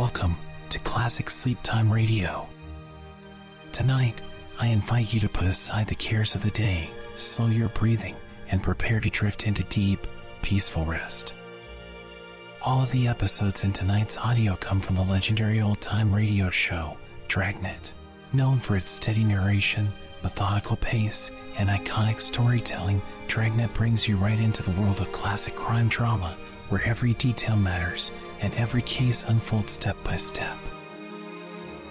Welcome to Classic SleepTime Radio. Tonight, I invite you to put aside the cares of the day, slow your breathing, and prepare to drift into deep, peaceful rest. All of the episodes in tonight's audio come from the legendary old-time radio show, Dragnet. Known for its steady narration, methodical pace, and iconic storytelling, Dragnet brings you right into the world of classic crime drama, where every detail matters and every case unfolds step by step.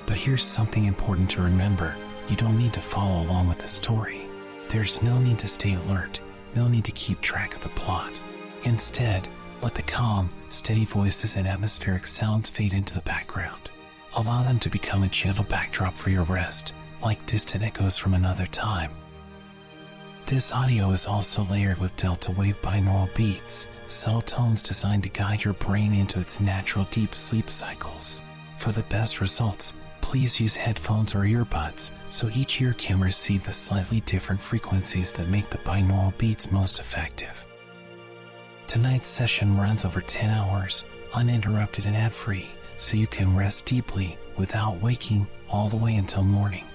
But here's something important to remember. You don't need to follow along with the story. There's no need to stay alert, no need to keep track of the plot. Instead, let the calm, steady voices and atmospheric sounds fade into the background. Allow them to become a gentle backdrop for your rest, like distant echoes from another time. This audio is also layered with Delta Wave Binaural Beats, subtle tones designed to guide your brain into its natural deep sleep cycles. For the best results, please use headphones or earbuds so each ear can receive the slightly different frequencies that make the binaural beats most effective. Tonight's session runs over 10 hours, uninterrupted and ad-free, so you can rest deeply without waking all the way until morning.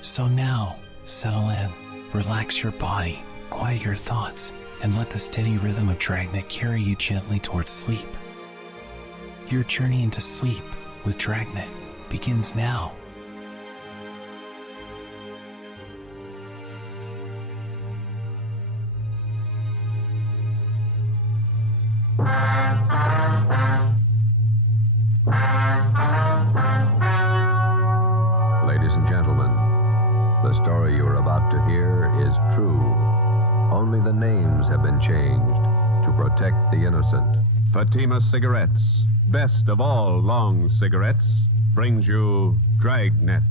So now, settle in, relax your body, quiet your thoughts, and let the steady rhythm of Dragnet carry you gently towards sleep. Your journey into sleep with Dragnet begins now. Ladies and gentlemen, the story you are about to hear is true. Only the names have been changed to protect the innocent. Fatima Cigarettes, best of all long cigarettes, brings you Dragnet.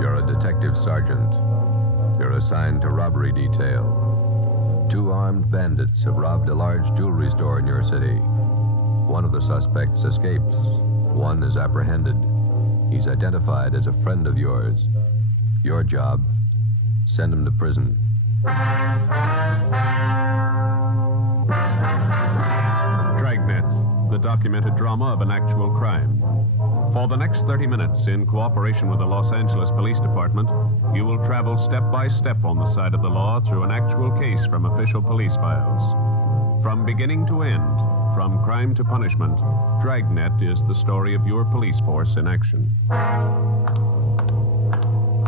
You're a detective sergeant. You're assigned to robbery detail. 2 armed bandits have robbed a large jewelry store in your city. One of the suspects escapes. One is apprehended. He's identified as a friend of yours. Your job, send him to prison. Dragnet, the documented drama of an actual crime. For the next 30 minutes, in cooperation with the Los Angeles Police Department, you will travel step by step on the side of the law through an actual case from official police files. From beginning to end, from crime to punishment, Dragnet is the story of your police force in action.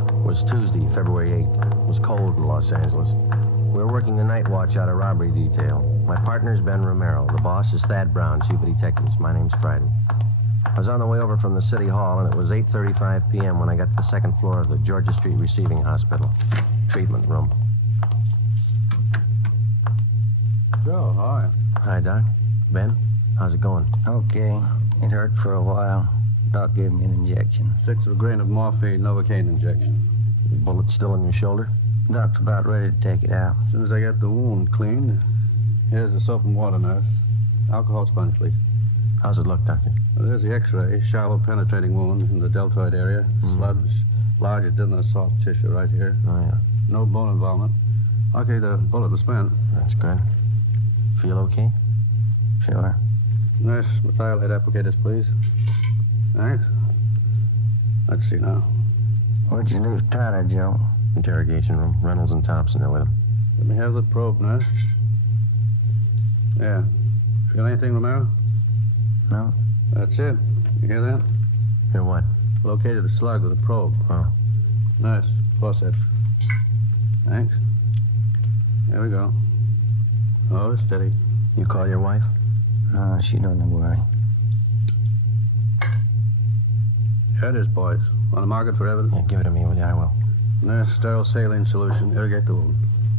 It was Tuesday, February 8th. It was cold in Los Angeles. We were working the night watch out of robbery detail. My partner's Ben Romero. The boss is Thad Brown, chief of detectives. My name's Friday. I was on the way over from the city hall, and it was 8:35 p.m. when I got to the second floor of the Georgia Street Receiving Hospital. Treatment room. Joe, hi. Hi, Doc. Ben, how's it going? Okay. It hurt for a while. Doc gave me an injection. 1/6 of a grain of morphine, Novocaine injection. The bullet's still in your shoulder? Doc's about ready to take it out. As soon as I get the wound cleaned, here's the soap and water, nurse. Alcohol sponge, please. How's it look, Doctor? Well, there's the x-ray. Shallow penetrating wound in the deltoid area. Sludge, larger than the soft tissue right here. Oh, yeah. No bone involvement. Okay, the bullet was spent. That's good. Feel okay? Sure. Nurse, methylate applicators, please. Thanks. Let's see now. Where'd you leave Tyler, Joe? Interrogation room. Reynolds and Thompson are with him. Let me have the probe, nurse. Yeah. Feel anything, Romero? No? That's it. You hear that? Hear what? Located the slug with a probe. Oh. Nice. Faucet. Thanks. There we go. Oh, steady. You call your wife? No, she don't worry. Here it is, boys. Want to mark it for evidence? Yeah, give it to me, will you? I will. Nurse, sterile saline solution. Irrigate the wound.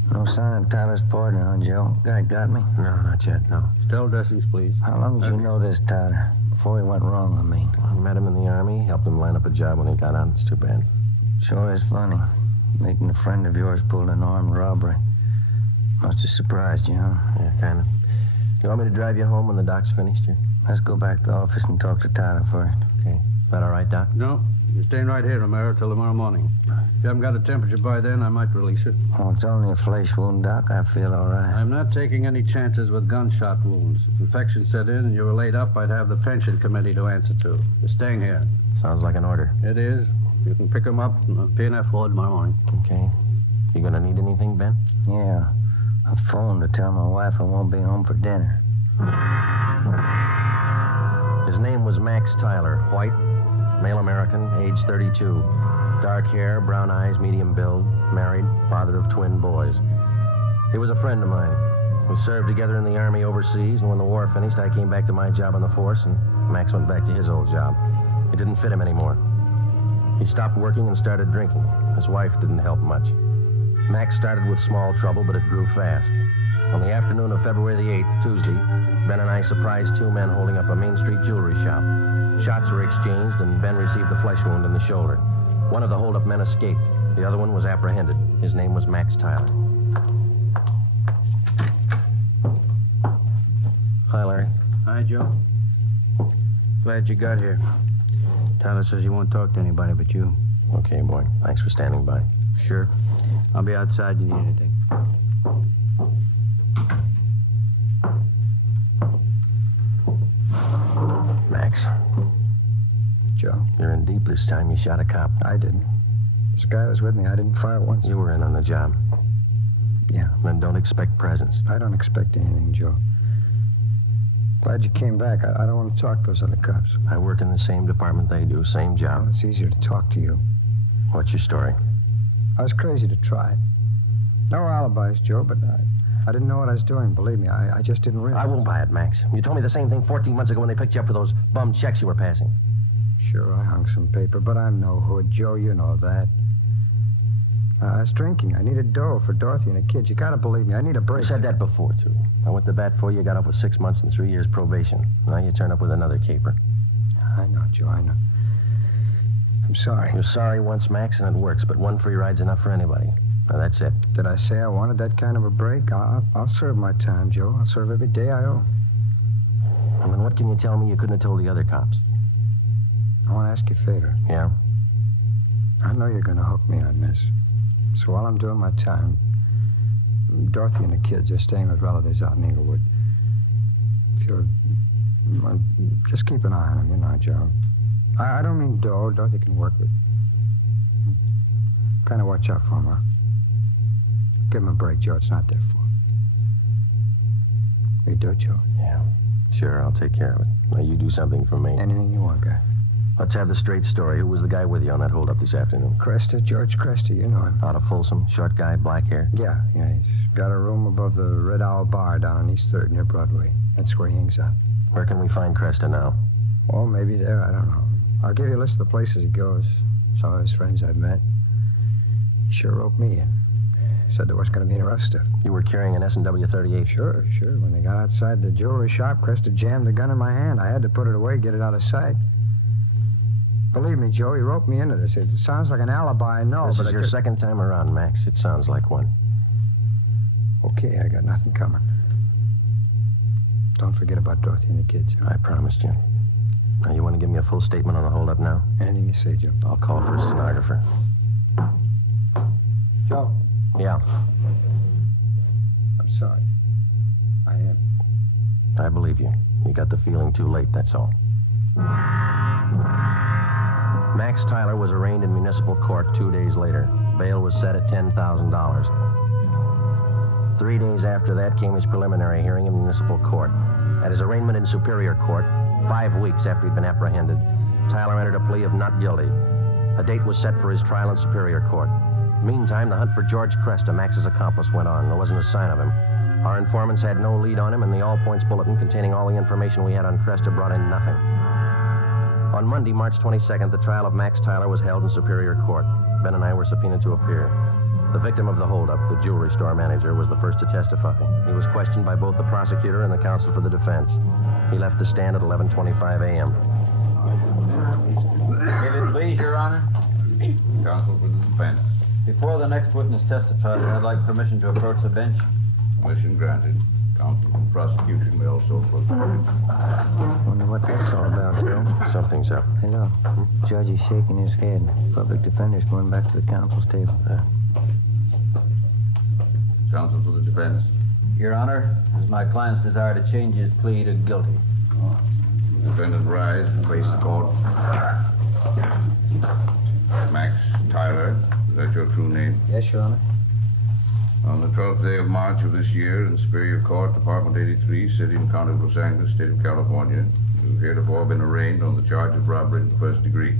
No sign of Tyler's pour now, Joe. Guy got me? No, not yet, no. Sterile dressings, please. How long did you know this Tyler? Before he went wrong, I mean. I met him in the Army, helped him line up a job when he got out. It's too bad. Sure is funny. Meeting a friend of yours pulled an armed robbery. Must have surprised you, huh? Yeah, kind of. You want me to drive you home when the doc's finished here? Let's go back to the office and talk to Tyler first. Okay. Is that all right, Doc? No. You're staying right here, Romero, till tomorrow morning. If you haven't got a temperature by then, I might release you. Oh, it's only a flesh wound, Doc. I feel all right. I'm not taking any chances with gunshot wounds. If infection set in and you were laid up, I'd have the pension committee to answer to. You're staying here. Sounds like an order. It is. You can pick him up in the P&F ward tomorrow morning. Okay. You gonna need anything, Ben? Yeah. I phoned to tell my wife I won't be home for dinner. His name was Max Tyler, white, male American, age 32. Dark hair, brown eyes, medium build, married, father of twin boys. He was a friend of mine. We served together in the Army overseas, and when the war finished, I came back to my job on the force, and Max went back to his old job. It didn't fit him anymore. He stopped working and started drinking. His wife didn't help much. Max started with small trouble, but it grew fast. On the afternoon of February the 8th, Tuesday, Ben and I surprised two men holding up a Main Street jewelry shop. Shots were exchanged, and Ben received a flesh wound in the shoulder. One of the hold-up men escaped. The other one was apprehended. His name was Max Tyler. Hi, Larry. Hi, Joe. Glad you got here. Tyler says he won't talk to anybody but you. Okay, boy. Thanks for standing by. Sure. I'll be outside. You need anything. Max, Joe, you're in deep this time. You shot a cop. I didn't. This guy was with me. I didn't fire once. You were in on the job. Yeah. Then don't expect presents. I don't expect anything, Joe. Glad you came back. I don't want to talk to those other cops. I work in the same department they do, same Well, job. it's easier to talk to you. What's your story? I was crazy to try it. No alibis, Joe, but I didn't know what I was doing. Believe me, I just didn't realize. I won't buy it, Max. You told me the same thing 14 months ago when they picked you up for those bum checks you were passing. Sure, I hung some paper, but I'm no hood, Joe. You know that. I was drinking. I needed dough for Dorothy and the kids. You gotta believe me. I need a break. You said that before, too. I went to bat for you, got off with 6 months and 3 years probation. Now you turn up with another caper. I know, Joe, I know. I'm sorry. You're sorry once, Max, and it works, but one free ride's enough for anybody. Now, that's it. Did I say I wanted that kind of a break? I'll serve my time, Joe. I'll serve every day I owe. And then what can you tell me you couldn't have told the other cops? I want to ask you a favor. Yeah? I know you're going to hook me on this. So while I'm doing my time, Dorothy and the kids are staying with relatives out in Inglewood. If you'll... well, just keep an eye on them, you know, Joe. I don't mean dough. Dorothy can work with. Kind of watch out for them, huh? Give them a break, Joe. It's not their fault. You do it, Joe? Yeah. Sure, I'll take care of it. Now, you do something for me. Anything you want, guy. Let's have the straight story. Who was the guy with you on that hold-up this afternoon? Cresta, George Cresta, you know him. Out of Folsom, short guy, black hair. Yeah, he's got a room above the Red Owl Bar down on East 3rd near Broadway. That's where he hangs out. Where can we find Cresta now? Oh, maybe there, I don't know. I'll give you a list of the places he goes. Some of his friends I've met. He sure roped me in. Said there wasn't going to be any rough stuff. You were carrying an S&W 38. Sure. When they got outside the jewelry shop, Cresta jammed the gun in my hand. I had to put it away, get it out of sight. Believe me, Joe, he roped me into this. It sounds like an alibi, I know, This but is your second time around, Max. It sounds like one. Okay, I got nothing coming. Don't forget about Dorothy and the kids. I promised you. Now, you want to give me a full statement on the hold-up now? Anything you say, Joe. I'll call for a stenographer. Joe. Yeah. I'm sorry. I am. I believe you. You got the feeling too late, that's all. Max Tyler was arraigned in municipal court 2 days later. Bail was set at $10,000. 3 days after that came his preliminary hearing in municipal court. At his arraignment in Superior Court, 5 weeks after he'd been apprehended, Tyler entered a plea of not guilty. A date was set for his trial in Superior Court. Meantime, the hunt for George Cresta, Max's accomplice, went on. There wasn't a sign of him. Our informants had no lead on him, and the all-points bulletin containing all the information we had on Cresta brought in nothing. On Monday, March 22nd, the trial of Max Tyler was held in Superior Court. Ben and I were subpoenaed to appear. The victim of the holdup, the jewelry store manager, was the first to testify. He was questioned by both the prosecutor and the counsel for the defense. He left the stand at 11:25 a.m. If it please, Your Honor. Counsel for the defense. Before the next witness testifies, I'd like permission to approach the bench. Permission granted. Counsel for prosecution may also proceed. Wonder what that's all about, Joe. Something's up. Hello. Judge is shaking his head. Public defender's going back to the counsel's table. Counsel for the defense. Your Honor, it is my client's desire to change his plea to guilty. Defendant rise and face the court. Max Tyler, is that your true name? Yes, Your Honor. On the 12th day of March of this year, in Superior Court, Department 83, City and County of Los Angeles, State of California, you've heretofore been arraigned on the charge of robbery in the first degree.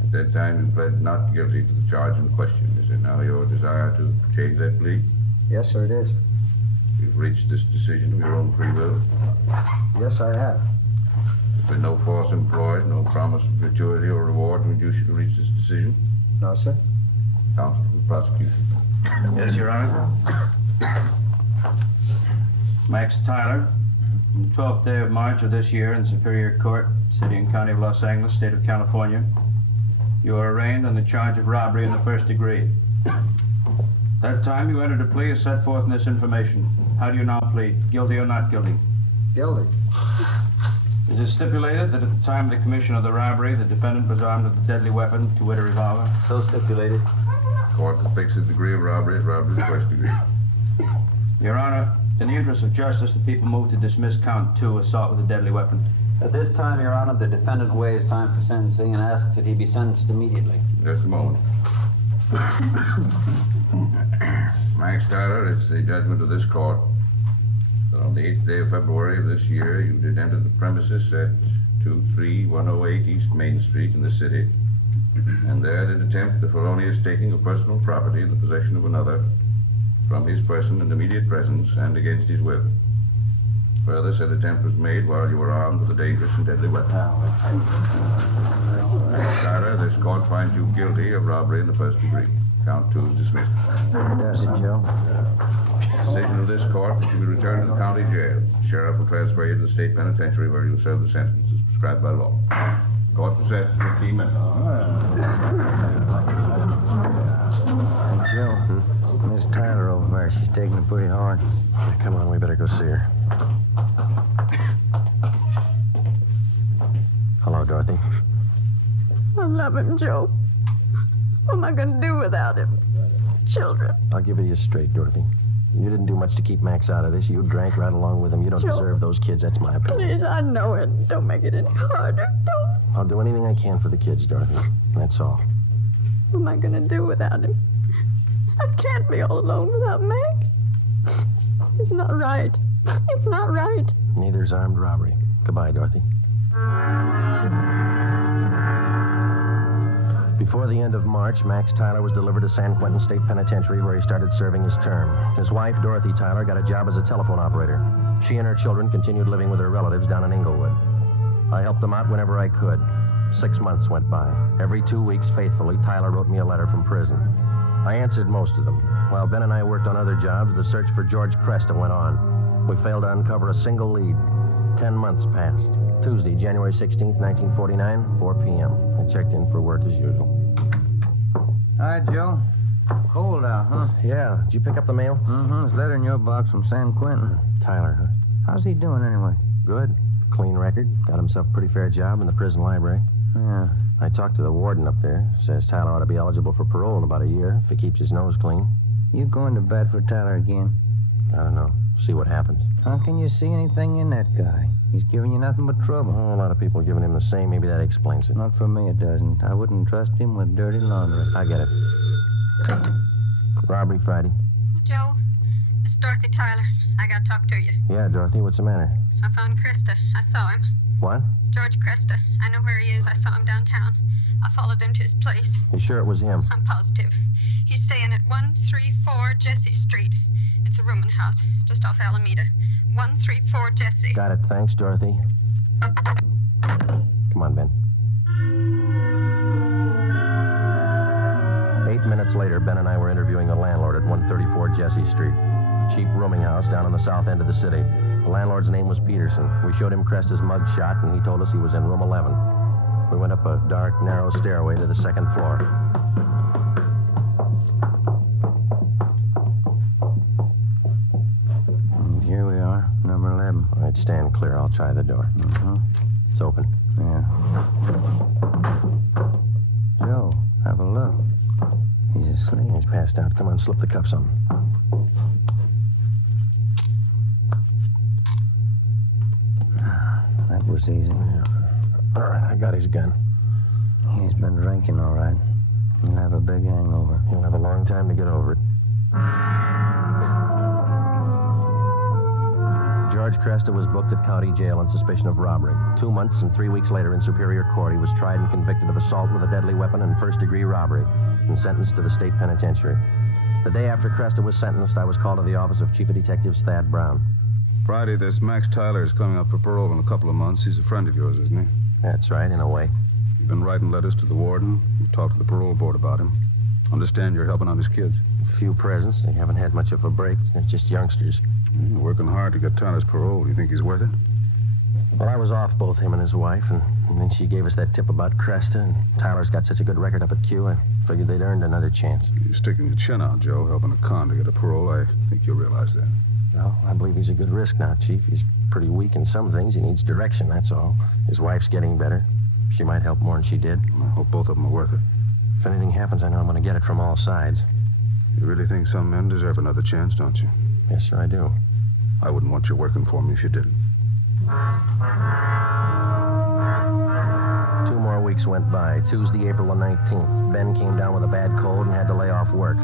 At that time, you pled not guilty to the charge in question. Is it now your desire to change that plea? Yes, sir, it is. You've reached this decision of your own free will? Yes, I have. There's been no force employed, no promise of gratuity or reward to induce you to reach this decision? No, sir. Counsel for the prosecution. Yes, Your Honor. Max Tyler, on the 12th day of March of this year in Superior Court, City and County of Los Angeles, State of California, you are arraigned on the charge of robbery in the first degree. That time you entered a plea as set forth in this information. How do you now plead? Guilty or not guilty? Guilty. Is it stipulated that at the time of the commission of the robbery, the defendant was armed with a deadly weapon, to wit a revolver? So stipulated. Court has fixed the degree of robbery as robbery of the first degree. Your Honor, in the interest of justice, the people move to dismiss count 2, assault with a deadly weapon. At this time, Your Honor, the defendant waives time for sentencing and asks that he be sentenced immediately. Just a moment. Max Tyler, it's the judgment of this court that on the 8th day of February of this year, you did enter the premises at 23108 East Main Street in the city, and there did attempt the felonious taking of personal property in the possession of another from his person and immediate presence and against his will. Further, said attempt was made while you were armed with a dangerous and deadly weapon. Max Tyler, this court finds you guilty of robbery in the first degree. Count 2 is dismissed. Does it, Joe? Decision of this court that you be returned to the county jail. The sheriff will transfer you to the state penitentiary where you will serve the sentence as prescribed by law. Court possessed 15 minutes. Hey, Joe. Miss Tyler over there, she's taking it pretty hard. Come on, we better go see her. Hello, Dorothy. I love him, Joe. What am I going to do without him? Children. I'll give it to you straight, Dorothy. You didn't do much to keep Max out of this. You drank right along with him. You don't Joe, deserve those kids. That's my opinion. Please, I know it. Don't make it any harder. Don't. I'll do anything I can for the kids, Dorothy. That's all. What am I going to do without him? I can't be all alone without Max. It's not right. It's not right. Neither's armed robbery. Goodbye, Dorothy. Before the end of March, Max Tyler was delivered to San Quentin State Penitentiary where he started serving his term. His wife, Dorothy Tyler, got a job as a telephone operator. She and her children continued living with her relatives down in Inglewood. I helped them out whenever I could. 6 months went by. Every 2 weeks, faithfully, Tyler wrote me a letter from prison. I answered most of them. While Ben and I worked on other jobs, the search for George Cresta went on. We failed to uncover a single lead. 10 months passed. Tuesday, January 16th, 1949, 4 p.m. I checked in for work as usual. Hi, Joe. Cold out, huh? Yeah. Did you pick up the mail? Mm-hmm. There's a letter in your box from San Quentin. Tyler, huh? How's he doing anyway? Good. Clean record. Got himself a pretty fair job in the prison library. Yeah. I talked to the warden up there. Says Tyler ought to be eligible for parole in about a year if he keeps his nose clean. You going to bat for Tyler again? I don't know. See what happens. How can you see anything in that guy? He's giving you nothing but trouble. Oh, a lot of people are giving him the same. Maybe that explains it. Not for me, it doesn't. I wouldn't trust him with dirty laundry. I get it. Robbery Friday. Joe, this is Dorothy Tyler. I got to talk to you. Yeah, Dorothy, what's the matter? I found Cresta. I saw him. What? George Cresta. I know where he is. I saw him downtown. I followed him to his place. You sure it was him? I'm positive. He's staying at 134 Jesse Street. It's a rooming house, just off Alameda. 134 Jesse. Got it. Thanks, Dorothy. Come on, Ben. 8 minutes later, Ben and I were interviewing the landlord at 134 Jesse Street. Cheap rooming house down on the south end of the city. The landlord's name was Peterson. We showed him Cresta's mug shot, and he told us he was in room 11. We went up a dark, narrow stairway to the second floor. And here we stand clear. I'll try the door. Mm-hmm. It's open. Yeah. Joe, have a look. He's asleep. He's passed out. Come on, slip the cuffs on him. That was easy. Yeah. All right, I got his gun. He's been drinking, all right. He'll have a big hangover. He'll have a long time to get over it. George Cresta was booked at county jail on suspicion of robbery. 2 months and 3 weeks later in Superior Court, he was tried and convicted of assault with a deadly weapon and first-degree robbery and sentenced to the state penitentiary. The day after Cresta was sentenced, I was called to the office of Chief of Detectives Thad Brown. Friday, this Max Tyler is coming up for parole in a couple of months. He's a friend of yours, isn't he? That's right, in a way. You've been writing letters to the warden. You've talked to the parole board about him. Understand you're helping out his kids. A few presents. They haven't had much of a break. They're just youngsters. You're working hard to get Tyler's parole. You think he's worth it? Well, I was off both him and his wife, and then she gave us that tip about Cresta, and Tyler's got such a good record up at Q, I figured they'd earned another chance. You're sticking your chin out, Joe, helping a con to get a parole. I think you'll realize that. Well, I believe he's a good risk now, Chief. He's pretty weak in some things. He needs direction, that's all. His wife's getting better. She might help more than she did. I hope both of them are worth it. If anything happens, I know I'm going to get it from all sides. You really think some men deserve another chance, don't you? Yes, sir, I do. I wouldn't want you working for me if you didn't. 2 more weeks went by. Tuesday, April the 19th. Ben came down with a bad cold and had to lay off work.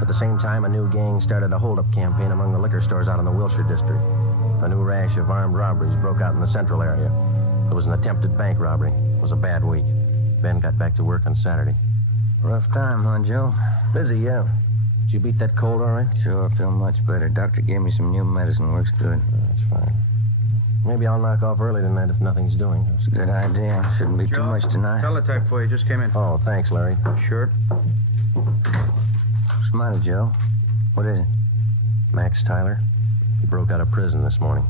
At the same time, a new gang started a hold-up campaign among the liquor stores out in the Wilshire district. A new rash of armed robberies broke out in the central area. There was an attempted bank robbery. It was a bad week. Ben got back to work on Saturday. Rough time, huh, Joe? Busy, yeah. Did you beat that cold all right? Sure, I feel much better. Doctor gave me some new medicine. Works good. That's fine. Maybe I'll knock off early tonight if nothing's doing. That's a good idea. Shouldn't be too much tonight. Teletype for you. Just came in. Oh, thanks, Larry. Sure. What's the matter, Joe? What is it? Max Tyler. He broke out of prison this morning.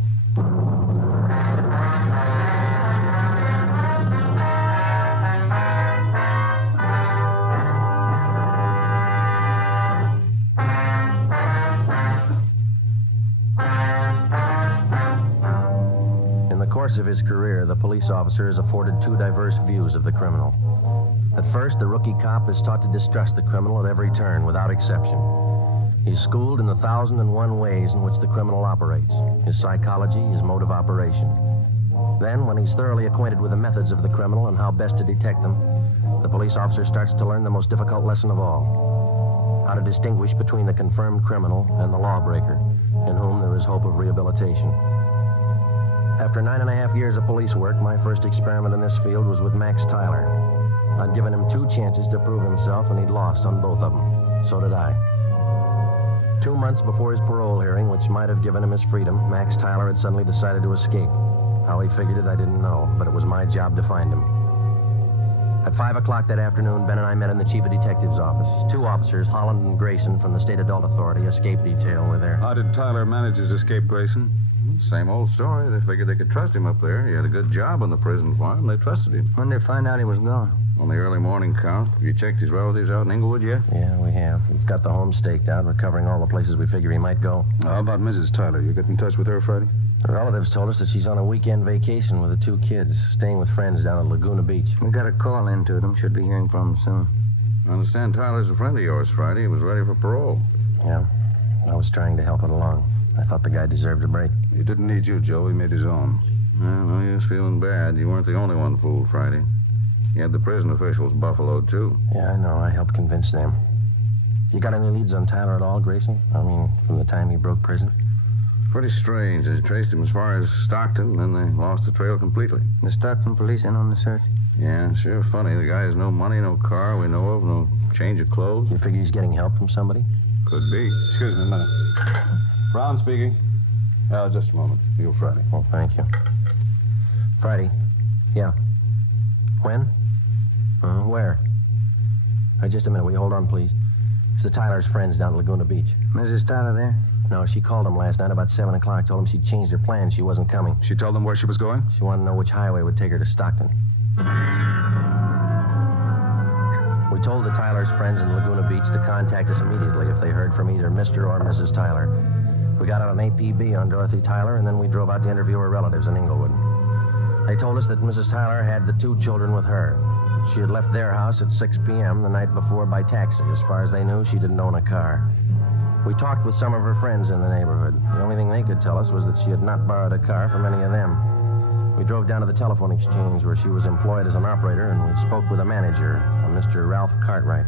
Of his career, the police officer is afforded 2 diverse views of the criminal. At first, the rookie cop is taught to distrust the criminal at every turn, without exception. He's schooled in the 1,001 ways in which the criminal operates, his psychology, his mode of operation. Then, when he's thoroughly acquainted with the methods of the criminal and how best to detect them, the police officer starts to learn the most difficult lesson of all: how to distinguish between the confirmed criminal and the lawbreaker, in whom there is hope of rehabilitation. After 9.5 years of police work, my first experiment in this field was with Max Tyler. I'd given him 2 chances to prove himself, and he'd lost on both of them. So did I. 2 months before his parole hearing, which might have given him his freedom, Max Tyler had suddenly decided to escape. How he figured it, I didn't know, but it was my job to find him. At 5 o'clock that afternoon, Ben and I met in the Chief of Detectives' office. 2 officers, Holland and Grayson, from the State Adult Authority, escape detail, were there. How did Tyler manage his escape, Grayson? Same old story. They figured they could trust him up there. He had a good job on the prison farm. They trusted him. When did they find out he was gone? On the early morning count. Have you checked his relatives out in Inglewood yet? Yeah, we have. We've got the home staked out. We're covering all the places we figure he might go. How about Mrs. Tyler? You get in touch with her Friday? Her relatives told us that she's on a weekend vacation with the 2 kids, staying with friends down at Laguna Beach. We got a call in to them. Should be hearing from them soon. I understand Tyler's a friend of yours, Friday. He was ready for parole. Yeah. I was trying to help it along. I thought the guy deserved a break. He didn't need you, Joe. He made his own. I know he was feeling bad. You weren't the only one fooled, Friday. You had the prison officials buffaloed, too. Yeah, I know. I helped convince them. You got any leads on Tyler at all, Grayson? I mean, from the time he broke prison? Pretty strange. They traced him as far as Stockton, then they lost the trail completely. The Stockton police in on the search? Yeah, sure funny. The guy has no money, no car we know of, no change of clothes. You figure he's getting help from somebody? Could be. Excuse me a minute. Brown speaking. Just a moment. You, Friday. Oh, thank you. Friday? Yeah. When? Where? Just a minute. Will you hold on, please? It's the Tyler's friends down at Laguna Beach. Mrs. Tyler there? No, she called him last night about 7 o'clock. Told him she'd changed her plans. She wasn't coming. She told them where she was going? She wanted to know which highway would take her to Stockton. We told the Tyler's friends in Laguna Beach to contact us immediately if they heard from either Mr. or Mrs. Tyler. We got out an APB on Dorothy Tyler, and then we drove out to interview her relatives in Inglewood. They told us that Mrs. Tyler had the 2 children with her. She had left their house at 6 p.m. the night before by taxi. As far as they knew, she didn't own a car. We talked with some of her friends in the neighborhood. The only thing they could tell us was that she had not borrowed a car from any of them. We drove down to the telephone exchange where she was employed as an operator, and we spoke with a manager, a Mr. Ralph Cartwright.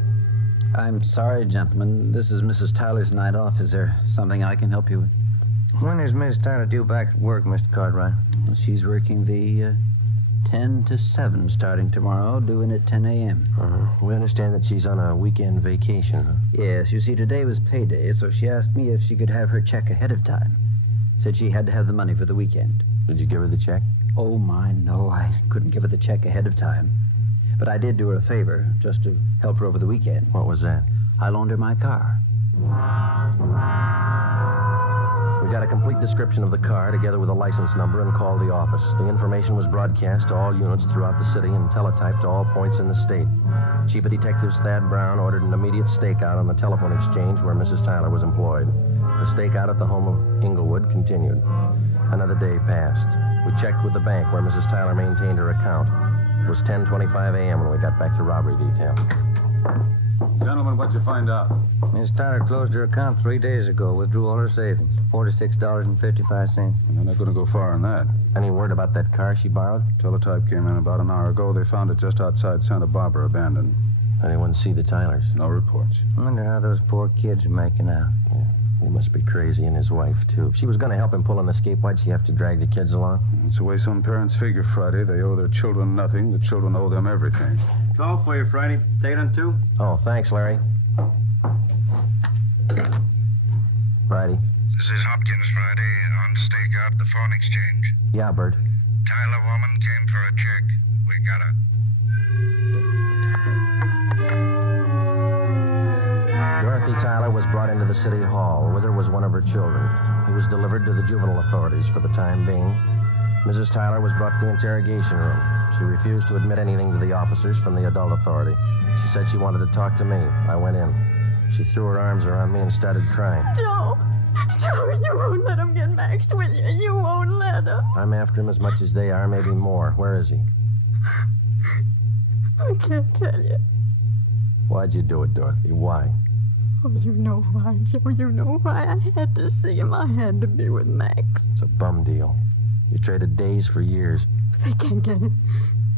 I'm sorry, gentlemen. This is Mrs. Tyler's night off. Is there something I can help you with? When is Miss Tyler due back at work, Mr. Cartwright? Well, she's working the 10 to 7 starting tomorrow, due in at 10 a.m. We understand that she's on a weekend vacation, huh? Yes, you see, today was payday, so she asked me if she could have her check ahead of time. Said she had to have the money for the weekend. Did you give her the check? Oh, my, no. I couldn't give her the check ahead of time. But I did do her a favor, just to help her over the weekend. What was that? I loaned her my car. We got a complete description of the car, together with a license number, and called the office. The information was broadcast to all units throughout the city and teletyped to all points in the state. Chief of Detectives Thad Brown ordered an immediate stakeout on the telephone exchange where Mrs. Tyler was employed. The stakeout at the home of Inglewood continued. Another day passed. We checked with the bank where Mrs. Tyler maintained her account. It was 10:25 a.m. when we got back to robbery detail. Gentlemen, what'd you find out? Miss Tyler closed her account 3 days ago, withdrew all her savings, $46.55. And they're not going to go far on that. Any word about that car she borrowed? Teletype came in about an hour ago. They found it just outside Santa Barbara, abandoned. Anyone see the Tylers? No reports. I wonder how those poor kids are making out. Yeah. He must be crazy, and his wife, too. If she was going to help him pull an escape, why'd she have to drag the kids along? It's the way some parents figure, Friday. They owe their children nothing. The children owe them everything. Call for you, Friday. Take it on 2. Oh, thanks, Larry. Friday. This is Hopkins, Friday, on stakeout at the phone exchange. Yeah, Bert. Tyler woman came for a check. We got her. Dorothy Tyler was brought into the city hall. With her was one of her children. He was delivered to the juvenile authorities for the time being. Mrs. Tyler was brought to the interrogation room. She refused to admit anything to the officers from the adult authority. She said she wanted to talk to me. I went in. She threw her arms around me and started crying. Joe, you won't let him get Max, will you? You won't let him. I'm after him as much as they are, maybe more. Where is he? I can't tell you. Why'd you do it, Dorothy? Why? Oh, you know why, Joe. You know why. I had to see him. I had to be with Max. It's a bum deal. You traded days for years. They can't get him.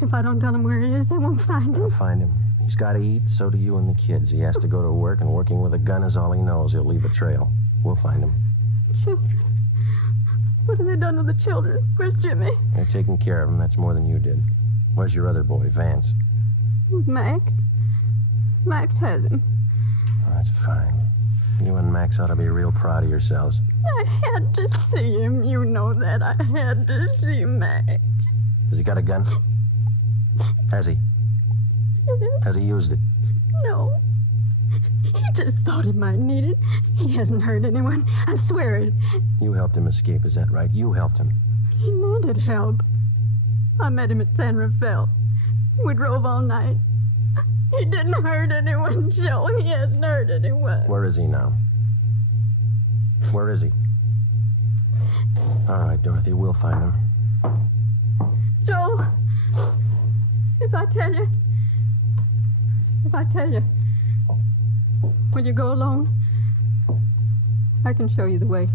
If I don't tell them where he is, they won't find him. They'll find him. He's got to eat, so do you and the kids. He has to go to work, and working with a gun is all he knows. He'll leave a trail. We'll find him. Children? What have they done to the children? Where's Jimmy? They're taking care of him. That's more than you did. Where's your other boy, Vance? Max. Max has him. Oh, that's fine. You and Max ought to be real proud of yourselves. I had to see him. You know that. I had to see Max. Has he got a gun? Has he? Has he used it? No. He just thought he might need it. He hasn't hurt anyone. I swear it. You helped him escape, is that right? You helped him. He needed help. I met him at San Rafael. We drove all night. He didn't hurt anyone, Joe. He hasn't hurt anyone. Where is he now? Where is he? All right, Dorothy, we'll find him. Joe, if I tell you, will you go alone? I can show you the way.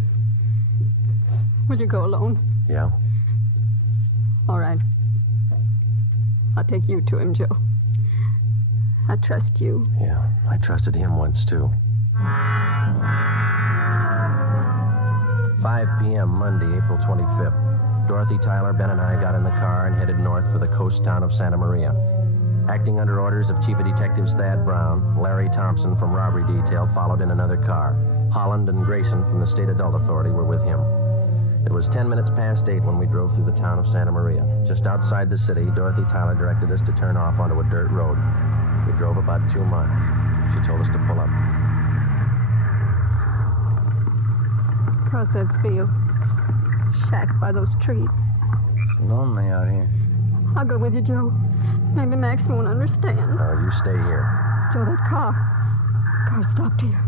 Will you go alone? Yeah. All right. I'll take you to him, Joe. I trust you. Yeah, I trusted him once, too. 5 p.m. Monday, April 25th. Dorothy, Tyler, Ben, and I got in the car and headed north for the coast town of Santa Maria. Acting under orders of Chief of Detectives Thad Brown, Larry Thompson from Robbery Detail followed in another car. Holland and Grayson from the State Adult Authority were with him. It was 10 minutes past 8 when we drove through the town of Santa Maria. Just outside the city, Dorothy Tyler directed us to turn off onto a dirt road. We drove about 2 miles. She told us to pull up. Across that field. Shack by those trees. It's lonely out here. I'll go with you, Joe. Maybe Max won't understand. You stay here. Joe, that car stopped here.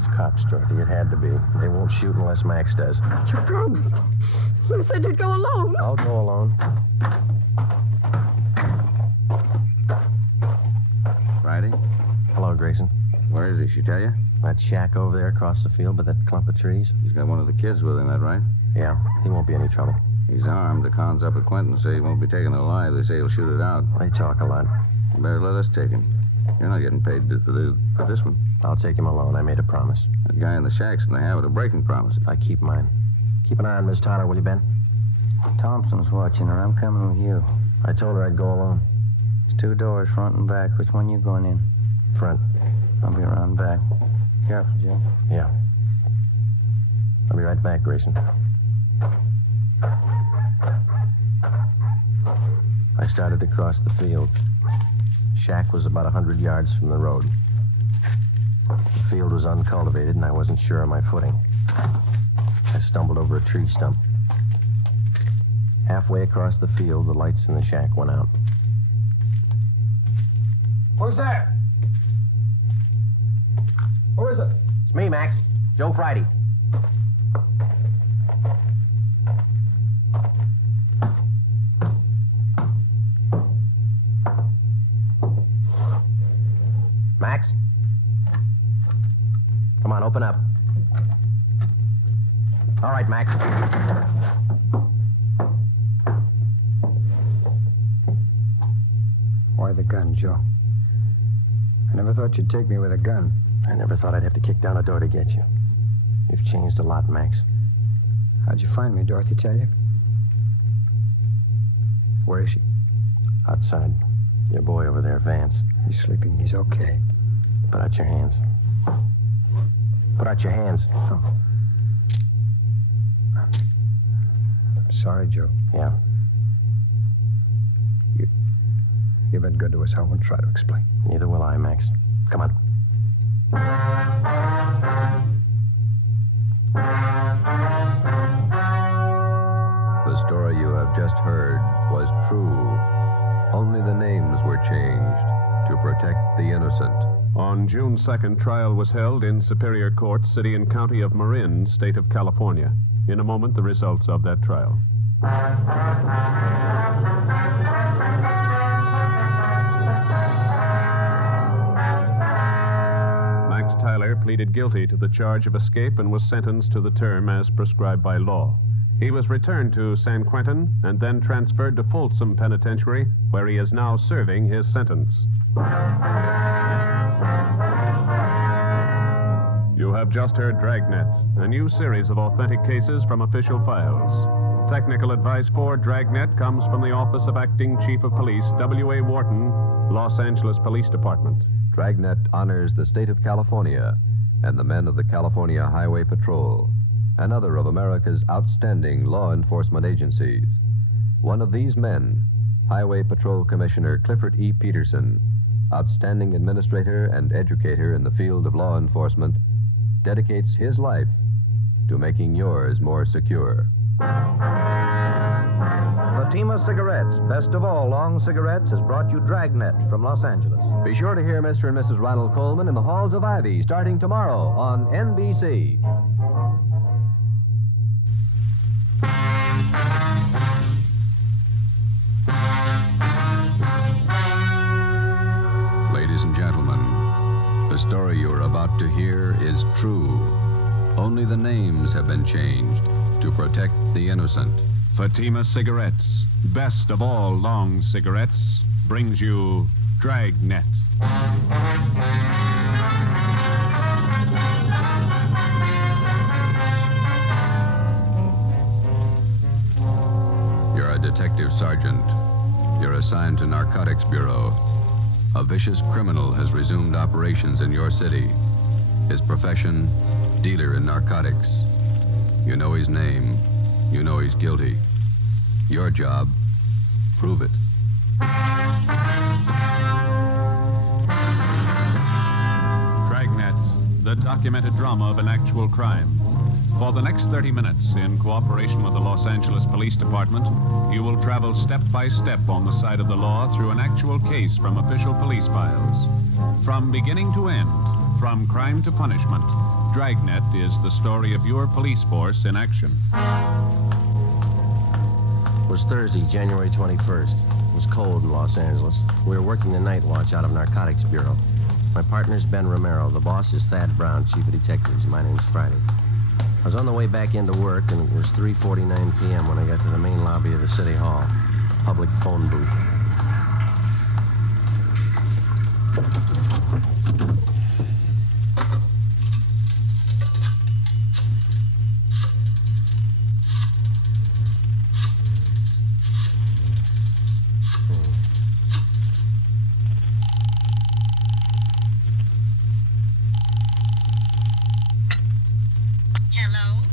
It's cops, Dorothy. It had to be. They won't shoot unless Max does. You promised. You said you'd go alone. I'll go alone. Friday? Hello, Grayson. Where is he? She tell you? That shack over there across the field by that clump of trees. He's got one of the kids with him, that right? Yeah, he won't be any trouble. He's armed. The cons up at Quentin say he won't be taken alive. They say he'll shoot it out. They talk a lot. You better let us take him. You're not getting paid for this one. I'll take him alone. I made a promise. That guy in the shack's in the habit of breaking promises. I keep mine. Keep an eye on Miss Tyler, will you, Ben? Thompson's watching her. I'm coming with you. I told her I'd go alone. There's 2 doors, front and back. Which one you going in? Front. I'll be around back. Careful, Jim. Yeah. I'll be right back, Grayson. I started to cross the field. Shack was about 100 yards from the road. The field was uncultivated, and I wasn't sure of my footing. I stumbled over a tree stump. Halfway across the field, the lights in the shack went out. Who's that? Who is it? It's me, Max. Joe Friday. Max? Come on, open up. All right, Max. Why the gun, Joe? I never thought you'd take me with a gun. I never thought I'd have to kick down a door to get you. You've changed a lot, Max. How'd you find me, Dorothy tell you? Where is she? Outside. Your boy over there, Vance. He's sleeping. He's okay. Put out your hands. Put out your hands. Oh. I'm sorry, Joe. Yeah. You've been good to us. I won't try to explain. Neither will I, Max. Come on. The story you have just heard was true. Only the names were changed to protect the innocent. On June 2nd, trial was held in Superior Court, City and County of Marin, State of California. In a moment, the results of that trial. Max Tyler pleaded guilty to the charge of escape and was sentenced to the term as prescribed by law. He was returned to San Quentin and then transferred to Folsom Penitentiary, where he is now serving his sentence. You have just heard Dragnet, a new series of authentic cases from official files. Technical advice for Dragnet comes from the Office of Acting Chief of Police, W.A. Wharton, Los Angeles Police Department. Dragnet honors the state of California and the men of the California Highway Patrol, another of America's outstanding law enforcement agencies. One of these men, Highway Patrol Commissioner Clifford E. Peterson, outstanding administrator and educator in the field of law enforcement, dedicates his life to making yours more secure. Fatima Cigarettes, best of all long cigarettes, has brought you Dragnet from Los Angeles. Be sure to hear Mr. and Mrs. Ronald Coleman in the Halls of Ivy starting tomorrow on NBC. Ladies and gentlemen, the story you are about to hear is true. Only the names have been changed to protect the innocent. Fatima Cigarettes, best of all long cigarettes, brings you Dragnet. You're a detective sergeant. You're assigned to Narcotics Bureau. A vicious criminal has resumed operations in your city. His profession, dealer in narcotics. You know his name. You know he's guilty. Your job, prove it. Dragnet, the documented drama of an actual crime. For the next 30 minutes, in cooperation with the Los Angeles Police Department, you will travel step by step on the side of the law through an actual case from official police files. From beginning to end, from crime to punishment, Dragnet is the story of your police force in action. It was Thursday, January 21st. It was cold in Los Angeles. We were working the night watch out of Narcotics Bureau. My partner's Ben Romero. The boss is Thad Brown, chief of detectives. My name's Friday. I was on the way back into work, and it was 3:49 p.m. when I got to the main lobby of the City Hall. Public phone booth.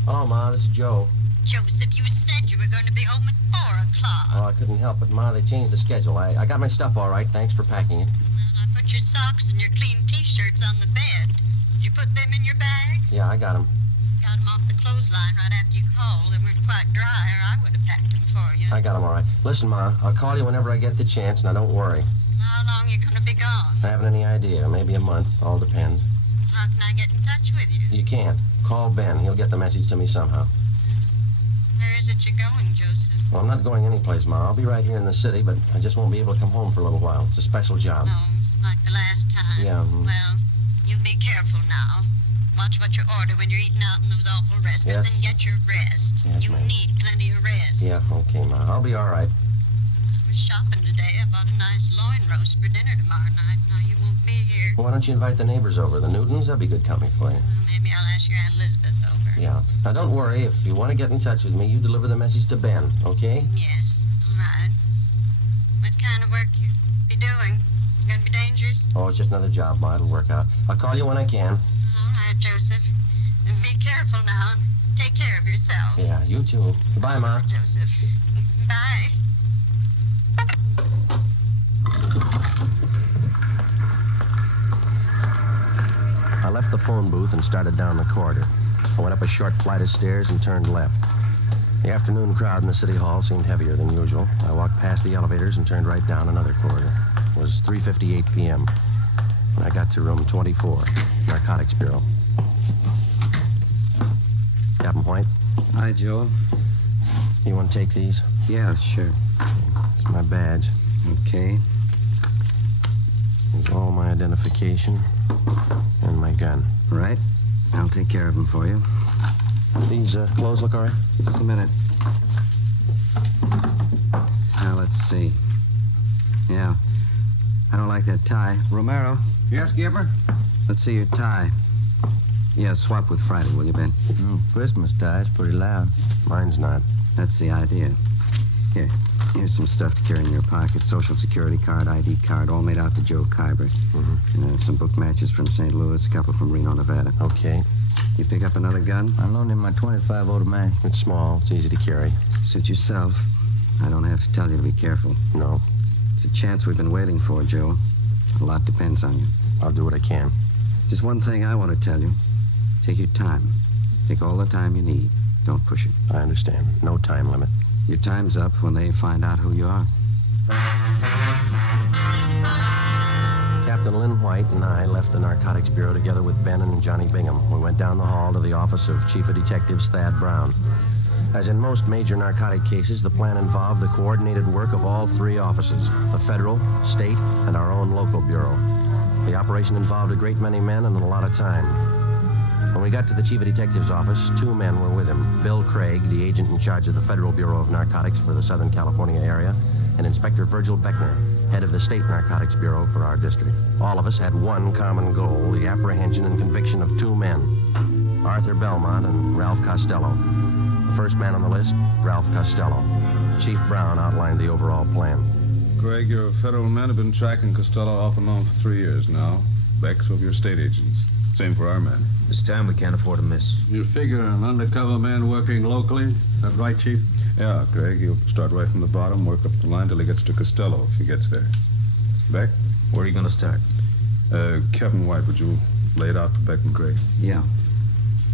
Hello, Ma. This is Joe. Joseph, you said you were going to be home at 4 o'clock. Oh, I couldn't help it, Ma. They changed the schedule. I got my stuff all right. Thanks for packing it. Well, I put your socks and your clean T-shirts on the bed. Did you put them in your bag? Yeah, I got them. Got them off the clothesline right after you called. They weren't quite dry, or I would have packed them for you. I got them all right. Listen, Ma, I'll call you whenever I get the chance. Now, don't worry. How long are you going to be gone? I haven't any idea. Maybe a month. All depends. How can I get in touch with you? You can't. Call Ben. He'll get the message to me somehow. Where is it you're going, Joseph? Well, I'm not going anyplace, Ma. I'll be right here in the city, but I just won't be able to come home for a little while. It's a special job. Oh, like the last time? Yeah. Well, you be careful now. Watch what you order when you're eating out in those awful restaurants, Yes. and get your rest. Yes, you ma'am. need plenty of rest. Yeah, okay, Ma. I'll be all right. I was shopping today. I bought a nice loin roast for dinner tomorrow night. Now, you won't be here. Why don't you invite the neighbors over? The Newtons? That'd be good company for you. Well, maybe I'll ask your Aunt Elizabeth over. Yeah. Now, don't worry. If you want to get in touch with me, you deliver the message to Ben, okay? Yes, all right. What kind of work you be doing? It's going to be dangerous? Oh, it's just another job, Ma. It'll work out. I'll call you when I can. All right, Joseph. And be careful now. And take care of yourself. Yeah, you too. Goodbye, Ma. Joseph. Bye. I left the phone booth and started down the corridor. I went up a short flight of stairs and turned left. The afternoon crowd in the City Hall seemed heavier than usual. I walked past the elevators and turned right down another corridor. It was 3:58 p.m. when I got to room 24, Narcotics Bureau. Captain White? Hi, Joe. You want to take these? Yeah, sure. It's my badge. Okay. There's all my identification and my gun. Right. I'll take care of them for you. These clothes look all right? Just a minute. Now, let's see. Yeah. I don't like that tie. Romero. Yes, Skipper? Let's see your tie. Yeah, swap with Friday, will you, Ben? Christmas tie's pretty loud. Mine's not. That's the idea. Here. Here's some stuff to carry in your pocket. Social Security card, ID card, all made out to Joe Kyber. Mm-hmm. Some book matches from St. Louis, a couple from Reno, Nevada. Okay. You pick up another gun? I loaned him my .25 automatic. It's small. It's easy to carry. Suit yourself. I don't have to tell you to be careful. No. It's a chance we've been waiting for, Joe. A lot depends on you. I'll do what I can. Just one thing I want to tell you. Take your time. Take all the time you need. Don't push it. I understand. No time limit. Your time's up when they find out who you are. Captain Lynn White and I left the Narcotics Bureau together with Ben and Johnny Bingham. We went down the hall to the office of Chief of Detectives Thad Brown. As in most major narcotic cases, the plan involved the coordinated work of all three offices, the federal, state, and our own local bureau. The operation involved a great many men and a lot of time. When we got to the Chief of Detectives office, two men were with him. Bill Craig, the agent in charge of the Federal Bureau of Narcotics for the Southern California area, and Inspector Virgil Beckner, head of the State Narcotics Bureau for our district. All of us had one common goal, the apprehension and conviction of two men, Arthur Belmont and Ralph Costello. The first man on the list, Ralph Costello. Chief Brown outlined the overall plan. Craig, your federal men have been tracking Costello off and on for 3 years now. Beck's of your state agents. Same for our men. This time we can't afford to miss. You figure an undercover man working locally? That right, Chief? Yeah, Craig, he'll start right from the bottom, work up the line till he gets to Costello, if he gets there. Beck? Where are you going to start? Captain White, would you lay it out for Beck and Craig? Yeah.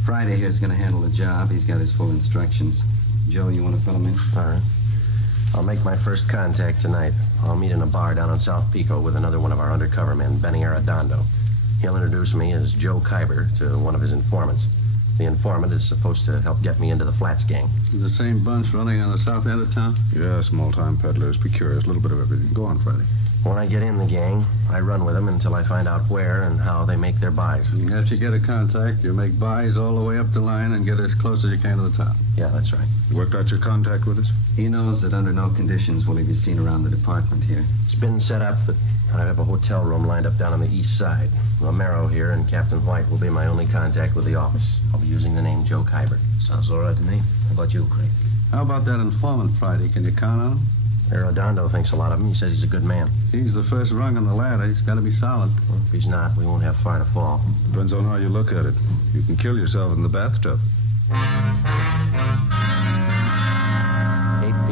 Friday here's going to handle the job. He's got his full instructions. Joe, you want to fill him in? All right. I'll make my first contact tonight. I'll meet in a bar down on South Pico with another one of our undercover men, Benny Arredondo. He'll introduce me as Joe Kyber to one of his informants. The informant is supposed to help get me into the Flats gang. The same bunch running on the south end of town? Yeah, small-time peddlers, precurious, a little bit of everything. Go on, Friday. When I get in the gang, I run with them until I find out where and how they make their buys. After you get a contact, you make buys all the way up the line and get as close as you can to the top. Yeah, that's right. You worked out your contact with us? He knows that under no conditions will he be seen around the department here. It's been set up that I have a hotel room lined up down on the east side. Romero here and Captain White will be my only contact with the office. I'll be using the name Joe Kyber. Sounds all right to me. How about you, Craig? How about that informant, Friday? Can you count on him? Arredondo thinks a lot of him. He says he's a good man. He's the first rung on the ladder. He's got to be solid. Well, if he's not, we won't have far to fall. Depends on how you look at it. You can kill yourself in the bathtub. 8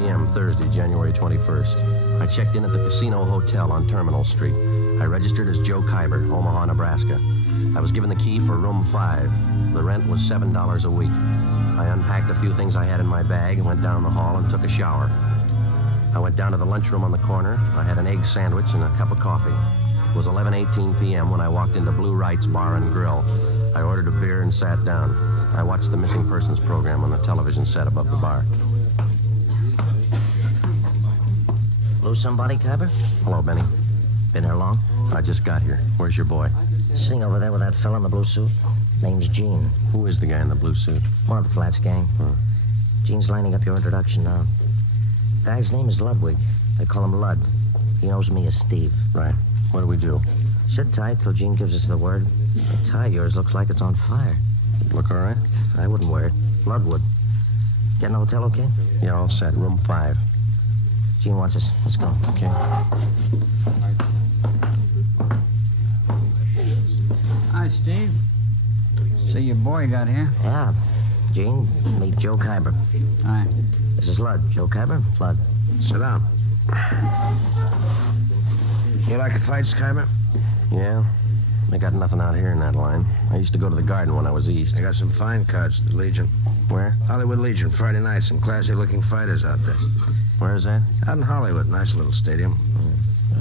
p.m. Thursday, January 21st. I checked in at the Casino Hotel on Terminal Street. I registered as Joe Kyber, Omaha, Nebraska. I was given the key for room 5. The rent was $7 a week. I unpacked a few things I had in my bag and went down the hall and took a shower. I went down to the lunchroom on the corner. I had an egg sandwich and a cup of coffee. It was 11:18 p.m. when I walked into Blue Wright's Bar and Grill. I ordered a beer and sat down. I watched the missing persons program on the television set above the bar. Lose somebody, Kyber? Hello, Benny. Been here long? I just got here. Where's your boy? Sitting over there with that fella in the blue suit. Name's Gene. Who is the guy in the blue suit? One of the Flats gang. Gene's lining up your introduction now. Guy's name is Ludwig. They call him Lud. He knows me as Steve. Right. What do we do? Sit tight till Gene gives us the word. The tie of yours looks like it's on fire. Look all right? I wouldn't wear it. Lud would. Get in the hotel okay? Yeah, all set. Room 5. Gene wants us. Let's go. Okay. Hi, Steve. So your boy got here? Yeah. Gene, meet Joe Kyber. Hi. This is Lud. Joe Kyber, Lud. Sit down. You like the fights, Kyber? Yeah. They got nothing out here in that line. I used to go to the Garden when I was east. I got some fine cards at the Legion. Where? Hollywood Legion, Friday night. Some classy-looking fighters out there. Where is that? Out in Hollywood. Nice little stadium.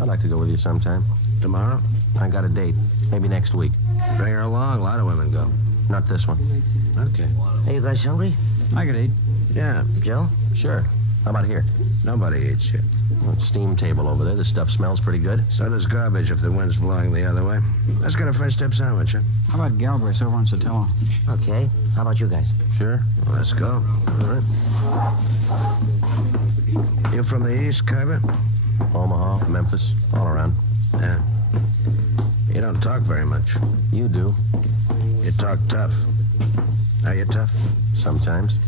I'd like to go with you sometime. Tomorrow? I got a date. Maybe next week. Bring her along. A lot of women go. Not this one. Okay. Hey, you guys hungry? I could eat. Yeah. Joe? Sure. How about here? Nobody eats here. Well, steam table over there. The stuff smells pretty good. So does garbage if the wind's blowing the other way. Let's get a French dip sandwich, huh? How about Galbraith over on Sotelo? Okay. How about you guys? Sure. Well, let's go. All right. You from the east, Kyber? Omaha, Memphis, all around. Yeah. You don't talk very much. You do. You talk tough. Are you tough? Sometimes.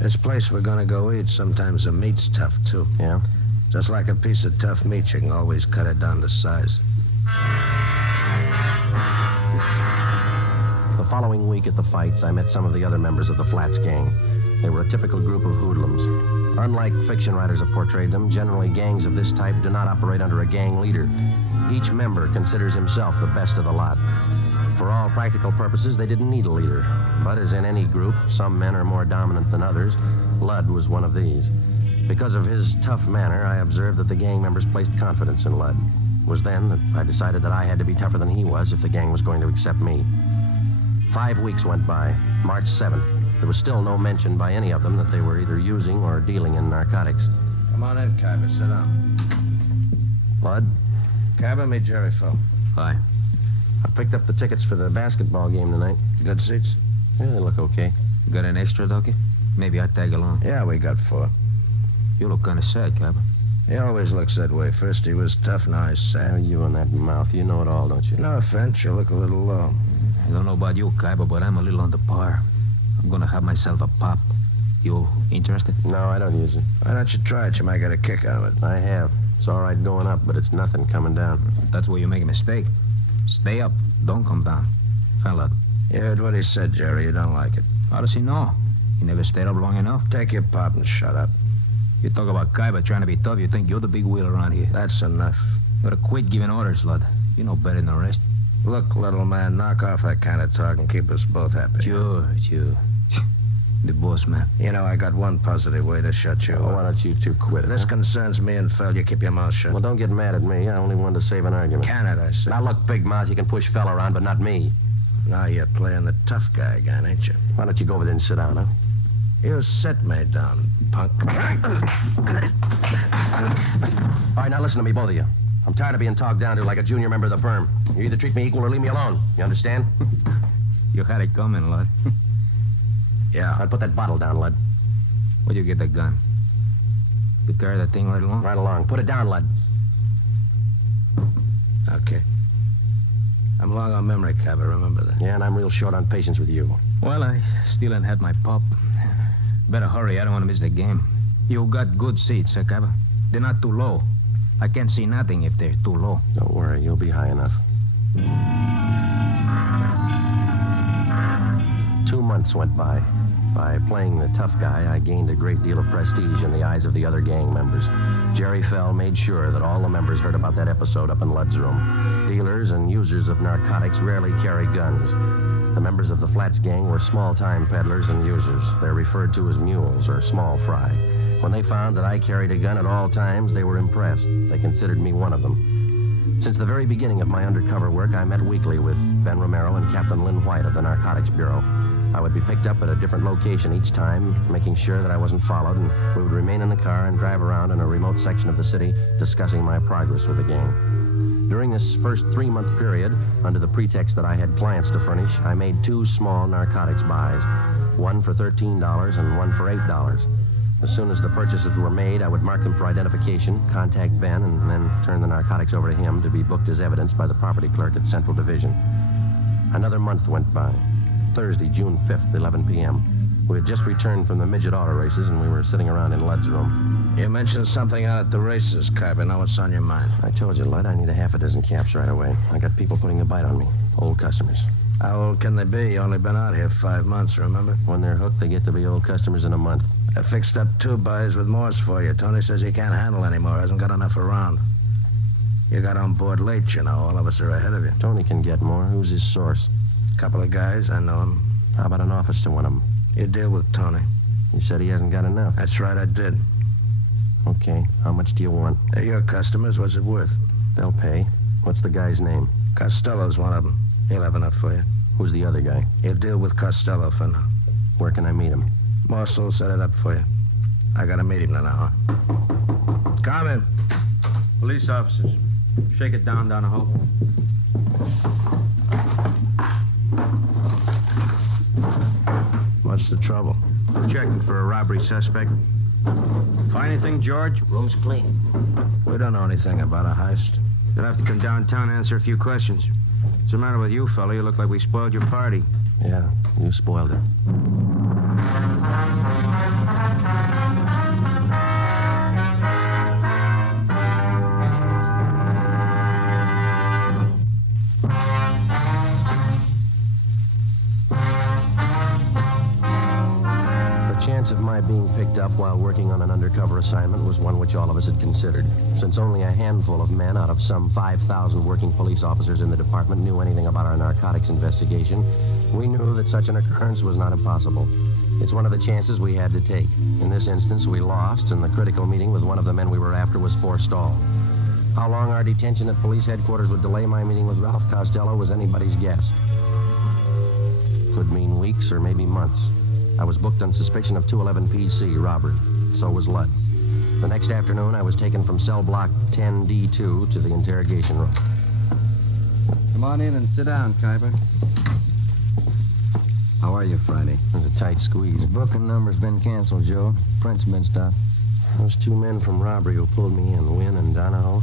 This place we're gonna go eat, sometimes the meat's tough, too. Yeah? Just like a piece of tough meat, you can always cut it down to size. The following week at the fights, I met some of the other members of the Flats gang. They were a typical group of hoodlums. Unlike fiction writers have portrayed them, generally gangs of this type do not operate under a gang leader. Each member considers himself the best of the lot. For all practical purposes, they didn't need a leader. But as in any group, some men are more dominant than others. Lud was one of these. Because of his tough manner, I observed that the gang members placed confidence in Lud. It was then that I decided that I had to be tougher than he was if the gang was going to accept me. 5 weeks went by. March 7th. There was still no mention by any of them that they were either using or dealing in narcotics. Come on in, Kyber. Sit down. Lud? Kyber, meet Jerry Phil. Hi. I picked up the tickets for the basketball game tonight. Good seats? Yeah, they look okay. Got an extra, Ducky? Maybe I'd tag along. Yeah, we got 4. You look kind of sad, Kyber. He always looks that way. First he was tough, now he's sad. Oh, you and that mouth. You know it all, don't you? No offense, you look a little low. I don't know about you, Kyber, but I'm a little under par. I'm gonna have myself a pop. You interested? No, I don't use it. Why don't you try it? You might get a kick out of it. I have. It's all right going up, but it's nothing coming down. That's where you make a mistake. Stay up. Don't come down. Fella. You heard what he said, Jerry. You don't like it. How does he know? He never stayed up long enough. Take your pop and shut up. You talk about Kyber trying to be tough, you think you're the big wheel around here. That's enough. You ought to quit giving orders, Lud. You know better than the rest. Look, little man, knock off that kind of talk and keep us both happy. Sure. The boss man. You know, I got one positive way to shut you Well, up. why don't you two quit it? This huh? concerns me and Phil. You keep your mouth shut. Well, don't get mad at me. I only wanted to save an argument. Can it, I say? Now, look, Big Mouth, you can push Phil around, but not me. Now you're playing the tough guy again, ain't you? Why don't you go over there and sit down, huh? You sit me down, punk. All right, now listen to me, both of you. I'm tired of being talked down to like a junior member of the firm. You either treat me equal or leave me alone. You understand? You had it coming, Lud. Yeah. I'd put that bottle down, Lud. Where'd you get the gun? You carry that thing right along? Right along. Put it down, Lud. Okay. I'm long on memory, Cabba. Remember that. Yeah, and I'm real short on patience with you. Well, I still ain't had my pop. Better hurry. I don't want to miss the game. You got good seats, huh, Cabba? They're not too low. I can't see nothing if they're too low. Don't worry. You'll be high enough. 2 months went by. By playing the tough guy, I gained a great deal of prestige in the eyes of the other gang members. Jerry Fell made sure that all the members heard about that episode up in Lud's room. Dealers and users of narcotics rarely carry guns. The members of the Flats gang were small-time peddlers and users. They're referred to as mules or small fry. When they found that I carried a gun at all times, they were impressed. They considered me one of them. Since the very beginning of my undercover work, I met weekly with Ben Romero and Captain Lynn White of the Narcotics Bureau. I would be picked up at a different location each time, making sure that I wasn't followed, and we would remain in the car and drive around in a remote section of the city, discussing my progress with the gang. During this first 3-month period, under the pretext that I had clients to furnish, I made 2 small narcotics buys, one for $13 and one for $8. As soon as the purchases were made, I would mark them for identification, contact Ben, and then turn the narcotics over to him to be booked as evidence by the property clerk at Central Division. Another month went by. Thursday, June 5th, 11 p.m. We had just returned from the midget auto races, and we were sitting around in Lud's room. You mentioned something out at the races, Cabba. Now what's on your mind? I told you, Lud, I need a half a dozen caps right away. I got people putting the bite on me. Old customers. How old can they be? You only been out here 5 months, remember? When they're hooked, they get to be old customers in a month. I fixed up 2 buys with Morse for you. Tony says he can't handle anymore. Hasn't got enough around. You got on board late, you know. All of us are ahead of you. Tony can get more. Who's his source? Couple of guys. I know him. How about an office to one of them? You deal with Tony. You said he hasn't got enough. That's right, I did. Okay. How much do you want? They're your customers. What's it worth? They'll pay. What's the guy's name? Costello's one of them. He'll have enough for you. Who's the other guy? You'll deal with Costello for now. Where can I meet him? Morse will set it up for you. I gotta meet him in an hour. Come in. Police officers. Shake it down, Donahoe. What's the trouble? Checking for a robbery suspect. Find anything, George? Room's clean. We don't know anything about a heist. You'll have to come downtown and answer a few questions. What's the matter with you, fella? You look like we spoiled your party. Yeah, you spoiled it. The chance of my being picked up while working on an undercover assignment was one which all of us had considered. Since only a handful of men out of some 5,000 working police officers in the department knew anything about our narcotics investigation, we knew that such an occurrence was not impossible. It's one of the chances we had to take. In this instance, we lost, and the critical meeting with one of the men we were after was forestalled. How long our detention at police headquarters would delay my meeting with Ralph Costello was anybody's guess. Could mean weeks or maybe months. I was booked on suspicion of 211 PC robbery. So was Lud. The next afternoon, I was taken from cell block 10D2 to the interrogation room. Come on in and sit down, Kuiper. How are you, Friday? It was a tight squeeze. The booking number's been canceled, Joe. Print's been stopped. Those 2 men from robbery who pulled me in, Wynn and Donahoe,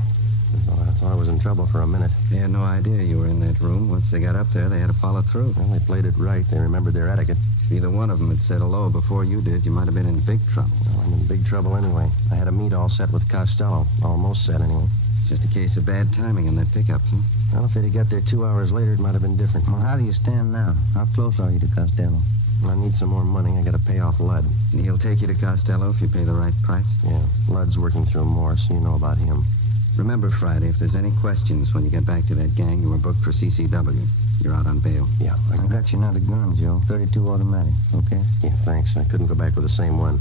I thought I was in trouble for a minute. They had no idea you were in that room. Once they got up there, they had to follow through. Well, they played it right. They remembered their etiquette. If either one of them had said hello before you did, you might have been in big trouble. Well, I'm in big trouble anyway. I had a meet all set with Costello. Almost set, anyway. Just a case of bad timing on that pickup, huh? Well, if they'd have got there 2 hours later, it might have been different. Well, how do you stand now? How close are you to Costello? I need some more money. I got to pay off Lud. And he'll take you to Costello if you pay the right price? Yeah. Lud's working through Morse. You know about him. Remember, Friday, if there's any questions when you get back to that gang, you were booked for CCW. You're out on bail. Yeah, I got you another gun, Joe. 32 automatic, okay? Yeah, thanks. I couldn't go back with the same one.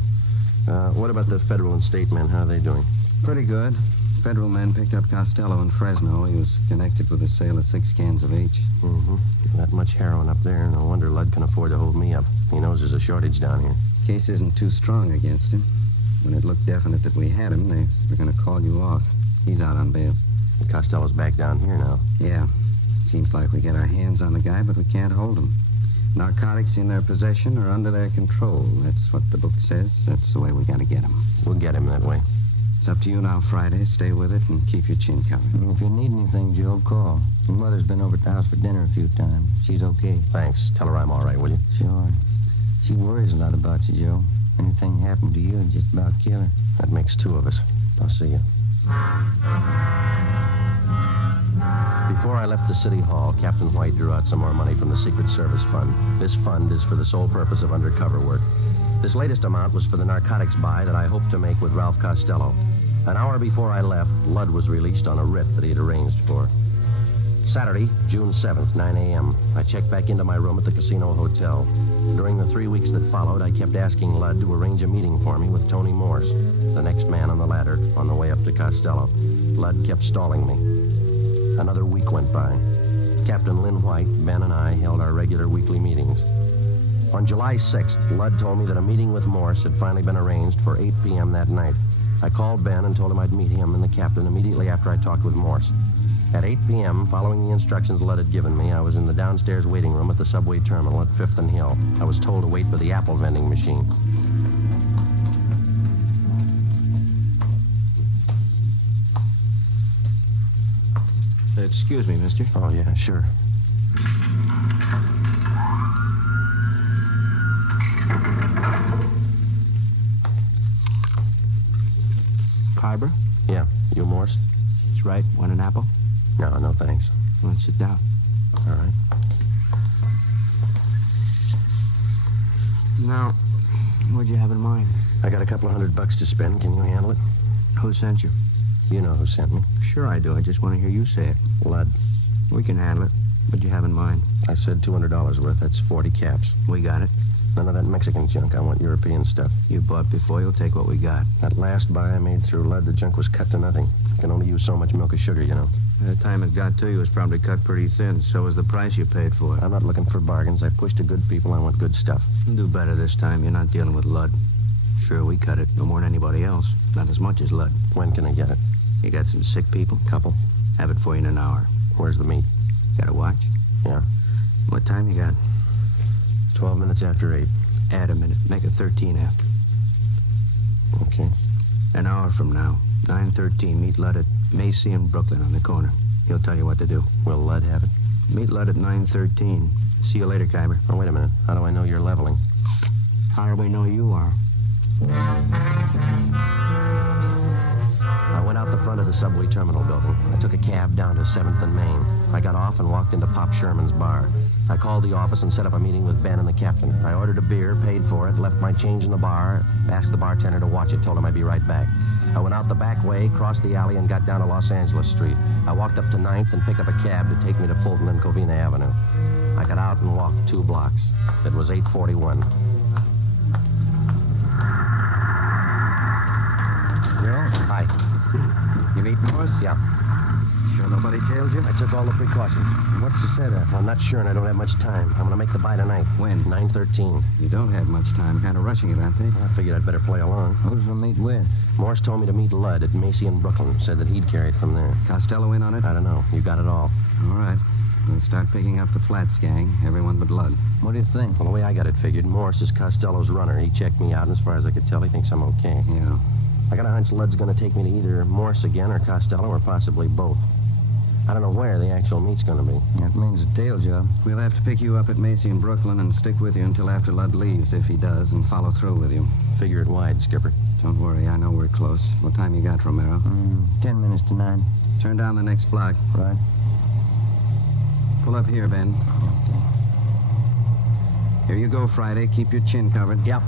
What about the federal and state men? How are they doing? Pretty good. Federal men picked up Costello in Fresno. He was connected with the sale of 6 cans of H. Mm-hmm. That much heroin up there. No wonder Ludd can afford to hold me up. He knows there's a shortage down here. Case isn't too strong against him. When it looked definite that we had him, they were going to call you off. He's out on bail. Costello's back down here now. Yeah. Seems like we get our hands on the guy, but we can't hold him. Narcotics in their possession or under their control. That's what the book says. That's the way we got to get him. We'll get him that way. It's up to you now, Friday. Stay with it and keep your chin covered. And if you need anything, Joe, call. Your mother's been over at the house for dinner a few times. She's okay. Thanks. Tell her I'm all right, will you? Sure. She worries a lot about you, Joe. Anything happened to you, it'd just about kill her. That makes 2 of us. I'll see you. Before I left the city hall, Captain White drew out some more money from the Secret Service Fund. This fund is for the sole purpose of undercover work. This latest amount was for the narcotics buy that I hoped to make with Ralph Costello. An hour before I left, Ludd was released on a writ that he had arranged for. Saturday, June 7th, 9 a.m. I checked back into my room at the Casino Hotel. During the 3 weeks that followed, I kept asking Ludd to arrange a meeting for me with Tony Morse, the next man on the ladder, on the way up to Costello. Ludd kept stalling me. Another week went by. Captain Lynn White, Ben, and I held our regular weekly meetings. On July 6th, Ludd told me that a meeting with Morse had finally been arranged for 8 p.m. that night. I called Ben and told him I'd meet him and the captain immediately after I talked with Morse. At 8 p.m., following the instructions Ludd had given me, I was in the downstairs waiting room at the subway terminal at 5th and Hill. I was told to wait for the apple vending machine. Excuse me, mister. Oh, yeah, sure. Kyber? Yeah. You, Morse? That's right. Want an apple? No, thanks. Well, sit down. All right. Now, what'd you have in mind? I got a couple of $100 to spend. Can you handle it? Who sent you? You know who sent me. Sure I do. I just want to hear you say it. Ludd. We can handle it. What'd you have in mind? I said $200 worth. That's 40 caps. We got it. None of that Mexican junk. I want European stuff. You bought before. You'll take what we got. That last buy I made through Ludd, the junk was cut to nothing. You can only use so much milk or sugar, you know. By the time it got to you, it was probably cut pretty thin. So was the price you paid for it. I'm not looking for bargains. I push to good people. I want good stuff. You'll do better this time. You're not dealing with Ludd. Sure, we cut it. No more than anybody else. Not as much as Ludd. When can I get it? You got some sick people? Couple. Have it for you in an hour. Where's the meat? Got a watch? Yeah. What time you got? 12 minutes after 8. Add a minute. Make it 13 after. Okay. An hour from now, 9:13, meet Ludd at Macy and Brooklyn on the corner. He'll tell you what to do. Will Ludd have it? Meet Ludd at 9:13. See you later, Kyber. Oh, wait a minute. How do I know you're leveling? How do we know you are? I went out the front of the subway terminal building. I took a cab down to 7th and Main. I got off and walked into Pop Sherman's bar. I called the office and set up a meeting with Ben and the captain. I ordered a beer, paid for it, left my change in the bar, asked the bartender to watch it, told him I'd be right back. I went out the back way, crossed the alley, and got down to Los Angeles Street. I walked up to 9th and picked up a cab to take me to Fulton and Covina Avenue. I got out and walked 2 blocks. It was 8:41. Joe? Hi. You meet Morse? Yeah. Sure nobody tailed you? I took all the precautions. What's the setup? I'm not sure, and I don't have much time. I'm going to make the buy tonight. When? 9:13. You don't have much time. Kind of rushing it, aren't they? I figured I'd better play along. Who's the meet with? Morse told me to meet Ludd at Macy and Brooklyn. Said that he'd carry it from there. Costello in on it? I don't know. You got it all. All right. We'll start picking up the Flats gang. Everyone but Ludd. What do you think? Well, the way I got it figured, Morse is Costello's runner. He checked me out, and as far as I could tell, he thinks I'm okay. Yeah. I got a hunch Ludd's going to take me to either Morse again or Costello or possibly both. I don't know where the actual meet's going to be. That means a tail job. We'll have to pick you up at Macy and Brooklyn and stick with you until after Ludd leaves, if he does, and follow through with you. Figure it wide, Skipper. Don't worry, I know we're close. What time you got, Romero? 10 minutes to 9. Turn down the next block. Right. Pull up here, Ben. Okay. Here you go, Friday. Keep your chin covered. Yep.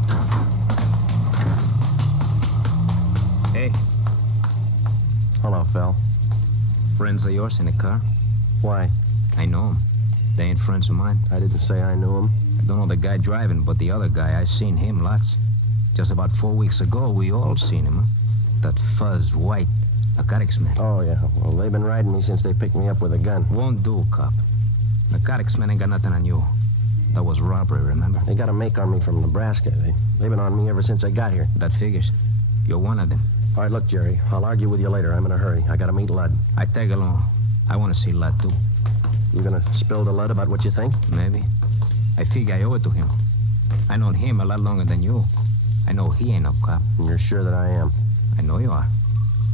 Hey. Hello, Phil. Friends of yours in the car? Why? I know them. They ain't friends of mine. I didn't say I knew him. I don't know the guy driving, but the other guy, I seen him lots. Just about 4 weeks ago, we all seen him, huh? That fuzz, white, narcotics man. Oh, yeah. Well, they've been riding me since they picked me up with a gun. Won't do, cop. Narcotics man ain't got nothing on you. That was robbery, remember? They got a make on me from Nebraska. They've been on me ever since I got here. That figures. You're one of them. All right, look, Jerry. I'll argue with you later. I'm in a hurry. I gotta meet Lud. I tag along. I want to see Lud, too. You gonna spill to Lud about what you think? Maybe. I figure I owe it to him. I known him a lot longer than you. I know he ain't no cop. And you're sure that I am? I know you are.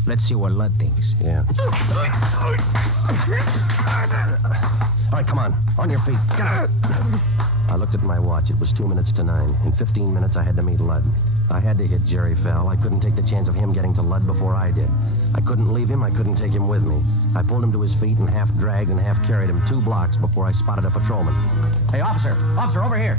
Let's see what Lud thinks. Yeah. All right, come on. On your feet. Get out. I looked at my watch. It was 2 minutes to 9. In 15 minutes, I had to meet Lud. I had to hit Jerry Fell. I couldn't take the chance of him getting to Lud before I did. I couldn't leave him. I couldn't take him with me. I pulled him to his feet and half dragged and half carried him 2 blocks before I spotted a patrolman. Hey, officer! Officer, over here!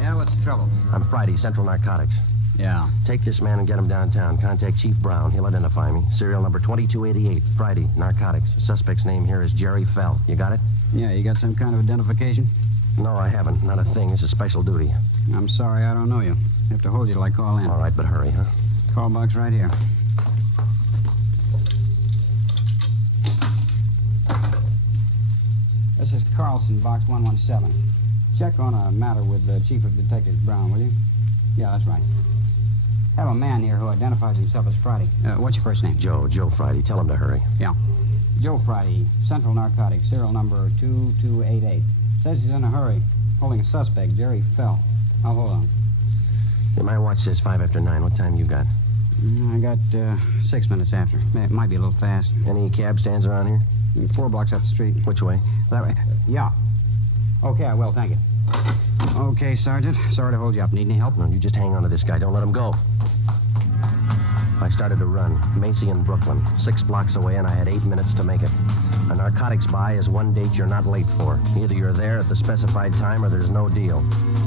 Yeah, what's the trouble? I'm Friday, Central Narcotics. Yeah. Take this man and get him downtown. Contact Chief Brown. He'll identify me. Serial number 2288. Friday, Narcotics. The suspect's name here is Jerry Fell. You got it? Yeah, you got some kind of identification? No, I haven't. Not a thing. It's a special duty. I'm sorry, I don't know you. I have to hold you till I call in. All right, but hurry, huh? Call box right here. This is Carlson, box 117. Check on a matter with the Chief of Detectives Brown, will you? Yeah, that's right. Have a man here who identifies himself as Friday. What's your first name? Joe Friday. Tell him to hurry. Yeah. Joe Friday, Central Narcotics, serial number 2288. Says he's in a hurry, holding a suspect, Jerry Fell. I'll hold on. Yeah, my watch says 5 after 9. What time you got? I got 6 minutes after. It might be a little fast. Any cab stands around here? 4 blocks up the street. Which way? That way. Yeah. Okay, I will. Thank you. Okay, Sergeant. Sorry to hold you up. Need any help? No, you just hang on to this guy. Don't let him go. I started to run. Macy and Brooklyn. 6 blocks away, and I had 8 minutes to make it. A narcotics buy is one date you're not late for. Either you're there at the specified time or there's no deal.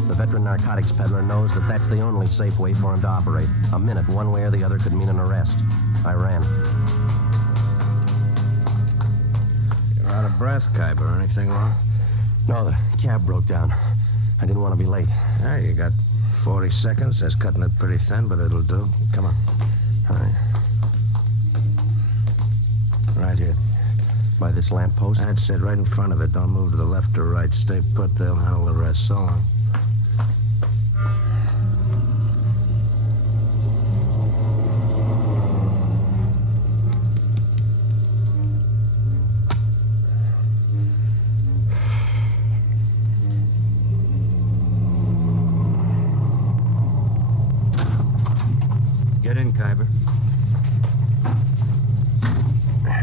The veteran narcotics peddler knows that that's the only safe way for him to operate. A minute, one way or the other, could mean an arrest. I ran. You're out of breath, Khyber. Anything wrong? No, the cab broke down. I didn't want to be late. Yeah, you got 40 seconds. That's cutting it pretty thin, but it'll do. Come on. All right. Right here. By this lamppost? That's it, right in front of it. Don't move to the left or right. Stay put. They'll handle the rest. So long. Get in, Khyber.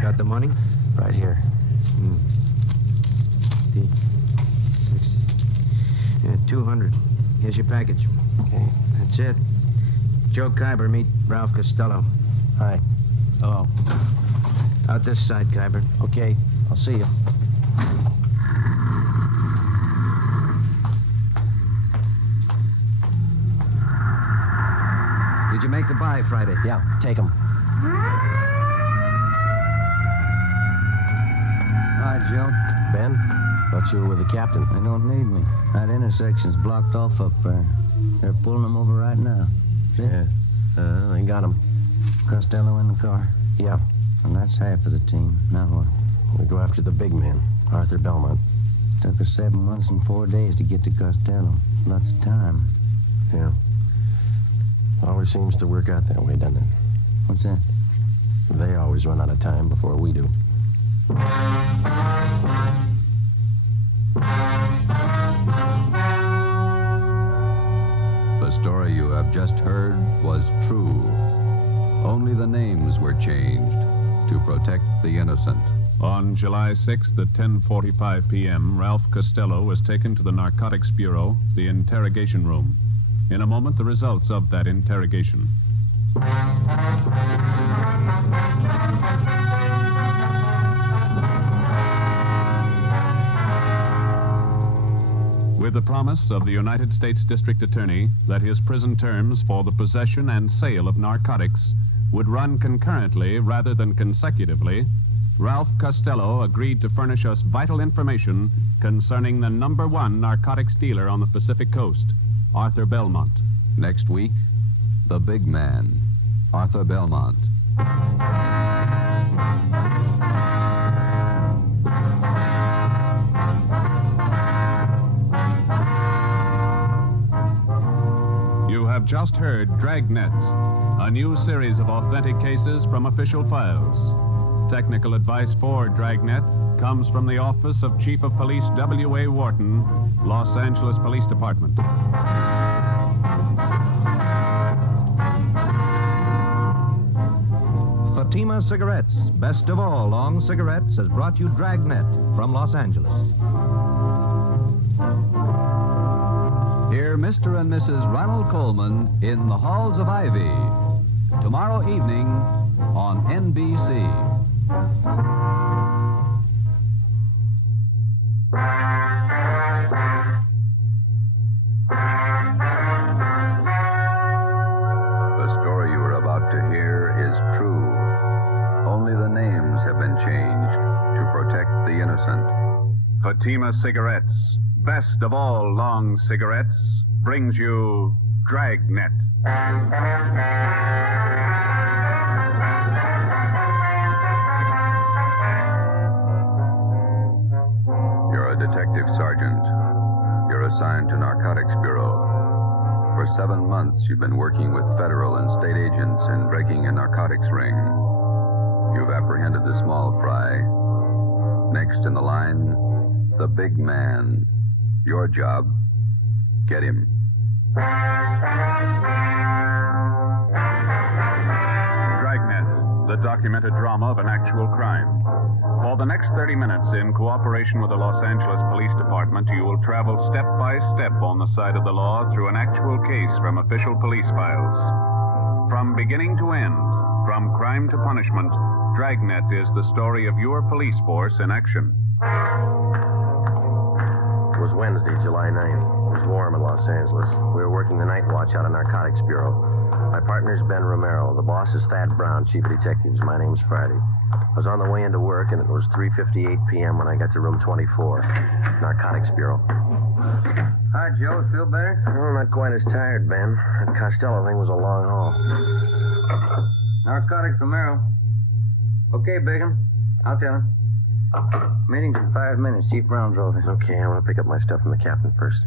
Got the money? Right here. 50, 60. Yeah, 200. Here's your package. Okay. That's it. Joe Khyber, meet Ralph Costello. Hi. Hello. Out this side, Khyber. Okay. I'll see you. Did you make the buy Friday? Yeah, take him. Hi, Joe. Ben? Thought you were with the captain. They don't need me. That intersection's blocked off up there. They're pulling them over right now. See? Yeah. They got him. Costello in the car? Yeah. And that's half of the team. Now what? We go after the big man, Arthur Belmont. Took us 7 months and 4 days to get to Costello. Lots of time. Yeah. Always seems to work out that way, doesn't it? What's that? They always run out of time before we do. The story you have just heard was true. Only the names were changed to protect the innocent. On July 6th at 10:45 p.m., Ralph Costello was taken to the Narcotics Bureau, the interrogation room. In a moment, the results of that interrogation. With the promise of the United States District Attorney that his prison terms for the possession and sale of narcotics would run concurrently rather than consecutively, Ralph Costello agreed to furnish us vital information concerning the #1 narcotics dealer on the Pacific Coast, Arthur Belmont. Next week, the big man, Arthur Belmont. You have just heard Dragnet, a new series of authentic cases from official files. Technical advice for Dragnet comes from the Office of Chief of Police W.A. Wharton, Los Angeles Police Department. Fatima Cigarettes, best of all long cigarettes, has brought you Dragnet from Los Angeles. Hear Mr. and Mrs. Ronald Coleman in the Halls of Ivy, tomorrow evening on NBC. The story you are about to hear is true. Only the names have been changed to protect the innocent. Fatima Cigarettes, best of all long cigarettes, brings you Dragnet. You're a detective sergeant. You're assigned to Narcotics Bureau. For 7 months, you've been working with federal and state agents in breaking a narcotics ring. You've apprehended the small fry. Next in the line, the big man. Your job, get him. Dragnet, the documented drama of an actual crime. For the next 30 minutes, in cooperation with the Los Angeles Police Department, you will travel step by step on the side of the law through an actual case from official police files. From beginning to end, from crime to punishment, Dragnet is the story of your police force in action. It was Wednesday, July 9th. It was warm in Los Angeles. We were working the night watch out of Narcotics Bureau. My partner's Ben Romero. The boss is Thad Brown, Chief of Detectives. My name's Friday. I was on the way into work, and it was 3:58 p.m. when I got to room 24, Narcotics Bureau. Hi, Joe. Feel better? Oh, not quite as tired, Ben. That Costello thing was a long haul. Narcotics Romero. Okay, Bigham. I'll tell him. Meeting's in 5 minutes. Chief Brown drove in. Okay, I want to pick up my stuff from the captain first.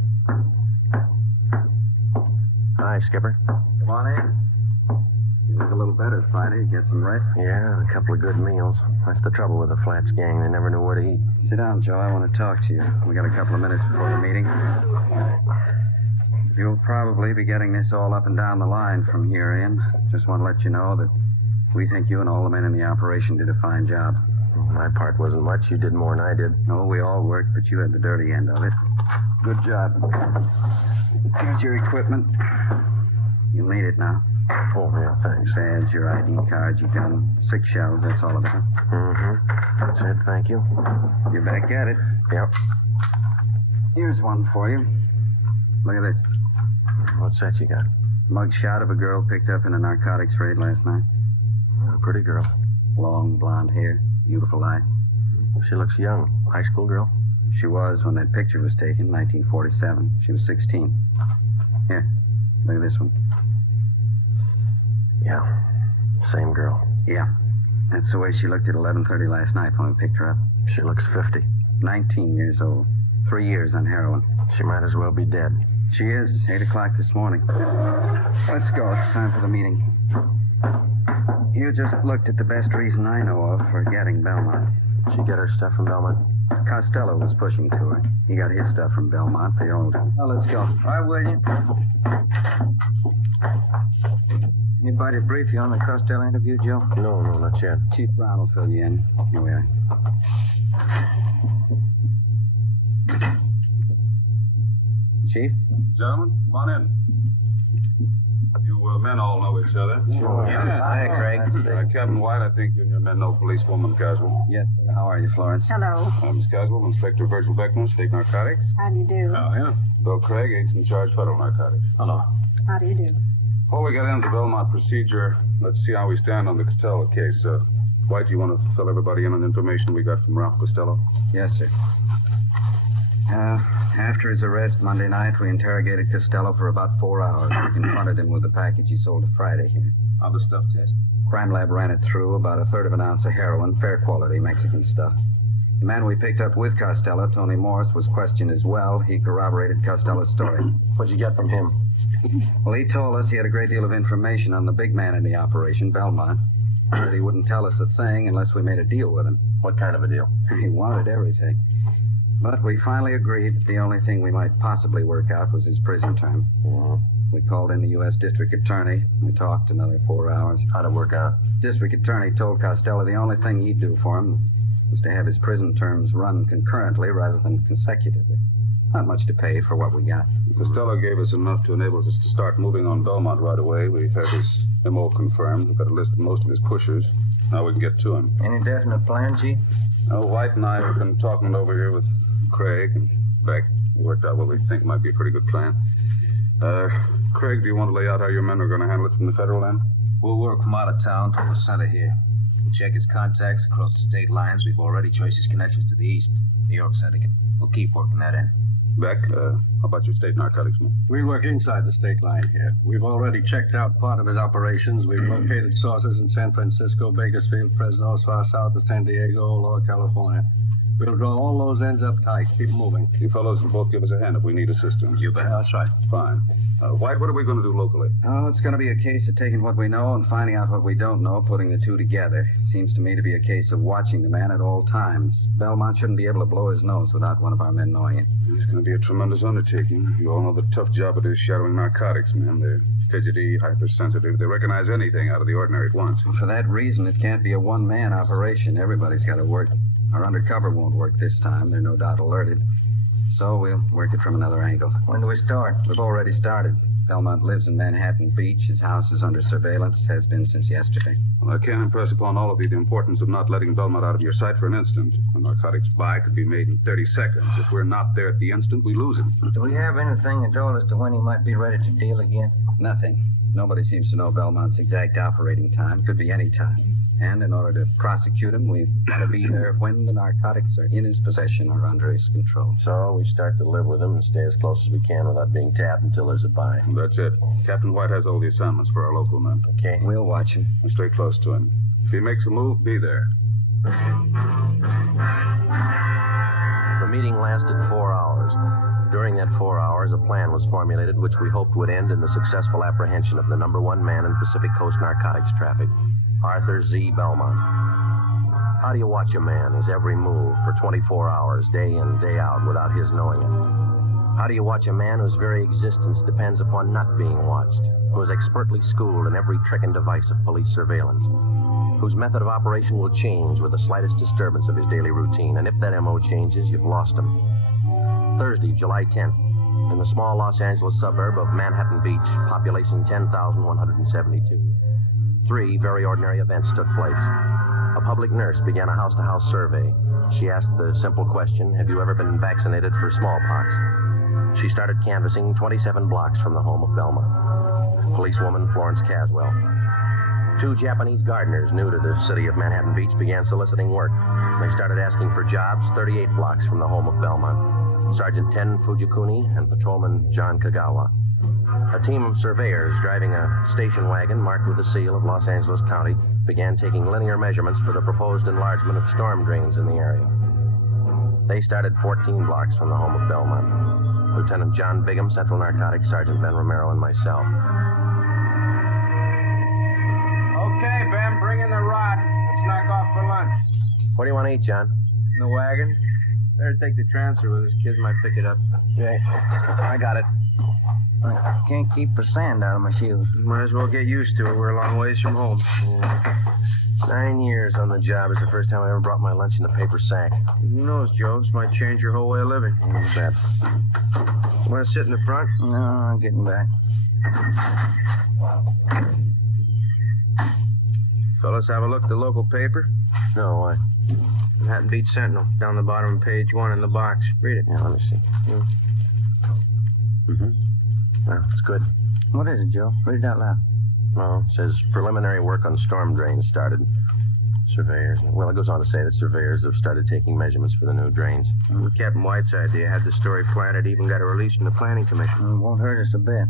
Hi, Skipper. Come on in. You look a little better, Friday. Get some rest? Yeah, a couple of good meals. That's the trouble with the Flats gang. They never knew where to eat. Sit down, Joe. I want to talk to you. We got a couple of minutes before the meeting. You'll probably be getting this all up and down the line from here in. Just want to let you know that we think you and all the men in the operation did a fine job. My part wasn't much. You did more than I did. No, we all worked, but you had the dirty end of it. Good job. Here's your equipment. You'll need it now. Oh, yeah, thanks. Badge, your ID card, your gun, 6 shells, that's all of it. Mm-hmm. That's it, thank you. You're back at it. Yep. Here's one for you. Look at this. What's that you got? Mug shot of a girl picked up in a narcotics raid last night. Oh, a pretty girl. Long blonde hair, beautiful eye. She looks young. High school girl? She was when that picture was taken, 1947. She was 16. Here, look at this one. Yeah, same girl. Yeah, that's the way she looked at 11:30 last night when we picked her up. She looks 50. 19 years old. 3 years on heroin. She might as well be dead. She is. 8 o'clock this morning. Let's go. It's time for the meeting. You just looked at the best reason I know of for getting Belmont. She get her stuff from Belmont? Costello was pushing to her. He got his stuff from Belmont. They all... Well, let's go. All right, William. Anybody brief you on the Costello interview, Joe? No, not yet. Chief Brown will fill you in. Here we are. Chief? Gentlemen, come on in. You men all know each other. Sure. Yeah. Hi, Craig. Captain White, I think you and your men know policewoman Caswell. Yes, sir. How are you, Florence? Hello. Miss Caswell, Inspector Virgil Beckman, State Narcotics. How do you do? Oh, yeah. Bill Craig, Agent in Charge, Federal Narcotics. Hello. How do you do? Before we get into the Belmont procedure, let's see how we stand on the Costello case. White, you want to fill everybody in on the information we got from Ralph Costello? Yes, sir. After his arrest Monday night, we interrogated Costello for about 4 hours. We confronted him with the package he sold to Friday here. How'd the stuff test? Crime lab ran it through, about a third of an ounce of heroin, fair quality Mexican stuff. The man we picked up with Costello, Tony Morris, was questioned as well. He corroborated Costello's story. What'd you get from him? Well, he told us he had a great deal of information on the big man in the operation, Belmont. But he wouldn't tell us a thing unless we made a deal with him. What kind of a deal? He wanted everything. But we finally agreed that the only thing we might possibly work out was his prison term. We called in the U.S. District Attorney. We talked another 4 hours. How'd it work out? District Attorney told Costello the only thing he'd do for him was to have his prison terms run concurrently rather than consecutively. Not much to pay for what we got. Costello gave us enough to enable us to start moving on Belmont right away. We've had his MO confirmed. We've got a list of most of his pushers. Now we can get to him. Any definite plan, Chief? White and I have been talking it over here with Craig and Beck. We worked out what we think might be a pretty good plan. Craig, do you want to lay out how your men are going to handle it from the federal end? We'll work from out of town to the center here. We'll check his contacts across the state lines. We've already traced his connections to the east, New York syndicate. We'll keep working that in. Beck, how about your state narcotics man? We work inside the state line here. We've already checked out part of his operations. We've located sources in San Francisco, Bakersfield, Fresno, as far south as San Diego, Lower California. We'll draw all those ends up tight. Keep moving. You fellows will both give us a hand if we need assistance. You bet. That's right. Fine. White, what are we going to do locally? Oh, it's going to be a case of taking what we know and finding out what we don't know, putting the two together. Seems to me to be a case of watching the man at all times. Belmont shouldn't be able to blow his nose without one of our men knowing it. It's going to be a tremendous undertaking. You all know the tough job it is shadowing narcotics men. They're fidgety, hypersensitive. They recognize anything out of the ordinary at once. For that reason, it can't be a one-man operation. Everybody's got to work. Our undercover won't work this time. They're no doubt alerted. So we'll work it from another angle. When do we start? We've already started. Belmont lives in Manhattan Beach. His house is under surveillance. Has been since yesterday. Well, I can't impress upon all of you the importance of not letting Belmont out of your sight for an instant. A narcotics buy could be made in 30 seconds. If we're not there at the instant, we lose him. Do we have anything at all as to when he might be ready to deal again? Nothing. Nobody seems to know Belmont's exact operating time. Could be any time. And in order to prosecute him, we've got to be there when the narcotics are in his possession or under his control. So we start to live with him and stay as close as we can without being tapped until there's a buy. That's it. Captain White has all the assignments for our local men. Okay. We'll watch him. And stay close to him. If he makes a move, be there. The meeting lasted 4 hours. During that 4 hours, a plan was formulated which we hoped would end in the successful apprehension of the #1 man in Pacific Coast narcotics traffic, Arthur Z. Belmont. How do you watch a man, his every move, for 24 hours, day in, day out, without his knowing it? How do you watch a man whose very existence depends upon not being watched, who is expertly schooled in every trick and device of police surveillance, whose method of operation will change with the slightest disturbance of his daily routine, and if that M.O. changes, you've lost him? Thursday, July 10th, in the small Los Angeles suburb of Manhattan Beach, population 10,172. 3 very ordinary events took place. A public nurse began a house-to-house survey. She asked the simple question, have you ever been vaccinated for smallpox? She started canvassing 27 blocks from the home of Belmont. Policewoman Florence Caswell. 2 Japanese gardeners new to the city of Manhattan Beach began soliciting work. They started asking for jobs 38 blocks from the home of Belmont. Sergeant Ten Fujikuni and Patrolman John Kagawa. A team of surveyors driving a station wagon marked with the seal of Los Angeles County began taking linear measurements for the proposed enlargement of storm drains in the area. They started 14 blocks from the home of Belmont. Lieutenant John Bigham, Central Narcotics, Sergeant Ben Romero, and myself. Okay, Ben, bring in the rod. Let's knock off for lunch. What do you want to eat, John? In the wagon? Better take the transfer with us. Kids might pick it up. Okay. I got it. I can't keep the sand out of my shoes. Might as well get used to it. We're a long ways from home. Yeah. 9 years on the job. It's the first time I ever brought my lunch in a paper sack. Who knows, Joe? This might change your whole way of living. You bet. Want to sit in the front? No, I'm getting back. Fellas, have a look at the local paper? No, why? Manhattan Beach Sentinel, down the bottom of page 1 in the box. Read it. Yeah, let me see. Well, it's good. What is it, Joe? Read it out loud. Well, it says preliminary work on storm drains started. Surveyors. Well, it goes on to say that surveyors have started taking measurements for the new drains. Captain Whiteside, they had the story planted, even got a release from the Planning Commission. Won't hurt us a bit.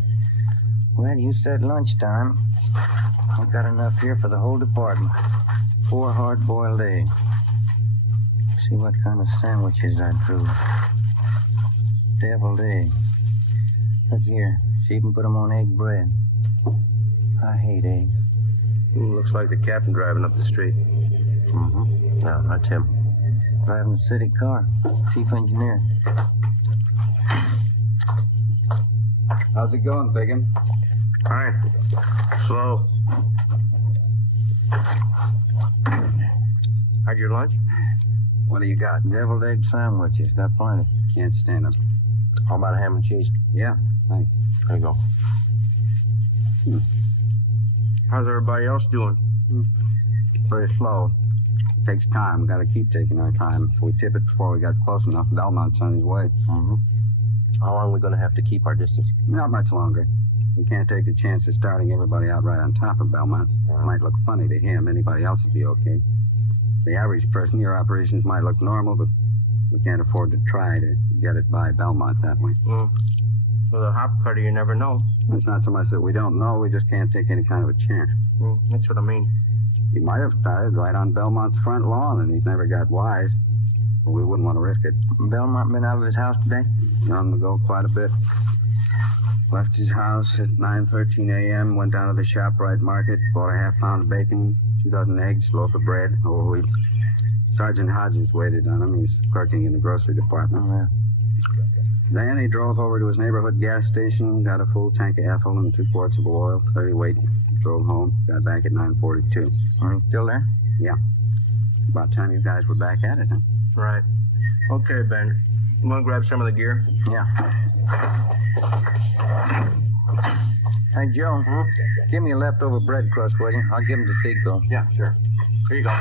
Well, you said lunchtime. I've got enough here for the whole department. 4 hard-boiled eggs. See what kind of sandwiches I drew. Deviled eggs. Look here. She even put them on egg bread. I hate eggs. Looks like the captain driving up the street. Mm-hmm. No, that's him. Driving a city car. Chief engineer. How's it going, Bigham? Fine. Slow. Had your lunch? What do you got? Deviled egg sandwiches. Got plenty. Can't stand them. How about ham and cheese? Yeah, thanks. There you go. How's everybody else doing? Very slow. It takes time. Got to keep taking our time. If we tip it before we got close enough, Belmont's on his way. Mm-hmm. How long are we going to have to keep our distance? Not much longer. We can't take the chance of starting everybody out right on top of Belmont. It might look funny to him. Anybody else would be okay. The average person, your operations might look normal, but we can't afford to try to get it by Belmont that way. Well, with a hop cutter, you never know. It's not so much that we don't know, we just can't take any kind of a chance. That's what I mean. He might have started right on Belmont's front lawn, and he's never got wise. But we wouldn't want to risk it. Belmont been out of his house today? On the go quite a bit. Left his house at 9:13 a.m., went down to the ShopRite market, bought a half-pound of bacon, 2 dozen eggs, loaf of bread, whole wheat. Sergeant Hodges waited on him. He's clerking in the grocery department. Yeah. Then he drove over to his neighborhood gas station, got a full tank of ethyl and 2 quarts of oil, 30 weight, drove home, got back at 9:42. Are you still there? Yeah. About time you guys were back at it, huh? Right. Okay, Ben. You want to grab some of the gear? Yeah. Hey, Joe, give me a leftover bread crust, will you? I'll give him to Seagull. Yeah, sure. Here you go.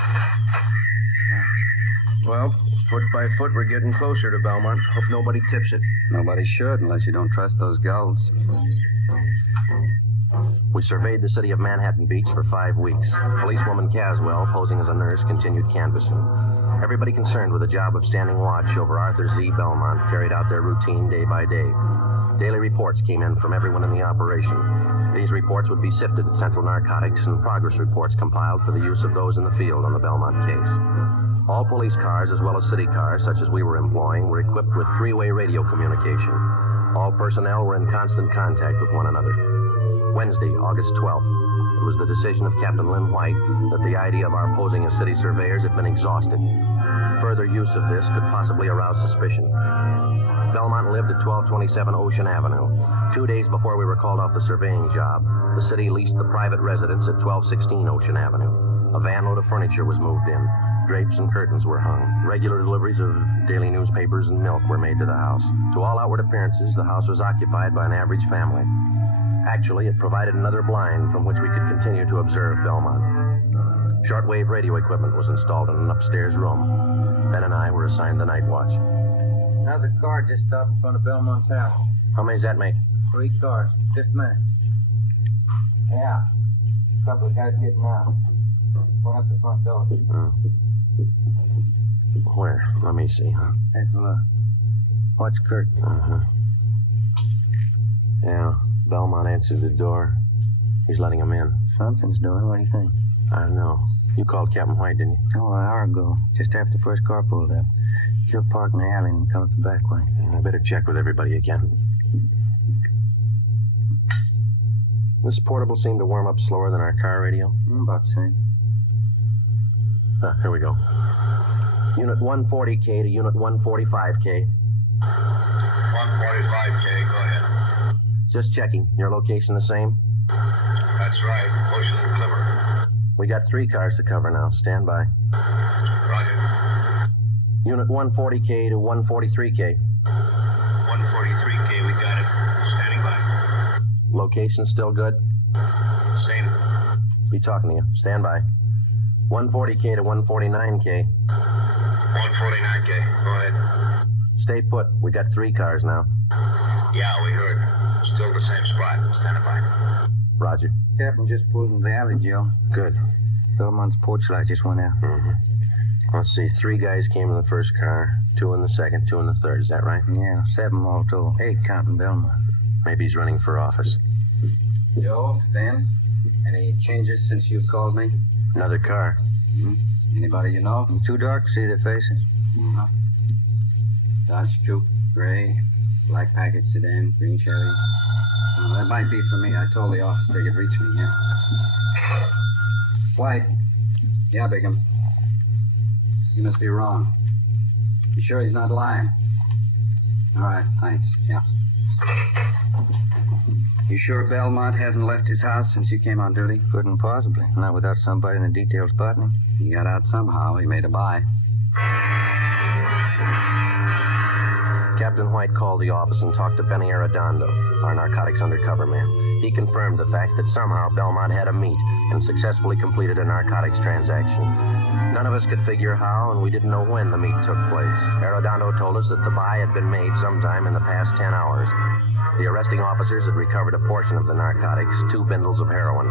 Well, foot by foot, we're getting closer to Belmont. Hope nobody tips it. Nobody should, unless you don't trust those gulls. We surveyed the city of Manhattan Beach for 5 weeks. Policewoman Caswell, posing as a nurse, continued canvassing. Everybody concerned with the job of standing watch over Arthur Z. Belmont carried out their routine day by day. Daily reports came in from everyone in the operation. These reports would be sifted at Central Narcotics and progress reports compiled for the use of those in the field on the Belmont case. All police cars, as well as city cars, such as we were employing, were equipped with 3-way radio communication. All personnel were in constant contact with one another. Wednesday, August 12th, it was the decision of Captain Lynn White that the idea of our posing as city surveyors had been exhausted. Further use of this could possibly arouse suspicion. Belmont lived at 1227 Ocean Avenue. 2 days before we were called off the surveying job, the city leased the private residence at 1216 Ocean Avenue. A van load of furniture was moved in. Drapes and curtains were hung. Regular deliveries of daily newspapers and milk were made to the house. To all outward appearances, the house was occupied by an average family. Actually, it provided another blind from which we could continue to observe Belmont. Shortwave radio equipment was installed in an upstairs room. Ben and I were assigned the night watch. How's a car just stopped in front of Belmont's house? How many does that make? 3 cars. Just a minute. Yeah. A couple of guys getting out. Going up the front door. Where? Let me see, huh? Hey, look. Watch Kurt. Uh-huh. Yeah, Belmont answered the door. He's letting him in. Something's doing. What do you think? I don't know. You called Captain White, didn't you? Oh, an hour ago. Just after the first car pulled up. He'll park in the alley and come up the back way. I better check with everybody again. This portable seemed to warm up slower than our car radio. About the same. Here we go. Unit 140K to Unit 145K. 145K, go ahead. Just checking. Your location the same? That's right, Ocean and Clever. We got 3 cars to cover now. Stand by. Roger. Unit 140K to 143K. 143K, we got it. Standing by. Location still good? Same. Be talking to you. Stand by. 140K to 149K. 149K, go ahead. Stay put. We got 3 cars now. Yeah, we heard. Still the same spot. Standing by. Roger. Captain just pulled into the alley, Joe. Good. Belmont's porch light just went out. Mm-hmm. Let's see. 3 guys came in the first car, 2 in the second, 2 in the third. Is that right? Yeah, 7 all told. 8 counting Belmont. Maybe he's running for office. Joe, Ben, any changes since you called me? Another car. Mm-hmm. Anybody you know? Too dark to see their faces. Uh-huh. Dodge Coupe, gray, black package sedan, green Chevy. Well, that might be for me. I told the office they could reach me, yeah. White. Yeah, Bigham. You must be wrong. You sure he's not lying? All right, thanks. Yeah. You sure Belmont hasn't left his house since you came on duty? Couldn't possibly. Not without somebody in the detail spotting him. He got out somehow. He made a buy. Captain White called the office and talked to Benny Arredondo, our narcotics undercover man. He confirmed the fact that somehow Belmont had a meet and successfully completed a narcotics transaction. None of us could figure how, and we didn't know when the meet took place. Arredondo told us that the buy had been made sometime in the past 10 hours. The arresting officers had recovered a portion of the narcotics, 2 bundles of heroin.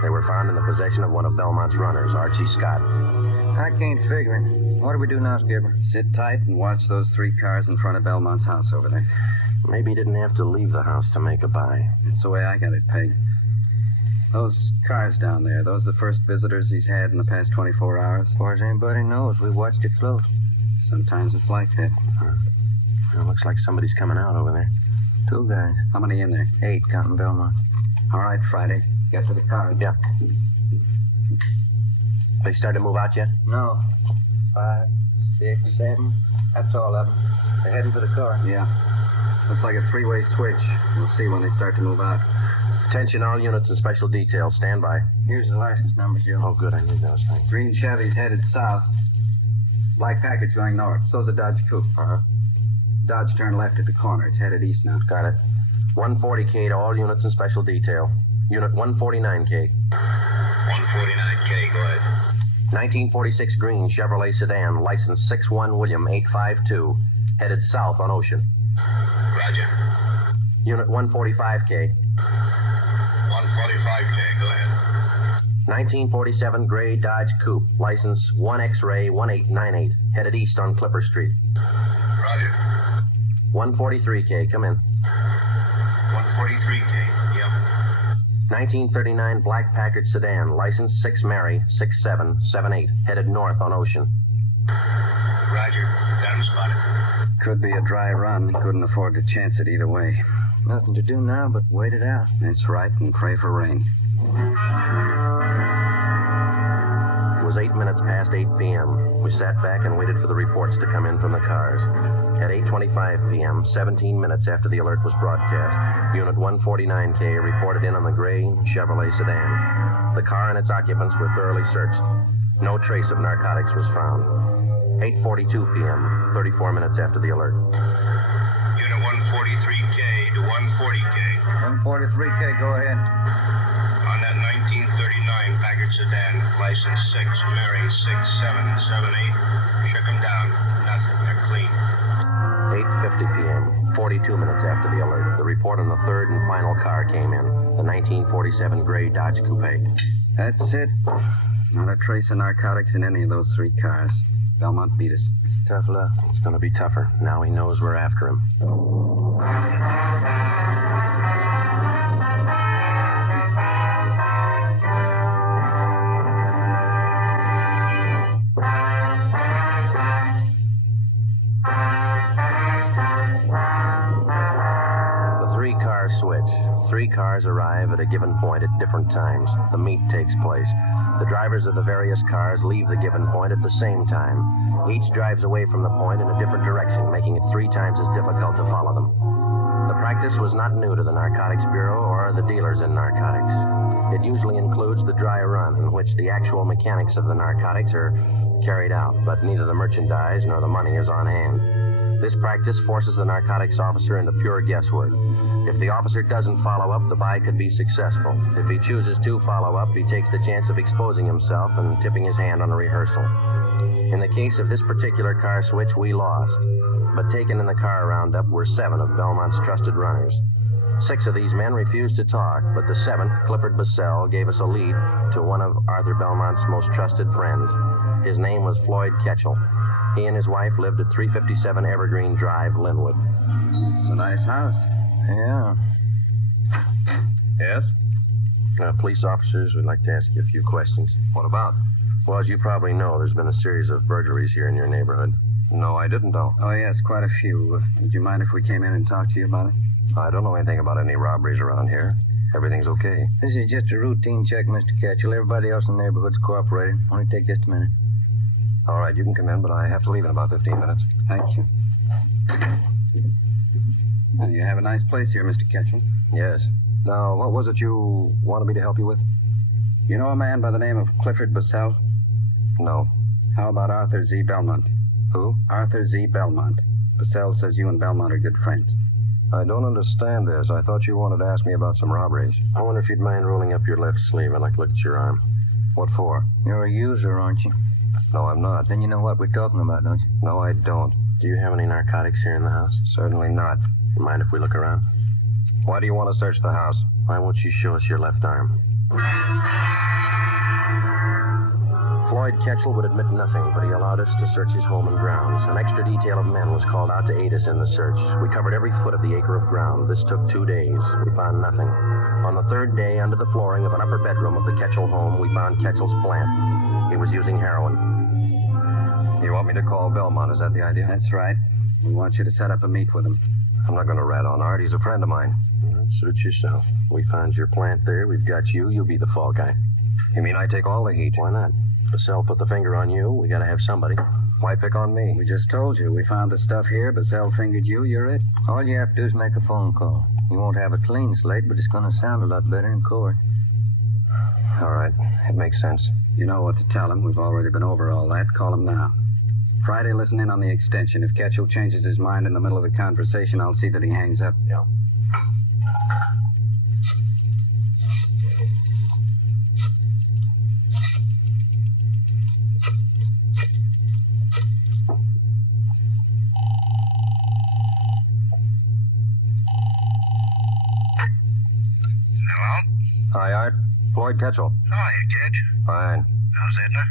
They were found in the possession of one of Belmont's runners, Archie Scott. I can't figure it. What do we do now, Skipper? Sit tight and watch those 3 cars in front of Belmont's house over there. Maybe he didn't have to leave the house to make a buy. That's the way I got it pegged. Those cars down there, those are the first visitors he's had in the past 24 hours? As far as anybody knows, we watched it close. Sometimes it's like that. Well, looks like somebody's coming out over there. 2 guys. How many in there? 8, counting Belmont. All right, Friday. Get to the cars. Yeah. They started to move out yet? No. 5, 6, 7. That's all of them. They're heading for the car. Yeah. Looks like a 3-way switch. We'll see when they start to move out. Attention, all units and special details. Stand by. Here's the license numbers, Joe. Oh, good. I need those things. Green Chevy's headed south. Black package going north. So's a Dodge Coupe. Uh-huh. Dodge turned left at the corner. It's headed east now. Got it. 140K to all units and special detail. Unit 149K. 149K, go ahead. 1946 green Chevrolet sedan, license 61 William 852, headed south on Ocean. Roger. Unit 145K. 145K, go ahead. 1947 gray Dodge Coupe, license 1X-Ray 1898, headed east on Clipper Street. Roger. 143K, come in. 143K, yep. 1939 black Packard sedan, license 6 Mary 6778, headed north on Ocean. Roger. Got him spotted. Could be a dry run. He couldn't afford to chance it either way. Nothing to do now but wait it out. That's right, and pray for rain. It was 8 minutes past 8 p.m. We sat back and waited for the reports to come in from the cars. At 8:25 p.m., 17 minutes after the alert was broadcast, Unit 149K reported in on the gray Chevrolet sedan. The car and its occupants were thoroughly searched. No trace of narcotics was found. 8:42 p.m., 34 minutes after the alert. Unit 143K to 140K. 143K, go ahead. On that 1939 Packard sedan, license 6 Mary 6778. Shook them down. Nothing. They're clean. 8:50 p.m., 42 minutes after the alert, the report on the third and final car came in, the 1947 gray Dodge Coupe. That's it. Not a trace of narcotics in any of those 3 cars. Belmont beat us. Tough luck. It's going to be tougher. Now he knows we're after him. The 3-car switch. 3 cars arrive at a given point at different times. The meet takes place. The drivers of the various cars leave the given point at the same time. Each drives away from the point in a different direction, making it 3 times as difficult to follow them. The practice was not new to the Narcotics Bureau or the dealers in narcotics. It usually includes the dry run, in which the actual mechanics of the narcotics are carried out, but neither the merchandise nor the money is on hand. This practice forces the narcotics officer into pure guesswork. If the officer doesn't follow up, the buy could be successful. If he chooses to follow up, he takes the chance of exposing himself and tipping his hand on a rehearsal. In the case of this particular car switch, we lost. But taken in the car roundup were 7 of Belmont's trusted runners. 6 of these men refused to talk, but the 7th, Clifford Bassell, gave us a lead to one of Arthur Belmont's most trusted friends. His name was Floyd Ketchel. He and his wife lived at 357 Evergreen Drive, Linwood. It's a nice house. Yeah. Yes? Police officers, we'd like to ask you a few questions. What about? Well, as you probably know, there's been a series of burglaries here in your neighborhood. No, I didn't know. Oh, yes, quite a few. Would you mind if we came in and talked to you about it? I don't know anything about any robberies around here. Everything's okay. This is just a routine check, Mr. Ketchel. Everybody else in the neighborhood's cooperating. Only take just a minute. All right, you can come in, but I have to leave in about 15 minutes. Thank you. Well, you have a nice place here, Mr. Ketchel. Yes. Now, what was it you wanted me to help you with? You know a man by the name of Clifford Bassell? No. How about Arthur Z. Belmont? Who? Arthur Z. Belmont. Bassell says you and Belmont are good friends. I don't understand this. I thought you wanted to ask me about some robberies. I wonder if you'd mind rolling up your left sleeve. I'd like to look at your arm. What for? You're a user, aren't you? No, I'm not. Then you know what we're talking about, don't you? No, I don't. Do you have any narcotics here in the house? Certainly not. You mind if we look around? Why do you want to search the house? Why won't you show us your left arm? Floyd Ketchel would admit nothing, but he allowed us to search his home and grounds. An extra detail of men was called out to aid us in the search. We covered every foot of the acre of ground. This took 2 days. We found nothing. On the 3rd day, under the flooring of an upper bedroom of the Ketchel home, we found Ketchel's plant. He was using heroin. You want me to call Belmont? Is that the idea? That's right. We want you to set up a meet with him. I'm not going to rat on Art. He's a friend of mine. Well, suit yourself. We found your plant there. We've got you. You'll be the fall guy. You mean I take all the heat? Why not? Bassell put the finger on you. We got to have somebody. Why pick on me? We just told you. We found the stuff here. Bassell fingered you. You're it. All you have to do is make a phone call. You won't have a clean slate, but it's going to sound a lot better in court. All right. It makes sense. You know what to tell him. We've already been over all that. Call him now. Friday, listen in on the extension. If Ketchel changes his mind in the middle of the conversation, I'll see that he hangs up. Yeah. Hello? Hi, Art. Floyd Ketchel. Hiya, kid. Fine. How's Edna?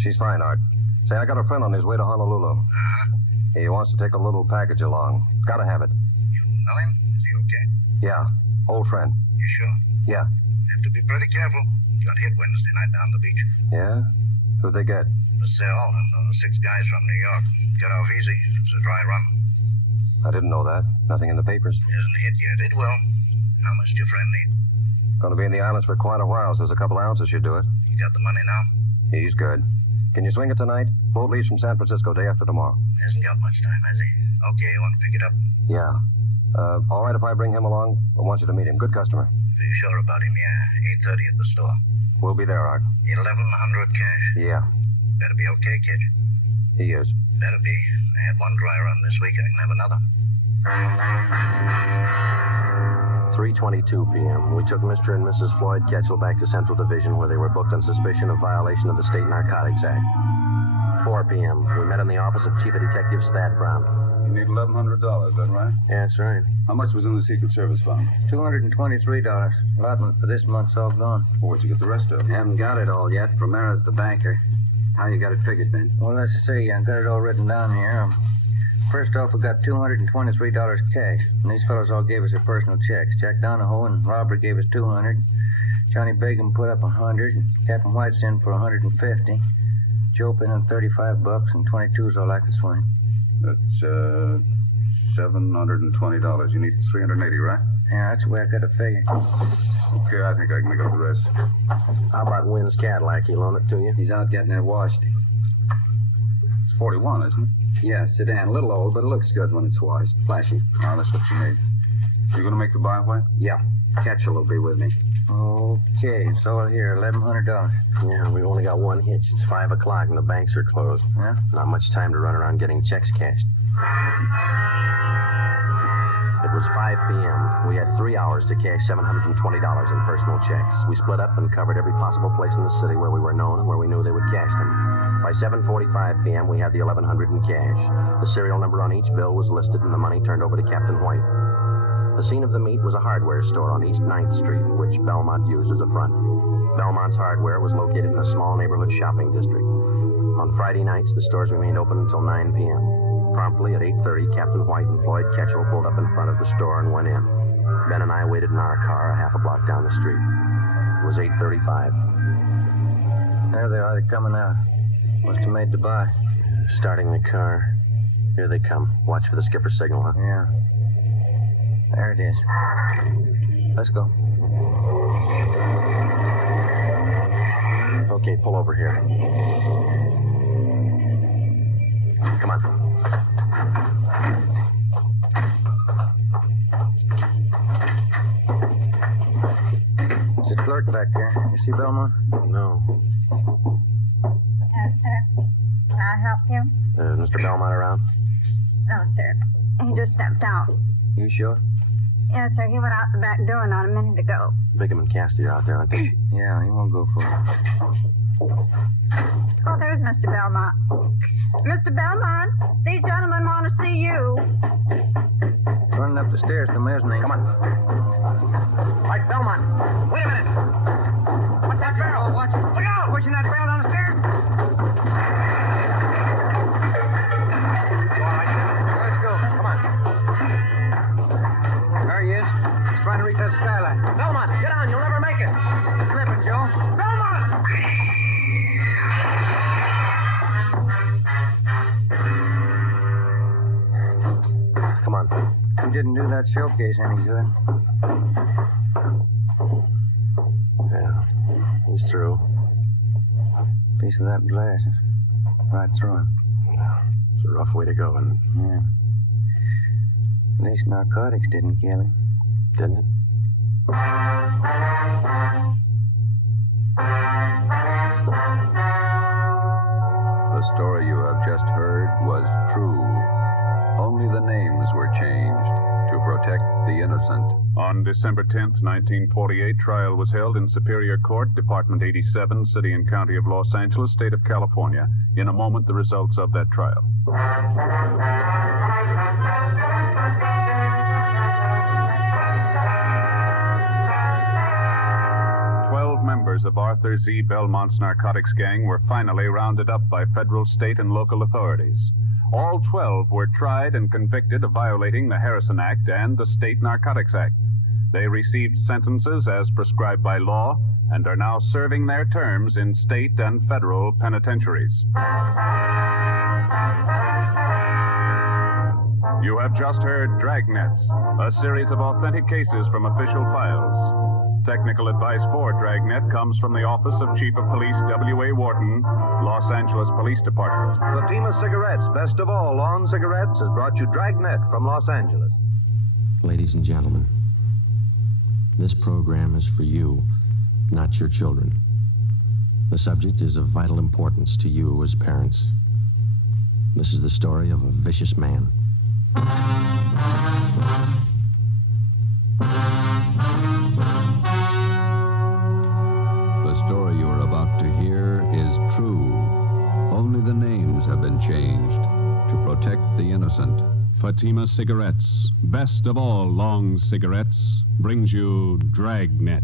She's fine, Art. Say, I got a friend on his way to Honolulu. Uh-huh. He wants to take a little package along. Gotta have it. You know him? Is he okay? Yeah. Old friend. You sure? Yeah. Have to be pretty careful. Got hit Wednesday night down the beach. Yeah? Who'd they get? Bassell and 6 guys from New York. Got off easy. It was a dry run. I didn't know that. Nothing in the papers. Isn't hit yet. It will. How much do your friend need? Going to be in the islands for quite a while, so there's a couple ounces should do it. You got the money now? He's good. Can you swing it tonight? Boat leaves from San Francisco day after tomorrow. Hasn't got much time, has he? Okay, you want to pick it up? Yeah. All right if I bring him along? I want you to meet him. Good customer. If you're sure about him, yeah. 8:30 at the store. We'll be there, Art. 1,100 cash. Yeah. Better be okay, kid. He is. Better be. I had one dry run this week. I can have another. 3:22 p.m. We took Mr. and Mrs. Floyd Ketchel back to Central Division, where they were booked on suspicion of violation of the State Narcotics Act. 4 p.m. We met in the office of Chief of Detectives Thad Brown. You need $1,100, is that right? Yeah, that's right. How much was in the Secret Service fund? $223. Allotment for this month's all gone. Well, where'd you get the rest of it? Haven't got it all yet. Primera's the banker. How you got it figured, Ben? Well, let's see. I got it all written down here. First off, we got $223 cash. And these fellows all gave us their personal checks. Jack Donahoe and Robert gave us $200. Johnny Bacon put up $100. Captain White's in for $150. Joe put in $35, and 22's all I could swing. That's, $720. You need $380, right? Yeah, that's the way I got to figure. Okay, I think I can make up the rest. How about Wynn's Cadillac? He loan it to you? He's out getting it washed. It's 41, isn't it? Yeah, sedan. A little old, but it looks good when it's washed. Flashy. Oh, that's what you need. You going to make the buy, White? Yeah. Ketchel will be with me. Okay, it's all here, $1,100. Yeah, we've only got one hitch. It's 5 o'clock and the banks are closed. Yeah? Not much time to run around getting checks cashed. It was 5 p.m. We had 3 hours to cash $720 in personal checks. We split up and covered every possible place in the city where we were known and where we knew they would cash them. By 7:45 p.m., we had the $1,100 in cash. The serial number on each bill was listed and the money turned over to Captain White. The scene of the meet was a hardware store on East 9th Street, which Belmont used as a front. Belmont's hardware was located in a small neighborhood shopping district. On Friday nights, the stores remained open until 9 p.m. Promptly at 8:30, Captain White and Floyd Ketchel pulled up in front of the store and went in. Ben and I waited in our car a half a block down the street. It was 8:35. There they are. They're coming out. Must have made the buy. Starting the car. Here they come. Watch for the skipper's signal, huh? Yeah. There it is. Let's go. Okay, pull over here. Come on. There's a clerk back there. You see Belmont? No. Yes, sir. Can I help you? Is Mr. Belmont around? No, sir. He just stepped out. You sure? Yes, sir. He went out the back door not a minute ago. Bigham and Cassidy are out there, aren't they? Yeah, he won't go for it. Oh, there's Mr. Belmont. Mr. Belmont, these gentlemen want to see you. Running up the stairs to mezzanine. Come on. Right, Belmont. Wait a minute. What's that barrel? Watch it. Look out! Pushing that barrel down the stairs? Let's go. Come on. There he is. He's trying to reach that skylight. Belmont, get on. You'll never make it. You're slipping, Joe. Belmont! Come on. He didn't do that showcase any good. Yeah, he's through. Piece of that glass. Right through him. Yeah, it's a rough way to go, and Yeah. At least narcotics didn't kill him. didn't it? The story you have just heard was true. Only the names were changed to protect the innocent. On December 10th, 1948, trial was held in Superior Court, Department 87, City and County of Los Angeles, State of California. In a moment, the results of that trial. 12 members of Arthur Z. Belmont's narcotics gang were finally rounded up by federal, state, and local authorities. All 12 were tried and convicted of violating the Harrison Act and the State Narcotics Act. They received sentences as prescribed by law and are now serving their terms in state and federal penitentiaries. You have just heard Dragnet, a series of authentic cases from official files. Technical advice for Dragnet comes from the Office of Chief of Police W.A. Wharton, Los Angeles Police Department. Fatima Cigarettes, best of all lawn cigarettes, has brought you Dragnet from Los Angeles. Ladies and gentlemen, this program is for you, not your children. The subject is of vital importance to you as parents. This is the story of a vicious man. The story you are about to hear is true. Only the names have been changed to protect the innocent. Fatima Cigarettes, best of all long cigarettes, brings you Dragnet.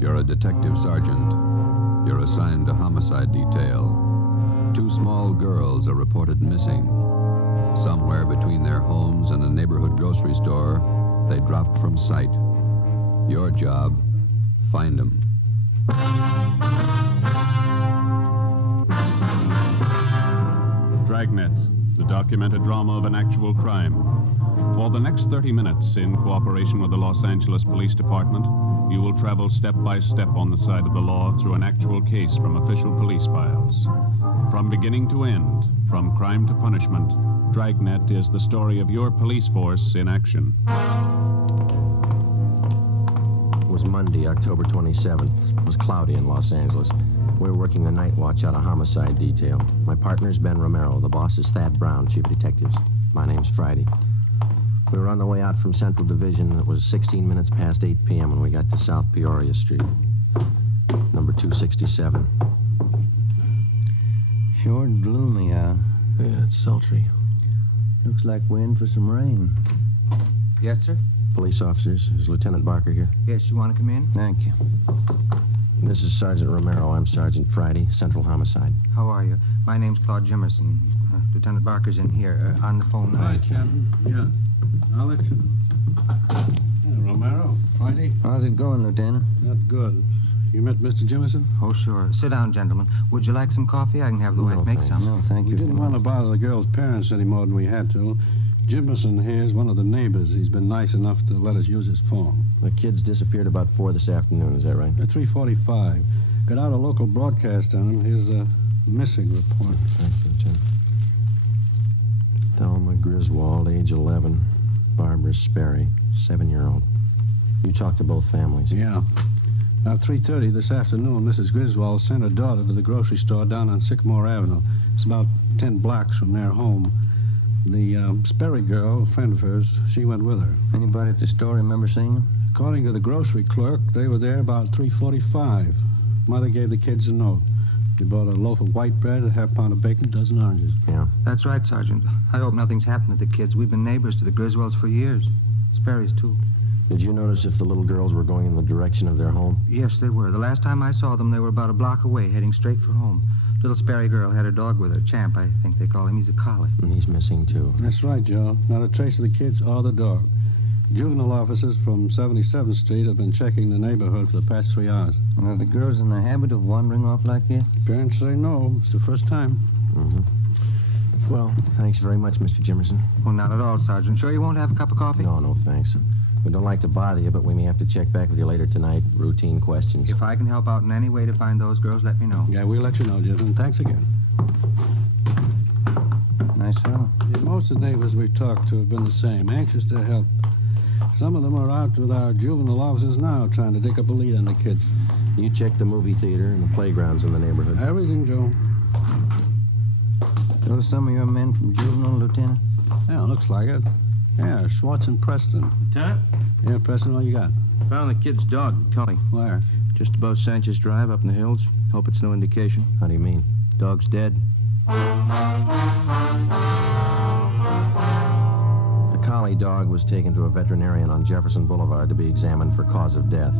You're a detective sergeant. You're assigned to homicide detail. 2 small girls are reported missing. Somewhere between their homes and a neighborhood grocery store, they dropped from sight. Your job, find them. Dragnet, the documented drama of an actual crime. For the next 30 minutes, in cooperation with the Los Angeles Police Department, you will travel step by step on the side of the law through an actual case from official police files. From beginning to end, from crime to punishment, Dragnet is the story of your police force in action. It was Monday, October 27th. It was cloudy in Los Angeles. We were working the night watch out of homicide detail. My partner's Ben Romero. The boss is Thad Brown, chief of detectives. My name's Friday. We were on the way out from Central Division. It was 16 minutes past 8 p.m. when we got to South Peoria Street, number 267. Sure gloomy out. Yeah, it's sultry. Looks like we're in for some rain. Yes, sir? Police officers. Is Lieutenant Barker here? Yes, you want to come in? Thank you. This is Sergeant Romero. I'm Sergeant Friday, Central Homicide. How are you? My name's Claude Jimmerson. Lieutenant Barker's in here, on the phone now. Hi, Captain. Yeah. I'll let you know. Hey, Romero, Friday. How's it going, Lieutenant? Not good. You met Mr. Jimmerson? Oh, sure. Sit down, gentlemen. Would you like some coffee? I can have the wife make some. No, thank you. We didn't want to bother the girl's parents any more than we had to. Jimmerson here is one of the neighbors. He's been nice enough to let us use his phone. The kids disappeared about 4 this afternoon, is that right? At 3:45. Got out a local broadcast on him. Here's a missing report. Thank you, Lieutenant. Thelma Griswold, age 11. Barbara Sperry, 7-year-old. You talked to both families? Yeah. About 3:30 this afternoon, Mrs. Griswold sent her daughter to the grocery store down on Sycamore Avenue. It's about 10 blocks from their home. The Sperry girl, a friend of hers, she went with her. Anybody at the store remember seeing them? According to the grocery clerk, they were there about 3:45. Mother gave the kids a note. They bought a loaf of white bread, a half pound of bacon, a dozen oranges. Yeah. That's right, Sergeant. I hope nothing's happened to the kids. We've been neighbors to the Griswolds for years. Sperry's, too. Did you notice if the little girls were going in the direction of their home? Yes, they were. The last time I saw them, they were about a block away, heading straight for home. Little Sperry girl had her dog with her. Champ, I think they call him. He's a collie. And he's missing, too. That's right, Joe. Not a trace of the kids or the dog. Juvenile officers from 77th Street have been checking the neighborhood for the past 3 hours. Are the girls in the habit of wandering off like this? Parents say no. It's the first time. Mm-hmm. Well, thanks very much, Mr. Jimmerson. Well, not at all, Sergeant. Sure you won't have a cup of coffee? No, thanks. We don't like to bother you, but we may have to check back with you later tonight. Routine questions. If I can help out in any way to find those girls, let me know. Yeah, we'll let you know, Jim. Thanks again. Nice fellow. Yeah, most of the neighbors we've talked to have been the same, anxious to help. Some of them are out with our juvenile officers now, trying to dig up a lead on the kids. You checked the movie theater and the playgrounds in the neighborhood? Everything, Joe. Those some of your men from juvenile, Lieutenant? Yeah, looks like it. Yeah, Schwartz and Preston. Lieutenant? Yeah, Preston, what you got? Found the kid's dog, the collie. Where? Just above Sanchez Drive, up in the hills. Hope it's no indication. How do you mean? Dog's dead. The collie dog was taken to a veterinarian on Jefferson Boulevard to be examined for cause of death.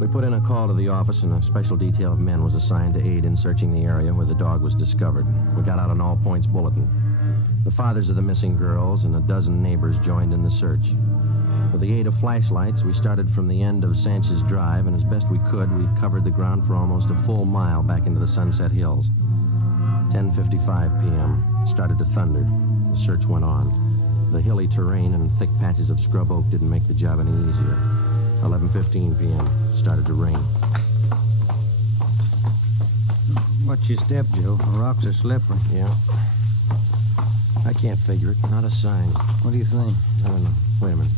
We put in a call to the office, and a special detail of men was assigned to aid in searching the area where the dog was discovered. We got out an all-points bulletin. The fathers of the missing girls and a dozen neighbors joined in the search. With the aid of flashlights, we started from the end of Sanchez Drive, and as best we could, we covered the ground for almost a full mile back into the Sunset Hills. 10:55 p.m. It started to thunder. The search went on. The hilly terrain and thick patches of scrub oak didn't make the job any easier. 11:15 p.m. It started to rain. Watch your step, Joe. The rocks are slippery. Yeah. I can't figure it. Not a sign. What do you think? I don't know. Wait a minute.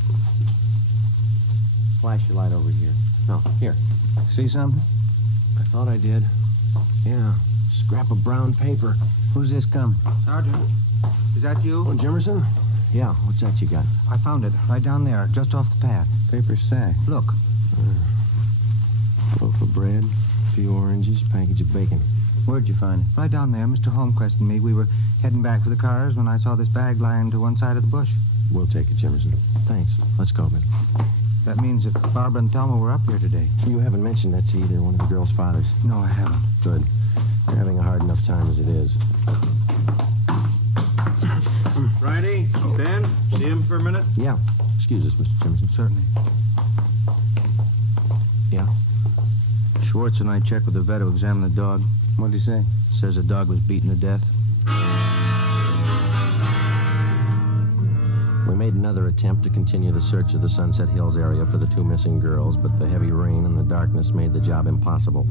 Flash your light over here. No, here. See something? I thought I did. Yeah. Scrap of brown paper. Who's this coming? Sergeant, is that you? Oh, Jimmerson? Yeah, what's that you got? I found it right down there, just off the path. Paper sack. Look. Loaf of bread, a few oranges, package of bacon. Where'd you find it? Right down there. Mr. Holmquist and me, we were heading back for the cars when I saw this bag lying to one side of the bush. We'll take it, Jimmerson. Thanks. Let's go, man. That means that Barbara and Thelma were up here today. You haven't mentioned that to either one of the girls' fathers. No, I haven't. Good. They're having a hard enough time as it is. Friday, Ben, see him for a minute? Yeah. Excuse us, Mr. Jimmerson. Certainly. Yeah? Schwartz and I checked with the vet who examined the dog. What'd he say? Says the dog was beaten to death. We made another attempt to continue the search of the Sunset Hills area for the 2 missing girls, but the heavy rain and the darkness made the job impossible.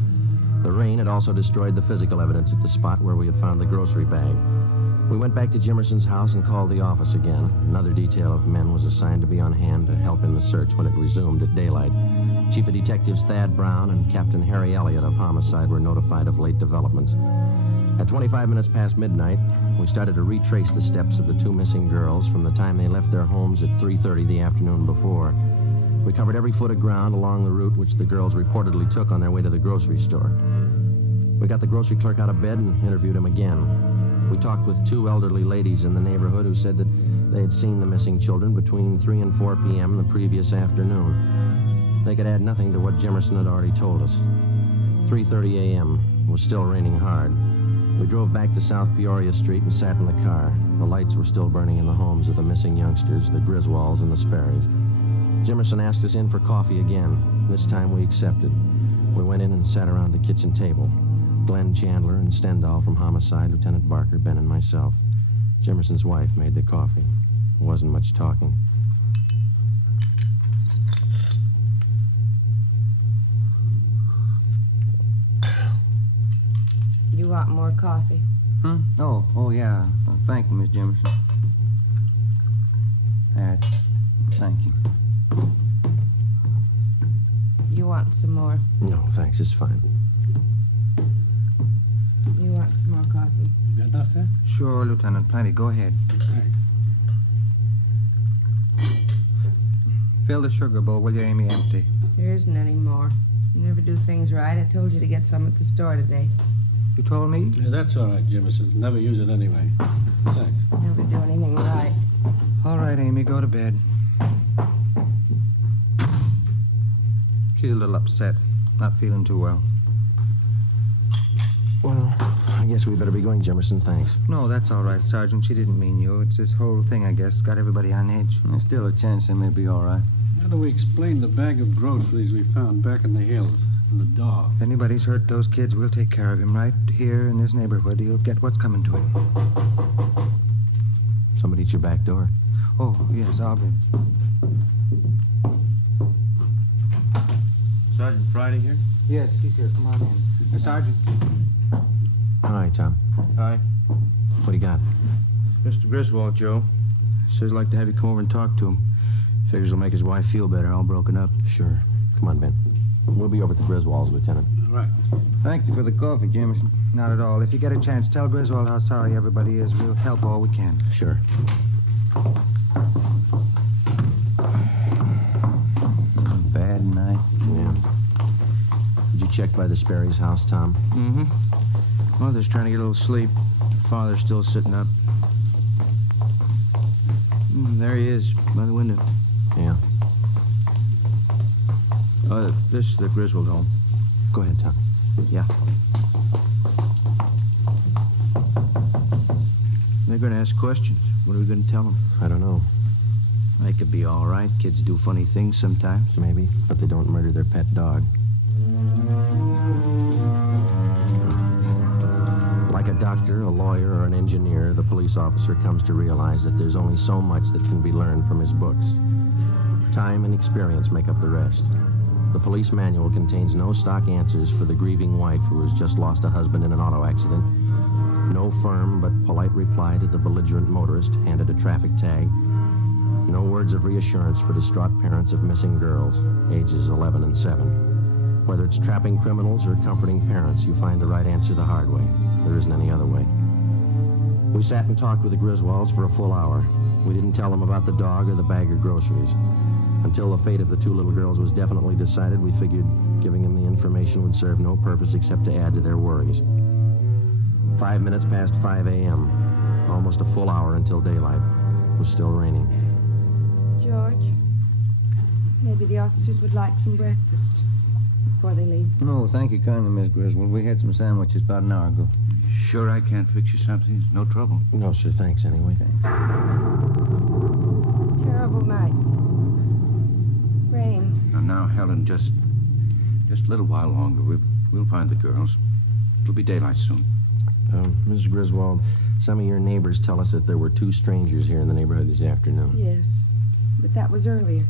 The rain had also destroyed the physical evidence at the spot where we had found the grocery bag. We went back to Jimmerson's house and called the office again. Another detail of men was assigned to be on hand to help in the search when it resumed at daylight. Chief of Detectives Thad Brown and Captain Harry Elliott of Homicide were notified of late developments. At 25 minutes past midnight, we started to retrace the steps of the 2 missing girls from the time they left their homes at 3:30 the afternoon before. We covered every foot of ground along the route which the girls reportedly took on their way to the grocery store. We got the grocery clerk out of bed and interviewed him again. We talked with two elderly ladies in the neighborhood who said that they had seen the missing children between 3 and 4 p.m. the previous afternoon. They could add nothing to what Jimmerson had already told us. 3:30 a.m. It was still raining hard. We drove back to South Peoria Street and sat in the car. The lights were still burning in the homes of the missing youngsters, the Griswolds and the Sperrys. Jimmerson asked us in for coffee again. This time we accepted. We went in and sat around the kitchen table. Glenn Chandler and Stendhal from Homicide, Lieutenant Barker, Ben, and myself. Jimmerson's wife made the coffee. There wasn't much talking. You want more coffee? Oh, yeah. Thank you, Miss Jimmerson. Thank you. You want some more? No, thanks. It's fine. You want some more coffee? You got enough there? Sure, Lieutenant. Plenty. Go ahead. Thanks. Fill the sugar bowl, will you, Amy? Empty. There isn't any more. You never do things right. I told you to get some at the store today. You told me? Yeah, that's all right, Jimmerson. Never use it anyway. Thanks. Never do anything right. All right, Amy, go to bed. She's a little upset. Not feeling too well. Well, I guess we better be going, Jimmerson. Thanks. No, that's all right, Sergeant. She didn't mean you. It's this whole thing, I guess, got everybody on edge. There's still a chance they may be all right. How do we explain the bag of groceries we found back in the hills and the dog? If anybody's hurt those kids, we'll take care of him right here in this neighborhood. He'll get what's coming to him. Somebody at your back door. Oh, yes, I'll be. Sergeant Friday here? Yes, he's here. Come on in. Sergeant. Hi, Tom. Hi. What do you got? Mr. Griswold, Joe. Says he'd like to have you come over and talk to him. Figures it'll make his wife feel better, all broken up. Sure. Come on, Ben. We'll be over at the Griswolds, Lieutenant. All right. Thank you for the coffee, Jimmerson. Not at all. If you get a chance, tell Griswold how sorry everybody is. We'll help all we can. Sure. Bad night. Yeah. Did you check by the Sperry's house, Tom? Mm-hmm. Mother's trying to get a little sleep. Father's still sitting up. There he is, by the window. Yeah. This is the Griswold home. Go ahead, Tom. Yeah. They're going to ask questions. What are we going to tell them? I don't know. They could be all right. Kids do funny things sometimes. Maybe, but they don't murder their pet dog. Like a doctor, a lawyer, or an engineer, the police officer comes to realize that there's only so much that can be learned from his books. Time and experience make up the rest. The police manual contains no stock answers for the grieving wife who has just lost a husband in an auto accident. No firm but polite reply to the belligerent motorist handed a traffic tag. No words of reassurance for distraught parents of missing girls, ages 11 and 7. Whether it's trapping criminals or comforting parents, you find the right answer the hard way. There isn't any other way. We sat and talked with the Griswolds for a full hour. We didn't tell them about the dog or the bag of groceries. Until the fate of the two little girls was definitely decided, we figured giving them the information would serve no purpose except to add to their worries. 5 minutes past 5 a.m. Almost a full hour until daylight. It was still raining. George, maybe the officers would like some breakfast before they leave. No, thank you kindly, Miss Griswold. We had some sandwiches about an hour ago. Sure I can't fix you something? It's no trouble. No, sir. Thanks anyway. Thanks. Terrible night. Rain. Now, Helen, just a little while longer. We'll find the girls. It'll be daylight soon. Mrs. Griswold, some of your neighbors tell us that there were two strangers here in the neighborhood this afternoon. Yes, but that was earlier.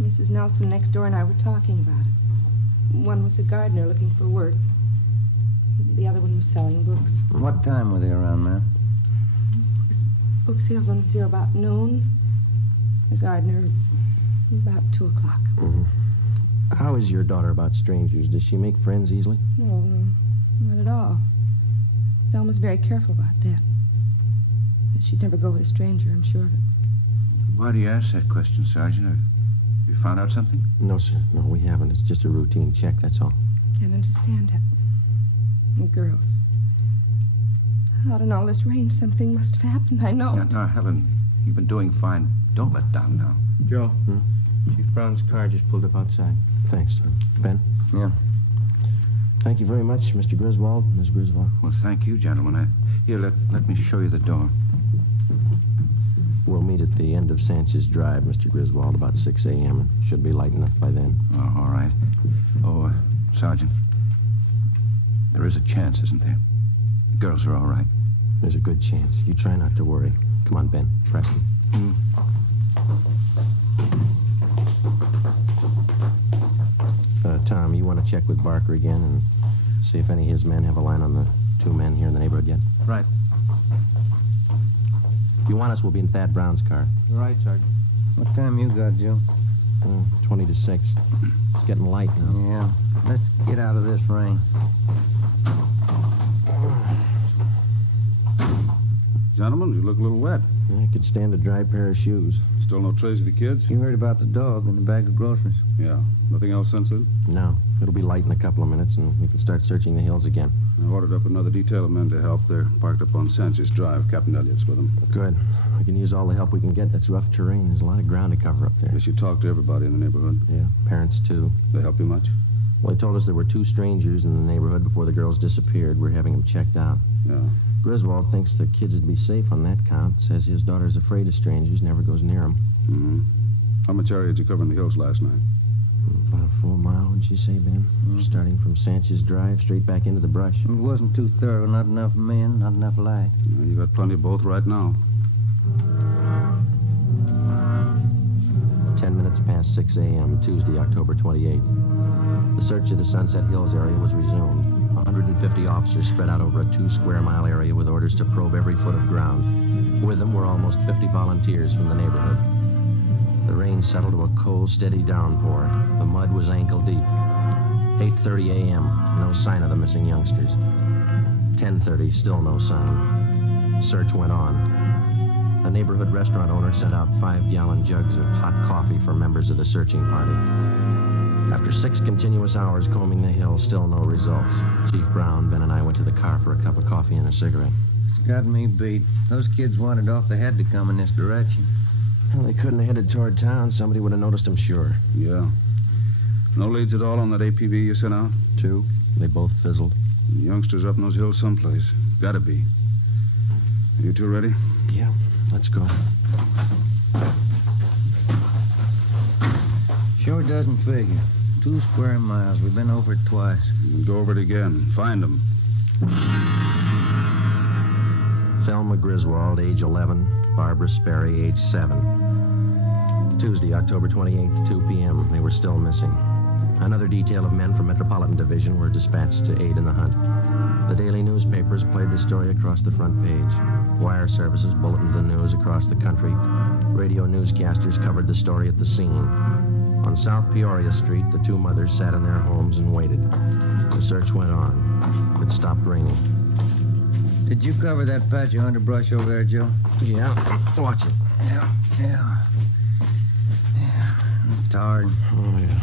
Mrs. Nelson next door and I were talking about it. One was a gardener looking for work. The other one was selling books. What time were they around, ma'am? Book salesman was here about noon. The gardener about 2 o'clock. Mm-hmm. How is your daughter about strangers? Does she make friends easily? No, not at all. Thelma's very careful about that. She'd never go with a stranger, I'm sure of it. Why do you ask that question, Sergeant? Have you found out something? No, sir. No, we haven't. It's just a routine check, that's all. Can't understand it. The girls. Out in all this rain, something must have happened. I know. Now, Helen, you've been doing fine. Don't let down now. Joe, Chief Brown's car just pulled up outside. Thanks, Tom. Ben? Yeah. Thank you very much, Mr. Griswold, Miss Griswold. Well, thank you, gentlemen. Here, let me show you the door. We'll meet at the end of Sanchez Drive, Mr. Griswold, about 6 a.m. It should be light enough by then. Oh, all right. Oh, Sergeant, there is a chance, isn't there? The girls are all right. There's a good chance. You try not to worry. Come on, Ben. Preston. Tom, you want to check with Barker again and see if any of his men have a line on the 2 men here in the neighborhood yet? Right. If you want us, we'll be in Thad Brown's car. All right, Sergeant. What time you got, Joe? 20 to 6. It's getting light now. Yeah. Let's get out of this rain. Gentlemen, you look a little wet. I could stand a dry pair of shoes. Still no trace of the kids? You heard about the dog and the bag of groceries? Yeah. Nothing else since then? No. It'll be light in a couple of minutes, and we can start searching the hills again. I ordered up another detail of men to help. They're parked up on Sanchez Drive. Captain Elliott's with them. Good. We can use all the help we can get. That's rough terrain. There's a lot of ground to cover up there. Guess you talked to everybody in the neighborhood. Yeah, parents, too. They help you much? Well, they told us there were 2 strangers in the neighborhood before the girls disappeared. We're having them checked out. Yeah. Griswold thinks the kids would be safe on that count. Says his daughter's afraid of strangers, never goes near them. Mm-hmm. How much area did you cover in the hills last night? About a full mile, wouldn't you say, Ben? Starting from Sanchez Drive straight back into the brush. It wasn't too thorough. Not enough men, not enough light. Yeah, you got plenty of both right now. 10 minutes past 6 a.m., Tuesday, October 28th. The search of the Sunset Hills area was resumed. 150 officers spread out over a 2-square-mile area with orders to probe every foot of ground. With them were almost 50 volunteers from the neighborhood. The rain settled to a cold, steady downpour. The mud was ankle deep. 8:30 a.m., no sign of the missing youngsters. 10:30, still no sign. Search went on. A neighborhood restaurant owner sent out 5-gallon jugs of hot coffee for members of the searching party. After 6 continuous hours combing the hill, still no results. Chief Brown, Ben, and I went to the car for a cup of coffee and a cigarette. It's got me beat. Those kids wandered off. They had to come in this direction. Well, they couldn't have headed toward town. Somebody would have noticed them, sure. Yeah. No leads at all on that APB you sent out? 2. They both fizzled. The youngsters up in those hills someplace. Gotta be. Are you 2 ready? Yeah. Let's go. Sure doesn't figure. 2 square miles. We've been over it twice. We'll go over it again. Find them. Thelma Griswold, age 11. Barbara Sperry, age 7. Tuesday, October 28th, 2 p.m. They were still missing. Another detail of men from Metropolitan Division were dispatched to aid in the hunt. The daily newspapers played the story across the front page. Wire services bulletined the news across the country. Radio newscasters covered the story at the scene. On South Peoria Street, the 2 mothers sat in their homes and waited. The search went on. It stopped raining. Did you cover that patch of underbrush over there, Joe? Yeah. Watch it. Yeah. I'm tired. Oh, yeah.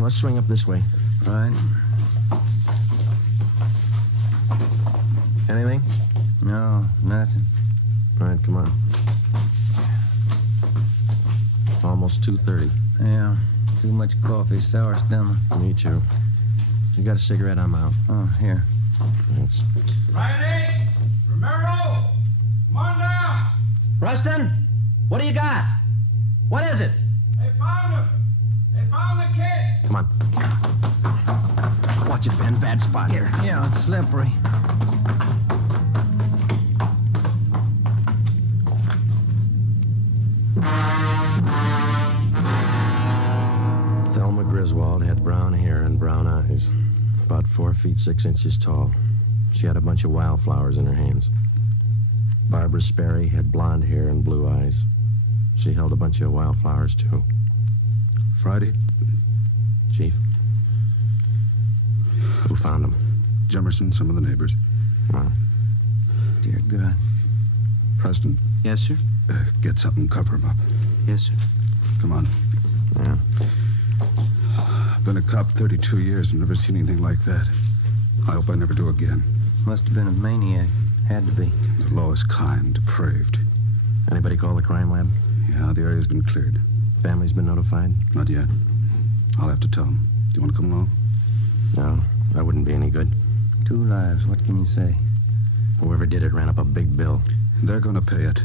Let's swing up this way. Right. Anything? No, nothing. All right, come on. Almost 2:30. Yeah. Too much coffee, sour stomach. Me too. You got a cigarette? I'm out. Oh, here. Thanks. Friday! Romero! Come on down! Rustin! What do you got? What is it? They found him! They found the kid! Come on. Watch it, Ben. Bad spot here. Yeah, it's slippery. Thelma Griswold had brown hair and brown eyes. About 4 feet 6 inches tall. She had a bunch of wildflowers in her hands. Barbara Sperry had blonde hair and blue eyes. She held a bunch of wildflowers, too. Friday? Chief? Who found them? Jimmerson, some of the neighbors. Oh. Dear God. Preston? Yes, sir? Get something, cover him up. Yes, sir. Come on. Yeah. I've been a cop 32 years and never seen anything like that. I hope I never do again. Must have been a maniac. Had to be. The lowest kind, depraved. Anybody call the crime lab? Yeah, the area's been cleared. Family's been notified? Not yet. I'll have to tell them. Do you want to come along? No, that wouldn't be any good. 2 lives, what can you say? Whoever did it ran up a big bill. They're going to pay it.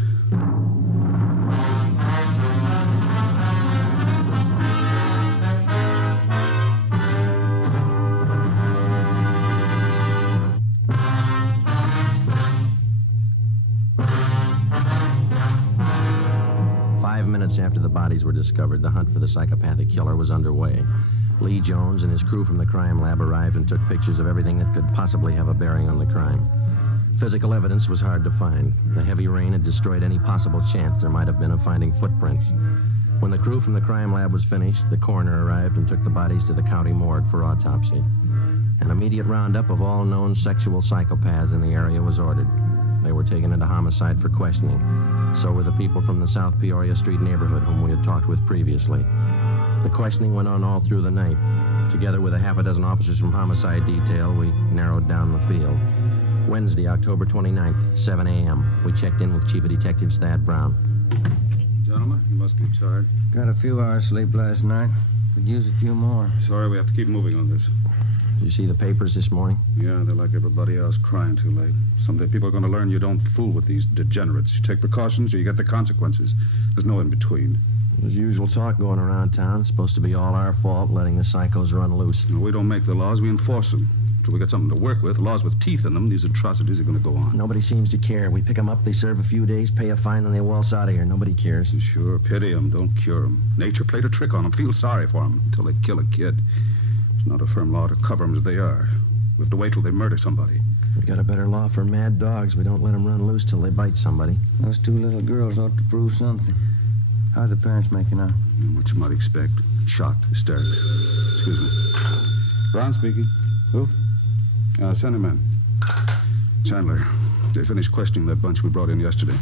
5 minutes after the bodies were discovered, the hunt for the psychopathic killer was underway. Lee Jones and his crew from the crime lab arrived and took pictures of everything that could possibly have a bearing on the crime. Physical evidence was hard to find. The heavy rain had destroyed any possible chance there might have been of finding footprints. When the crew from the crime lab was finished, the coroner arrived and took the bodies to the county morgue for autopsy. An immediate roundup of all known sexual psychopaths in the area was ordered. They were taken into homicide for questioning. So were the people from the South Peoria Street neighborhood whom we had talked with previously. The questioning went on all through the night. Together with a half a dozen officers from homicide detail, we narrowed down the field. Wednesday, October 29th, 7 a.m. We checked in with Chief of Detectives Thad Brown. Gentlemen, you must be tired. Got a few hours sleep last night. Could use a few more. Sorry, we have to keep moving on this. Did you see the papers this morning? Yeah, they're like everybody else, crying too late. Someday people are going to learn you don't fool with these degenerates. You take precautions or you get the consequences. There's no in between. There's usual talk going around town. It's supposed to be all our fault, letting the psychos run loose. No, we don't make the laws, we enforce them. Until we get something to work with, laws with teeth in them, these atrocities are going to go on. Nobody seems to care. We pick them up, they serve a few days, pay a fine, and they waltz out of here. Nobody cares. Sure, pity them, don't cure them. Nature played a trick on them. Feel sorry for them until they kill a kid. It's not a firm law to cover them as they are. We have to wait till they murder somebody. We got a better law for mad dogs. We don't let them run loose till they bite somebody. Those 2 little girls ought to prove something. How are the parents making out? What you might expect. Shocked, hysterical. Excuse me. Brown speaking. Who? Send him in. Chandler, they finished questioning that bunch we brought in yesterday.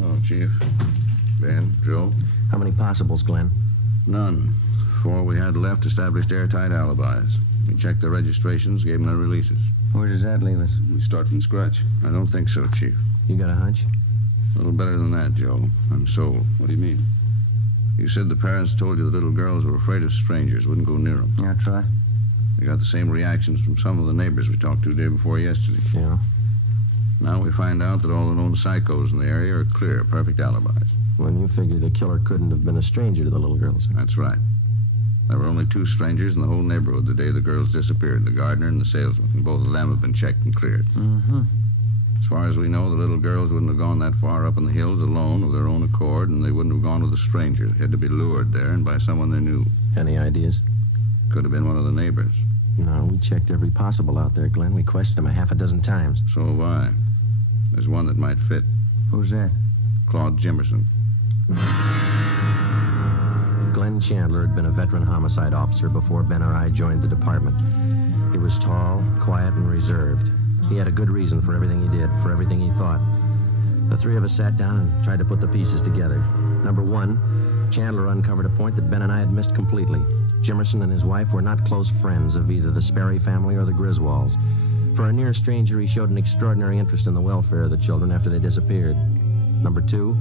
Oh, Chief. Ben, Joe. How many possibles, Glenn? None. 4 we had left established airtight alibis. We checked their registrations, gave them their releases. Where does that leave us? We start from scratch. I don't think so, Chief. You got a hunch? A little better than that, Joe. I'm sold. What do you mean? You said the parents told you the little girls were afraid of strangers, wouldn't go near them. Yeah, try. We got the same reactions from some of the neighbors we talked to day before yesterday. Yeah? Now we find out that all the known psychos in the area are clear, perfect alibis. When you figure the killer couldn't have been a stranger to the little girls. That's right. There were only 2 strangers in the whole neighborhood the day the girls disappeared, the gardener and the salesman, and both of them have been checked and cleared. Mm-hmm. As far as we know, the little girls wouldn't have gone that far up in the hills alone of their own accord, and they wouldn't have gone with a stranger. They had to be lured there and by someone they knew. Any ideas? Could have been one of the neighbors. No, we checked every possible out there, Glenn. We questioned them a half a dozen times. So have I. There's one that might fit. Who's that? Claude Jimmerson. Glenn Chandler had been a veteran homicide officer before Ben or I joined the department. He was tall, quiet, and reserved. He had a good reason for everything he did, for everything he thought. The 3 of us sat down and tried to put the pieces together. Number 1, Chandler uncovered a point that Ben and I had missed completely. Jimmerson and his wife were not close friends of either the Sperry family or the Griswolds. For a near stranger, he showed an extraordinary interest in the welfare of the children after they disappeared. Number 2,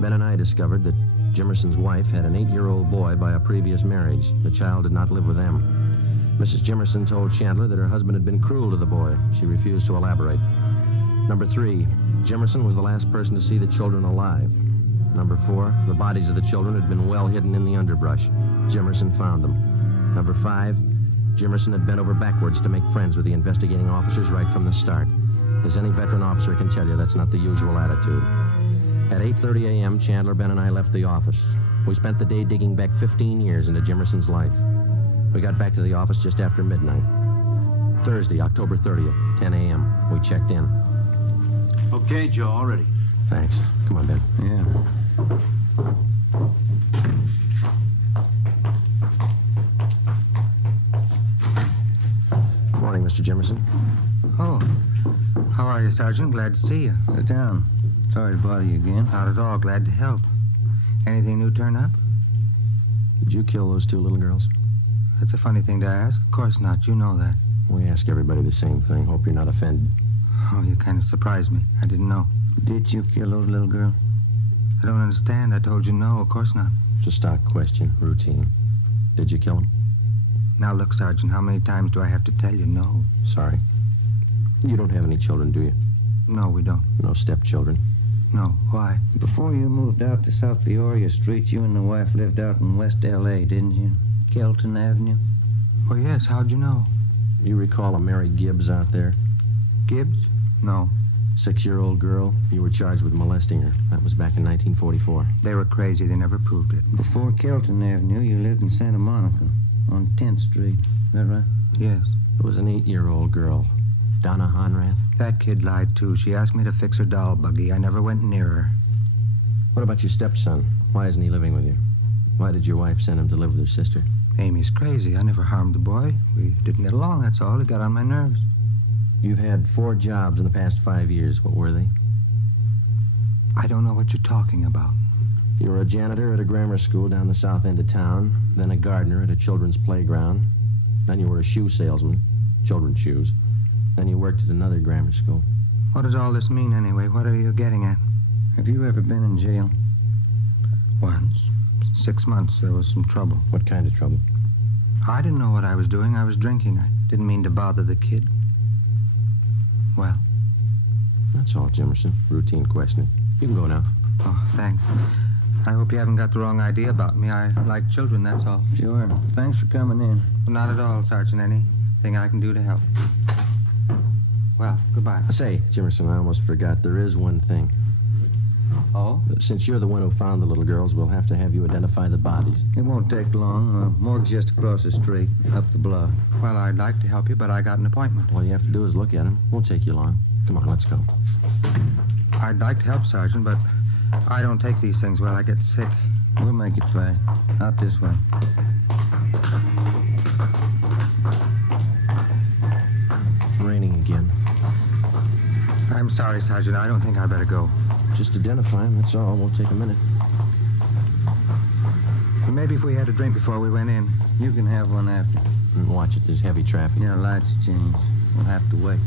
Ben and I discovered that Jimmerson's wife had an 8-year-old boy by a previous marriage. The child did not live with them. Mrs. Jimmerson told Chandler that her husband had been cruel to the boy. She refused to elaborate. Number 3, Jimmerson was the last person to see the children alive. Number 4, the bodies of the children had been well hidden in the underbrush. Jimmerson found them. Number 5, Jimmerson had bent over backwards to make friends with the investigating officers right from the start. As any veteran officer can tell you, that's not the usual attitude. At 8:30 a.m., Chandler, Ben, and I left the office. We spent the day digging back 15 years into Jimmerson's life. We got back to the office just after midnight. Thursday, October 30th, 10 a.m. We checked in. Okay, Joe, all ready. Thanks. Come on, Ben. Yeah. Morning, Mr. Jimmerson. Oh. How are you, Sergeant? Glad to see you. Sit down. Sorry to bother you again. Not at all. Glad to help. Anything new turn up? Did you kill those 2 little girls? That's a funny thing to ask. Of course not. You know that. We ask everybody the same thing. Hope you're not offended. Oh, you kind of surprised me. I didn't know. Did you kill those little girl? I don't understand. I told you no. Of course not. It's a stock question. Routine. Did you kill him? Now, look, Sergeant, how many times do I have to tell you no? Sorry. You don't have any children, do you? No, we don't. No stepchildren? No. Why? Before you moved out to South Peoria Street, you and the wife lived out in West L.A., didn't you? Kelton Avenue? Oh, yes. How'd you know? You recall a Mary Gibbs out there? Gibbs? No. 6-year-old girl. You were charged with molesting her. That was back in 1944. They were crazy. They never proved it. Before Kelton Avenue, you lived in Santa Monica on 10th Street. Is that right? Yes. It was an 8-year-old girl. Donna Honrath? That kid lied, too. She asked me to fix her doll buggy. I never went near her. What about your stepson? Why isn't he living with you? Why did your wife send him to live with her sister? Amy's crazy. I never harmed the boy. We didn't get along, that's all. It got on my nerves. You've had 4 jobs in the past 5 years. What were they? I don't know what you're talking about. You were a janitor at a grammar school down the south end of town, then a gardener at a children's playground, then you were a shoe salesman, children's shoes, then you worked at another grammar school. What does all this mean, anyway? What are you getting at? Have you ever been in jail? Once. 6 months. There was some trouble. What kind of trouble? I didn't know what I was doing. I was drinking. I didn't mean to bother the kid. Well? That's all, Jimmerson. Routine questioning. You can go now. Oh, thanks. I hope you haven't got the wrong idea about me. I like children, that's all. Sure. Thanks for coming in. Well, not at all, Sergeant. Anything I can do to help. Well, goodbye. Say, Jimmerson, I almost forgot. There is one thing. Oh? Since you're the one who found the little girls, we'll have to have you identify the bodies. It won't take long. Morgue's just across the street, up the block. Well, I'd like to help you, but I got an appointment. All you have to do is look at them. Won't take you long. Come on, let's go. I'd like to help, Sergeant, but I don't take these things well. I get sick. We'll make it fast. Out this way. Raining again. I'm sorry, Sergeant. I don't think I better go. Just identify them, that's all. Won't take a minute. Maybe if we had a drink before we went in. You can have one after. And watch it. There's heavy traffic. Yeah, lights change. We'll have to wait.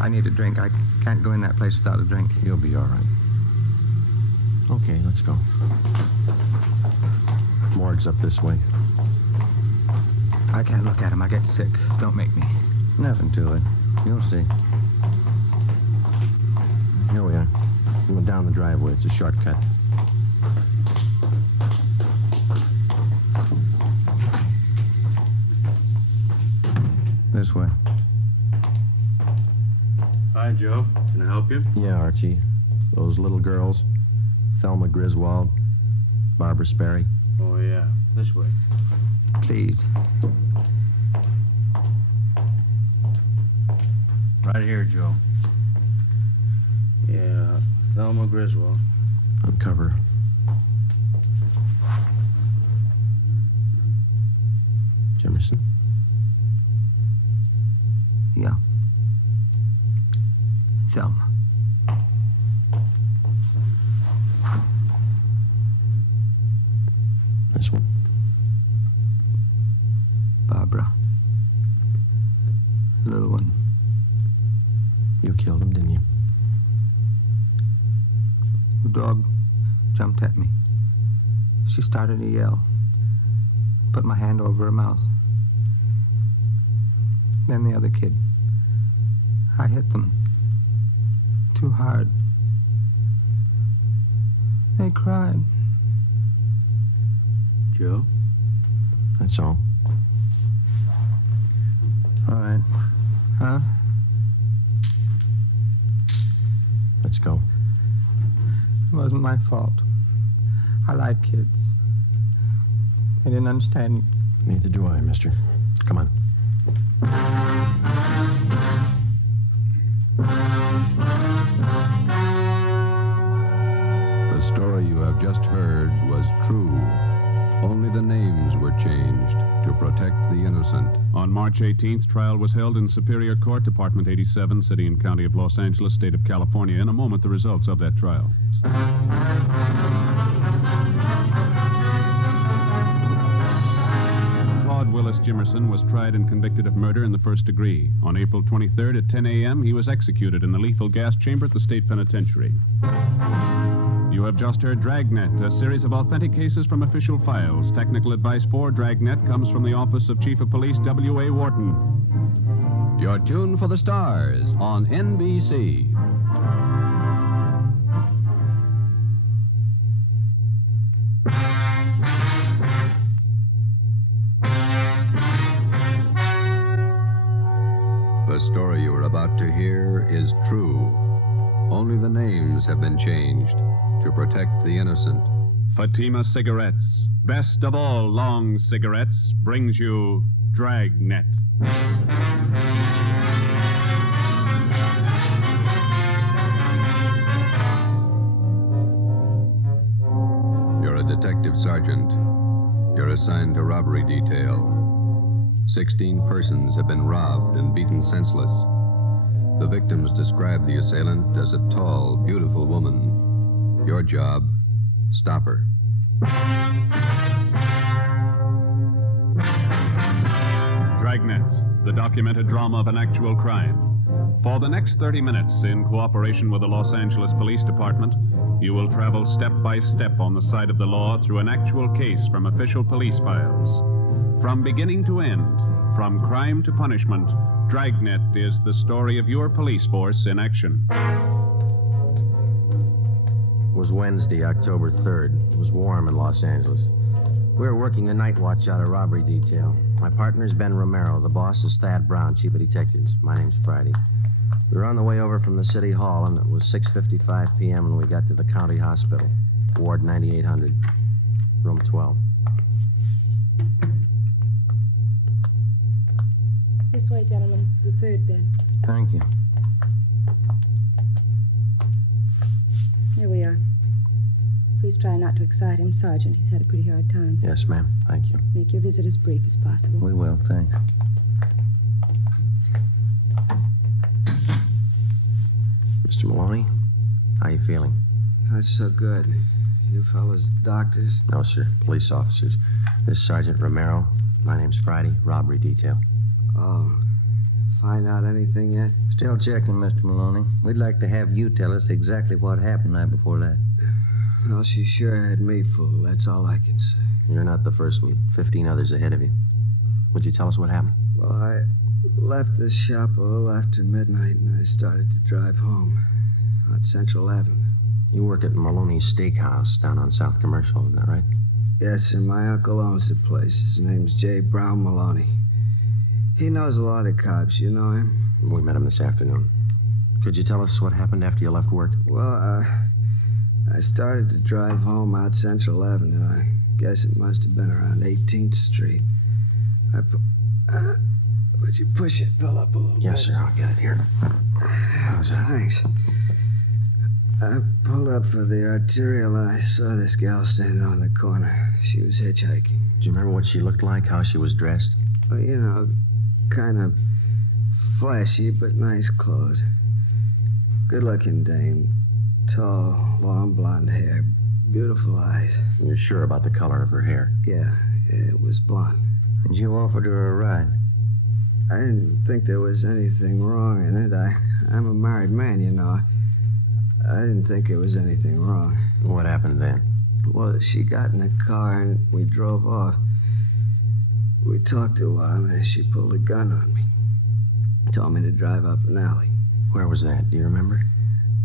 I need a drink. I can't go in that place without a drink. You'll be all right. Okay, let's go. Morgue's up this way. I can't look at him. I get sick. Don't make me. Nothing to it. You'll see. Here we are. We went down the driveway. It's a shortcut. This way. Hi, Joe. Can I help you? Yeah, Archie. Those little girls. Thelma Griswold. Barbara Sperry. Oh, yeah. This way. Please. Right here, Joe. Yeah, Thelma Griswold. Uncover. Jimmerson? Yeah. Thelma. This one. Barbara. Little one. You killed him, didn't you? The dog jumped at me. She started to yell. Put my hand over her mouth. Then the other kid. I hit them. Too hard. They cried. Joe? That's all. All right. Huh? Let's go. It wasn't my fault. I like kids. They didn't understand me. Neither do I, mister. Come on. The story you have just heard was true. Only the names were changed to protect the innocent. On March 18th, trial was held in Superior Court, Department 87, City and County of Los Angeles, State of California. In a moment, the results of that trial. Claude Willis Thomas Jimmerson was tried and convicted of murder in the first degree. On April 23rd at 10 a.m., he was executed in the lethal gas chamber at the state penitentiary. You have just heard Dragnet, a series of authentic cases from official files. Technical advice for Dragnet comes from the Office of Chief of Police W.A. Wharton. You're tuned for the stars on NBC. The story you are about to hear is true. Only the names have been changed to protect the innocent. Fatima Cigarettes, best of all long cigarettes, brings you Dragnet. You're a detective sergeant. You're assigned to robbery detail. 16 persons have been robbed and beaten senseless. The victims describe the assailant as a tall, beautiful woman. Your job, stop her. Dragnet, the documented drama of an actual crime. For the next 30 minutes, in cooperation with the Los Angeles Police Department, you will travel step by step on the side of the law through an actual case from official police files. From beginning to end, from crime to punishment, Dragnet is the story of your police force in action. It was Wednesday, October 3rd. It was warm in Los Angeles. We were working the night watch out of robbery detail. My partner's Ben Romero. The boss is Thad Brown, chief of detectives. My name's Friday. We were on the way over from the city hall, and it was 6:55 p.m. when we got to the county hospital, Ward 9800, room 12. This way, gentlemen. The third bed. Thank you. Here we are. Please try not to excite him, Sergeant. He's had a pretty hard time. Yes, ma'am. Thank you. Make your visit as brief as possible. We will, thanks. Mr. Maloney, how you feeling? Not so good. You fellas doctors? No, sir. Police officers. This is Sergeant Romero. My name's Friday. Robbery detail. Oh. Find out anything yet? Still checking, Mr. Maloney. We'd like to have you tell us exactly what happened the night before last. Well, she sure had me fooled. That's all I can say. You're not the first one. 15 others ahead of you. Would you tell us what happened? Well, I left the shop a little after midnight, and I started to drive home on Central Avenue. You work at Maloney's Steakhouse down on South Commercial, isn't that right? Yes, sir. My uncle owns the place. His name's J. Brown Maloney. He knows a lot of cops. You know him? We met him this afternoon. Could you tell us what happened after you left work? Well, I started to drive home out Central Avenue. I guess it must have been around 18th Street. Would you push it, Bill, up a little bit? Yes, sir. I'll get it here. How's that? Thanks. I pulled up for the arterial, and I saw this gal standing on the corner. She was hitchhiking. Do you remember what she looked like, how she was dressed? Well, you know, kind of flashy, but nice clothes. Good-looking dame. Tall, long blonde hair. Beautiful eyes. You're sure about the color of her hair? Yeah, it was blonde. And you offered her a ride? I didn't think there was anything wrong in it. I'm a married man, you know. I didn't think there was anything wrong. What happened then? Well, she got in the car and we drove off. We talked a while and then she pulled a gun on me. Told me to drive up an alley. Where was that? Do you remember?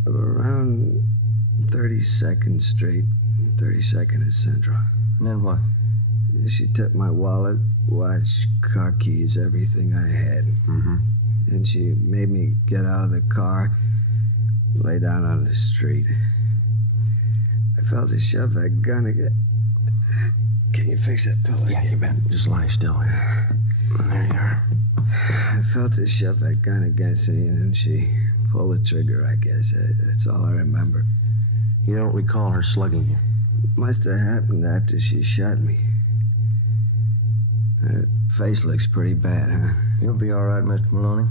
Around 32nd Street, 32nd and Central. And then what? She took my wallet, watch, car keys, everything I had. Mm-hmm. And she made me get out of the car, lay down on the street. I felt her shove that gun again. Can you fix that pillow? Yeah, you bet. Just lie still here. There you are. I felt her shove that gun against me, and then she pulled the trigger, I guess. That's all I remember. You don't recall her slugging you? Must have happened after she shot me. Her face looks pretty bad, huh? You'll be all right, Mr. Maloney.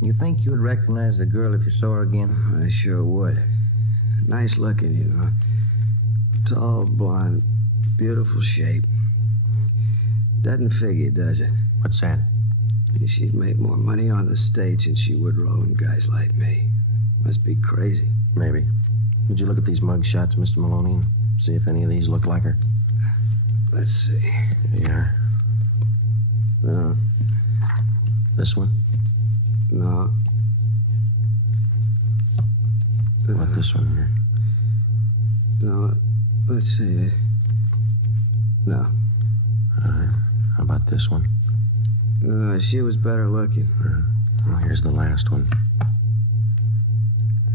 You think you'd recognize the girl if you saw her again? I sure would. Nice looking, you know. Tall, blonde, beautiful shape. Doesn't figure, does it? What's that? She'd make more money on the stage than she would rolling guys like me. Must be crazy. Maybe. Would you look at these mug shots, Mr. Maloney, and see if any of these look like her? Let's see. Here you are. This one? No. What about this one here? No. Let's see. No. All right. How about this one? No, she was better looking. Well, here's the last one.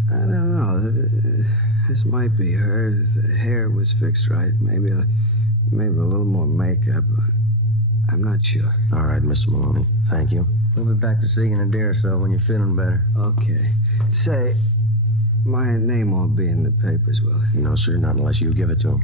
I don't know. This might be her. The hair was fixed right. Maybe a little more makeup. I'm not sure. All right, Mr. Maloney. Thank you. We'll be back to see you in a day or so when you're feeling better. Okay. Say, my name won't be in the papers, will it? No, sir, not unless you give it to him.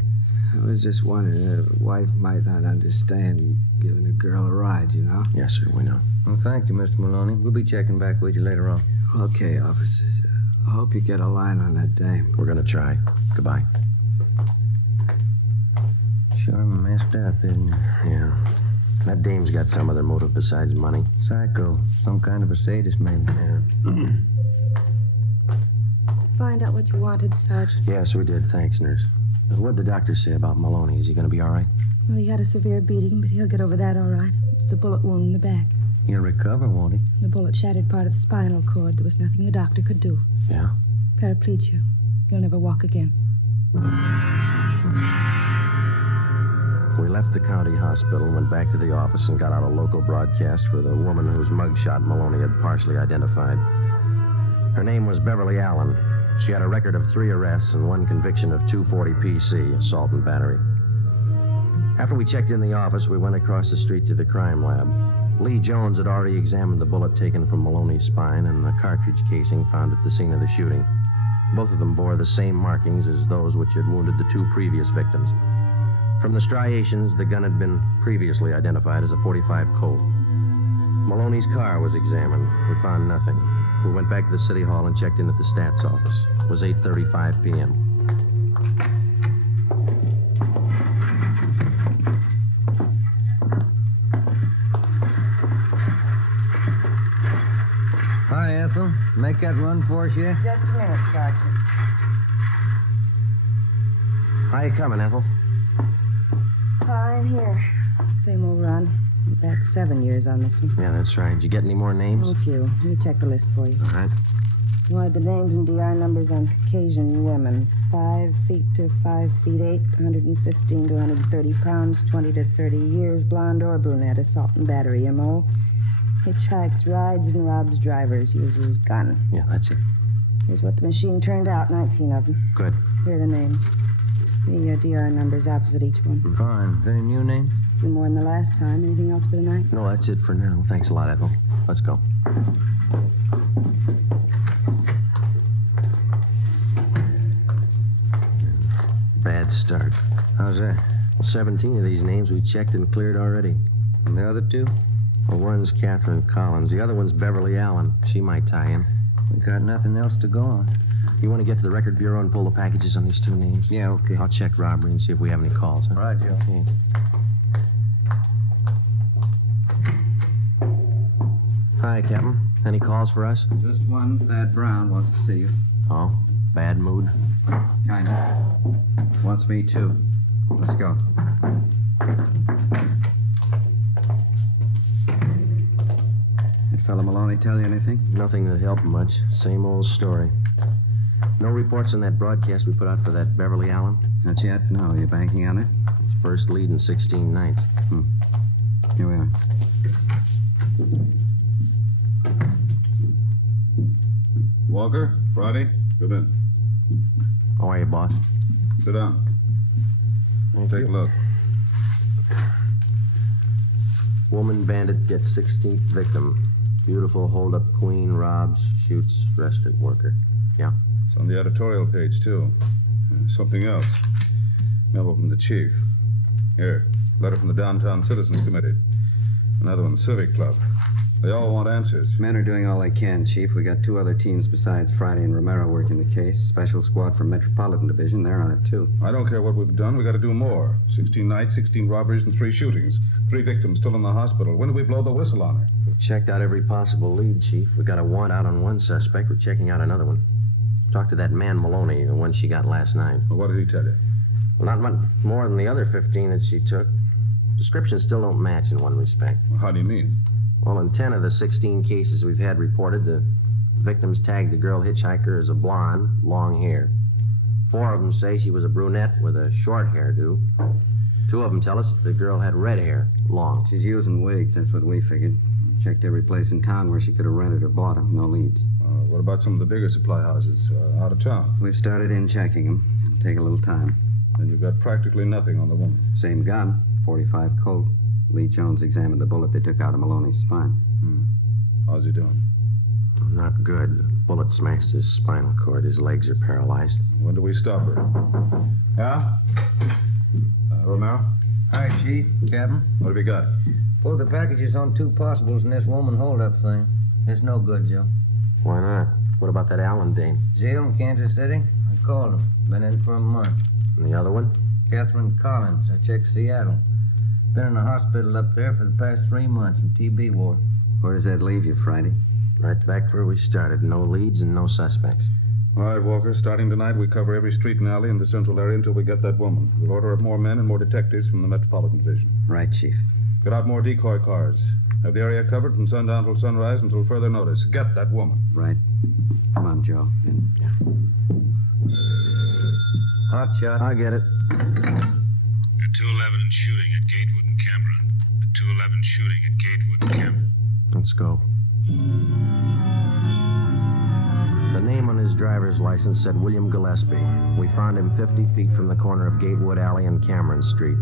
I was just wondering, a wife might not understand giving a girl a ride, you know? Yes, sir, we know. Well, thank you, Mr. Maloney. We'll be checking back with you later on. Okay, officers. I hope you get a line on that dame. We're going to try. Goodbye. Sure messed up, isn't it? Yeah. That dame's got some other motive besides money. Psycho. Some kind of a sadist, maybe. Yeah. Find out what you wanted, Sergeant. Yes, we did. Thanks, nurse. What'd the doctor say about Maloney? Is he going to be all right? Well, he had a severe beating, but he'll get over that all right. It's the bullet wound in the back. He'll recover, won't he? The bullet shattered part of the spinal cord. There was nothing the doctor could do. Yeah? Paraplegia. He'll never walk again. We left the county hospital, went back to the office, and got out a local broadcast for the woman whose mugshot Maloney had partially identified. Her name was Beverly Allen. She had a record of 3 arrests and 1 conviction of 240 PC, assault and battery. After we checked in the office, we went across the street to the crime lab. Lee Jones had already examined the bullet taken from Maloney's spine and the cartridge casing found at the scene of the shooting. Both of them bore the same markings as those which had wounded the 2 previous victims. From the striations, the gun had been previously identified as a .45 Colt. Maloney's car was examined. We found nothing. We went back to the city hall and checked in at the stats office. It was 8:35 p.m. Hi, Ethel. Make that run for us yet? Just a minute, Sergeant. How you coming, Ethel? Fine here. Same old run. Back 7 years on this one. Yeah, that's right. Did you get any more names? A few. Let me check the list for you. All right. You wanted the names and DR numbers on Caucasian women. 5 feet to 5 feet 8, 115 to 130 pounds, 20 to 30 years, blonde or brunette, assault and battery, M.O. Hitchhikes, rides, and robs drivers, uses gun. Yeah, that's it. Here's what the machine turned out, 19 of them. Good. Here are the names. The DR numbers opposite each one. Fine. Any new names? A few more than the last time. Anything else for tonight? No, that's it for now. Thanks a lot, Ethel. Let's go. Bad start. How's that? Well, 17 of these names we checked and cleared already. And the other 2? Well, one's Catherine Collins. The other one's Beverly Allen. She might tie in. We got nothing else to go on. You want to get to the record bureau and pull the packages on these 2 names? Yeah, okay. I'll check robbery and see if we have any calls, huh? All right, Joe. Okay. Hi, Captain. Any calls for us? Just one. Thad Brown wants to see you. Oh, bad mood? Kinda. Wants me too. Let's go. That fella Maloney tell you anything? Nothing that helped much. Same old story. No reports on that broadcast we put out for that Beverly Allen? Not yet. No. You banking on it? It's first lead in 16 nights. Here we are. Walker, Friday, come in. How are you, boss? Sit down. Thank Take you. a look. Woman bandit gets 16th victim. Beautiful hold-up queen robs, shoots restaurant worker. Yeah. It's on the editorial page, too. Something else. Memo from the chief. Here, letter from the Downtown Citizens Committee. Another one, Civic Club. They all want answers. Men are doing all they can, Chief. We got 2 other teams besides Friday and Romero working the case. Special squad from Metropolitan Division. They're on it, too. I don't care what we've done. We got to do more. 16 nights, 16 robberies, and 3 shootings. 3 victims still in the hospital. When did we blow the whistle on her? We checked out every possible lead, Chief. We got a warrant out on one suspect. We're checking out another one. Talked to that man Maloney, the one she got last night. Well, what did he tell you? Well, not much more than the other 15 that she took. Descriptions still don't match in one respect. Well, how do you mean? Well, in 10 of the 16 cases we've had reported, the victims tagged the girl hitchhiker as a blonde, long hair. 4 of them say she was a brunette with a short hairdo. 2 of them tell us the girl had red hair, long. She's using wigs, that's what we figured. Checked every place in town where she could have rented or bought them. No leads. What about some of the bigger supply houses out of town? We've started in checking them. It'll take a little time. And you've got practically nothing on the woman. Same gun, 45 Colt. Lee Jones examined the bullet they took out of Maloney's spine. How's he doing? Not good. The bullet smashed his spinal cord. His legs are paralyzed. When do we stop her? Yeah? Romero? Hi, Chief. Captain. What have you got? Pulled the packages on 2 possibles in this woman holdup thing. It's no good, Joe. Why not? What about that Allen dame? Jail in Kansas City? I called him. Been in for a month. And the other one? Catherine Collins. I checked Seattle. Been in the hospital up there for the past 3 months in TB ward. Where does that leave you, Friday? Right back where we started. No leads and no suspects. All right, Walker. Starting tonight, we cover every street and alley in the central area until we get that woman. We'll order up more men and more detectives from the Metropolitan Division. Right, Chief. Get out more decoy cars. Have the area covered from sundown till sunrise until further notice. Get that woman. Right. Come on, Joe. Hot shot. I get it. At 211 and shooting at Gatewood and Cameron. At 211 shooting at Gatewood and Cameron. Let's go. The name on his driver's license said William Gillespie. We found him 50 feet from the corner of Gatewood Alley and Cameron Street.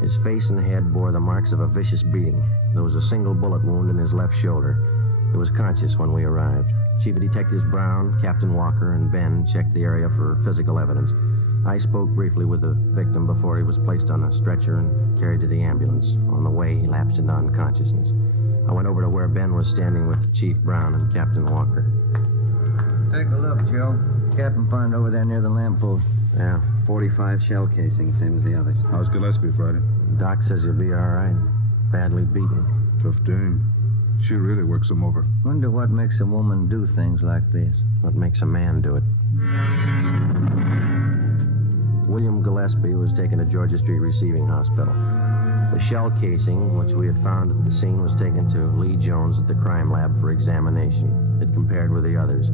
His face and head bore the marks of a vicious beating. There was a single bullet wound in his left shoulder. He was conscious when we arrived. Chief of Detectives Brown, Captain Walker, and Ben checked the area for physical evidence. I spoke briefly with the victim before he was placed on a stretcher and carried to the ambulance. On the way, he lapsed into unconsciousness. I went over to where Ben was standing with Chief Brown and Captain Walker. Take a look, Joe. Captain found over there near the lamppost. Yeah. 45 shell casing, same as the others. How's Gillespie, Friday? Doc says he'll be all right. Badly beaten. Tough dame. She really works him over. Wonder what makes a woman do things like this. What makes a man do it? William Gillespie was taken to Georgia Street Receiving Hospital. The shell casing, which we had found at the scene, was taken to Lee Jones at the crime lab for examination. It compared with the others.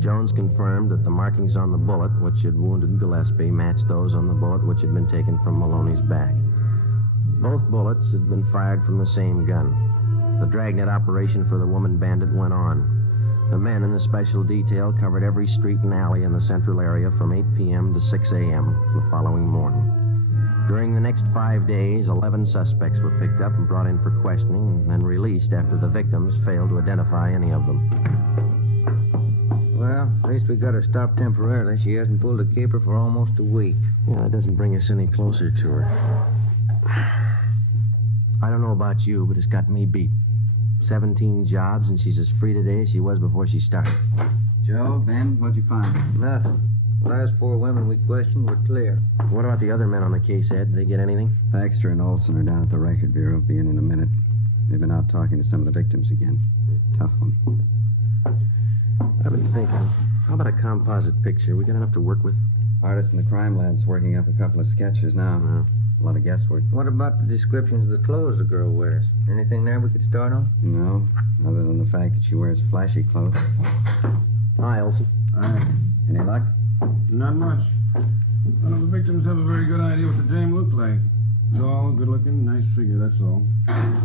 Jones confirmed that the markings on the bullet, which had wounded Gillespie, matched those on the bullet which had been taken from Maloney's back. Both bullets had been fired from the same gun. The Dragnet operation for the woman bandit went on. The men in the special detail covered every street and alley in the central area from 8 p.m. to 6 a.m. the following morning. During the next 5 days, 11 suspects were picked up and brought in for questioning and then released after the victims failed to identify any of them. Well, at least we got her stopped temporarily. She hasn't pulled a caper for almost a week. Yeah, that doesn't bring us any closer to her. I don't know about you, but it's got me beat. 17 jobs, and she's as free today as she was before she started. Joe, Ben, what'd you find? Nothing. The last 4 women we questioned were clear. What about the other men on the case, Ed? Did they get anything? Baxter and Olson are down at the Record Bureau. Be in a minute. They've been out talking to some of the victims again. Tough one. I've been thinking, how about a composite picture? We got enough to work with? Artist in the crime lab's working up a couple of sketches now. A lot of guesswork. What about the descriptions of the clothes the girl wears? Anything there we could start on? No, other than the fact that she wears flashy clothes. Hi, Olson. Hi. Any luck? Not much. None of the victims have a very good idea what the dame looked like. Tall, good-looking, nice figure, that's all.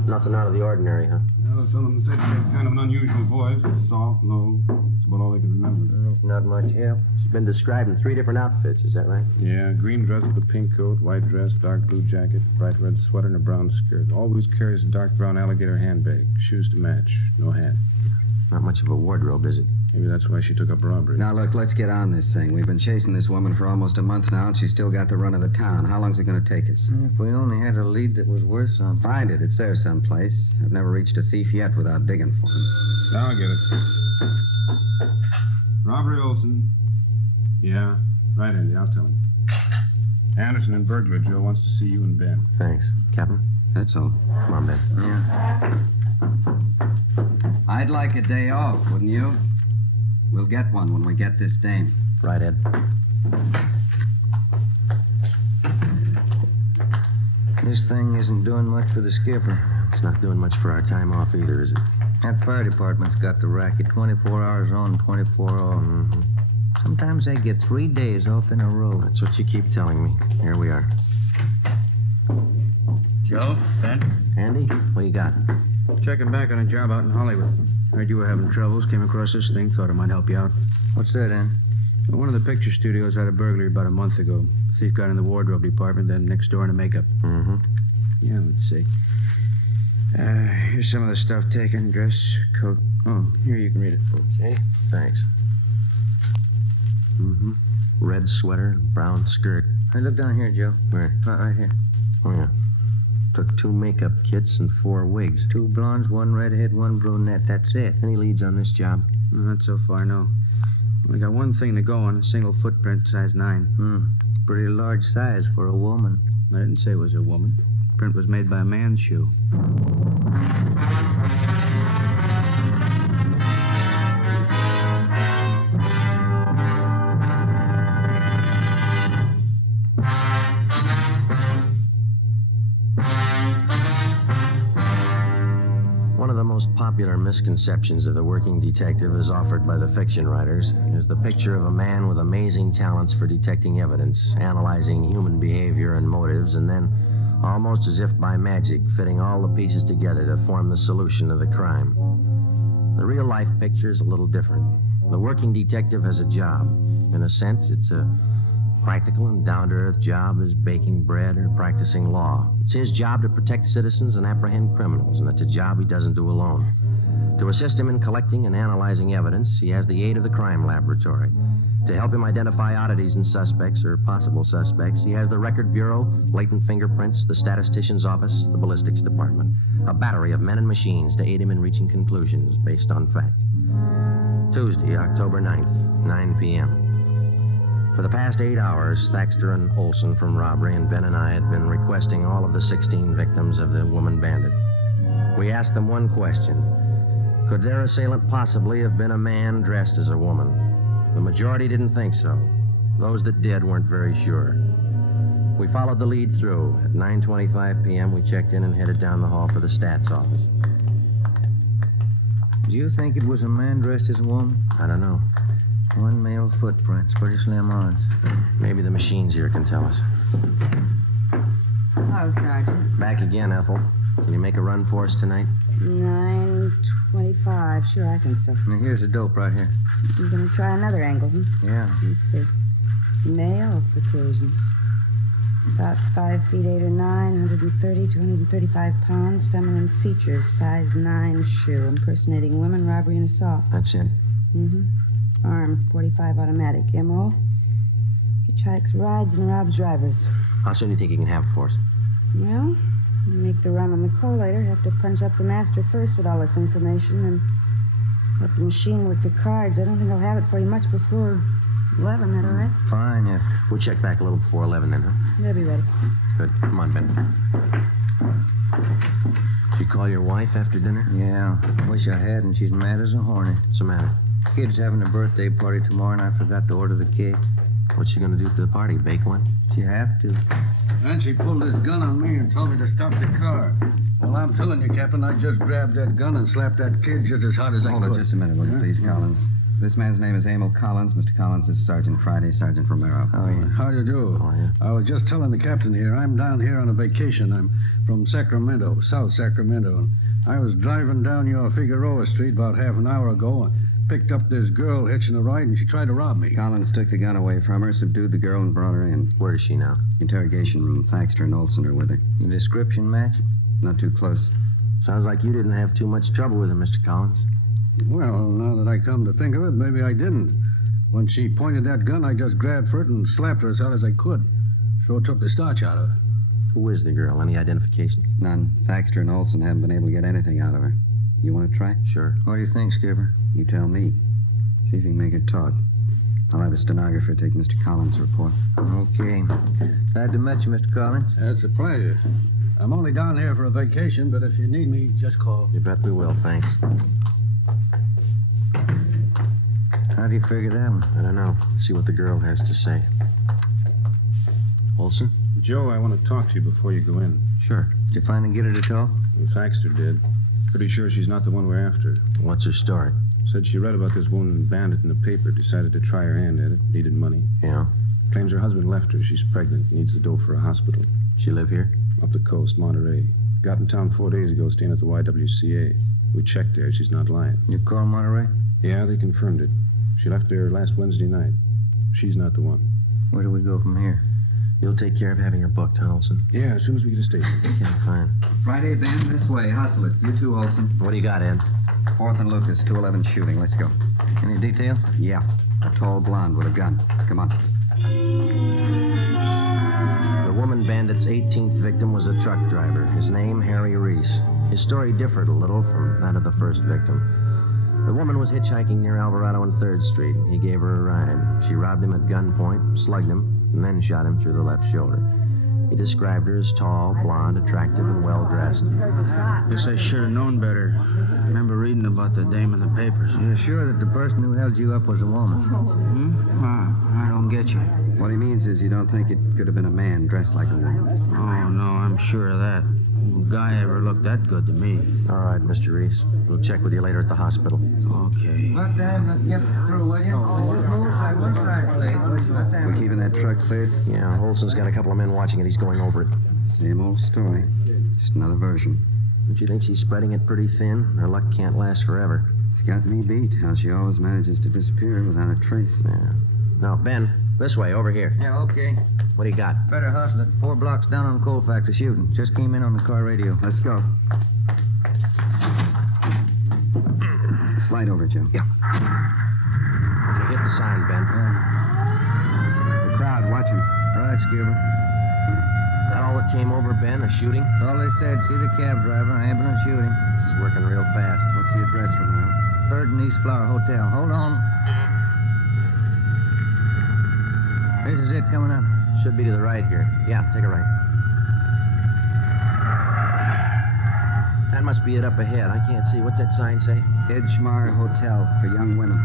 Nothing out of the ordinary, huh? Well, some of them said she had kind of an unusual voice. Soft, low. That's about all they could remember. It's not much help. She's been described in 3 different outfits, is that right? Yeah, green dress with a pink coat, white dress, dark blue jacket, bright red sweater, and a brown skirt. Always carries a dark brown alligator handbag. Shoes to match. No hat. Not much of a wardrobe, is it? Maybe that's why she took up robbery. Now, look, let's get on this thing. We've been chasing this woman for almost a month now, and she's still got the run of the town. How long's it going to take us? If we only had a lead that was worth something. Find it. It's there someplace. I've never reached a thief yet without digging for him. I'll get it. Robbery Olson. Yeah. Right, Andy, I'll tell him. Anderson and burglar Joe wants to see you and Ben. Thanks. Captain? That's all. Come on, Ben. Yeah. I'd like a day off, wouldn't you? We'll get one when we get this dame. Right, Ed. This thing isn't doing much for the skipper. It's not doing much for our time off either, is it? That fire department's got the racket 24 hours on, 24 off. Mm-hmm. Sometimes they get 3 days off in a row. That's what you keep telling me. Here we are. Joe, Ben? Andy, what you got? Checking back on a job out in Hollywood. Heard you were having troubles, came across this thing, thought it might help you out. What's that, Ann? One of the picture studios had a burglary about a month ago. Thief got in the wardrobe department, then next door in the makeup. Mm-hmm. Yeah, let's see. Here's some of the stuff taken. Dress, coat. Oh, here, you can read it. Okay, thanks. Mm-hmm. Red sweater, brown skirt. Hey, look down here, Joe. Where? Right here. Oh, yeah. Took 2 makeup kits and 4 wigs. 2 blondes, 1 redhead, 1 brunette. That's it. Any leads on this job? Not so far, no. We got one thing to go on, a single footprint, size 9. Pretty large size for a woman. I didn't say it was a woman. Print was made by a man's shoe. One of the most popular misconceptions of the working detective as offered by the fiction writers is the picture of a man with amazing talents for detecting evidence, analyzing human behavior and motives, and then, almost as if by magic, fitting all the pieces together to form the solution of the crime. The real-life picture is a little different. The working detective has a job. In a sense, it's a practical and down-to-earth job as baking bread or practicing law. It's his job to protect citizens and apprehend criminals, and it's a job he doesn't do alone. To assist him in collecting and analyzing evidence, he has the aid of the crime laboratory. To help him identify oddities in suspects or possible suspects, he has the Record Bureau, latent fingerprints, the statistician's office, the ballistics department. A battery of men and machines to aid him in reaching conclusions based on fact. Tuesday, October 9th, 9 p.m. For the past 8 hours, Thaxter and Olson from robbery and Ben and I had been requesting all of the 16 victims of the woman bandit. We asked them one question. Could their assailant possibly have been a man dressed as a woman? The majority didn't think so. Those that did weren't very sure. We followed the lead through. At 9:25 p.m., we checked in and headed down the hall for the stats office. Do you think it was a man dressed as a woman? I don't know. 1 male footprint. It's pretty slim odds. Maybe the machines here can tell us. Hello, Sergeant. Back again, Ethel. Can you make a run for us tonight? 9:25. Sure, I think so. Now, here's the dope right here. I'm going to try another angle, Yeah. Let's see. Male occasions. About 5 feet 8 or 9, 130, 235 pounds, feminine features, size 9 shoe, impersonating women, robbery and assault. That's it. Armed, 45 automatic. M.O. Hitchhikes, rides, and robs drivers. How soon do you think you can have it for us? Well, we'll make the run on the collator. Have to punch up the master first with all this information and let the machine work the cards. I don't think I'll have it for you much before 11. That all right? Fine, yeah. We'll check back a little before 11 then, huh? They'll be ready. Good. Come on, Ben. Did you call your wife after dinner? Yeah. Wish I hadn't. She's mad as a hornet. What's the matter? Kid's having a birthday party tomorrow, and I forgot to order the cake. What's she going to do to the party? Bake one? She have to. And she pulled this gun on me and told me to stop the car. Well, I'm telling you, Captain, I just grabbed that gun and slapped that kid just as hard as I could. Hold it just a minute, will you, please, Collins? This man's name is Emil Collins. Mr. Collins is Sergeant Friday, Sergeant Romero. Oh, yeah. How do you do? Oh, yeah. I was just telling the captain here, I'm down here on a vacation. I'm from Sacramento, South Sacramento. I was driving down your Figueroa Street about half an hour ago and picked up this girl hitching a ride, and she tried to rob me. Collins took the gun away from her, subdued the girl, and brought her in. Where is she now? Interrogation room. Thaxter and Olson are with her. The description match? Not too close. Sounds like you didn't have too much trouble with her, Mr. Collins. Well, now that I come to think of it, maybe I didn't. When she pointed that gun, I just grabbed for it and slapped her as hard as I could. Sure took the starch out of her. Who is the girl? Any identification? None. Thaxter and Olson haven't been able to get anything out of her. You want to try? Sure. What do you think, Skipper? You tell me. See if you can make her talk. I'll have a stenographer take Mr. Collins' report. Okay. Glad to meet you, Mr. Collins. It's a pleasure. I'm only down here for a vacation, but if you need me, just call. You bet we will, thanks. How do you figure that one? I don't know. See what the girl has to say. Olson? Joe, I want to talk to you before you go in. Sure. Did you finally get her to talk? Well, Thaxter did. Pretty sure she's not the one we're after. What's her story? Said she read about this woman bandit in the paper, decided to try her hand at it, needed money. Yeah? Claims her husband left her. She's pregnant, needs the dough for a hospital. She live here? Up the coast, Monterey. Got in town 4 days ago, staying at the YWCA. We checked there. She's not lying. You call Monterey? Yeah, they confirmed it. She left there last Wednesday night. She's not the one. Where do we go from here? You'll take care of having her booked, huh, Olson? Yeah, as soon as we get to station. Okay, fine. Friday, Ben, this way. Hustle it. You too, Olson. What do you got, Ed? 4th and Lucas, 211 shooting. Let's go. Any detail? Yeah. A tall blonde with a gun. Come on. The woman bandit's 18th victim was a truck driver. His name, Harry Reese. His story differed a little from that of the first victim. The woman was hitchhiking near Alvarado and 3rd Street. He gave her a ride. She robbed him at gunpoint, slugged him, and then shot him through the left shoulder. He described her as tall, blonde, attractive, and well-dressed. Guess I should have known better. Remember reading about the dame in the papers. You're sure that the person who held you up was a woman? I don't get you. What he means is you don't think it could have been a man dressed like a woman. Oh, no, I'm sure of that. No guy ever looked that good to me. All right, Mr. Reese. We'll check with you later at the hospital. Okay. What time? Let's get through, will you? We're keeping that truck cleared? Yeah, Olson's got a couple of men watching it. He's going over it. Same old story. Just another version. Don't you think she's spreading it pretty thin? Her luck can't last forever. It's got me beat, how she always manages to disappear without a trace. Yeah. No, Ben, this way, over here. Yeah, okay. What do you got? Better hustle it. 4 blocks down on coal factory shooting. Just came in on the car radio. Let's go. Slide over, Jim. Yeah. Okay, hit the sign, Ben. The crowd, watch him. Right, Skipper. That all that came over, Ben, a shooting? That's all they said. See the cab driver, ambulance shooting. She's working real fast. What's the address for now? 3rd and East Flower Hotel. Hold on. This is it coming up. Should be to the right here. Yeah, take a right. That must be it up ahead. I can't see. What's that sign say? Edgemar Hotel for young women.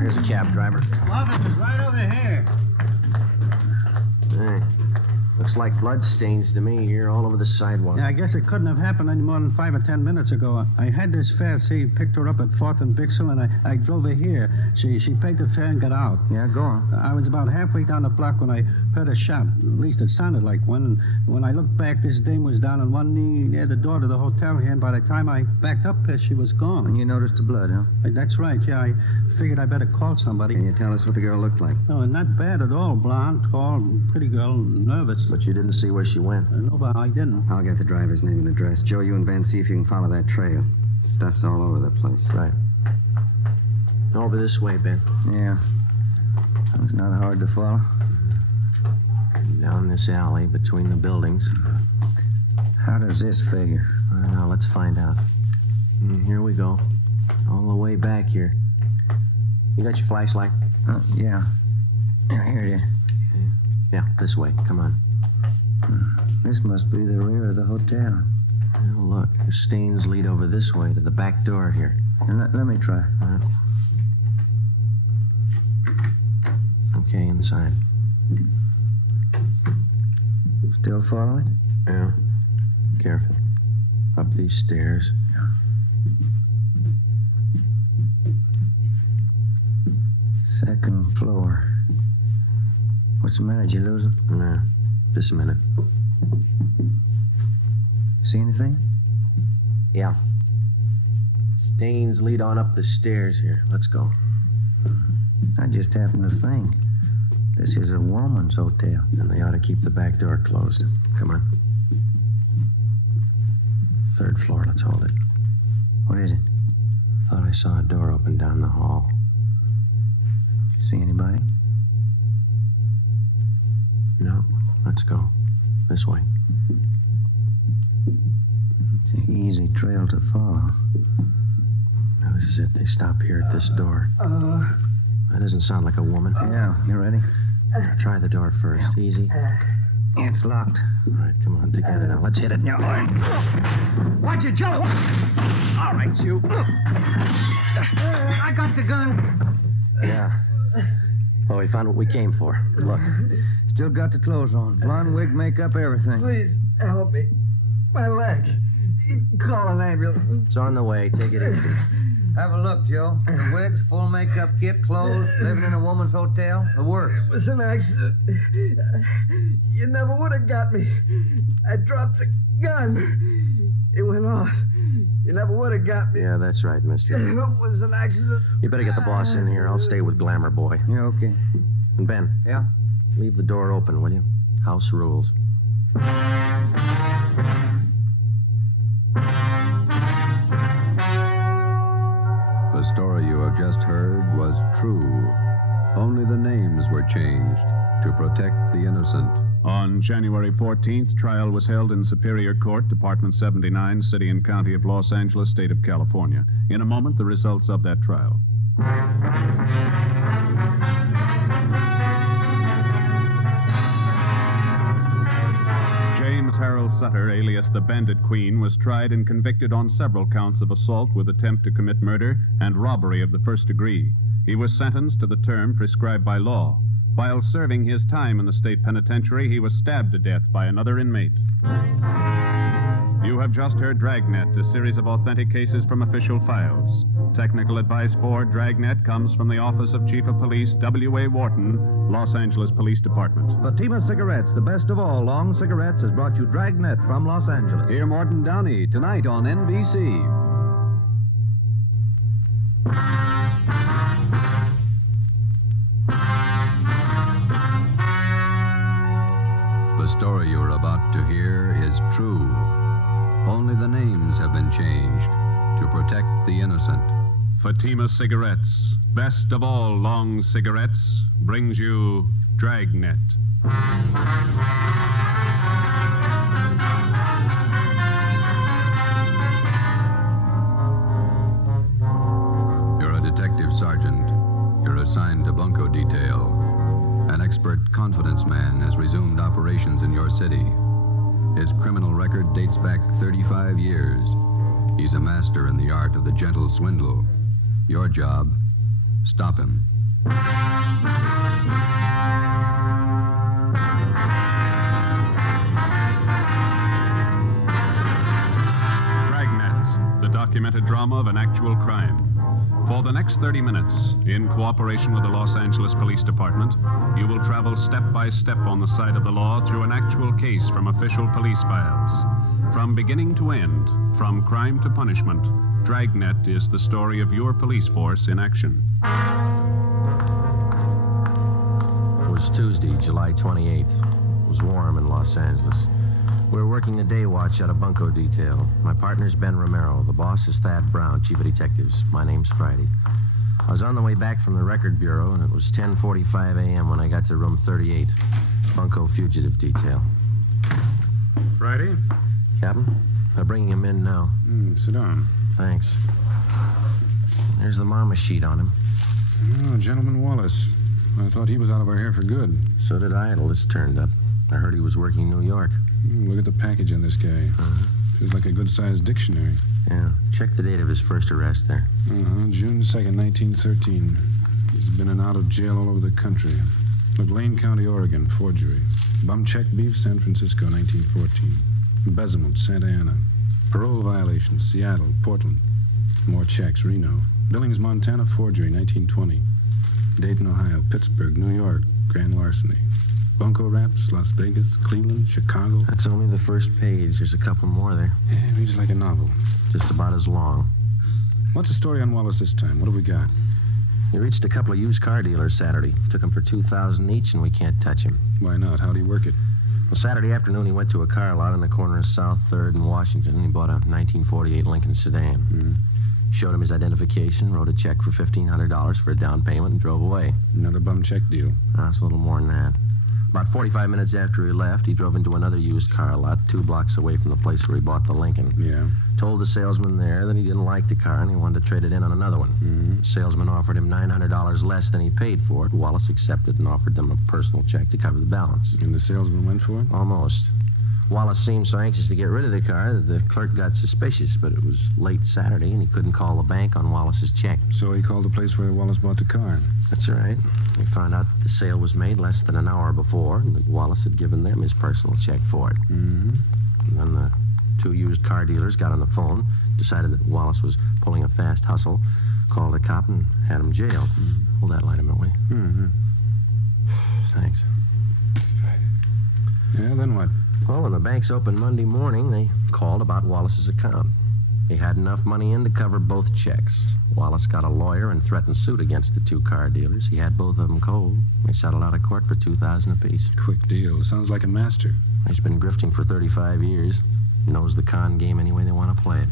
Here's a cab driver. Office is right over here. Hey, looks like blood stains to me here all over the sidewalk. Yeah, I guess it couldn't have happened any more than 5 or 10 minutes ago. I had this fare. See, picked her up at 4th and Bixel, and I drove her here. She paid the fare and got out. Yeah, go on. I was about halfway down the block when I heard a shot. At least it sounded like one. And when I looked back, this dame was down on one knee near the door to the hotel here, and by the time I backed up there, she was gone. And you noticed the blood, huh? That's right, yeah. I figured I better call somebody. Can you tell us what the girl looked like? No, not bad at all. Blonde, tall, pretty girl, nervous. But you didn't see where she went? No, but I didn't. I'll get the driver's name and address. Joe, you and Ben, see if you can follow that trail. Stuff's all over the place. Right. Over this way, Ben. Yeah. It's not hard to follow. Down this alley between the buildings. How does this figure? I don't know. Let's find out. Here we go. All the way back here. You got your flashlight? Yeah. Yeah, here it is. Yeah, this way. Come on. This must be the rear of the hotel. Oh, look. The stains lead over this way to the back door here. Let me try. Okay, inside. Still following? Yeah. Careful. Up these stairs. Second floor. What's the matter? Did you lose him? No. Just a minute. See anything? Yeah. Stains lead on up the stairs here. Let's go. I just happened to think. This is a woman's hotel. And they ought to keep the back door closed. Come on. 3rd floor. Let's hold it. What is it? Thought I saw a door open down the hall. See anybody? No. Let's go. This way. It's an easy trail to follow. Now, this is it. They stop here at this door. That doesn't sound like a woman. Yeah, you ready? Try the door first. Easy. It's locked. All right, come on, together now. Let's hit it. Now, watch it, Joe. All right, you. I got the gun. Yeah. Well, we found what we came for. Look. Still got the clothes on. Blonde wig, makeup, everything. Please, help me. My leg. Call an ambulance. It's on the way. Take it easy. Have a look, Joe. The wigs, full makeup kit, clothes, living in a woman's hotel, the works. It was an accident. You never would have got me. I dropped the gun. It went off. You never would have got me. Yeah, that's right, mister. It was an accident. You better get the boss in here. I'll stay with Glamour Boy. Yeah, okay. And Ben. Yeah? Leave the door open, will you? House rules. The story you have just heard was true. Only the names were changed to protect the innocent. On January 14th, trial was held in Superior Court, Department 79, City and County of Los Angeles, State of California. In a moment, the results of that trial. James Harold Sutter, alias the Bandit Queen, was tried and convicted on several counts of assault with attempt to commit murder and robbery of the first degree. He was sentenced to the term prescribed by law. While serving his time in the state penitentiary, he was stabbed to death by another inmate. You have just heard Dragnet, a series of authentic cases from official files. Technical advice for Dragnet comes from the Office of Chief of Police W.A. Wharton, Los Angeles Police Department. Fatima Cigarettes, the best of all long cigarettes, has brought you Dragnet from Los Angeles. Hear Morton Downey tonight on NBC. The story you're about to hear is true. Only the names have been changed to protect the innocent. Fatima Cigarettes, best of all long cigarettes, brings you Dragnet. You're a detective sergeant. You're assigned to bunco detail. An expert confidence man has resumed operations in your city. His criminal record dates back 35 years. He's a master in the art of the gentle swindle. Your job, stop him. Dragnet, the documented drama of an actual crime. For the next 30 minutes, in cooperation with the Los Angeles Police Department, you will travel step by step on the side of the law through an actual case from official police files. From beginning to end, from crime to punishment, Dragnet is the story of your police force in action. It was Tuesday, July 28th. It was warm in Los Angeles. We were working the day watch out of bunco detail. My partner's Ben Romero. The boss is Thad Brown, chief of detectives. My name's Friday. I was on the way back from the record bureau, and it was 10:45 a.m. when I got to room 38, bunco fugitive detail. Friday? Captain, they're bringing him in now. Sit down. Thanks. There's the mama sheet on him. Oh, Gentleman Wallace. I thought he was out of our hair for good. So did I till this turned up. I heard he was working in New York. Look at the package on this guy. Feels like a good-sized dictionary. Yeah. Check the date of his first arrest there. June 2nd, 1913. He's been in and out of jail all over the country. Look, Lane County, Oregon, forgery. Bum check beef, San Francisco, 1914. Embezzlement, Santa Ana. Parole violation, Seattle, Portland. More checks, Reno. Billings, Montana, forgery, 1920. Dayton, Ohio, Pittsburgh, New York, grand larceny. Bunco Raps, Las Vegas, Cleveland, Chicago. That's only the first page. There's a couple more there. Yeah, it reads like a novel. Just about as long. What's the story on Wallace this time? What have we got? He reached a couple of used car dealers Saturday. Took them for $2,000 each, and we can't touch him. Why not? How'd he work it? Well, Saturday afternoon, he went to a car lot on the corner of South 3rd and Washington, and he bought a 1948 Lincoln sedan. Showed him his identification, wrote a check for $1,500 for a down payment, and drove away. Another bum check deal. It's a little more than that. About 45 minutes after he left, he drove into another used car lot 2 blocks away from the place where he bought the Lincoln. Yeah. Told the salesman there that he didn't like the car and he wanted to trade it in on another one. Mm-hmm. The salesman offered him $900 less than he paid for it. Wallace accepted and offered them a personal check to cover the balance. And the salesman went for it? Almost. Wallace seemed so anxious to get rid of the car that the clerk got suspicious, but it was late Saturday and he couldn't call the bank on Wallace's check. So he called the place where Wallace bought the car? That's right. We found out that the sale was made less than an hour before and that Wallace had given them his personal check for it. Mm-hmm. And then the 2 used car dealers got on the phone, decided that Wallace was pulling a fast hustle, called a cop and had him jailed. Mm-hmm. Hold that light a minute, will you? Mm-hmm. Thanks. Yeah, then what? Well, when the banks opened Monday morning, they called about Wallace's account. He had enough money in to cover both checks. Wallace got a lawyer and threatened suit against the 2 car dealers. He had both of them cold. They settled out of court for $2,000 apiece. Quick deal. Sounds like a master. He's been grifting for 35 years. Knows the con game any way they want to play it.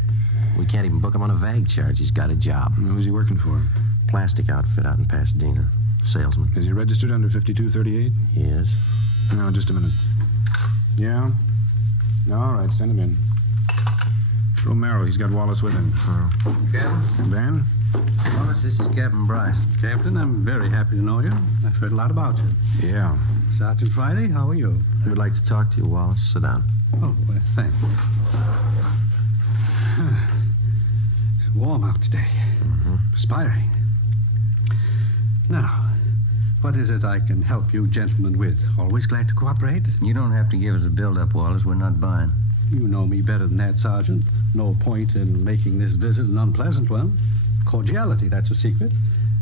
We can't even book him on a vag charge. He's got a job. Who's he working for? Plastic outfit out in Pasadena. Salesman. Is he registered under 5238? He is. No, just a minute. Yeah? All right, send him in. Romero, he's got Wallace with him. Captain? Ben? Wallace, this is Captain Bryce. Captain, I'm very happy to know you. I've heard a lot about you. Yeah. Sergeant Friday, how are you? We'd like to talk to you, Wallace. Sit down. Oh, well, thanks. It's warm out today. Mm-hmm. Perspiring. Now, what is it I can help you gentlemen with? Always glad to cooperate. You don't have to give us a build-up, Wallace. We're not buying. You know me better than that, Sergeant. No point in making this visit an unpleasant one. Cordiality, that's a secret.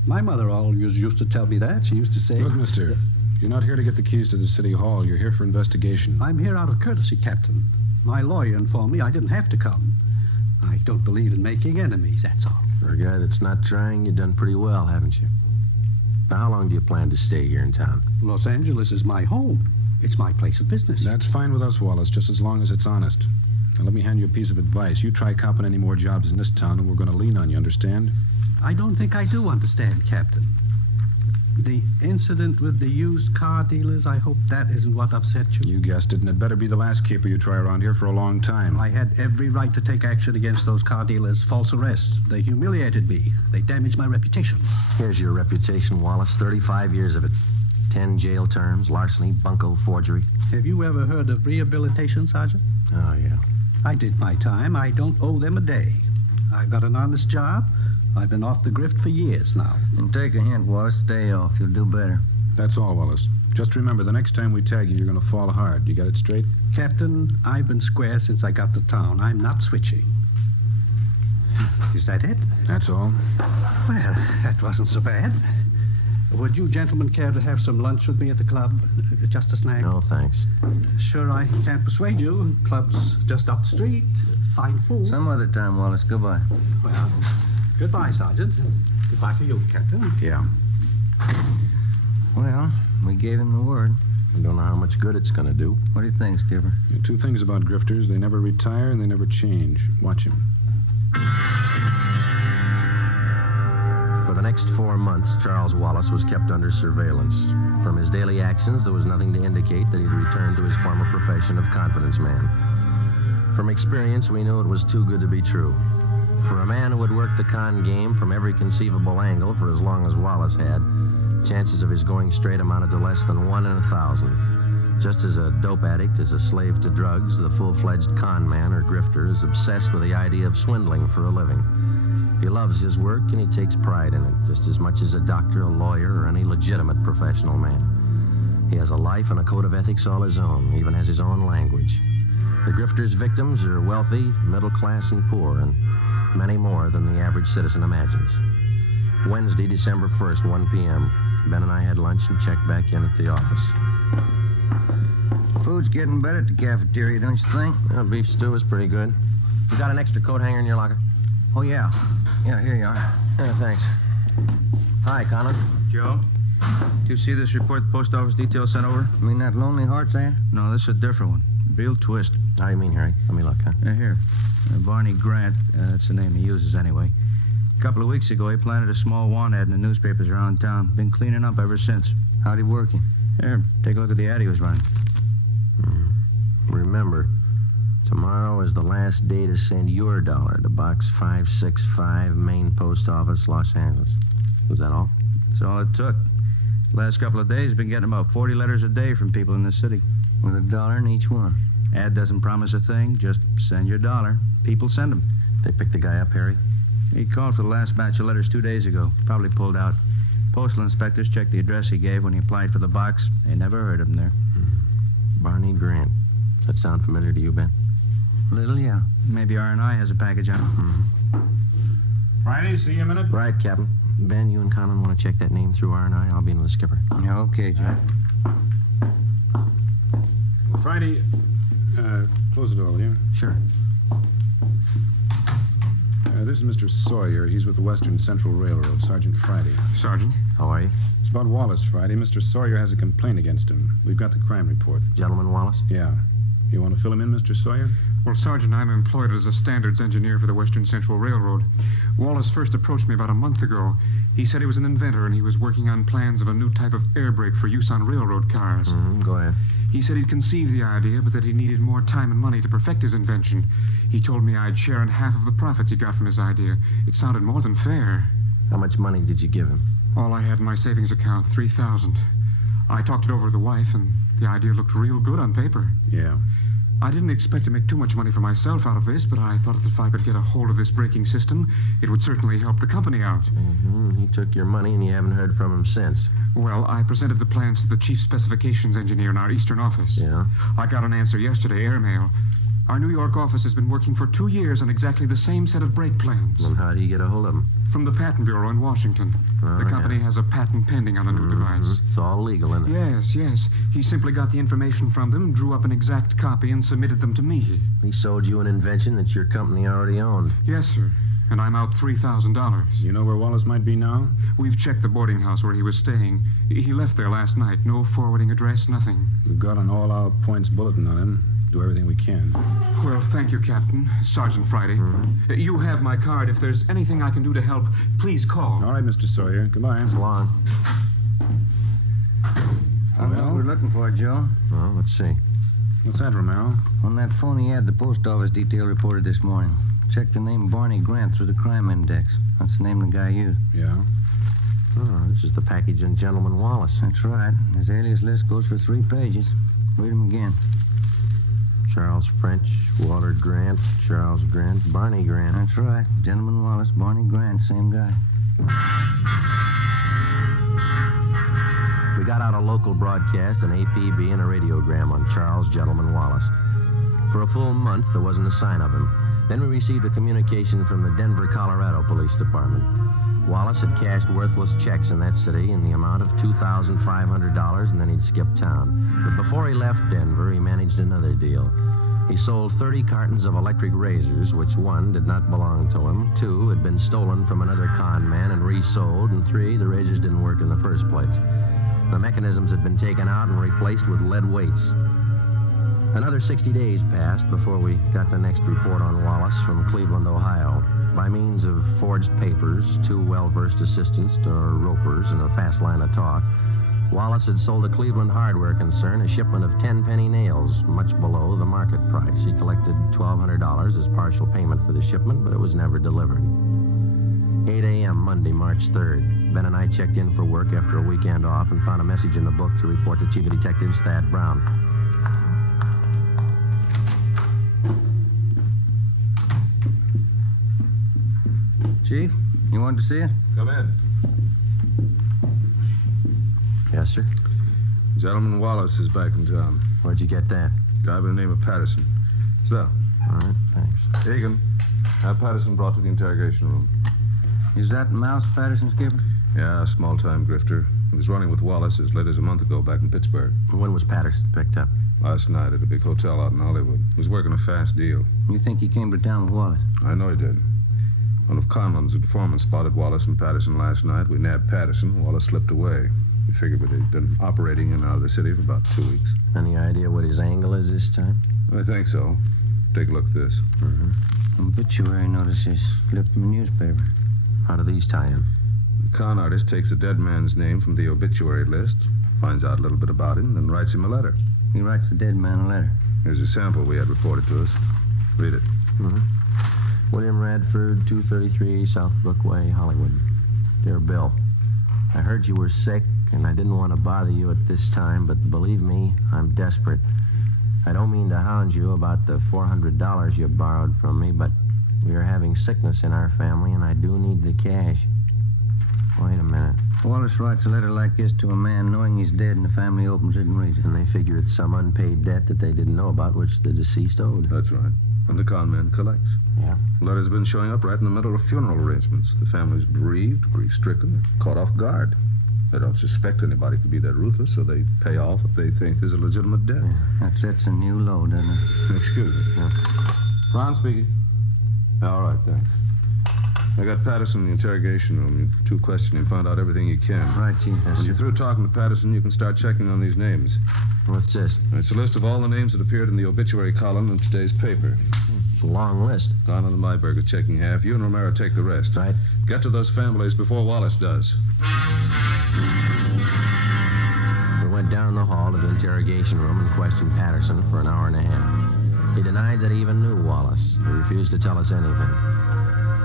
My mother always used to tell me that. She used to say... Look, mister, you're not here to get the keys to the city hall. You're here for investigation. I'm here out of courtesy, Captain. My lawyer informed me I didn't have to come. I don't believe in making enemies, that's all. For a guy that's not trying, you've done pretty well, haven't you? Now, how long do you plan to stay here in town? Los Angeles is my home. It's my place of business. That's fine with us, Wallace, just as long as it's honest. Now, let me hand you a piece of advice. You try copping any more jobs in this town, and we're going to lean on you, understand? I don't think I do understand, Captain. The incident with the used car dealers, I hope that isn't what upset you. You guessed it, and it better be the last caper you try around here for a long time. I had every right to take action against those car dealers. False arrest. They humiliated me. They damaged my reputation. Here's your reputation, Wallace. 35 years of it. 10 jail terms, larceny, bunco, forgery. Have you ever heard of rehabilitation, Sergeant? Oh, yeah. I did my time. I don't owe them a day. I got an honest job. I've been off the grift for years now. And take a hint, Wallace. Stay off. You'll do better. That's all, Wallace. Just remember, the next time we tag you, you're going to fall hard. You got it straight? Captain, I've been square since I got to town. I'm not switching. Is that it? That's all. Well, that wasn't so bad. Would you gentlemen care to have some lunch with me at the club? Just a snack? No, thanks. Sure, I can't persuade you. Club's just up the street. Fine food. Some other time, Wallace. Goodbye. Well, goodbye, Sergeant. Goodbye to you, Captain. Yeah. Well, we gave him the word. We don't know how much good it's going to do. What do you think, Skipper? 2 things about grifters. They never retire and they never change. Watch him. For the next 4 months, Charles Wallace was kept under surveillance. From his daily actions, there was nothing to indicate that he'd returned to his former profession of confidence man. From experience, we knew it was too good to be true. For a man who had worked the con game from every conceivable angle for as long as Wallace had, chances of his going straight amounted to less than 1 in 1,000. Just as a dope addict is a slave to drugs, the full-fledged con man or grifter is obsessed with the idea of swindling for a living. He loves his work and he takes pride in it, just as much as a doctor, a lawyer, or any legitimate professional man. He has a life and a code of ethics all his own, even has his own language. The grifter's victims are wealthy, middle class, and poor, and many more than the average citizen imagines. Wednesday, December 1st, 1 p.m., Ben and I had lunch and checked back in at the office. Food's getting better at the cafeteria, don't you think? Beef stew is pretty good. You got an extra coat hanger in your locker? Oh, yeah. Yeah, here you are. Yeah, thanks. Hi, Connor. Joe, do you see this report the post office detail sent over? You mean that Lonely Hearts ad? No, this is a different one. Real twist. How do you mean, Harry? Let me look, huh? Here. Barney Grant, that's the name he uses anyway. A couple of weeks ago, he planted a small want ad in the newspapers around town. Been cleaning up ever since. How'd he work you? Here, take a look at the ad he was running. Remember, tomorrow is the last day to send your dollar to Box 565, Main Post Office, Los Angeles. Was that all? That's all it took. Last couple of days, been getting about 40 letters a day from people in the city. With $1 in each one. Ad doesn't promise a thing. Just send your dollar. People send them. They picked the guy up, Harry? He called for the last batch of letters 2 days ago. Probably pulled out. Postal inspectors checked the address he gave when he applied for the box. They never heard of him there. Barney Grant. That sound familiar to you, Ben? Little, yeah. Maybe R&I has a package on it. Friday, see you a minute? Right, Captain. Ben, you and Conlon want to check that name through R&I? I'll be in with the skipper. Yeah, okay, Jack. Well, Friday, close the door, will you? Sure. This is Mr. Sawyer. He's with the Western Central Railroad, Sergeant Friday. Sergeant? How are you? It's about Wallace, Friday. Mr. Sawyer has a complaint against him. We've got the crime report. Gentleman Wallace? Yeah. You want to fill him in, Mr. Sawyer? Well, Sergeant, I'm employed as a standards engineer for the Western Central Railroad. Wallace first approached me about a month ago. He said he was an inventor and he was working on plans of a new type of air brake for use on railroad cars. Go ahead. He said he'd conceived the idea, but that he needed more time and money to perfect his invention. He told me I'd share in half of the profits he got from his idea. It sounded more than fair. How much money did you give him? All I had in my savings account, $3,000. I talked it over with the wife, and the idea looked real good on paper. Yeah. I didn't expect to make too much money for myself out of this, but I thought that if I could get a hold of this braking system, it would certainly help the company out. He took your money, and you haven't heard from him since. Well, I presented the plans to the chief specifications engineer in our eastern office. Yeah? I got an answer yesterday, airmail. Our New York office has been working for 2 years on exactly the same set of brake plans. And how do you get a hold of them? From the Patent Bureau in Washington. The company has a patent pending on the new device. It's all legal, isn't it? Yes. He simply got the information from them, drew up an exact copy, and submitted them to me. He sold you an invention that your company already owned. Yes, sir. And I'm out $3,000. You know where Wallace might be now? We've checked the boarding house where he was staying. He left there last night. No forwarding address, nothing. We've got an all-out points bulletin on him. Do everything we can. Well, thank you, Captain. Sergeant Friday. You have my card. If there's anything I can do to help, please call. All right, Mr. Sawyer. Goodbye. So long. I know what we're looking for, Joe. Well, let's see. What's that, Romero? On that phony ad the post office detail reported this morning. Check the name Barney Grant through the crime index. That's the name the guy used. Yeah? Oh, this is the package on Gentleman Wallace. That's right. His alias list goes for 3 pages. Read them again. Charles French, Walter Grant, Charles Grant, Barney Grant. That's right. Gentleman Wallace, Barney Grant, same guy. We got out a local broadcast, an APB, and a radiogram on Charles Gentleman Wallace. For a full month, there wasn't a sign of him. Then we received a communication from the Denver, Colorado Police Department. Wallace had cashed worthless checks in that city in the amount of $2,500, and then he'd skipped town. But before he left Denver, he managed another deal. He sold 30 cartons of electric razors, which 1, did not belong to him, 2, had been stolen from another con man and resold, and 3, the razors didn't work in the first place. The mechanisms had been taken out and replaced with lead weights. Another 60 days passed before we got the next report on Wallace from Cleveland, Ohio. By means of forged papers, 2 well-versed assistants, or ropers, and a fast line of talk, Wallace had sold a Cleveland hardware concern a shipment of 10-penny nails, much below the market price. He collected $1,200 as partial payment for the shipment, but it was never delivered. 8 a.m. Monday, March 3rd. Ben and I checked in for work after a weekend off and found a message in the book to report to Chief of Detectives Thad Brown. Chief, you wanted to see us? Come in. Yes, sir? Gentleman Wallace is back in town. Where'd you get that? Guy by the name of Patterson. So. All right, thanks. Egan, have Patterson brought to the interrogation room. Is that Mouse Patterson, Skipper? Yeah, small-time grifter. He was running with Wallace as late as a month ago back in Pittsburgh. When was Patterson picked up? Last night at a big hotel out in Hollywood. He was working a fast deal. You think he came to town with Wallace? I know he did. One of Conlon's informants spotted Wallace and Patterson last night. We nabbed Patterson. Wallace slipped away. We figured he'd been operating in and out of the city for about 2 weeks. Any idea what his angle is this time? I think so. Take a look at this. Obituary notices clipped from the newspaper. How do these tie in? The Con artist takes a dead man's name from the obituary list, finds out a little bit about him, and writes him a letter. He writes the dead man a letter. Here's a sample we had reported to us. Read it. Mm-hmm. William Radford, 233 South Brookway, Hollywood. Dear Bill, I heard you were sick, and I didn't want to bother you at this time, but believe me, I'm desperate. I don't mean to hound you about the $400 you borrowed from me, but we are having sickness in our family, and I do need the cash. Wait a minute. Wallace writes a letter like this to a man knowing he's dead, and the family opens it and reads it. And they figure it's some unpaid debt that they didn't know about, which the deceased owed. That's right. And the con man collects. Yeah. Letters have been showing up right in the middle of funeral arrangements. The family's bereaved, grief-stricken, caught off guard. They don't suspect anybody to be that ruthless, so they pay off what they think is a legitimate debt. That sets a new low, doesn't it? Excuse me. Yeah. Ron speaking. All right, thanks. I got Patterson in the interrogation room. You question him, find out everything you can. Right, Chief. When you're through talking to Patterson, you can start checking on these names. What's this? It's a list of all the names that appeared in the obituary column in today's paper. It's a long list. Don and Myberg are checking half. You and Romero take the rest. Right. Get to those families before Wallace does. We went down the hall to the interrogation room and questioned Patterson for an hour and a half. He denied that he even knew Wallace. He refused to tell us anything.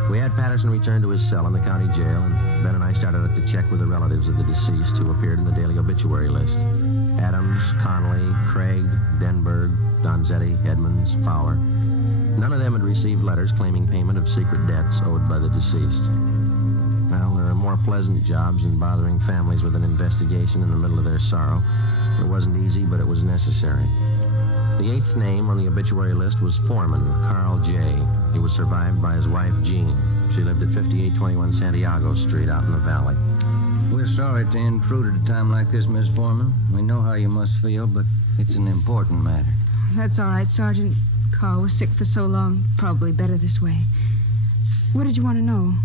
We had Patterson return to his cell in the county jail, and Ben and I started out to check with the relatives of the deceased who appeared in the daily obituary list. Adams, Connolly, Craig, Denberg, Donzetti, Edmonds, Fowler. None of them had received letters claiming payment of secret debts owed by the deceased. Well, there are more pleasant jobs than bothering families with an investigation in the middle of their sorrow. It wasn't easy, but it was necessary. The eighth name on the obituary list was Foreman, Carl J. He was survived by his wife, Jean. She lived at 5821 Santiago Street out in the valley. We're sorry to intrude at a time like this, Miss Foreman. We know how you must feel, but it's an important matter. That's all right, Sergeant. Carl was sick for so long. Probably better this way. What did you want to know?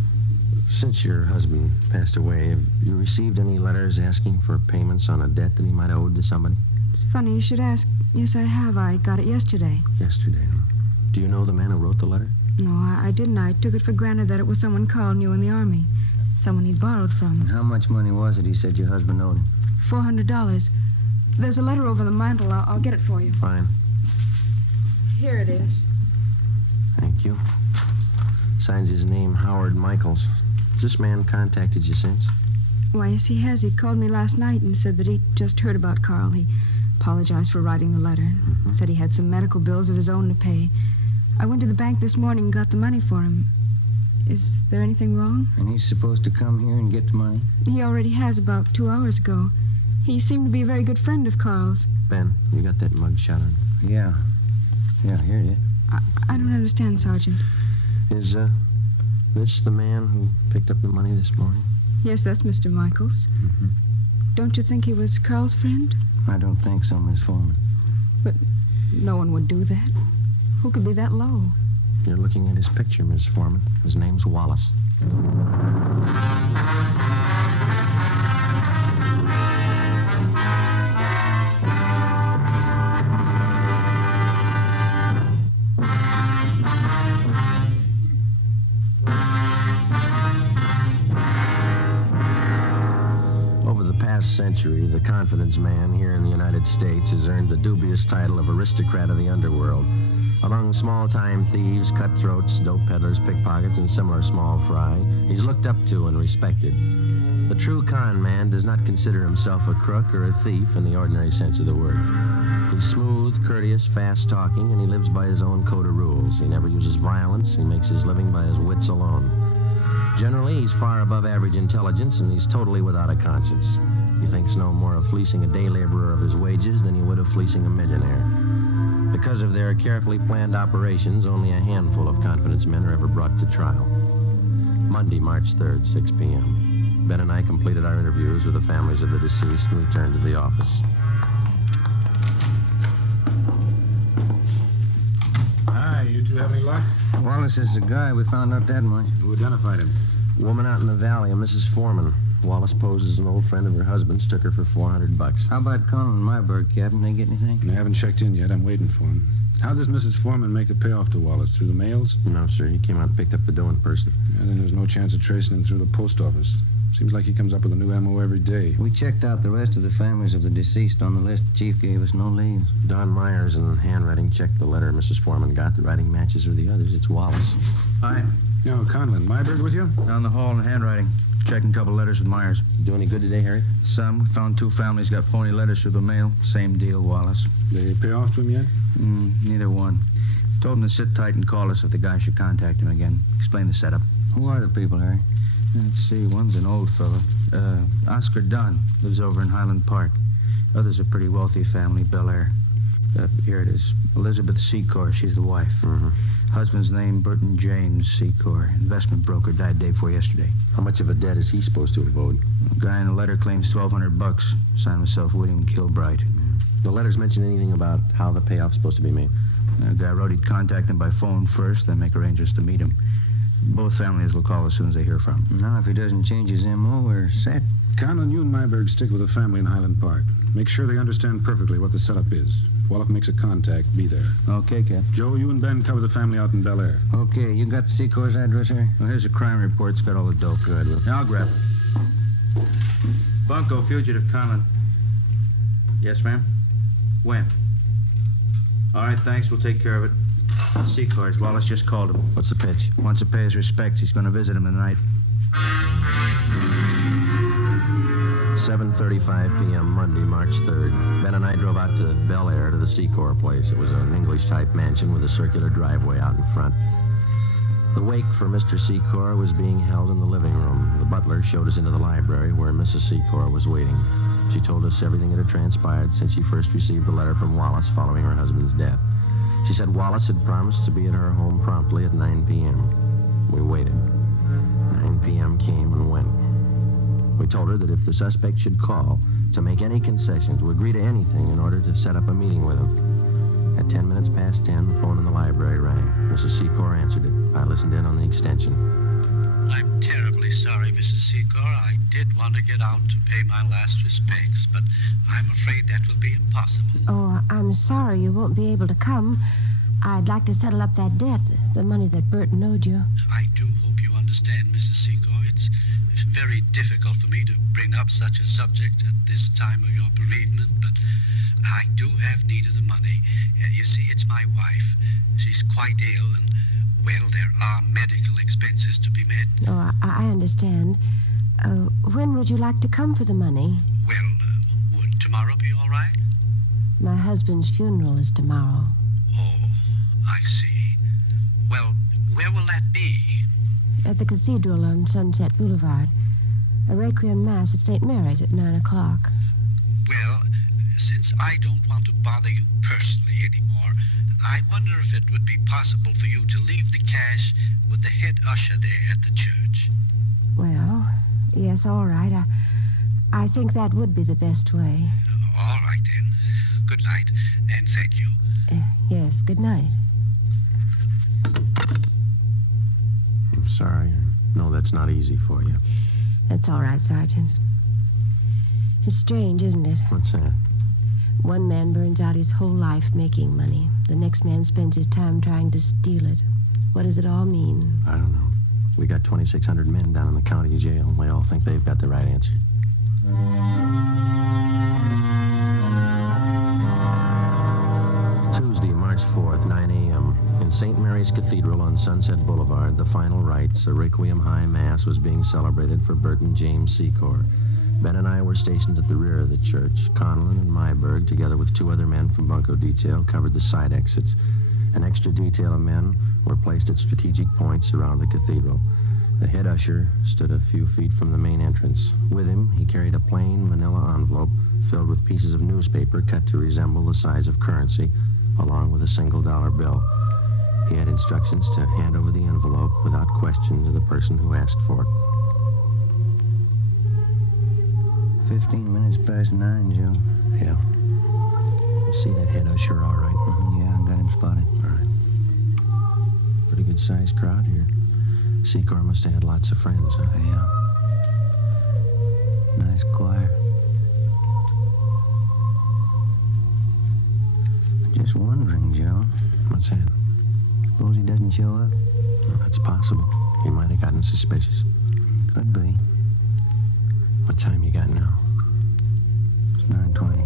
Since your husband passed away, have you received any letters asking for payments on a debt that he might have owed to somebody? It's funny you should ask. Yes, I have. I got it yesterday. Yesterday, huh? Do you know the man who wrote the letter? No, I didn't. I took it for granted that it was someone Carl knew in the Army. Someone he'd borrowed from. And how much money was it he said your husband owed him? $400. There's a letter over the mantel. I'll get it for you. Fine. Here it is. Thank you. Signs his name Howard Michaels. Has this man contacted you since? Why, yes, he has. He called me last night and said that he'd just heard about Carl. He apologized for writing the letter. Mm-hmm. Said he had some medical bills of his own to pay. I went to the bank this morning and got the money for him. Is there anything wrong? And he's supposed to come here and get the money? He already has about 2 hours ago. He seemed to be a very good friend of Carl's. Ben, you got that mug shot on? Yeah. Yeah, here it is. I don't understand, Sergeant. Is, this the man who picked up the money this morning? Yes, that's Mr. Michaels. Mm-hmm. Don't you think he was Carl's friend? I don't think so, Miss Foreman. But no one would do that. Who could be that low? You're looking at his picture, Miss Foreman. His name's Wallace. Century, the confidence man here in the United States has earned the dubious title of aristocrat of the underworld. Among small-time thieves, cutthroats, dope peddlers, pickpockets, and similar small fry, he's looked up to and respected. The true con man does not consider himself a crook or a thief in the ordinary sense of the word. He's smooth, courteous, fast-talking, and he lives by his own code of rules. He never uses violence. He makes his living by his wits alone. Generally, he's far above average intelligence, and he's totally without a conscience. He thinks no more of fleecing a day laborer of his wages than he would of fleecing a millionaire. Because of their carefully planned operations, only a handful of confidence men are ever brought to trial. Monday, March 3rd, 6 p.m. Ben and I completed our interviews with the families of the deceased and returned to the office. Hi, you two have any luck? Wallace is the guy. We found out that much. Who identified him? Woman out in the valley, a Mrs. Foreman. Wallace posed as an old friend of her husband's, took her for $400. How about Connell and Myberg, Captain? They get anything? They haven't checked in yet. I'm waiting for him. How does Mrs. Foreman make a payoff to Wallace? Through the mails? No, sir. He came out and picked up the dough in person. Yeah, then there's no chance of tracing him through the post office. Seems like he comes up with a new ammo every day. We checked out the rest of the families of the deceased on the list. The chief gave us no leads. Don Myers in handwriting checked the letter Mrs. Foreman got. The writing matches with the others. It's Wallace. Hi. No, Conlon. Myberg with you? Down the hall in handwriting. Checking a couple letters with Myers. You do any good today, Harry? Some. We found 2 families got phony letters through the mail. Same deal, Wallace. They pay off to him yet? Neither one. Told him to sit tight and call us if the guy should contact him again. Explain the setup. Who are the people, Harry? Let's see. One's an old fellow. Oscar Dunn. Lives over in Highland Park. Other's a pretty wealthy family, Bel Air. Here it is. Elizabeth Secor. She's the wife. Husband's name, Burton James Secor. Investment broker. Died day before yesterday. How much of a debt is he supposed to have owed? The guy in the letter claims $1,200. Signed himself William Kilbright. The letters mention anything about how the payoff's supposed to be made? The guy wrote he'd contact him by phone first, then make arrangements to meet him. Both families will call as soon as they hear from him. Now, if he doesn't change his M.O., we're set. Conlon, you and Myberg stick with the family in Highland Park. Make sure they understand perfectly what the setup is. If Wallach makes a contact, be there. Okay, Cap. Joe, you and Ben cover the family out in Bel Air. Okay, you got Secor's address, Harry? Well, here's a crime report. It's got all the dope. Good. Now, I'll grab it. Bunko, fugitive, Conlon. Yes, ma'am? When? All right, thanks. We'll take care of it. Secors. Wallace just called him. What's the pitch? Wants to pay his respects. He's going to visit him tonight. 7:35 p.m. Monday, March 3rd. Ben and I drove out to Bel Air to the Secor place. It was an English-type mansion with a circular driveway out in front. The wake for Mr. Secor was being held in the living room. The butler showed us into the library where Mrs. Secor was waiting. She told us everything that had transpired since she first received the letter from Wallace following her husband's death. She said Wallace had promised to be at her home promptly at 9 p.m. We waited. 9 p.m. came and went. We told her that if the suspect should call, to make any concessions, to agree to anything in order to set up a meeting with him. At 10 minutes past 10, the phone in the library rang. Mrs. Secor answered it. I listened in on the extension. I'm terribly sorry, Mrs. Secor. I did want to get out to pay my last respects, but I'm afraid that will be impossible. Oh, I'm sorry you won't be able to come. I'd like to settle up that debt, the money that Burton owed you. I do hope you understand, Mrs. Secor. It's very difficult for me to bring up such a subject at this time of your bereavement, but I do have need of the money. You see, it's my wife. She's quite ill, and, well, there are medical expenses to be met. Oh, I understand. When would you like to come for the money? Well, would tomorrow be all right? My husband's funeral is tomorrow. Oh, I see. Well, where will that be? At the cathedral on Sunset Boulevard. A requiem mass at St. Mary's at 9 o'clock. Well, since I don't want to bother you personally anymore, I wonder if it would be possible for you to leave the cash with the head usher there at the church. Well, yes, all right. I think that would be the best way. All right, then. Good night, and thank you. Yes, good night. I'm sorry. I know that's not easy for you. That's all right, Sergeant. It's strange, isn't it? What's that? One man burns out his whole life making money. The next man spends his time trying to steal it. What does it all mean? I don't know. We got 2,600 men down in the county jail. They all think they've got the right answer. Tuesday, March 4th, 9 a.m. In St. Mary's Cathedral on Sunset Boulevard, the final rites, a Requiem High Mass, was being celebrated for Burton James Secor. Ben and I were stationed at the rear of the church. Conlon and Myberg, together with 2 other men from Bunko Detail, covered the side exits. An extra detail of men were placed at strategic points around the cathedral. The head usher stood a few feet from the main entrance. With him, he carried a plain manila envelope filled with pieces of newspaper cut to resemble the size of currency, along with a single dollar bill. He had instructions to hand over the envelope without question to the person who asked for it. 15 minutes past 9, Joe. Yeah. You see that head usher all right? Yeah, I got him spotted. All right. Pretty good-sized crowd here. Secor must have had lots of friends, huh? Yeah. Nice choir. Just wondering, Joe. What's that? Suppose he doesn't show up? Well, that's possible. He might have gotten suspicious. Could be. What time you got now? It's 9:20.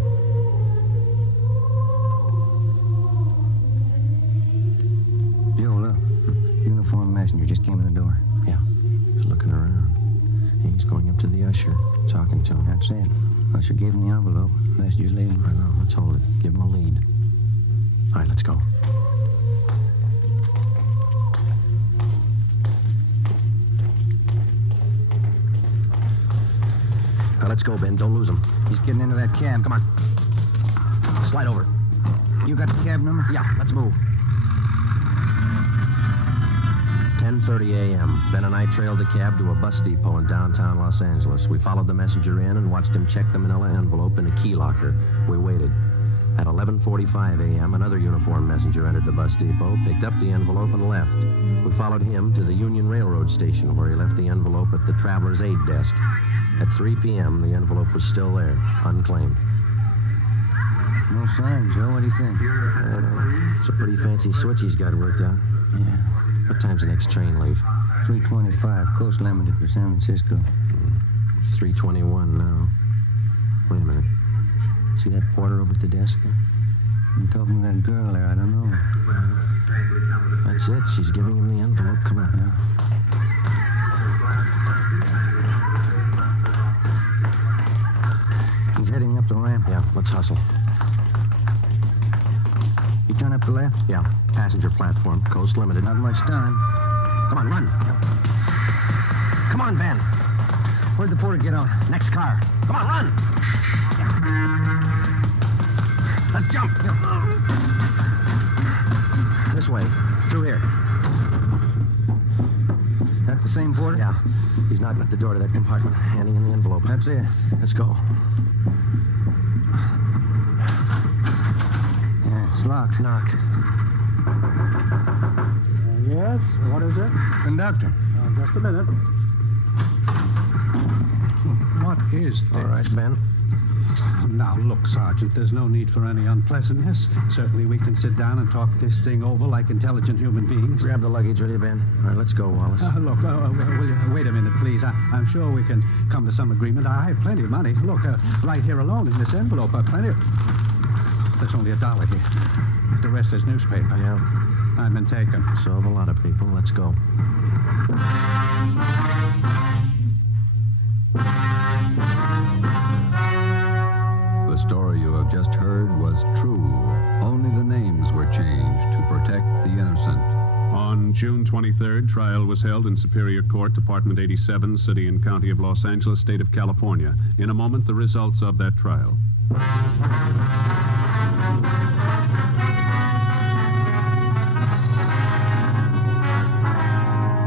Joe, look. Uniformed messenger just came in the door. Yeah. He's looking around. He's going up to the usher, talking to him. That's it. Usher gave him the envelope. Messenger's leaving. I know. Let's hold it. Give him a lead. All right, let's go. Let's go, Ben. Don't lose him. He's getting into that cab. Come on. Slide over. You got the cab number? Yeah, let's move. 10:30 a.m. Ben and I trailed the cab to a bus depot in downtown Los Angeles. We followed the messenger in and watched him check the manila envelope in a key locker. We waited. At 11:45 a.m., another uniformed messenger entered the bus depot, picked up the envelope, and left. We followed him to the Union Railroad station, where he left the envelope at the traveler's aid desk. At 3 p.m., the envelope was still there, unclaimed. No sign, Joe. What do you think? It's a pretty fancy switch he's got worked out. Yeah. What time's the next train leave? 3:25. Coast Limited for San Francisco. 3:21 now. Wait a minute. See that porter over at the desk there? I'm talking to that girl there. I don't know. That's it. She's giving him the envelope. Come on now. He's heading up the ramp. Yeah, let's hustle. You turn up the left? Yeah, passenger platform, Coast Limited. Not much time. Come on, run. Yep. Come on, Ben. Where'd the porter get on? Next car. Come on, run. Let's jump. This way. Through here. That the same porter? Yeah. He's knocking at the door to that compartment, handing in the envelope. That's it. Let's go. Yeah, it's locked. Knock. Yes? What is it? Conductor. Just a minute. What is this? All right, Ben. Now, look, Sergeant, there's no need for any unpleasantness. Certainly we can sit down and talk this thing over like intelligent human beings. Grab the luggage, will you, Ben? All right, let's go, Wallace. Look, will you wait a minute, please? I'm sure we can come to some agreement. I have plenty of money. Look, right here alone in this envelope, plenty of... There's only $1 here. The rest is newspaper. Yeah. I've been taken. So have a lot of people. Let's go. The story you have just heard was true. Only the names were changed to protect the innocent. On June 23rd, trial was held in Superior Court, Department 87, City and County of Los Angeles, State of California. In a moment, the results of that trial.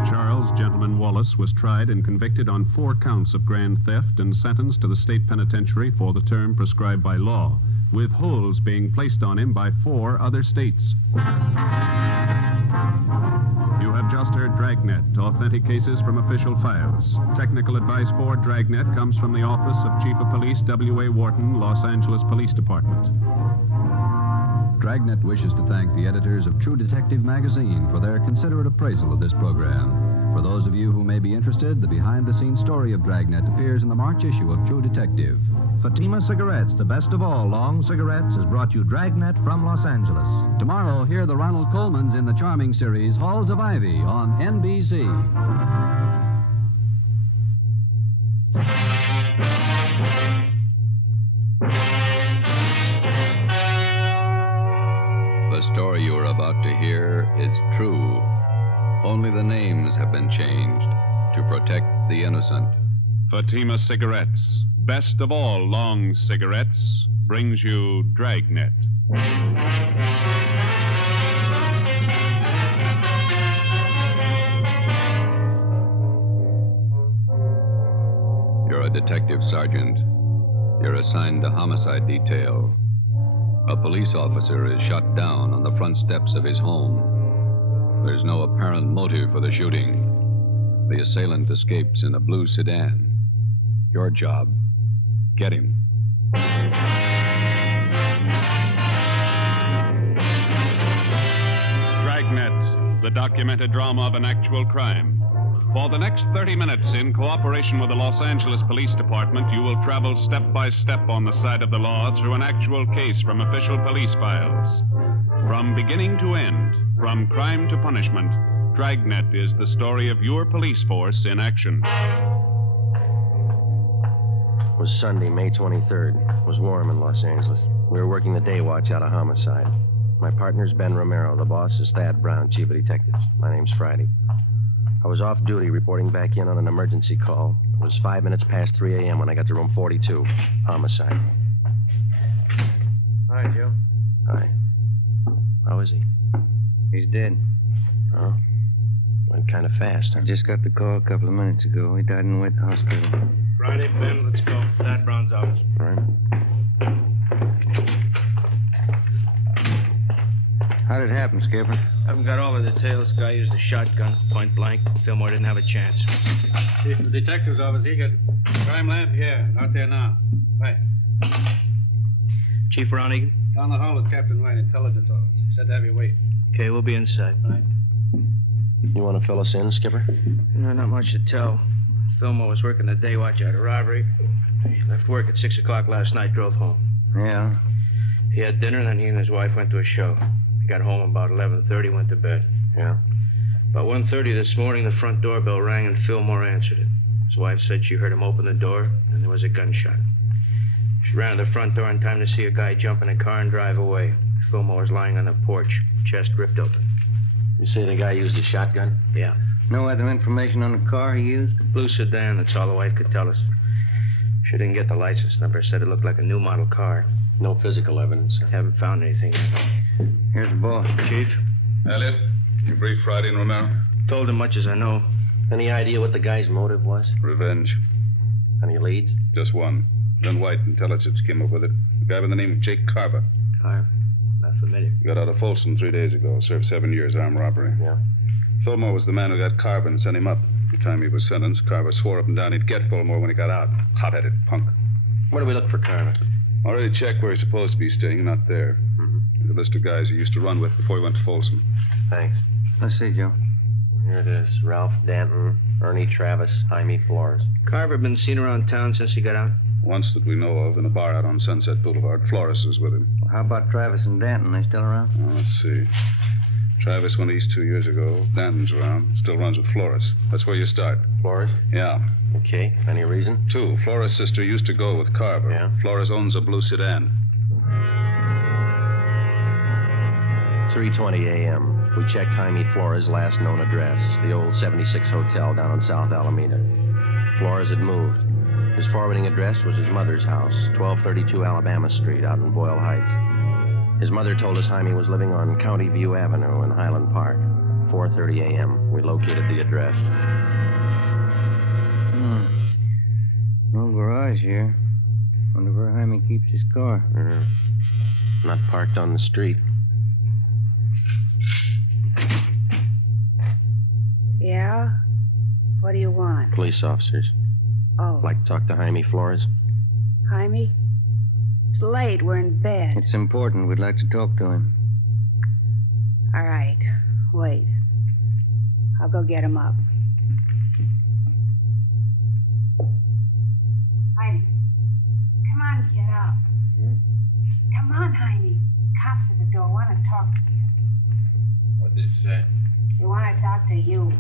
Charles Gentleman Wallace was tried and convicted on 4 counts of grand theft and sentenced to the state penitentiary for the term prescribed by law, with holds being placed on him by 4 other states. You have just heard Dragnet, authentic cases from official files. Technical advice for Dragnet comes from the Office of Chief of Police W.A. Wharton, Los Angeles Police Department. Dragnet wishes to thank the editors of True Detective magazine for their considerate appraisal of this program. For those of you who may be interested, the behind-the-scenes story of Dragnet appears in the March issue of True Detective. Fatima Cigarettes, the best of all long cigarettes, has brought you Dragnet from Los Angeles. Tomorrow, hear the Ronald Colemans in the charming series Halls of Ivy on NBC. The story you are about to hear is true. Only the names have been changed to protect the innocent. Fatima Cigarettes, best of all long cigarettes, brings you Dragnet. You're a detective sergeant. You're assigned to homicide detail. A police officer is shot down on the front steps of his home. There's no apparent motive for the shooting. The assailant escapes in a blue sedan. Your job, get him. Dragnet, the documented drama of an actual crime. For the next 30 minutes, in cooperation with the Los Angeles Police Department, you will travel step by step on the side of the law through an actual case from official police files. From beginning to end, from crime to punishment, Dragnet is the story of your police force in action. It was Sunday, May 23rd. It was warm in Los Angeles. We were working the day watch out of homicide. My partner's Ben Romero. The boss is Thad Brown, chief of detectives. My name's Friday. I was off duty reporting back in on an emergency call. It was 5 minutes past 3 a.m. when I got to room 42. Homicide. Hi, Joe. Hi. How is he? He's dead. Oh? Went kind of fast, huh? I just got the call a couple of minutes ago. He died in the hospital. Friday, Ben, let's go. Thad Brown's office. Right. How did it happen, Skipper? Haven't got all the details. Guy used a shotgun, point blank. Fillmore didn't have a chance. Chief of the detective's office, he got crime lab? Yeah, out there now. Right. Chief Ron Egan? Down the hall with Captain White, intelligence office. He said to have you wait. Okay, we'll be inside. Right. You want to fill us in, Skipper? No, not much to tell. Fillmore was working the day watch out of robbery. He left work at 6 o'clock last night, drove home. Yeah? He had dinner, and then he and his wife went to a show. He got home about 11:30, went to bed. Yeah? About 1:30 this morning, the front doorbell rang, and Fillmore answered it. His wife said she heard him open the door, and there was a gunshot. She ran to the front door in time to see a guy jump in a car and drive away. Fillmore was lying on the porch, chest ripped open. You say the guy used a shotgun? Yeah. No other information on the car he used? Blue sedan, that's all the wife could tell us. She didn't get the license number, said it looked like a new model car. No physical evidence. Haven't found anything yet. Here's the boss. Chief? Elliot, you brief Friday and Romero? Told him much as I know. Any idea what the guy's motive was? Revenge. Any leads? Just one. Then White Intelligence came up with it. A guy by the name of Jake Carver. Carver? Not familiar. Got out of Folsom 3 days ago. Served 7 years armed robbery. Yeah. Fulmore was the man who got Carver and sent him up. The time he was sentenced, Carver swore up and down he'd get Fulmore when he got out. Hot-headed punk. Where do we look for Carver? Already checked where he's supposed to be staying. Not there. Mm-hmm. There's a list of guys he used to run with before he went to Folsom. Thanks. Let's see, Joe. Here it is. Ralph Danton, Ernie Travis, Jaime Flores. Carver been seen around town since he got out? Once that we know of, in a bar out on Sunset Boulevard. Flores was with him. Well, how about Travis and Danton? They still around? Well, let's see. Travis went east 2 years ago. Danton's around. Still runs with Flores. That's where you start. Flores? Yeah. Okay. Any reason? 2. Flores' sister used to go with Carver. Yeah? Flores owns a blue sedan. 3:20 a.m. We checked Jaime Flores' last known address, the old 76 Hotel down on South Alameda. Flores had moved. His forwarding address was his mother's house, 1232 Alabama Street out in Boyle Heights. His mother told us Jaime was living on County View Avenue in Highland Park. 4:30 a.m. We located the address. No garage here. Wonder where Jaime keeps his car. Not parked on the street. Yeah? What do you want? Police officers. Oh. Like to talk to Jaime Flores? Jaime? It's late. We're in bed. It's important. We'd like to talk to him. All right. Wait. I'll go get him up. Jaime. Come on, get up. Come on, Jaime. Cops at the door want to talk to you. What did it say? They want to talk to you.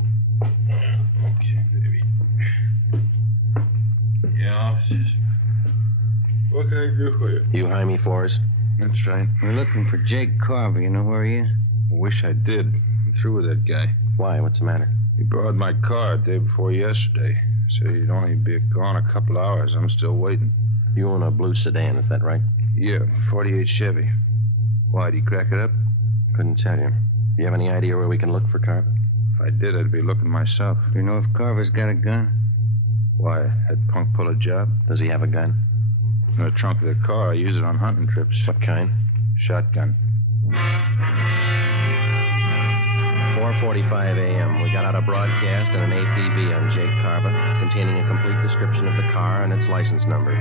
Okay, baby. Yeah, officers. What can I do for you? You Jaime Flores? That's right. We're looking for Jake Carver. You know where he is? Wish I did. I'm through with that guy. Why? What's the matter? He borrowed my car the day before yesterday. Said he'd only be gone a couple hours. I'm still waiting. You own a blue sedan, is that right? Yeah, 48 Chevy. Why'd he crack it up? Couldn't tell you. Do you have any idea where we can look for Carver? If I did, I'd be looking myself. Do you know if Carver's got a gun? Why, had Punk pull a job? Does he have a gun? In the trunk of the car. I use it on hunting trips. What kind? Shotgun. 4:45 a.m. We got out a broadcast and an APB on Jake Carver, containing a complete description of the car and its license number.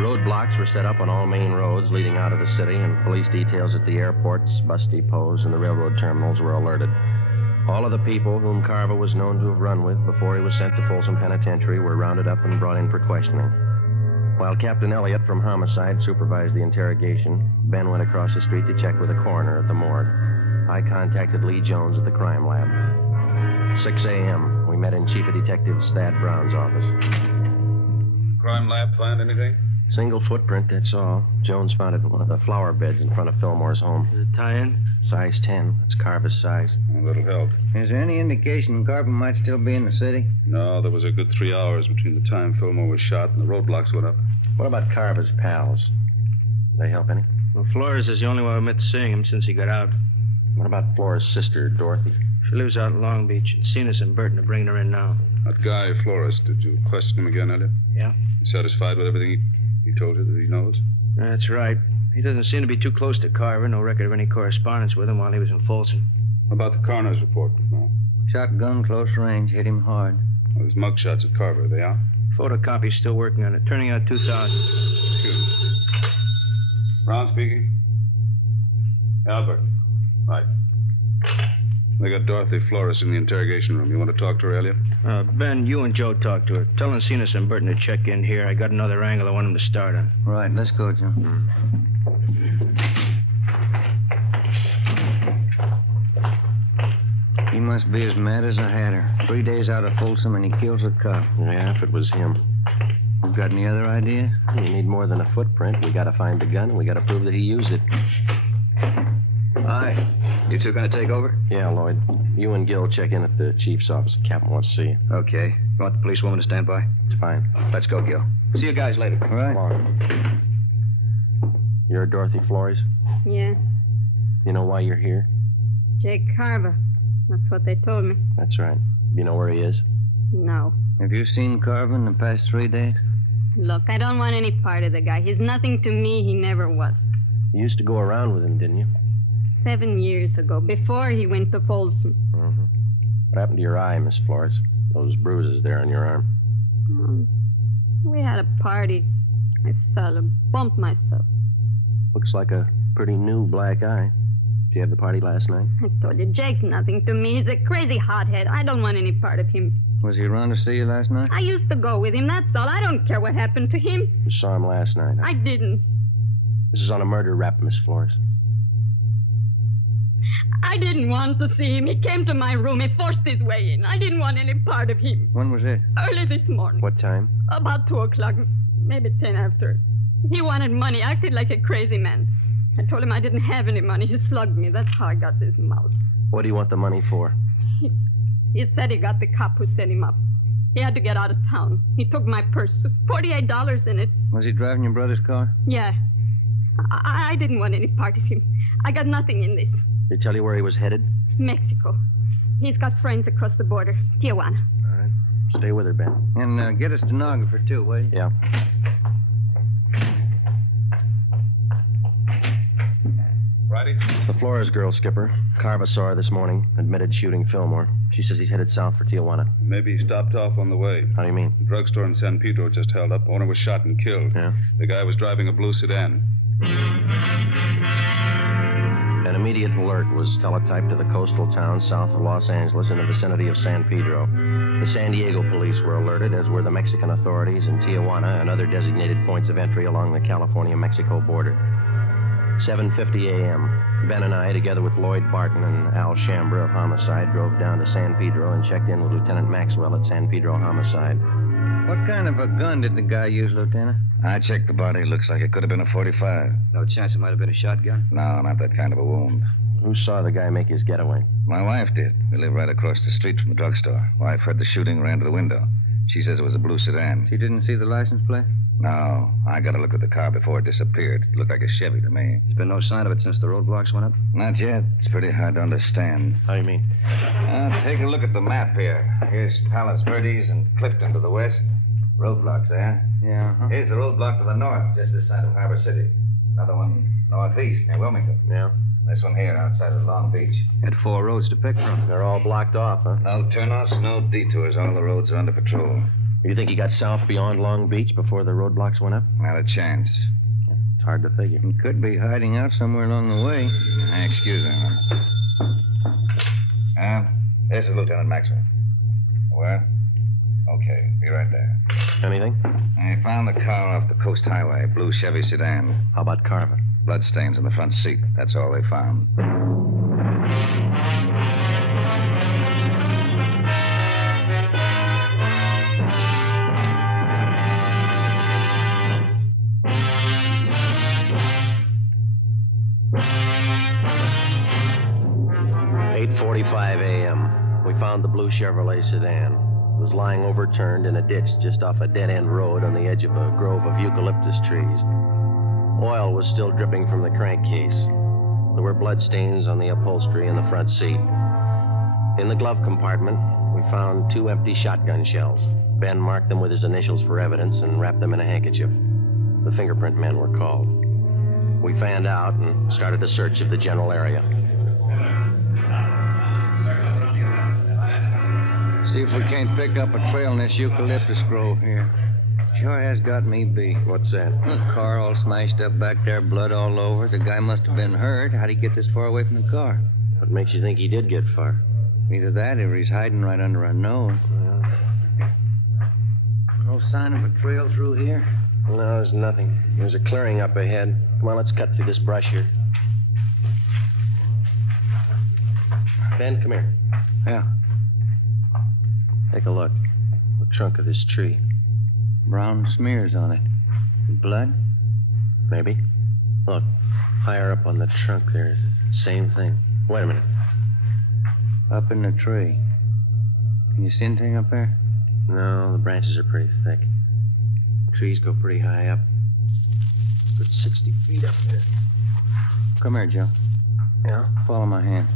Roadblocks were set up on all main roads leading out of the city, and police details at the airports, bus depots, and the railroad terminals were alerted. All of the people whom Carver was known to have run with before he was sent to Folsom Penitentiary were rounded up and brought in for questioning. While Captain Elliott from Homicide supervised the interrogation, Ben went across the street to check with the coroner at the morgue. I contacted Lee Jones at the crime lab. 6 a.m., we met in Chief of Detectives Thad Brown's office. Crime lab find anything? Single footprint, that's all. Jones found it in one of the flower beds in front of Fillmore's home. Is it tie-in? Size 10. That's Carver's size. A little help. Is there any indication Carver might still be in the city? No, there was a good 3 hours between the time Fillmore was shot and the roadblocks went up. What about Carver's pals? They help any? Well, Flores is the only one who admits seeing him since he got out. What about Flores' sister, Dorothy? She lives out in Long Beach. Cenas and Burton are bringing her in now. That guy, Flores, did you question him again, Elliot? Yeah. You satisfied with everything he told you that he knows? That's right. He doesn't seem to be too close to Carver. No record of any correspondence with him while he was in Folsom. How about the coroner's report now? Shotgun, close range, hit him hard. Well, there's mugshots of Carver. Are they out? Photocopy's still working on it. Turning out 2,000. Excuse me. Brown speaking. Albert. Right. They got Dorothy Flores in the interrogation room. You want to talk to her, Elliot? Ben, you and Joe talk to her. Tell Cenas and Burton to check in here. I got another angle I want them to start on. Right, let's go, Joe. He must be as mad as a hatter. 3 days out of Folsom and he kills a cop. Yeah, if it was him. You got any other ideas? We need more than a footprint. We got to find the gun, and we got to prove that he used it. Hi. You two going to take over? Yeah, Lloyd. You and Gil check in at the chief's office. The captain wants to see you. Okay. You want the policewoman to stand by? It's fine. Let's go, Gil. See you guys later. All right. Come on. You're Dorothy Flores? Yeah. You know why you're here? Jake Carver. That's what they told me. That's right. You know where he is? No. Have you seen Carver in the past 3 days? Look, I don't want any part of the guy. He's nothing to me. He never was. You used to go around with him, didn't you? 7 years ago, before he went to Folsom. Mm-hmm. What happened to your eye, Miss Flores? Those bruises there on your arm. We had a party. I fell and bumped myself. Looks like a pretty new black eye. Did you have the party last night? I told you, Jake's nothing to me. He's a crazy hothead. I don't want any part of him. Was he around to see you last night? I used to go with him, that's all. I don't care what happened to him. You saw him last night. I didn't. This is on a murder rap, Miss Flores. I didn't want to see him. He came to my room. He forced his way in. I didn't want any part of him. When was it? Early this morning. What time? About 2 o'clock, maybe 10 after. He wanted money, acted like a crazy man. I told him I didn't have any money. He slugged me. That's how I got this mouse. What do you want the money for? He said he got the cop who set him up. He had to get out of town. He took my purse, $48 in it. Was he driving your brother's car? Yeah. I didn't want any part of him. I got nothing in this. Did he tell you where he was headed? Mexico. He's got friends across the border. Tijuana. All right. Stay with her, Ben. And get a stenographer, too, will you? Yeah. Righty. The Flores girl, Skipper. Carver saw her this morning. Admitted shooting Fillmore. She says he's headed south for Tijuana. Maybe he stopped off on the way. How do you mean? The drugstore in San Pedro just held up. Owner was shot and killed. Yeah? The guy was driving a blue sedan. An immediate alert was teletyped to the coastal town south of Los Angeles in the vicinity of San Pedro. The San Diego police were alerted, as were the Mexican authorities in Tijuana and other designated points of entry along the California-Mexico border. 7:50 a.m. Ben and I, together with Lloyd Barton and Al Shambra of Homicide, drove down to San Pedro and checked in with Lieutenant Maxwell at San Pedro Homicide. What kind of a gun did the guy use, Lieutenant? I checked the body. Looks like it could have been a .45. No chance it might have been a shotgun? No, not that kind of a wound. Who saw the guy make his getaway? My wife did. We live right across the street from the drugstore. Wife heard the shooting, ran to the window. She says it was a blue sedan. She didn't see the license plate? No. I got a look at the car before it disappeared. It looked like a Chevy to me. There's been no sign of it since the roadblocks went up? Not yet. It's pretty hard to understand. How do you mean? Take a look at the map here. Here's Palos Verdes and Clifton to the west. Roadblocks there. Yeah, uh-huh. Here's the roadblock to the north, just this side of Harbor City. Another one northeast, near Wilmington. Yeah? This one here, outside of Long Beach. Had 4 roads to pick from. They're all blocked off, huh? No turnoffs, no detours. All the roads are under patrol. You think he got south beyond Long Beach before the roadblocks went up? Not a chance. It's hard to figure. He could be hiding out somewhere along the way. Excuse me, man. This is Lieutenant Maxwell. Where? Okay, be right there. Anything? I found the car off the Coast Highway, blue Chevy sedan. How about Carver? Bloodstains in the front seat. That's all they found. 8:45 a.m. We found the blue Chevrolet sedan. It was lying overturned in a ditch just off a dead-end road on the edge of a grove of eucalyptus trees. Oil was still dripping from the crankcase. There were bloodstains on the upholstery in the front seat. In the glove compartment, we found 2 empty shotgun shells. Ben marked them with his initials for evidence and wrapped them in a handkerchief. The fingerprint men were called. We fanned out and started a search of the general area. See if we can't pick up a trail in this eucalyptus grove here. Sure has got me beat. What's that? The car all smashed up back there, blood all over. The guy must have been hurt. How'd he get this far away from the car? What makes you think he did get far? Either that or he's hiding right under our nose. No sign of a trail through here? No, there's nothing. There's a clearing up ahead. Come on, let's cut through this brush here. Ben, come here. Yeah. Take a look. The trunk of this tree. Brown smears on it. Blood? Maybe. Look, higher up on the trunk there's the same thing. Wait a minute. Up in the tree. Can you see anything up there? No, the branches are pretty thick. Trees go pretty high up. Good 60 feet up there. Come here, Joe. Yeah? Follow my hand.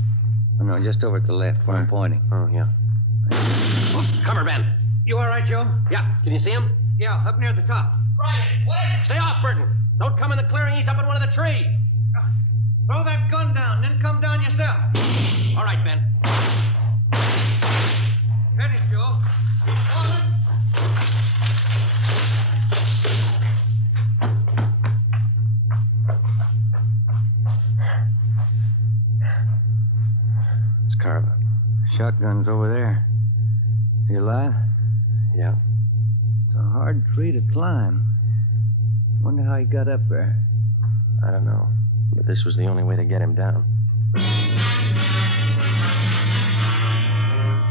Oh, no, just over at the left where I'm pointing. Oh, yeah. Cover, Ben. You all right, Joe? Yeah. Can you see him? Yeah, up near the top. Right. What? Stay off, Burton. Don't come in the clearing. He's up in one of the trees. Throw that gun down, then come down yourself. All right, Ben. Get it, Joe. Keep falling. It's Carver. Shotgun's over there. You alive? Yeah. It's a hard tree to climb. Wonder how he got up there. I don't know. But this was the only way to get him down.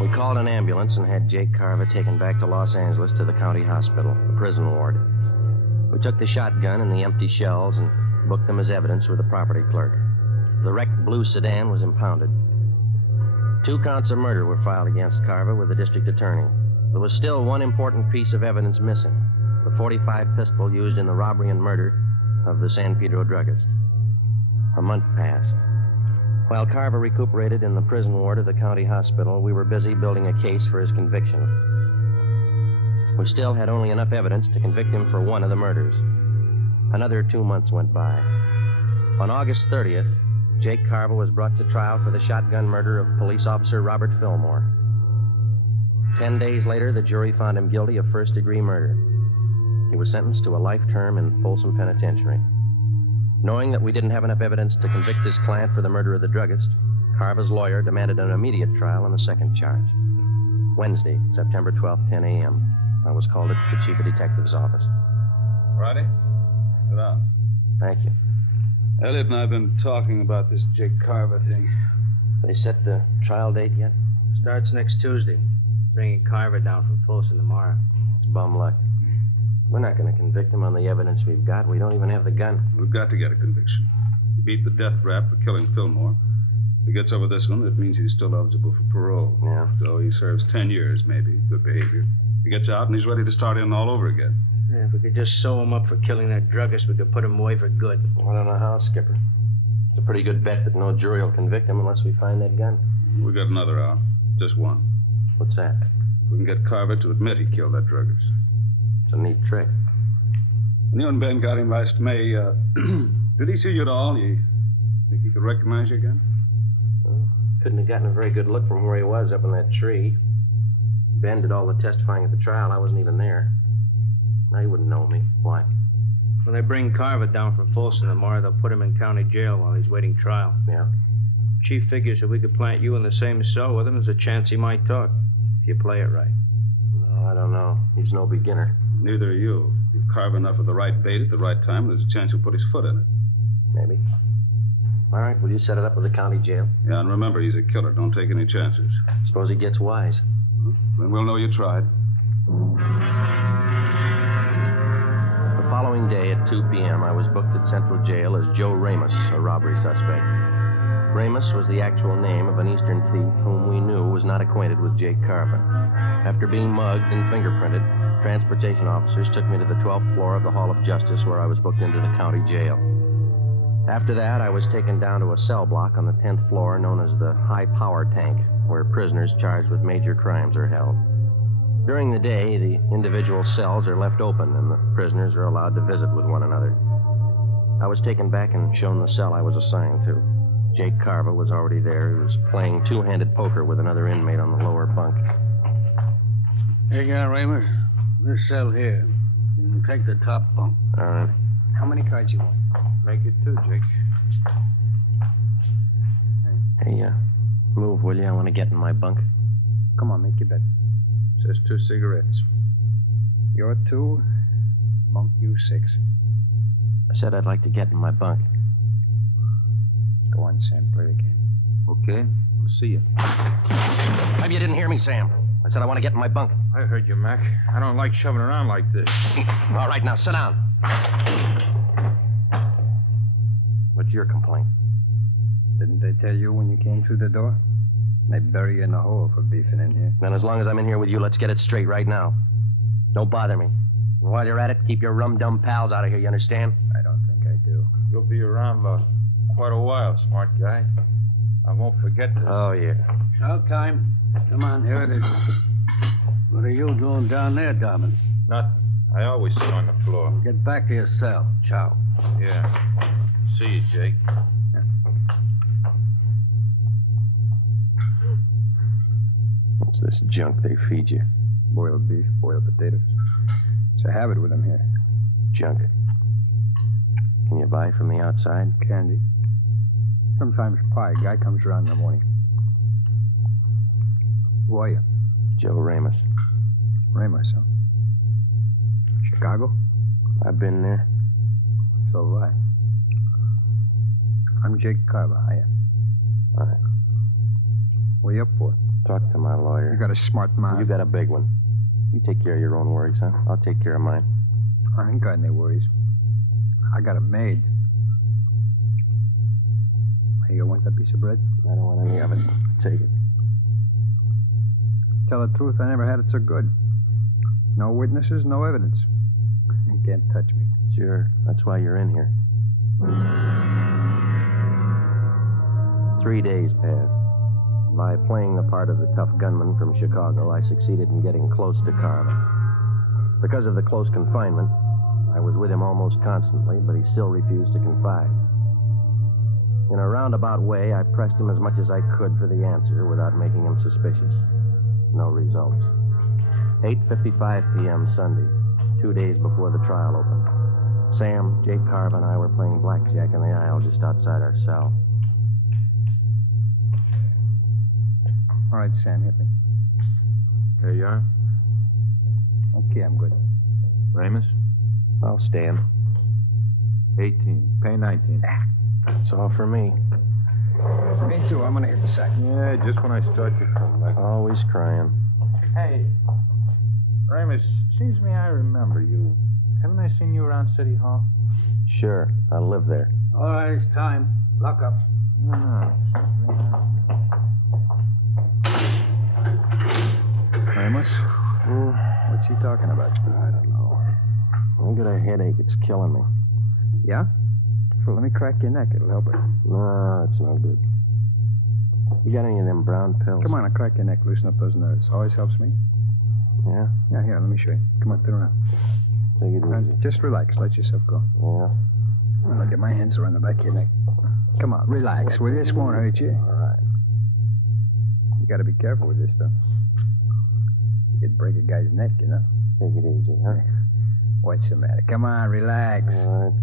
We called an ambulance and had Jake Carver taken back to Los Angeles to the county hospital, the prison ward. We took the shotgun and the empty shells and booked them as evidence with the property clerk. The wrecked blue sedan was impounded. 2 counts of murder were filed against Carver with the district attorney. There was still one important piece of evidence missing, the .45 pistol used in the robbery and murder of the San Pedro druggist. A month passed. While Carver recuperated in the prison ward of the county hospital, we were busy building a case for his conviction. We still had only enough evidence to convict him for one of the murders. Another 2 months went by. On August 30th, Jake Carver was brought to trial for the shotgun murder of police officer Robert Fillmore. 10 days later, the jury found him guilty of first-degree murder. He was sentenced to a life term in Folsom Penitentiary. Knowing that we didn't have enough evidence to convict his client for the murder of the druggist, Carver's lawyer demanded an immediate trial on the second charge. Wednesday, September 12th, 10 a.m. I was called at the chief of detective's office. Righty. Sit down. Thank you. Elliot and I have been talking about this Jake Carver thing. They set the trial date yet? Starts next Tuesday. Bringing Carver down from Folsom tomorrow. It's bum luck. We're not going to convict him on the evidence we've got. We don't even have the gun. We've got to get a conviction. He beat the death rap for killing Fillmore. If he gets over this one, it means he's still eligible for parole. Yeah. So he serves 10 years, maybe. Good behavior. He gets out and he's ready to start in all over again. Yeah, if we could just sew him up for killing that druggist, we could put him away for good. I don't know how, Skipper. It's a pretty good bet that no jury will convict him unless we find that gun. We got another out. Just one. What's that? If we can get Carver to admit he killed that druggist. It's a neat trick. When you and Ben got him last May, did he see you at all? You think he could recognize you again? Well, couldn't have gotten a very good look from where he was up in that tree. Ben did all the testifying at the trial. I wasn't even there. Now, he wouldn't know me. Why? When they bring Carver down from Folsom tomorrow, they'll put him in county jail while he's waiting trial. Yeah. Chief figures if we could plant you in the same cell with him, there's a chance he might talk, if you play it right. No, I don't know. He's no beginner. Neither are you. You carve enough of the right bait at the right time, and there's a chance he'll put his foot in it. Maybe. All right, will you set it up with the county jail? Yeah, and remember, he's a killer. Don't take any chances. Suppose he gets wise. Then we'll know you tried. The following day at 2 p.m., I was booked at Central Jail as Joe Ramos, a robbery suspect. Ramos was the actual name of an Eastern thief whom we knew was not acquainted with Jake Carver. After being mugged and fingerprinted, transportation officers took me to the 12th floor of the Hall of Justice, where I was booked into the county jail. After that, I was taken down to a cell block on the 10th floor known as the High Power Tank, where prisoners charged with major crimes are held. During the day, the individual cells are left open, and the prisoners are allowed to visit with one another. I was taken back and shown the cell I was assigned to. Jake Carver was already there. He was playing two-handed poker with another inmate on the lower bunk. Here you are, Ramos. This cell here. You can take the top bunk. All right. How many cards you want? Make it 2, Jake. Hey, move, will you? I want to get in my bunk. Come on, make your bet. Says 2 cigarettes. You're 2, bunk you 6. I said I'd like to get in my bunk. Go on, Sam, play the game. Okay, we'll see you. Maybe you didn't hear me, Sam. I said I want to get in my bunk. I heard you, Mac. I don't like shoving around like this. All right, now, sit down. What's your complaint? Didn't they tell you when you came through the door? They bury you in the hole for beefing in here. Then as long as I'm in here with you, let's get it straight right now. Don't bother me. And while you're at it, keep your rum-dum pals out of here, you understand? I don't think I do. You'll be around quite a while, smart guy. I won't forget this. Oh, yeah. Time. Come on, here it is. What are you doing down there, Dobbin? Nothing. I always sit on the floor. Get back to your cell. Ciao. Yeah. See you, Jake. What's this junk they feed you? Boiled beef, boiled potatoes. It's a habit with them here. Junk. Can you buy from the outside? Candy. Sometimes pie. Guy comes around in the morning. Who are you? Joe Ramos. Ramos, huh? Chicago? I've been there. So have I. I'm Jake Carver. Hiya. All right. What are you up for? Talk to my lawyer. You got a smart mouth. You got a big one. You take care of your own worries, huh? I'll take care of mine. I ain't got any worries. I got a maid. Hey, you want that piece of bread? I don't want any of it. Take it. Tell the truth, I never had it so good. No witnesses, no evidence. You can't touch me. Sure. That's why you're in here. 3 days passed. By playing the part of the tough gunman from Chicago, I succeeded in getting close to Carver. Because of the close confinement, I was with him almost constantly, but he still refused to confide. In a roundabout way, I pressed him as much as I could for the answer without making him suspicious. No results. 8:55 p.m. Sunday, 2 days before the trial opened. Sam, Jake Carver, and I were playing blackjack in the aisle just outside our cell. All right, Sam, hit me. There you are. Okay, I'm good. Ramos? I'll stand. 18. Pay 19. That's all for me. Me too. I'm gonna hit the sack. Yeah, just when I start to come back. Always crying. Hey, Ramos, seems to me I remember you. Haven't I seen you around City Hall? Sure, I live there. All right, it's time. Lock up. No. Ramos? What's he talking about? I don't know. I got a headache. It's killing me. Yeah? Well, let me crack your neck. It'll help it. No, it's no good. You got any of them brown pills? Come on, I'll crack your neck. Loosen up those nerves. Always helps me. Yeah? Yeah, here, let me show you. Come on, turn around. Take it easy. Just relax. Let yourself go. Yeah? I'll get my hands around the back of your neck. Come on, relax. Well, this won't hurt you. All right. You got to be careful with this, though. You could break a guy's neck, you know. Take it easy, huh? What's the matter? Come on, relax. All right.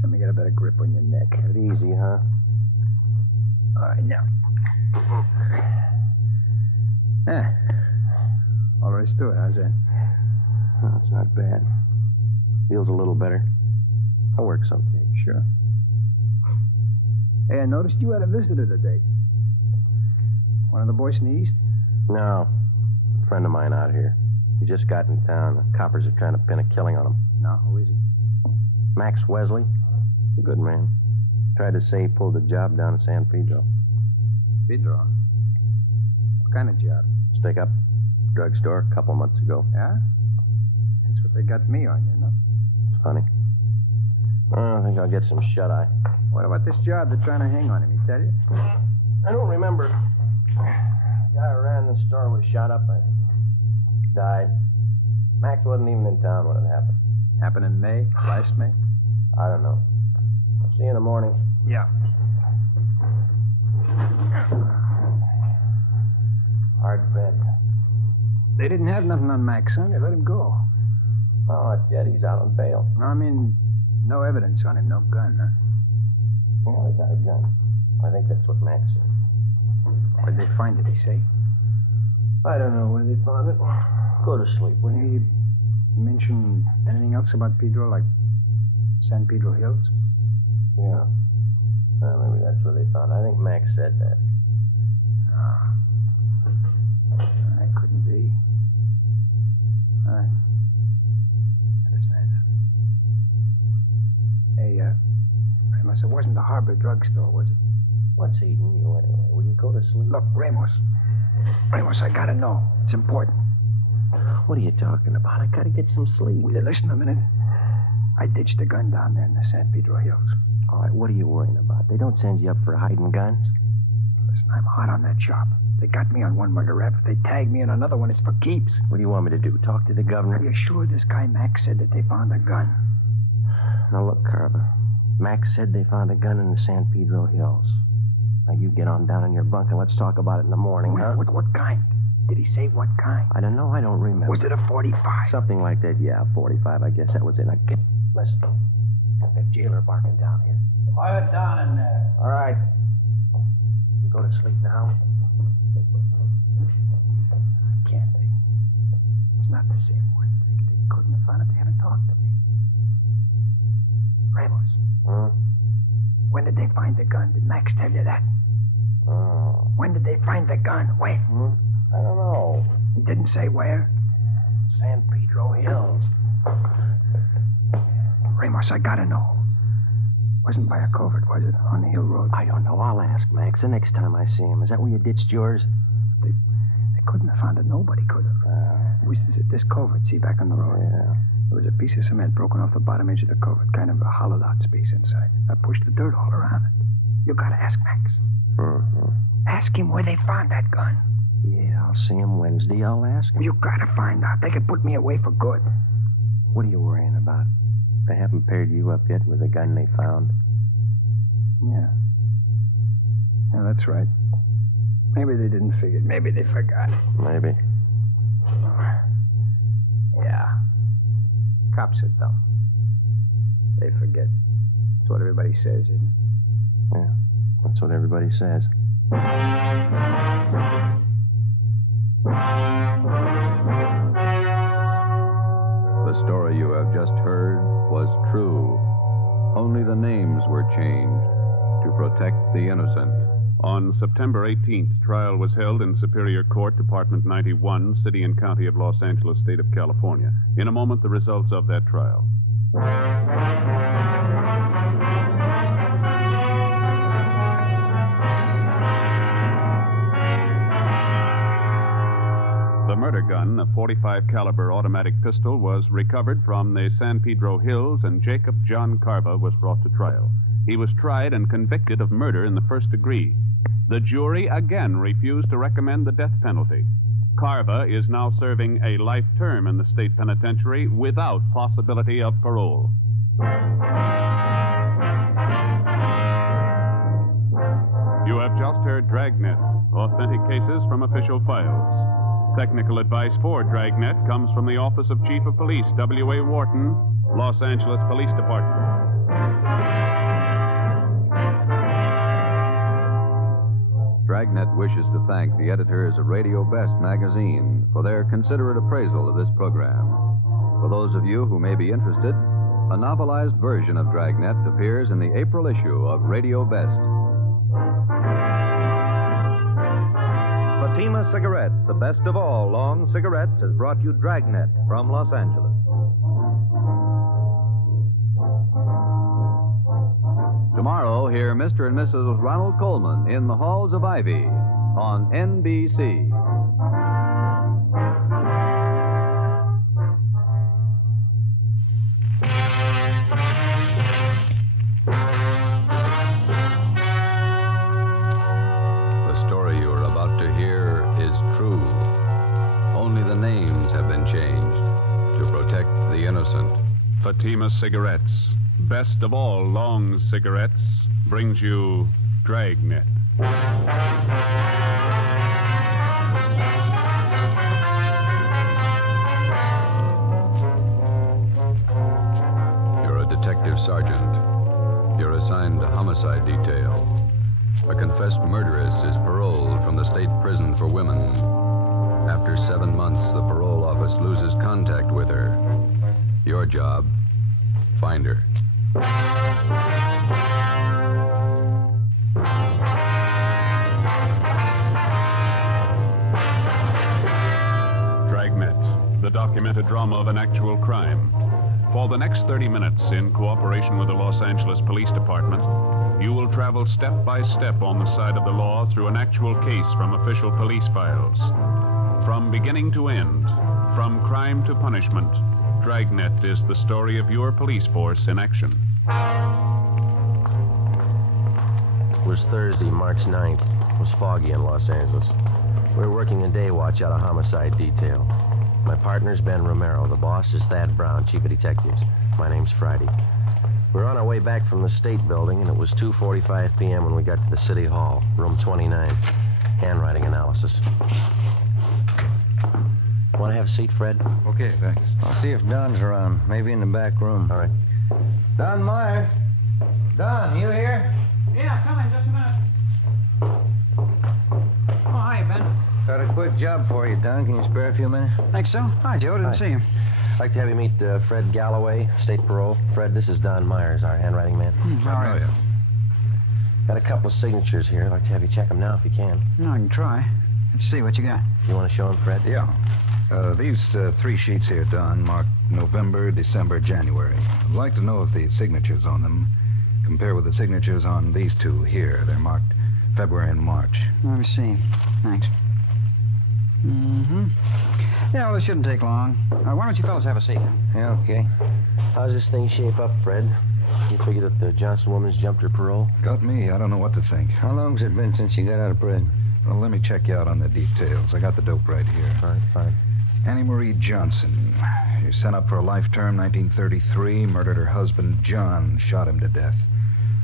Let me get a better grip on your neck. Take it easy, huh? All right, now. Yeah. All there is to it. How's that? Oh, it's not bad. Feels a little better. That works okay. Sure. Hey, I noticed you had a visitor today. One of the boys from the East? No. A friend of mine out here. He just got in town. The coppers are trying to pin a killing on him. No, who is he? Max Wesley. A good man. Tried to say he pulled a job down in San Pedro. Pedro? What kind of job? Stick up. Drugstore a couple months ago. Yeah? That's what they got me on, you know. It's funny. I think I'll get some shut-eye. What about this job they're trying to hang on him, he tell you? I don't remember. The guy who ran the store was shot up, I think. Died. Max wasn't even in town when it happened. Happened in May? Last May? I don't know. I'll see you in the morning. Yeah. Hard bed. They didn't have nothing on Max, son. They let him go. Oh, not yet. He's out on bail. I mean, no evidence on him, no gun, huh? Yeah, they got a gun. I think that's what Max said. Where'd they find it, he say? I don't know where they found it. Go to sleep, will you? You mention anything else about Pedro, like San Pedro Hills? Yeah. Maybe that's where they found it. I think Max said that. That couldn't be. All right. Understand that. Hey, Ramos, it wasn't the Harbor drugstore, was it? What's eating you anyway? Will you go to sleep? Look, Ramos, I gotta know. It's important. What are you talking about? I gotta get some sleep. Will you listen a minute? I ditched a gun down there in the San Pedro Hills. All right, what are you worrying about? They don't send you up for hiding guns? Listen, I'm hot on that job. They got me on one murder rap. If they tag me on another one, it's for keeps. What do you want me to do? Talk to the governor? Are you sure this guy Max said that they found a gun? Now, look, Carver. Max said they found a gun in the San Pedro Hills. Now, you get on down in your bunk and let's talk about it in the morning, huh? What kind? Did he say what kind? I don't know. I don't remember. Was it a 45? Something like that, yeah. 45, I guess that was it. Now, listen. Got that jailer barking down here. Quiet down in there. All right. You go to sleep now? Can't be. It's not the same one. They couldn't have found it. They haven't talked to me. Ramos. Huh? When did they find the gun? Did Max tell you that? Oh. When did they find the gun? Where? I don't know. He didn't say where? San Pedro Hills. Ramos, I gotta know. Wasn't by a covert, was it? On the hill road? I don't know. I'll ask Max the next time I see him. Is that where you ditched yours? They couldn't have found it. Nobody could have. This covert, see, back on the road. Yeah. There was a piece of cement broken off the bottom edge of the covert, kind of a hollowed out space inside. I pushed the dirt all around it. You gotta ask Max. Mm-hmm. Ask him where they found that gun. Yeah, I'll see him Wednesday. I'll ask him. You gotta find out. They could put me away for good. What are you worrying about? They haven't paired you up yet with the gun they found. Yeah. Yeah, that's right. Maybe they didn't figure it. Maybe they forgot. Maybe. Yeah. Cops are dumb. They forget. That's what everybody says, isn't it? Yeah, that's what everybody says. The story you have just heard was true. Only the names were changed to protect the innocent. On September 18th, trial was held in Superior Court, Department 91, City and County of Los Angeles, State of California. In a moment, the results of that trial. The murder gun, a .45 caliber automatic pistol, was recovered from the San Pedro Hills, and Jacob John Carva was brought to trial. He was tried and convicted of murder in the first degree. The jury again refused to recommend the death penalty. Carva is now serving a life term in the state penitentiary without possibility of parole. You have just heard Dragnet, authentic cases from official files. Technical advice for Dragnet comes from the Office of Chief of Police, W.A. Wharton, Los Angeles Police Department. Dragnet wishes to thank the editors of Radio Best magazine for their considerate appraisal of this program. For those of you who may be interested, a novelized version of Dragnet appears in the April issue of Radio Best. Fatima Cigarettes, the best of all long cigarettes, has brought you Dragnet from Los Angeles. Tomorrow, hear Mr. and Mrs. Ronald Coleman in the Halls of Ivy on NBC. The story you are about to hear is true. Only the names have been changed to protect the innocent. Fatima Cigarettes, best of all long cigarettes, brings you Dragnet. You're a detective sergeant. You're assigned to homicide detail. A confessed murderess is paroled from the state prison for women. After 7 months, the parole office loses contact with her. Your job, find her. Dragnet, the documented drama of an actual crime. For the next 30 minutes, in cooperation with the Los Angeles Police Department, you will travel step by step on the side of the law through an actual case from official police files. From beginning to end, from crime to punishment, Dragnet is the story of your police force in action. It was Thursday, March 9th. It was foggy in Los Angeles. We were working a day watch out of homicide detail. My partner's Ben Romero. The boss is Thad Brown, chief of detectives. My name's Friday. We were on our way back from the state building, and it was 2:45 p.m. when we got to the city hall, room 29. Handwriting analysis. Want to have a seat, Fred? Okay, thanks. I'll see if Don's around. Maybe in the back room. All right. Don Meyer. Don, you here? Yeah, come in just a minute. Oh, hi, Ben. Got a quick job for you, Don. Can you spare a few minutes? Think so? Hi, Joe. Didn't see you. I'd like to have you meet Fred Galloway, state parole. Fred, this is Don Myers, our handwriting man. All right. Got a couple of signatures here. I'd like to have you check them now if you can. No, I can try. Let's see what you got. You want to show them, Fred? Yeah. These 3 sheets here, Don, marked November, December, January. I'd like to know if the signatures on them compare with the signatures on these 2 here. They're marked February and March. Let me see. Thanks. Mm-hmm. Yeah, well, it shouldn't take long. Why don't you fellas have a seat? Yeah, okay. How's this thing shape up, Fred? You figure that the Johnson woman's jumped her parole? Got me. I don't know what to think. How long's it been since you got out of prison? Well, let me check you out on the details. I got the dope right here. All right, fine. Annie Marie Johnson. She sent up for a life term, 1933, murdered her husband, John, shot him to death.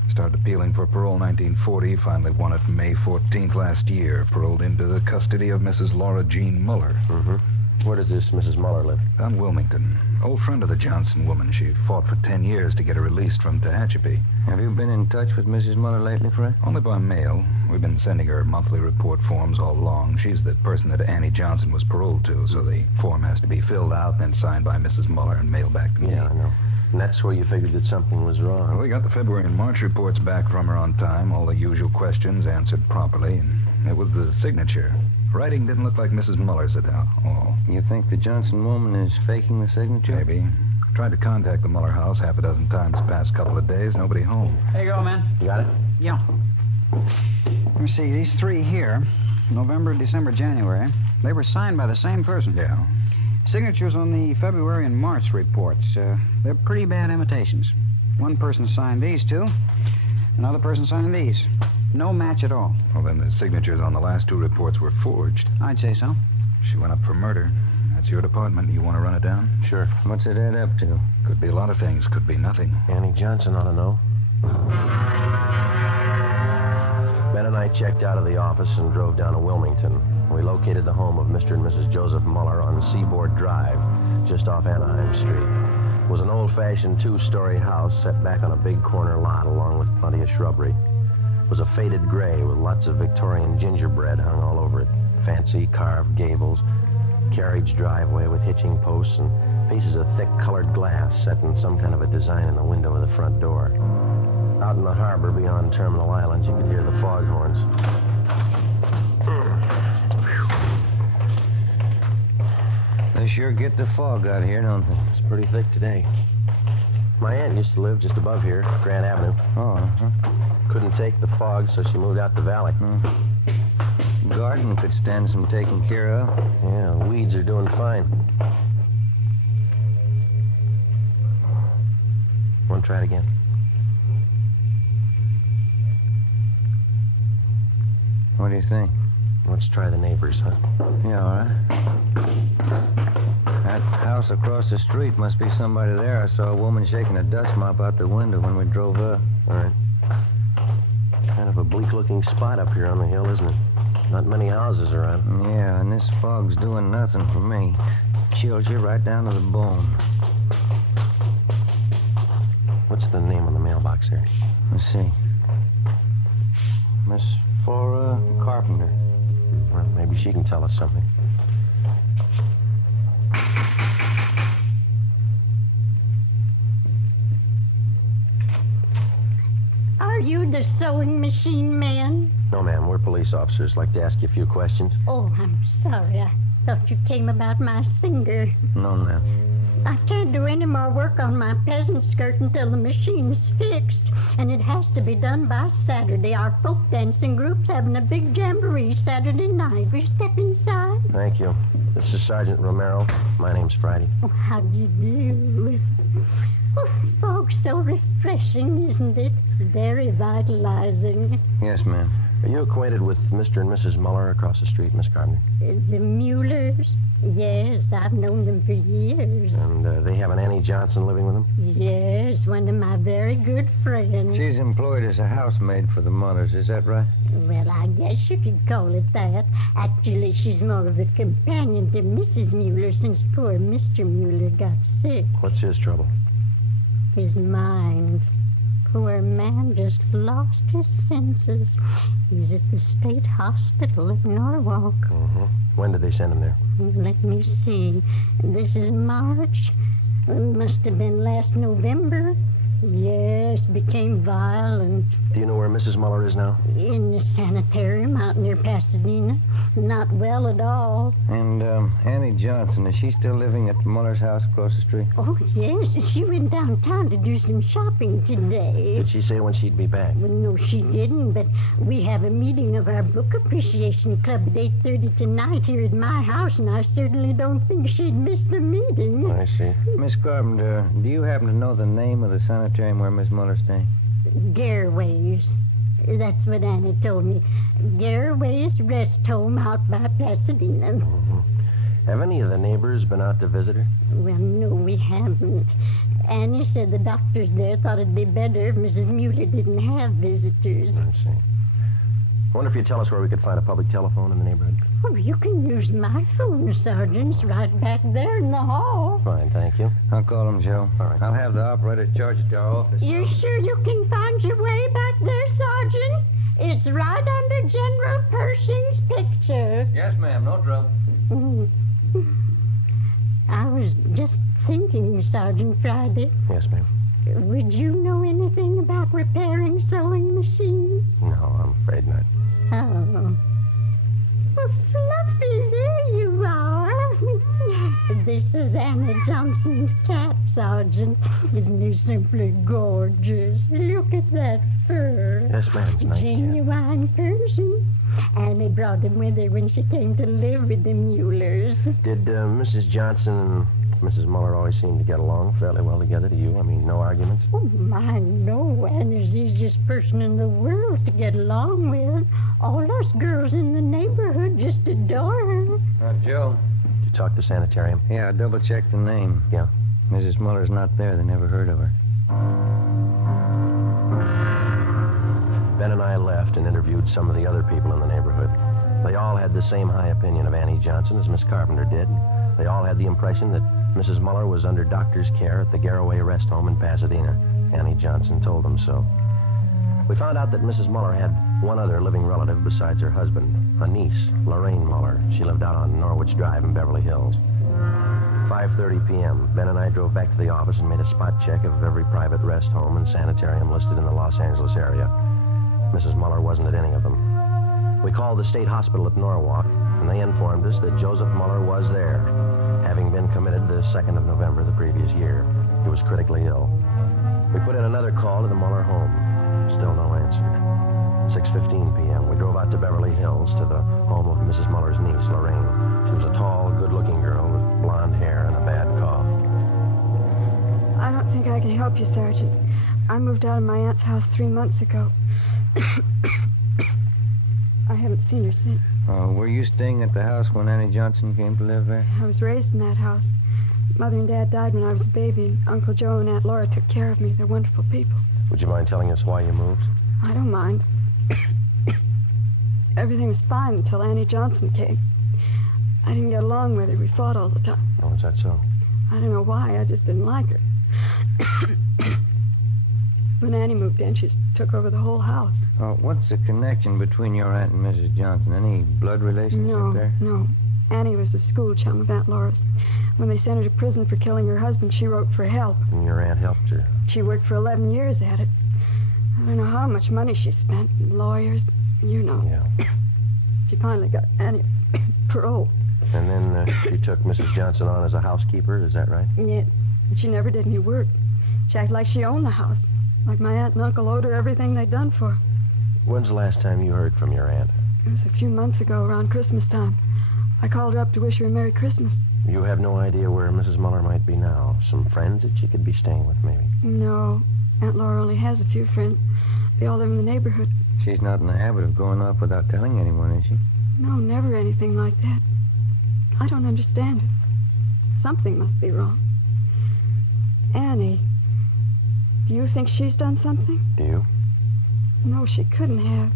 Started appealing for parole 1940, finally won it May 14th last year. Paroled into the custody of Mrs. Laura Jean Muller. Mm-hmm. Where does this Mrs. Muller live? On Wilmington. Old friend of the Johnson woman. She fought for 10 years to get her released from Tehachapi. Have you been in touch with Mrs. Muller lately, Fred? Only by mail. We've been sending her monthly report forms all along. She's the person that Annie Johnson was paroled to, so the form has to be filled out and then signed by Mrs. Muller and mailed back to me. Yeah, I know. And that's where you figured that something was wrong. Well, we got the February and March reports back from her on time, all the usual questions answered properly, and it was the signature. Writing didn't look like Mrs. Muller's at all. You think the Johnson woman is faking the signature? Maybe. Tried to contact the Muller house half a dozen times the past couple of days. Nobody home. There you go, man. You got it? Yeah. Let me see. These 3 here, November, December, January, they were signed by the same person. Yeah. Signatures on the February and March reports. They're pretty bad imitations. One person signed these 2. Another person signed these. No match at all. Well, then the signatures on the last 2 reports were forged. I'd say so. She went up for murder. That's your department. You want to run it down? Sure. What's it add up to? Could be a lot of things. Could be nothing. Annie Johnson ought to know. Ben and I checked out of the office and drove down to Wilmington. We located the home of Mr. and Mrs. Joseph Muller on Seaboard Drive, just off Anaheim Street. It was an old-fashioned 2-story house set back on a big corner lot along with plenty of shrubbery. was a faded gray with lots of Victorian gingerbread hung all over it. Fancy carved gables, carriage driveway with hitching posts, and pieces of thick colored glass set in some kind of a design in the window of the front door. Out in the harbor beyond Terminal Island, you could hear the foghorns. They sure get the fog out here, don't they? It's pretty thick today. My aunt used to live just above here, Grant Avenue. Oh, Couldn't take the fog, so she moved out the valley. Garden could stand some taking care of. Yeah, weeds are doing fine. Want to try it again? What do you think? Let's try the neighbors, huh? Yeah, all right. That house across the street must be somebody there. I saw a woman shaking a dust mop out the window when we drove up. All right. Kind of a bleak-looking spot up here on the hill, isn't it? Not many houses around. Yeah, and this fog's doing nothing for me. Chills you right down to the bone. What's the name on the mailbox here? Let's see. Miss Flora Carpenter. Well, maybe she can tell us something. Are you the sewing machine man? No, ma'am. We're police officers. Like to ask you a few questions. Oh, I'm sorry. I thought you came about my singer. No, ma'am. I can't do any more work on my peasant skirt until the machine's fixed. And it has to be done by Saturday. Our folk dancing group's having a big jamboree Saturday night. Will you step inside? Thank you. This is Sergeant Romero. My name's Friday. Oh, how do you do? Oh, fog's so refreshing, isn't it? Very vitalizing. Yes, ma'am. Are you acquainted with Mr. and Mrs. Muller across the street, Miss Carpenter? The Muellers? Yes, I've known them for years. And they have an Annie Johnson living with them? Yes, one of my very good friends. She's employed as a housemaid for the Mullers, is that right? Well, I guess you could call it that. Actually, she's more of a companion to Mrs. Mueller since poor Mr. Mueller got sick. What's his trouble? His mind. Poor man just lost his senses. He's at the state hospital at Norwalk. Mm-hmm. When did they send him there? Let me see. This is March. It must have been last November. Yes, became violent. Do you know where Mrs. Muller is now? In the sanitarium out near Pasadena. Not well at all. And Annie Johnson, is she still living at the Muller's house across the street? Oh, yes. She went downtown to do some shopping today. Did she say when she'd be back? Well, no, she didn't, but we have a meeting of our book appreciation club at 8:30 tonight here at my house, and I certainly don't think she'd miss the meeting. I see. Miss Carpenter, do you happen to know the name of the sanitarium where Miss Muller's staying? Garraway's. That's what Annie told me. Garraway's Rest Home out by Pasadena. Mm-hmm. Have any of the neighbors been out to visit her? Well, no, we haven't. Annie said the doctors there thought it'd be better if Mrs. Mueller didn't have visitors. I see. I wonder if you'd tell us where we could find a public telephone in the neighborhood. Oh, you can use my phone, Sergeant. It's right back there in the hall. Fine, thank you. I'll call him, Joe. All right. I'll have the operator charge it to our office. You sure you can find your way back there, Sergeant? It's right under General Pershing's picture. Yes, ma'am. No trouble. I was just thinking, Sergeant Friday. Yes, ma'am. Would you know anything about repairing sewing machines? No, I'm afraid not. Oh. Well, Fluffy, there you are. This is Annie Johnson's cat, Sergeant. Isn't he simply gorgeous? Look at that fur. Yes, ma'am. It's nice, Genuine Persian. Annie brought him with her when she came to live with the Muellers. Did Mrs. Johnson and Mrs. Muller always seem to get along fairly well together to you? I mean, no arguments? Oh, my, no. Annie's the easiest person in the world to get along with. All us girls in the neighborhood just adore her. Joe. Did you talk to sanitarium? Yeah, I double-checked the name. Yeah. Mrs. Muller's not there. They never heard of her. Ben and I left and interviewed some of the other people in the neighborhood. They all had the same high opinion of Annie Johnson as Miss Carpenter did. They all had the impression that Mrs. Muller was under doctor's care at the Garraway Rest Home in Pasadena. Annie Johnson told them so. We found out that Mrs. Muller had one other living relative besides her husband, a niece, Lorraine Muller. She lived out on Norwich Drive in Beverly Hills. 5:30 p.m., Ben and I drove back to the office and made a spot check of every private rest home and sanitarium listed in the Los Angeles area. Mrs. Muller wasn't at any of them. We called the state hospital at Norwalk, and they informed us that Joseph Muller was there, having been committed the 2nd of November the previous year. He was critically ill. We put in another call to the Muller home. Still no answer. 6:15 p.m., we drove out to Beverly Hills to the home of Mrs. Muller's niece, Lorraine. She was a tall, good-looking girl with blonde hair and a bad cough. I don't think I can help you, Sergeant. I moved out of my aunt's house 3 months ago. I haven't seen her since. Were you staying at the house when Annie Johnson came to live there? I was raised in that house. Mother and Dad died when I was a baby, and Uncle Joe and Aunt Laura took care of me. They're wonderful people. Would you mind telling us why you moved? I don't mind. Everything was fine until Annie Johnson came. I didn't get along with her. We fought all the time. Oh, is that so? I don't know why. I just didn't like her. When Annie moved in, she took over the whole house. What's the connection between your aunt and Mrs. Johnson? Any blood relationship there? No. Annie was a school chum of Aunt Laura's. When they sent her to prison for killing her husband, she wrote for help. And your aunt helped her? She worked for 11 years at it. I don't know how much money she spent. Lawyers, you know. Yeah. She finally got Annie parole. And then she took Mrs. Johnson on as a housekeeper, is that right? Yeah. She never did any work. She acted like she owned the house. Like my aunt and uncle owed her everything they'd done for her. When's the last time you heard from your aunt? It was a few months ago, around Christmas time. I called her up to wish her a Merry Christmas. You have no idea where Mrs. Muller might be now? Some friends that she could be staying with, maybe? No. Aunt Laura only has a few friends. They all live in the neighborhood. She's not in the habit of going off without telling anyone, is she? No, never anything like that. I don't understand it. Something must be wrong. Annie, do you think she's done something? Do you? No, she couldn't have.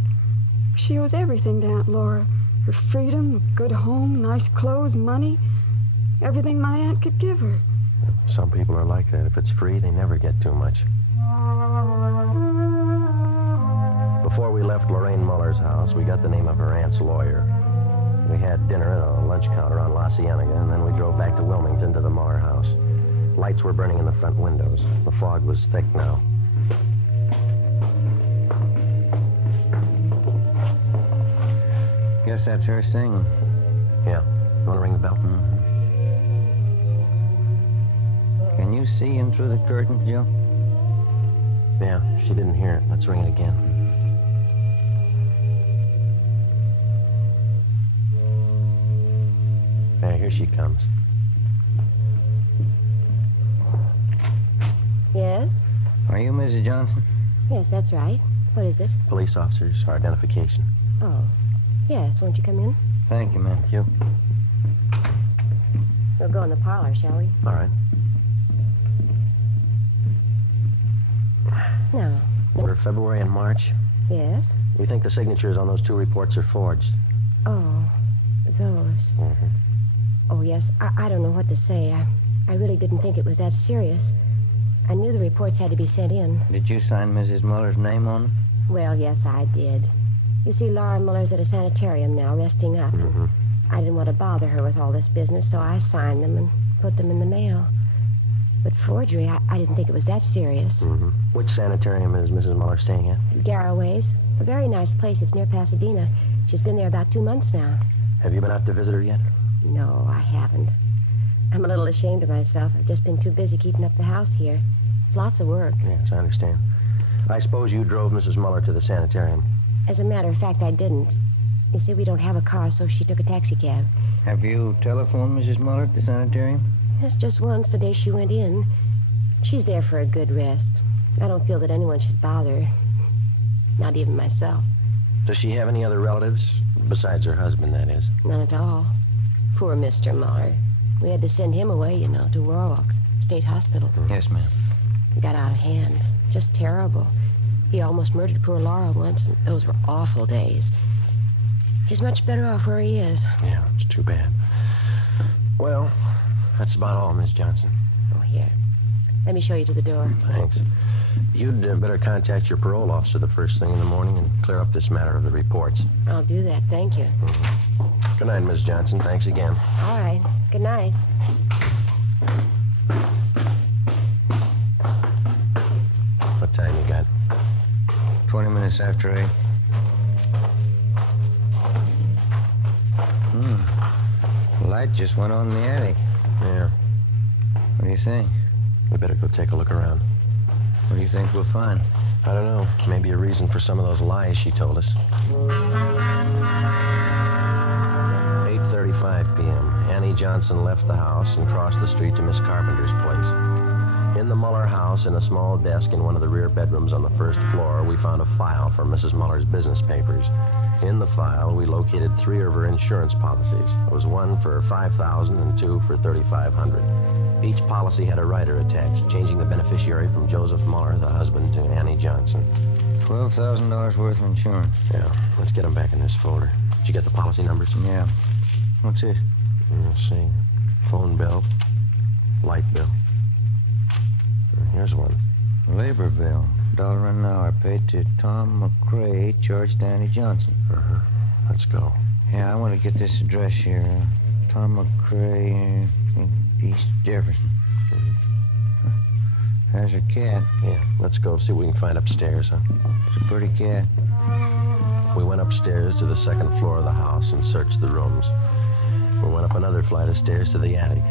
She owes everything to Aunt Laura. Her freedom, a good home, nice clothes, money. Everything my aunt could give her. Some people are like that. If it's free, they never get too much. Before we left Lorraine Muller's house, we got the name of her aunt's lawyer. We had dinner at a lunch counter on La Cienega, and then we drove back to Wilmington to the Muller house. Lights were burning in the front windows. The fog was thick now. Guess that's her singing. Yeah. You want to ring the bell? Mm-hmm. Can you see in through the curtains, Joe? Yeah, she didn't hear it. Let's ring it again. Yeah, here she comes. Yes? Are you Mrs. Johnson? Yes, that's right. What is it? Police officers, our identification. Oh. Yes, won't you come in? Thank you, ma'am. Thank you. We'll go in the parlor, shall we? All right. No. We're February and March. Yes? We think the signatures on those two reports are forged. Oh, those. Mm-hmm. Oh, yes. I don't know what to say. I really didn't think it was that serious. I knew the reports had to be sent in. Did you sign Mrs. Muller's name on them? Well, yes, I did. You see, Laura Muller's at a sanitarium now, resting up. Mm-hmm. I didn't want to bother her with all this business, so I signed them and put them in the mail. But forgery, I didn't think it was that serious. Mm-hmm. Which sanitarium is Mrs. Muller staying at? Garraway's. A very nice place. It's near Pasadena. She's been there about 2 months now. Have you been out to visit her yet? No, I haven't. I'm a little ashamed of myself. I've just been too busy keeping up the house here. It's lots of work. Yes, I understand. I suppose you drove Mrs. Muller to the sanitarium. As a matter of fact, I didn't. You see, we don't have a car, so she took a taxi cab. Have you telephoned Mrs. Muller at the sanitarium? Yes, just once, the day she went in. She's there for a good rest. I don't feel that anyone should bother her. Not even myself. Does she have any other relatives? Besides her husband, that is. None at all. Poor Mr. Muller. We had to send him away, you know, to Warwick State Hospital. Yes, ma'am. It got out of hand. Just terrible. He almost murdered poor Laura once, and those were awful days. He's much better off where he is. Yeah, it's too bad. Well, that's about all, Miss Johnson. Oh, here. Let me show you to the door. Thanks. You'd better contact your parole officer the first thing in the morning and clear up this matter of the reports. I'll do that. Thank you. Good night, Miss Johnson. Thanks again. All right. Good night. What time you got? 20 minutes after 8. Light just went on in the attic. Yeah. What do you think? We better go take a look around. What do you think we'll find? I don't know. Maybe a reason for some of those lies she told us. 8:35 p.m. Annie Johnson left the house and crossed the street to Miss Carpenter's place. In the Muller house, in a small desk in one of the rear bedrooms on the first floor, we found a file for Mrs. Muller's business papers. In the file, we located 3 of her insurance policies. There was one for $5,000 and 2 for $3,500. Each policy had a rider attached, changing the beneficiary from Joseph Muller, the husband, to Annie Johnson. $12,000 worth of insurance. Yeah, let's get them back in this folder. Did you get the policy numbers? Yeah. What's this? Let's see. Phone bill. Light bill. Here's one. Labor bill. $1 an hour paid to Tom McCrae, charged to Annie Johnson. Uh-huh. Let's go. Yeah, I want to get this address here. Tom McCrae, East Jefferson. There's her cat. Yeah, let's go see what we can find upstairs, huh? It's a pretty cat. We went upstairs to the second floor of the house and searched the rooms. We went up another flight of stairs to the attic.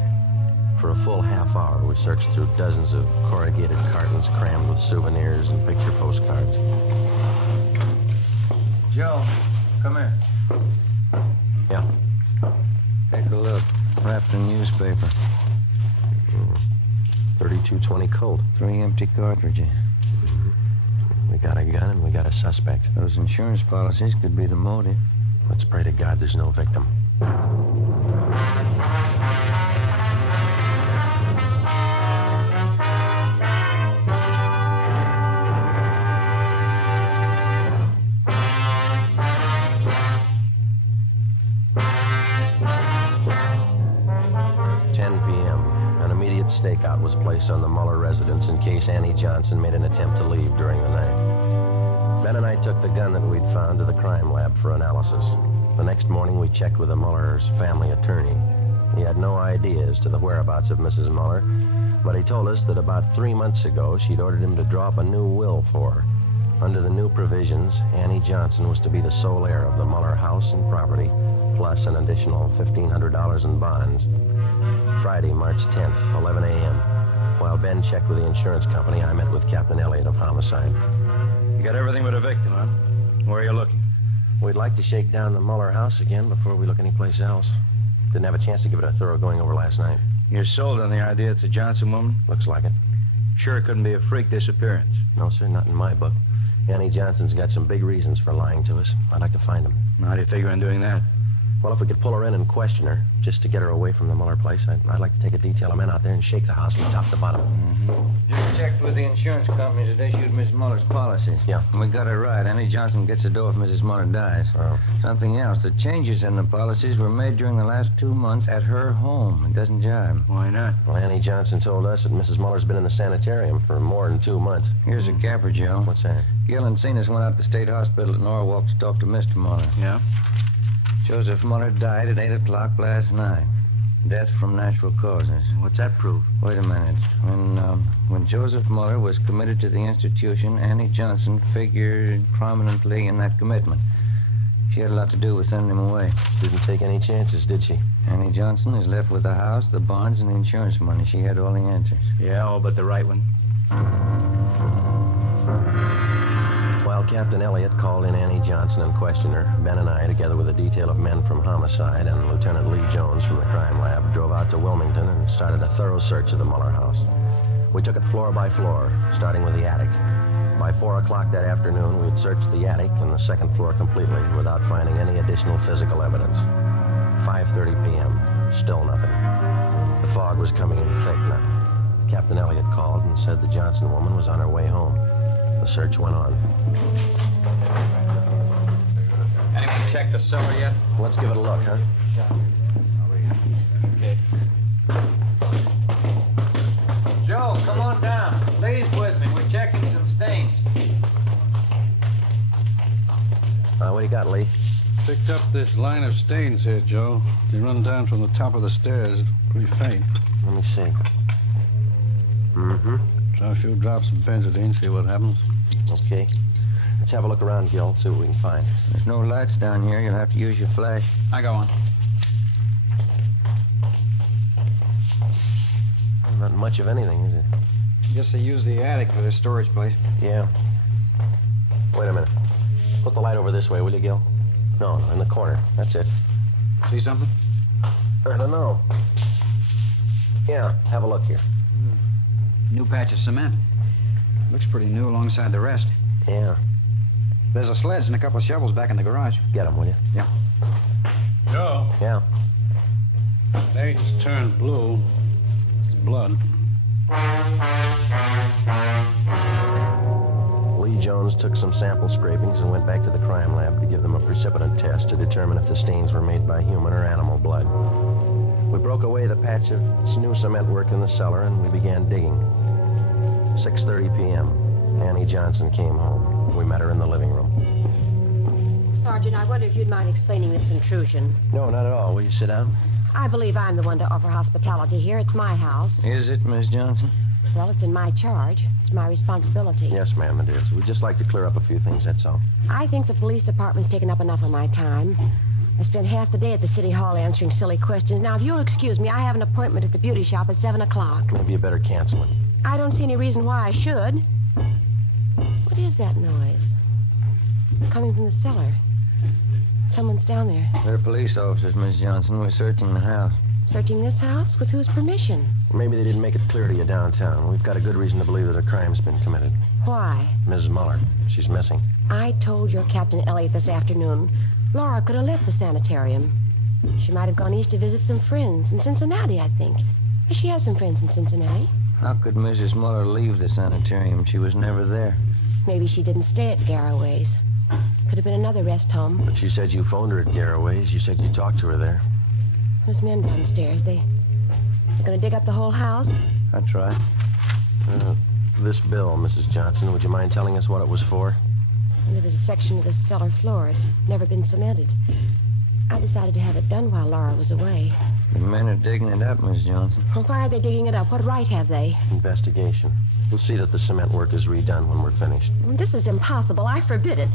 For a full half hour, we searched through dozens of corrugated cartons crammed with souvenirs and picture postcards. Joe, come here. Yeah. Take a look. Wrapped in newspaper. 3220 Colt. 3 empty cartridges. We got a gun and we got a suspect. Those insurance policies could be the motive. Let's pray to God there's no victim. 10 p.m. An immediate stakeout was placed on the Muller residence in case Annie Johnson made an attempt to leave during the night. Ben and I took the gun that we'd found to the crime lab for analysis. The next morning, we checked with the Muller's family attorney. He had no idea as to the whereabouts of Mrs. Muller, but he told us that about 3 months ago, she'd ordered him to draw up a new will for her. Under the new provisions, Annie Johnson was to be the sole heir of the Muller house and property, plus an additional $1,500 in bonds. Friday, March 10th, 11 a.m. While Ben checked with the insurance company, I met with Captain Elliott of Homicide. You got everything but a victim, huh? Where are you looking? We'd like to shake down the Muller house again before we look anyplace else. Didn't have a chance to give it a thorough going over last night. You're sold on the idea it's a Johnson woman? Looks like it. Sure it couldn't be a freak disappearance? No, sir, not in my book. Annie Johnson's got some big reasons for lying to us. I'd like to find them. How do you figure on doing that? Well, if we could pull her in and question her, just to get her away from the Muller place, I'd like to take a detail of men out there and shake the house from top to bottom. Just checked with the insurance companies that issued Miss Muller's policies. Yeah. And we got it right. Annie Johnson gets the dough if Mrs. Muller dies. Oh. Something else. The changes in the policies were made during the last 2 months at her home. It doesn't jive. Why not? Well, Annie Johnson told us that Mrs. Muller's been in the sanitarium for more than 2 months. Here's a gapper, Joe. What's that? Gil and Cenas went out to State Hospital at Norwalk to talk to Mr. Muller. Yeah? Joseph Muller died at 8 o'clock last night. Death from natural causes. What's that prove? Wait a minute. When Joseph Muller was committed to the institution, Annie Johnson figured prominently in that commitment. She had a lot to do with sending him away. Didn't take any chances, did she? Annie Johnson is left with the house, the bonds, and the insurance money. She had all the answers. Yeah, all but the right one. While Captain Elliott called in Annie Johnson and questioned her, Ben and I, together with a detail of men from Homicide and Lieutenant Lee Jones from the crime lab, drove out to Wilmington and started a thorough search of the Muller house. We took it floor by floor, starting with the attic. By 4 o'clock that afternoon, we had searched the attic and the second floor completely without finding any additional physical evidence. 5:30 p.m., still nothing. The fog was coming in thick now. Captain Elliott called and said the Johnson woman was on her way home. The search went on. Anyone checked the cellar yet? Let's give it a look, huh? Okay. Joe, come on down. What do you got, Lee? Picked up this line of stains here, Joe. They run down from the top of the stairs. Pretty faint. Let me see. Mm-hmm. Try a few drops of benzodine, see what happens. Okay. Let's have a look around, Gil, see what we can find. There's no lights down here. You'll have to use your flash. I got one. Not much of anything, is it? Guess they use the attic for their storage place. Yeah. Wait a minute. Put the light over this way, will you, Gil? No, in the corner. That's it. See something? I don't know. Yeah, have a look here. New patch of cement. Looks pretty new alongside the rest. Yeah. There's a sledge and a couple of shovels back in the garage. Get them, will you? Yeah. Joe. Yeah. Stains turned blue. It's blood. Lee Jones took some sample scrapings and went back to the crime lab to give them a precipitant test to determine if the stains were made by human or animal blood. We broke away the patch of new cement work in the cellar and we began digging. 6:30 p.m. Annie Johnson came home. We met her in the living room. Sergeant, I wonder if you'd mind explaining this intrusion. No, not at all. Will you sit down? I believe I'm the one to offer hospitality here. It's my house. Is it, Miss Johnson? Well, it's in my charge. It's my responsibility. Yes, ma'am, it is. We'd just like to clear up a few things, that's all. I think the police department's taken up enough of my time. I spent half the day at the city hall answering silly questions. Now, if you'll excuse me, I have an appointment at the beauty shop at 7 o'clock. Maybe you better cancel it. I don't see any reason why I should. What is that noise? Coming from the cellar. Someone's down there. They're police officers, Miss Johnson. We're searching the house. Searching this house? With whose permission? Maybe they didn't make it clear to you downtown. We've got a good reason to believe that a crime's been committed. Why? Mrs. Muller. She's missing. I told your Captain Elliott this afternoon. Laura could have left the sanitarium. She might have gone east to visit some friends in Cincinnati, I think. She has some friends in Cincinnati. How could Mrs. Muller leave the sanitarium? She was never there. Maybe she didn't stay at Garraway's. Could have been another rest home. But she said you phoned her at Garraway's. You said you talked to her there. Those men downstairs, they're gonna dig up the whole house? I tried. This bill, Mrs. Johnson, would you mind telling us what it was for? And there was a section of the cellar floor. It had never been cemented. I decided to have it done while Laura was away. The men are digging it up, Miss Johnson. Well, why are they digging it up? What right have they? Investigation. We'll see that the cement work is redone when we're finished. This is impossible. I forbid it.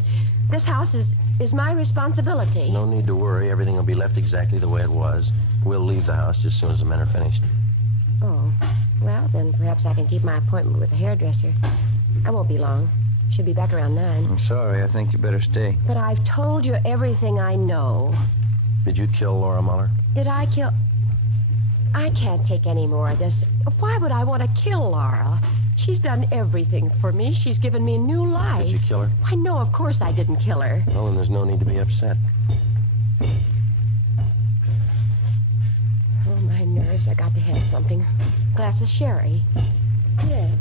This house is my responsibility. No need to worry. Everything will be left exactly the way it was. We'll leave the house just as soon as the men are finished. Oh, well, then perhaps I can keep my appointment with the hairdresser. I won't be long. Should be back around 9. I'm sorry. I think you better stay. But I've told you everything I know. Did you kill Laura Muller? Did I kill... I can't take any more of this. Why would I want to kill Laura? She's done everything for me. She's given me a new life. Did you kill her? Why, no, of course I didn't kill her. Well, then there's no need to be upset. Oh, my nerves. I got to have something. Glass of sherry. Yes.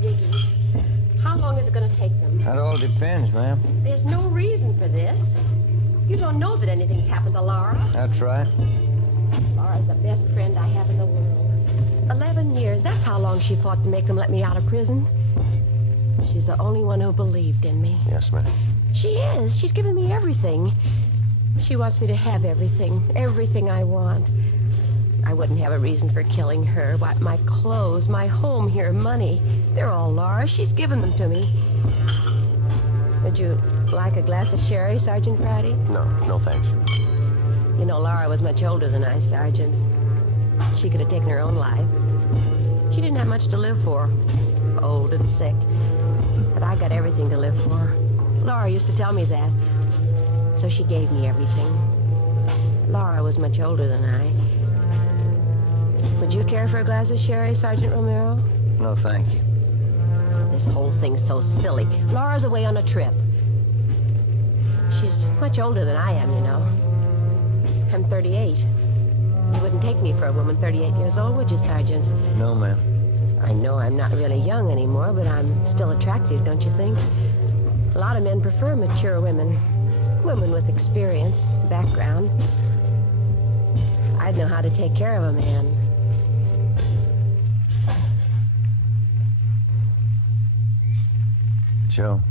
Digging. How long is it going to take them? That all depends, ma'am. There's no reason for this. You don't know that anything's happened to Laura. That's right. Laura's the best friend I have in the world. 11 years. That's how long she fought to make them let me out of prison. She's the only one who believed in me. Yes, ma'am. She is. She's given me everything. She wants me to have everything I want. I wouldn't have a reason for killing her. What, my clothes, my home here, money. They're all Laura's. She's given them to me. Would you like a glass of sherry, Sergeant Friday? No, thanks. You know, Laura was much older than I, Sergeant. She could have taken her own life. She didn't have much to live for. Old and sick. But I got everything to live for. Laura used to tell me that. So she gave me everything. Laura was much older than I. Would you care for a glass of sherry, Sergeant Romero? No, thank you. This whole thing's so silly. Laura's away on a trip. She's much older than I am, you know. I'm 38. You wouldn't take me for a woman 38 years old, would you, Sergeant? No, ma'am. I know I'm not really young anymore, but I'm still attractive, don't you think? A lot of men prefer mature women. Women with experience, background. I'd know how to take care of a man. Joe?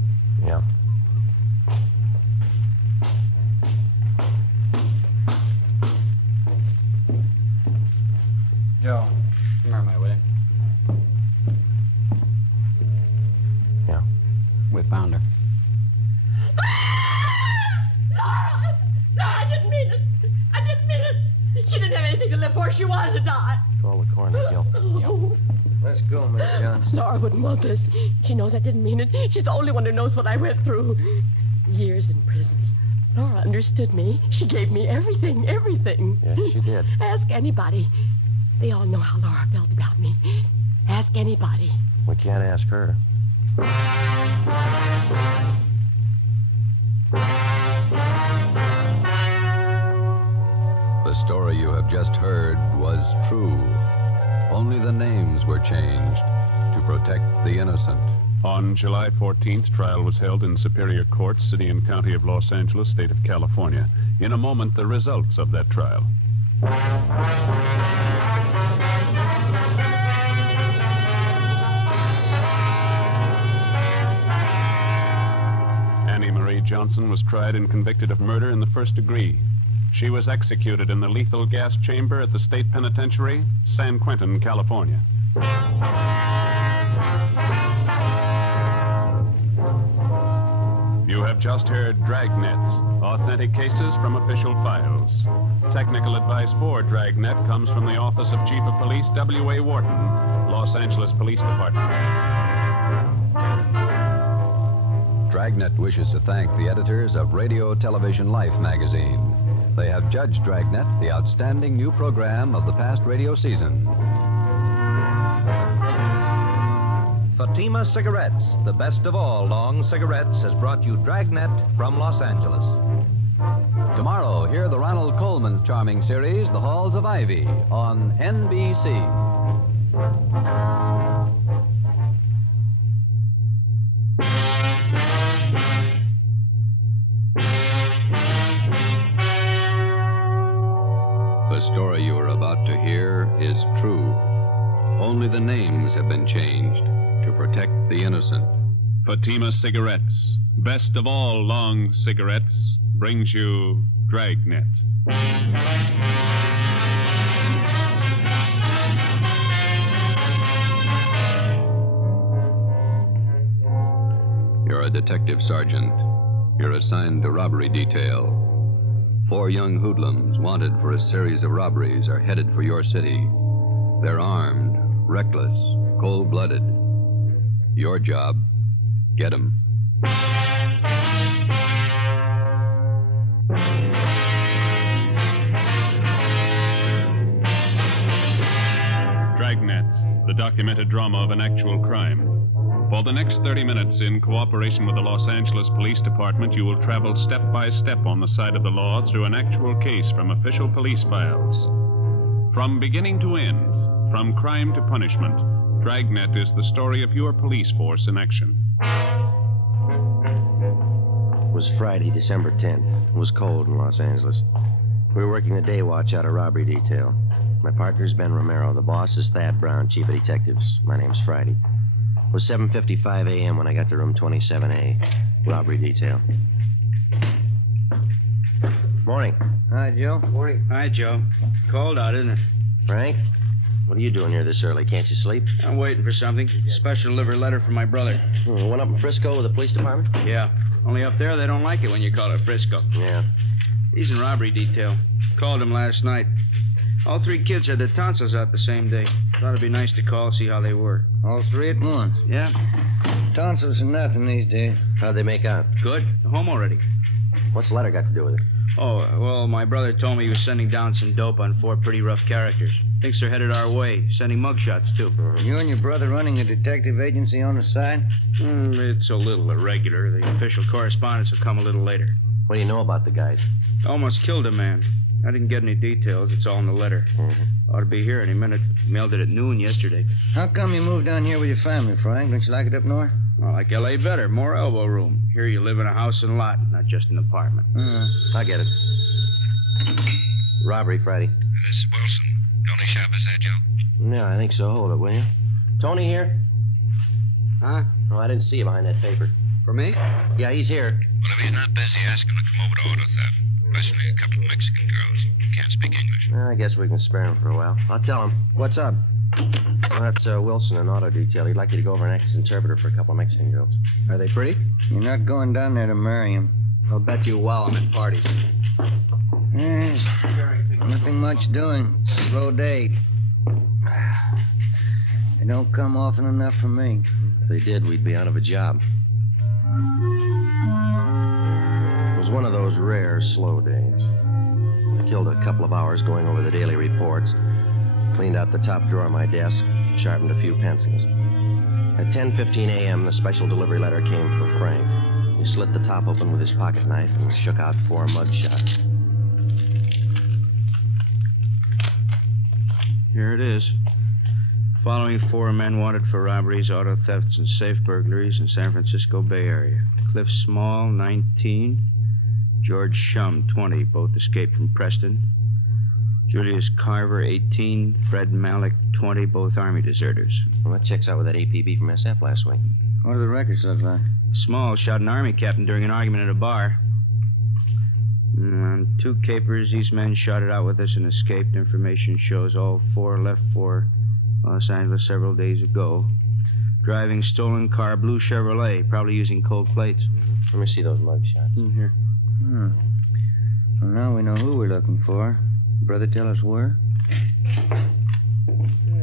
Yeah. Joe, come here, mate, will you? Yeah. We found her. Laura! No, I didn't mean it. I didn't mean it. She didn't have anything to live for. She wanted to die. Call the coroner, Gil. Let's go, Miss Johnson. Laura wouldn't want this. She knows I didn't mean it. She's the only one who knows what I went through. Years in prison. Laura understood me. She gave me everything, everything. Yes, she did. Ask anybody. They all know how Laura felt about me. Ask anybody. We can't ask her. The story you have just heard was true. Only the names were changed to protect the innocent. On July 14th, trial was held in Superior Court, City and County of Los Angeles, State of California. In a moment, the results of that trial. Annie Marie Johnson was tried and convicted of murder in the first degree. She was executed in the lethal gas chamber at the state penitentiary, San Quentin, California. You have just heard Dragnet, authentic cases from official files. Technical advice for Dragnet comes from the Office of Chief of Police W.A. Wharton, Los Angeles Police Department. Dragnet wishes to thank the editors of Radio Television Life magazine. They have judged Dragnet the outstanding new program of the past radio season. Fatima Cigarettes, the best of all long cigarettes, has brought you Dragnet from Los Angeles. Tomorrow, hear the Ronald Coleman's charming series, The Halls of Ivy, on NBC. The story you are about to hear is true. Only the names have been changed to protect the innocent. Fatima Cigarettes, best of all long cigarettes, brings you Dragnet. You're a detective sergeant. You're assigned to robbery detail. 4 young hoodlums wanted for a series of robberies are headed for your city. They're armed, reckless, cold-blooded. Your job, get 'em. Dragnet, the documented drama of an actual crime. For the next 30 minutes, in cooperation with the Los Angeles Police Department, you will travel step by step on the side of the law through an actual case from official police files. From beginning to end, from crime to punishment, Dragnet is the story of your police force in action. It was Friday, December 10th. It was cold in Los Angeles. We were working the day watch out of robbery detail. My partner's Ben Romero. The boss is Thad Brown, chief of detectives. My name's Friday. It was 7:55 a.m. when I got to room 27A, robbery detail. Morning. Hi, Joe. Morning. Hi, Joe. Cold out, isn't it? Frank, what are you doing here this early? Can't you sleep? I'm waiting for something. Special delivery letter from my brother. Went up in Frisco with the police department? Yeah. Only up there, they don't like it when you call it Frisco. Yeah. He's in robbery detail. Called him last night. All 3 kids had their tonsils out the same day. Thought it'd be nice to call, see how they were. All 3 at once. Yeah. Tonsils are nothing these days. How'd they make out? Good. Home already. What's the letter got to do with it? Oh, well, my brother told me he was sending down some dope on 4 pretty rough characters. Thinks they're headed our way. Sending mugshots, too. You and your brother running a detective agency on the side? It's a little irregular. The official correspondence will come a little later. What do you know about the guys? Almost killed a man. I didn't get any details. It's all in the letter. Ought to be here any minute. Mailed it at noon yesterday. How come you moved down here with your family, Frank? Don't you like it up north? I like L.A. better. More elbow room. Here you live in a house and lot, not just an apartment. I get it. Robbery, Friday. This is Wilson. Tony Shop is there, Joe? Yeah, I think so. Hold it, will you? Tony here? Huh? Oh, I didn't see you behind that paper. For me? Yeah, he's here. Well, if he's not busy, ask him to come over to auto theft. Questioning a couple of Mexican girls. Can't speak English. I guess we can spare him for a while. I'll tell him. What's up? Well, that's Wilson in auto detail. He'd like you to go over and act as interpreter for a couple of Mexican girls. Are they pretty? You're not going down there to marry him. I'll bet you wow I'm at parties. Yes. Nothing much doing. Slow day. They don't come often enough for me. If they did, we'd be out of a job. It was one of those rare, slow days. I killed a couple of hours going over the daily reports, cleaned out the top drawer of my desk, sharpened a few pencils. At 10:15 a.m., the special delivery letter came for Frank. He slit the top open with his pocket knife and shook out 4 mug shots. Here it is. Following 4 men wanted for robberies, auto thefts, and safe burglaries in San Francisco Bay Area. Cliff Small, 19. George Shum, 20. Both escaped from Preston. Julius Carver, 18. Fred Malik, 20. Both Army deserters. Well, that checks out with that APB from SF last week. What do the records look like? Small shot an Army captain during an argument at a bar. On 2 capers, these men shot it out with us and escaped. Information shows all 4 left for Los Angeles several days ago. Driving stolen car, blue Chevrolet, probably using cold plates. Let me see those mug shots. Here. Well, now we know who we're looking for. Brother, tell us where?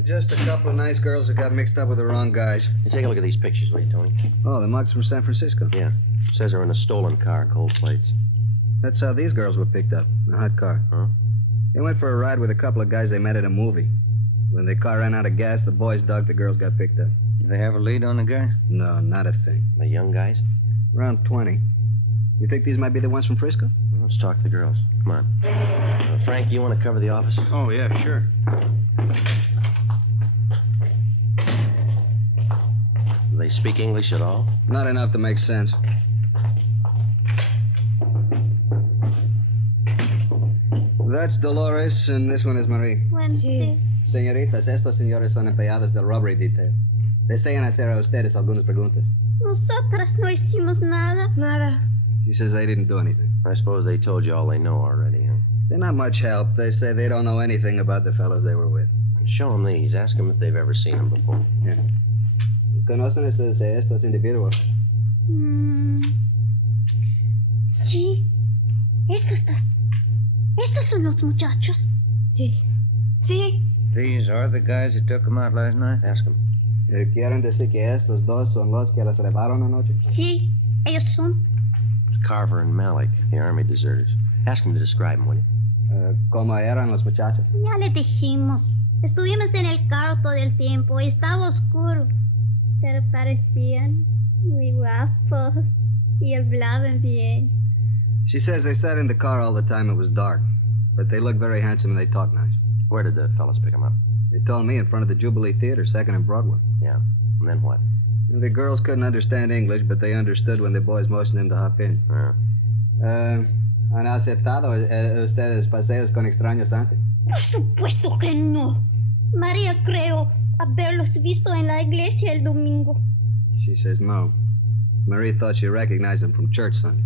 Just a couple of nice girls that got mixed up with the wrong guys. You take a look at these pictures, will you, Tony? Oh, the mugs from San Francisco. Yeah. Says they're in a stolen car, cold plates. That's how these girls were picked up, in a hot car. Huh? They went for a ride with a couple of guys they met at a movie. When the car ran out of gas, the boys dug, the girls got picked up. Do they have a lead on the guys? No, not a thing. The young guys? Around 20. You think these might be the ones from Frisco? Well, let's talk to the girls. Come on. Frank, you want to cover the office? Oh, yeah, sure. Do they speak English at all? Not enough to make sense. That's Dolores, and this one is Marie. Wednesday. Señoritas, estos señores son empleados del robbery detail. Desean hacer a ustedes algunas preguntas. Nosotras no hicimos nada. Nada. She says they didn't do anything. I suppose they told you all they know already, huh? They're not much help. They say they don't know anything about the fellows they were with. Show them these. Ask them if they've ever seen them before. Yeah. ¿Conocen ustedes a estos individuos? Sí. Estos son los muchachos. Sí. Sí. These are the guys that took them out last night? Ask them. ¿Quieren decir que estos dos son los que las llevaron anoche? Sí, ellos son. Carver and Malik, the Army deserters. Ask them to describe them, will you? ¿Cómo eran los muchachos? Ya les dijimos. Estuvimos en el carro todo el tiempo. Estaba oscuro. Pero parecían muy guapos. Y hablaban bien. She says they sat in the car all the time. It was dark. But they looked very handsome and they talked nice. Where did the fellas pick them up? They told me in front of the Jubilee Theater, 2nd and Broadway. Yeah. And then what? The girls couldn't understand English, but they understood when the boys motioned them to hop in. ¿Han aceptado ustedes paseos con extraños antes? Por supuesto que no. María creo haberlos visto en la iglesia el domingo. She says no. Marie thought she recognized them from church Sunday.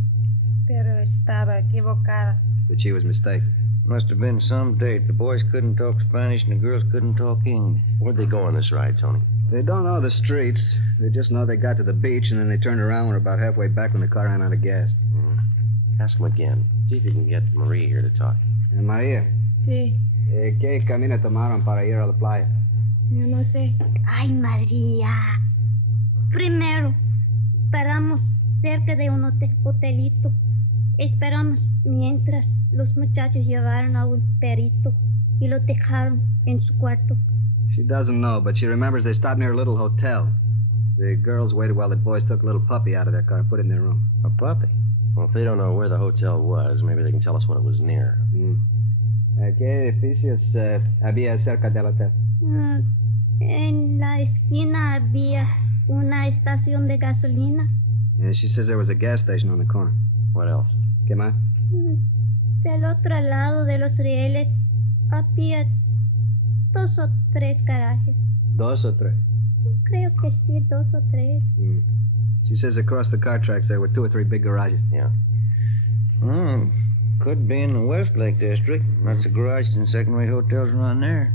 Pero estaba equivocada. But she was mistaken. Must have been some date. The boys couldn't talk Spanish and the girls couldn't talk English. Where'd they go on this ride, Tony? They don't know the streets. They just know they got to the beach, and then they turned around and were about halfway back when the car ran out of gas. Ask them again. See if you can get Marie here to talk. María. Sí. ¿Qué camino tomaron para ir a la playa? Yo no sé. Ay, María. Primero, paramos cerca de un hotelito. Esperamos mientras los muchachos llevaron a un perrito y lo dejaron en su cuarto. She doesn't know, but she remembers they stopped near a little hotel. The girls waited while the boys took a little puppy out of their car and put it in their room. A puppy? Well, if they don't know where the hotel was, maybe they can tell us what it was near. ¿Qué edificios había cerca del hotel? En la esquina había una estación de gasolina. Yeah, she says there was a gas station on the corner. What else? ¿Qué más? Del otro lado de los rieles había 2 o 3 garajes. 2 o 3. Creo que sí, 2 o 3. She says across the car tracks there were 2 or 3 big garages. Yeah. Well, could be in the Westlake district. Lots of garages and second-rate hotels around there.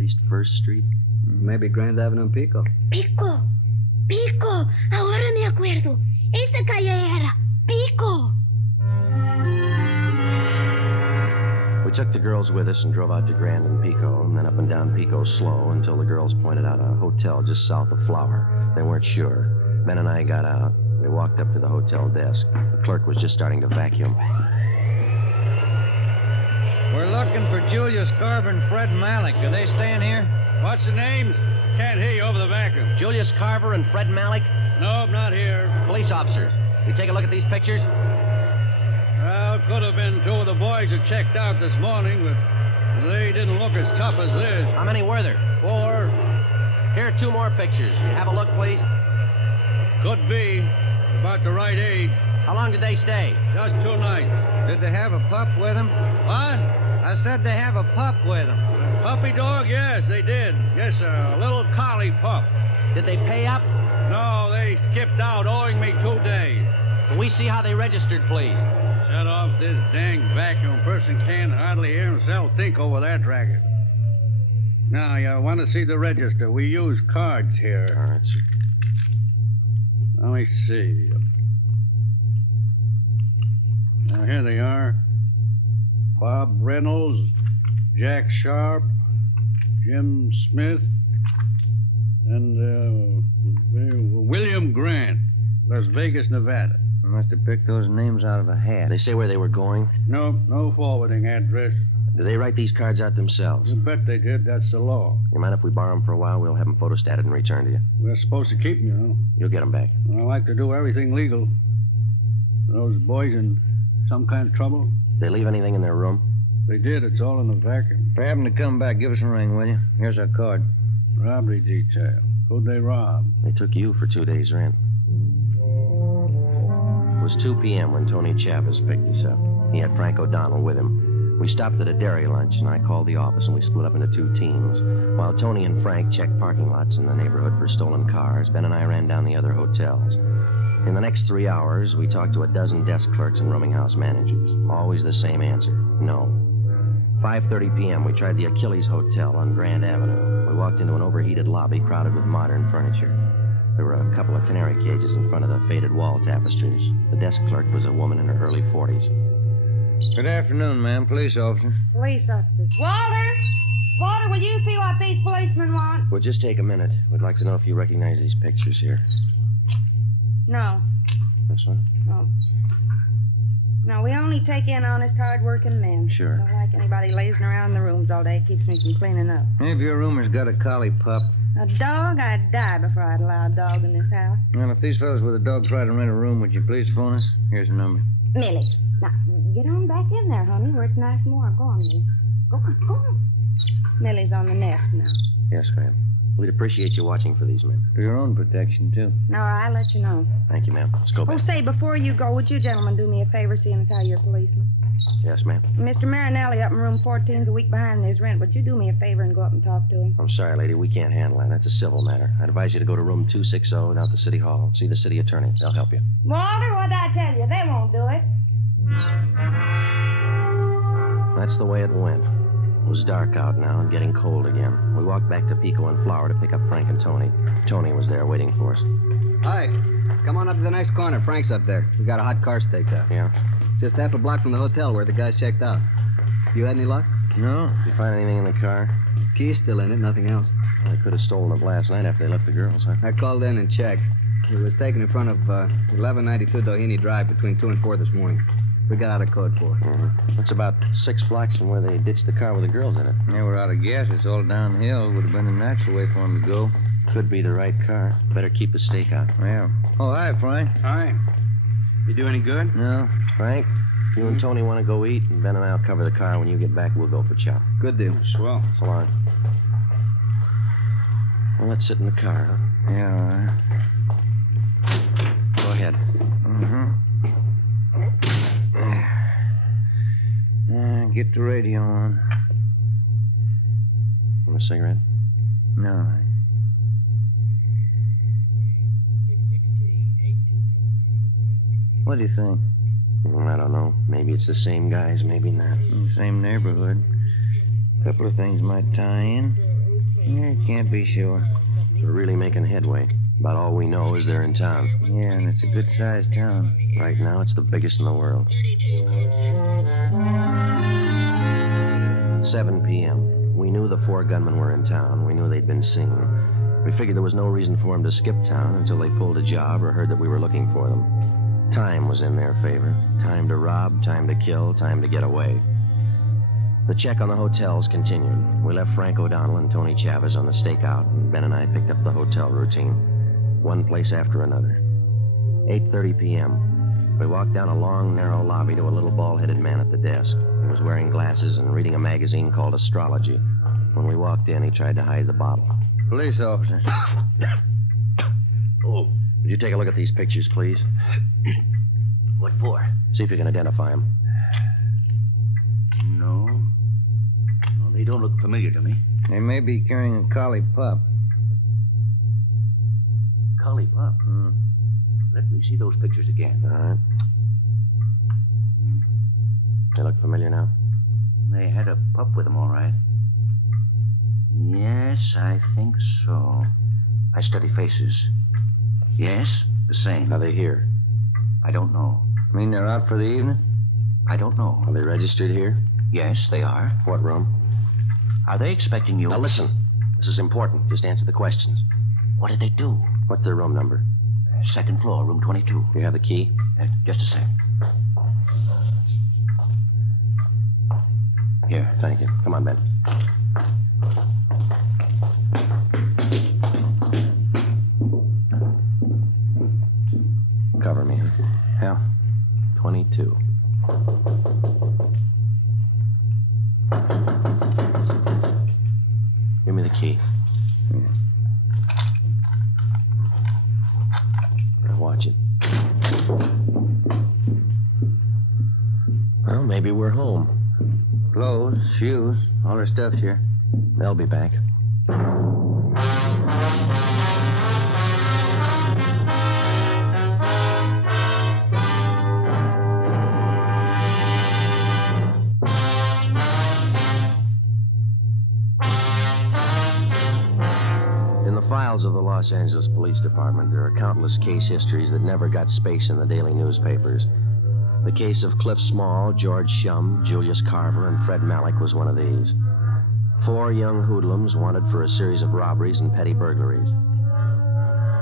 East 1st Street? Maybe Grand Avenue and Pico. Pico, ahora me acuerdo. Esta calle era Pico. We took the girls with us and drove out to Grand and Pico, and then up and down Pico slow until the girls pointed out a hotel just south of Flower. They weren't sure. Ben and I got out. We walked up to the hotel desk. The clerk was just starting to vacuum. We're looking for Julius Carver and Fred Malik. Are they staying here? What's the names? Can't hear you over the vacuum. Julius Carver and Fred Malik? Nope, not here. Police officers. You take a look at these pictures? Well, could have been 2 of the boys who checked out this morning, but they didn't look as tough as this. How many were there? 4. Here are 2 more pictures. You have a look, please? Could be. About the right age. How long did they stay? Just 2 nights. Did they have a pup with them? What? I said they have a pup with them. Puppy dog? Yes, they did. Yes, sir. A little collie pup. Did they pay up? No, they skipped out, owing me 2 days. Can we see how they registered, please? Shut off this dang vacuum. Person can't hardly hear himself think over that racket. Now, you want to see the register. We use cards here. All right, sir. Let me see. Now, here they are. Bob Reynolds, Jack Sharp, Jim Smith, and William Grant, Las Vegas, Nevada. I must have picked those names out of a hat. They say where they were going? Nope, no forwarding address. Do they write these cards out themselves? You bet they did. That's the law. You mind if we borrow them for a while? We'll have them photostated and returned to you. We're supposed to keep them, you know. You'll get them back. I like to do everything legal. Those boys in some kind of trouble? They leave anything in their room? They did. It's all in the vacuum. If they happen to come back, give us a ring, will you? Here's our card. Robbery detail. Who'd they rob? They took you for 2 days' rent. It was 2 p.m. when Tony Chavez picked us up. He had Frank O'Donnell with him. We stopped at a dairy lunch, and I called the office, and we split up into 2 teams. While Tony and Frank checked parking lots in the neighborhood for stolen cars, Ben and I ran down the other hotels. In the next 3 hours, we talked to a dozen desk clerks and rooming house managers. Always the same answer, no. 5:30 p.m., we tried the Achilles Hotel on Grand Avenue. We walked into an overheated lobby crowded with modern furniture. There were a couple of canary cages in front of the faded wall tapestries. The desk clerk was a woman in her early 40s. Good afternoon, ma'am. Police officer. Police officers. Walter, will you see what these policemen want? We'll just take a minute. We'd like to know if you recognize these pictures here. No. This one? No. No, we only take in honest, hard-working men. Sure. Don't like anybody lazing around in the rooms all day. Keeps me from cleaning up. If your room has got a collie pup. A dog? I'd die before I'd allow a dog in this house. Well, if these fellows with a dog try to rent a room, would you please phone us? Here's the number. Millie. Now, get on back in there, honey, where it's nice and warm. Go on, Millie. Go on. Millie's on the nest now. Yes, ma'am. We'd appreciate you watching for these men. For your own protection, too. No, I'll let you know. Thank you, ma'am. Let's go back. Oh, say, before you go, would you gentlemen do me a favor, seeing as how you're policemen? Yes, ma'am. Mr. Marinelli up in room 14's a week behind in his rent. Would you do me a favor and go up and talk to him? I'm sorry, lady. We can't handle that. That's a civil matter. I'd advise you to go to room 260 down at the city hall. See the city attorney. They'll help you. Walter, what'd I tell you? They won't do it. That's the way it went. It was dark out now and getting cold again. We walked back to Pico and Flower to pick up Frank and Tony. Tony was there waiting for us. Hi. Come on up to the next corner. Frank's up there. We got a hot car staked out. Yeah? Just half a block from the hotel where the guys checked out. You had any luck? No. Did you find anything in the car? Key's still in it, nothing else. Well, they could have stolen it last night after they left the girls, huh? I called in and checked. It was taken in front of 1192 Doheny Drive between 2 and 4 this morning. We got out of code 4. Mm-hmm. That's about 6 blocks from where they ditched the car with the girls in it. They were out of gas. It's all downhill. Would have been the natural way for them to go. Could be the right car. Better keep the stake out. Yeah. Oh, hi, Frank. Hi. You do any good? No. Frank, if you and Tony want to go eat, and Ben and I'll cover the car. When you get back, we'll go for chow. Good deal. Swell. So long. Well, let's sit in the car, huh? Yeah, all right. Go ahead. Mm-hmm. Get the radio on. Want a cigarette? No. What do you think? I don't know. Maybe it's the same guys, maybe not. Same neighborhood. Couple of things might tie in. Yeah, can't be sure. We're really making headway. About all we know is they're in town. Yeah, and it's a good-sized town. Right now, it's the biggest in the world. 7 p.m. We knew the 4 gunmen were in town. We knew they'd been seen. We figured there was no reason for them to skip town until they pulled a job or heard that we were looking for them. Time was in their favor. Time to rob, time to kill, time to get away. The check on the hotels continued. We left Frank O'Donnell and Tony Chavez on the stakeout, and Ben and I picked up the hotel routine. One place after another. 8:30 p.m. We walked down a long, narrow lobby to a little bald-headed man at the desk. He was wearing glasses and reading a magazine called Astrology. When we walked in, he tried to hide the bottle. Police officer. Oh, would you take a look at these pictures, please? What for? See if you can identify them. No, they don't look familiar to me. They may be carrying a collie pup. Collie pup? Let me see those pictures again. All right. They look familiar now? They had a pup with them, all right. Yes, I think so. I study faces. Yes, the same. Are they here? I don't know. Mean they're out for the evening? I don't know. Are they registered here? Yes, they are. What room? Are they expecting you? Now listen. This is important. Just answer the questions. What did they do? What's their room number? Second floor, room 22. You have the key? Just a sec. Here. Thank you. Come on, Ben. Cover me, huh? Yeah. 22. Give me the key. Watch it. Well, maybe we're home. Clothes, shoes, all her stuff's here. They'll be back. Of the Los Angeles Police Department, there are countless case histories that never got space in the daily newspapers. The case of Cliff Small, George Shum, Julius Carver, and Fred Malik was one of these. 4 young hoodlums wanted for a series of robberies and petty burglaries.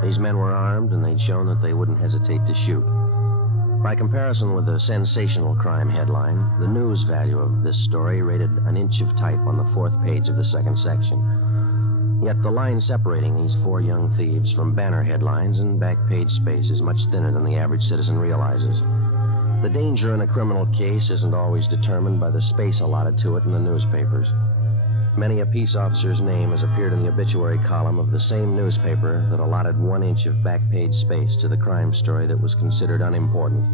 These men were armed, and they'd shown that they wouldn't hesitate to shoot. By comparison with the sensational crime headline, the news value of this story rated an inch of type on the 4th page of the 2nd section. Yet the line separating these 4 young thieves from banner headlines and back page space is much thinner than the average citizen realizes. The danger in a criminal case isn't always determined by the space allotted to it in the newspapers. Many a peace officer's name has appeared in the obituary column of the same newspaper that allotted 1 inch of back page space to the crime story that was considered unimportant.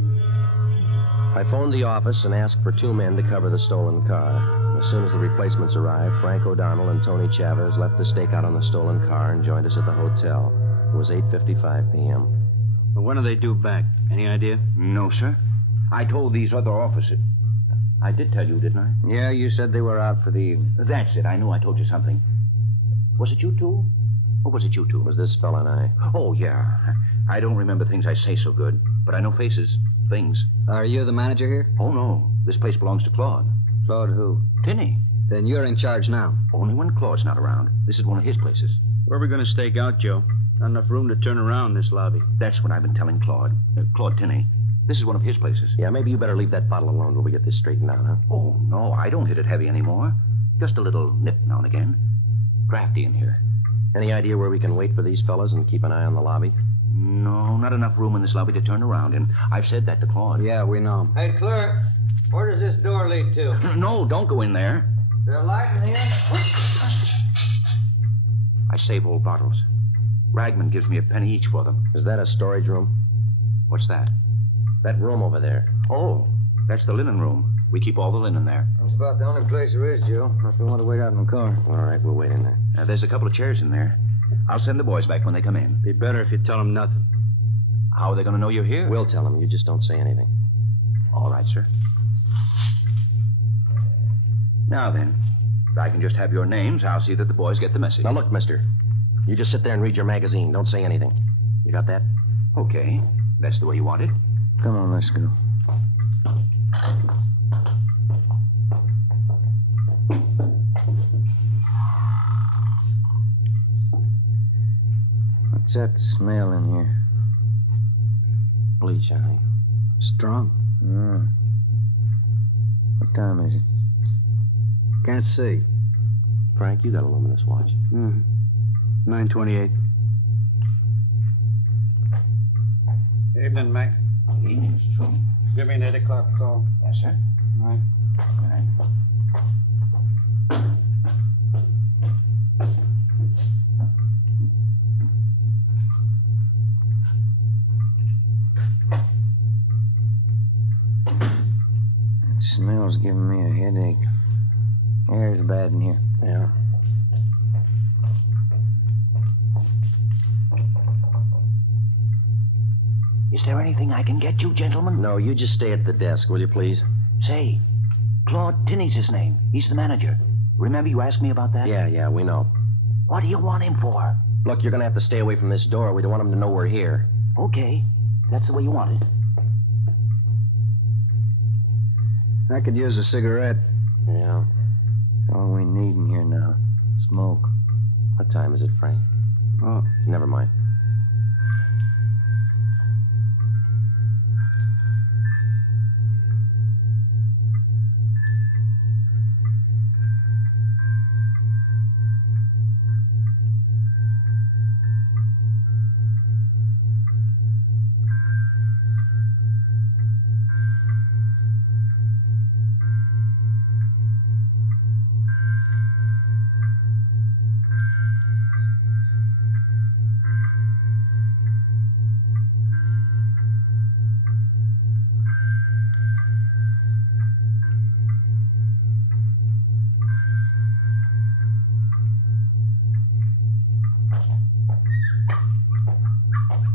I phoned the office and asked for 2 men to cover the stolen car. As soon as the replacements arrived, Frank O'Donnell and Tony Chavez left the stakeout on the stolen car and joined us at the hotel. It was 8:55 p.m. Well, when are they due back? Any idea? No, sir. I told these other officers. I did tell you, didn't I? Yeah, you said they were out for the evening. That's it. I knew I told you something. Was it you two? Or was it you two? It was this fella and I. Oh, yeah. I don't remember things I say so good, but I know faces, things. Are you the manager here? Oh, no. This place belongs to Claude. Claude who? Tinney. Then you're in charge now. Only when Claude's not around. This is one of his places. Where are we going to stake out, Joe? Not enough room to turn around in this lobby. That's what I've been telling Claude. Claude Tinney. This is one of his places. Yeah, maybe you better leave that bottle alone till we get this straightened out, huh? Oh, no. I don't hit it heavy anymore. Just a little nip now and again. Drafty in here. Any idea where we can wait for these fellas and keep an eye on the lobby? No, not enough room in this lobby to turn around in. I've said that to Claude. Yeah, we know. Hey, clerk, where does this door lead to? No, don't go in there. Is there a light in here? I save old bottles. Ragman gives me a penny each for them. Is that a storage room? What's that? That room over there. Oh, that's the linen room. We keep all the linen there. It's about the only place there is, Joe. If you want to wait out in the car. All right, we'll wait in there. There's a couple of chairs in there. I'll send the boys back when they come in. Be better if you tell them nothing. How are they going to know you're here? We'll tell them. You just don't say anything. All right, sir. Now then, if I can just have your names, I'll see that the boys get the message. Now, look, mister. You just sit there and read your magazine. Don't say anything. You got that? Okay. That's the way you want it. Come on, let's go. What's that smell in here? Bleach, I think. Strong. Oh. What time is it? Can't see. Frank, you got a luminous watch. 9:28. Evening, Mac. Evening. Give me an 8 o'clock call. Yes, sir. Right. It smells giving me a headache. Air's bad in here. Yeah. Is there anything I can get you, gentlemen? No, you just stay at the desk, will you, please? Say, Claude Tinney's his name. He's the manager. Remember you asked me about that? Yeah, we know. What do you want him for? Look, you're going to have to stay away from this door. We don't want him to know we're here. Okay. That's the way you want it. I could use a cigarette. Yeah. All we need in here now. Smoke. What time is it, Frank? Oh, never mind.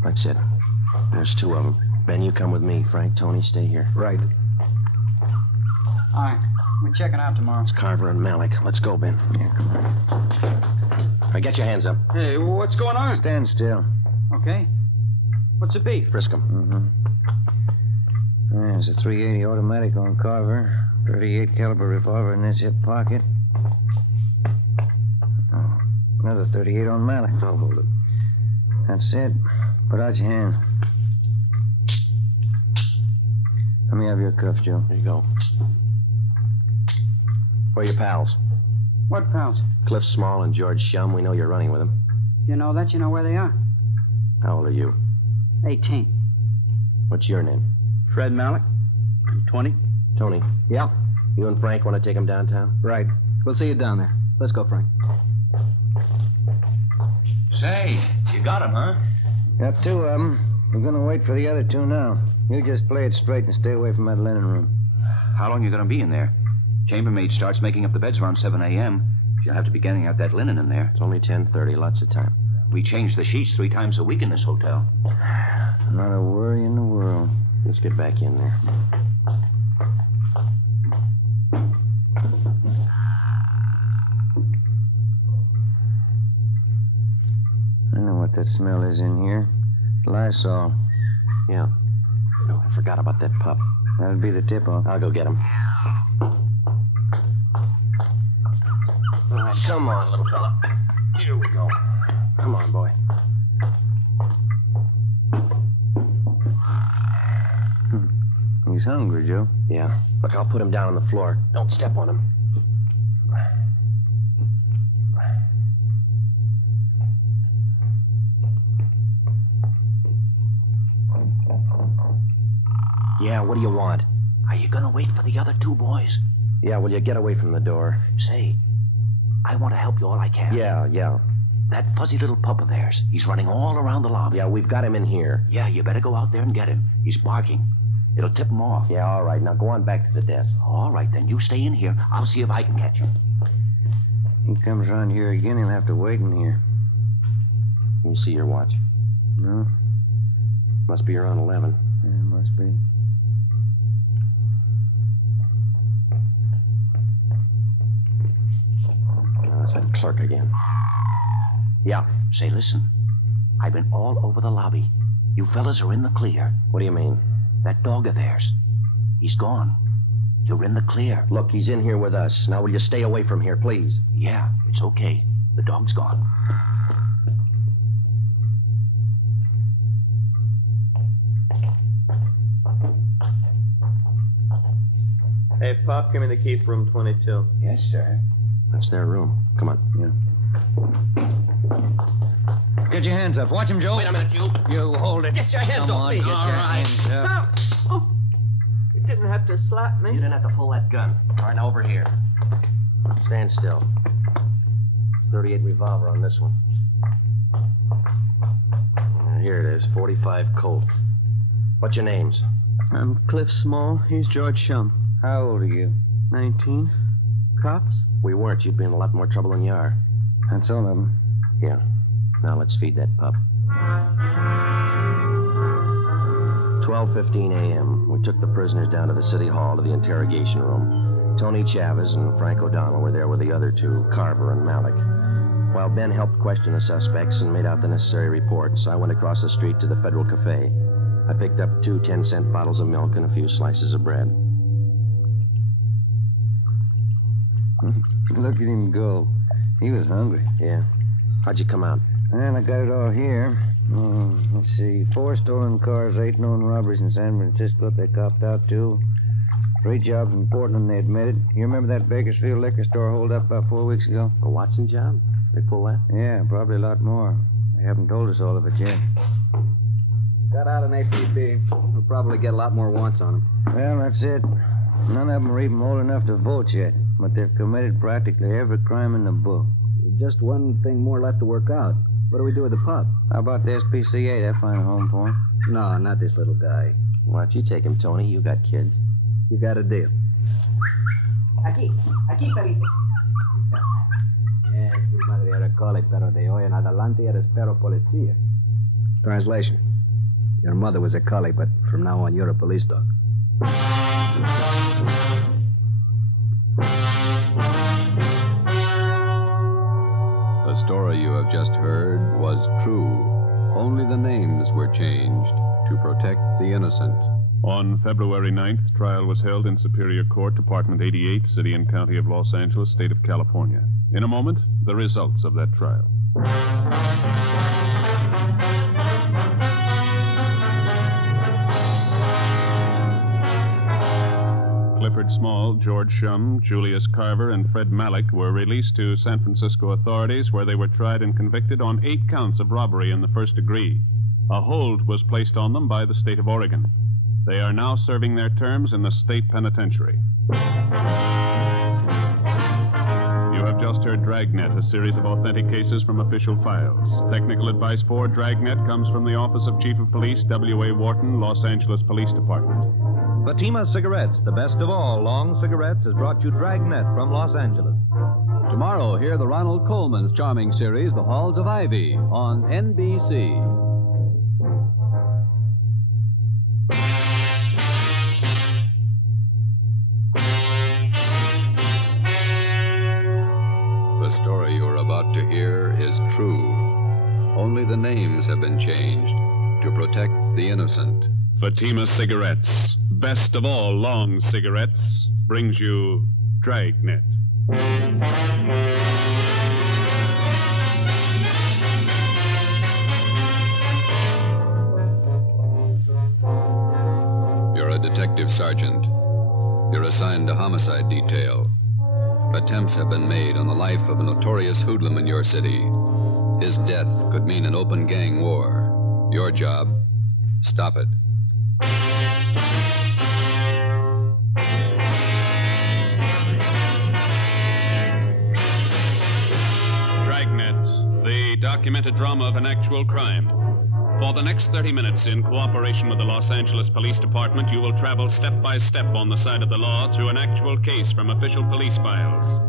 That's it. There's two of them. Ben, you come with me. Frank, Tony, stay here. right. All right. We're checking out tomorrow. It's Carver and Malik. Let's go, Ben. Yeah, come on. All right, get your hands up. Hey, what's going on? Stand still. Okay. What's the beef? Frisk 'em. Mm-hmm. There's a .380 automatic on Carver. 38 caliber revolver in this hip pocket. Oh, another 38 on Malik. I'll hold it. That's it. Put out your hand. Let me have your cuffs, Joe. There you go. Where are your pals? What pals? Cliff Small and George Shum. We know you're running with them. You know that? You know where they are? How old are you? 18. What's your name? Fred Malik. I'm 20. Tony. Yeah. You and Frank want to take him downtown? Right. We'll see you down there. Let's go, Frank. Say, you got him, huh? Got two of them. We're going to wait for the other two now. You just play it straight and stay away from that linen room. How long you going to be in there? Chambermaid starts making up the beds around 7 a.m. She'll have to be getting out that linen in there. It's only 10:30. Lots of time. We change the sheets 3 times a week in this hotel. Not a worry in the world. Let's get back in there. I know what that smell is in here. Lysol. Yeah. Oh, I forgot about that pup. That'll be the tip-off. I'll go get him. All right, come on, little fella. Here we go. Come on, boy. He's hungry, Joe. Yeah. Look, I'll put him down on the floor. Don't step on him. Yeah, what do you want? Are you going to wait for the other 2 boys? Yeah, will you get away from the door? Say, I want to help you all I can. Yeah. That fuzzy little pup of theirs, he's running all around the lobby. Yeah, we've got him in here. Yeah, you better go out there and get him. He's barking. It'll tip him off. Yeah, all right. Now go on back to the desk. All right, then you stay in here. I'll see if I can catch him. He comes around here again, he'll have to wait in here. Can you see your watch? No. Must be around 11. Yeah, must be. Oh, it's that clerk again. Yeah. Say, listen. I've been all over the lobby. You fellas are in the clear. What do you mean? That dog of theirs. He's gone. You're in the clear. Look, he's in here with us. Now, will you stay away from here, please? Yeah, it's okay. The dog's gone. Hey, Pop, give me the key for room 22. Yes, sir. That's their room. Come on. Yeah. Get your hands up. Watch him, Joe. Wait a minute, you. You hold it. Get your hands Come off on, me. Get All your right. hands up. No. Oh. You didn't have to slap me. You didn't have to pull that gun. All right, now over here. Stand still. 38 revolver on this one. Here it is, 45 Colt. What's your names? I'm Cliff Small. He's George Shum. How old are you? 19. Cops? We weren't. You'd be in a lot more trouble than you are. That's all of them. Yeah. Now let's feed that pup. 12:15 a.m. We took the prisoners down to the city hall to the interrogation room. Tony Chavez and Frank O'Donnell were there with the other two, Carver and Malik. While Ben helped question the suspects and made out the necessary reports, I went across the street to the Federal Cafe. I picked up 2 10-cent bottles of milk and a few slices of bread. Look at him go. He was hungry. Yeah. How'd you come out? Well, I got it all here. Let's see. 4 stolen cars, 8 known robberies in San Francisco they copped out to. 3 jobs in Portland they admitted. You remember that Bakersfield liquor store holdup about 4 weeks ago? A Watson job? They pull that? Yeah, probably a lot more. They haven't told us all of it yet. Got out an APB. We'll probably get a lot more wants on them. Well, that's it. None of them are even old enough to vote yet, but they've committed practically every crime in the book. Just one thing more left to work out. What do we do with the pup? How about the SPCA? They'll find a home for him. No, not this little guy. Why don't you take him, Tony? You got kids. You got a deal. Aquí, Felipe. Tu madre era collie, pero de hoy en adelante eres perro policía. Translation. Your mother was a collie, but from now on you're a police dog. The story you have just heard was true. Only the names were changed to protect the innocent. On February 9th, trial was held in Superior Court, Department 88, City and County of Los Angeles, State of California. In a moment, the results of that trial. Clifford Small, George Shum, Julius Carver, and Fred Malik were released to San Francisco authorities, where they were tried and convicted on 8 counts of robbery in the first degree. A hold was placed on them by the state of Oregon. They are now serving their terms in the state penitentiary. You have just heard Dragnet, a series of authentic cases from official files. Technical advice for Dragnet comes from the Office of Chief of Police W.A. Wharton, Los Angeles Police Department. Fatima Cigarettes, the best of all long cigarettes, has brought you Dragnet from Los Angeles. Tomorrow, hear the Ronald Coleman's charming series, The Halls of Ivy, on NBC. The story you're about to hear is true. Only the names have been changed to protect the innocent. Fatima Cigarettes, best of all long cigarettes, brings you Dragnet. You're a detective sergeant. You're assigned to homicide detail. Attempts have been made on the life of a notorious hoodlum in your city. His death could mean an open gang war. Your job, stop it. Dragnet, the documented drama of an actual crime. For the next 30 minutes, in cooperation with the Los Angeles Police Department, you will travel step by step on the side of the law through an actual case from official police files.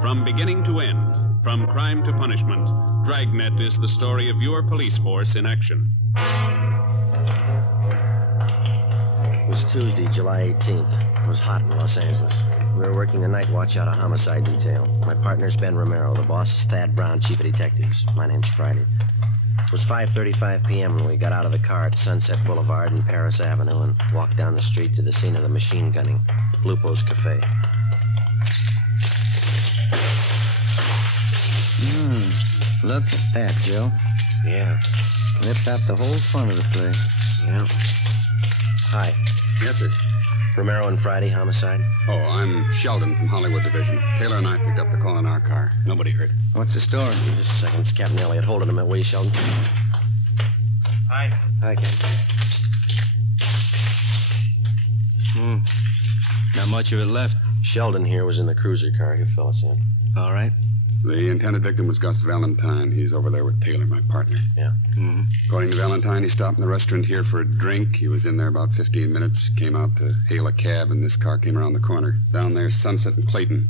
From beginning to end, from crime to punishment, Dragnet is the story of your police force in action. was Tuesday, July 18th. It was hot in Los Angeles. We were working the night watch out of homicide detail. My partner's Ben Romero. The boss is Thad Brown, chief of detectives. My name's Friday. It was 5:35 p.m. when we got out of the car at Sunset Boulevard and Paris Avenue and walked down the street to the scene of the machine gunning, Lupo's Cafe. Look at that, Joe. Yeah. Ripped out the whole front of the place. Yeah. Hi. Yes, sir. Romero and Friday, homicide. Oh, I'm Sheldon from Hollywood Division. Taylor and I picked up the call in our car. Nobody hurt. What's the story? Just a second. It's Captain Elliott. Hold it a minute, will you, Sheldon? Hi. Hi, Captain. Not much of it left. Sheldon here was in the cruiser car. He'll fill us in. All right. The intended victim was Gus Valentine. He's over there with Taylor, my partner. Yeah. According to Valentine, he stopped in the restaurant here for a drink. He was in there about 15 minutes, came out to hail a cab, and this car came around the corner. Down there, Sunset and Clayton.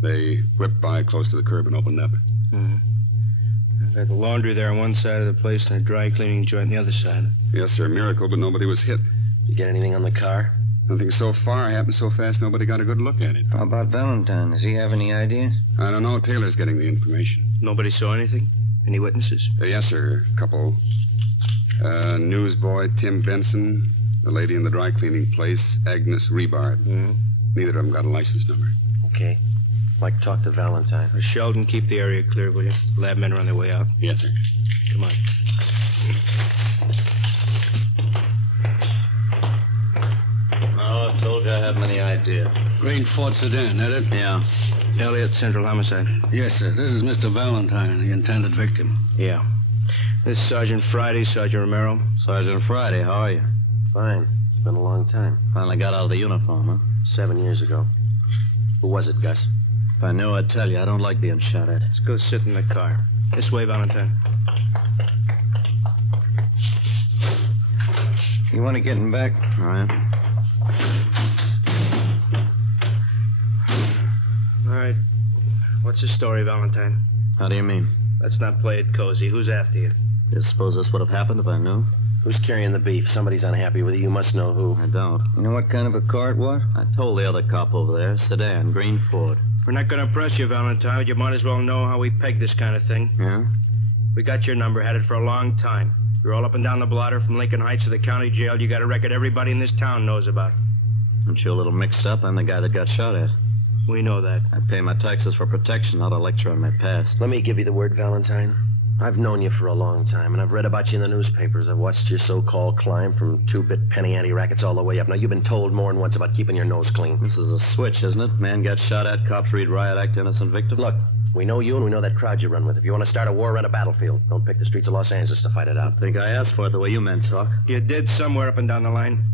They whipped by close to the curb and opened up. I've got the laundry there on one side of the place and a dry cleaning joint on the other side. Yes, sir. Miracle, but nobody was hit. You get anything on the car? Nothing so far. Happened so fast, nobody got a good look at it. How about Valentine? Does he have any ideas? I don't know. Taylor's getting the information. Nobody saw anything? Any witnesses? Yes, sir. A couple. Newsboy Tim Benson, the lady in the dry cleaning place, Agnes Rebard. Neither of them got a license number. Okay. Like to talk to Valentine. Sheldon, keep the area clear, will you? Lab men are on their way out. Yes, sir. Come on. Oh, I told you I haven't any idea. Green Ford sedan, that it? Yeah. Elliott, Central Homicide. Yes, sir. This is Mr. Valentine, the intended victim. Yeah. This is Sergeant Friday, Sergeant Romero. Sergeant Friday, how are you? Fine. It's been a long time. Finally got out of the uniform, huh? 7 years ago. Who was it, Gus? If I knew, I'd tell you. I don't like being shot at. Let's go sit in the car. This way, Valentine. You want to get him back? All right. All right. What's the story, Valentine? How do you mean? Let's not play it cozy. Who's after you? You suppose this would have happened if I knew? Who's carrying the beef? Somebody's unhappy with you. You must know who. I don't. You know what kind of a car it was? I told the other cop over there. Sedan, green Ford. We're not going to press you, Valentine. You might as well know how we peg this kind of thing. Yeah? We got your number, had it for a long time. You're all up and down the blotter from Lincoln Heights to the county jail. You got a record everybody in this town knows about. Aren't you a little mixed up? I'm the guy that got shot at. We know that. I pay my taxes for protection, not a lecture on my past. Let me give you the word, Valentine. I've known you for a long time, and I've read about you in the newspapers. I've watched your so-called climb from two-bit penny ante rackets all the way up. Now, you've been told more than once about keeping your nose clean. This is a switch, isn't it? Man got shot at, cops read riot act, innocent victim. Look, we know you and we know that crowd you run with. If you want to start a war, run a battlefield. Don't pick the streets of Los Angeles to fight it out. I think I asked for it the way you men talk. You did somewhere up and down the line.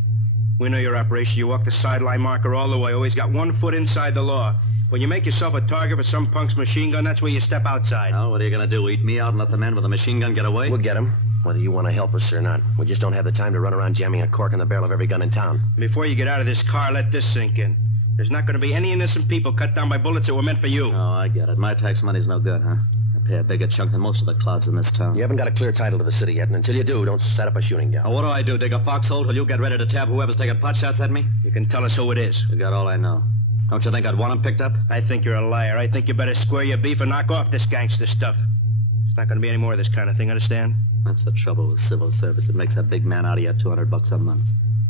We know your operation. You walk the sideline marker all the way. Always got 1 foot inside the law. When you make yourself a target for some punk's machine gun, that's where you step outside. Oh, what are you going to do, eat me out and let the man with a machine gun get away? We'll get him, whether you want to help us or not. We just don't have the time to run around jamming a cork in the barrel of every gun in town. Before you get out of this car, let this sink in. There's not going to be any innocent people cut down by bullets that were meant for you. Oh, I get it. My tax money's no good, huh? I pay a bigger chunk than most of the clouds in this town. You haven't got a clear title to the city yet, and until you do, don't set up a shooting gallery. Now, what do I do, dig a foxhole till you get ready to tab whoever's taking pot shots at me? You can tell us who it is. You got all I know. Don't you think I'd want him picked up? I think you're a liar. I think you better square your beef and knock off this gangster stuff. There's not going to be any more of this kind of thing, understand? That's the trouble with civil service. It makes a big man out of you $200 a month.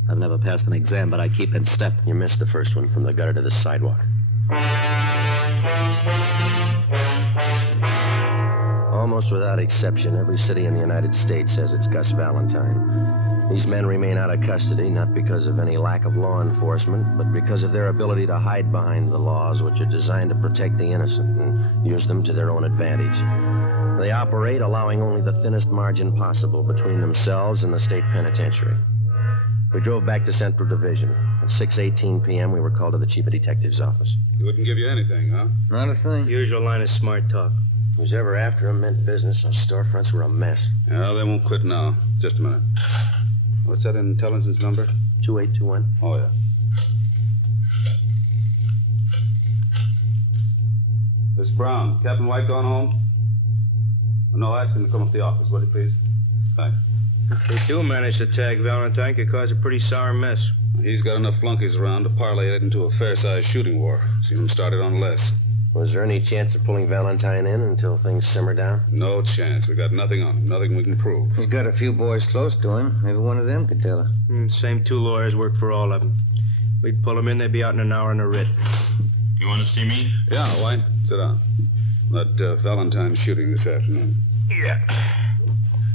I've never passed an exam, but I keep in step. You missed the first one, from the gutter to the sidewalk. Almost without exception, every city in the United States has its Gus Valentine. These men remain out of custody, not because of any lack of law enforcement, but because of their ability to hide behind the laws which are designed to protect the innocent and use them to their own advantage. They operate allowing only the thinnest margin possible between themselves and the state penitentiary. We drove back to Central Division. At 6:18 p.m., we were called to the chief of detective's office. He wouldn't give you anything, huh? Not a thing. Usual line of smart talk. Who's ever after him meant business. Those storefronts were a mess. Yeah, they won't quit now. Just a minute. What's that intelligence number? 2821. Oh, yeah. Miss Brown, Captain White gone home? No, ask him to come up to the office, will you, please? Thanks. If they do manage to tag Valentine, it could cause a pretty sour mess. He's got enough flunkies around to parlay it into a fair-sized shooting war. Seen him started on less. Was there any chance of pulling Valentine in until things simmer down? No chance. We got nothing on him. Nothing we can prove. He's got a few boys close to him. Maybe one of them could tell us. Same 2 lawyers work for all of them. We'd pull them in, they'd be out in an hour in a writ. You want to see me? Yeah, White. Sit down. That Valentine shooting this afternoon. Yeah.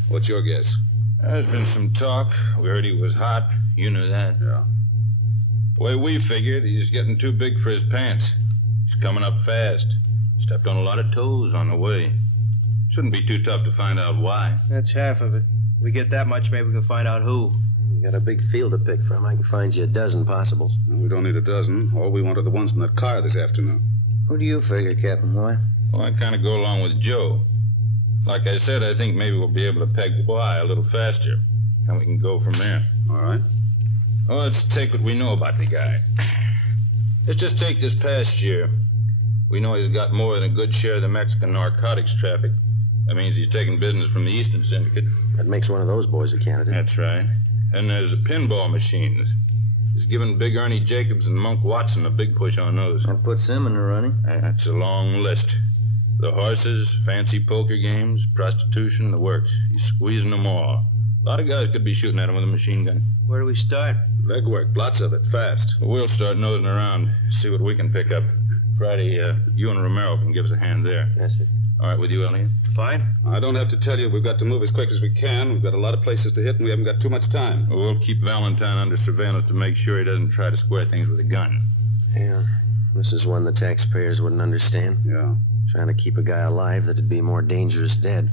What's your guess? There's been some talk. We heard he was hot. You knew that. Yeah. The way we figured, he's getting too big for his pants. He's coming up fast. Stepped on a lot of toes on the way. Shouldn't be too tough to find out why. That's half of it. If we get that much, maybe we can find out who. You got a big field to pick from. I can find you a dozen possibles. We don't need a dozen. All we want are the ones in that car this afternoon. Who do you figure, Captain White? Well, I kind of go along with Joe. Like I said, I think maybe we'll be able to peg why a little faster. And we can go from there. All right. Well, let's take what we know about the guy. Let's just take this past year. We know he's got more than a good share of the Mexican narcotics traffic. That means he's taking business from the Eastern Syndicate. That makes one of those boys a candidate. That's right. And there's a pinball machine. He's given Big Ernie Jacobs and Monk Watson a big push on those. That puts him in the running. That's a long list. The horses, fancy poker games, prostitution, the works. He's squeezing them all. A lot of guys could be shooting at him with a machine gun. Where do we start? Legwork, lots of it, fast. We'll start nosing around, see what we can pick up. Friday, you and Romero can give us a hand there. Yes, sir. All right, with you, Elliot? Fine. I don't have to tell you. We've got to move as quick as we can. We've got a lot of places to hit, and we haven't got too much time. Well, we'll keep Valentine under surveillance to make sure he doesn't try to square things with a gun. Yeah. This is one the taxpayers wouldn't understand. Yeah. Trying to keep a guy alive that'd be more dangerous dead.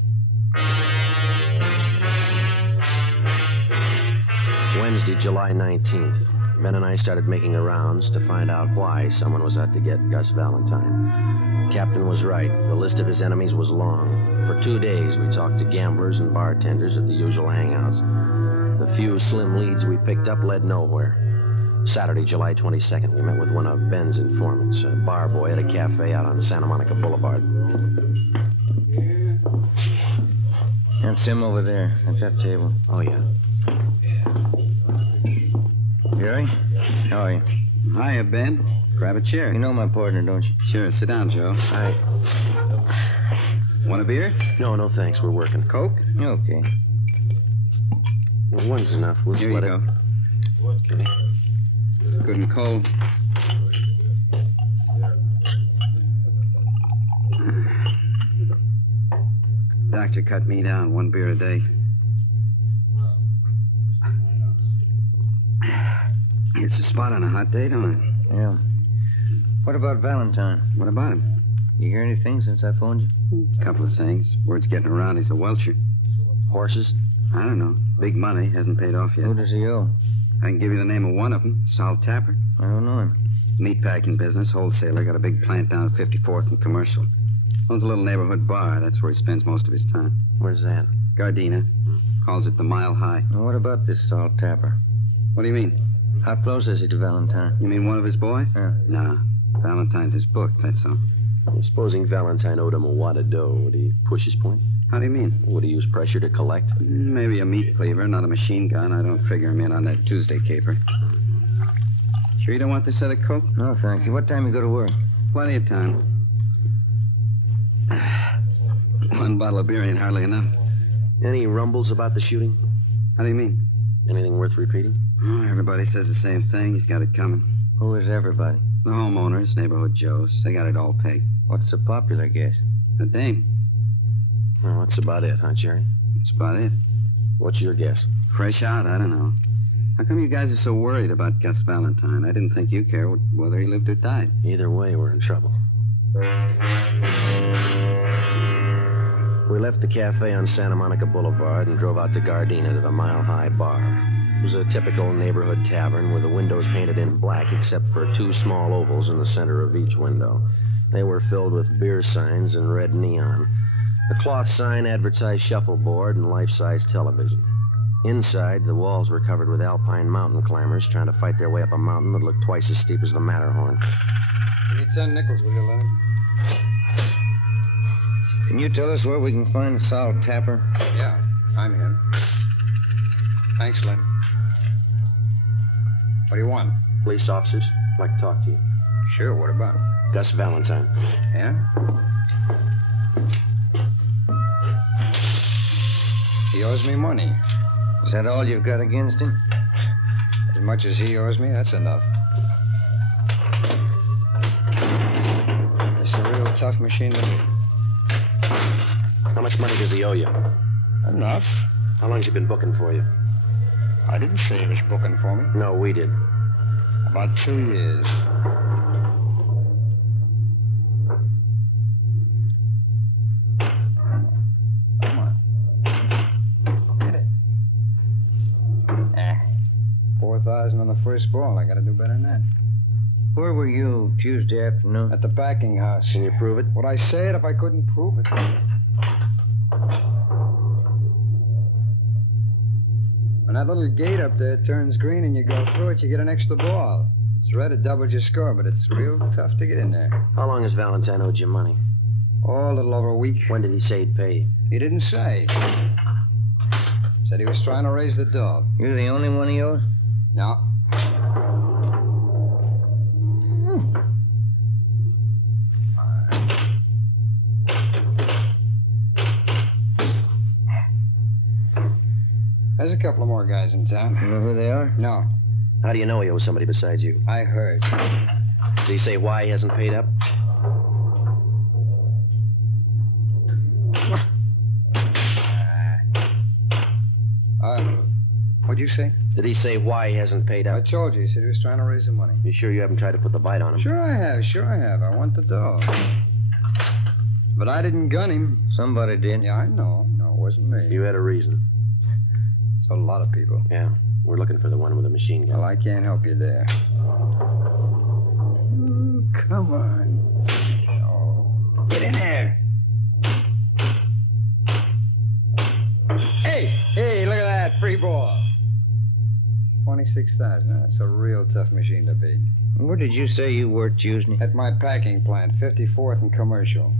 Wednesday, July 19th. Ben and I started making the rounds to find out why someone was out to get Gus Valentine. Captain was right. The list of his enemies was long. For 2 days, we talked to gamblers and bartenders at the usual hangouts. The few slim leads we picked up led nowhere. Saturday, July 22nd, we met with one of Ben's informants, a bar boy at a cafe out on Santa Monica Boulevard. That's him over there, at that table. Oh, yeah. Jerry? How are you? Hiya, Ben. Grab a chair. You know my partner, don't you? Sure, sit down, Joe. Hi. Want a beer? No, thanks. We're working. Coke? Okay. Well, one's enough. We'll Here split you it. go. Okay. It's good and cold. Doctor cut me down 1 beer a day. It's a spot on a hot day, don't it? Yeah. What about Valentine? What about him? You hear anything since I phoned you? A couple of things. Word's getting around he's a welcher. Horses? I don't know. Big money. Hasn't paid off yet. Who does he owe? I can give you the name of one of them. Sal Tapper. I don't know him. Meatpacking business, wholesaler. Got a big plant down at 54th and Commercial. Owns a little neighborhood bar. That's where he spends most of his time. Where's that? Gardena. Calls it the Mile High. Now, what about this Salt Tapper? What do you mean? How close is he to Valentine? You mean one of his boys? Yeah. Nah. Valentine's his book, that's all. Supposing Valentine owed him a wad of dough, would he push his point? How do you mean? Would he use pressure to collect? Maybe a meat cleaver, not a machine gun. I don't figure him in on that Tuesday caper. Sure you don't want this other Coke? No, thank you. What time you go to work? Plenty of time. 1 bottle of beer ain't hardly enough. Any rumbles about the shooting? How do you mean? Anything worth repeating? Oh, everybody says the same thing. He's got it coming. Who is everybody? The homeowners, neighborhood Joes. They got it all pegged. What's the popular guess? A dame. Well, that's about it, huh, Jerry? That's about it. What's your guess? Fresh out, I don't know. How come you guys are so worried about Gus Valentine? I didn't think you cared whether he lived or died. Either way, we're in trouble. We left the cafe on Santa Monica Boulevard and drove out to Gardena to the Mile High Bar. It was a typical neighborhood tavern with the windows painted in black except for 2 small ovals in the center of each window. They were filled with beer signs and red neon. A cloth sign advertised shuffleboard and life-size television. Inside, the walls were covered with alpine mountain climbers trying to fight their way up a mountain that looked twice as steep as the Matterhorn. Give me 10 nickels, will you, Leonard? Can you tell us where we can find Sal Tapper? Yeah, I'm him. Thanks, Len. What do you want? Police officers. I'd like to talk to you. Sure, what about? Gus Valentine. Yeah? He owes me money. Is that all you've got against him? As much as he owes me, that's enough. It's a real tough machine to me. How much money does he owe you? Enough. How long's he been booking for you? I didn't say he was booking for me. No, we did. About 2 years. Come on. Hit it. 4,000 on the first ball. I gotta do better than that. Where were you Tuesday afternoon? At the packing house. Can you prove it? Would I say it if I couldn't prove it? When that little gate up there turns green and you go through it, you get an extra ball. If it's red, it doubles your score, but it's real tough to get in there. How long has Valentine owed you money? Oh, a little over a week. When did he say he'd pay you? He didn't say. Said he was trying to raise the dog. You're the only one he owes? No. There's a couple of more guys in town. You know who they are? No. How do you know he owes somebody besides you? I heard. Did he say why he hasn't paid up? What'd you say? Did he say why he hasn't paid I up? told you. He said he was trying to raise the money. You sure you haven't tried to put the bite on him? Sure I have. I want the dog. But I didn't gun him. Somebody did. Yeah, I know. No, it wasn't me. You had a reason. It's a lot of people. Yeah. We're looking for the one with the machine gun. Well, I can't help you there. Come on. Oh. Get in there. Hey, look at that. Free ball. 26,000. That's a real tough machine to beat. Where did you say you worked Tuesday? At my packing plant, 54th and Commercial.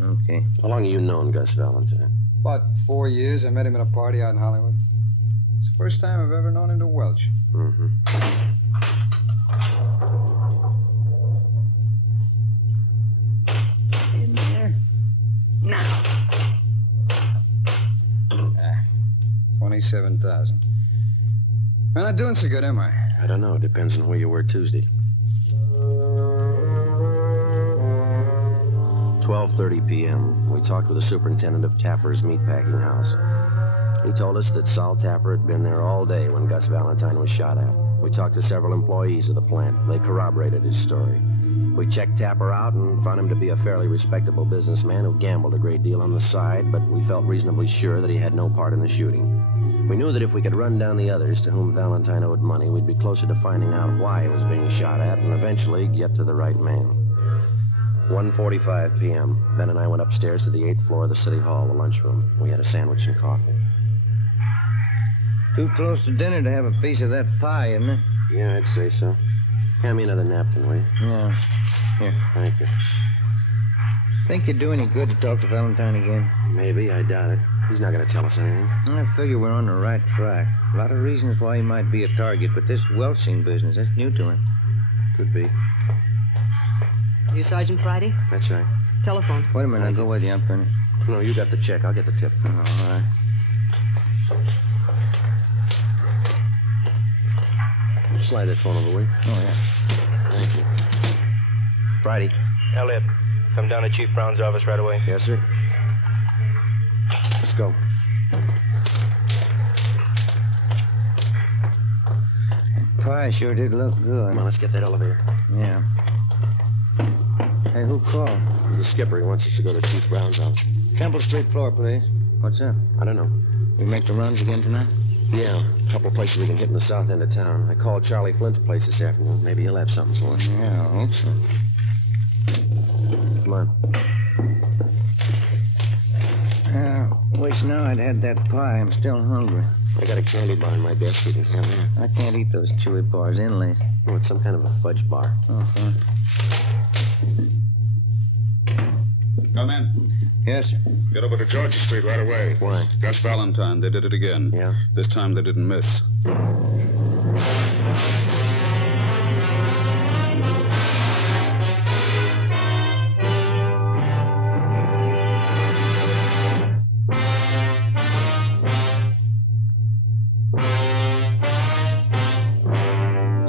Okay. How long have you known Gus Valentine? About 4 years. I met him at a party out in Hollywood. It's the first time I've ever known him to welch. Mm-hmm. In there. Now. 27,000. I'm not doing so good, am I? I don't know. It depends on where you were Tuesday. 12:30 p.m. We talked with the superintendent of Tapper's meatpacking house. He told us that Sol Tapper had been there all day when Gus Valentine was shot at. We talked to several employees of the plant. They corroborated his story. We checked Tapper out and found him to be a fairly respectable businessman who gambled a great deal on the side, but we felt reasonably sure that he had no part in the shooting. We knew that if we could run down the others to whom Valentine owed money, we'd be closer to finding out why he was being shot at and eventually get to the right man. 1:45 p.m. Ben and I went upstairs to the 8th floor of the city hall, the lunchroom. We had a sandwich and coffee. Too close to dinner to have a piece of that pie, isn't it? Yeah, I'd say so. Hand me another napkin, will you? Yeah. Here. Thank you. Think you'd do any good to talk to Valentine again? Maybe. I doubt it. He's not going to tell us anything. I figure we're on the right track. A lot of reasons why he might be a target, but this welching business, that's new to him. Could be. You Sergeant Friday? That's right. Telephone. Wait a minute, I'll go with you. I'm finished. No, you got the check. I'll get the tip. Oh, all right. Slide that phone over, will you? Oh, yeah. Thank you. Friday. Elliot, come down to Chief Brown's office right away. Yes, sir. Let's go. Pie sure did look good. Come on, let's get that elevator. Yeah. Hey, who called? The skipper. He wants us to go to Chief Brown's office. Temple Street floor, please. What's up? I don't know. We make the runs again tonight? Yeah, a couple of places we can hit in the south end of town. I called Charlie Flint's place this afternoon. Maybe he'll have something for us. Yeah, I hope so. Come on. Wish now I'd had that pie. I'm still hungry. I got a candy bar in my desk. You can have that. I can't eat those chewy bars inlays. Oh, it's some kind of a fudge bar. Okay. Come in. Yes, sir. Get over to Georgia Street right away. Why? Gus Valentine. They did it again. Yeah? This time they didn't miss.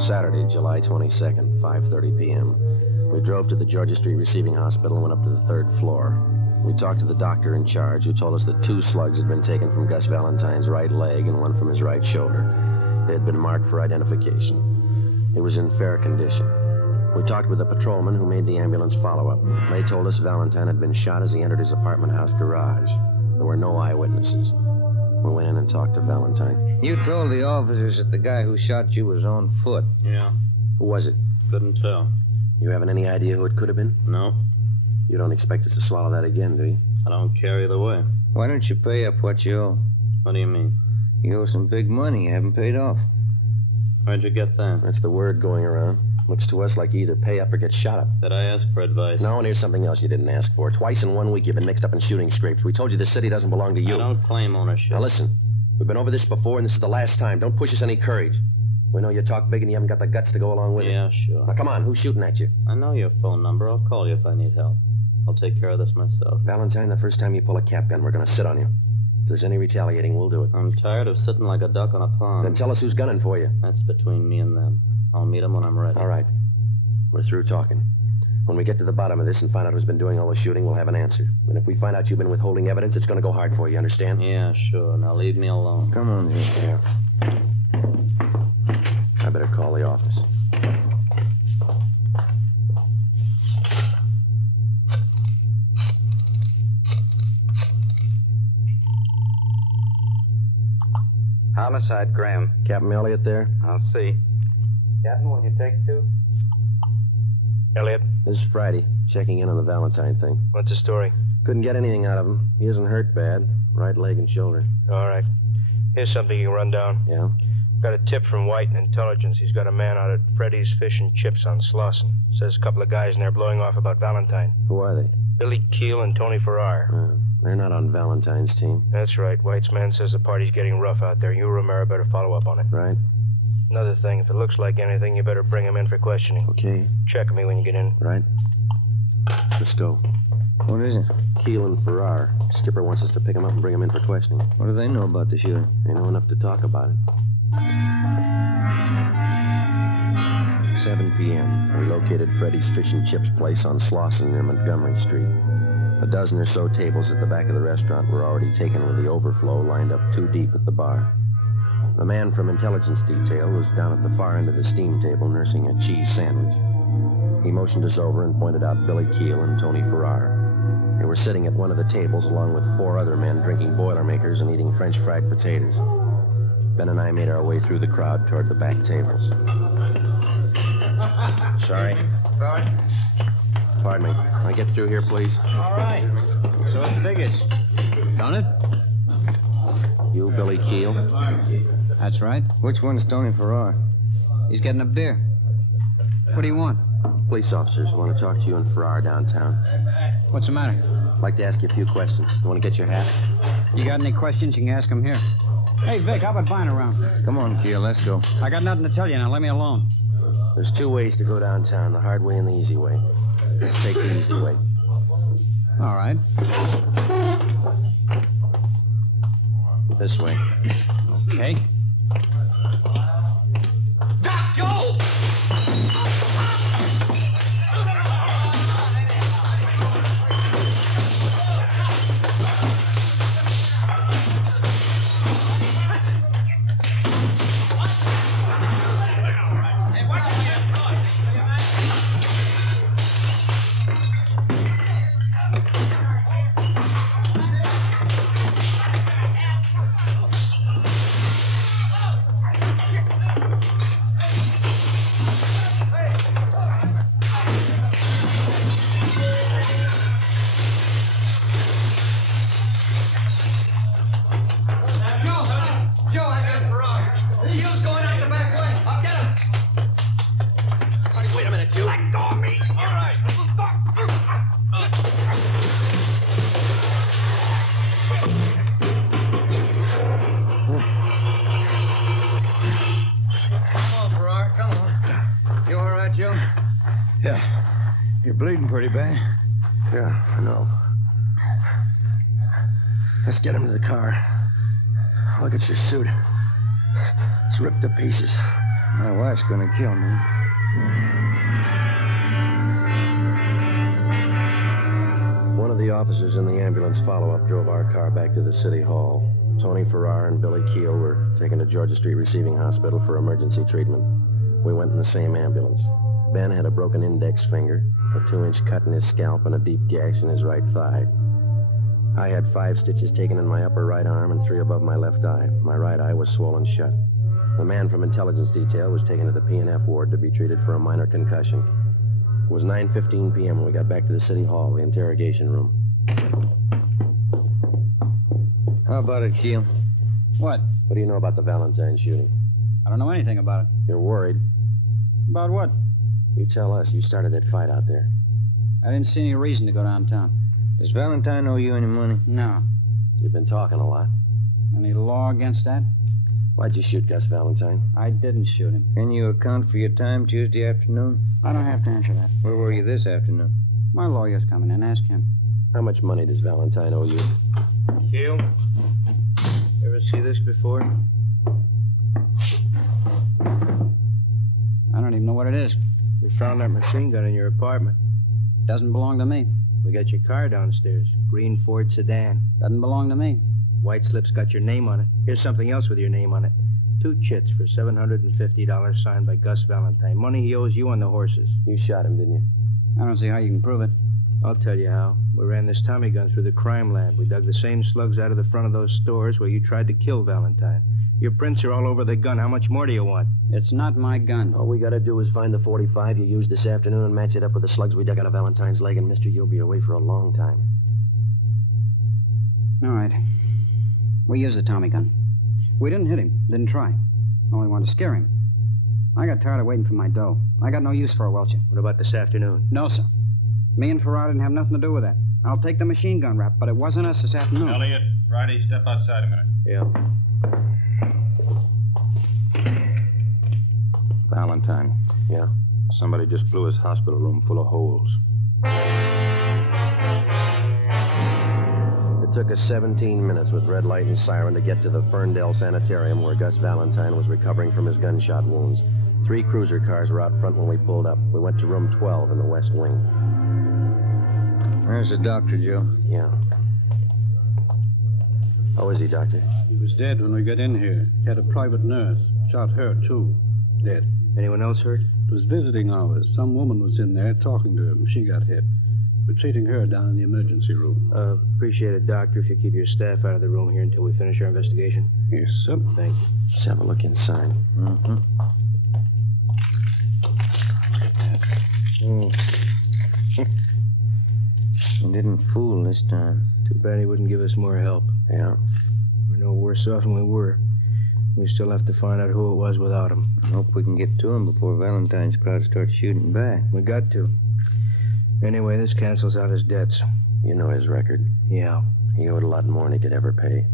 Saturday, July 22nd, 5:30 p.m. We drove to the Georgia Street Receiving Hospital and went up to the 3rd floor. We talked to the doctor in charge, who told us that 2 slugs had been taken from Gus Valentine's right leg and 1 from his right shoulder. They had been marked for identification. He was in fair condition. We talked with a patrolman who made the ambulance follow-up. They told us Valentine had been shot as he entered his apartment house garage. There were no eyewitnesses. We went in and talked to Valentine. You told the officers that the guy who shot you was on foot. Yeah. Who was it? Couldn't tell. You haven't any idea who it could have been? No. You don't expect us to swallow that again, do you? I don't care either way. Why don't you pay up what you owe? What do you mean? You owe some big money you haven't paid off. Where'd you get that? That's the word going around. Looks to us like you either pay up or get shot up. Did I ask for advice? No, and here's something else you didn't ask for. Twice in 1 week you've been mixed up in shooting scrapes. We told you this city doesn't belong to you. I don't claim ownership. Now listen, we've been over this before, and this is the last time. Don't push us any courage. We know you talk big and you haven't got the guts to go along with it. Yeah, sure. Now come on, who's shooting at you? I know your phone number. I'll call you if I need help. I'll take care of this myself. Valentine, the first time you pull a cap gun, we're going to sit on you. If there's any retaliating, we'll do it. I'm tired of sitting like a duck on a pond. Then tell us who's gunning for you. That's between me and them. I'll meet them when I'm ready. All right. We're through talking. When we get to the bottom of this and find out who's been doing all the shooting, we'll have an answer. And if we find out you've been withholding evidence, it's going to go hard for you, understand? Yeah, sure. Now leave me alone. Come on, Jim. Yeah. I better call the office. Homicide, Graham. Captain Elliott there? I'll see. Captain, will you take 2? Elliot, This is Friday, checking in on the Valentine thing. what's the story? Couldn't get anything out of him. He isn't hurt bad. Right leg and shoulder. All right. Here's something you can run down. Yeah? Got a tip from White in Intelligence. He's got a man out at Freddy's Fish and Chips on Slauson. Says a couple of guys in there blowing off about Valentine. Who are they? Billy Keel and Tony Farrar. They're not on Valentine's team. That's right. White's man says the party's getting rough out there. You, Romero, better follow up on it. Right? Another thing, if it looks like anything, you better bring him in for questioning. Okay. Check me when you get in. Right. Let's go. What is it? Keel and Farrar. Skipper wants us to pick him up and bring him in for questioning. What do they know about the shooting? They know enough to talk about it. 7 p.m. We located Freddy's Fish and Chips place on Slauson near Montgomery Street. A dozen or so tables at the back of the restaurant were already taken with the overflow lined up 2 deep at the bar. The man from intelligence detail was down at the far end of the steam table nursing a cheese sandwich. He motioned us over and pointed out Billy Keel and Tony Farrar. They were sitting at one of the tables along with 4 other men drinking Boilermakers and eating French fried potatoes. Ben and I made our way through the crowd toward the back tables. Sorry. Sorry? Pardon me. Can I get through here, please? All right. So it figures. Done it? You, Billy Keel? That's right. Which one's Tony Farrar? He's getting a beer. What do you want? Police officers want to talk to you and Farrar downtown. What's the matter? I'd like to ask you a few questions. You want to get your hat? You got any questions, you can ask them here. Hey, Vic, how about buying around? Come on, Keel, let's go. I got nothing to tell you now. Let me alone. There's 2 ways to go downtown, the hard way and the easy way. Let's take the easy way. All right. This way. Okay. Doc Joe! right, Joe? Yeah. You're bleeding pretty bad. Yeah, I know. Let's get him to the car. Look at your suit. It's ripped to pieces. My wife's gonna kill me. One of the officers in the ambulance follow-up drove our car back to the city hall. Tony Farrar and Billy Keel were taken to Georgia Street Receiving Hospital for emergency treatment. We went in the same ambulance. Ben had a broken index finger, a 2-inch cut in his scalp, and a deep gash in his right thigh. I had 5 stitches taken in my upper right arm and 3 above my left eye. My right eye was swollen shut. The man from intelligence detail was taken to the P&F ward to be treated for a minor concussion. It was 9:15 p.m. when we got back to the city hall, the interrogation room. How about it, Keel? What? What do you know about the Valentine shooting? I don't know anything about it. You're worried. About what? You tell us. You started that fight out there. I didn't see any reason to go downtown. Does Valentine owe you any money? No. You've been talking a lot. Any law against that? Why'd you shoot Gus Valentine? I didn't shoot him. Can you account for your time Tuesday afternoon? I don't have to answer that. Where were you this afternoon? My lawyer's coming in. Ask him. How much money does Valentine owe you? Keel, ever see this before? I don't even know what it is. We found that machine gun in your apartment. Doesn't belong to me. We got your car downstairs. Green Ford sedan. Doesn't belong to me. White slip's got your name on it. Here's something else with your name on it. 2 chits for $750 signed by Gus Valentine. Money he owes you on the horses. You shot him, didn't you? I don't see how you can prove it. I'll tell you how. We ran this Tommy gun through the crime lab. We dug the same slugs out of the front of those stores where you tried to kill Valentine. Your prints are all over the gun. How much more do you want? It's not my gun. All we gotta do is find the .45 you used this afternoon and match it up with the slugs we dug out of Valentine's leg, and mister, you'll be away for a long time. All right. We used the Tommy gun. We didn't hit him. Didn't try. Only wanted to scare him. I got tired of waiting for my dough. I got no use for a welcher. What about this afternoon? No, sir. Me and Farrar didn't have nothing to do with that. I'll take the machine gun rap, but it wasn't us this afternoon. Elliot, Friday, step outside a minute. Yeah. Valentine. Yeah? Somebody just blew his hospital room full of holes. It took us 17 minutes with red light and siren to get to the Ferndale Sanitarium where Gus Valentine was recovering from his gunshot wounds. 3 cruiser cars were out front when we pulled up. We went to room 12 in the west wing. There's the doctor, Joe. Yeah. How is he, Doctor? He was dead when we got in here. He had a private nurse. Shot her, too. Dead. Anyone else hurt? It was visiting hours. Some woman was in there talking to him. She got hit. We're treating her down in the emergency room. Appreciate it, Doctor, if you keep your staff out of the room here until we finish our investigation. Yes, sir. Thank you. Let's have a look inside. Mm-hmm. He didn't fool this time. Too bad he wouldn't give us more help. Yeah. We're no worse off than we were. We still have to find out who it was without him. Hope we can get to him before Valentine's crowd starts shooting back. We got to. Anyway, this cancels out his debts. You know his record. Yeah. He owed a lot more than he could ever pay.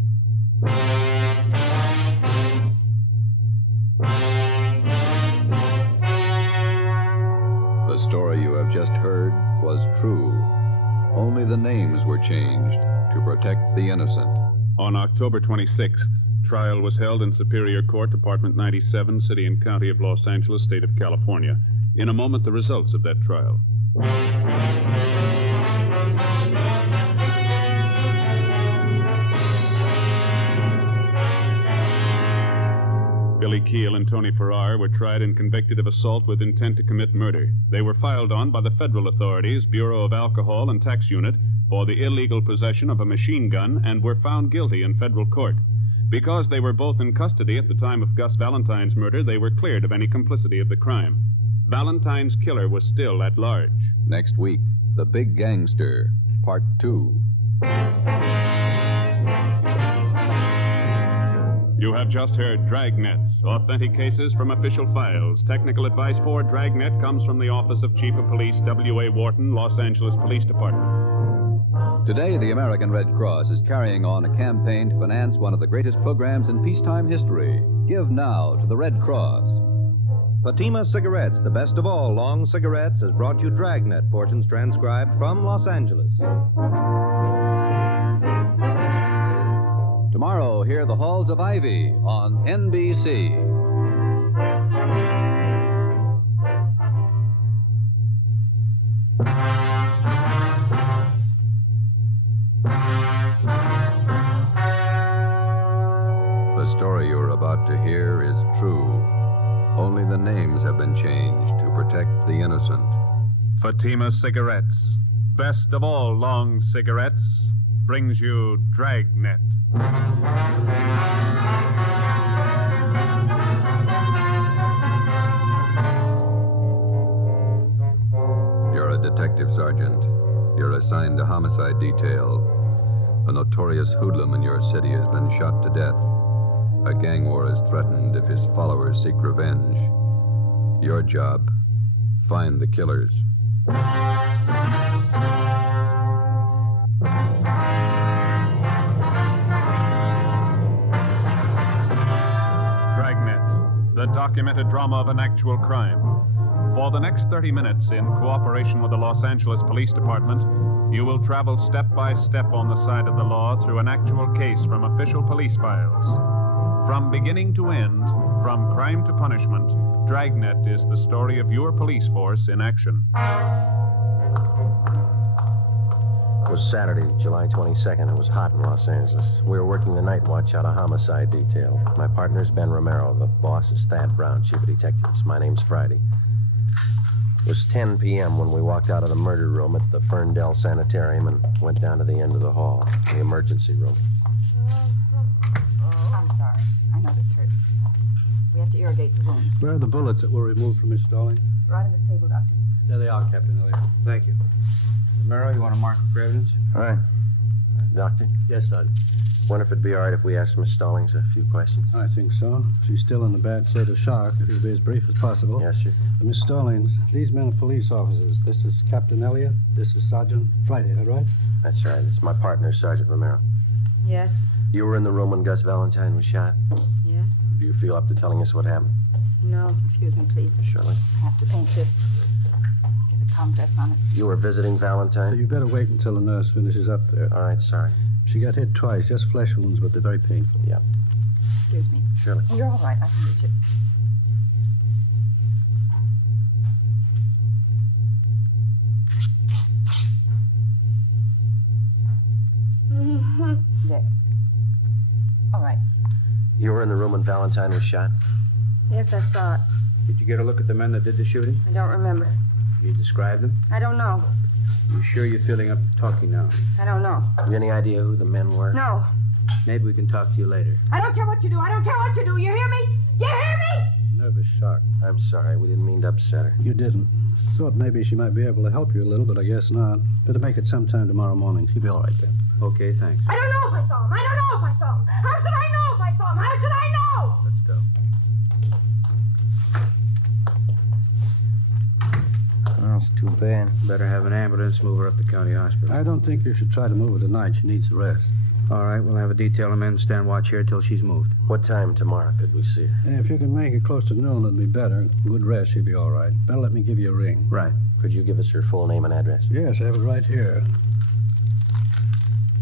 The story you have just heard was true. Only the names were changed to protect the innocent. On October 26th, trial was held in Superior Court, Department 97, City and County of Los Angeles, State of California. In a moment, the results of that trial. Billy Keel and Tony Farrar were tried and convicted of assault with intent to commit murder. They were filed on by the federal authorities, Bureau of Alcohol and Tax Unit, for the illegal possession of a machine gun and were found guilty in federal court. Because they were both in custody at the time of Gus Valentine's murder, they were cleared of any complicity of the crime. Valentine's killer was still at large. Next week, The Big Gangster, Part 2. You have just heard Dragnet, authentic cases from official files. Technical advice for Dragnet comes from the Office of Chief of Police W.A. Wharton, Los Angeles Police Department. Today, the American Red Cross is carrying on a campaign to finance one of the greatest programs in peacetime history. Give now to the Red Cross. Fatima Cigarettes, the best of all long cigarettes, has brought you Dragnet, portions transcribed from Los Angeles. Tomorrow, hear the Halls of Ivy on NBC. The story you're about to hear is true. Only the names have been changed to protect the innocent. Fatima Cigarettes, best of all long cigarettes, brings you Dragnet. You're a detective sergeant. You're assigned to homicide detail. A notorious hoodlum in your city has been shot to death. A gang war is threatened if his followers seek revenge. Your job, find the killers. Dragnet, the documented drama of an actual crime. For the next 30 minutes, in cooperation with the Los Angeles Police Department, you will travel step by step on the side of the law through an actual case from official police files. From beginning to end, from crime to punishment, Dragnet is the story of your police force in action. It was Saturday, July 22nd. It was hot in Los Angeles. We were working the night watch out of homicide detail. My partner's Ben Romero. The boss is Thad Brown, chief of detectives. My name's Friday. It was 10 p.m. when we walked out of the murder room at the Ferndale Sanitarium and went down to the end of the hall, the emergency room. I'm sorry. I know this hurts. We have to irrigate the wound. Where are the bullets that were removed from Miss Stalling? Right on the table, Doctor. There they are, Captain Elliott. Thank you. Romero, you want to mark it for evidence? All right. Doctor? Yes, Sergeant. Wonder if it'd be all right if we asked Miss Stallings a few questions. I think so. She's still in a bad state of shock. It'll be as brief as possible. Yes, sir. Miss Stallings, these men are police officers. This is Captain Elliott. This is Sergeant Friday, is that right? That's right. It's my partner, Sergeant Romero. Yes. You were in the room when Gus Valentine was shot? Yes. Do you feel up to telling us what happened? No. Excuse me, please. Surely. I have to paint this. Get a compress on it. You were visiting Valentine? You better wait until the nurse finishes up there. All right, sorry. She got hit twice, just flesh wounds, but they're very painful. Yeah. Excuse me. Surely. You're all right. I can reach it. There. All right. You were in the room when Valentine was shot? Yes, I saw it. Did you get a look at the men that did the shooting? I don't remember. Can you describe them? I don't know. You sure you're feeling up to talking now? I don't know. You any idea who the men were? No. Maybe we can talk to you later. I don't care what you do. I don't care what you do. You hear me? You hear me? Nervous shock. I'm sorry. We didn't mean to upset her. You didn't. Thought maybe she might be able to help you a little, but I guess not. Better make it sometime tomorrow morning. She'll be all right then. Okay, thanks. I don't know if I saw him. I don't know if I saw him. How should I know if I saw him? How should I know? Let's go. Well, it's too bad. Better have an ambulance move her up to county hospital. I don't think you should try to move her tonight. She needs a rest. All right, we'll have a detail of men stand watch here till she's moved. What time tomorrow could we see her? If you can make it close to noon, it'd be better. Good rest, she'll be all right. Better let me give you a ring. Right. Could you give us her full name and address? Yes, I have it right here.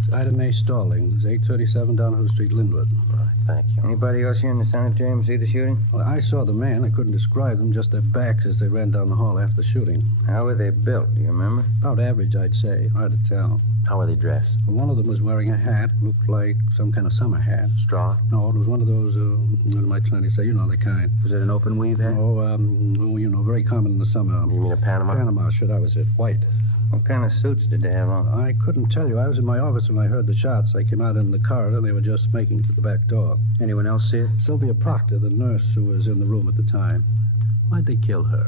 It's Ida Mae Stallings, 837 Downhill Street, Linwood. All right, thank you. Anybody else here in the sanitarium see the shooting? Well, I saw the men. I couldn't describe them, just their backs as they ran down the hall after the shooting. How were they built? Do you remember? About average, I'd say. Hard to tell. How are they dressed? Well, one of them was wearing a hat, looked like some kind of summer hat. Straw? No, it was one of those, what am I trying to say? You know the kind. Was it an open weave hat? Oh, you know, very common in the summer. You mean a Panama? Panama, sure, that was it. White. What kind of suits did they have on? I couldn't tell you. I was in my office when I heard the shots. I came out in the corridor. They were just making to the back door. Anyone else see it? Sylvia Proctor, the nurse who was in the room at the time. Why'd they kill her?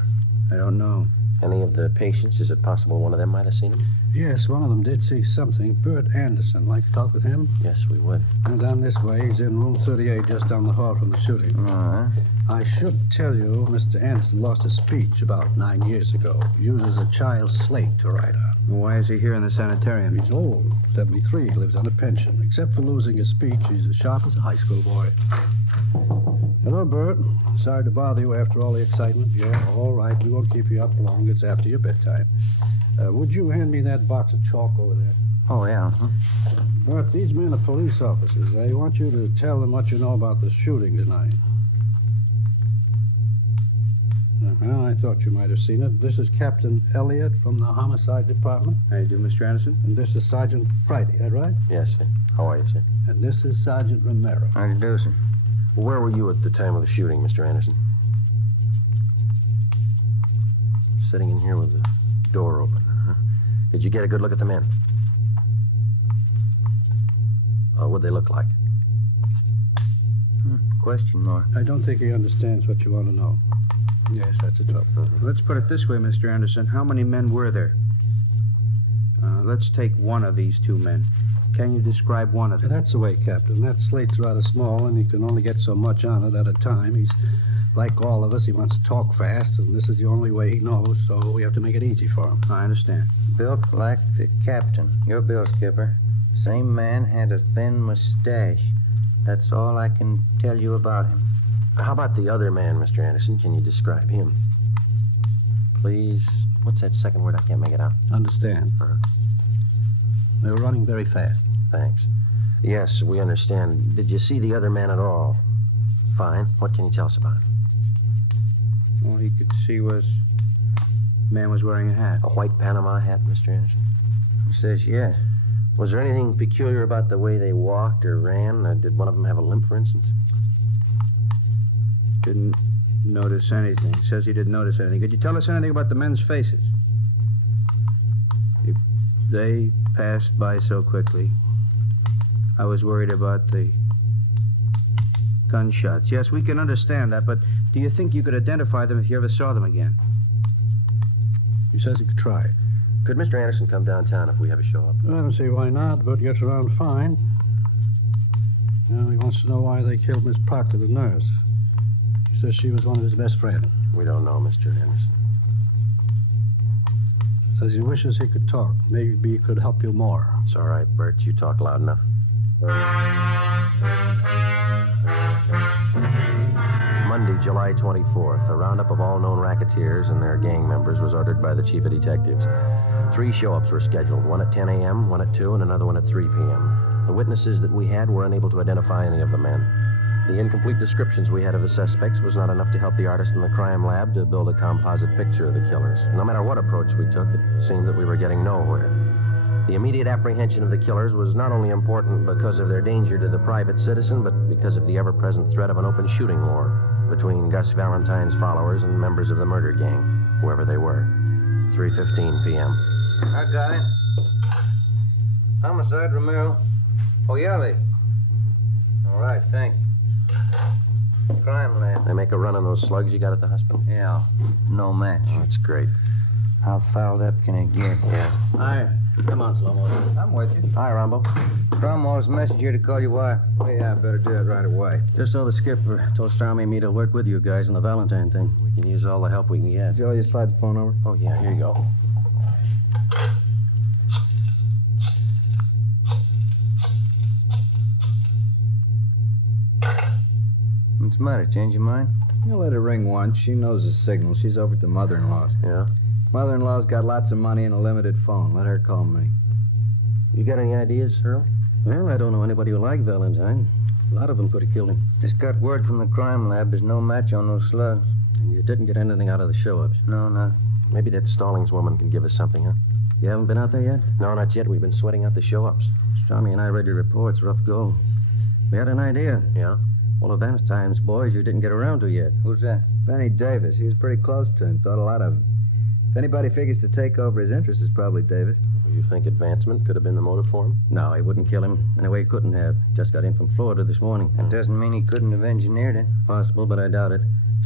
I don't know. Any of the patients? Is it possible one of them might have seen him? Yes, one of them did see something. Bert Anderson. Like to talk with him? Yes, we would. And down this way, he's in room 38, just down the hall from the shooting. I should tell you, Mr. Anderson lost his speech about 9 years ago. He uses a child's slate to write on. Why is he here in the sanitarium? He's old, 73, lives on a pension. Except for losing his speech, he's as sharp as a high school boy. Hello, Bert. Sorry to bother you after all the excitement. Yeah, all right. We won't keep you up long. It's after your bedtime. Would you hand me that box of chalk over there? Oh, yeah. Bert, these men are police officers. I want you to tell them what you know about the shooting tonight. I thought you might have seen it. This is Captain Elliott from the Homicide Department. How you do, Mr. Anderson? And this is Sergeant Friday, that right? Yes, sir. How are you, sir? And this is Sergeant Romero. How do you do, sir? Well, where were you at the time of the shooting, Mr. Anderson? Sitting in here with the door open. Huh? Did you get a good look at the men? What'd they look like? Question mark. I don't think he understands what you want to know. Yes, that's a tough one. Let's put it this way, Mr. Anderson. How many men were there? Let's take one of these two men. Can you describe one of them? That's the way, Captain. That slate's rather small, and he can only get so much on it at a time. He's like all of us. He wants to talk fast, and this is the only way he knows, so we have to make it easy for him. I understand. Built like the captain. Your bill, Skipper. Same man had a thin mustache. That's all I can tell you about him. How about the other man, Mr. Anderson? Can you describe him? Please. What's that second word? I can't make it out. Understand. They were running very fast. Thanks. Yes, we understand. Did you see the other man at all? Fine. What can you tell us about him? All he could see was... man was wearing a hat. A white Panama hat, Mr. Anderson? He says yes. Was there anything peculiar about the way they walked or ran? Did one of them have a limp, for instance? Didn't notice anything. Says he didn't notice anything. Could you tell us anything about the men's faces? They passed by so quickly. I was worried about the gunshots. Yes, we can understand that, but do you think you could identify them if you ever saw them again? He says he could try. Could Mr. Anderson come downtown if we ever show up? I don't see why not. Bert gets around fine. Well, he wants to know why they killed Miss Parker, the nurse. He says she was one of his best friends. We don't know, Mr. Anderson. Says he wishes he could talk. Maybe he could help you more. It's all right, Bert. You talk loud enough. Monday, July 24th, a roundup of all known racketeers and their gang members was ordered by the chief of detectives. 3 show-ups were scheduled, one at 10 a.m., one at 2, and another one at 3 p.m. The witnesses that we had were unable to identify any of the men. The incomplete descriptions we had of the suspects was not enough to help the artist in the crime lab to build a composite picture of the killers. No matter what approach we took, it seemed that we were getting nowhere. The immediate apprehension of the killers was not only important because of their danger to the private citizen, but because of the ever-present threat of an open shooting war between Gus Valentine's followers and members of the murder gang, whoever they were. 3:15 p.m. I got it. Homicide, Romero. Oyale. All right, thank you. Crime lab. They make a run on those slugs you got at the hospital? Yeah, no match. Oh, that's great. How fouled up can it get? Yeah. Hi. Come on, Slow-Mo. I'm with you. Hi, Rambo. Cromwell's message here to call you wife. Well, yeah, I better do it right away. Just so the skipper told Starmy and me to work with you guys on the Valentine thing. We can use all the help we can get. Joe, you slide the phone over? Oh, yeah, here you go. What's the matter? Change your mind? You let her ring once. She knows the signal. She's over at the mother-in-law's. Yeah? Mother-in-law's got lots of money and a limited phone. Let her call me. You got any ideas, Earl? Well, I don't know anybody who liked Valentine. A lot of them could have killed him. Just got word from the crime lab. There's no match on those slugs. And you didn't get anything out of the show-ups? No, not. Maybe that Stallings woman can give us something, huh? You haven't been out there yet? No, not yet. We've been sweating out the show-ups. Stormy and I read your reports. Rough go. We had an idea. Yeah? One of Valentine's boys you didn't get around to yet. Who's that? Benny Davis. He was pretty close to him. Thought a lot of him. If anybody figures to take over his interest, it's probably Davis. You think advancement could have been the motive for him? No, he wouldn't kill him. Anyway, he couldn't have. Just got in from Florida this morning. That doesn't mean he couldn't have engineered it. Possible, but I doubt it.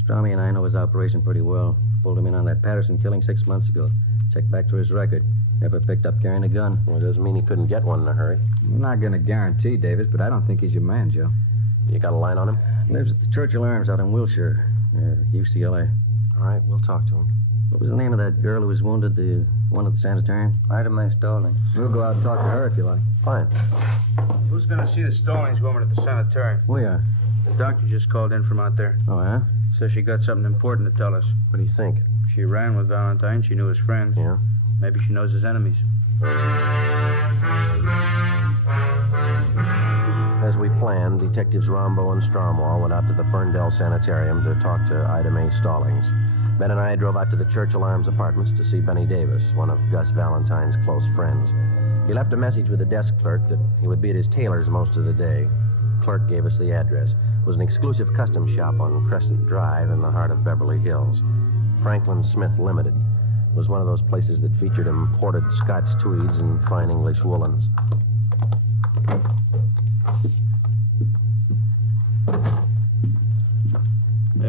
Stormy and I know his operation pretty well. Pulled him in on that Patterson killing 6 months ago. Check back to his record. Never picked up carrying a gun. Well, it doesn't mean he couldn't get one in a hurry. I'm not going to guarantee, Davis, but I don't think he's your man, Joe. You got a line on him? Lives at the Churchill Arms out in Wilshire, near UCLA. All right, we'll talk to him. What was the name of that girl who was wounded, the one at the sanitarium? Ida Mae Stallings. We'll go out and talk to her if you like. Fine. Who's going to see the Stallings woman at the sanitarium? We are. The doctor just called in from out there. Oh, yeah? Says she got something important to tell us. What do you think? She ran with Valentine. She knew his friends. Yeah? Maybe she knows his enemies. As we planned, Detectives Rombo and Stromwall went out to the Ferndale Sanitarium to talk to Ida Mae Stallings. Ben and I drove out to the Churchill Arms apartments to see Benny Davis, one of Gus Valentine's close friends. He left a message with the desk clerk that he would be at his tailor's most of the day. The clerk gave us the address. It was an exclusive custom shop on Crescent Drive in the heart of Beverly Hills. Franklin Smith Limited was one of those places that featured imported Scotch tweeds and fine English woolens.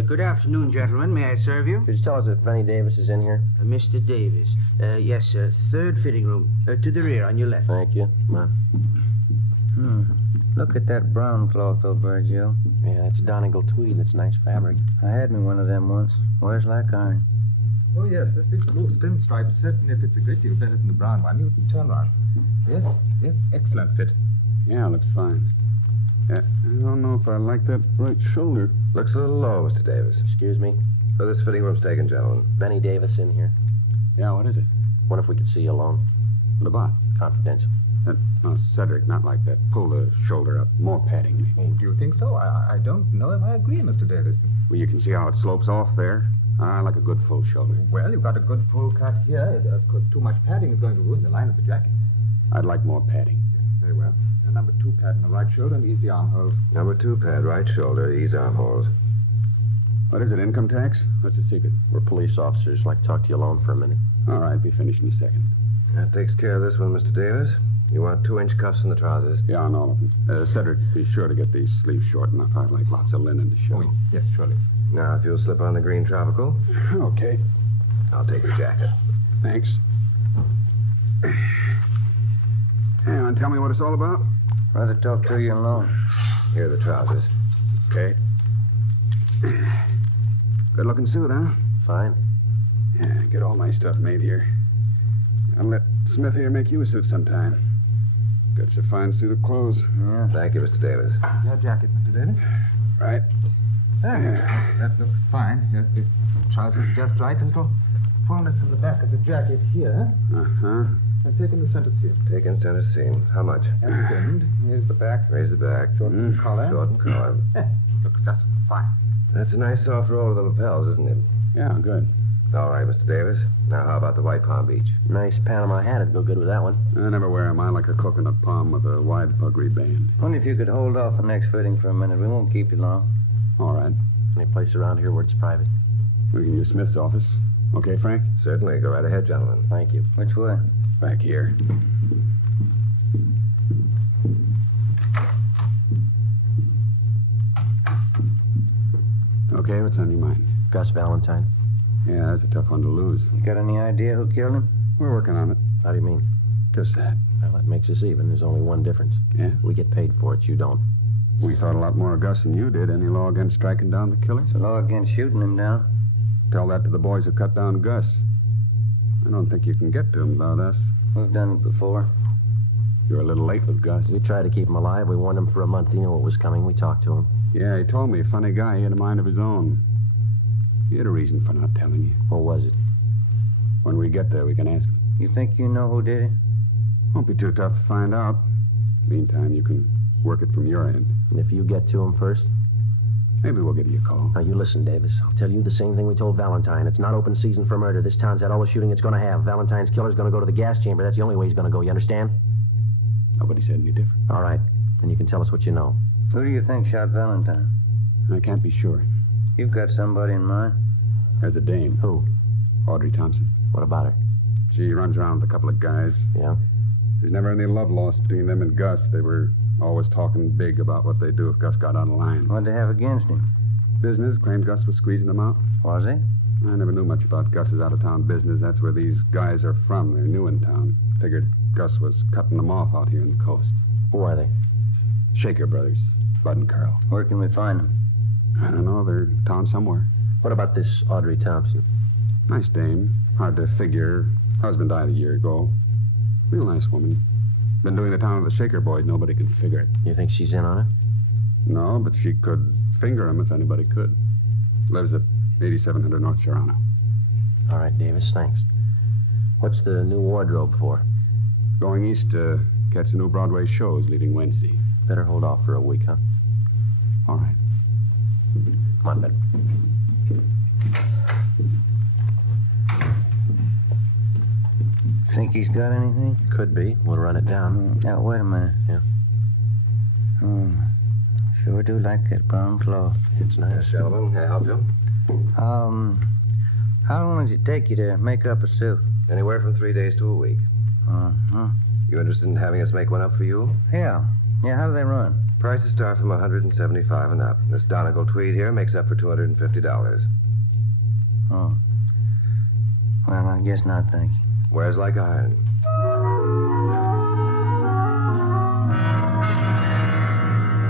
Good afternoon, gentlemen. May I serve you? Could you tell us if Benny Davis is in here? Mr. Davis. Yes, sir. Third fitting room. To the rear, on your left. Thank you. Come on. Look at that brown cloth over there, Joe. Yeah, it's Donegal tweed. It's nice fabric. I had me one of them once. Wears like iron. Oh, yes. This blue pinstripe certainly fits a great deal better than the brown one. You turn round. Yes, excellent fit. Yeah, looks fine. Yeah, I don't know if I like that right shoulder. Looks a little low, Mr. Davis. Excuse me? So this fitting room's taken, gentlemen. Benny Davis in here. Yeah, what is it? Wonder if we could see you alone. What about? Confidential. No, Cedric, not like that. Pull the shoulder up. More padding, maybe. Oh, do you think so? I don't know if I agree, Mr. Davis. Well, you can see how it slopes off there. I like a good full shoulder. Well, you've got a good full cut here. Of course, too much padding is going to ruin the line of the jacket. I'd like more padding. Yeah, very well. A number 2 pad on the right shoulder and easy armholes. Number 2 pad, right shoulder, ease armholes. What is it, income tax? What's the secret? We're police officers. I'd like to talk to you alone for a minute. All right, be finished in a second. That takes care of this one, Mr. Davis. You want 2-inch cuffs in the trousers? Yeah, on all of them. Cedric, be sure to get these sleeves short enough. I'd like lots of linen to show. Oh, yes, surely. Now, if you'll slip on the green tropical. Okay. I'll take your jacket. Thanks. Hey, want to tell me what it's all about? Rather talk to you alone. Here are the trousers. Okay. Good-looking suit, huh? Fine. Yeah, get all my stuff made here. I'll let Smith here make you a suit sometime. Got a fine suit of clothes. Yeah. Thank you, Mr. Davis. Your jacket, Mr. Davis. Right. There. That looks fine. Yes, the trousers are just right. A little fullness in the back of the jacket here. Uh-huh. And taking the center seam. Taking center seam. How much? And trimmed. Here's the back. Raise the back. Shorten the collar. Shorten collar. Looks just fine. That's a nice soft roll of the lapels, isn't it? Yeah, good. All right, Mr. Davis. Now, how about the white Palm Beach? Nice Panama hat. It'd go good with that one. I never wear 'em. I like a coconut palm with a wide puggree band. Only if you could hold off the next fitting for a minute. We won't keep you long. All right. Any place around here where it's private? We can use Smith's office. Okay, Frank? Certainly. Go right ahead, gentlemen. Thank you. Which way? Back here. Okay, what's on your mind? Gus Valentine. Yeah, that's a tough one to lose. You got any idea who killed him? We're working on it. How do you mean? Just that. Well, that makes us even. There's only one difference. Yeah? We get paid for it. You don't. We thought a lot more of Gus than you did. Any law against striking down the killers? It's a law against shooting him down. Tell that to the boys who cut down Gus. I don't think you can get to him without us. We've done it before. You're a little late with Gus. We tried to keep him alive. We warned him for a month. He knew what was coming. We talked to him. Yeah, he told me. Funny guy. He had a mind of his own. He had a reason for not telling you. What was it? When we get there, we can ask him. You think you know who did it? Won't be too tough to find out. Meantime, you can work it from your end. And if you get to him first? Maybe we'll give you a call. Now, you listen, Davis. I'll tell you the same thing we told Valentine. It's not open season for murder. This town's had all the shooting it's going to have. Valentine's killer's going to go to the gas chamber. That's the only way he's going to go. You understand? Nobody said any different. All right. Then you can tell us what you know. Who do you think shot Valentine? I can't be sure. You've got somebody in mind? There's a dame. Who? Audrey Thompson. What about her? She runs around with a couple of guys. Yeah? There's never any love lost between them and Gus. They were always talking big about what they'd do if Gus got out of line. What'd they have against him? Business claimed Gus was squeezing them out. Was he? I never knew much about Gus's out-of-town business. That's where these guys are from. They're new in town. Figured Gus was cutting them off out here on the coast. Who are they? Shaker Brothers, Bud and Carl. Where can we find them? I don't know. They're in town somewhere. What about this Audrey Thompson? Nice dame. Hard to figure. Husband died a year ago. Real nice woman. Been doing the town with the Shaker boys. Nobody can figure it. You think she's in on it? No, but she could finger him if anybody could. Lives at 8700 North Serrano. All right, Davis, thanks. What's the new wardrobe for? Going east to catch the new Broadway shows leaving Wednesday. Better hold off for a week, huh? All right. Come on, Ben. Think he's got anything? Could be. We'll run it down. Now, wait a minute. Yeah. Sure do like that brown cloth. It's nice. Sullivan, can I help you? How long does it take you to make up a suit? Anywhere from 3 days to a week. Uh-huh. You interested in having us make one up for you? Yeah. Yeah, how do they run? Prices start from $175 and up. This Donegal tweed here makes up for $250. Oh. Well, I guess not, thank you. Wears like iron.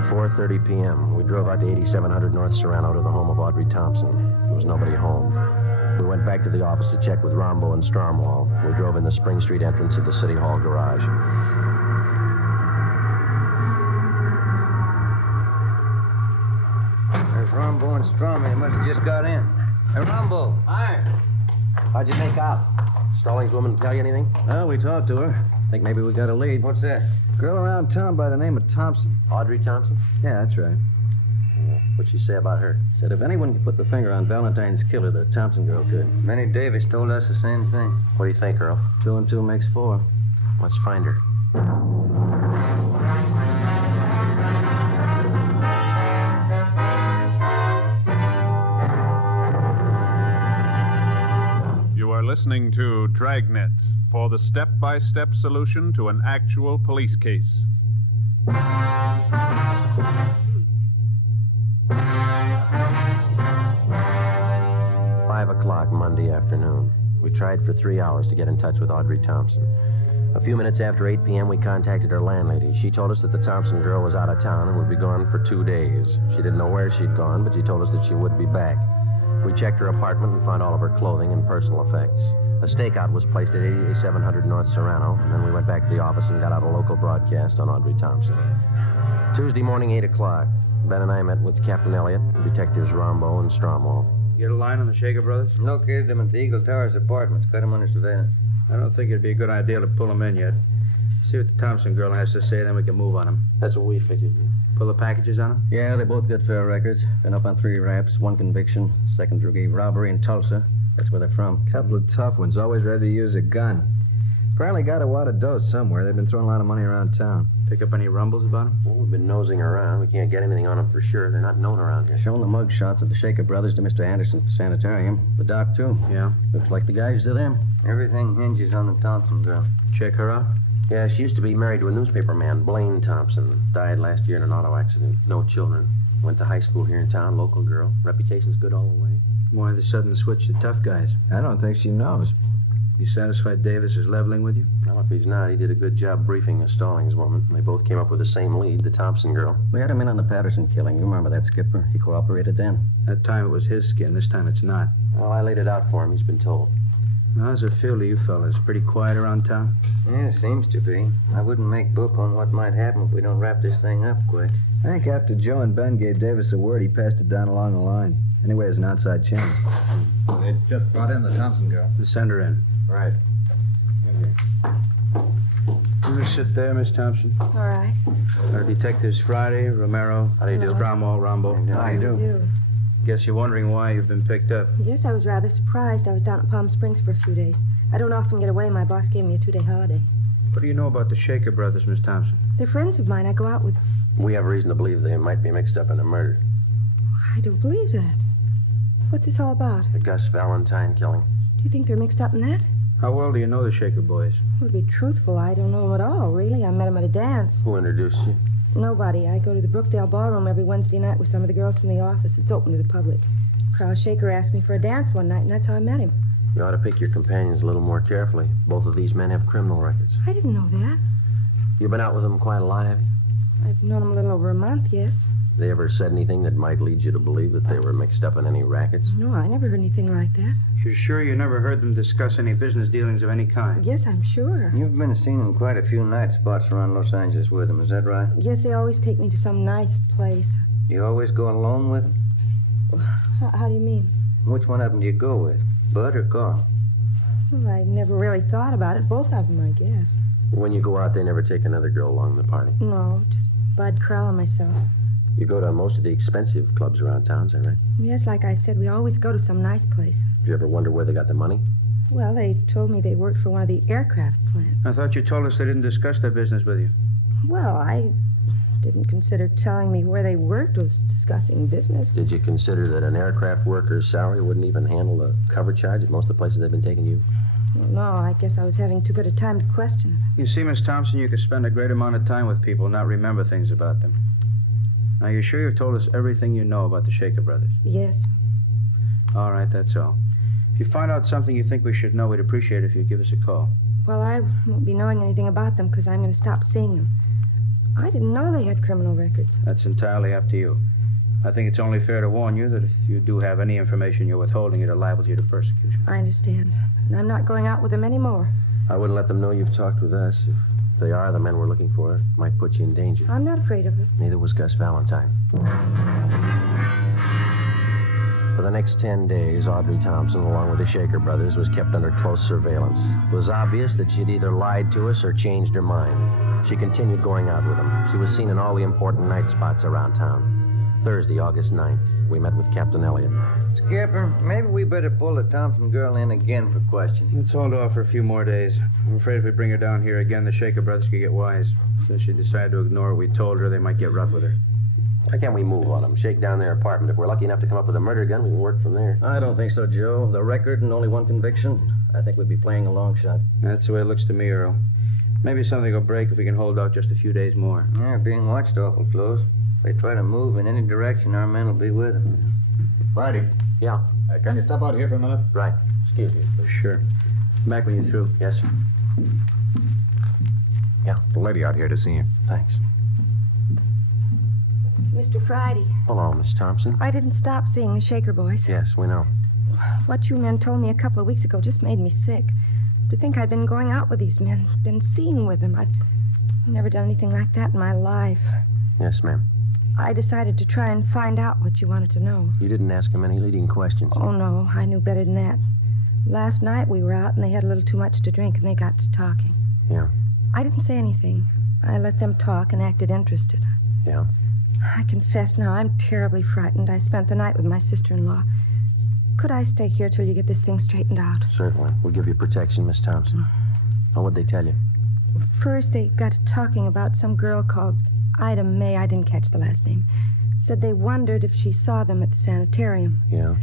4:30 p.m. We drove out to 8700 North Serrano to the home of Audrey Thompson. There was nobody home. We went back to the office to check with Rombo and Stromwall. We drove in the Spring Street entrance of the City Hall garage. There's Rombo and Strom. They must have just got in. Hey, Rombo. Hi. How'd you make out? Stallings woman tell you anything? Well, we talked to her. Think maybe we got a lead. What's that? Girl around town by the name of Thompson. Audrey Thompson? Yeah, that's right. What'd she say about her? Said if anyone could put the finger on Valentine's killer, the Thompson girl could. Benny Davis told us the same thing. What do you think, Earl? 2 and 2 makes 4. Let's find her. You are listening to Dragnet for the step-by-step solution to an actual police case. 5 o'clock Monday afternoon. We tried for 3 hours to get in touch with Audrey Thompson. A few minutes after 8 p.m., we contacted her landlady. She told us that the Thompson girl was out of town and would be gone for 2 days. She didn't know where she'd gone, but she told us that she would be back. We checked her apartment and found all of her clothing and personal effects. A stakeout was placed at 8700 North Serrano, and then we went back to the office and got out a local broadcast on Audrey Thompson. Tuesday morning, 8 o'clock. Ben and I met with Captain Elliott, Detectives Rombo and Stromwall. You get a line on the Shaker Brothers? Located them at the Eagle Towers apartments. Got them under surveillance. I don't think it'd be a good idea to pull them in yet. See what the Thompson girl has to say, then we can move on them. That's what we figured. Pull the packages on them? Yeah, they both got fair records. Been up on 3 raps, 1 conviction, 2nd degree robbery in Tulsa. That's where they're from. Couple of tough ones, always ready to use a gun. Apparently got a wad of dough somewhere. They've been throwing a lot of money around town. Pick up any rumbles about them? Well, we've been nosing around. We can't get anything on them for sure. They're not known around here. Shown the mug shots of the Shaker Brothers to Mr. Anderson at the sanitarium. The doc, too. Yeah. Looks like the guys to them. Everything hinges on the Thompson girl. Check her out? Yeah, she used to be married to a newspaper man, Blaine Thompson. Died last year in an auto accident. No children. Went to high school here in town, local girl. Reputation's good all the way. Why the sudden switch to tough guys? I don't think she knows. You satisfied Davis is leveling with you? Well, if he's not, he did a good job briefing the Stallings woman. They both came up with the same lead, the Thompson girl. We had him in on the Patterson killing. You remember that, Skipper? He cooperated then. That time it was his skin. This time it's not. Well, I laid it out for him. He's been told. Now, how's it feel to you fellas? Pretty quiet around town? Yeah, it seems to be. I wouldn't make book on what might happen if we don't wrap this thing up quick. I think after Joe and Ben gave Davis a word, he passed it down along the line. Anyway, it's an outside chance. They just brought in the Thompson girl. Send her in. Right. You just sit there, Miss Thompson. All right. Our detectives Friday, Romero. How do you do? Stromwall, Rombo. How do you do? Guess you're wondering why you've been picked up. Yes, I was rather surprised. I was down at Palm Springs for a few days. I don't often get away. My boss gave me a 2-day holiday. What do you know about the Shaker Brothers, Miss Thompson? They're friends of mine. I go out with them. We have reason to believe they might be mixed up in a murder. I don't believe that. What's this all about? The Gus Valentine killing. Do you think they're mixed up in that? How well do you know the Shaker boys? Well, to be truthful, I don't know them at all, really. I met them at a dance. Who introduced you? Nobody. I go to the Brookdale Ballroom every Wednesday night with some of the girls from the office. It's open to the public. Carl Shaker asked me for a dance one night, and that's how I met him. You ought to pick your companions a little more carefully. Both of these men have criminal records. I didn't know that. You've been out with them quite a lot, have you? I've known him a little over a month, yes. They ever said anything that might lead you to believe that they were mixed up in any rackets? No, I never heard anything like that. You're sure you never heard them discuss any business dealings of any kind? Yes, I'm sure. You've been seen in quite a few night spots around Los Angeles with them, is that right? Yes, they always take me to some nice place. You always go alone with them? How do you mean? Which one of them do you go with, Bud or Carl? Well, I never really thought about it. Both of them, I guess. When you go out, they never take another girl along the party? No, just Bud, Carl, and myself. You go to most of the expensive clubs around town, is that right? Yes, like I said, we always go to some nice place. Do you ever wonder where they got the money? Well, they told me they worked for one of the aircraft plants. I thought you told us they didn't discuss their business with you. Well, I didn't consider telling me where they worked was discussing business. Did you consider that an aircraft worker's salary wouldn't even handle the cover charge at most of the places they've been taking you? Well, no, I guess I was having too good a time to question. You see, Miss Thompson, you could spend a great amount of time with people and not remember things about them. Now, you're sure you've told us everything you know about the Shaker brothers? Yes. All right, that's all. If you find out something you think we should know, we'd appreciate it if you'd give us a call. Well, I won't be knowing anything about them because I'm going to stop seeing them. I didn't know they had criminal records. That's entirely up to you. I think it's only fair to warn you that if you do have any information you're withholding, it liable you to persecution. I understand. And I'm not going out with them anymore. I wouldn't let them know you've talked with us. If they are the men we're looking for, it might put you in danger. I'm not afraid of it. Neither was Gus Valentine. For the next 10 days, Audrey Thompson, along with the Shaker brothers, was kept under close surveillance. It was obvious that she'd either lied to us or changed her mind. She continued going out with them. She was seen in all the important night spots around town. Thursday, August 9th, we met with Captain Elliott. Skipper, maybe we better pull the Thompson girl in again for questioning. Let's hold off for a few more days. I'm afraid if we bring her down here again, the Shaker brothers could get wise. Since she decided to ignore what we told her, they might get rough with her. Why can't we move on them? Shake down their apartment. If we're lucky enough to come up with a murder gun, we can work from there. I don't think so, Joe. The record and only one conviction. I think we'd be playing a long shot. That's the way it looks to me, Earl. Maybe something will break if we can hold out just a few days more. Yeah, being watched awful close. If they try to move in any direction, our men will be with them. Friday. Yeah? Can you step out here for a minute? Right. Excuse me. Sure. Back when you're through. Yes, sir. Yeah? The lady out here to see you. Thanks. Mr. Friday. Hello, Miss Thompson. I didn't stop seeing the Shaker boys. Yes, we know. What you men told me a couple of weeks ago just made me sick. To think I'd been going out with these men, been seeing with them. I've never done anything like that in my life. Yes, ma'am. I decided to try and find out what you wanted to know. You didn't ask him any leading questions. Oh, no, I knew better than that. Last night we were out and they had a little too much to drink and they got to talking. Yeah? I didn't say anything. I let them talk and acted interested. Yeah? I confess now, I'm terribly frightened. I spent the night with my sister-in-law. Could I stay here till you get this thing straightened out? Certainly. We'll give you protection, Miss Thompson. Now, what'd they tell you? First, they got to talking about some girl called Ida May. I didn't catch the last name. Said they wondered if she saw them at the sanitarium. Yeah?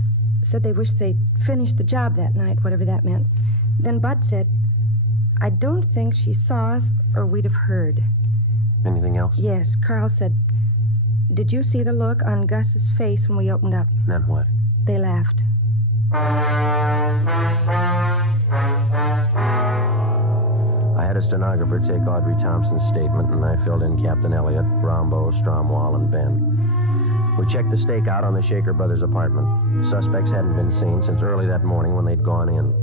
Said they wished they'd finished the job that night, whatever that meant. Then Bud said, I don't think she saw us or we'd have heard. Anything else? Yes, Carl said, did you see the look on Gus's face when we opened up? Then what? They laughed. I had a stenographer take Audrey Thompson's statement, and I filled in Captain Elliott, Rombo, Stromwall, and Ben. We checked the stakeout on the Shaker brothers' apartment. Suspects hadn't been seen since early that morning when they'd gone in.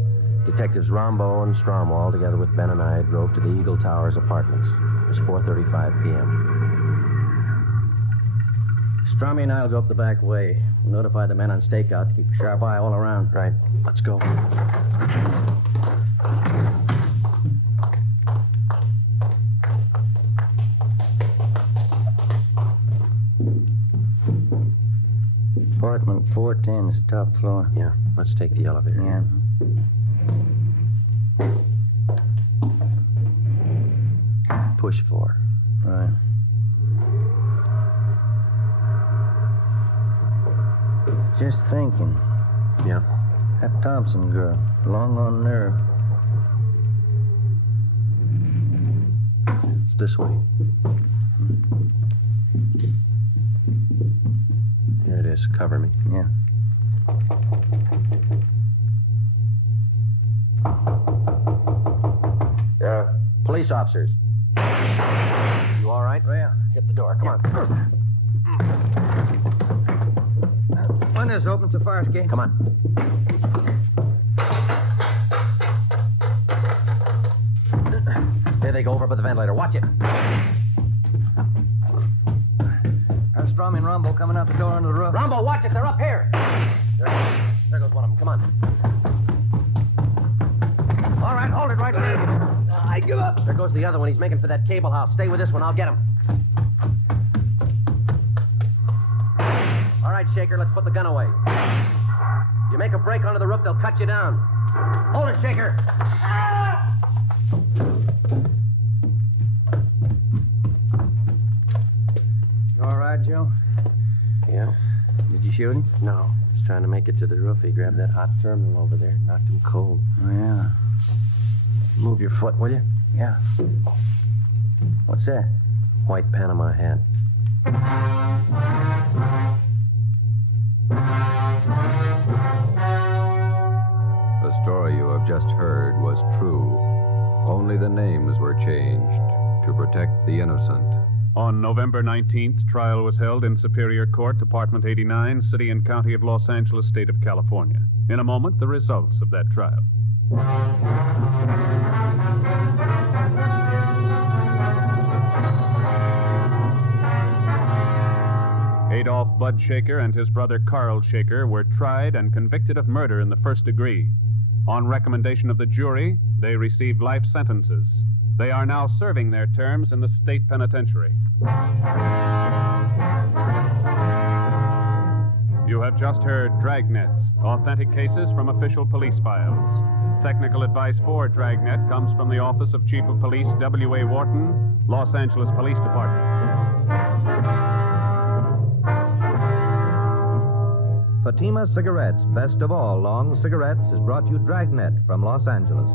Detectives Rombo and Stromwall, together with Ben and I, drove to the Eagle Towers apartments. It was 4:35 p.m. Strommy and I'll go up the back way. We'll notify the men on stakeout to keep a sharp eye all around. Right. Let's go. Apartment 410 is the top floor. Yeah, let's take the elevator. Yeah. Push 4. Right. Just thinking. Yeah? That Thompson girl, long on nerve. It's this way. Here it is. Cover me. Yeah. Yeah. Police officers. You all right? Yeah. Hit the door. Come on. Windows open so far, escape. Come on. There they go over by the ventilator. Watch it. There's Strum and Rumble coming out the door under the roof. Rumble, watch it. They're up here. There goes one of them. Come on. All right, hold it right there. I give up. There goes the other one. He's making for that cable house. Stay with this one. I'll get him. All right, Shaker, let's put the gun away. You make a break onto the roof, they'll cut you down. Hold it, Shaker. You all right, Joe? Yeah. Did you shoot him? No. He's trying to make it to the roof. He grabbed that hot terminal over there, knocked him cold. Oh, yeah. Move your foot, will you? Yeah. What's that? White Panama hat. The story you have just heard was true. Only the names were changed to protect the innocent. On November 19th, trial was held in Superior Court, Department 89, City and County of Los Angeles, State of California. In a moment, the results of that trial. Adolph Bud Shaker and his brother Carl Shaker were tried and convicted of murder in the first degree. On recommendation of the jury, they received life sentences. They are now serving their terms in the state penitentiary. You have just heard Dragnet, authentic cases from official police files. Technical advice for Dragnet comes from the Office of Chief of Police W.A. Wharton, Los Angeles Police Department. Fatima Cigarettes, best of all long cigarettes, has brought you Dragnet from Los Angeles.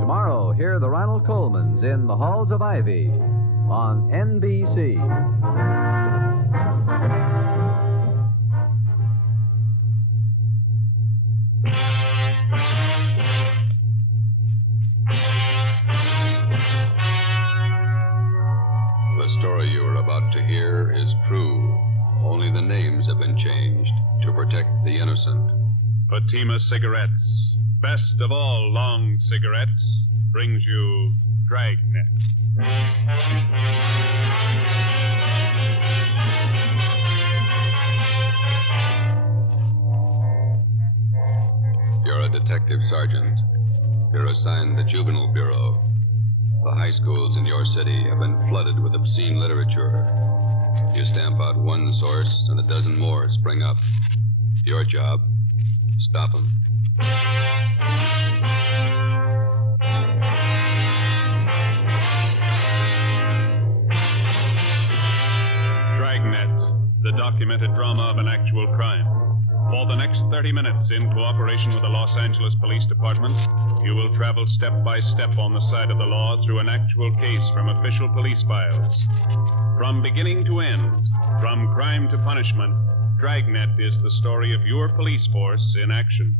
Tomorrow, hear the Ronald Colemans in the Halls of Ivy on NBC. The story you are about to hear is true. Only the names have been changed to protect the innocent. Fatima Cigarettes, best of all long cigarettes, brings you Dragnet. You're a detective sergeant. You're assigned the Juvenile Bureau. The high schools in your city have been flooded with obscene literature. You stamp out one source, and a dozen more spring up. Your job, stop them. Dragnet, the documented drama of an actual crime. For the next 30 minutes, in cooperation with the Los Angeles Police Department, you will travel step by step on the side of the law through an actual case from official police files. From beginning to end, from crime to punishment, Dragnet is the story of your police force in action.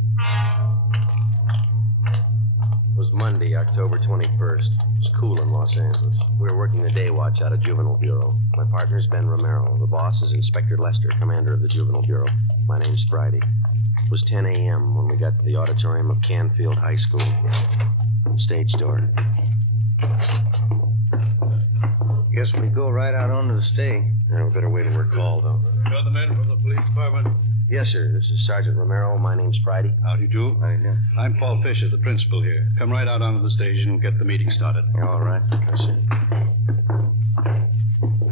It was Monday, October 21st. It was cool in Los Angeles. We were working the day watch out of Juvenile Bureau. My partner's Ben Romero. The boss is Inspector Lester, commander of the Juvenile Bureau. My name's Friday. It was 10 a.m. when we got to the auditorium of Canfield High School. Stage door. Guess we go right out onto the stage. Yeah, we better wait till we're called, though. You're the man from the police department? Yes, sir. This is Sergeant Romero. My name's Friday. How do you do? How do you do? I'm Paul Fisher, the principal here. Come right out onto the stage and get the meeting started. All right. Yes, sir.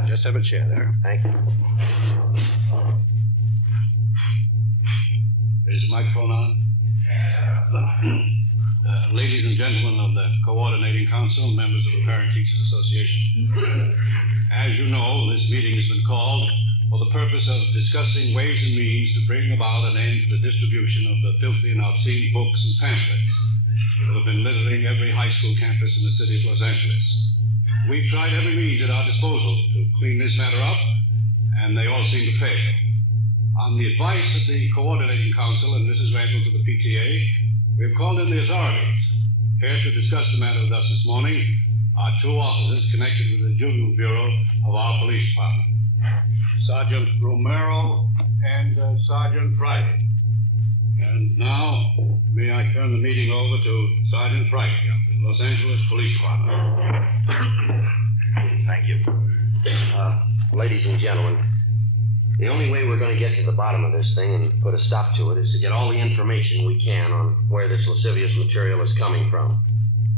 Just have a chair there. Thank you. Is the microphone on? Ladies and gentlemen of the Coordinating Council, members of the Parent Teachers Association. As you know, this meeting has been called for the purpose of discussing ways and means to bring about an end to the distribution of the filthy and obscene books and pamphlets that have been littering every high school campus in the city of Los Angeles. We've tried every means at our disposal to clean this matter up, and they all seem to fail. On the advice of the Coordinating Council and Mrs. Randall to the PTA, we have called in the authorities. Here to discuss the matter with us this morning are two officers connected with the Juvenile Bureau of our police department, Sergeant Romero and Sergeant Friday. And now, may I turn the meeting over to Sergeant Friday of the Los Angeles Police Department. Thank you. Ladies and gentlemen, the only way we're going to get to the bottom of this thing and put a stop to it is to get all the information we can on where this lascivious material is coming from.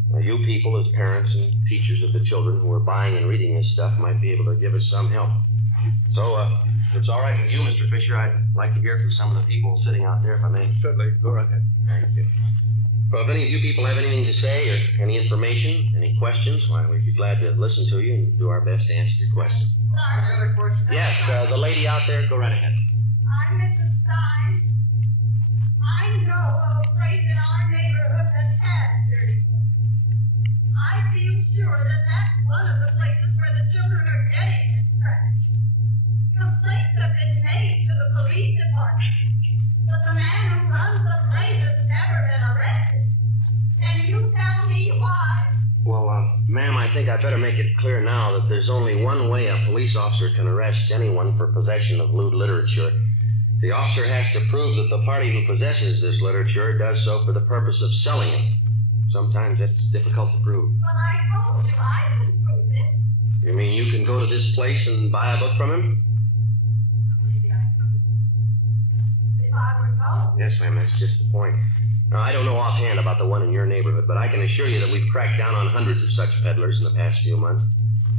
Now, you people, as parents and teachers of the children who are buying and reading this stuff, might be able to give us some help. So, if it's all right with you, Mr. Fisher, I'd like to hear from some of the people sitting out there, if I may. Certainly. Go right ahead. Thank you. Well, if any of you people have anything to say or any information, any questions, why, we'd be glad to listen to you and do our best to answer your questions. Yes, the lady out there, go right ahead. I'm Mrs. Stein. I know of a place in our neighborhood that has dirty books. I feel sure that that's one of the places where the children are getting this trash. Complaints have been made to the police department, but the man who runs the place has never been arrested. Can you tell me why? Well, ma'am, I think I better make it clear now that there's only one way a police officer can arrest anyone for possession of lewd literature. The officer has to prove that the party who possesses this literature does so for the purpose of selling it. Sometimes that's difficult to prove. But I told you I can prove it. You mean you can go to this place and buy a book from him? Maybe I could. If I were told. Yes, ma'am, that's just the point. Now, I don't know offhand about the one in your neighborhood, but I can assure you that we've cracked down on hundreds of such peddlers in the past few months.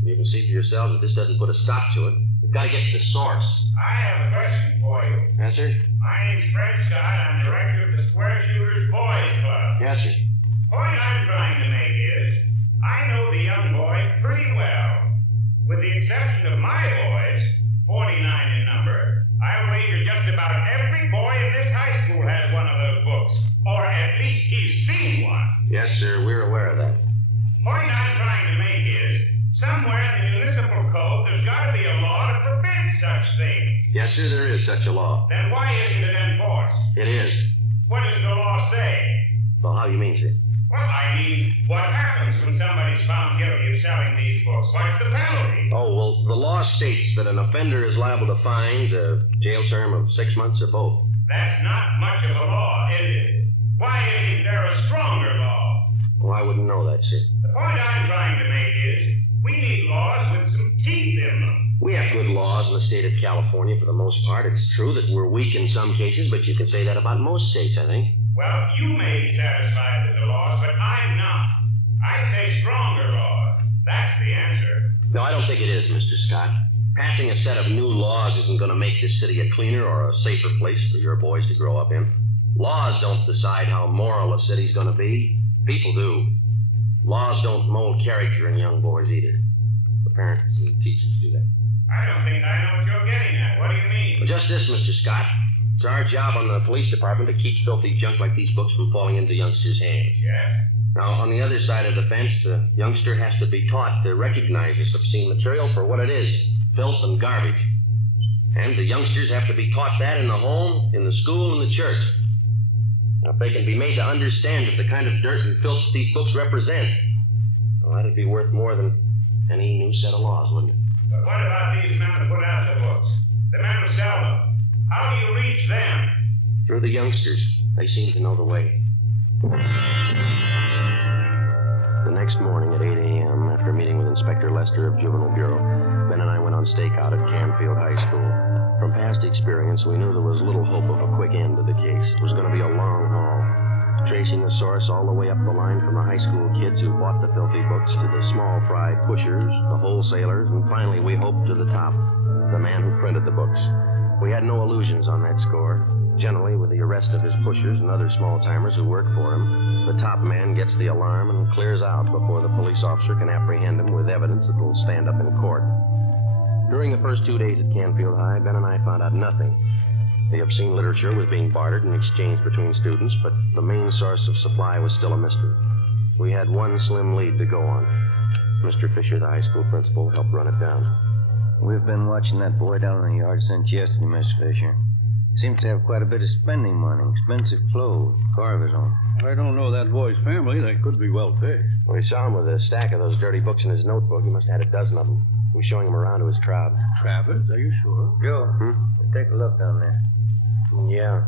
You can see for yourselves that this doesn't put a stop to it. We've got to get to the source. I have a question for you. Yes, sir? My name's Fred Scott. I'm director of the Square Shooters Boys Club. Yes, sir. Point I'm trying to make is, I know the young boys pretty well. With the exception of my boys, 49 in number, I wager just about every boy in this high school has one of those books. Or at least he's seen one. Yes, sir, we're aware of that. Point I'm trying to make is, somewhere in the municipal code, there's got to be a law to forbid such things. Yes, sir, there is such a law. Then why isn't it enforced? It is. What does the law say? Well, how do you mean, sir? Well, I mean, what happens when somebody's found guilty of selling these books? What's the penalty? Oh, well, the law states that an offender is liable to fines, a jail term of 6 months, or both. That's not much of a law, is it? Why isn't there a stronger law? Well, I wouldn't know that, sir. The point I'm trying to make is, we need laws with some teeth in them. We have good laws in the state of California for the most part. It's true that we're weak in some cases, but you can say that about most states, I think. Well, you may be satisfied with the laws, but I'm not. I say stronger laws. That's the answer. No, I don't think it is, Mr. Scott. Passing a set of new laws isn't going to make this city a cleaner or a safer place for your boys to grow up in. Laws don't decide how moral a city's going to be. People do. Laws don't mold character in young boys either. The parents and teachers do that. I don't think I know what you're getting at. What do you mean? Well, just this, Mr. Scott. It's our job on the police department to keep filthy junk like these books from falling into youngsters' hands. Yes? Now, on the other side of the fence, the youngster has to be taught to recognize this obscene material for what it is, filth and garbage. And the youngsters have to be taught that in the home, in the school, and the church. Now, if they can be made to understand that the kind of dirt and filth these books represent, well, that'd be worth more than any new set of laws, wouldn't it? But what about these men who put out the books? The men who sell them? How do you reach them? Through the youngsters. They seem to know the way. The next morning at 8 a.m., after meeting with Inspector Lester of Juvenile Bureau, Ben and I went on stakeout at Canfield High School. From past experience, we knew there was little hope of a quick end to the case. It was going to be a long haul, tracing the source all the way up the line from the high school kids who bought the filthy books to the small fry pushers, the wholesalers, and finally, we hoped, to the top, the man who printed the books. We had no illusions on that score. Generally, with the arrest of his pushers and other small-timers who work for him, the top man gets the alarm and clears out before the police officer can apprehend him with evidence that will stand up in court. During the first 2 days at Canfield High, Ben and I found out nothing. The obscene literature was being bartered and exchanged between students, but the main source of supply was still a mystery. We had one slim lead to go on. Mr. Fisher, the high school principal, helped run it down. We've been watching that boy down in the yard since yesterday, Mr. Fisher. Seems to have quite a bit of spending money, expensive clothes, car of his own. I don't know that boy's family. They could be well paid. We saw him with a stack of those dirty books in his notebook. He must have had a dozen of them. He was showing them around to his crowd. Travers, are you sure? Joe, take a look down there. Yeah.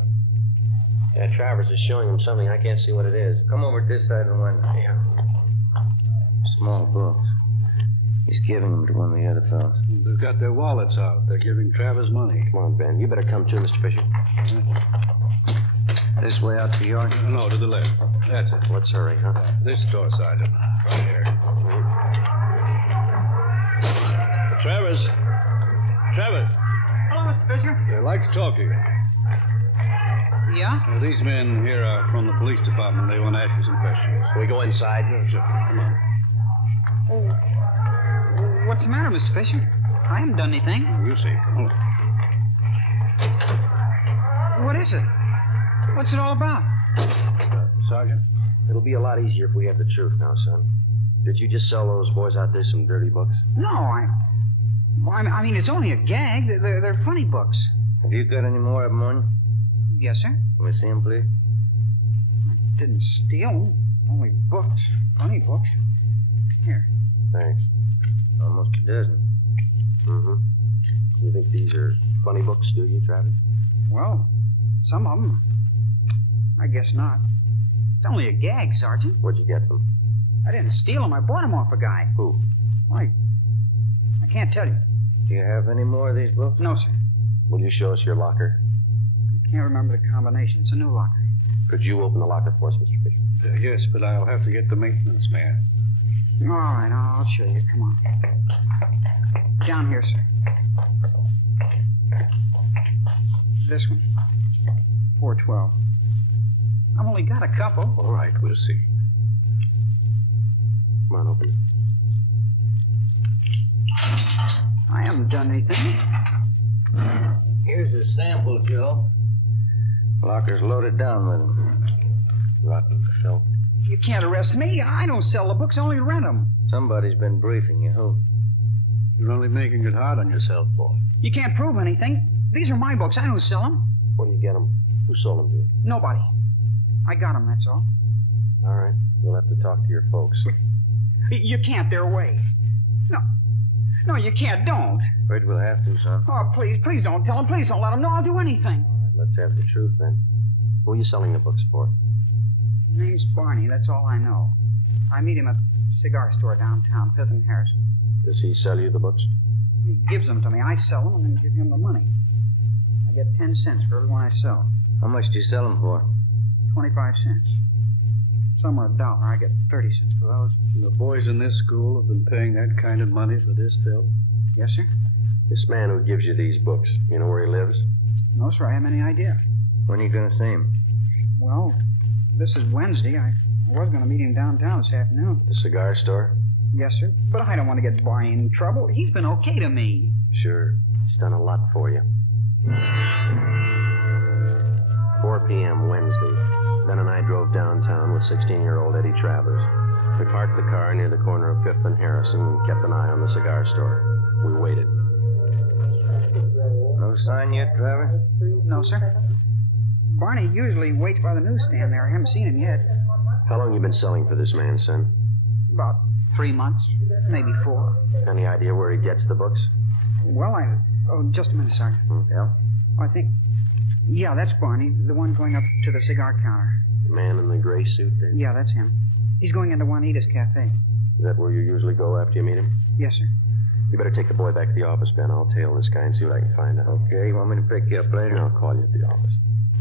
Yeah, Travers is showing him something. I can't see what it is. Come over to this side of the window. Yeah. Small books. He's giving them to one of the other fellows. They've got their wallets out. They're giving Travers money. Come on, Ben. You better come too, Mr. Fisher. This way out to the yard? No, to the left. That's it. Let's hurry, huh? This door, Sergeant. Right here. Travers. Travers. Hello, Mr. Fisher. I'd like to talk to you. Yeah? These men here are from the police department. They want to ask you some questions. Can we go inside? Sure. Come on. Oh, what's the matter, Mr. Fisher? I haven't done anything. You see. Come on. What is it? What's it all about? Sergeant? It'll be a lot easier if we have the truth now, son. Did you just sell those boys out there some dirty books? No, I mean, it's only a gag. They're funny books. Have you got any more of them on you? Yes, sir. Can we see them, please? I didn't steal them. Only books. Funny books. Here. Thanks. Almost a dozen. Mm-hmm. You think these are funny books, do you, Travis? Well, some of them. I guess not. It's only a gag, Sergeant. Where'd you get them? I didn't steal them. I bought them off a guy. Who? Why, I can't tell you. Do you have any more of these books? No, sir. Will you show us your locker? I can't remember the combination. It's a new locker. Could you open the locker for us, Mr. Fisher? Yes, but I'll have to get the maintenance man. All right, I'll show you. Come on. Down here, sir. This one. 412. I've only got a couple. All right, we'll see. Come on, open it. I haven't done anything. Here's a sample, Joe. Locker's loaded down with them. Rotten filth. You can't arrest me. I don't sell the books, I only rent them. Somebody's been briefing you. Who? You're only making it hard on yourself, boy. You can't prove anything. These are my books. I don't sell them. Where do you get them? Who sold them to you? Nobody. I got them, that's all. All right. We'll have to talk to your folks. You can't. They're away. No, you can't. Don't. Afraid we'll have to, son. Oh, please don't tell them. Please don't let them know I'll do anything. All right, let's have the truth then. Who are you selling the books for? His name's Barney. That's all I know. I meet him at a cigar store downtown, 5th and Harrison. Does he sell you the books? He gives them to me. I sell them and then give him the money. I get 10 cents for every one I sell. How much do you sell them for? 25 cents. Some are $1. I get 30 cents for those. The boys in this school have been paying that kind of money for this filth? Yes, sir. This man who gives you these books, you know where he lives? No, sir. I haven't any idea. When are you going to see him? Well, this is Wednesday. I was going to meet him downtown this afternoon. The cigar store? Yes, sir. But I don't want to get Barney in trouble. He's been okay to me. Sure. He's done a lot for you. 4 p.m. Wednesday. Ben and I drove downtown with 16-year-old Eddie Travers. We parked the car near the corner of 5th and Harrison and kept an eye on the cigar store. We waited. No sign yet, Travers? No, sir. Barney usually waits by the newsstand there. I haven't seen him yet. How long you been selling for this man, son? About 3 months, maybe 4. Any idea where he gets the books? Well, Oh, just a minute, Sergeant. Yeah? I think... Yeah, that's Barney, the one going up to the cigar counter. The man in the gray suit there? Yeah, that's him. He's going into Juanita's Cafe. Is that where you usually go after you meet him? Yes, sir. You better take the boy back to the office, Ben. I'll tail this guy and see what I can find out. Okay, you want me to pick you up later? No, I'll call you at the office.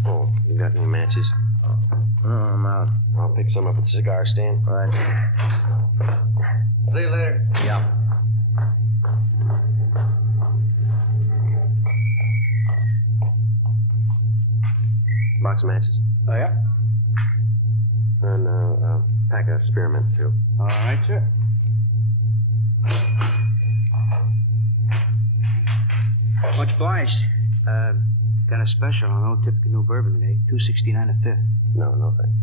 Oh, you got any matches? Oh, I'm out. I'll pick some up at the cigar stand. Right. See you later. Yeah. Box of matches. Oh, yeah? And pack of spearmint, too. All right, sir. Much obliged. Got a special on Old Typical New Bourbon today. $2.69 a fifth. No thanks.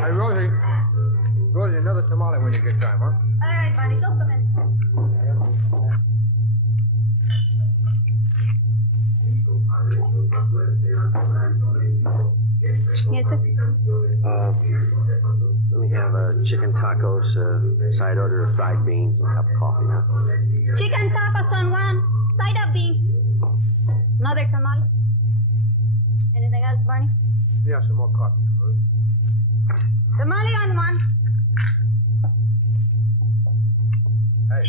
Hey, Rosie. tacos, side order of fried beans, and a cup of coffee, huh? Chicken tacos on one, side of beans. Another tamale. Anything else, Barney? Yeah, some more coffee, Rosie. Tamale on one. Hey.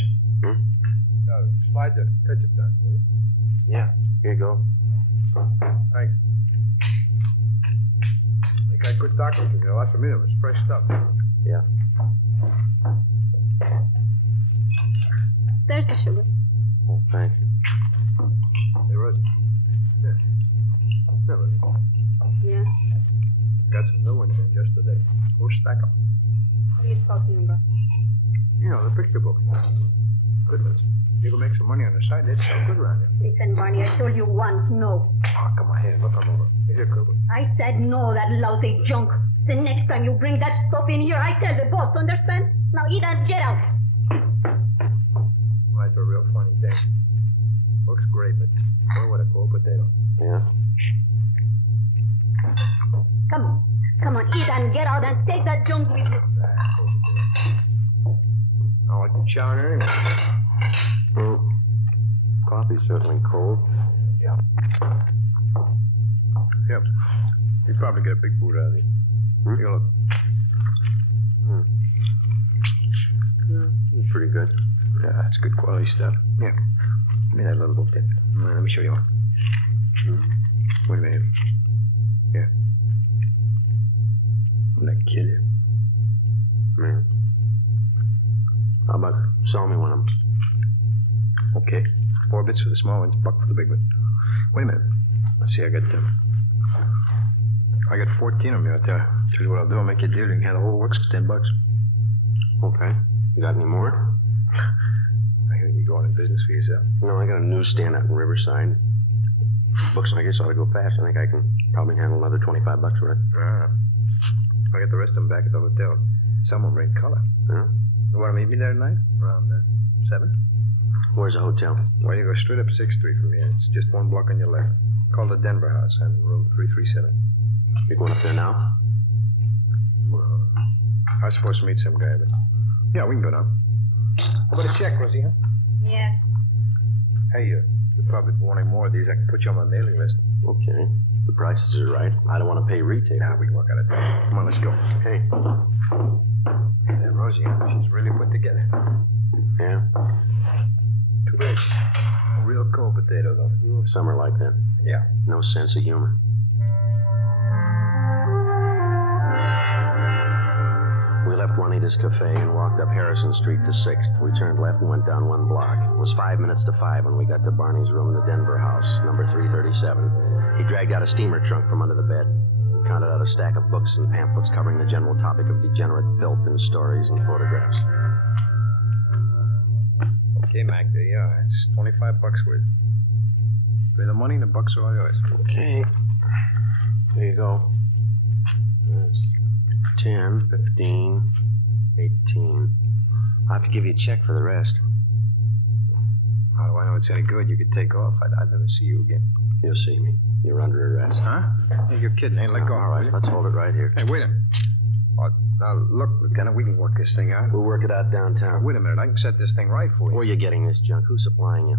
Slide the ketchup down, will you? Yeah, here you go. Thanks. They got good tacos in here. Lots of meat. It's fresh stuff. Yeah. There's the sugar. Oh, thank you. Hey, Rosie. Yeah. Yeah, Rosie. Yeah. Got some new ones in just today. Whole stack of them. What are you talking about? You know, the picture books. Good ones. You can make some money on the side. They'd sell good around here. Listen, Barney, I told you once, no. Oh, come on, here. Look them over. Is it good? I said no, that lousy junk. The next time you bring that stuff in here, I tell the boss, understand? Now eat and get out. Well, that's a real funny thing. Looks great, but boy, what a cold potato. Yeah? Come on, eat and get out and take that junk with you. I like the chow anyway. Well, coffee's certainly cold. Yeah. Yep. You probably get a big boot out of it. Take a look. Yeah, it's pretty good. Yeah, that's good quality stuff. Yeah. Give me that little book there. Let me show you one. Wait a minute. Yeah. I'm gonna kill you. Man. How about sell me one of them? Okay. 4 bits for the small ones, $1 for the big one. Wait a minute. Let's see, I got 14 of them out there. Here's what I'll do. I'll make you a deal. You can have the whole works for $10. Okay. You got any more? I hear you going in business for yourself. No, I got a newsstand out in Riverside. Looks like this ought to go fast. I think I can probably handle another $25 for it. Ah. I'll get the rest of them back at the hotel. Some will bring color. Yeah? You want to meet me there tonight? Around 7? Where's the hotel? Well, you go straight up 6th Street from here. It's just 1 block on your left. Call the Denver House. I'm in room 337. You going up there now? Well, I was supposed to meet some guy, but... Yeah, we can go now. How about a check, Rosie, huh? Yeah. Hey, you're probably wanting more of these. I can put you on my mailing list. Okay. The prices are right. I don't want to pay retail. Nah, we can work out a deal. Come on, let's go. Okay. Hey, that Rosie, she's really put together. Yeah? Too bad. A real cold potato, though. Some are like that. Yeah. No sense of humor. We left Juanita's Cafe and walked up Harrison Street to 6th. We turned left and went down 1 block. It was 5 minutes to 5 when we got to Barney's room in the Denver House, number 337. He dragged out a steamer trunk from under the bed. He counted out a stack of books and pamphlets covering the general topic of degenerate filth in stories and photographs. Okay, Mac, there you are. It's $25 worth. Pay the money and the bucks are all yours. Okay. There you go. That's 10, 15, 18. I'll have to give you a check for the rest. How do I know it's any good? You could take off. I'd never see you again. You'll see me. You're under arrest. Huh? Hey, you're kidding. Hey, let go. All right, let's hold it right here. Hey, wait a minute. Oh, now, look, Lieutenant, we can work this thing out. We'll work it out downtown. Wait a minute. I can set this thing right for you. Where are you getting this junk? Who's supplying you?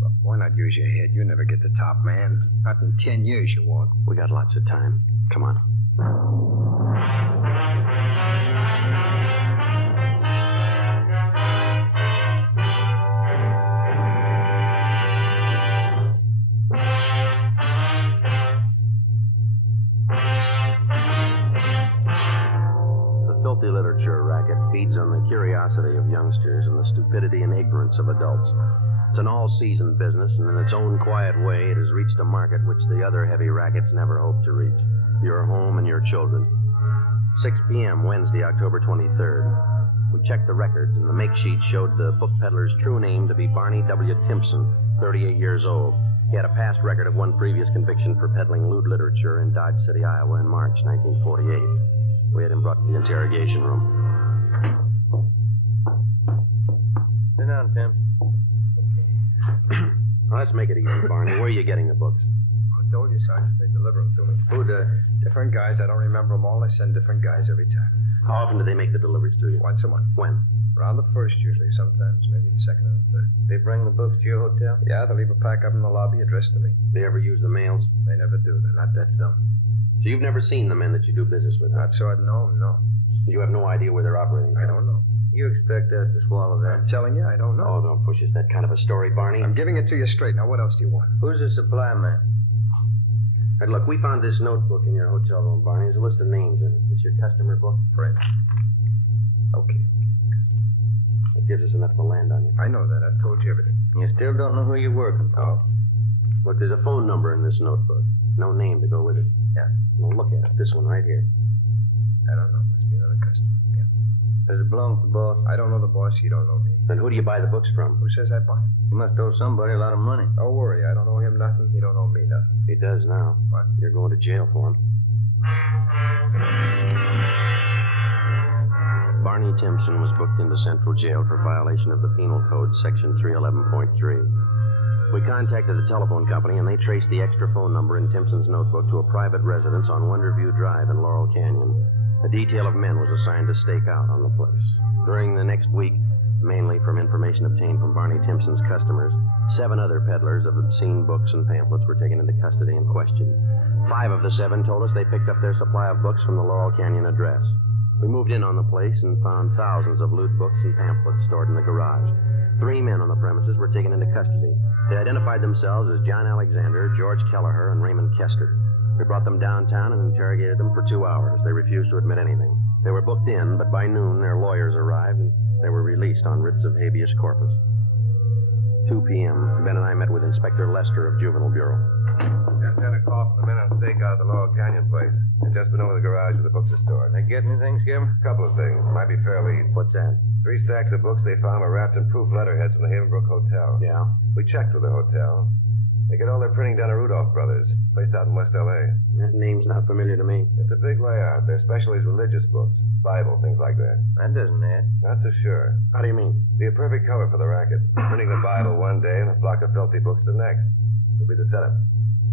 Look, why not use your head? You never get the top, man. Not in 10 years you won't. We got lots of time. Come on. Filthy literature racket feeds on the curiosity of youngsters and the stupidity and ignorance of adults. It's an all-season business, and in its own quiet way, it has reached a market which the other heavy rackets never hoped to reach. Your home and your children. 6 p.m., Wednesday, October 23rd. We checked the records, and the make sheet showed the book peddler's true name to be Barney W. Timpson, 38 years old. He had a past record of 1 previous conviction for peddling lewd literature in Dodge City, Iowa in March 1948. We had him brought to the interrogation room. Then down, Tim. Well, let's make it easy, Barney. Where are you getting the books? I told you, Sergeant. They deliver them to me. Who, different guys. I don't remember them all. They send different guys every time. How often do they make the deliveries to you? Once a month. When? Around the first, usually. Sometimes maybe the second and the third. They bring the books to your hotel? Yeah, they leave a pack up in the lobby addressed to me. They ever use the mails? They never do. They're not that dumb. So you've never seen the men that you do business with? Not so I'd know them, no. You have no idea where they're operating? I don't know. You expect us to swallow that? I'm telling you, I don't know. Oh, don't push us that kind of a story, Barney. I'm giving it to you straight. Now, what else do you want? Who's the supply man? And look, we found this notebook in your hotel room, Barney. There's a list of names in it. It's your customer book? Friend. Okay. It gives us enough to land on you. I know that. I've told you everything. You still don't know who you're working for? Oh. Look, there's a phone number in this notebook. No name to go with it. Yeah. Well, look at it. This one right here. I don't know. Must be another customer. Yeah. Does it belong to the boss? I don't know the boss. You don't know me. Then who do you buy the books from? Who says I buy them? You must owe somebody a lot of money. Don't worry. I don't owe him nothing. He don't owe me nothing. He does now. What? You're going to jail for him. Barney Timpson was booked into Central Jail for violation of the Penal Code, Section 311.3. We contacted the telephone company, and they traced the extra phone number in Timpson's notebook to a private residence on Wonderview Drive in Laurel Canyon. A detail of men was assigned to stake out on the place. During the next week, mainly from information obtained from Barney Timpson's customers, 7 other peddlers of obscene books and pamphlets were taken into custody and questioned. 5 of the 7 told us they picked up their supply of books from the Laurel Canyon address. We moved in on the place and found thousands of loot books and pamphlets stored in the garage. 3 men on the premises were taken into custody. They identified themselves as John Alexander, George Kelleher, and Raymond Kester. We brought them downtown and interrogated them for 2 hours. They refused to admit anything. They were booked in, but by noon their lawyers arrived and they were released on writs of habeas corpus. 2 p.m. Ben and I met with Inspector Lester of Juvenile Bureau. Just had a call from the men on stakeout at the Laurel Canyon place. They've just been over the garage where the books are stored. They get anything, Skipper? A couple of things. Might be fair leads. What's that? 3 stacks of books they found were wrapped in proof letterheads from the Havenbrook Hotel. Yeah? We checked with the hotel. They get all their printing down at Rudolph Brothers, placed out in West L.A. That name's not familiar to me. It's a big layout. Their specialty is religious books, Bible, things like that. That doesn't add. Not so sure. How do you mean? Be a perfect cover for the racket. Printing the Bible one day and a flock of filthy books the next. Could be the setup.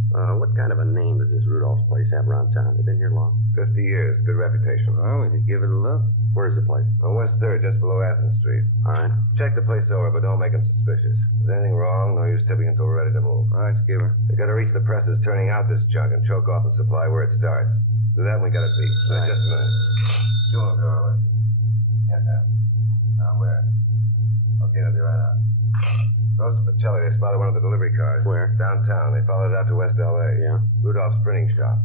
What kind of a name does this Rudolph's place have around town? They been here long? 50 years. Good reputation. Well, we could give it a look. Where's the place? On West 3rd, just below Athens Street. All right. Check the place over, but don't make them suspicious. If there's anything wrong, no use tipping until we're ready to move. All right, Skipper. They gotta reach the presses turning out this junk and choke off the supply where it starts. Do that and we got it beat. Right. Just a minute. Go on, girl. Let's see. Yes, sir. Now where? Okay, they'll be right out. Rose and Pacelli, they spotted one of the delivery cars. Where? Downtown. They followed it out to West L.A. Yeah? Rudolph's printing shop.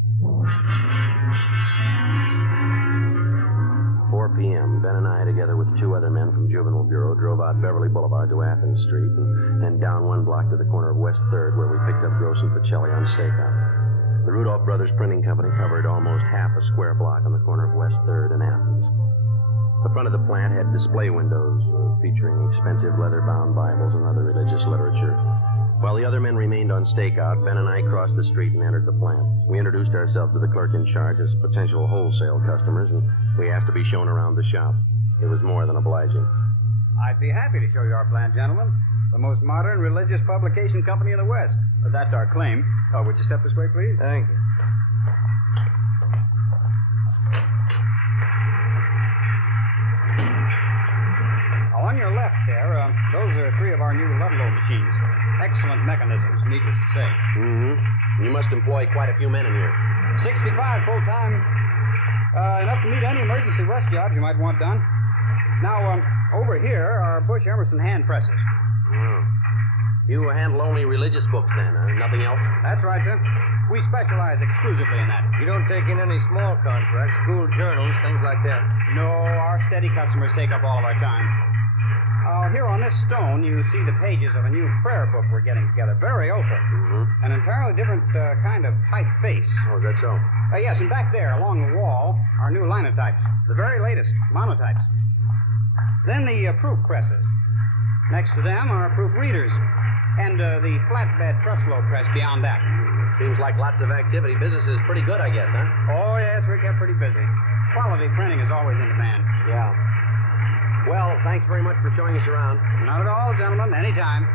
4 p.m., Ben and I, together with 2 other men from Juvenile Bureau, drove out Beverly Boulevard to Athens Street and then down 1 block to the corner of West 3rd, where we picked up Gross and Pacelli on stakeout. The Rudolph Brothers Printing Company covered almost half a square block on the corner of West 3rd and Athens. The front of the plant had display windows featuring expensive leather-bound Bibles and other religious literature. While the other men remained on stakeout, Ben and I crossed the street and entered the plant. We introduced ourselves to the clerk in charge as potential wholesale customers, and we asked to be shown around the shop. It was more than obliging. I'd be happy to show you our plant, gentlemen. The most modern religious publication company in the West. That's our claim. Would you step this way, please? Thank you. On your left there, those are 3 of our new Ludlow machines. Excellent mechanisms, needless to say. Mm-hmm. You must employ quite a few men in here. 65 full-time. Enough to meet any emergency rush jobs you might want done. Now, over here are Bush Emerson hand presses. Oh. You handle only religious books then, nothing else? That's right, sir. We specialize exclusively in that. You don't take in any small contracts, school journals, things like that? No, our steady customers take up all of our time. Here on this stone, you see the pages of a new prayer book we're getting together. Very ultra. Mm-hmm. An entirely different kind of typeface. Oh, is that so? Yes, and back there, along the wall, are new linotypes. The very latest, monotypes. Then the proof presses. Next to them are proof readers. And the flatbed trusslow press beyond that. Seems like lots of activity. Business is pretty good, I guess, huh? Oh, yes, we're kept pretty busy. Quality printing is always in demand. Yeah. Well, thanks very much for showing us around. Not at all, gentlemen. Anytime.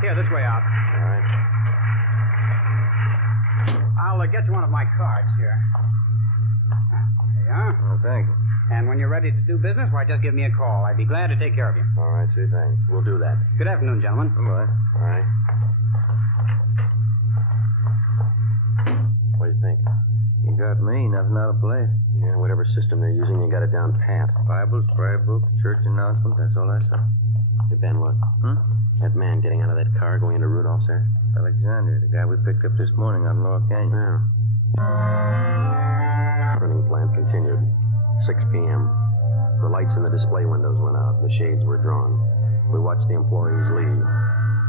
Here, this way out. All right. I'll get you one of my cards here. There you are. Oh, thank you. And when you're ready to do business, why, just give me a call. I'd be glad to take care of you. All right, sir, thanks. We'll do that. Good afternoon, gentlemen. Goodbye. All right. What do you think? You got me. Nothing out of place. Yeah, whatever system they're using, you got it down pat. Bibles, prayer books, church announcements, that's all I saw. Hey, Ben, look. That man getting out of that car going into Rudolph's there? Alexander, the guy we picked up this morning on Lower Canyon. Yeah. Printing plant continued. 6 p.m. The lights in the display windows went out. The shades were drawn. We watched the employees leave.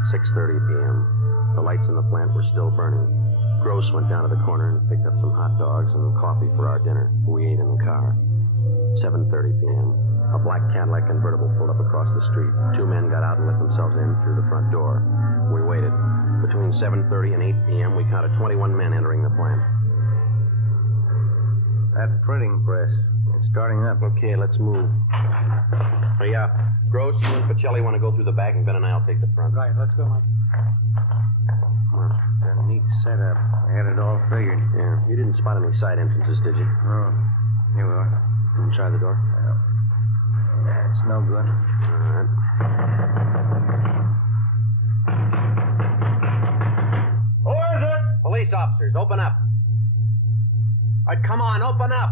6:30 p.m. The lights in the plant were still burning. Gross went down to the corner and picked up some hot dogs and coffee for our dinner. We ate in the car. 7:30 p.m. A black Cadillac convertible pulled up across the street. 2 men got out and let themselves in through the front door. We waited. Between 7:30 and 8 p.m., we counted 21 men entering the plant. That printing press. It's starting up. Okay, let's move. Oh, yeah. Gross, you and Pacelli want to go through the back, and Ben and I'll take the front. Right, let's go, Mike. Come on. It's a neat setup. I had it all figured. Yeah. You didn't spot any side entrances, did you? No. Here we are. Can you try the door? Yeah, it's no good. All right. Who is it? Police officers, open up. All right, come on, open up.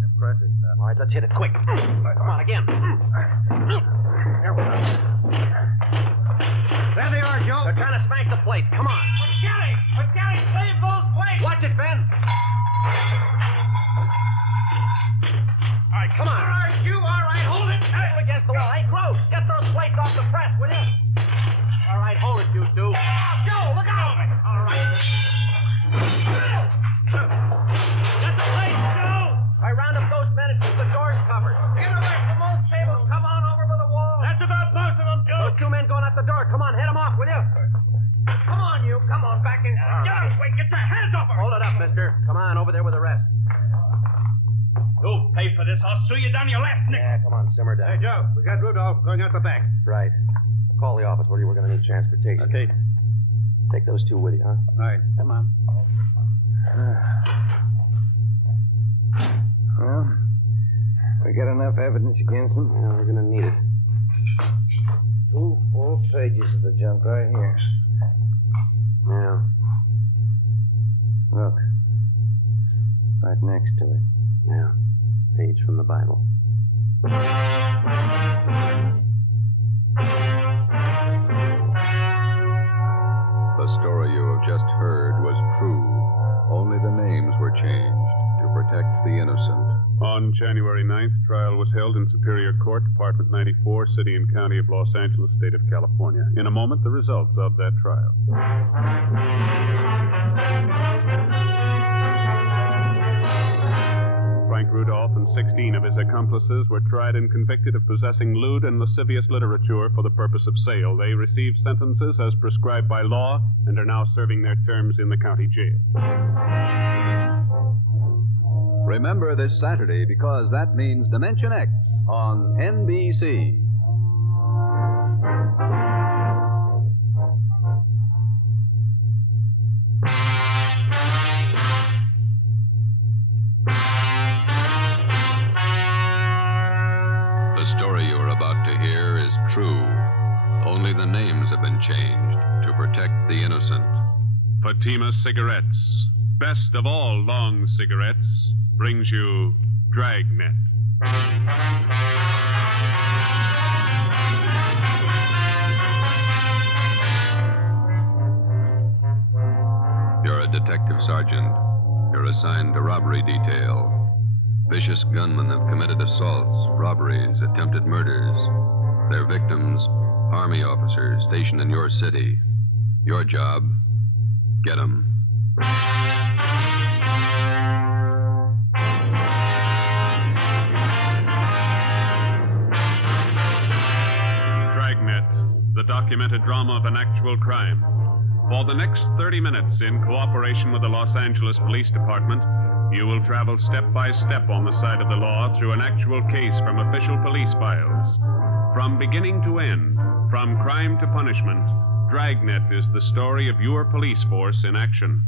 The press is up. All right, let's hit it quick. Come on, again. There we go. There they are, Joe. They're trying to smash the plates. Come on. Pacelli, save those plates! Watch it, Ben. All right, come on. All right, you, all right, hold it. Pull against the wall. Hey, Gross, get those plates off the press, will you? All right, hold it, you two. Joe, look out! All right. Get the plates, Joe! I round up those men and keep the doors covered. Get away from those tables. Come on over to the wall. That's about most of them, Joe. Those 2 men going out the door. Come on, head them off, will you? Come on, you. Come on, back in. Get out. Wait, get your hands off her. Hold it up, mister. Come on, over there with the rest. You'll pay for this. I'll sue you down your last nickel. Yeah, come on, simmer down. Hey, Joe, we got Rudolph going out the back. Right. Call the office, will you? We're going to need transportation. Okay. Take those 2 with you, huh? All right, come on. Well, we got enough evidence against them. Yeah, we're going to need it. 2 full pages of the junk right here. Yeah. Look. Right next to it. Yeah. Page from the Bible. The story you have just heard was true. Only the names were changed to protect the innocent. On January 9th, trial was held in Superior Court, Department 94, City and County of Los Angeles, State of California. In a moment, the results of that trial. Frank Rudolph and 16 of his accomplices were tried and convicted of possessing lewd and lascivious literature for the purpose of sale. They received sentences as prescribed by law and are now serving their terms in the county jail. Remember this Saturday, because that means Dimension X on NBC. The story you are about to hear is true. Only the names have been changed to protect the innocent. Fatima Cigarettes, best of all long cigarettes, brings you Dragnet. You're a detective sergeant. You're assigned to robbery detail. Vicious gunmen have committed assaults, robberies, attempted murders. Their victims, Army officers stationed in your city. Your job, get them. Dragnet, the documented drama of an actual crime. For the next 30 minutes, in cooperation with the Los Angeles Police Department, You will travel step by step on the side of the law through an actual case from official police files. From beginning to end, from crime to punishment, Dragnet is the story of your police force in action.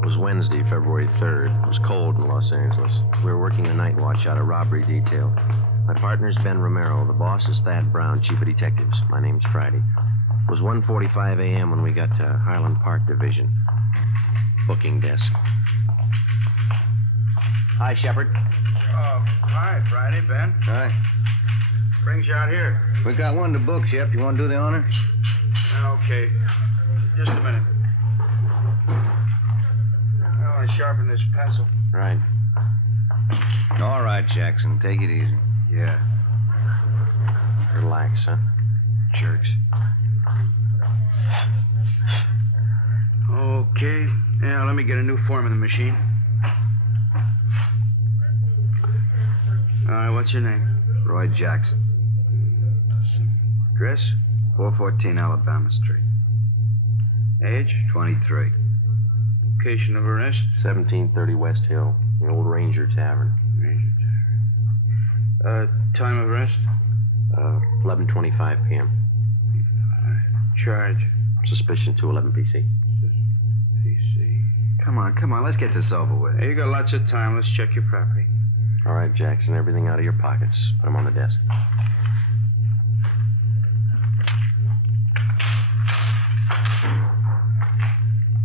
It was Wednesday, February 3rd. It was cold in Los Angeles. We were working the night watch out of robbery detail. My partner's Ben Romero. The boss is Thad Brown, chief of detectives. My name's Friday. It was 1:45 a.m. when we got to Highland Park Division. Booking desk. Hi, Shepard. Oh, hi, Friday, Ben. Hi. Brings you out here. We got one to book, Shep. You want to do the honor? Okay. Just a minute. I sharpen this pencil. Right. All right, Jackson. Take it easy. Yeah. Relax, huh? Jerks. Okay. Yeah, let me get a new form in the machine. All right, what's your name? Roy Jackson. Address? 414 Alabama Street. Age? 23. Location of arrest? 1730 West Hill, the old Ranger Tavern. Time of arrest? 11:25 p.m. Charge? Suspicion 211 PC. PC. Come on, let's get this over with. Hey, you got lots of time. Let's check your property. All right, Jackson, everything out of your pockets. Put them on the desk.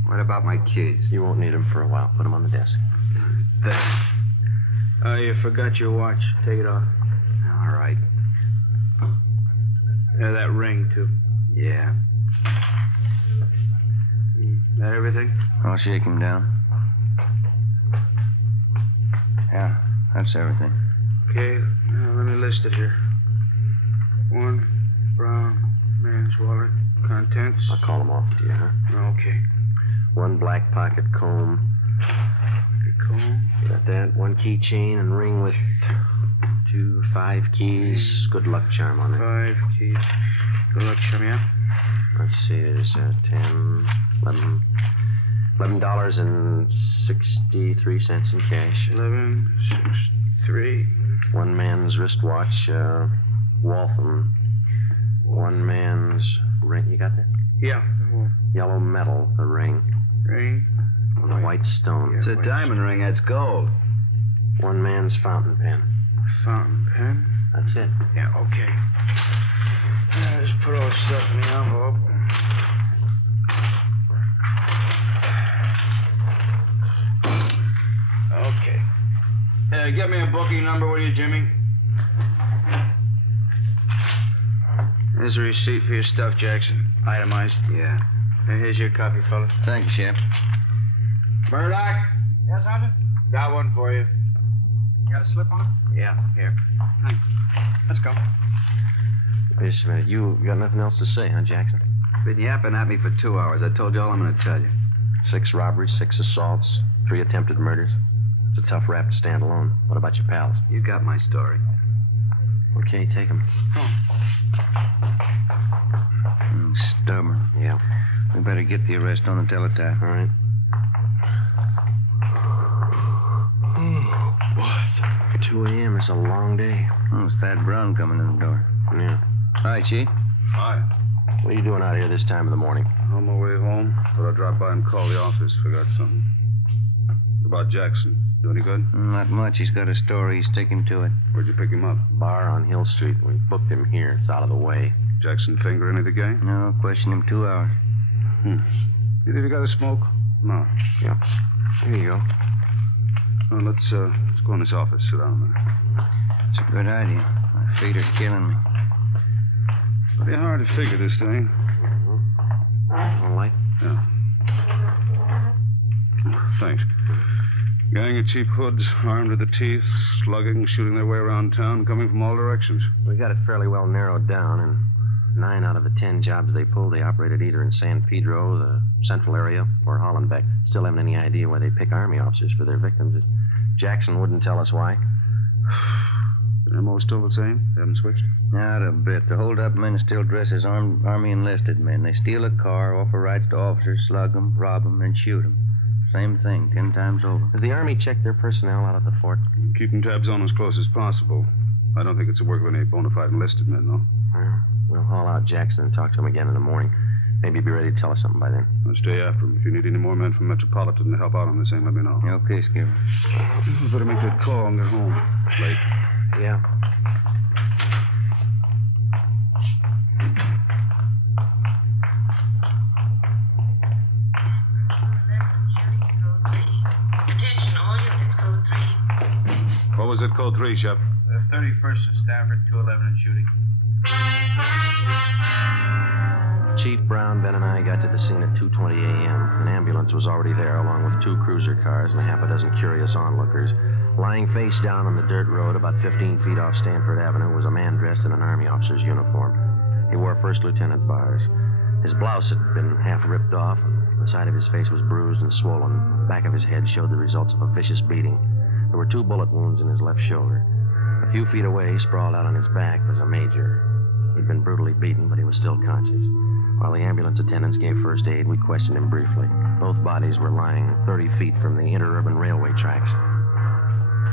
What about my keys? You won't need them for a while. Put them on the desk. There. You forgot your watch. Take it off. All right. Yeah, that ring, too. Yeah. That everything? I'll shake him down. Yeah, that's everything. Okay, let me list it here. 1 brown man's wallet. Contents. I'll call them off to you, huh? Okay. 1 black pocket comb. Comb. Got that. 1 keychain and ring with 5 keys. Good luck charm on it. 5 keys. Good luck charm, yeah? Let's see, there's $11.63 in cash. 11.63. 1 man's wristwatch, Waltham. 1 man's ring. You got that? Yeah. Yellow metal, the ring. Ring. With a white stone. It's a diamond ring. That's gold. 1 man's fountain pen. Fountain pen? That's it. Yeah, okay. Just put all the stuff in the envelope. Okay. Get me a booking number, will you, Jimmy? Here's a receipt for your stuff, Jackson. Itemized. Yeah. And here's your copy, fella. Thanks, Shep. Murdoch? Yes, Sergeant? Got one for you. You got a slip on it? Yeah, here. Thanks. Let's go. Wait a minute. You got nothing else to say, huh, Jackson? Been yapping at me for 2 hours. I told you all I'm going to tell you. 6 robberies, 6 assaults, 3 attempted murders. It's a tough rap to stand alone. What about your pals? You got my story. Okay, take them. Stubborn. Yeah. We better get the arrest on the teletype. All right. What? 2 a.m. It's a long day. Oh, it's Thad Brown coming in the door. Yeah. Hi, Chief. Hi. What are you doing out here this time of the morning? On my way home. Thought I'd drop by and call the office. Forgot something. About Jackson. Do any good? Not much. He's got a story. Stick him to it. Where'd you pick him up? Bar on Hill Street. We booked him here. It's out of the way. Jackson finger any of the gang? No, questioned him 2 hours. You think you got a smoke? No. Yeah. Here you go. Well, let's go in this office. Sit down a minute. It's a good idea. My feet are killing me. Pretty hard to figure this thing. All right? Yeah. Thanks. Gang of cheap hoods, armed to the teeth, slugging, shooting their way around town, coming from all directions. We got it fairly well narrowed down, and 9 out of the 10 jobs they pulled, they operated either in San Pedro, the central area, or Hollenbeck. Still haven't any idea why they pick Army officers for their victims. Jackson wouldn't tell us why. The MO still the same? Haven't switched? Not a bit. The hold-up men still dress as Army enlisted men. They steal a car, offer rights to officers, slug them, rob them, and shoot them. Same thing, 10 times over. Has the Army checked their personnel out at the fort? Keeping tabs on as close as possible. I don't think it's the work of any bona fide enlisted men, though. We'll haul out Jackson and talk to him again in the morning. Maybe he'll be ready to tell us something by then. I'll stay after him. If you need any more men from Metropolitan to help out on this thing, let me know. Okay, Skipper. We better make that call and get home. Late. Yeah. Attention, all units, code 3. What was it, code 3, Shep? 31st and Stafford, 211 and shooting. Chief Brown, Ben, and I got to the scene at 2:20 a.m. An ambulance was already there, along with 2 cruiser cars and a half a dozen curious onlookers. Lying face down on the dirt road about 15 feet off Stanford Avenue was a man dressed in an Army officer's uniform. He wore first lieutenant bars. His blouse had been half ripped off, and the side of his face was bruised and swollen. The back of his head showed the results of a vicious beating. There were 2 bullet wounds in his left shoulder. A few feet away, sprawled out on his back, was a major. He'd been brutally beaten, but he was still conscious. While the ambulance attendants gave first aid, we questioned him briefly. Both bodies were lying 30 feet from the interurban railway tracks.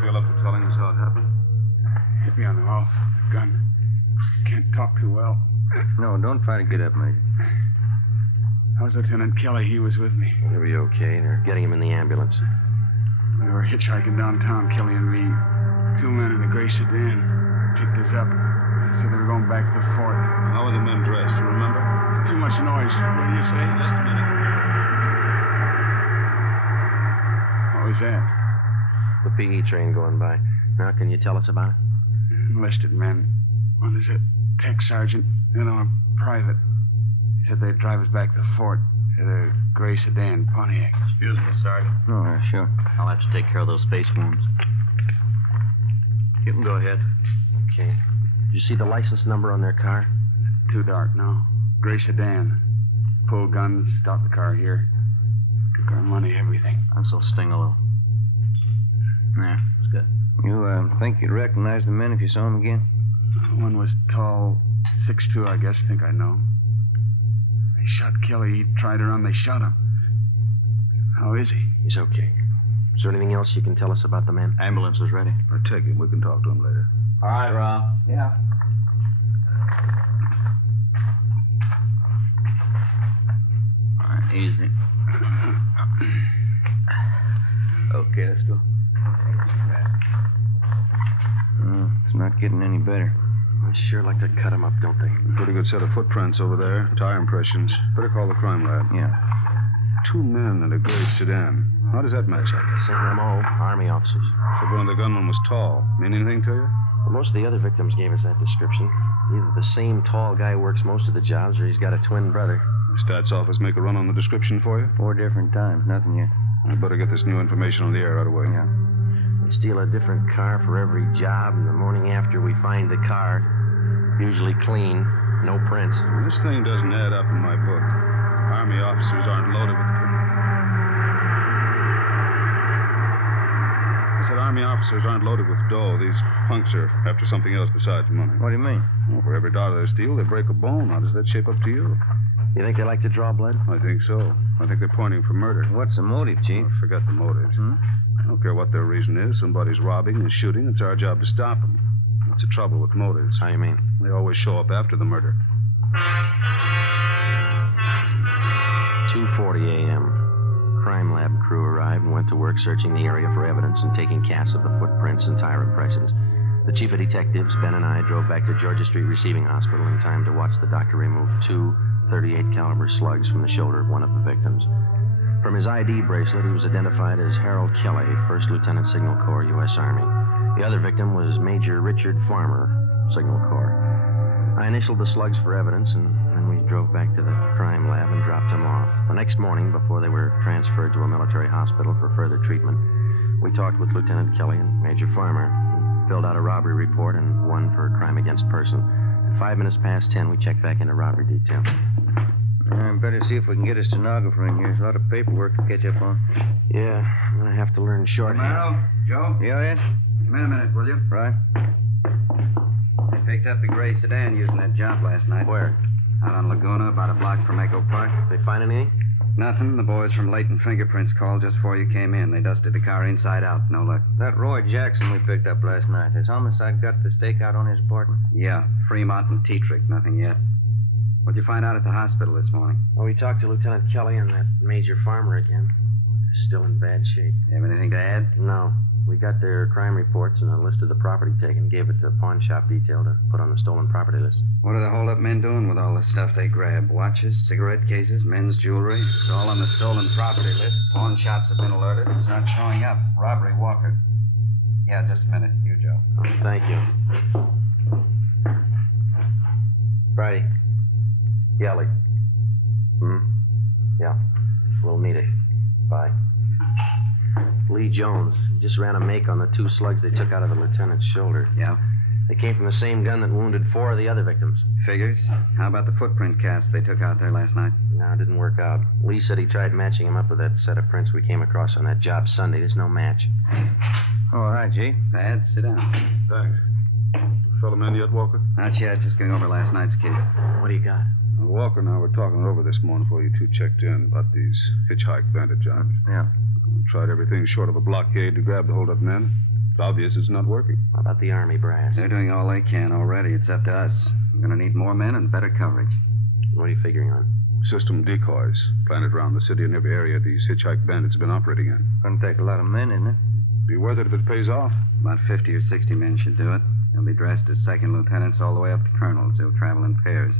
Feel up for telling us how it happened? Hit me on the mouth with the gun. Can't talk too well. No, don't try to get up, Major. How's Lieutenant Kelly? He was with me. He'll be okay. They're getting him in the ambulance. We were hitchhiking downtown, Kelly and me. 2 men in a gray sedan picked us up. So they were going back to the fort. How were the men dressed? Do you remember? Too much noise. What do you say? Just a minute. What was that? The PE train going by. Now, can you tell us about it? Enlisted men. One is a tech sergeant, the other one a private. He said they'd drive us back to the fort in a gray sedan Pontiac. Excuse me, Sergeant. Oh, sure. I'll have to take care of those face wounds. You can go ahead. Okay. Did you see the license number on their car? Too dark now. Gray sedan. Pull guns, stop the car here. Took our money, everything. This'll sting a little. Yeah, it's good. You think you'd recognize the men if you saw them again? One was tall, 6'2", I guess. Think I know. They shot Kelly. He tried to run. They shot him. How is he? He's okay. Is there anything else you can tell us about the man? Ambulance is ready. I'll take him. We can talk to him later. All right, Rob. Yeah. All right, easy. Okay, let's go. It's not getting any better. I'd sure like to cut him up, don't they? Pretty good set of footprints over there. Tire impressions. Better call the crime lab. Yeah. 2 men in a gray sedan. How does that match up? Same MO, Army officers. So one of the gunmen was tall. Mean anything to you? Well, most of the other victims gave us that description. Either the same tall guy works most of the jobs, or he's got a twin brother. The stats office make a run on the description for you? 4 different times. Nothing yet. I better get this new information on the air right away. Yeah. We steal a different car for every job, and the morning after we find the car, usually clean, no prints. This thing doesn't add up in my book. Army officers aren't loaded with... I said Army officers aren't loaded with dough. These punks are after something else besides money. What do you mean? Well, for every dollar they steal, they break a bone. How does that shape up to you? You think they like to draw blood? I think so. I think they're pointing for murder. What's the motive, Chief? Oh, forget the motives. I don't care what their reason is. Somebody's robbing and shooting. It's our job to stop them. What's the trouble with motives? How you mean? They always show up after the murder. 2:40 a.m. Crime lab crew arrived and went to work searching the area for evidence and taking casts of the footprints and tire impressions. The chief of detectives, Ben, and I drove back to Georgia Street Receiving Hospital in time to watch the doctor remove 2 .38 caliber slugs from the shoulder of one of the victims. From his ID bracelet, he was identified as Harold Kelly, 1st Lieutenant Signal Corps, U.S. Army. The other victim was Major Richard Farmer, Signal Corps. I initialed the slugs for evidence, and then we drove back to the crime lab and dropped them off. The next morning, before they were transferred to a military hospital for further treatment, we talked with Lieutenant Kelly and Major Farmer. We filled out a robbery report and one for crime against person. At 5 minutes past 10, we checked back into robbery detail. Better see if we can get a stenographer in here. There's a lot of paperwork to catch up on. Yeah, I'm going to have to learn shorthand. Romero, Joe? Yeah, Ed? Come in a minute, will you? Right. They picked up the gray sedan using that job last night. Where? Out on Laguna, about a block from Echo Park. They find anything? Nothing. The boys from Leighton Fingerprints called just before you came in. They dusted the car inside out. No luck. That Roy Jackson we picked up last night. Has homicide got the stakeout on his apartment? Yeah, Fremont and Tetrick. Nothing yet. What'd you find out at the hospital this morning? Well, we talked to Lieutenant Kelly and that Major Farmer again. They're still in bad shape. You have anything to add? No. We got their crime reports and a list of the property taken, gave it to a pawn shop detail to put on the stolen property list. What are the hold-up men doing with all the stuff they grabbed? Watches, cigarette cases, men's jewelry? It's all on the stolen property list. Pawn shops have been alerted. It's not showing up. Robbery, Walker. Yeah, just a minute. You, Joe. Oh, thank you. Friday. Yeah, Lee. Yeah. We'll meet it. Bye. Lee Jones. Just ran a make on the 2 slugs they took out of the lieutenant's shoulder. Yeah? They came from the same gun that wounded 4 of the other victims. Figures. How about the footprint cast they took out there last night? No, it didn't work out. Lee said he tried matching him up with that set of prints we came across on that job Sunday. There's no match. All right, G. Bad. Sit down. Thanks. Fellow man yet, Walker? Not yet. Just going over last night's case. What do you got? Walker and I were talking over this morning before you 2 checked in about these hitchhike bandit jobs. Yeah. We tried everything short of a blockade to grab the hold-up men. It's obvious it's not working. How about the Army brass? They're doing all they can already. It's up to us. We're going to need more men and better coverage. What are you figuring on? System decoys planted around the city and every area these hitchhike bandits have been operating in. Gonna take a lot of men, isn't it? Be worth it if it pays off. About 50 or 60 men should do it. They'll be dressed as second lieutenants all the way up to colonels. They'll travel in pairs.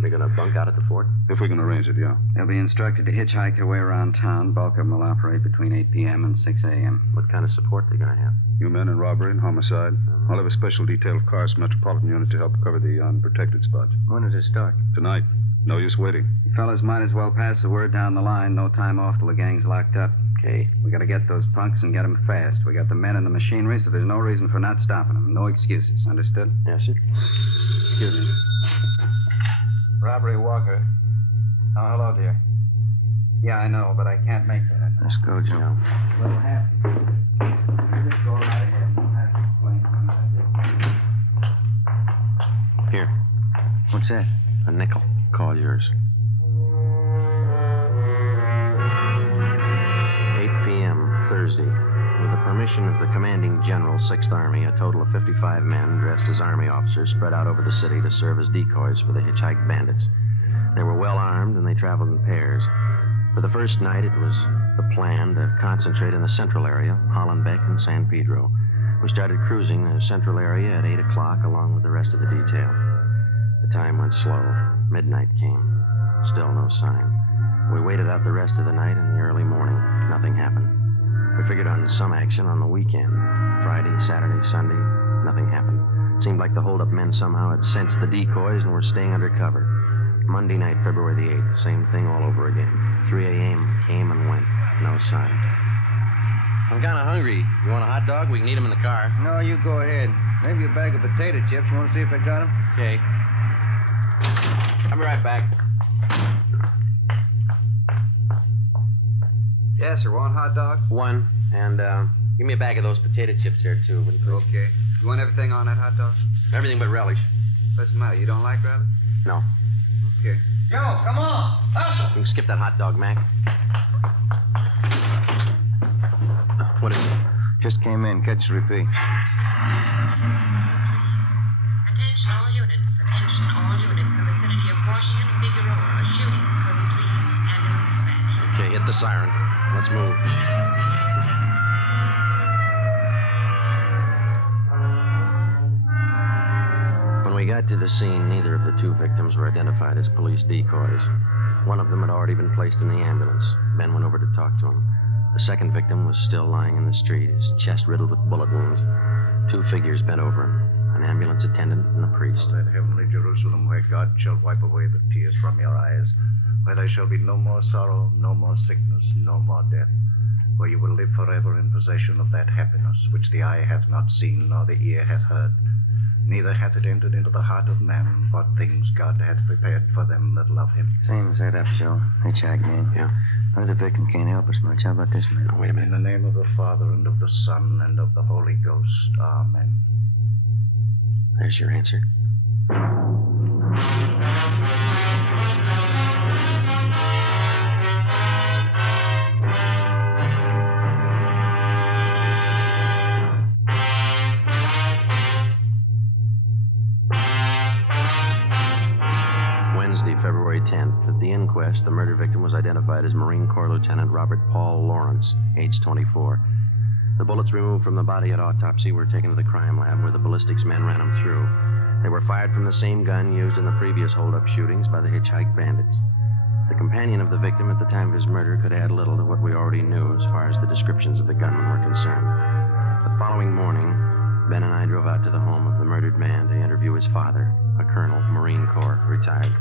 They're going to bunk out at the fort? If we can arrange it, yeah. They'll be instructed to hitchhike their way around town. Bulk of them will operate between 8 p.m. and 6 a.m. What kind of support are they going to have? You men in robbery and homicide. I'll have a special detail of cars from Metropolitan Unit to help cover the unprotected spots. When does it start? Tonight. No use waiting. You fellas might as well pass the word down the line. No time off till the gang's locked up. Okay. We got to get those punks and get them fast. We got the men and the machinery, so there's no reason for not stopping them. No excuses. Understood? Yes, sir. Excuse me. Robbery, Walker. Oh, hello, dear. Yeah, I know, but I can't make that. Let's go, Joe. We'll have to. You just go right ahead. We'll have to explain things I did. Here. What's that? A nickel. Call yours. 8 p.m., Thursday. With the permission of the commanding general, 6th Army, a total of 55 men dressed as Army officers spread out over the city to serve as decoys for the hitchhike bandits. They were well armed, and they traveled in pairs. For the first night, it was the plan to concentrate in the central area, Hollenbeck and San Pedro. We started cruising the central area at 8 o'clock along with the rest of the detail. The time went slow. Midnight came. Still no sign. We waited out the rest of the night and the early morning. Nothing happened. We figured on some action on the weekend. Friday, Saturday, Sunday, nothing happened. Seemed like the hold-up men somehow had sensed the decoys and were staying under cover. Monday night, February the 8th, same thing all over again. 3 a.m. came and went. No sign. I'm kind of hungry. You want a hot dog? We can eat them in the car. No, you go ahead. Maybe a bag of potato chips. You want to see if I got them? Okay. I'll be right back. Yes, sir. Want hot dog? One. And give me a bag of those potato chips there, too. Okay. You want everything on that hot dog? Everything but relish. What's the matter? You don't like relish? No. Okay. Joe, come on. Hustle. You can skip that hot dog, Mac. What is it? Just came in. Catch the repeat. Attention all units. Attention all units. The vicinity of Washington and Figueroa. A shooting. Code 3. Ambulance dispatch. Okay, hit the siren. Let's move. When we got to the scene, neither of the 2 victims were identified as police decoys. One of them had already been placed in the ambulance. Ben went over to talk to him. The second victim was still lying in the street, his chest riddled with bullet wounds. 2 figures bent over him, an ambulance attendant and a priest. That heavenly Jerusalem where God shall wipe away the tears from your eyes, where there shall be no more sorrow, no more sickness, no more death, where you will live forever in possession of that happiness which the eye hath not seen nor the ear hath heard, neither hath it entered into the heart of man what things God hath prepared for them that love him. Same set up, Joe. Hitchhike man. Yeah. Other victim can't help us much. How about this man? Oh, wait a minute. In the name of the Father, and of the Son, and of the Holy Ghost. Amen. There's your answer. inquest, the murder victim was identified as Marine Corps Lieutenant Robert Paul Lawrence, age 24. The bullets removed from the body at autopsy were taken to the crime lab where the ballistics men ran them through. They were fired from the same gun used in the previous hold-up shootings by the hitchhike bandits. The companion of the victim at the time of his murder could add little to what we already knew as far as the descriptions of the gunmen were concerned. The following morning, Ben and I drove out to the home of the murdered man to interview his father, a colonel, Marine Corps, retired.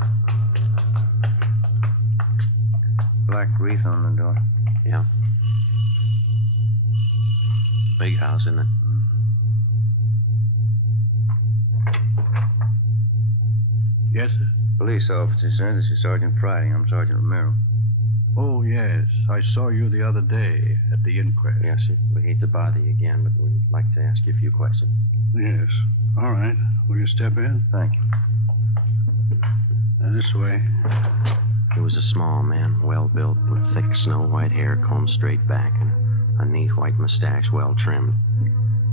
Black wreath on the door. Yeah. Big house, isn't it? Yes, sir? Police officer, sir. This is Sergeant Friday. I'm Sergeant Romero. Oh, yes. I saw you the other day at the inquest. Yes, sir. We hate to bother you again, but we'd like to ask you a few questions. Yes. All right. Will you step in? Thank you. This way. He was a small man, well-built, with thick snow-white hair combed straight back and a neat white mustache well-trimmed.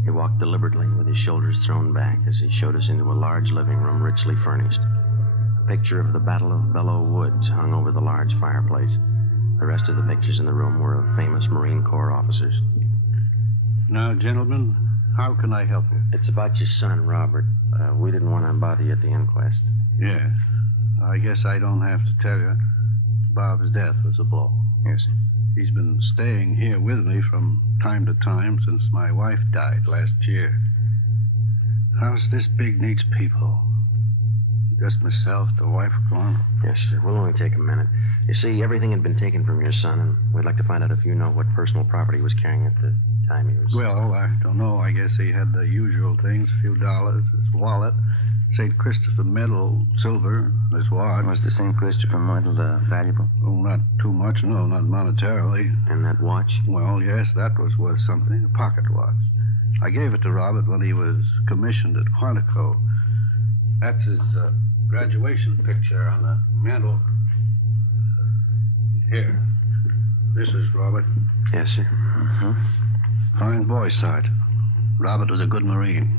He walked deliberately with his shoulders thrown back as he showed us into a large living room richly furnished. A picture of the Battle of Belleau Woods hung over the large fireplace. The rest of the pictures in the room were of famous Marine Corps officers. Now, gentlemen, how can I help you? It's about your son, Robert. We didn't want to bother you at the inquest. Yes. I guess I don't have to tell you. Bob's death was a blow. Yes, sir. He's been staying here with me from time to time since my wife died last year. House this big needs people. Just myself, the wife gone. Yes, sir. We'll only take a minute. You see, everything had been taken from your son, and we'd like to find out if you know what personal property he was carrying at the time he was... Well, I don't know. I guess he had the usual things, a few dollars, his wallet, St. Christopher medal, silver, his watch. Was the St. Christopher medal valuable? Oh, not too much, no, not monetarily. And that watch? Well, yes, that was worth something, a pocket watch. I gave it to Robert when he was commissioned at Quantico. That's his graduation picture on the mantel. Here. This is Robert. Yes, sir. Fine boy, Sergeant. Robert was a good Marine.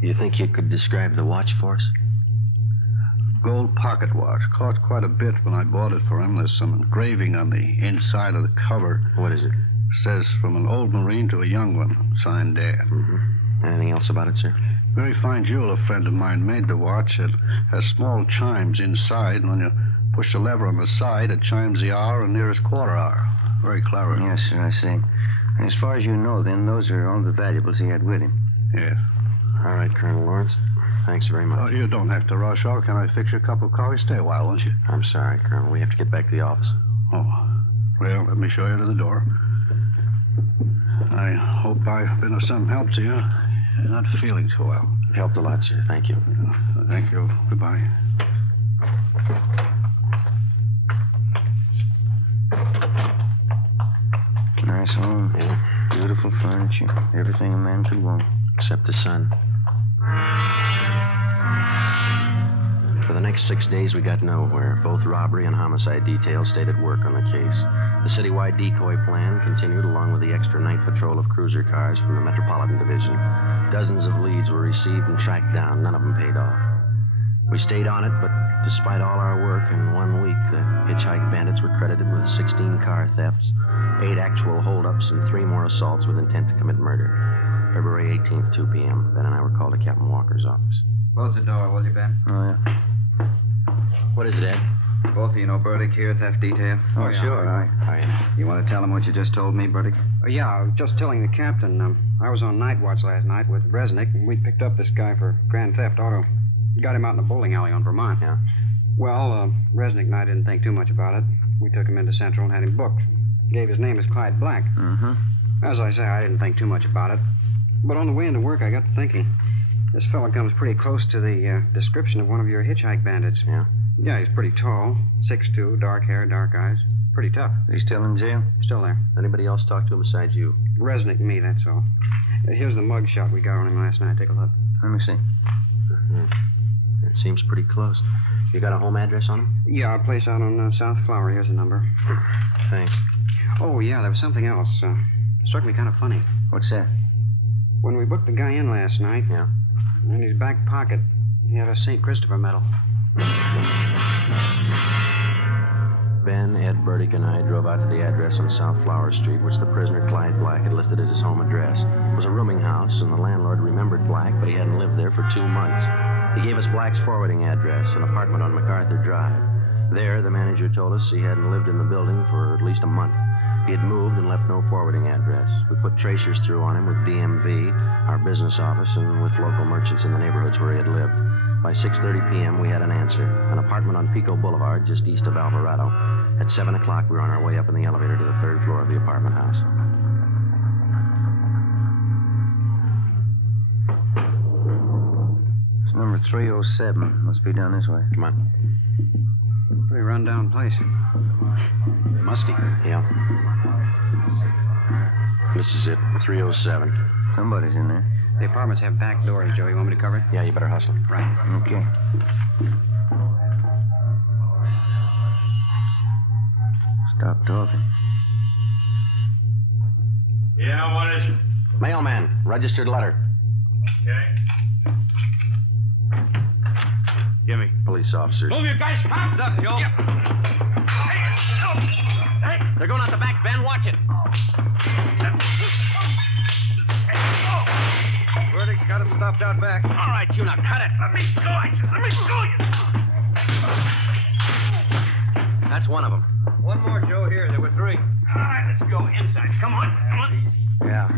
You think you could describe the watch for us? Gold pocket watch. Cost quite a bit when I bought it for him. There's some engraving on the inside of the cover. What is it? Says, from an old Marine to a young one. Signed Dad. Anything else about it, sir? Very fine jeweler friend of mine made the watch. It has small chimes inside, and when you push the lever on the side, it chimes the hour and nearest quarter hour. Very clever. Yes, sir, I see. And as far as you know, then, those are all the valuables he had with him. Yes. All right, Colonel Lawrence. Thanks very much. Oh, you don't have to rush off. Can I fix you a cup of coffee? Stay a while, won't you? I'm sorry, Colonel. We have to get back to the office. Oh. Well, let me show you to the door. I hope I've been of some help to you. You're not feeling so well. Helped a lot, sir. Thank you. Thank you. Goodbye. Nice home. Yeah. Beautiful furniture. Everything a man could want. Except the sun. For the next 6 days, we got nowhere. Both robbery and homicide details stayed at work on the case. The citywide decoy plan continued along with the extra night patrol of cruiser cars from the Metropolitan Division. Dozens of leads were received and tracked down. None of them paid off. We stayed on it, but despite all our work, in 1 week, the hitchhike bandits were credited with 16 car thefts, 8 actual holdups, and 3 more assaults with intent to commit murder. February 18th, 2 p.m. Ben and I were called to Captain Walker's office. Close the door, will you, Ben? Oh, yeah. What is it, Ed? Both of you know Burdick here, theft detail? Oh, yeah. Sure. You want to tell him what you just told me, Burdick? Yeah, I was just telling the captain. I was on night watch last night with Resnick, and we picked up this guy for grand theft auto. Got him out in the bowling alley on Vermont. Yeah. Well, Resnick and I didn't think too much about it. We took him into Central and had him booked. Gave his name as Clyde Black. As I say, I didn't think too much about it. But on the way into work, I got to thinking. This fella comes pretty close to the description of one of your hitchhike bandits. Yeah? Yeah, he's pretty tall, 6'2", dark hair, dark eyes. Pretty tough. He's still in jail? Still there. Anybody else talk to him besides you? Resnick and me, that's all. Here's the mug shot we got on him last night. Take a look. Let me see. It seems pretty close. You got a home address on him? Yeah, a place out on South Flower. Here's the number. Thanks. Oh, yeah, there was something else. Struck me kind of funny. What's that? When we booked the guy in last night... Yeah? In his back pocket, He had a St. Christopher medal. Ben, Ed, Burdick, and I drove out to the address on South Flower Street, which the prisoner Clyde Black had listed as his home address. It was a rooming house, and the landlord remembered Black, but he hadn't lived there for 2 months. He gave us Black's forwarding address, an apartment on MacArthur Drive. There, the manager told us he hadn't lived in the building for at least a month. He had moved and left no forwarding address. We put tracers through on him with DMV, our business office, and with local merchants in the neighborhoods where he had lived. By 6:30 p.m., we had an answer. An apartment on Pico Boulevard, just east of Alvarado. At 7 o'clock, we were on our way up in the elevator to the 3rd floor of the apartment house. It's number 307. Must be down this way. Come on. Pretty run-down place. Musty. Yeah. This is it, 307. Somebody's in there. The apartments have back doors, Joe. You want me to cover it? Yeah, you better hustle. Right. Okay. Stop talking. Yeah, what is it? Mailman, registered letter. Okay. Gimme. Police officers. Move your guys, pop! Up, Joe. Yep. Hey, they're going out the back, Ben. Watch it. Burdick's got him stopped out back. All right, you now cut it. Let me go, I said. Let me go. That's one of them. One more, Joe, here. There were 3. All right, let's go inside. Come on. Come on. Yeah.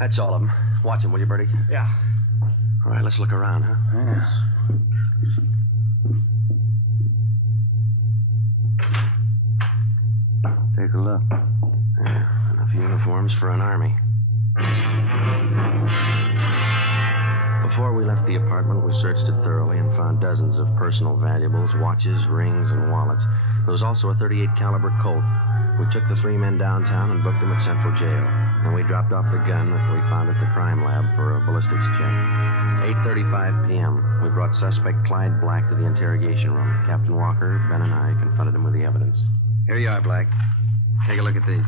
That's all of them. Watch them, will you, Bertie? Yeah. All right, let's look around, huh? Yeah. Take a look. Yeah, enough uniforms for an army. Before we left the apartment, we searched it thoroughly and found dozens of personal valuables, watches, rings, and wallets. There was also a .38 caliber Colt. We took the 3 men downtown and booked them at Central Jail. Then we dropped off the gun that we found at the crime lab for a ballistics check. 8:35 p.m., we brought suspect Clyde Black to the interrogation room. Captain Walker, Ben, and I confronted him with the evidence. Here you are, Black. Take a look at these.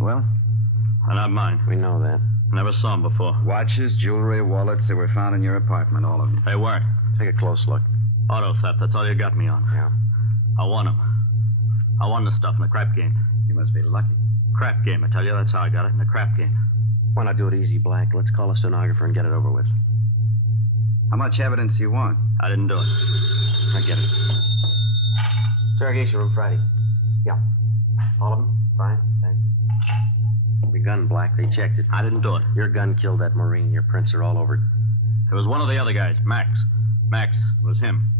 Well? They're not mine. We know that. Never saw them before. Watches, jewelry, wallets, they were found in your apartment, all of them. They weren't. Take a close look. Auto theft, that's all you got me on. Yeah. I won them. I won the stuff in the crap game. You must be lucky. Crap game, I tell you. That's how I got it, in the crap game. Why not do it easy, Black? Let's call a stenographer and get it over with. How much evidence do you want? I didn't do it. I get it. Interrogation room Friday. Yeah. All of them? Fine. Thank you. Your gun, Black. They checked it. I didn't do it. Your gun killed that Marine. Your prints are all over it. It was one of the other guys, Max. Max, it was him.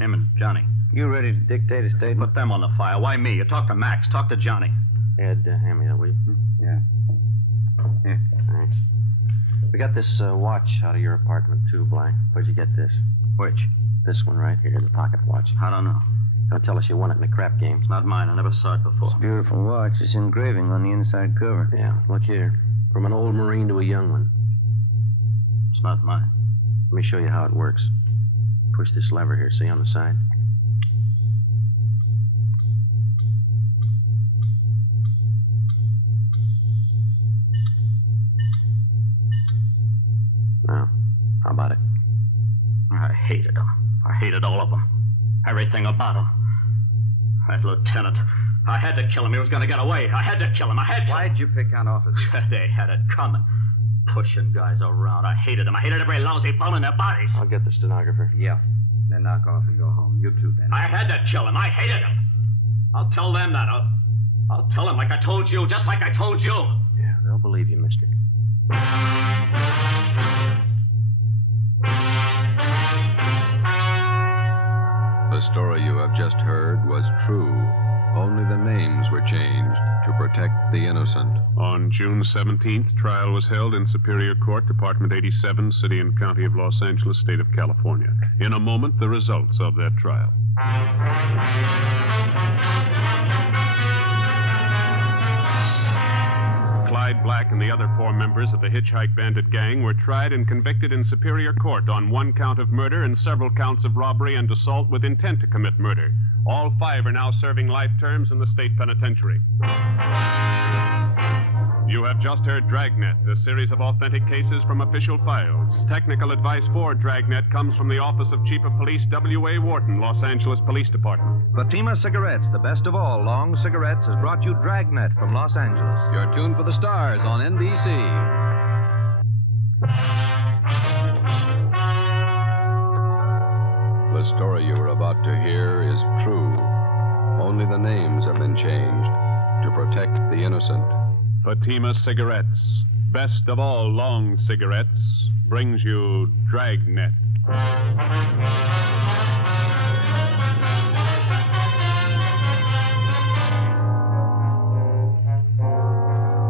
Him and Johnny. You ready to dictate a statement? Put them on the file. Why me? You talk to Max. Talk to Johnny. Ed, hand me that, will you? Yeah. Here. Thanks. We got this watch out of your apartment, too, Black. Where'd you get this? Which? This one right here, the pocket watch. I don't know. Don't tell us you won it in a crap game. It's not mine. I never saw it before. It's a beautiful watch. It's engraving on the inside cover. Yeah, look here. From an old Marine to a young one. It's not mine. Let me show you how it works. Push this lever here, see, on the side. Now, how about it? I hated them. I hated all of them. Everything about them. That lieutenant. I had to kill him. He was going to get away. I had to kill him. I had to. Why'd you pick on officers? They had it coming. Pushing guys around. I hated them. I hated every lousy bone in their bodies. I'll get the stenographer. Yeah. Then knock off and go home. You too, Ben. I had to kill him. I hated him. I'll tell them that. I'll tell them like I told you, just like I told you. Yeah, they'll believe you, mister. The story you have just heard was true. Only the names were changed to protect the innocent. On June 17th, trial was held in Superior Court, Department 87, City and County of Los Angeles, State of California. In a moment, the results of that trial. Clyde Black and the other 4 members of the Hitchhike Bandit gang were tried and convicted in Superior Court on 1 count of murder and several counts of robbery and assault with intent to commit murder. All 5 are now serving life terms in the state penitentiary. You have just heard Dragnet, a series of authentic cases from official files. Technical advice for Dragnet comes from the Office of Chief of Police W.A. Wharton, Los Angeles Police Department. Fatima Cigarettes, the best of all long cigarettes, has brought you Dragnet from Los Angeles. You're tuned for the stars on NBC. The story you are about to hear is true. Only the names have been changed to protect the innocent. Fatima Cigarettes, best of all long cigarettes, brings you Dragnet.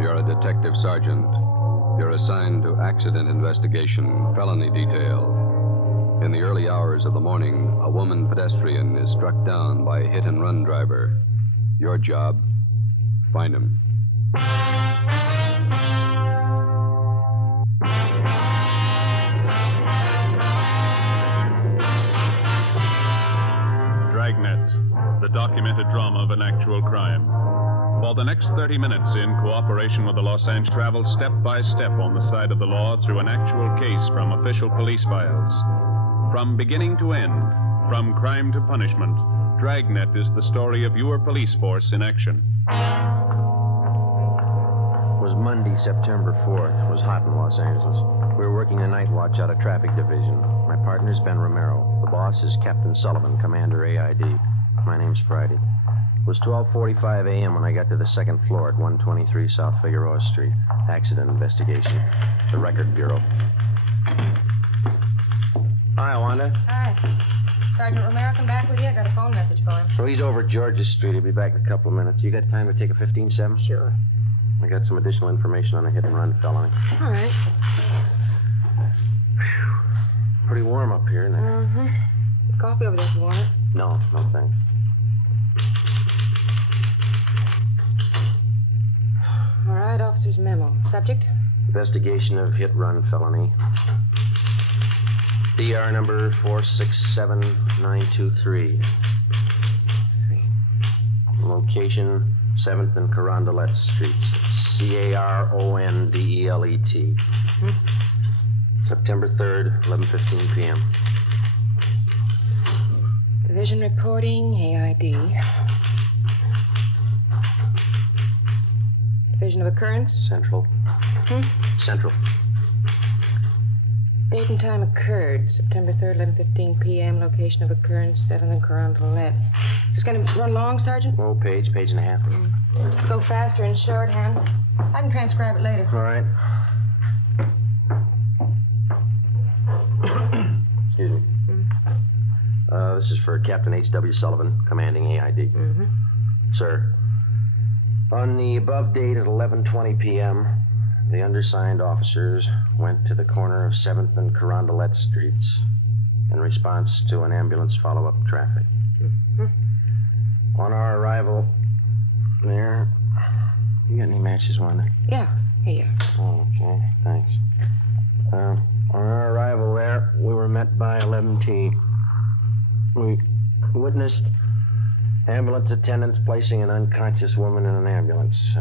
You're a detective sergeant. You're assigned to accident investigation, felony detail. In the early hours of the morning, a woman pedestrian is struck down by a hit-and-run driver. Your job, find him. Dragnet, the documented drama of an actual crime. For the next 30 minutes, in cooperation with the Los Angeles, traveled step by step on the side of the law through an actual case from official police files. From beginning to end, from crime to punishment, Dragnet is the story of your police force in action. It was Monday, September 4th. It was hot in Los Angeles. We were working the night watch out of traffic division. My partner's Ben Romero. The boss is Captain Sullivan, Commander AID. My name's Friday. It was 12:45 a.m. when I got to the second floor at 123 South Figueroa Street. Accident investigation. The Record Bureau. Hi, Wanda. Hi. Sergeant Romero come back with you? I got a phone message for him. So he's over at Georgia Street. He'll be back in a couple of minutes. You got time to take a 15-7? Sure. I got some additional information on a hit-and-run felony. All right. Pretty warm up here, isn't it? Mm-hmm. Coffee over there if you want it. No, thanks. All right, officer's memo. Subject? Investigation of hit-run felony. DR number 467923. Location, 7th and Carondelet Streets. Carondelet. September 3rd, 11:15 p.m. Division reporting, AID. Division of occurrence? Central. Central. Date and time occurred, September 3rd, 11:15 p.m. Location of occurrence, 7th and Carondelet. Just going to run long, Sergeant? Oh, page and a half. Go faster in shorthand. I can transcribe it later. All right. Excuse me. This is for Captain H.W. Sullivan, commanding AID. Sir, on the above date at 11:20 p.m., the undersigned officers went to the corner of 7th and Carondelet Streets in response to an ambulance follow-up traffic. On our arrival there... You got any matches, Wanda? Yeah, here. Okay, thanks. On our arrival there, we were met by 11T. We witnessed ambulance attendants placing an unconscious woman in an ambulance.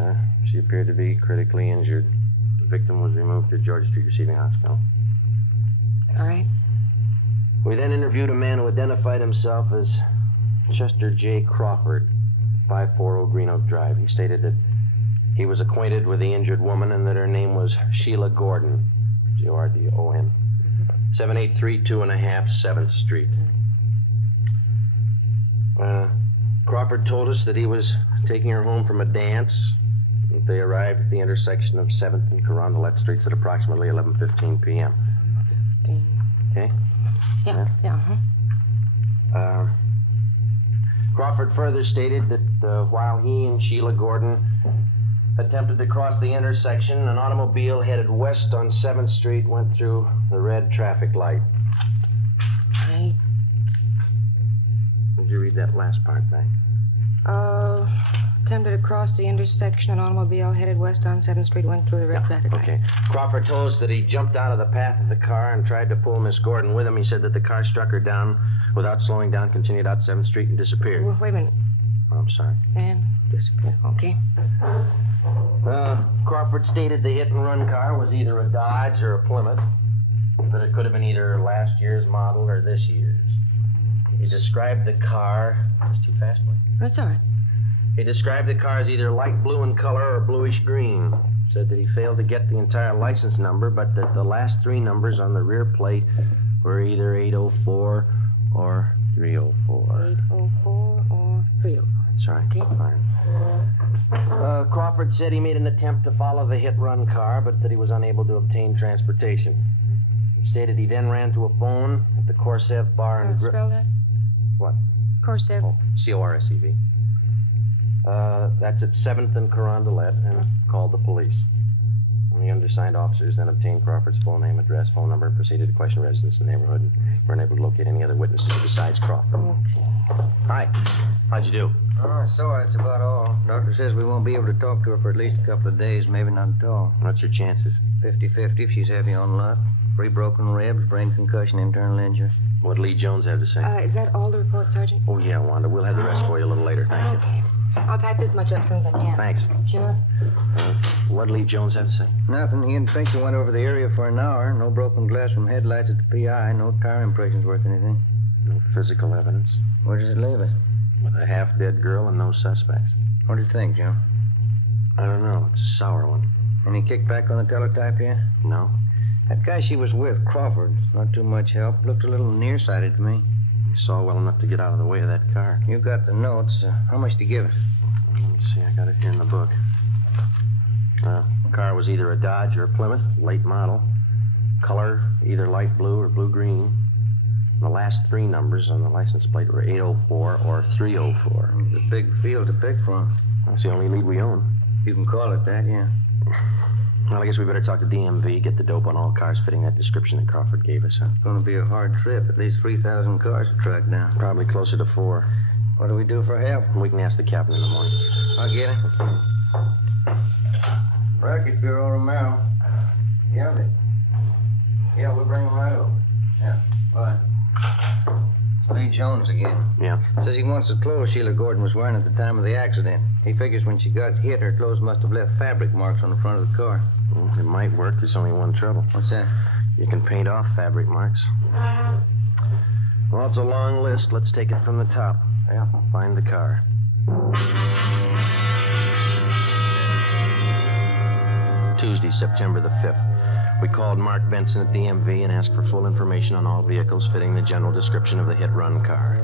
She appeared to be critically injured. The victim was removed to Georgia Street Receiving Hospital. All right. We then interviewed a man who identified himself as Chester J. Crawford, 540 Green Oak Drive. He stated that he was acquainted with the injured woman and that her name was Sheila Gordon, Gordon, 7832.5 7th Street. Crawford told us that he was taking her home from a dance. They arrived at the intersection of 7th and Carondelet Streets at approximately 11:15 p.m. Okay? Yeah. Crawford further stated that while he and Sheila Gordon attempted to cross the intersection, an automobile headed west on 7th Street went through the red traffic light. Right. Did you read that last part back? Attempted to cross the intersection. An automobile headed west on 7th Street went through the red traffic light. Okay. Crawford told us that he jumped out of the path of the car and tried to pull Miss Gordon with him. He said that the car struck her down without slowing down, continued out 7th Street, and disappeared. Well, wait a minute. Oh, I'm sorry. And disappeared. Okay. Crawford stated the hit-and-run car was either a Dodge or a Plymouth, but it could have been either last year's model or this year's. He described the car... That's too fast, boy. That's all right. He described the car as either light blue in color or bluish green. Said that he failed to get the entire license number, but that the last 3 numbers on the rear plate were either 804 or 304. 804 or 304. That's right. Okay. Fine. Crawford said he made an attempt to follow the hit-run car, but that he was unable to obtain transportation. He stated he then ran to a phone at the Corsev Bar and Grill. Spell that? What? Corsev. Oh, Corsev. That's at 7th and Carondelet, and called the police. And the undersigned officers then obtained Crawford's full name, address, phone number, and proceeded to question residents in the neighborhood and were unable to locate any other witnesses besides Crawford. Okay. Hi. How'd you do? Oh, so that's about all. Doctor says we won't be able to talk to her for at least a couple of days, maybe not at all. What's your chances? 50-50 if she's heavy on luck. 3 broken ribs, brain concussion, internal injury. What'd Lee Jones have to say? Is that all the report, Sergeant? Oh, yeah, Wanda. We'll have the rest for you a little later. Thank you. Okay. I'll type this much up as soon as I can. Thanks. Sure. What'd Lee Jones have to say? Nothing. He and Fincher went over the area for an hour. No broken glass from headlights at the PI. No tire impressions worth anything. No physical evidence. Where does it leave us? With a half-dead girl and no suspects. What do you think, Joe? I don't know. It's a sour one. Any kickback on the teletype yet? No. That guy she was with, Crawford, not too much help. Looked a little nearsighted to me. He saw well enough to get out of the way of that car. You got the notes. How much to give us? Let me see. I got it here in the book. The car was either a Dodge or a Plymouth, late model. Color, either light blue or blue-green. The last 3 numbers on the license plate were 804 or 304. It's a big field to pick from. That's the only lead we own. You can call it that, yeah. Well, I guess we better talk to DMV, get the dope on all cars fitting that description that Crawford gave us, huh? It's going to be a hard trip. At least 3,000 cars to track down. Probably closer to 4. What do we do for help? We can ask the captain in the morning. I'll get him. Racket Bureau, Romero. Yeah, we'll bring him right over. Yeah, bye. Lee Jones again. Yeah. Says he wants the clothes Sheila Gordon was wearing at the time of the accident. He figures when she got hit, her clothes must have left fabric marks on the front of the car. Well, it might work. There's only one trouble. What's that? You can paint off fabric marks. Well, it's a long list. Let's take it from the top. Yeah. Find the car. Tuesday, September the 5th. We called Mark Benson at DMV and asked for full information on all vehicles fitting the general description of the hit-run car.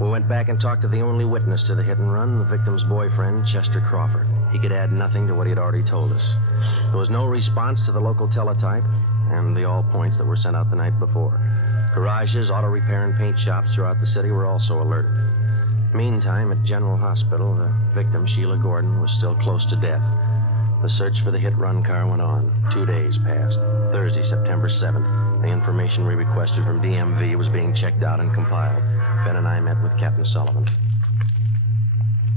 We went back and talked to the only witness to the hit-and-run, the victim's boyfriend, Chester Crawford. He could add nothing to what he had already told us. There was no response to the local teletype and the all points that were sent out the night before. Garages, auto repair, and paint shops throughout the city were also alerted. Meantime, at General Hospital, the victim, Sheila Gordon, was still close to death. The search for the hit-run car went on. 2 days passed. Thursday, September 7th. The information we requested from DMV was being checked out and compiled. Ben and I met with Captain Sullivan.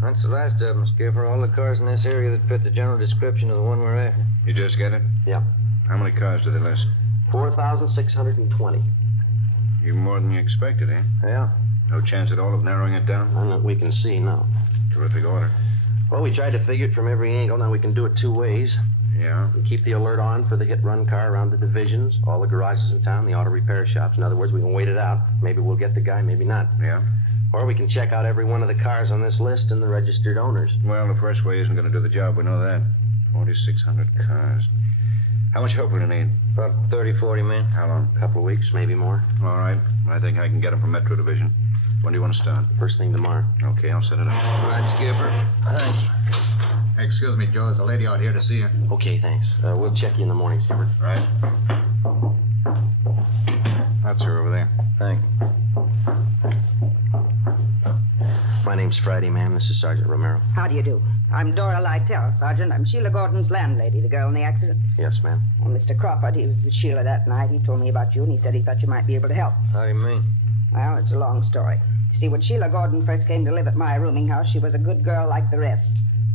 That's the last of them, Skipper. All the cars in this area that fit the general description of the one we're after. You just get it? Yeah. How many cars did they list? 4,620. Even more than you expected, eh? Yeah. No chance at all of narrowing it down? None that we can see, no. Terrific order. Well, we tried to figure it from every angle. Now we can do it 2 ways. Yeah? We keep the alert on for the hit-run car around the divisions, all the garages in town, the auto repair shops. In other words, we can wait it out. Maybe we'll get the guy, maybe not. Yeah? Or we can check out every one of the cars on this list and the registered owners. Well, the first way isn't going to do the job. We know that. 4,600 cars. How much help will you need? About 30, 40 men. How long? A couple of weeks, maybe more. All right. I think I can get them from Metro Division. When do you want to start? First thing tomorrow. Okay, I'll set it up. All right, Skipper. Thanks. Excuse me, Joe. There's a lady out here to see you. Okay, thanks. We'll check you in the morning, Skipper. Right. That's her over there. Thanks. My name's Friday, ma'am. This is Sergeant Romero. How do you do? I'm Dora Lytell, Sergeant. I'm Sheila Gordon's landlady, the girl in the accident. Yes, ma'am. Well, Mr. Crawford, he was with Sheila that night. He told me about you, and he said he thought you might be able to help. How do you mean? Well, it's a long story. See, when Sheila Gordon first came to live at my rooming house, she was a good girl like the rest.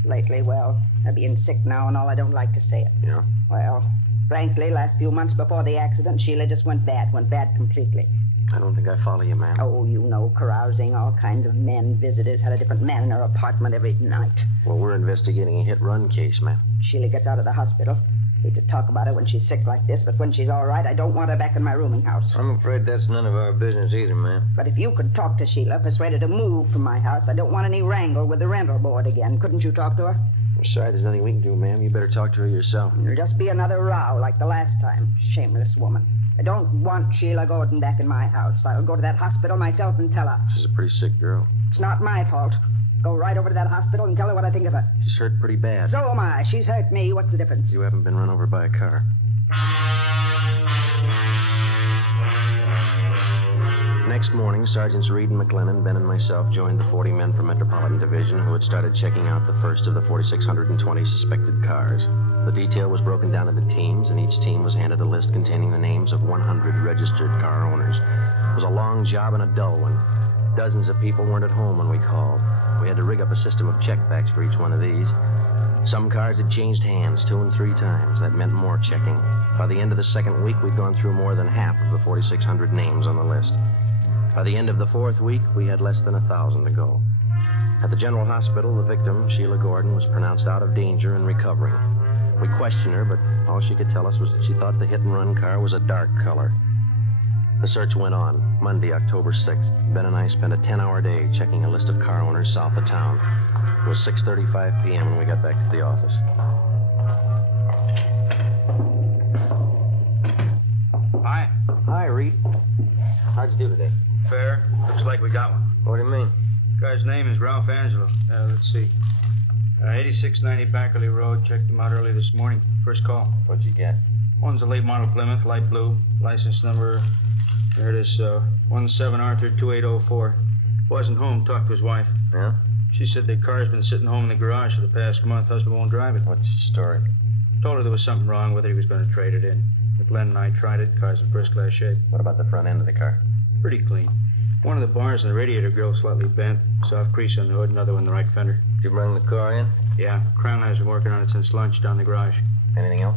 Lately, well, her being sick now and all, I don't like to say it. Yeah? Well, frankly, last few months before the accident, Sheila just went bad completely. I don't think I follow you, ma'am. Oh, you know, carousing, all kinds of men, visitors, had a different man in her apartment every night. Well, we're investigating a hit-run case, ma'am. Sheila gets out of the hospital. Hate to talk about her when she's sick like this, but when she's all right, I don't want her back in my rooming house. I'm afraid that's none of our business either, ma'am. But if you could talk to Sheila, persuade her to move from my house, I don't want any wrangle with the rental board again. Couldn't you talk to her? I'm sorry, there's nothing we can do, ma'am. You better talk to her yourself. There'll just be another row like the last time. Shameless woman. I don't want Sheila Gordon back in my house. I'll go to that hospital myself and tell her. She's a pretty sick girl. It's not my fault. Go right over to that hospital and tell her what I think of her. She's hurt pretty bad. So am I. She's hurt me. What's the difference? You haven't been run over by a car. Next morning, Sergeants Reed and McLennan, Ben, and myself joined the 40 men from Metropolitan Division who had started checking out the first of the 4,620 suspected cars. The detail was broken down into teams, and each team was handed a list containing the names of 100 registered car owners. It was a long job and a dull one. Dozens of people weren't at home when we called. We had to rig up a system of checkbacks for each one of these. Some cars had changed hands 2 and 3 times. That meant more checking. By the end of the second week, we'd gone through more than half of the 4,600 names on the list. By the end of the fourth week, we had less than 1,000 to go. At the General Hospital, the victim, Sheila Gordon, was pronounced out of danger and recovering. We questioned her, but all she could tell us was that she thought the hit-and-run car was a dark color. The search went on. Monday, October 6th, Ben and I spent a 10-hour day checking a list of car owners south of town. It was 6:35 p.m. when we got back to the office. Hi. Hi, Reed. How'd you do today? Fair. Looks like we got one. What do you mean? Guy's name is Ralph Angelo. Let's see. 8690 Backerley Road. Checked him out early this morning. First call. What'd you get? One's a late model Plymouth, light blue. License number, there it is, 17 Arthur 2804. Wasn't home, talked to his wife. Yeah? She said the car's been sitting home in the garage for the past month. Husband won't drive it. What's the story? Told her there was something wrong with it. He was going to trade it in. McLennan and I tried it. Car's in first-class shape. What about the front end of the car? Pretty clean. One of the bars in the radiator grill slightly bent. Soft crease on the hood, another one in the right fender. Did you bring the car in? Yeah. Crown has been working on it since lunch down in the garage. Anything else?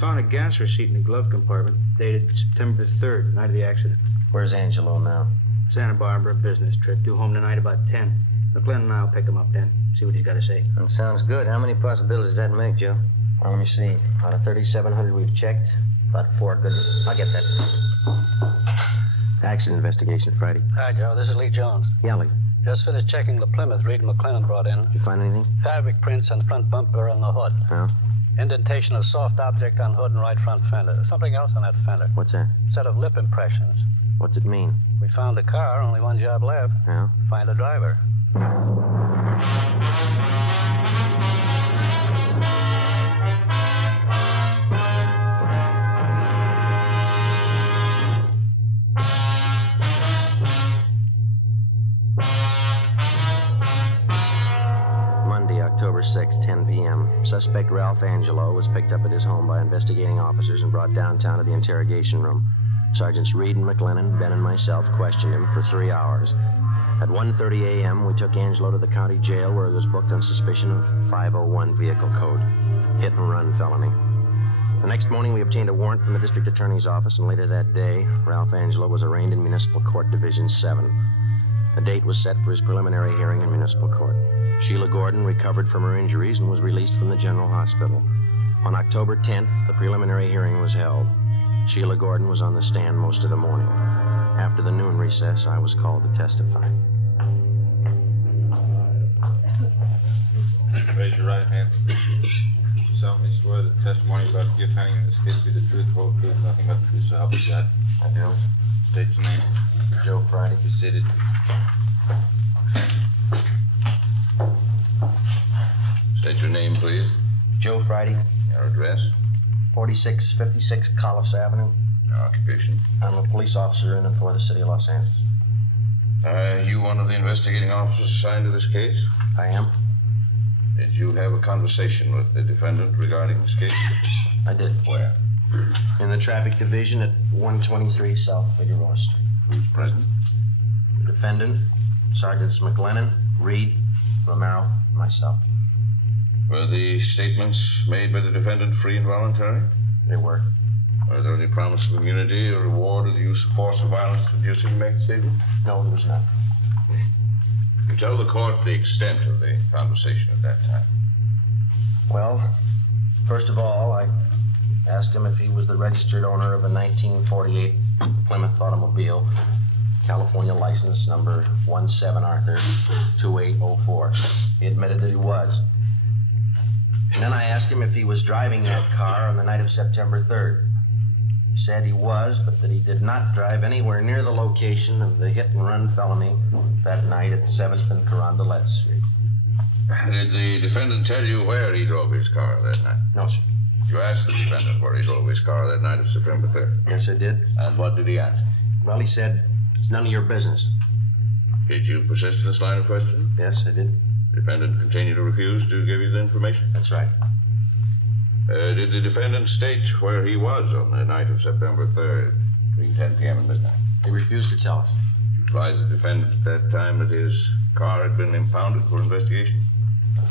Found a gas receipt in the glove compartment, dated September 3rd, night of the accident. Where's Angelo now? Santa Barbara, business trip. Due home tonight about 10. McLennan and I'll pick him up then. See what he's got to say. That sounds good. How many possibilities does that make, Joe? Well, let me see. Out of 3,700 we've checked, about 4 good. I'll get that. Accident investigation, Friday. Hi, Joe. This is Lee Jones. Yeah, Lee. Just finished checking the Plymouth Reed and McLennan brought in. Did you find anything? Fabric prints on front bumper and the hood. Yeah? Indentation of soft object on hood and right front fender. Something else on that fender. What's that? Set of lip impressions. What's it mean? We found the car. Only one job left. Yeah? Find the driver. October 6, 10 p.m. Suspect Ralph Angelo was picked up at his home by investigating officers and brought downtown to the interrogation room. Sergeants Reed and McLennan, Ben and myself questioned him for 3 hours. At 1:30 a.m., we took Angelo to the county jail where he was booked on suspicion of 501 vehicle code, hit and run felony. The next morning, we obtained a warrant from the district attorney's office, and later that day, Ralph Angelo was arraigned in Municipal Court Division 7. A date was set for his preliminary hearing in municipal court. Sheila Gordon recovered from her injuries and was released from the General Hospital. On October 10th, the preliminary hearing was held. Sheila Gordon was on the stand most of the morning. After the noon recess, I was called to testify. Raise your right hand. You solemnly swear that the testimony you're about to give handing in this case be the truth, the whole truth, nothing but the truth, so help you God. I do. State your name. Joe Friday. Be seated. State your name, please. Joe Friday. Your address. 4656 Collis Avenue. Your occupation. I'm a police officer in and for the city of Los Angeles. Are you one of the investigating officers assigned to this case? I am. Did you have a conversation with the defendant regarding this case? I did. Where? In the traffic division at 123 South Figueroa Street. Who's present? the defendant, Sergeants McLennan, Reed, Romero, and myself. Were the statements made by the defendant free and voluntary? They were. Are there any promise of immunity or reward or the use of force or violence inducing to make the statement? No, there was none. You tell the court the extent of the conversation at that time. Well, first of all, I asked him if he was the registered owner of a 1948 Plymouth automobile, California license number 17 Arthur 2804. He admitted that he was. And then I asked him if he was driving that car on the night of September 3rd. He said he was, but that he did not drive anywhere near the location of the hit-and-run felony that night at 7th and Carondelet Street. Did the defendant tell you where he drove his car that night? No, sir. You asked the defendant where he drove his car that night of September 3rd? Yes, I did. And what did he answer? Well, he said, it's none of your business. Did you persist in this line of questioning? Yes, I did. The defendant continued to refuse to give you the information? That's right. Did the defendant state where he was on the night of September 3rd, between 10 p.m. and midnight? He refused to tell us. You advised the defendant at that time that his car had been impounded for investigation?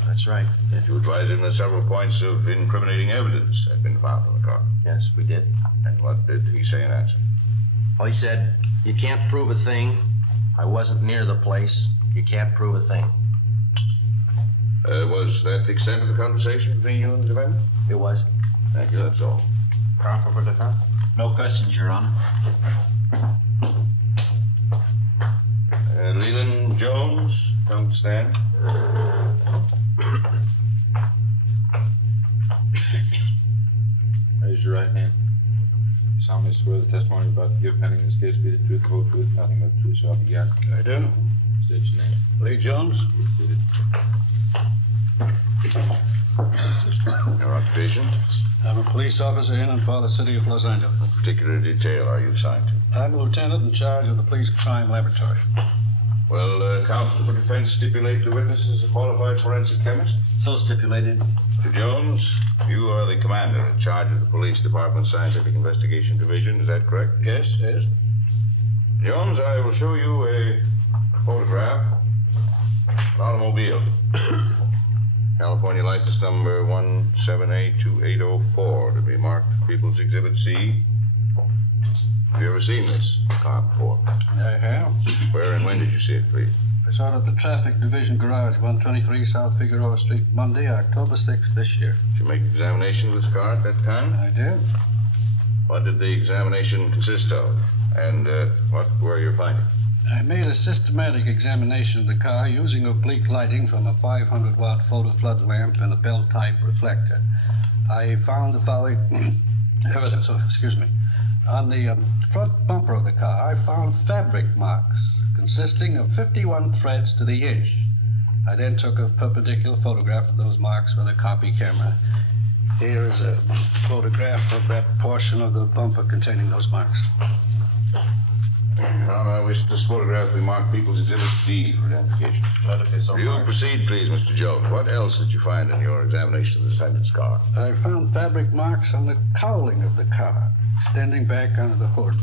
That's right. Did you advise him that several points of incriminating evidence had been found in the car? Yes, we did. And what did he say in answer? Well, he said, you can't prove a thing. I wasn't near the place. You can't prove a thing. Was that the extent of the conversation between you and the defendant? It was. Thank you, that's all. Counsel for defense? No questions, Your Honor. Leland Jones, come to stand. Raise your right hand. You solemnly swear the testimony you're about to give pending this case be the truth, the whole truth, nothing but the truth, so help you God. I do. State your name. Lee Jones. Your occupation? I'm a police officer in and for the city of Los Angeles. What particular detail are you assigned to? I'm a lieutenant in charge of the police crime laboratory. Will counsel for defense stipulate the witness as a qualified forensic chemist? So stipulated. Mr. Jones, you are the commander in charge of the police department's scientific investigation division, is that correct? Yes, yes. Jones, I will show you a photograph of an automobile. California license number 17A2804 to be marked People's Exhibit C. Have you ever seen this car before? I have. Where and when did you see it, please? I saw it at the Traffic Division Garage, 123 South Figueroa Street, Monday, October 6th this year. Did you make an examination of this car at that time? I did. What did the examination consist of? And what were your findings? I made a systematic examination of the car using oblique lighting from a 500-watt photo flood lamp and a bell-type reflector. I found the following evidence. On the front bumper of the car, I found fabric marks consisting of 51 threads to the inch. I then took a perpendicular photograph of those marks with a copy camera. Here is a photograph of that portion of the bumper containing those marks. I wish this photograph be marked People's Exhibit D for identification. Let it be so. You proceed, please, Mr. Jones. What else did you find in your examination of the defendant's car? I found fabric marks on the cowling of the car, extending back onto the hood.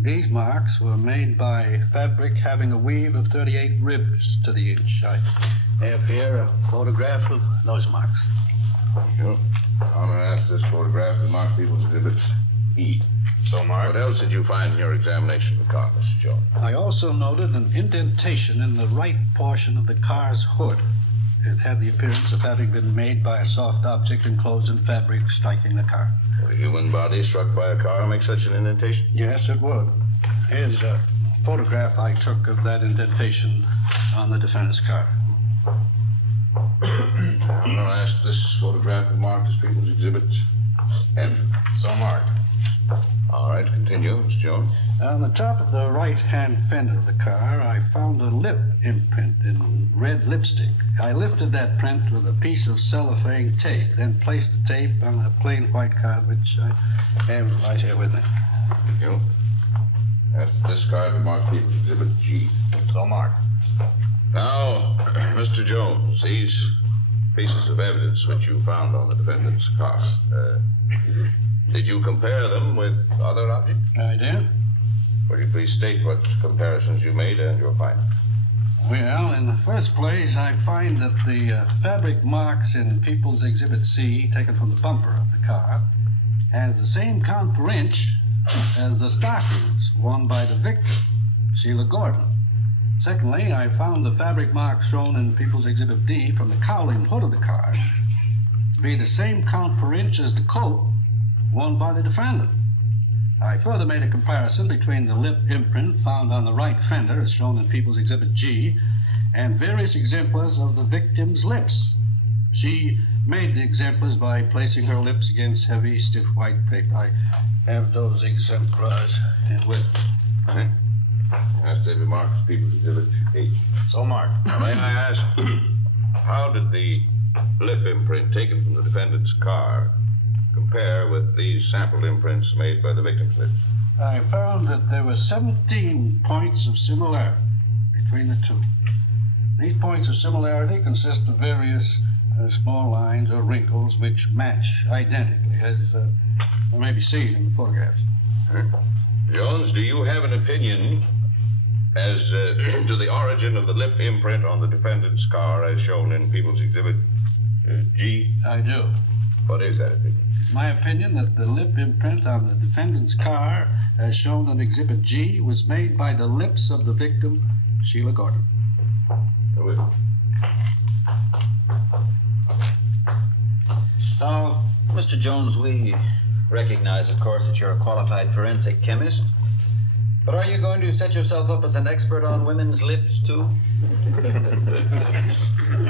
These marks were made by fabric having a weave of 38 ribs to the inch. I have here a photograph of those marks. Thank you. I'm going to ask this photograph to mark People's Exhibit E. So, Mark, what else did you find in your examination of the car, Mr. Jones? I also noted an indentation in the right portion of the car's hood. It had the appearance of having been made by a soft object enclosed in fabric striking the car. Would a human body struck by a car make such an indentation? Yes, it would. Here's a photograph I took of that indentation on the defendant's car. I'm going to ask this photograph to mark as People's Exhibit F. So marked. All right, continue, Mr. Jones. On the top of the right-hand fender of the car, I found a lip imprint in red lipstick. I lifted that print with a piece of cellophane tape, then placed the tape on a plain white card, which I have right here with me. Thank you. Ask this card to mark People's Exhibit G. So marked. Now, Mr. Jones, these pieces of evidence which you found on the defendant's car. Did you compare them with other objects? I did. Will you please state what comparisons you made and your findings? Well, in the first place, I find that the fabric marks in People's Exhibit C, taken from the bumper of the car, has the same count per inch as the stockings worn by the victim, Sheila Gordon. Secondly, I found the fabric marks shown in People's Exhibit D from the cowling hood of the car to be the same count per inch as the coat worn by the defendant. I further made a comparison between the lip imprint found on the right fender, as shown in People's Exhibit G, and various exemplars of the victim's lips. She made the exemplars by placing her lips against heavy, stiff white paper. I have those exemplars with me. As they marked People's Exhibit H. So marked. Now, may I ask, how did the lip imprint taken from the defendant's car compare with these sample imprints made by the victim's lips? I found that there were 17 points of similarity between the two. These points of similarity consist of various small lines or wrinkles which match identically, as may be seen in the photographs. Jones, do you have an opinion as to the origin of the lip imprint on the defendant's car as shown in People's Exhibit G? I do. What is that opinion? It's my opinion that the lip imprint on the defendant's car, as shown in Exhibit G, was made by the lips of the victim, Sheila Gordon. Now, Mr. Jones, we recognize, of course, that you're a qualified forensic chemist. But are you going to set yourself up as an expert on women's lips, too?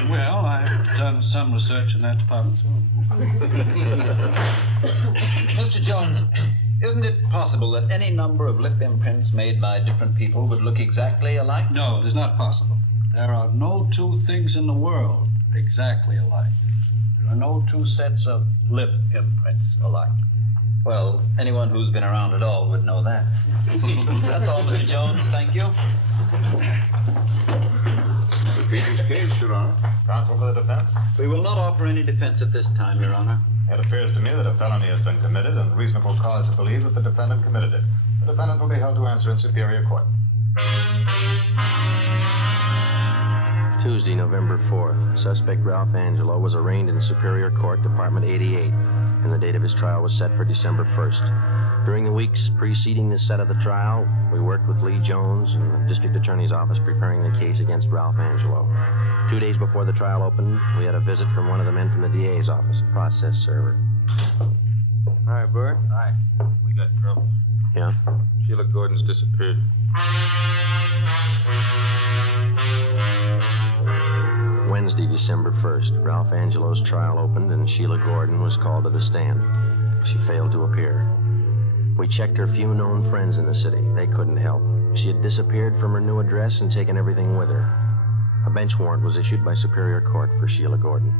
Well, I've done some research in that department, too. Mr. Jones, isn't it possible that any number of lip imprints made by different people would look exactly alike? No, it is not possible. There are no two things in the world exactly alike. There are no two sets of lip imprints alike. Well, anyone who's been around at all would know that. That's all, Mr. Jones. Thank you. Repeat his case, Your Honor. Counsel for the defense? We will not offer any defense at this time, Your Honor. It appears to me that a felony has been committed and reasonable cause to believe that the defendant committed it. The defendant will be held to answer in Superior Court. Tuesday, November 4th. Suspect Ralph Angelo was arraigned in Superior Court, Department 88, and the date of his trial was set for December 1st. During the weeks preceding the set of the trial, we worked with Lee Jones and the District Attorney's Office preparing the case against Ralph Angelo. 2 days before the trial opened, we had a visit from one of the men from the DA's office, a process server. Hi, Bert. Hi. We got trouble. Yeah? Sheila Gordon's disappeared. Wednesday, December 1st, Ralph Angelo's trial opened and Sheila Gordon was called to the stand. She failed to appear. We checked her few known friends in the city. They couldn't help. She had disappeared from her new address and taken everything with her. A bench warrant was issued by Superior Court for Sheila Gordon.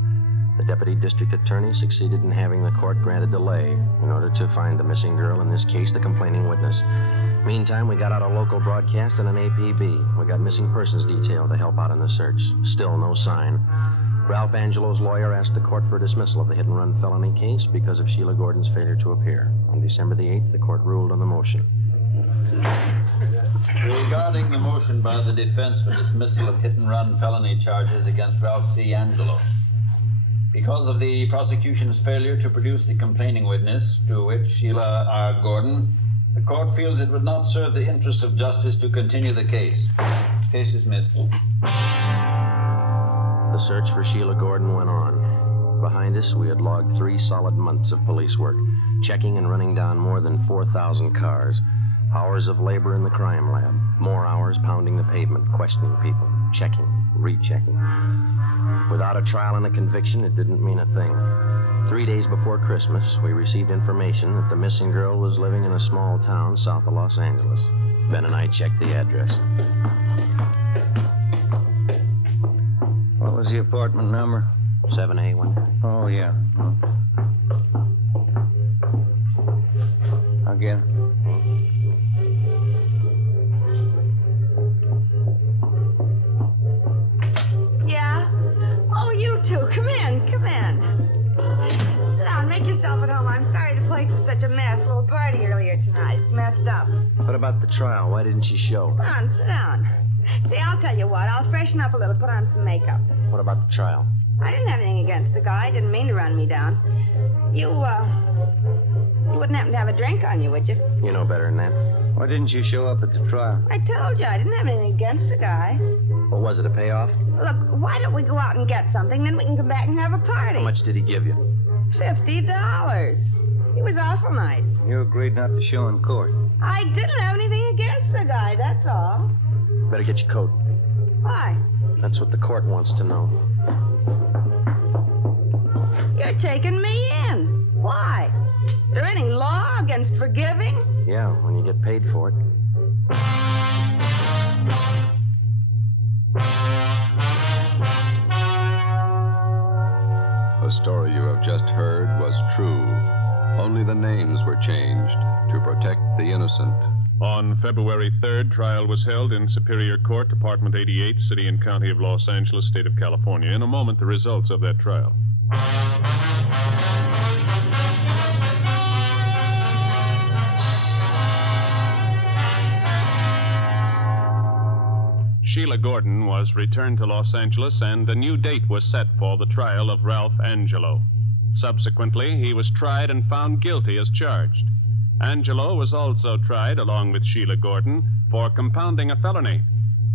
The Deputy District Attorney succeeded in having the court grant a delay in order to find the missing girl, in this case, the complaining witness. Meantime, we got out a local broadcast and an APB. We got missing persons detail to help out in the search. Still no sign. Ralph Angelo's lawyer asked the court for dismissal of the hit-and-run felony case because of Sheila Gordon's failure to appear. On December the 8th, the court ruled on the motion. Regarding the motion by the defense for dismissal of hit-and-run felony charges against Ralph C. Angelo, because of the prosecution's failure to produce the complaining witness, to wit, Sheila R. Gordon, the court feels it would not serve the interests of justice to continue the case. Case dismissed. The search for Sheila Gordon went on. Behind us, we had logged 3 solid months of police work, checking and running down more than 4,000 cars. Hours of labor in the crime lab. More hours pounding the pavement, questioning people, checking, rechecking. Without a trial and a conviction, it didn't mean a thing. 3 days before Christmas, we received information that the missing girl was living in a small town south of Los Angeles. Ben and I checked the address. What was the apartment number? 7A1. Oh, yeah. Again. Yeah? Oh, you two, come in. home. I'm sorry the place is such a mess. A little party earlier tonight. It's messed up. What about the trial? Why didn't you show? Come on, sit down. See, I'll tell you what. I'll freshen up a little, put on some makeup. What about the trial? I didn't have anything against the guy. Didn't mean to run me down. You wouldn't happen to have a drink on you, would you? You know better than that. Why didn't you show up at the trial? I told you, I didn't have anything against the guy. What was it, a payoff? Look, why don't we go out and get something, then we can come back and have a party? How much did he give you? $50. He was awful nice. You agreed not to show in court. I didn't have anything against the guy, that's all. Better get your coat. Why? That's what the court wants to know. You're taking me in. Why? Is there any law against forgiving? Yeah, when you get paid for it. The story you have just heard was true. Only the names were changed to protect the innocent. On February 3rd, trial was held in Superior Court, Department 88, City and County of Los Angeles, State of California. In a moment, the results of that trial. Sheila Gordon was returned to Los Angeles, and a new date was set for the trial of Ralph Angelo. Subsequently, he was tried and found guilty as charged. Angelo was also tried, along with Sheila Gordon, for compounding a felony.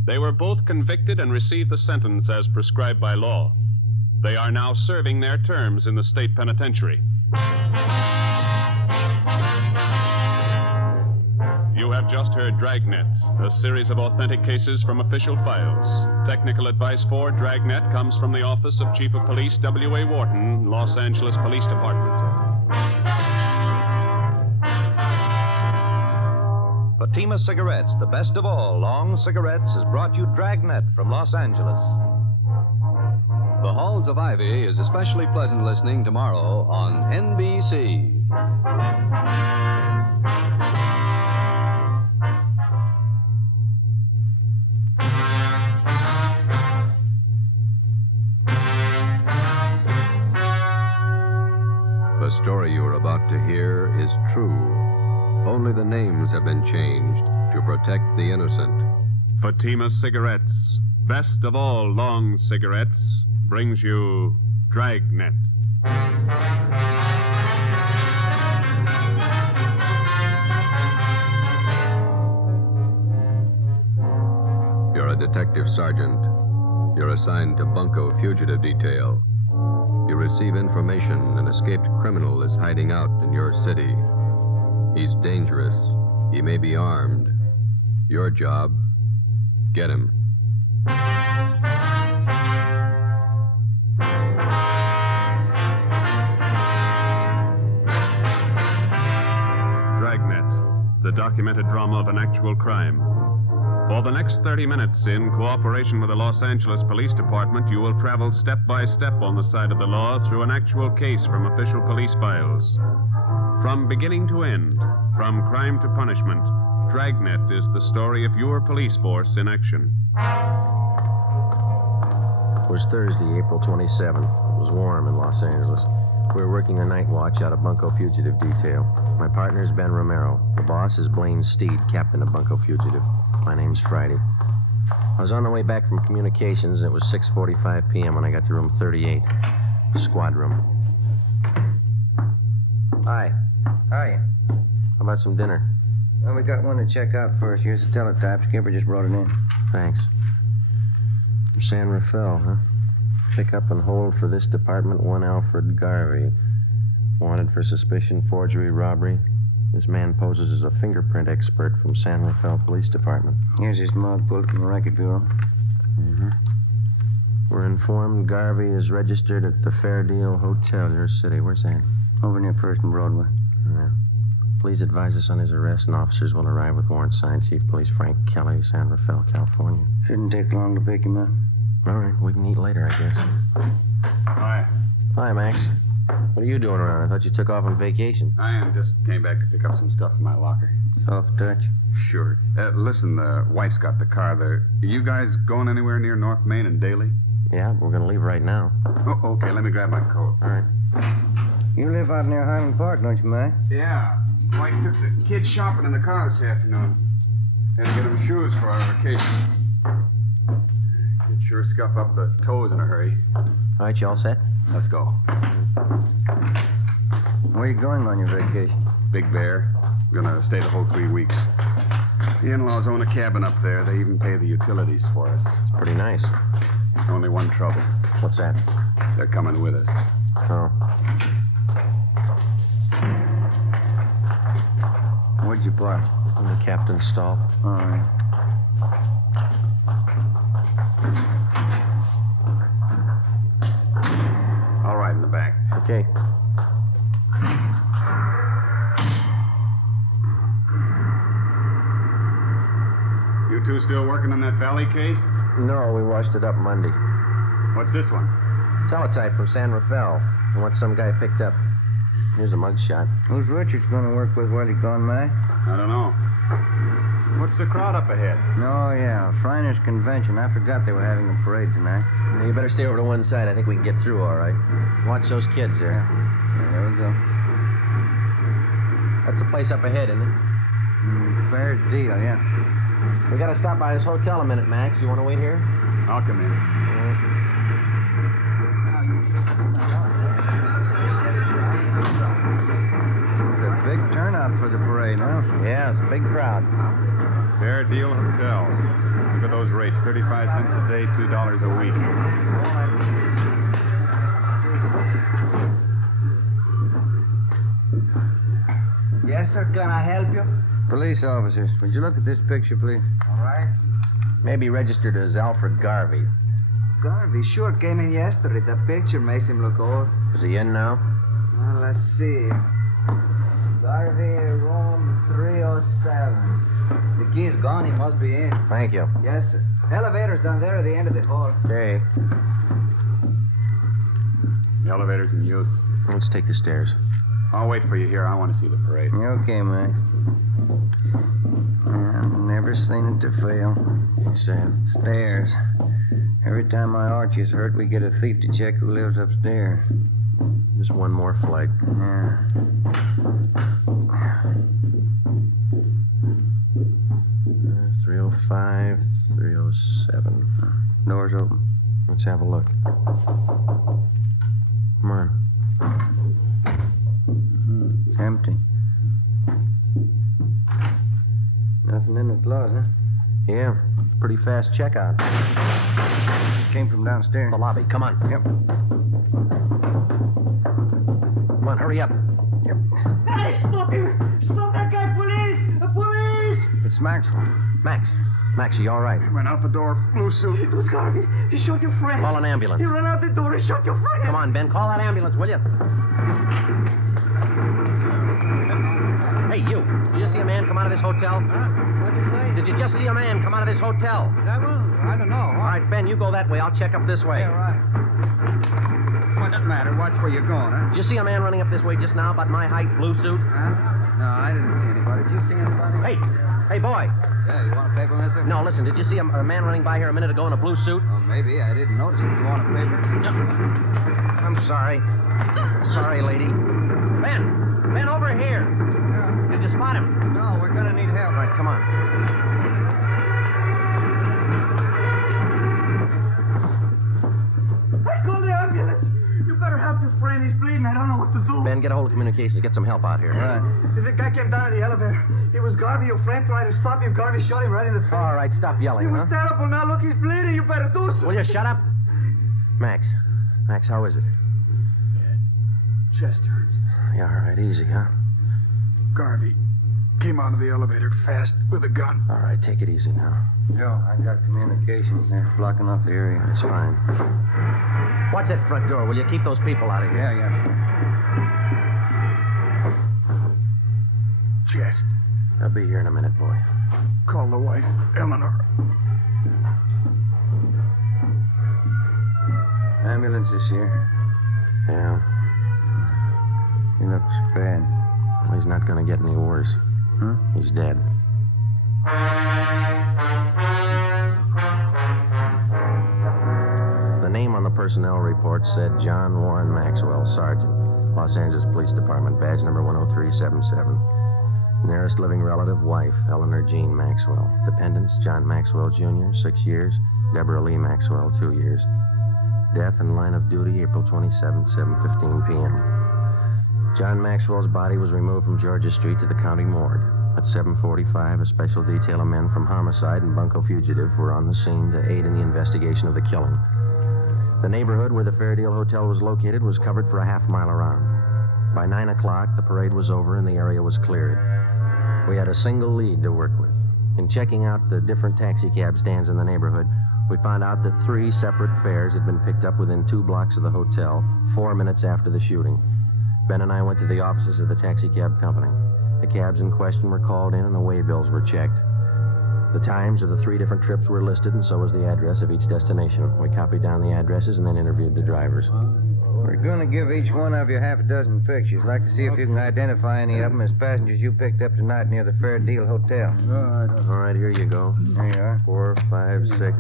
They were both convicted and received the sentence as prescribed by law. They are now serving their terms in the state penitentiary. You have just heard Dragnet, a series of authentic cases from official files. Technical advice for Dragnet comes from the Office of Chief of Police W.A. Wharton, Los Angeles Police Department. Fatima Cigarettes, the best of all long cigarettes, has brought you Dragnet from Los Angeles. The Halls of Ivy is especially pleasant listening tomorrow on NBC. The story you are about to hear is true. Only the names have been changed to protect the innocent. Fatima Cigarettes, best of all long cigarettes, brings you Dragnet. You're a detective sergeant. You're assigned to Bunko Fugitive Detail. You receive information an escaped criminal is hiding out in your city. He's dangerous. He may be armed. Your job, get him. Dragnet, the documented drama of an actual crime. For the next 30 minutes, in cooperation with the Los Angeles Police Department, you will travel step by step on the side of the law through an actual case from official police files. From beginning to end, from crime to punishment, Dragnet is the story of your police force in action. It was Thursday, April 27th. It was warm in Los Angeles. We were working a night watch out of Bunko Fugitive Detail. My partner's Ben Romero. The boss is Blaine Steed, captain of Bunko Fugitive. My name's Friday. I was on the way back from communications, and it was 6:45 p.m. when I got to room 38, the squad room. Hi. How are you? How about some dinner? Well, we got one to check out first. Here's the teletype. Skipper just brought it in. Thanks. From San Rafael, huh? Pick up and hold for this department one Alfred Garvey. Wanted for suspicion, forgery, robbery. This man poses as a fingerprint expert from San Rafael Police Department. Here's his mug pulled from the Record Bureau. Mm-hmm. We're informed Garvey is registered at the Fair Deal Hotel, your city. Where's that? Over near First and Broadway. Yeah. Please advise us on his arrest, and officers will arrive with warrant signed. Chief Police Frank Kelly, San Rafael, California. Shouldn't take long to pick him up. All right, we can eat later, I guess. Hi. Hi, Max. What are you doing around? I thought you took off on vacation. I just came back to pick up some stuff in my locker. Soft touch? Sure. Listen, the wife's got the car there. Are you guys going anywhere near North Main and Daly? Yeah, we're going to leave right now. Oh, okay. Let me grab my coat. All right. You live out near Highland Park, don't you, Mac? Yeah. Mike took the kids shopping in the car this afternoon. Had to get them shoes for our vacation. You'd sure scuff up the toes in a hurry. All right, you all set? Let's go. Where you going on your vacation? Big Bear. Gonna stay the whole 3 weeks. The in-laws own a cabin up there. They even pay the utilities for us. It's pretty nice. Only one trouble. What's that? They're coming with us. Oh. Where'd you park? In the captain's stall. All right. All right, in the back. Okay. You two still working on that Valley case? No, we washed it up Monday. What's this one? Teletype from San Rafael. What some guy picked up. Here's a mugshot. Who's Richards going to work with while he's gone, Mac? I don't know. What's the crowd up ahead? Oh, yeah. Shriners Convention. I forgot they were having a parade tonight. You better stay over to one side. I think we can get through all right. Watch those kids there. Yeah, there we go. That's the place up ahead, isn't it? Fair deal, yeah. We gotta stop by this hotel a minute, Max. You want to wait here? I'll come in. It's a big turnout for the parade, huh? Yeah, it's a big crowd. Fair Deal Hotel. Look at those rates. 35 cents a day, $2 a week. Yes, sir. Can I help you? Police officers, would you look at this picture, please? All right. Maybe registered as Alfred Garvey. Garvey sure came in yesterday. The picture makes him look old. Is he in now? Well, let's see. Garvey, room 307. The key's gone. He must be in. Thank you. Yes, sir. Elevator's down there at the end of the hall. Okay. The elevator's in use. Let's take the stairs. I'll wait for you here. I want to see the parade. Okay, Mac. I've never seen it to fail. Sam. Stairs. Every time my arch is hurt, we get a thief to check who lives upstairs. Just one more flight. Yeah. 305, 307. Door's open. Let's have a look. Come on. It's empty. Nothing in the closet, huh? Yeah, pretty fast checkout. Came from downstairs. The lobby. Come on. Yep. Come on, hurry up. Yep. Hey, stop him! Stop that guy, police! Police! It's Maxwell. Max, are you all right? He went out the door, blue suit. It was Garvey. He shot your friend. Call an ambulance. He ran out the door and shot your friend. Come on, Ben. Call that ambulance, will you? Hey, you. Did you see a man come out of this hotel? What'd you say? Did you just see a man come out of this hotel? I don't know. All right, Ben, you go that way. I'll check up this way. Yeah, right. What's the matter? Watch where you're going, huh? Did you see a man running up this way just now, about my height, blue suit? Huh? No, I didn't see anybody. Did you see anybody? Hey, boy. Yeah, you want a paper, mister? No, listen, did you see a man running by here a minute ago in a blue suit? Oh, maybe. I didn't notice it. You want a paper? I'm sorry. Sorry, lady. Ben, over here. Yeah. Did you spot him? No, we're gonna need help. All right, come on. I called the ambulance. You better help your friend. He's bleeding. I don't know what to do. Ben, get a hold of communications. Get some help out here. Right. The guy came down in the elevator. It was Garvey. Your friend tried to stop him. Garvey shot him right in the face. All right, stop yelling, It was huh? terrible. Now look, he's bleeding. You better do something. Will you shut up? Max, how is it? Chest hurts. Yeah, all right, easy, huh? Garvey came out of the elevator fast with a gun. All right, take it easy now. Joe, I got communications. They're blocking off the area. That's fine. Watch that front door. Will you keep those people out of here? Yeah. Chest. I'll be here in a minute, boy. Call the wife, Eleanor. Ambulance is here. Yeah. He looks bad. Well, he's not going to get any worse. Huh? He's dead. The name on the personnel report said John Warren Maxwell, Sergeant. Los Angeles Police Department, badge number 10377. Nearest living relative, wife, Eleanor Jean Maxwell. Dependents, John Maxwell Jr., 6 years. Deborah Lee Maxwell, 2 years. Death in line of duty, April 27, 7:15 p.m. John Maxwell's body was removed from Georgia Street to the county morgue. At 7:45, a special detail of men from homicide and bunco fugitive were on the scene to aid in the investigation of the killing. The neighborhood where the Fairdale Hotel was located was covered for a half mile around. By 9 o'clock, the parade was over and the area was cleared. We had a single lead to work with. In checking out the different taxi cab stands in the neighborhood, we found out that 3 separate fares had been picked up within 2 blocks of the hotel, 4 minutes after the shooting. Ben and I went to the offices of the taxi cab company. The cabs in question were called in and the way bills were checked. The times of the 3 different trips were listed, and so was the address of each destination. We copied down the addresses and then interviewed the drivers. We're going to give each one of you half a dozen pictures. I'd like to see if you can identify any of them as passengers you picked up tonight near the Fairdale Hotel. All right, here you go. There you are. 4, 5, 6.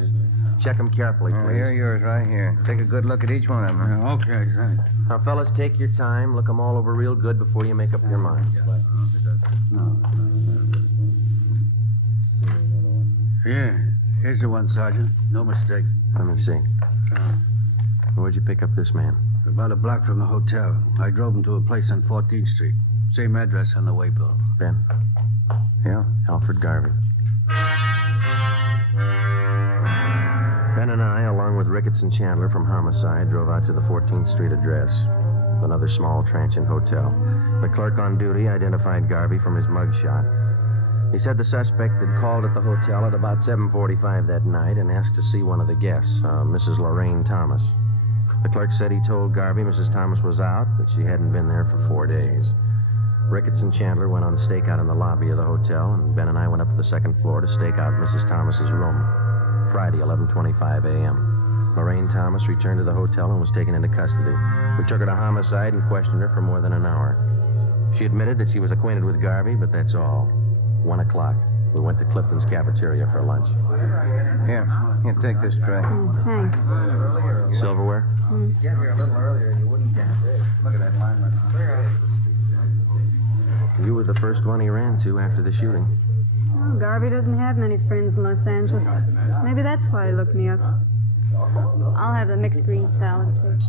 Check them carefully, please. Here are yours right here. Take a good look at each one of them. Okay, thanks. Now, fellas, take your time. Look them all over real good before you make up your mind. Yeah, here's the one, Sergeant. No mistake. Let me see. Where'd you pick up this man? About a block from the hotel. I drove him to a place on 14th Street. Same address on the waybill. Ben? Yeah? Alfred Garvey. Ben and I, along with Ricketts and Chandler from Homicide, drove out to the 14th Street address, another small transient hotel. The clerk on duty identified Garvey from his mugshot. He said the suspect had called at the hotel at about 7:45 that night and asked to see one of the guests, Mrs. Lorraine Thomas. The clerk said he told Garvey Mrs. Thomas was out, that she hadn't been there for 4 days. Ricketts and Chandler went on stakeout in the lobby of the hotel, and Ben and I went up to the second floor to stake out Mrs. Thomas's room. Friday, 11:25 a.m. Lorraine Thomas returned to the hotel and was taken into custody. We took her to Homicide and questioned her for more than an hour. She admitted that she was acquainted with Garvey, but that's all. 1 o'clock. We went to Clifton's cafeteria for lunch. Here, take this tray. Thanks. Silverware? Get here a little earlier, you wouldn't get it. Look at that lineman. You were the first one he ran to after the shooting. Well, Garvey doesn't have many friends in Los Angeles. Maybe that's why he looked me up. I'll have the mixed green salad, please.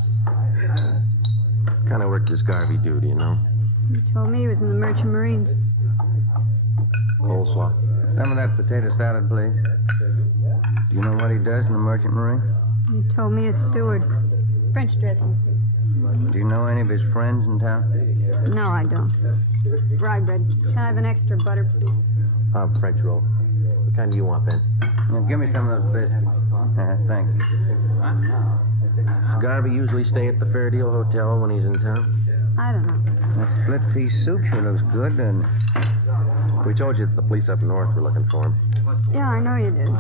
Kind of worked this Garvey do, do you know? He told me he was in the Merchant Marines. Coleslaw. Some of that potato salad, please. Do you know what he does in the Merchant Marine? He told me he's steward. French dressing, please. Do you know any of his friends in town? No, I don't. Rye bread. Can I have an extra butter, please? French roll. What kind do you want, Ben? Now, give me some of those biscuits. Thank you. Does Garvey usually stay at the Fairdale Hotel when he's in town? I don't know. That split pea soup sure looks good, doesn't it? We told you that the police up north were looking for him. Yeah, I know you did.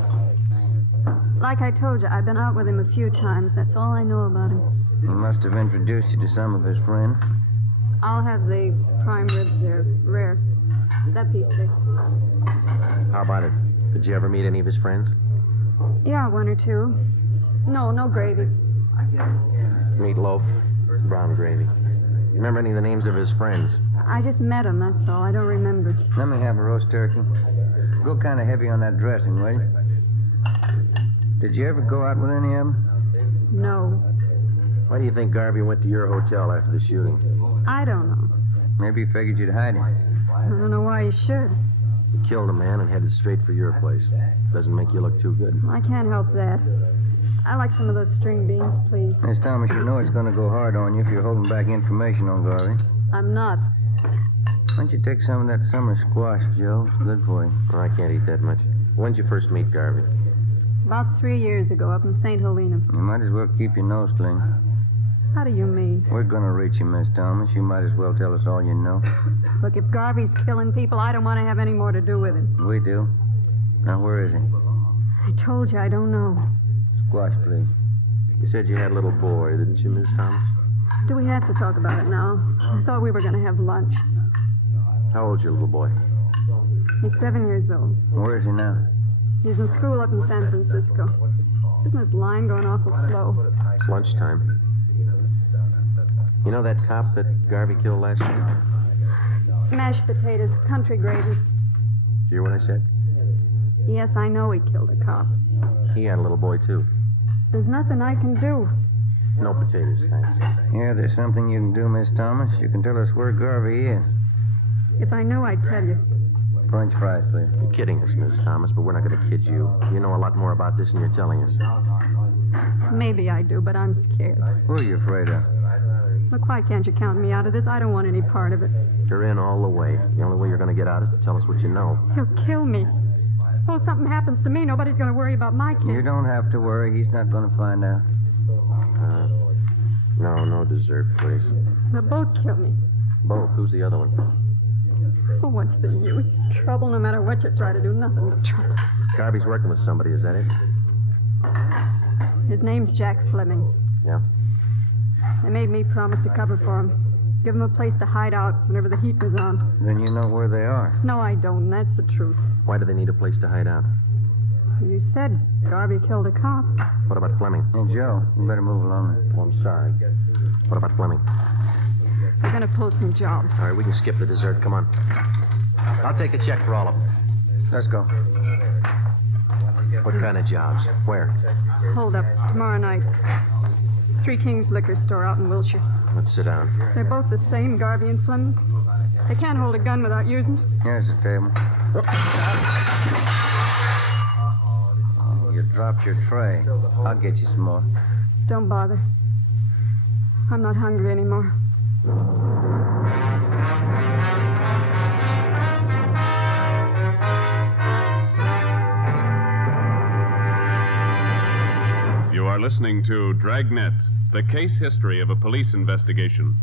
Like I told you, I've been out with him a few times. That's all I know about him. He must have introduced you to some of his friends. I'll have the prime ribs there. Rare. That piece thick. How about it? Did you ever meet any of his friends? Yeah, 1 or 2. No gravy. Meatloaf, brown gravy. You remember any of the names of his friends? I just met him, that's all. I don't remember. Let me have a roast turkey. Go kind of heavy on that dressing, will you? Did you ever go out with any of them? No. Why do you think Garvey went to your hotel after the shooting? I don't know. Maybe he figured you'd hide him. I don't know why you should. You killed a man and headed straight for your place. Doesn't make you look too good. I can't help that. I like some of those string beans, please. Miss Thomas, you know it's going to go hard on you if you're holding back information on Garvey. I'm not. Why don't you take some of that summer squash, Joe? It's good for you. Oh, I can't eat that much. When'd you first meet Garvey? About 3 years ago, up in St. Helena. You might as well keep your nose clean. How do you mean? We're going to reach you, Miss Thomas. You might as well tell us all you know. Look, if Garvey's killing people, I don't want to have any more to do with him. We do. Now, where is he? I told you, I don't know. Squash, please. You said you had a little boy, didn't you, Miss Thomas? Do we have to talk about it now? I thought we were going to have lunch. How old's your little boy? He's 7 years old. Where is he now? He's in school up in San Francisco. Isn't this line going awful slow? It's lunchtime. You know that cop that Garvey killed last night? Mashed potatoes, country gravy. Did you hear what I said? Yes, I know he killed a cop. He had a little boy, too. There's nothing I can do. No potatoes, thanks. Yeah, there's something you can do, Miss Thomas. You can tell us where Garvey is. If I knew, I'd tell you. French fries, please. You're kidding us, Miss Thomas, but we're not going to kid you. You know a lot more about this than you're telling us. Maybe I do, but I'm scared. Who are you afraid of? Look, why can't you count me out of this? I don't want any part of it. You're in all the way. The only way you're going to get out is to tell us what you know. He'll kill me. Suppose something happens to me, nobody's going to worry about my kid. You don't have to worry. He's not going to find out. No dessert, please. They'll both kill me. Both? Who's the other one? Oh, what's the use? Trouble, no matter what you try to do, nothing but trouble. Garvey's working with somebody, is that it? His name's Jack Fleming. Yeah? They made me promise to cover for him. Give him a place to hide out whenever the heat was on. Then you know where they are. No, I don't, and that's the truth. Why do they need a place to hide out? You said Garvey killed a cop. What about Fleming? Hey, Joe, you better move along. Oh, I'm sorry. What about Fleming? We're going to pull some jobs. All right, we can skip the dessert. Come on. I'll take a check for all of them. Let's go. What kind of jobs? Where? Hold up. Tomorrow night. Three Kings Liquor Store out in Wilshire. Let's sit down. They're both the same, Garvey and Fleming. They can't hold a gun without using it. Here's the table. Oh, you dropped your tray. I'll get you some more. Don't bother. I'm not hungry anymore. You are listening to Dragnet, the case history of a police investigation.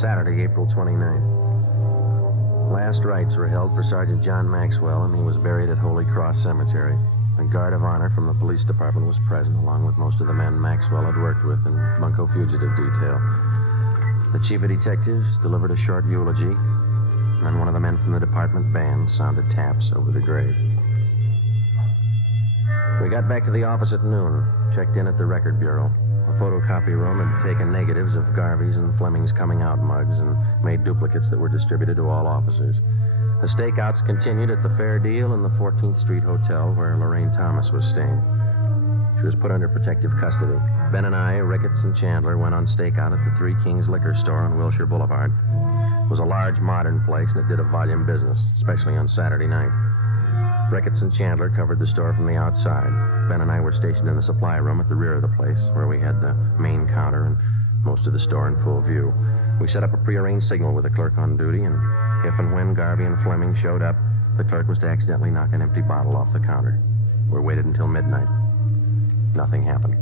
Saturday, April 29th. Last rites were held for Sergeant John Maxwell, and he was buried at Holy Cross Cemetery. A guard of honor from the police department was present, along with most of the men Maxwell had worked with in Bunko Fugitive Detail. The chief of detectives delivered a short eulogy, and one of the men from the department band sounded taps over the grave. We got back to the office at noon, checked in at the record bureau. The photocopy room had taken negatives of Garvey's and Fleming's coming out mugs and made duplicates that were distributed to all officers. The stakeouts continued at the Fair Deal and the 14th Street Hotel where Lorraine Thomas was staying. She was put under protective custody. Ben and I, Ricketts and Chandler, went on stakeout at the Three Kings Liquor Store on Wilshire Boulevard. It was a large, modern place, and it did a volume business, especially on Saturday night. Ricketts and Chandler covered the store from the outside. Ben and I were stationed in the supply room at the rear of the place, where we had the main counter and most of the store in full view. We set up a prearranged signal with the clerk on duty, and if and when Garvey and Fleming showed up, the clerk was to accidentally knock an empty bottle off the counter. We waited until midnight. Nothing happened.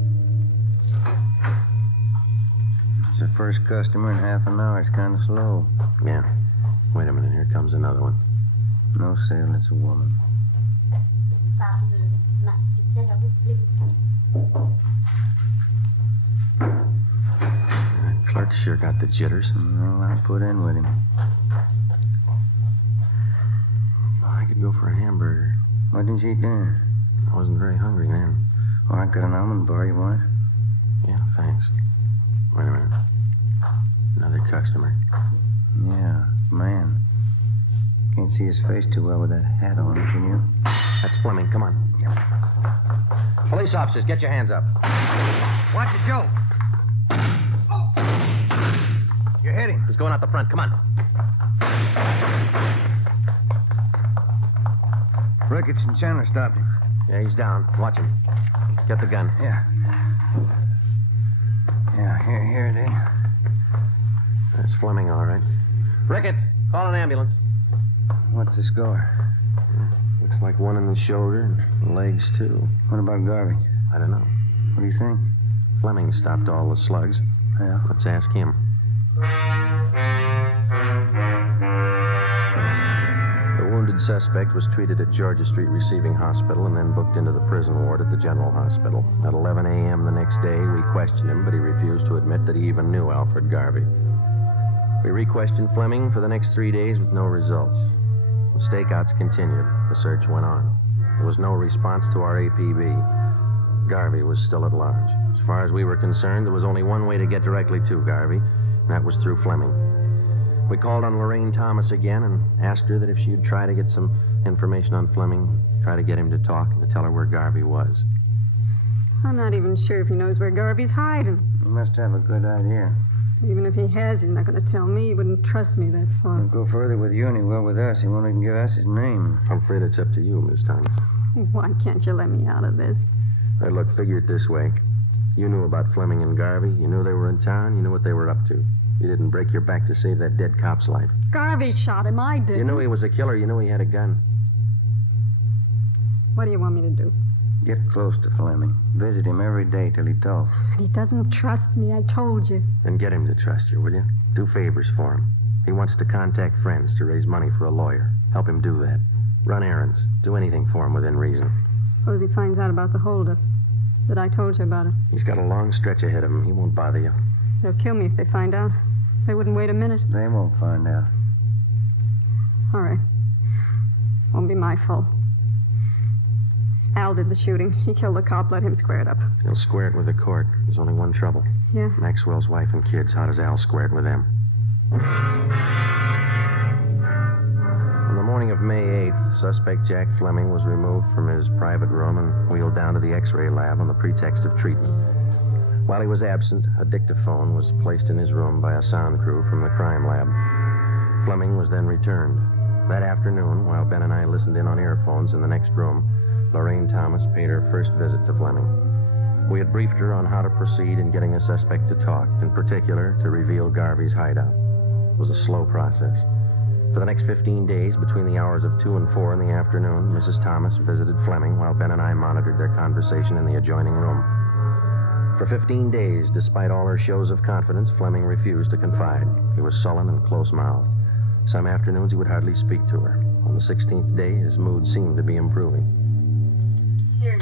It's the first customer in half an hour. It's kind of slow. Yeah. Wait a minute. Here comes another one. No sale. It's a woman. Clerk sure got the jitters. Well, I'll put in with him. I could go for a hamburger. Why didn't you eat dinner? I wasn't very hungry then. Oh, I got an almond bar. You want it? Yeah, thanks. Wait a minute. Another customer. Yeah, man. Can't see his face too well with that hat on, can you? That's Fleming. Come on. Police officers, get your hands up. Watch it, Joe. You're hitting. He's going out the front. Come on. Ricketts and Chandler stopped him. Yeah, he's down. Watch him. Get the gun. Yeah. Yeah, here it is. That's Fleming, all right. Ricketts, call an ambulance. What's the score? Looks like one in the shoulder and legs, too. What about Garvey? I don't know. What do you think? Fleming stopped all the slugs. Yeah. Let's ask him. The wounded suspect was treated at Georgia Street Receiving Hospital and then booked into the prison ward at the General Hospital. At 11 a.m. the next day, we questioned him, but he refused to admit that he even knew Alfred Garvey. We re-questioned Fleming for the next 3 days with no results. The stakeouts continued. The search went on. There was no response to our APB. Garvey was still at large. As far as we were concerned, there was only one way to get directly to Garvey, and that was through Fleming. We called on Lorraine Thomas again and asked her that if she'd try to get some information on Fleming, try to get him to talk and to tell her where Garvey was. I'm not even sure if he knows where Garvey's hiding. You must have a good idea. Even if he has, he's not going to tell me. He wouldn't trust me that far. He'll go further with you than he will with us. He won't even give us his name. I'm afraid it's up to you, Miss Thomas. Why can't you let me out of this? Hey, look, figure it this way. You knew about Fleming and Garvey. You knew they were in town. You knew what they were up to. You didn't break your back to save that dead cop's life. Garvey shot him. I didn't. You knew he was a killer. You knew he had a gun. What do you want me to do? Get close to Fleming. Visit him every day till he talks. He doesn't trust me, I told you. Then get him to trust you, will you? Do favors for him. He wants to contact friends to raise money for a lawyer. Help him do that. Run errands. Do anything for him within reason. Suppose he finds out about the holdup. That I told you about it. He's got a long stretch ahead of him. He won't bother you. They'll kill me if they find out. They wouldn't wait a minute. They won't find out. All right. Won't be my fault. Al did the shooting. He killed the cop, let him square it up. He'll square it with the court. There's only one trouble. Yeah? Maxwell's wife and kids. How does Al square it with them? On the morning of May 8th, suspect Jack Fleming was removed from his private room and wheeled down to the X-ray lab on the pretext of treatment. While he was absent, a dictaphone was placed in his room by a sound crew from the crime lab. Fleming was then returned. That afternoon, while Ben and I listened in on earphones in the next room, Lorraine Thomas paid her first visit to Fleming. We had briefed her on how to proceed in getting a suspect to talk, in particular, to reveal Garvey's hideout. It was a slow process. For the next 15 days, between the hours of 2 and 4 in the afternoon, Mrs. Thomas visited Fleming while Ben and I monitored their conversation in the adjoining room. For 15 days, despite all her shows of confidence, Fleming refused to confide. He was sullen and close-mouthed. Some afternoons, he would hardly speak to her. On the 16th day, his mood seemed to be improving. Here.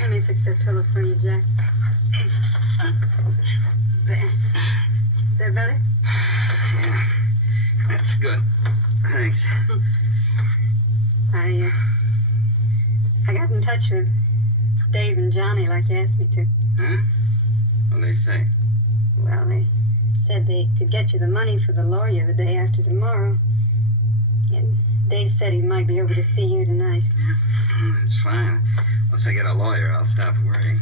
Let me fix that pillow for you, Jack. There. Is that better? Yeah. That's good. Thanks. I got in touch with Dave and Johnny like you asked me to. Huh? What'd they say? Well, they said they could get you the money for the lawyer the day after tomorrow. And Dave said he might be over to see you tonight. Yeah, that's fine. Once I get a lawyer, I'll stop worrying.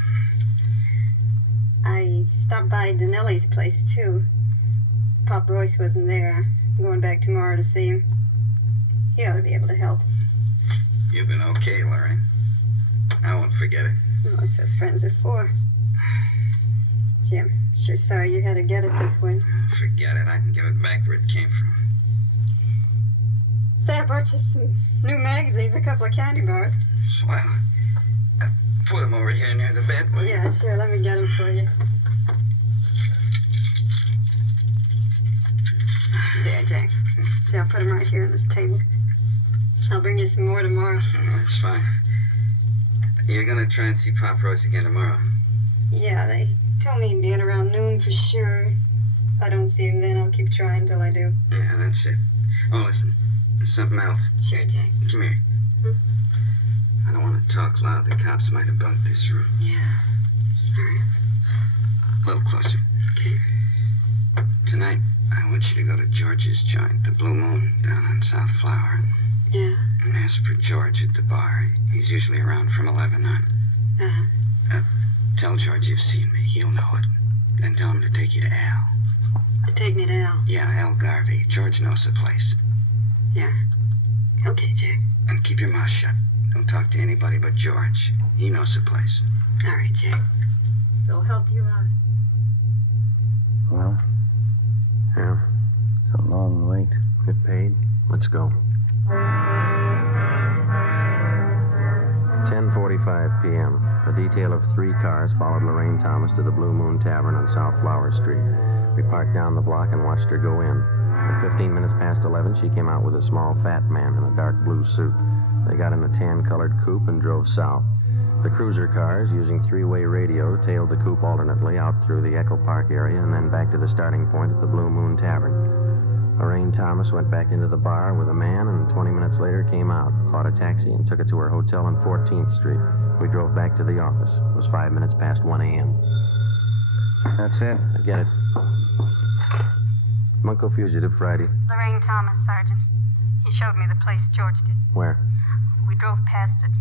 I stopped by Danelli's place, too. Pop Royce wasn't there. I'm going back tomorrow to see him. He ought to be able to help. You've been okay, Larry. I won't forget it. Oh, that's what friends are for. Jim, sure sorry you had to get it this way. Forget it. I can give it back where it came from. Say, I brought you some new magazines, a couple of candy bars. Swell. Put them over here near the bed, will you? Yeah, sure. Let me get them for you. There, Jack. See, I'll put them right here on this table. I'll bring you some more tomorrow. Oh, that's fine. You're going to try and see Pop Royce again tomorrow? Yeah, they told me he'd be in around noon for sure. If I don't see him then, I'll keep trying till I do. Yeah, that's it. Oh, listen. There's something else. Sure, Jack. Come here. I don't want to talk loud. The cops might have bugged this room. Yeah. All right. A little closer. Okay. Tonight, I want you to go to George's joint, the Blue Moon, down on South Flower. Yeah? And ask for George at the bar. He's usually around from 11 on. Uh-huh. Tell George you've seen me. He'll know it. Then tell him to take you to Al. To take me to Al? Yeah, Al Garvey. George knows the place. Yeah. Okay, Jack. And keep your mouth shut. Don't talk to anybody but George. He knows the place. All right, Jack. They'll help you out. Well? Yeah. It's a long wait. Get paid. Let's go. 10:45 p.m. A detail of 3 cars followed Lorraine Thomas to the Blue Moon Tavern on South Flower Street. We parked down the block and watched her go in. At 15 minutes past 11, she came out with a small, fat man in a dark blue suit. They got in a tan-colored coupe and drove south. The cruiser cars, using 3-way radio, tailed the coupe alternately out through the Echo Park area and then back to the starting point at the Blue Moon Tavern. Lorraine Thomas went back into the bar with a man and 20 minutes later came out, caught a taxi, and took it to her hotel on 14th Street. We drove back to the office. It was 5 minutes past 1 a.m. That's it? I get it. Munko Fugitive, Friday. Lorraine Thomas, Sergeant. He showed me the place George did. Where? We drove past it.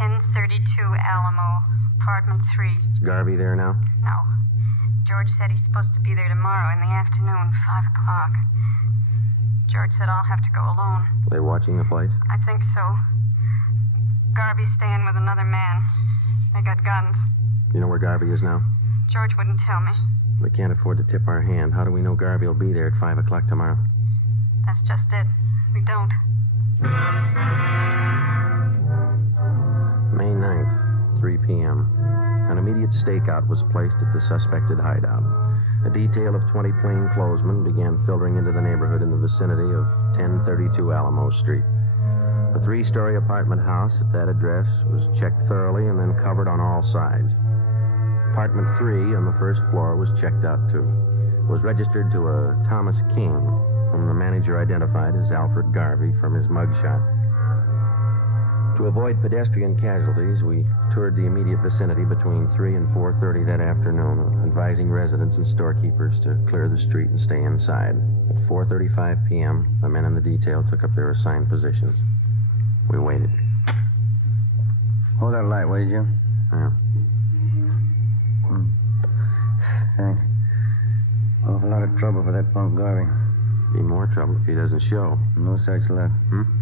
1032 Alamo, apartment 3. Is Garvey there now? No. George said he's supposed to be there tomorrow in the afternoon, 5 o'clock. George said I'll have to go alone. Are they watching the place? I think so. Garvey's staying with another man. They got guns. You know where Garvey is now? George wouldn't tell me. We can't afford to tip our hand. How do we know Garvey will be there at 5 o'clock tomorrow? That's just it. We don't. May 9th, 3 p.m. An immediate stakeout was placed at the suspected hideout. A detail of 20 plainclothesmen began filtering into the neighborhood in the vicinity of 1032 Alamo Street. The 3-story apartment house at that address was checked thoroughly and then covered on all sides. Apartment 3 on the first floor was checked out, too. It was registered to a Thomas King, whom the manager identified as Alfred Garvey from his mugshot. To avoid pedestrian casualties, we toured the immediate vicinity between 3 and 4:30 that afternoon, advising residents and storekeepers to clear the street and stay inside. At 4:35 p.m., the men in the detail took up their assigned positions. We waited. Hold that light, will you? Yeah. Thanks. Awful lot of trouble for that punk Garvey. Be more trouble if he doesn't show. No such luck.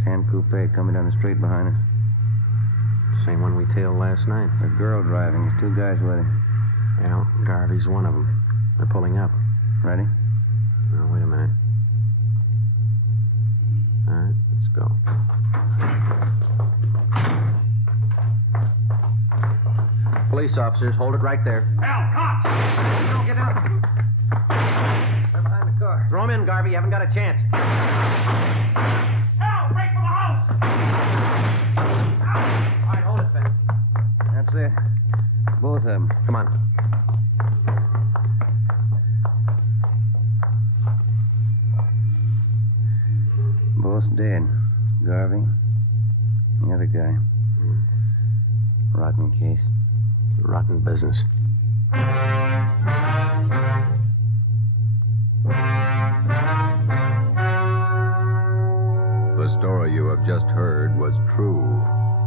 Tan coupe coming down the street behind us. Same one we tailed last night. A girl driving. There's 2 guys with her. Yeah, Garvey's one of them. They're pulling up. Ready? Oh, wait a minute. All right, let's go. Police officers, hold it right there. Al, cops! Don't get out. They're behind the car. Throw him in, Garvey. You haven't got a chance. Al, break for the house! All right, hold it, Ben. That's it. Both of them. Come on. Both dead. Garvey. The other guy. Rotten case. Rotten business. The story you have just heard was true.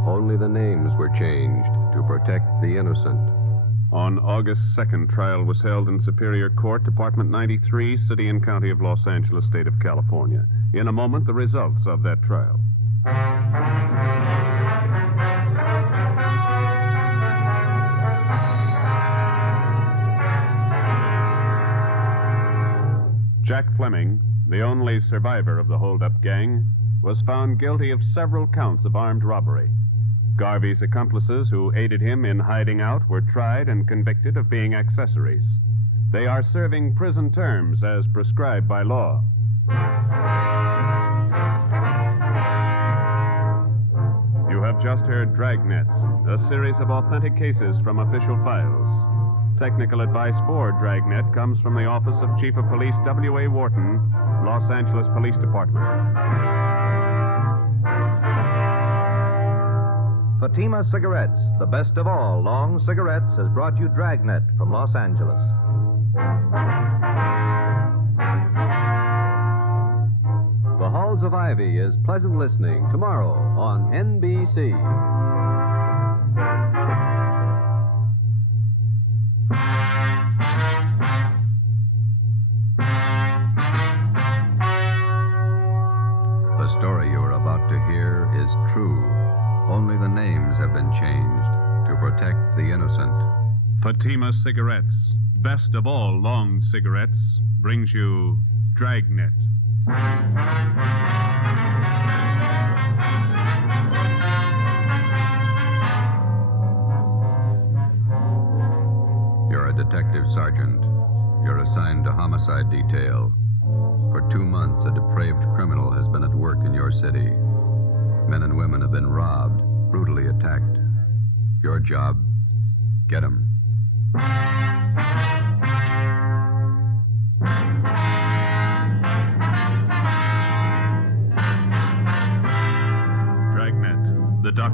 Only the names were changed to protect the innocent. On August 2nd, trial was held in Superior Court, Department 93, City and County of Los Angeles, State of California. In a moment, the results of that trial. Jack Fleming, the only survivor of the hold-up gang, was found guilty of several counts of armed robbery. Garvey's accomplices who aided him in hiding out were tried and convicted of being accessories. They are serving prison terms as prescribed by law. You have just heard Dragnet, a series of authentic cases from official files. Technical advice for Dragnet comes from the Office of Chief of Police W.A. Wharton, Los Angeles Police Department. Fatima Cigarettes, the best of all long cigarettes, has brought you Dragnet from Los Angeles. The Halls of Ivy is pleasant listening tomorrow on NBC. The story you are about to hear is true. Only the names have been changed to protect the innocent. Fatima Cigarettes, best of all long cigarettes, brings you Dragnet. You're a detective sergeant. You're assigned to homicide detail. For 2 months, a depraved criminal has been at work in your city. Men and women have been robbed, brutally attacked. Your job, get 'em.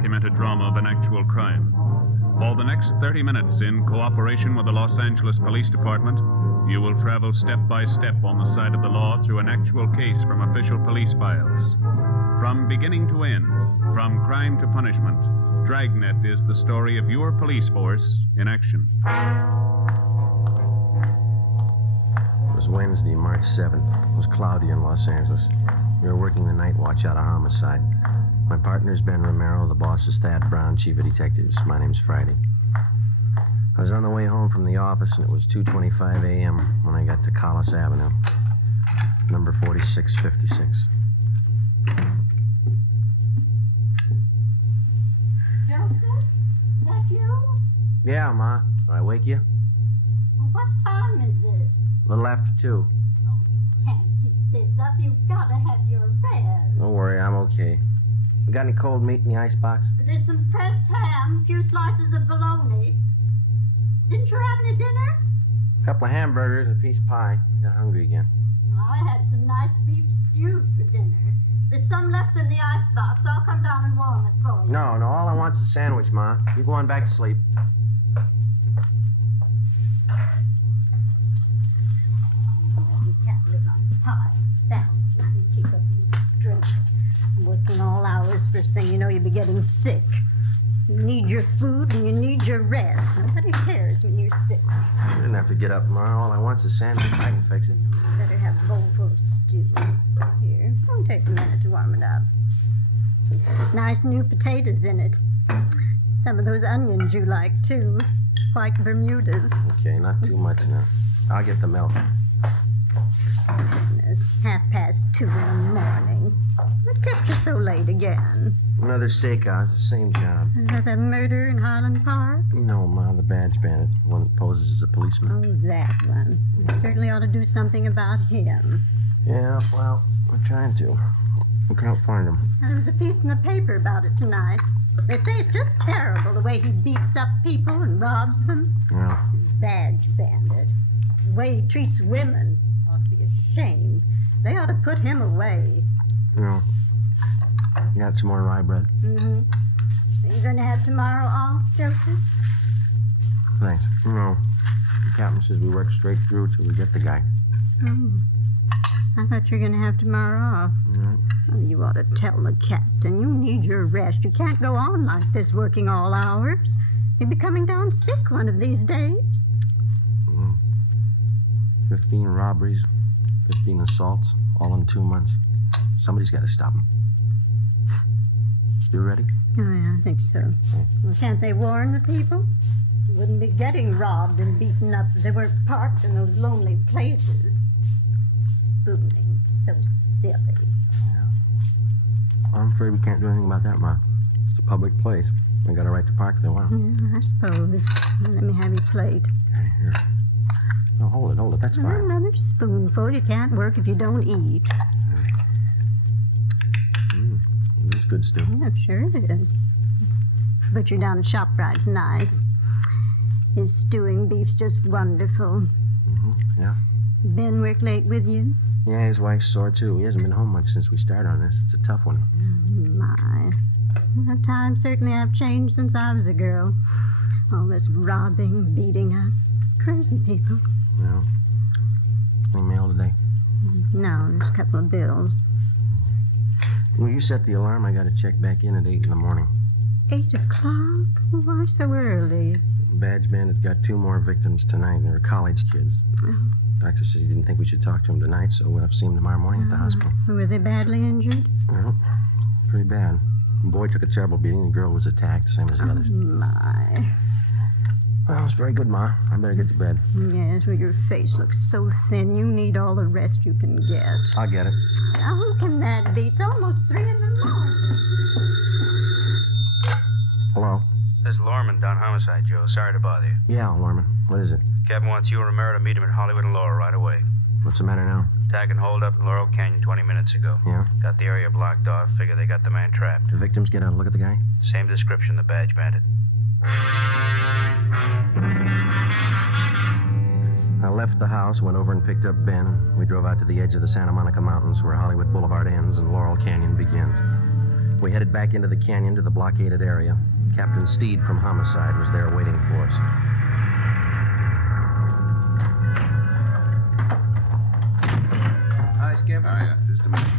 documented drama of an actual crime. For the next 30 minutes, in cooperation with the Los Angeles Police Department, you will travel step by step on the side of the law through an actual case from official police files. From beginning to end, from crime to punishment, Dragnet is the story of your police force in action. It was Wednesday, March 7th. It was cloudy in Los Angeles. We were working the night watch out of homicide. My partner's Ben Romero, the boss is Thad Brown, chief of detectives. My name's Friday. I was on the way home from the office, and it was 2:25 a.m. when I got to Collis Avenue, number 4656. Joseph? Is that you? Yeah, Ma. Did I wake you? What time is it? A little after 2. Can't keep this up. You've got to have your rest. Don't worry, I'm okay. You got any cold meat in the icebox? There's some pressed ham, a few slices of bologna. Didn't you have any dinner? A couple of hamburgers and a piece of pie. I got hungry again. I had some nice beef stew for dinner. There's some left in the icebox. I'll come down and warm it for you. No, all I want's a sandwich, Ma. You go on back to sleep. You can't live on pie and sandwiches and keep up your strength. Working all hours, first thing you know, you'll be getting sick. You need your food and you need your rest. Nobody cares when you're sick. You didn't have to get up, Ma. All I want's a sandwich. I can fix it. You better have a bowl full of stew. Here, it'll take a minute to warm it up. Nice new potatoes in it. Some of those onions you like, too. White Bermudas. Okay, not too much now. I'll get the milk. Goodness, 2:30 in the morning. What kept you so late again? Another stakeout. It's the same job. Is that the murder in Highland Park? No, Ma, the badge bandit. The one that poses as a policeman. Oh, that one. You certainly ought to do something about him. Yeah, well, we're trying to. We can't find him. Now, there was a piece in the paper about it tonight. They say it's just terrible the way he beats up people and robs them. Yeah. Badge bandit. The way he treats women ought to be ashamed. They ought to put him away. Yeah. You got some more rye bread? Mm-hmm. Are you going to have tomorrow off, Joseph? Thanks. No. The captain says we work straight through till we get the guy. Oh. I thought you were going to have tomorrow off. Mm. Oh, you ought to tell the captain. You need your rest. You can't go on like this working all hours. You'll be coming down sick one of these days. 15 robberies, 15 assaults, all in 2 months. Somebody's got to stop them. You ready? Oh, yeah, I think so. Well, can't they warn the people? They wouldn't be getting robbed and beaten up if they weren't parked in those lonely places. Spooning, so silly. Yeah. I'm afraid we can't do anything about that, Ma. It's a public place. They got a right to park if they want. Yeah, I suppose. Well, let me have your plate. Okay, here. No, hold it. That's fine. Another spoonful. You can't work if you don't eat. It's good stew. Yeah, sure it is. Butcher down at ShopRite's nice. His stewing beef's just wonderful. Mm-hmm. Yeah. Ben work late with you? Yeah, his wife's sore, too. He hasn't been home much since we started on this. It's a tough one. My. Well, times certainly have changed since I was a girl. All this robbing, beating up. Crazy people. Yeah. Any mail today? No, there's a couple of bills. Well, you set the alarm. I got to check back in at 8 in the morning. 8 o'clock? Why so early? Badge bandit got 2 more victims tonight. They're college kids. Oh. Doctor says he didn't think we should talk to him tonight, so we'll have to see him tomorrow morning at the hospital. Were they badly injured? Well, pretty bad. The boy took a terrible beating. The girl was attacked, same as the others. My. Well, it's very good, Ma. I better get to bed. Yes, well, your face looks so thin. You need all the rest you can get. I'll get it. Now, who can that be? It's almost 3 in the morning. Hello? This is Lorman down homicide, Joe. Sorry to bother you. Yeah, Lorman. What is it? Captain wants you and Romero to meet him at Hollywood and Laurel right away. What's the matter now? Attack and hold up in Laurel Canyon 20 minutes ago. Yeah? Got the area blocked off. Figure they got the man trapped. The victims get a look at the guy? Same description, the badge bandit. I left the house, went over and picked up Ben. We drove out to the edge of the Santa Monica Mountains where Hollywood Boulevard ends and Laurel Canyon begins. We headed back into the canyon to the blockaded area. Captain Steed from Homicide was there waiting for us. Hi, Skip. Yeah, just a minute.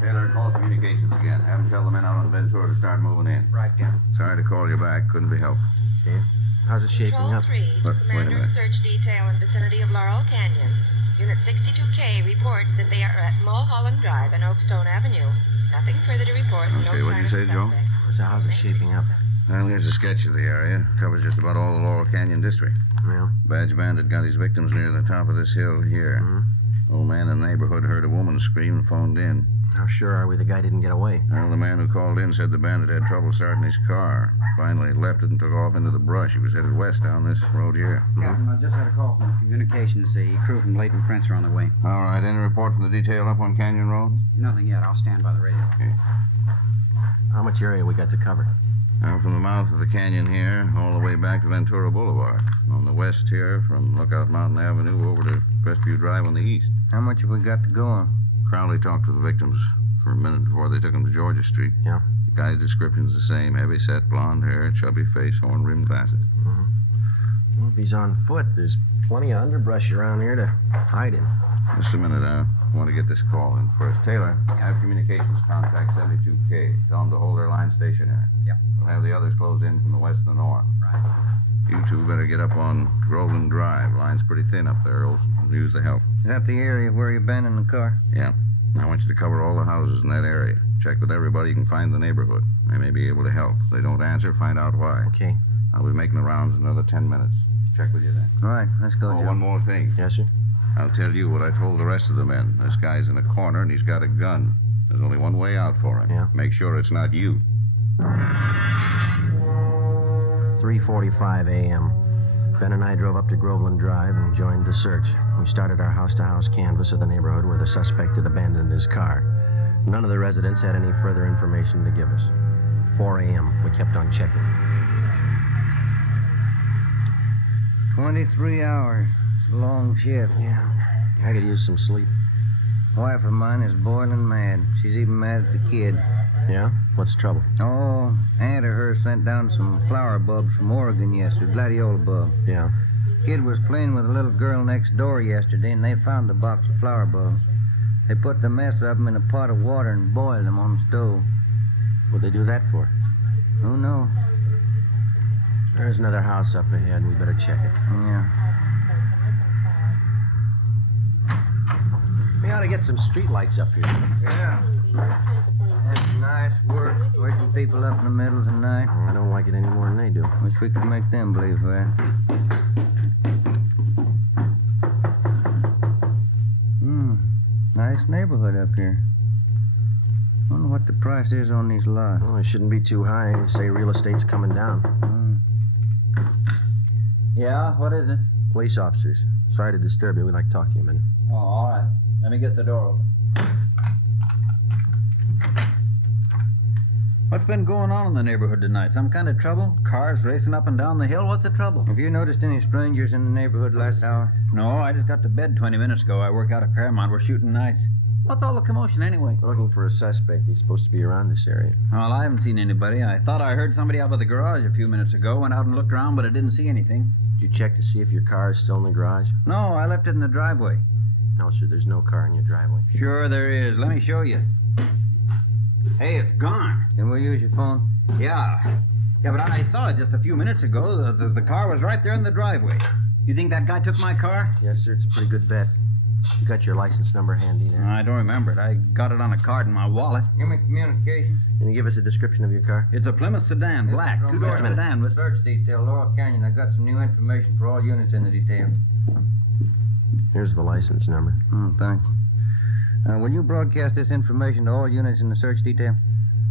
Taylor, call communications again. Have them tell the men out on Ventura to start moving in. Right, Captain. Sorry to call you back. Couldn't be helped. Okay. How's it shaping Control up? 3 to Wait a Commander minute. of Search Detail in vicinity of Laurel Canyon. Unit 62K reports that they are at Mulholland Drive and Oakstone Avenue. Nothing further to report. Okay, what'd you say, Joe? So how's it shaping up? Well, here's a sketch of the area. Covers just about all the Laurel Canyon district. Yeah. Badge Bandit got his victims near the top of this hill here. Old man in the neighborhood heard a woman scream and phoned in. How sure are we the guy didn't get away? Well, the man who called in said the bandit had trouble starting his car. Finally left it and took off into the brush. He was headed west down this road here. Captain, I just had a call from communications. The crew from Leighton Prince are on their way. All right, any report from the detail up on Canyon Road? Nothing yet. I'll stand by the radio. Okay. How much area we got to cover? Now, from the mouth of the canyon here, all the way back to Ventura Boulevard. On the west here, from Lookout Mountain Avenue over to Crestview Drive on the east. How much have we got to go on? Crowley talked to the victims for a minute before they took them to Georgia Street. Yeah. The guy's description's the same. Heavy-set, blonde hair, chubby face, horn-rimmed glasses. Well, if he's on foot, there's plenty of underbrush around here to hide him. Just a minute, I want to get this call in first. Taylor, have communications contact 72K. Tell them to hold their line stationary. Yeah. We'll have the others closed in from the west and the north. Right. You two better get up on Groveland Drive. Line's pretty thin up there. Olson can use the help. Is that the area where you abandoned the car? Yeah. I want you to cover all the houses in that area. Check with everybody you can find in the neighborhood. They may be able to help. If they don't answer, find out why. Okay. I'll be making the rounds in another 10 minutes. Check with you then. All right, let's go, Joe. One more thing. Yes, sir? I'll tell you what I told the rest of the men. This guy's in a corner and he's got a gun. There's only one way out for him. Yeah. Make sure it's not you. 3:45 a.m. Ben and I drove up to Groveland Drive and joined the search. We started our house-to-house canvass of the neighborhood where the suspect had abandoned his car. None of the residents had any further information to give us. 4 a.m. We kept on checking. 23 hours. It's a long shift. Yeah. I could use some sleep. A wife of mine is boiling mad. She's even mad at the kid. Yeah? What's the trouble? Oh, aunt of hers sent down some flower bulbs from Oregon yesterday, gladiola bulb. Yeah. Kid was playing with a little girl next door yesterday, and they found the box of flower bulbs. They put the mess of them in a pot of water and boiled them on the stove. What'd they do that for? Who knows? There's another house up ahead. We better check it. Yeah. We ought to get some street lights up here. Yeah. That's nice work, waking people up in the middle of the night. I don't like it any more than they do. Wish we could make them believe that. Nice neighborhood up here. Wonder what the price is on these lots. Well, it shouldn't be too high. They say real estate's coming down. Yeah, what is it? Police officers. Sorry to disturb you. We'd like to talk to you a minute. Oh, all right. Let me get the door open. What's been going on in the neighborhood tonight? Some kind of trouble? Cars racing up and down the hill? What's the trouble? Have you noticed any strangers in the neighborhood last hour? No, I just got to bed 20 minutes ago. I work out at Paramount. We're shooting nights. What's all the commotion anyway? We're looking for a suspect. He's supposed to be around this area. Well, I haven't seen anybody. I thought I heard somebody out by the garage a few minutes ago. Went out and looked around, but I didn't see anything. Did you check to see if your car is still in the garage? No, I left it in the driveway. No, sir. There's no car in your driveway. Sure there is. Let me show you. Hey, it's gone. Can we use your phone? Yeah. Yeah, but I saw it just a few minutes ago. The car was right there in the driveway. You think that guy took my car? Yes, sir. It's a pretty good bet. You got your license number handy there? I don't remember it. I got it on a card in my wallet. Give me communication. Can you give us a description of your car? It's a Plymouth sedan, black, two-door sedan with... Search detail, Laurel Canyon. I got some new information for all units in the detail. Here's the license number. Oh, thank you. Will you broadcast this information to all units in the search detail?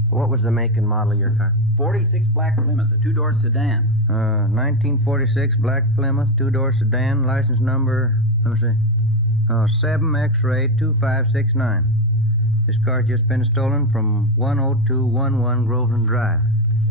What was the make and model of your car? 46 black Plymouth, a two-door sedan. 1946 black Plymouth, two-door sedan, license number, let me see. 7X-ray 2569. This car's just been stolen from 10211 Groveland Drive.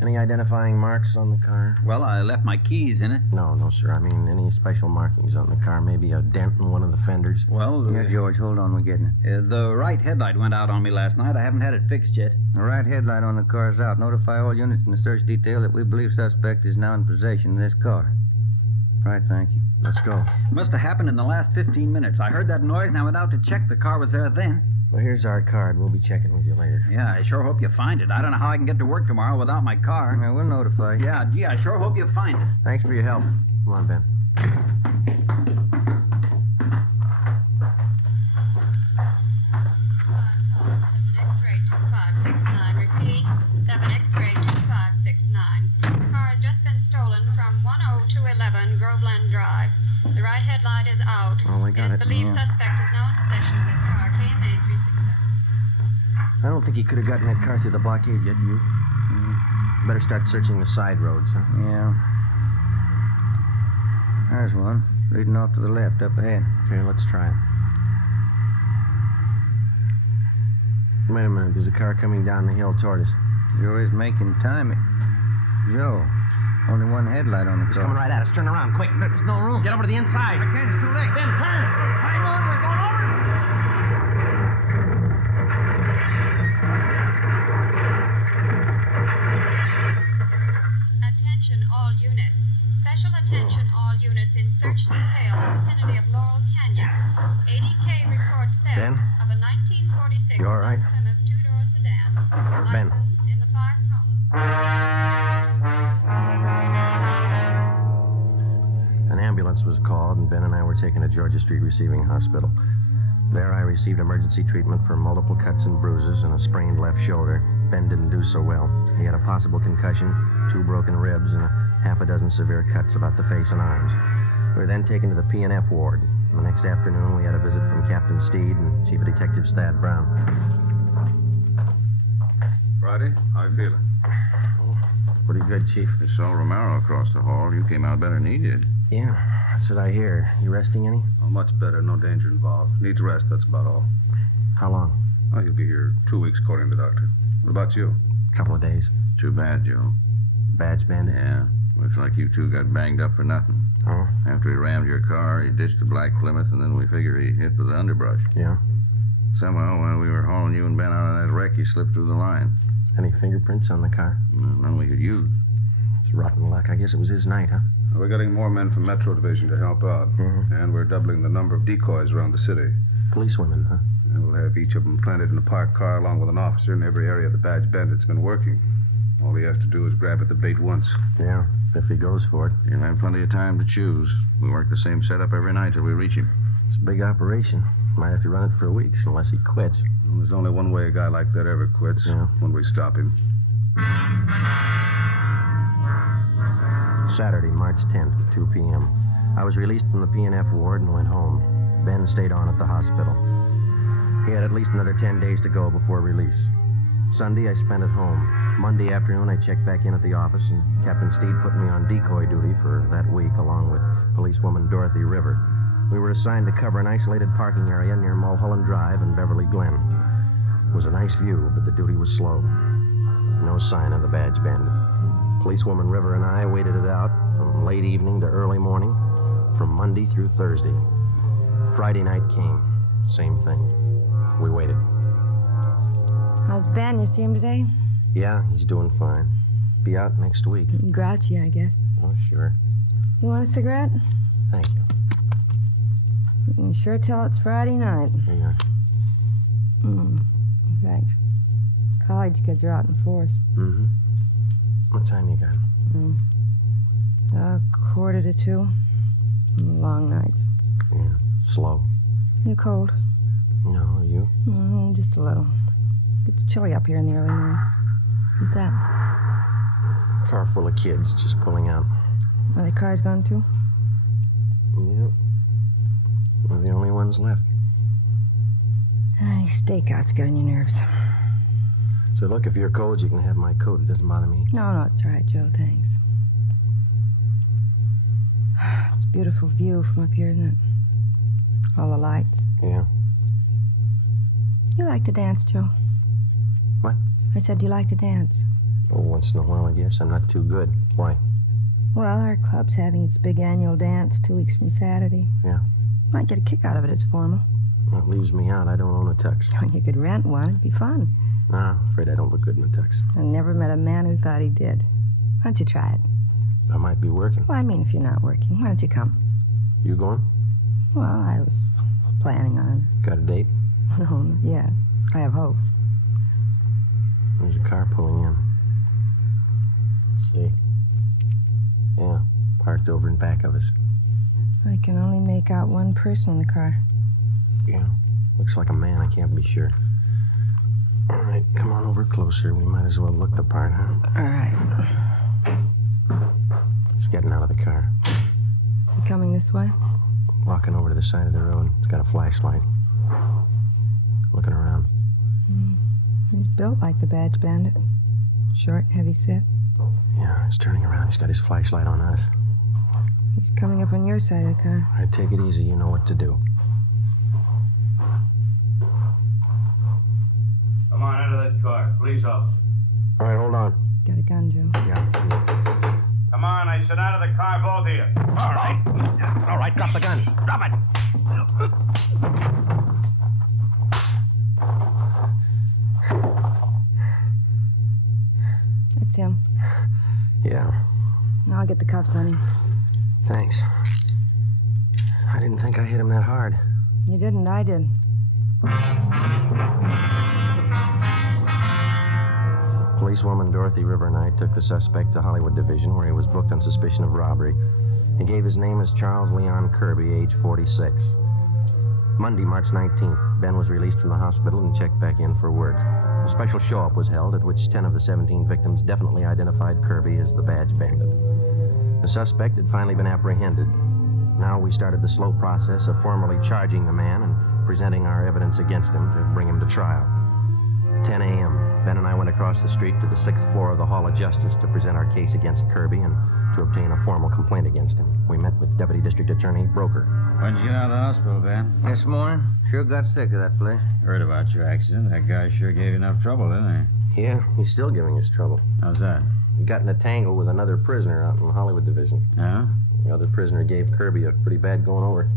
Any identifying marks on the car? Well, I left my keys in it. No, sir. I mean, any special markings on the car? Maybe a dent in one of the fenders? Well, Here, George, hold on, we're getting it. The right headlight went out on me last night. I haven't had it fixed yet. The right headlight on the car's out. Notify all units in the search detail that we believe suspect is now in possession of this car. Right, thank you. Let's go. It must have happened in the last 15 minutes. I heard that noise and I went out to check. The car was there then. Well, here's our card. We'll be checking with you later. Yeah, I sure hope you find it. I don't know how I can get to work tomorrow without my car. Yeah, we'll notify you. Yeah, gee, I sure hope you find it. Thanks for your help. Come on, Ben. 7 X-ray 2569. Car has just been stolen from 10211 Groveland Drive. The right headlight is out. Oh, I got it. Believed suspect is now in possession of this car. KMA 367. I don't think he could have gotten that car through the blockade yet, you. Better start searching the side roads, huh? Yeah. There's one, leading off to the left, up ahead. Here, let's try it. Wait a minute, there's a car coming down the hill toward us. Joe is making time. Joe, only one headlight on the car. It's coming right at us. Turn around, quick. There's no room. Get over to the inside. I can't, it's too late. Ben, turn. Hang on, we're going over. Attention all units. Special attention all units in search detail in the vicinity of Laurel Canyon. 80K reports theft Ben? of a 1946 You all right? Plymouth two-door sedan. Ben. License in the 5 column. An ambulance was called, and Ben and I were taken to Georgia Street Receiving Hospital. There I received emergency treatment for multiple cuts and bruises and a sprained left shoulder. Ben didn't do so well. He had a possible concussion, 2 broken ribs, and a half a dozen severe cuts about the face and arms. We were then taken to the P&F ward. The next afternoon, we had a visit from Captain Steed and Chief of Detectives Thad Brown. Friday, how you feeling? Oh, pretty good, Chief. You saw Romero across the hall. You came out better than he did. Yeah, that's what I hear. You resting any? Oh, much better. No danger involved. Needs rest, that's about all. How long? Oh, he'll be here 2 weeks, according to the doctor. What about you? A couple of days. Too bad, Joe. Badge bandit? Yeah. Looks like you two got banged up for nothing. Oh? After he rammed your car, he ditched the black Plymouth, and then we figure he hit with the underbrush. Yeah? Somehow, while we were hauling you and Ben out of that wreck, he slipped through the line. Any fingerprints on the car? None we could use. It's rotten luck. I guess it was his night, huh? We're getting more men from Metro Division to help out. And we're doubling the number of decoys around the city. Policewomen, huh? And we'll have each of them planted in a parked car along with an officer in every area the badge bandit's been working. All he has to do is grab at the bait once. Yeah, if he goes for it. He'll have plenty of time to choose. We work the same setup every night till we reach him. It's a big operation. Might have to run it for weeks unless he quits. Well, there's only one way a guy like that ever quits. Yeah. When we stop him. Saturday, March 10th, 2 p.m. I was released from the P&F ward and went home. Ben stayed on at the hospital. He had at least another 10 days to go before release. Sunday, I spent at home. Monday afternoon, I checked back in at the office, and Captain Steed put me on decoy duty for that week, along with policewoman Dorothy River. We were assigned to cover an isolated parking area near Mulholland Drive and Beverly Glen. It was a nice view, but the duty was slow. No sign of the badge bandit. Policewoman River and I waited it out from late evening to early morning, from Monday through Thursday. Friday night came. Same thing. We waited. How's Ben? You see him today? Yeah, he's doing fine. Be out next week. Grouchy, I guess. Oh, sure. You want a cigarette? Thank you. You can sure tell it's Friday night. Yeah. Thanks. College kids are out in force. Mm-hmm. What time you got? 1:45. Long nights. Yeah. Slow. You cold? No, are you? Just a little. It's chilly up here in the early morning. What's that? Car full of kids just pulling out. Are the cars gone too? Yeah. We're the only ones left. These stakeouts get on your nerves. So, look, if you're cold, you can have my coat. It doesn't bother me. No, it's all right, Joe. Thanks. It's a beautiful view from up here, isn't it? All the lights. Yeah. You like to dance, Joe? What? I said, do you like to dance? Oh, once in a while, I guess. I'm not too good. Why? Well, our club's having its big annual dance 2 weeks from Saturday. Yeah. Might get a kick out of it. It's formal. Well, it leaves me out. I don't own a tux. Oh, you could rent one. It'd be fun. No, I'm afraid I don't look good in a tux. I never met a man who thought he did. Why don't you try it? I might be working. Well, I mean, if you're not working, why don't you come? You going? Well, I was planning on it. Got a date? No, not yet. I have hopes. There's a car pulling in. Let's see. Yeah, parked over in back of us. I can only make out one person in the car. Yeah, looks like a man. I can't be sure. All right, come on over closer. We might as well look the part, huh? All right. He's getting out of the car. You coming this way? Walking over to the side of the road. He's got a flashlight. Looking around. He's built like the Badge Bandit. Short, heavy set. Yeah, he's turning around. He's got his flashlight on us. He's coming up on your side of the car. All right, take it easy. You know what to do. Come on, out of that car. Police officer. All right, hold on. Got a gun, Joe. Yeah. Come on, I said out of the car, both of you. All right. All right, drop the gun. Drop it. That's him. Yeah. Now I'll get the cuffs on him. Thanks. I didn't think I hit him that hard. You didn't, I did. Policewoman Dorothy River and I took the suspect to Hollywood Division, where he was booked on suspicion of robbery. He gave his name as Charles Leon Kirby, age 46. Monday, March 19th, Ben was released from the hospital and checked back in for work. A special show-up was held at which 10 of the 17 victims definitely identified Kirby as the Badge Bandit. The suspect had finally been apprehended. Now we started the slow process of formally charging the man and presenting our evidence against him to bring him to trial. 10 a.m., Ben and I went across the street to the 6th floor of the Hall of Justice to present our case against Kirby and to obtain a formal complaint against him. We met with Deputy District Attorney Broker. When'd you get out of the hospital, Ben? This morning. Sure got sick of that place. Heard about your accident. That guy sure gave you enough trouble, didn't Yeah, he's still giving us trouble. How's that? He got in a tangle with another prisoner out in the Hollywood Division. Yeah? The other prisoner gave Kirby a pretty bad going over.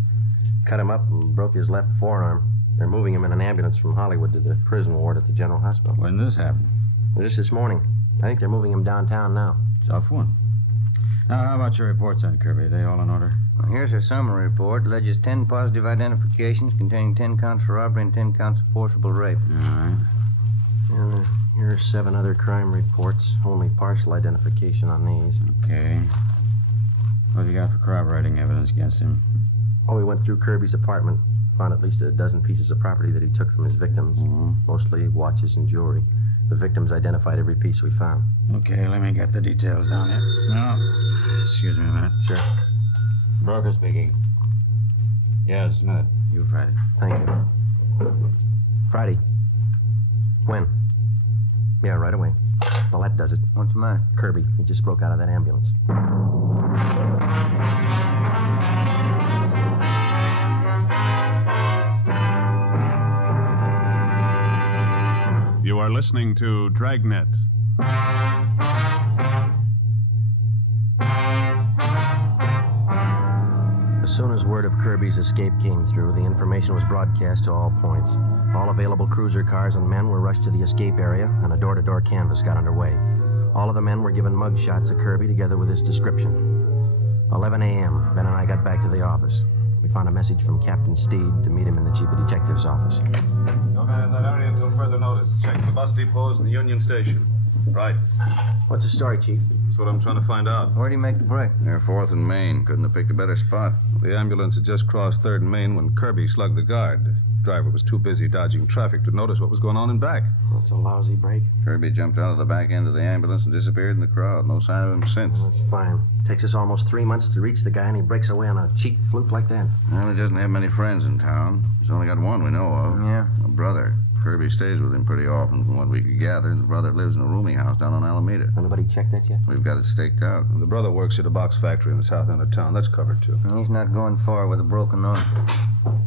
Cut him up and broke his left forearm. They're moving him in an ambulance from Hollywood to the prison ward at the General Hospital. When did this happen? Just this morning. I think they're moving him downtown now. Tough one. Now, how about your reports on Kirby? Are they all in order? Well, here's a summary report. Alleges 10 positive identifications containing 10 counts for robbery and 10 counts of forcible rape. All right. And here are 7 other crime reports. Only partial identification on these. Okay. What have you got for corroborating evidence against him? Oh, we went through Kirby's apartment. Found at least a dozen pieces of property that he took from his victims. Mostly watches and jewelry. The victims identified every piece we found. Okay, let me get the details down here. No. Excuse me a minute. Sure. Broker speaking. Yes, a minute. You, Friday. Thank you. Friday. When? Yeah, right away. Well, that does it. What's the matter? Kirby. He just broke out of that ambulance. You are listening to Dragnet. As soon as word of Kirby's escape came through, the information was broadcast to all points. All available cruiser cars and men were rushed to the escape area, and a door-to-door canvass got underway. All of the men were given mug shots of Kirby together with his description. 11 a.m., Ben and I got back to the office. We found a message from Captain Steed to meet him in the chief of detective's office. No man in that area until further notice. Check the bus depots and the Union Station. Right. What's the story, Chief? That's what I'm trying to find out. Where'd he make the break? They're 4th and Main. Couldn't have picked a better spot. The ambulance had just crossed 3rd and Main when Kirby slugged the guard. The driver was too busy dodging traffic to notice what was going on in back. That's a lousy break. Kirby jumped out of the back end of the ambulance and disappeared in the crowd. No sign of him since. That's fine. Takes us almost 3 months to reach the guy, and he breaks away on a cheap fluke like that. Well, he doesn't have many friends in town. He's only got one we know of. Yeah? A brother. Kirby stays with him pretty often, from what we could gather. The brother lives in a rooming house down on Alameda. Anybody checked that yet? We've got it staked out. The brother works at a box factory in the south end of town. That's covered, too. He's not going far with a broken arm.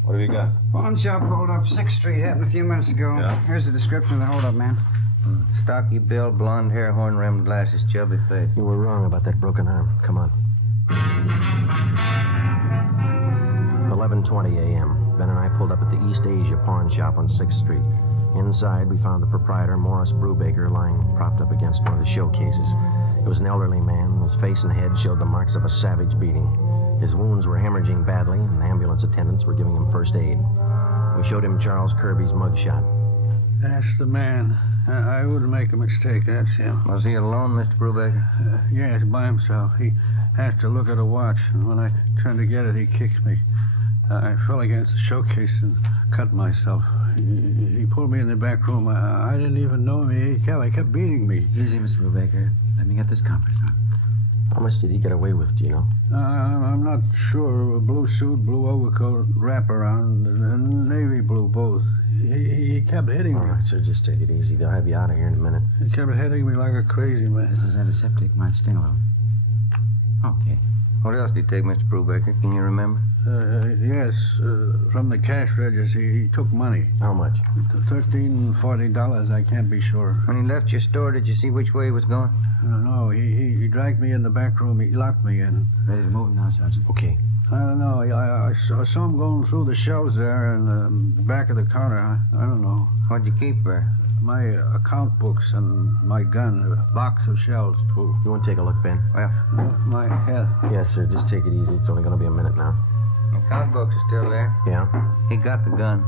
What have you got? Pawn shop hold up 6th Street. Happened a few minutes ago. Yeah? Here's the description of the hold up, man. Stocky build, blonde hair, horn-rimmed glasses, chubby face. You were wrong about that broken arm. Come on. 11:20 a.m. Ben and I pulled up at the East Asia pawn shop on 6th Street. Inside, we found the proprietor, Morris Brubaker, lying propped up against one of the showcases. He was an elderly man. His face and head showed the marks of a savage beating. His wounds were hemorrhaging badly, and ambulance attendants were giving him first aid. We showed him Charles Kirby's mugshot. That's the man. I wouldn't make a mistake. That's him. Was he alone, Mr. Brubaker? Yes, by himself. He has to look at a watch, and when I turned to get it, he kicked me. I fell against the showcase and cut myself. He pulled me in the back room. I didn't even know him. He kept beating me. Easy, Mr. Brubaker. Let me get this compress on. How much did he get away with, do you know? I'm not sure. A blue suit, blue overcoat, wraparound, and navy blue, both. He kept hitting me. All right, sir, just take it easy. They'll have you out of here in a minute. He kept hitting me like a crazy man. This is antiseptic. Might sting a little. Okay. What else did he take, Mr. Brubaker? Can you remember? Yes, from the cash register, he took money. How much? $13, $40, I can't be sure. When he left your store, did you see which way he was going? No, he dragged me in the back room. He locked me in. Ready to move now, Sergeant? Okay. I don't know. I saw him going through the shelves there and the back of the counter. I don't know. What'd you keep there? My account books and my gun, a box of shells, too. You want to take a look, Ben? Well, my head. Yes, sir. Just take it easy. It's only going to be a minute now. The account books are still there. Yeah? He got the gun.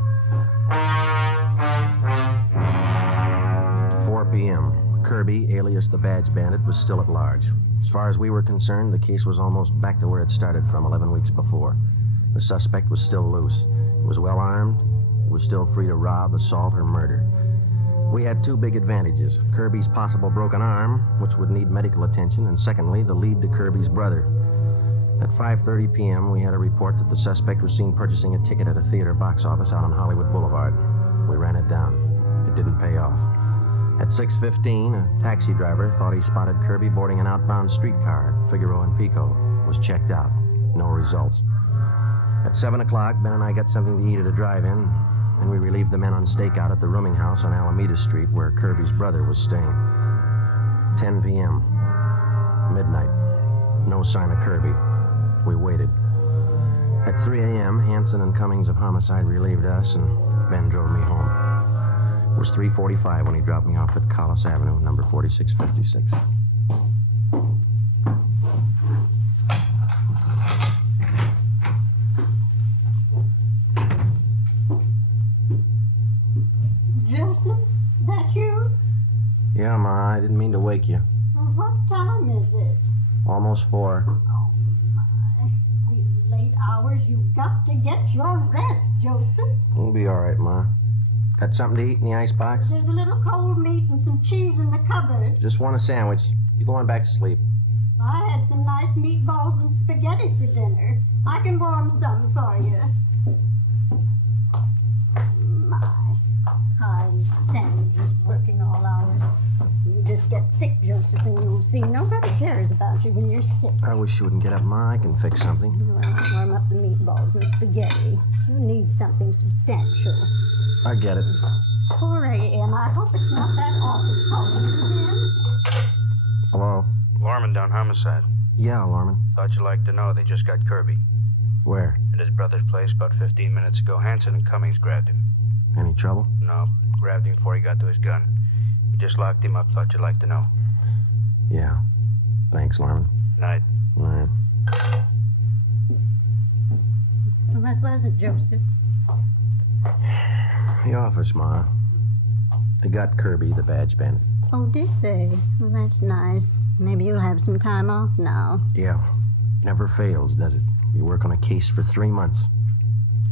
4 p.m. Kirby, alias the Badge Bandit, was still at large. As far as we were concerned, the case was almost back to where it started from 11 weeks before. The suspect was still loose. He was well armed. He was still free to rob, assault, or murder. We had two big advantages. Kirby's possible broken arm, which would need medical attention, and secondly, the lead to Kirby's brother. At 5:30 p.m., we had a report that the suspect was seen purchasing a ticket at a theater box office out on Hollywood Boulevard. We ran it down. It didn't pay off. At 6:15, a taxi driver thought he spotted Kirby boarding an outbound streetcar at Figueroa and Pico. Was checked out. No results. At 7 o'clock, Ben and I got something to eat at a drive-in, and we relieved the men on stakeout at the rooming house on Alameda Street where Kirby's brother was staying. 10 p.m. Midnight. No sign of Kirby. We waited. At 3 a.m., Hanson and Cummings of Homicide relieved us, and Ben drove me home. It was 3:45 when he dropped me off at Collis Avenue, number 4656. Joseph, that you? Yeah, Ma, I didn't mean to wake you. What time is it? Almost 4. Oh, my. These late hours, you've got to get your rest, Joseph. We'll be all right, Ma. Got something to eat in the icebox? There's a little cold meat and some cheese in the cupboard. Just want a sandwich. You go on back to sleep. I had some nice meatballs and spaghetti for dinner. I can warm some for you. My, kind sandwiches working all hours. You just get sick, Joseph, and you'll see nobody cares about you when you're sick. I wish you wouldn't get up, Ma. I can fix something. Well, warm up the meatballs and spaghetti. You need something substantial. I get it. 4 a.m. I hope it's not that office calling you again. Hello? Lorman down homicide. Yeah, Lorman. Thought you'd like to know they just got Kirby. Where? At his brother's place about 15 minutes ago. Hanson and Cummings grabbed him. Any trouble? No, grabbed him before he got to his gun. We just locked him up. Thought you'd like to know. Yeah. Thanks, Lorman. Night. Night. Well, that wasn't Joseph. The office, Ma. They got Kirby, the Badge Bandit. Oh, did they? Well, that's nice. Maybe you'll have some time off now. Yeah. Never fails, does it? You work on a case for 3 months.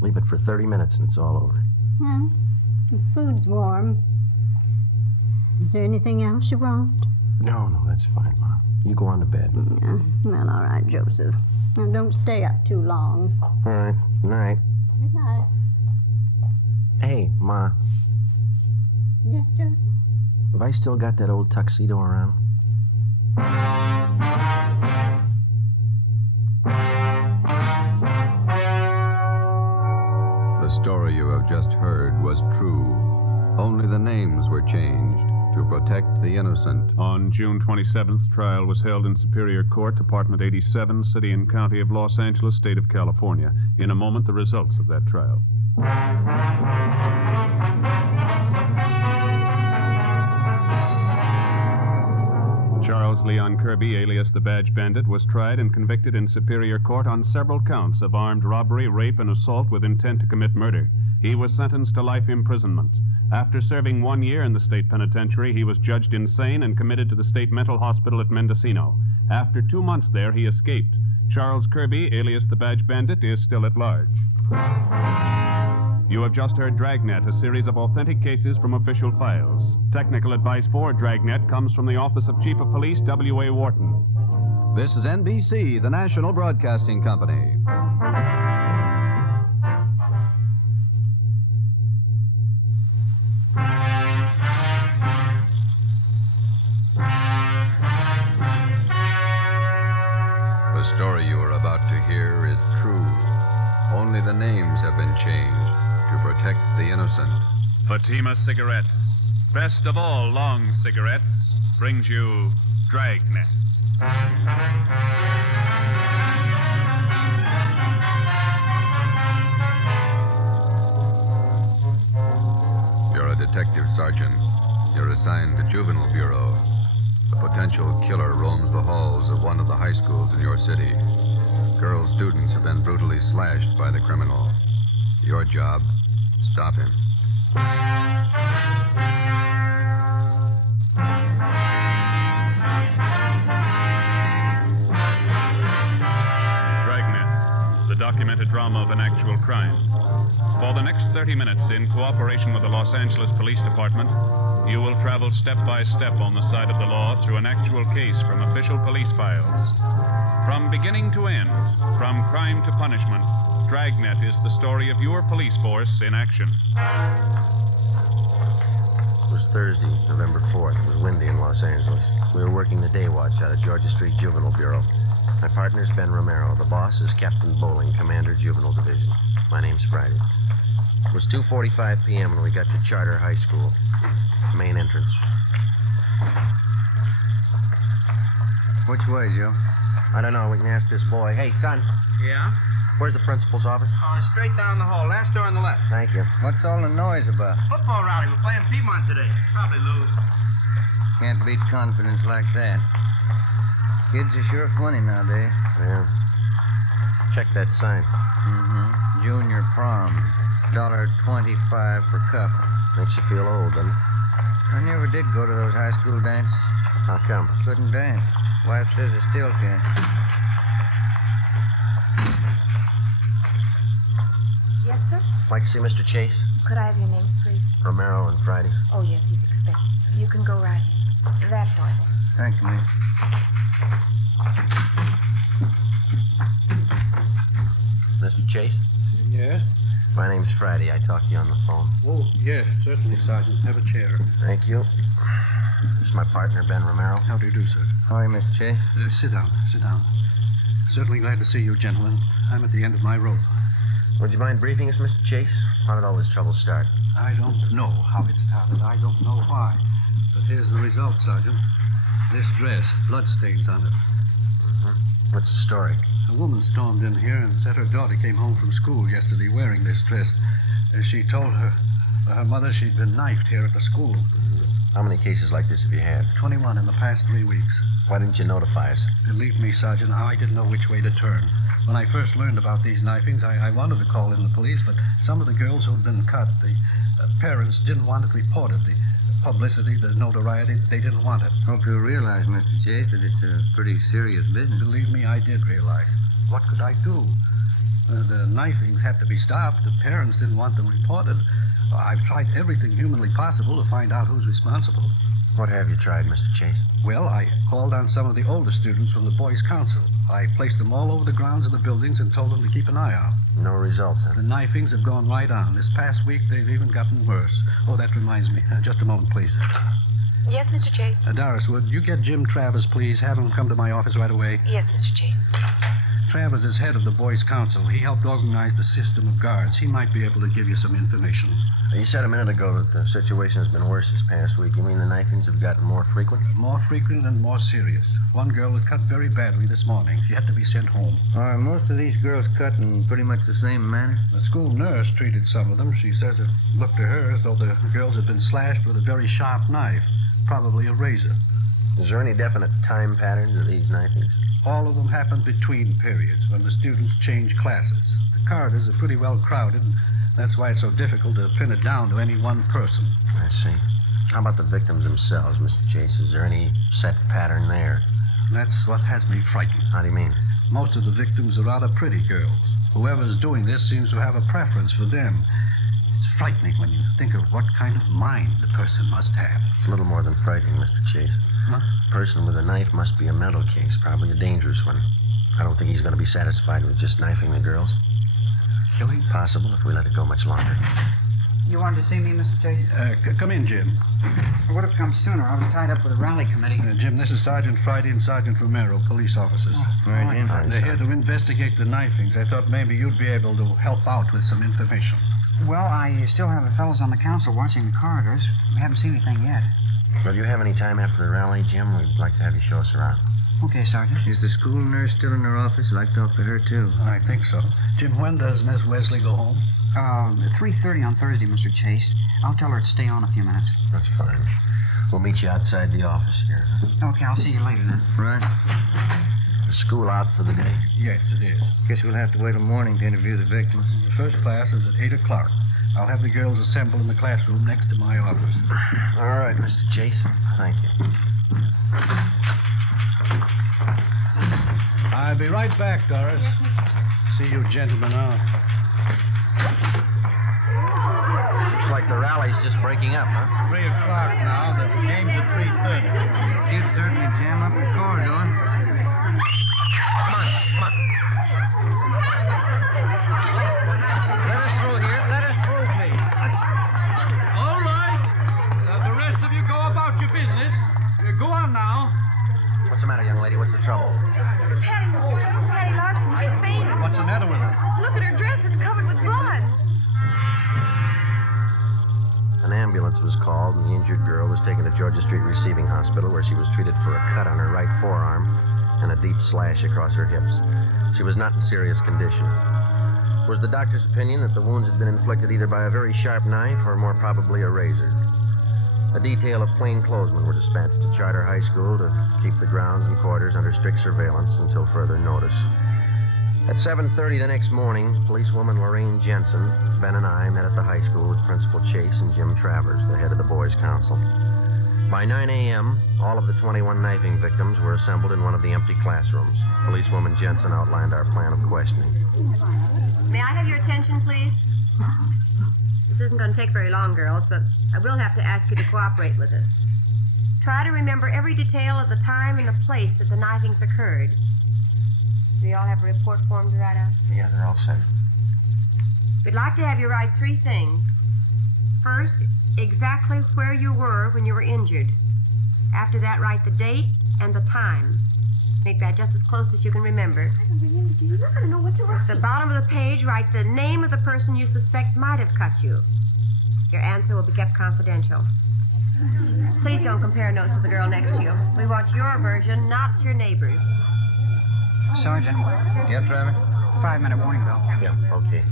Leave it for 30 minutes and it's all over. Well, the food's warm. Is there anything else you want? No, that's fine, Ma. You go on to bed. Yeah. Well, all right, Joseph. Now, don't stay up too long. All right. Good night. Good night. Hey, Ma. Yes, Joseph? Have I still got that old tuxedo around? The story you have just heard was true. Only the names were changed. to protect the innocent. On June 27th, trial was held in Superior Court, Department 87, City and County of Los Angeles, State of California. In a moment, the results of that trial. Charles Leon Kirby, alias the Badge Bandit, was tried and convicted in Superior Court on several counts of armed robbery, rape, and assault with intent to commit murder. He was sentenced to life imprisonment. After serving 1 year in the state penitentiary, he was judged insane and committed to the state mental hospital at Mendocino. After 2 months there, he escaped. Charles Kirby, alias the Badge Bandit, is still at large. You have just heard Dragnet, a series of authentic cases from official files. Technical advice for Dragnet comes from the Office of Chief of Police W.A. Wharton. This is NBC, the National Broadcasting Company. The story you are about to hear is true. Only the names have been changed to protect the innocent. Fatima Cigarettes, best of all long cigarettes, brings you Dragnet. You're a detective sergeant. You're assigned to Juvenile Bureau. A potential killer roams the halls of one of the high schools in your city. Girl students have been brutally slashed by the criminal. Your job, stop him. Dragnet, the documented drama of an actual crime. For the next 30 minutes, in cooperation with the Los Angeles Police Department, you will travel step by step on the side of the law through an actual case from official police files. From beginning to end, from crime to punishment, Dragnet is the story of your police force in action. It was Thursday, November 4th. It was windy in Los Angeles. We were working the day watch out of Georgia Street Juvenile Bureau. My partner's Ben Romero. The boss is Captain Bowling, Commander Juvenile Division. My name's Friday. It was 2:45 p.m. when we got to Charter High School. Main entrance. Which way, Joe? I don't know. We can ask this boy. Hey, son. Yeah? Where's the principal's office? Straight down the hall. Last door on the left. Thank you. What's all the noise about? Football rally. We're playing Piedmont today. Probably lose. Can't beat confidence like that. Kids are sure funny nowadays. Yeah. Check that sign. Mm-hmm. Junior prom. $1.25 per couple. Makes you feel old, doesn't it? I never did go to those high school dances. How come? Couldn't dance. Wife says I still can't. Yes, sir? Like to see Mr. Chase? Could I have your names, please? Romero and Friday. Oh, yes, he's expecting you. You can go right in. That door there. Thank you, ma'am. Mr. Chase? Yes? My name's Friday. I talked to you on the phone. Oh, yes, certainly, Sergeant. Have a chair. Thank you. This is my partner, Ben Romero. How do you do, sir? How are you, Mr. Chase? Sit down, sit down. Certainly glad to see you, gentlemen. I'm at the end of my rope. Would you mind briefing us, Mr. Chase? How did all this trouble start? I don't know how it started. I don't know why. But here's the result, Sergeant. This dress, bloodstains on it. Mm-hmm. What's the story? A woman stormed in here and said her daughter came home from school yesterday wearing this dress. She told her mother she'd been knifed here at the school. How many cases like this have you had? 21 in the past 3 weeks. Why didn't you notify us? Believe me, Sergeant, I didn't know which way to turn. When I first learned about these knifings, I wanted to call in the police, but some of the girls who'd been cut, the parents didn't want it reported. The publicity, the notoriety, they didn't want it. Hope you realize, Mr. Chase, that it's a pretty serious business. Believe me, I did realize. What could I do? The knifings had to be stopped. The parents didn't want them reported. I've tried everything humanly possible to find out who's responsible. What have you tried, Mr. Chase? Well, I called on some of the older students from the Boys' Council. I placed them all over the grounds of the buildings and told them to keep an eye out. No results, huh? The knifings have gone right on. This past week, they've even gotten worse. Oh, that reminds me. Just a moment, please. Yes, Mr. Chase? Doris, would you get Jim Travers, please? Have him come to my office right away. Yes, Mr. Chase. Travers is head of the Boys' Council. He helped organize the system of guards. He might be able to give you some information. You said a minute ago that the situation has been worse this past week. You mean the knifings have gotten more frequent? More frequent and more serious. One girl was cut very badly this morning. She had to be sent home. Are most of these girls cut in pretty much the same manner? The school nurse treated some of them. She says it looked to her as though the girls had been slashed with a very sharp knife, probably a razor. Is there any definite time pattern to these knifings? All of them happen between periods, when the students change classes. The corridors are pretty well crowded, and that's why it's so difficult to pin it down to any one person. I see. How about the victims themselves, Mr. Chase? Is there any set pattern there? That's what has me frightened. How do you mean? Most of the victims are rather pretty girls. Whoever's doing this seems to have a preference for them. It's frightening when you think of what kind of mind the person must have. It's a little more than frightening, Mr. Chase. Huh? The person with a knife must be a mental case, probably a dangerous one. I don't think he's going to be satisfied with just knifing the girls. Killing? Possible if we let it go much longer. You wanted to see me, Mr. Chase? Come in, Jim. I would have come sooner. I was tied up with a rally committee. Jim, this is Sergeant Friday and Sergeant Romero, police officers. Right, Jim. They're here to investigate the knifings. I thought maybe you'd be able to help out with some information. Well, I still have the fellows on the council watching the corridors. We haven't seen anything yet. Well, you have any time after the rally, Jim? We'd like to have you show us around. Okay, Sergeant. Is the school nurse still in her office? I'd like to talk to her, too. I think so. Jim, when does Miss Wesley go home? 3:30 on Thursday, Mr. Chase. I'll tell her to stay on a few minutes. That's fine. We'll meet you outside the office here. Okay, I'll see you later then. Right. Is school out for the day? Yes, it is. Guess we'll have to wait till morning to interview the victims. The first class is at 8 o'clock. I'll have the girls assemble in the classroom next to my office. All right, Mr. Chase. Thank you. I'll be right back, Doris. See you gentlemen out. Looks like the rally's just breaking up, huh? 3 o'clock now. The game's at 3:30. Kids certainly jam up the corridor. Come on, come on. Let us through here. Let us through, please. All right. The rest of you go about your business. Go on now. What's the matter, young lady? What's the trouble? Patty Larson, she's fainted. What's the matter with her? Look at her dress. It's covered with blood. An ambulance was called, and the injured girl was taken to Georgia Street Receiving Hospital, where she was treated for a cut on her right forearm and a deep slash across her hips. She was not in serious condition. It was the doctor's opinion that the wounds had been inflicted either by a very sharp knife or more probably a razor. A detail of plainclothesmen were dispatched to Charter High School to keep the grounds and corridors under strict surveillance until further notice. At 7:30 the next morning, policewoman Lorraine Jensen, Ben and I met at the high school with Principal Chase and Jim Travers, the head of the Boys' Council. By 9 a.m., all of the 21 knifing victims were assembled in one of the empty classrooms. Policewoman Jensen outlined our plan of questioning. May I have your attention, please? This isn't going to take very long, girls, but I will have to ask you to cooperate with us. Try to remember every detail of the time and the place that the knifings occurred. Do you all have a report form to write out? Yeah, they're all set. We'd like to have you write 3 things. First, exactly where you were when you were injured. After that, write the date and the time. Make that just as close as you can remember. I don't remember, do you? I don't know what to write. At the bottom of the page, write the name of the person you suspect might have cut you. Your answer will be kept confidential. Please don't compare notes with the girl next to you. We want your version, not your neighbor's. Sergeant. Yeah, Travis? 5-minute warning bell. Yeah, okay.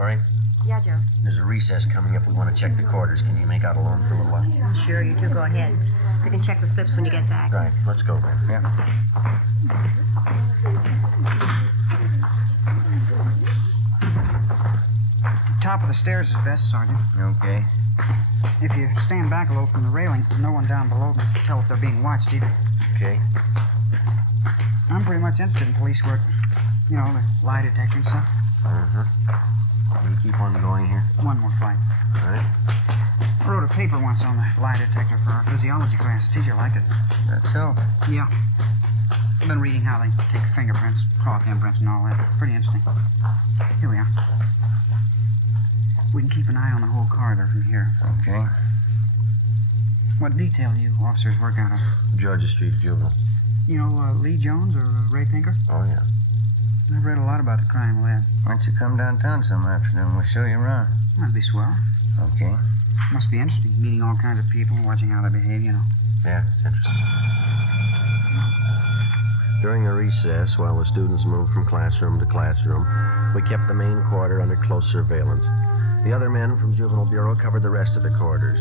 All right. Yeah, Joe. There's a recess coming up. We want to check the quarters. Can you make out alone for a little while? Sure, you two go ahead. You can check the slips when you get back. Right. Let's go, then. Yeah. Top of the stairs is best, Sergeant. Okay. If you stand back a little from the railing, no one down below can tell if they're being watched either. Okay. I'm pretty much interested in police work. You know, the lie detector and stuff. Uh-huh. You keep on going here. One more flight. All right. I wrote a paper once on the lie detector for our physiology class. Teacher liked it. That's so. Yeah. I've been reading how they take fingerprints, cloth imprints, and all that. Pretty interesting. Here we are. We can keep an eye on the whole corridor from here. Okay. What detail do you officers work out of? Georgia Street Juvenile. You know Lee Jones or Ray Pinker? Oh, yeah. I've read a lot about the crime lab. Why don't you come downtown some afternoon? We'll show you around. That'd be swell. Okay. Must be interesting, meeting all kinds of people, watching how they behave, you know. Yeah, it's interesting. During a recess, while the students moved from classroom to classroom, we kept the main corridor under close surveillance. The other men from Juvenile Bureau covered the rest of the corridors.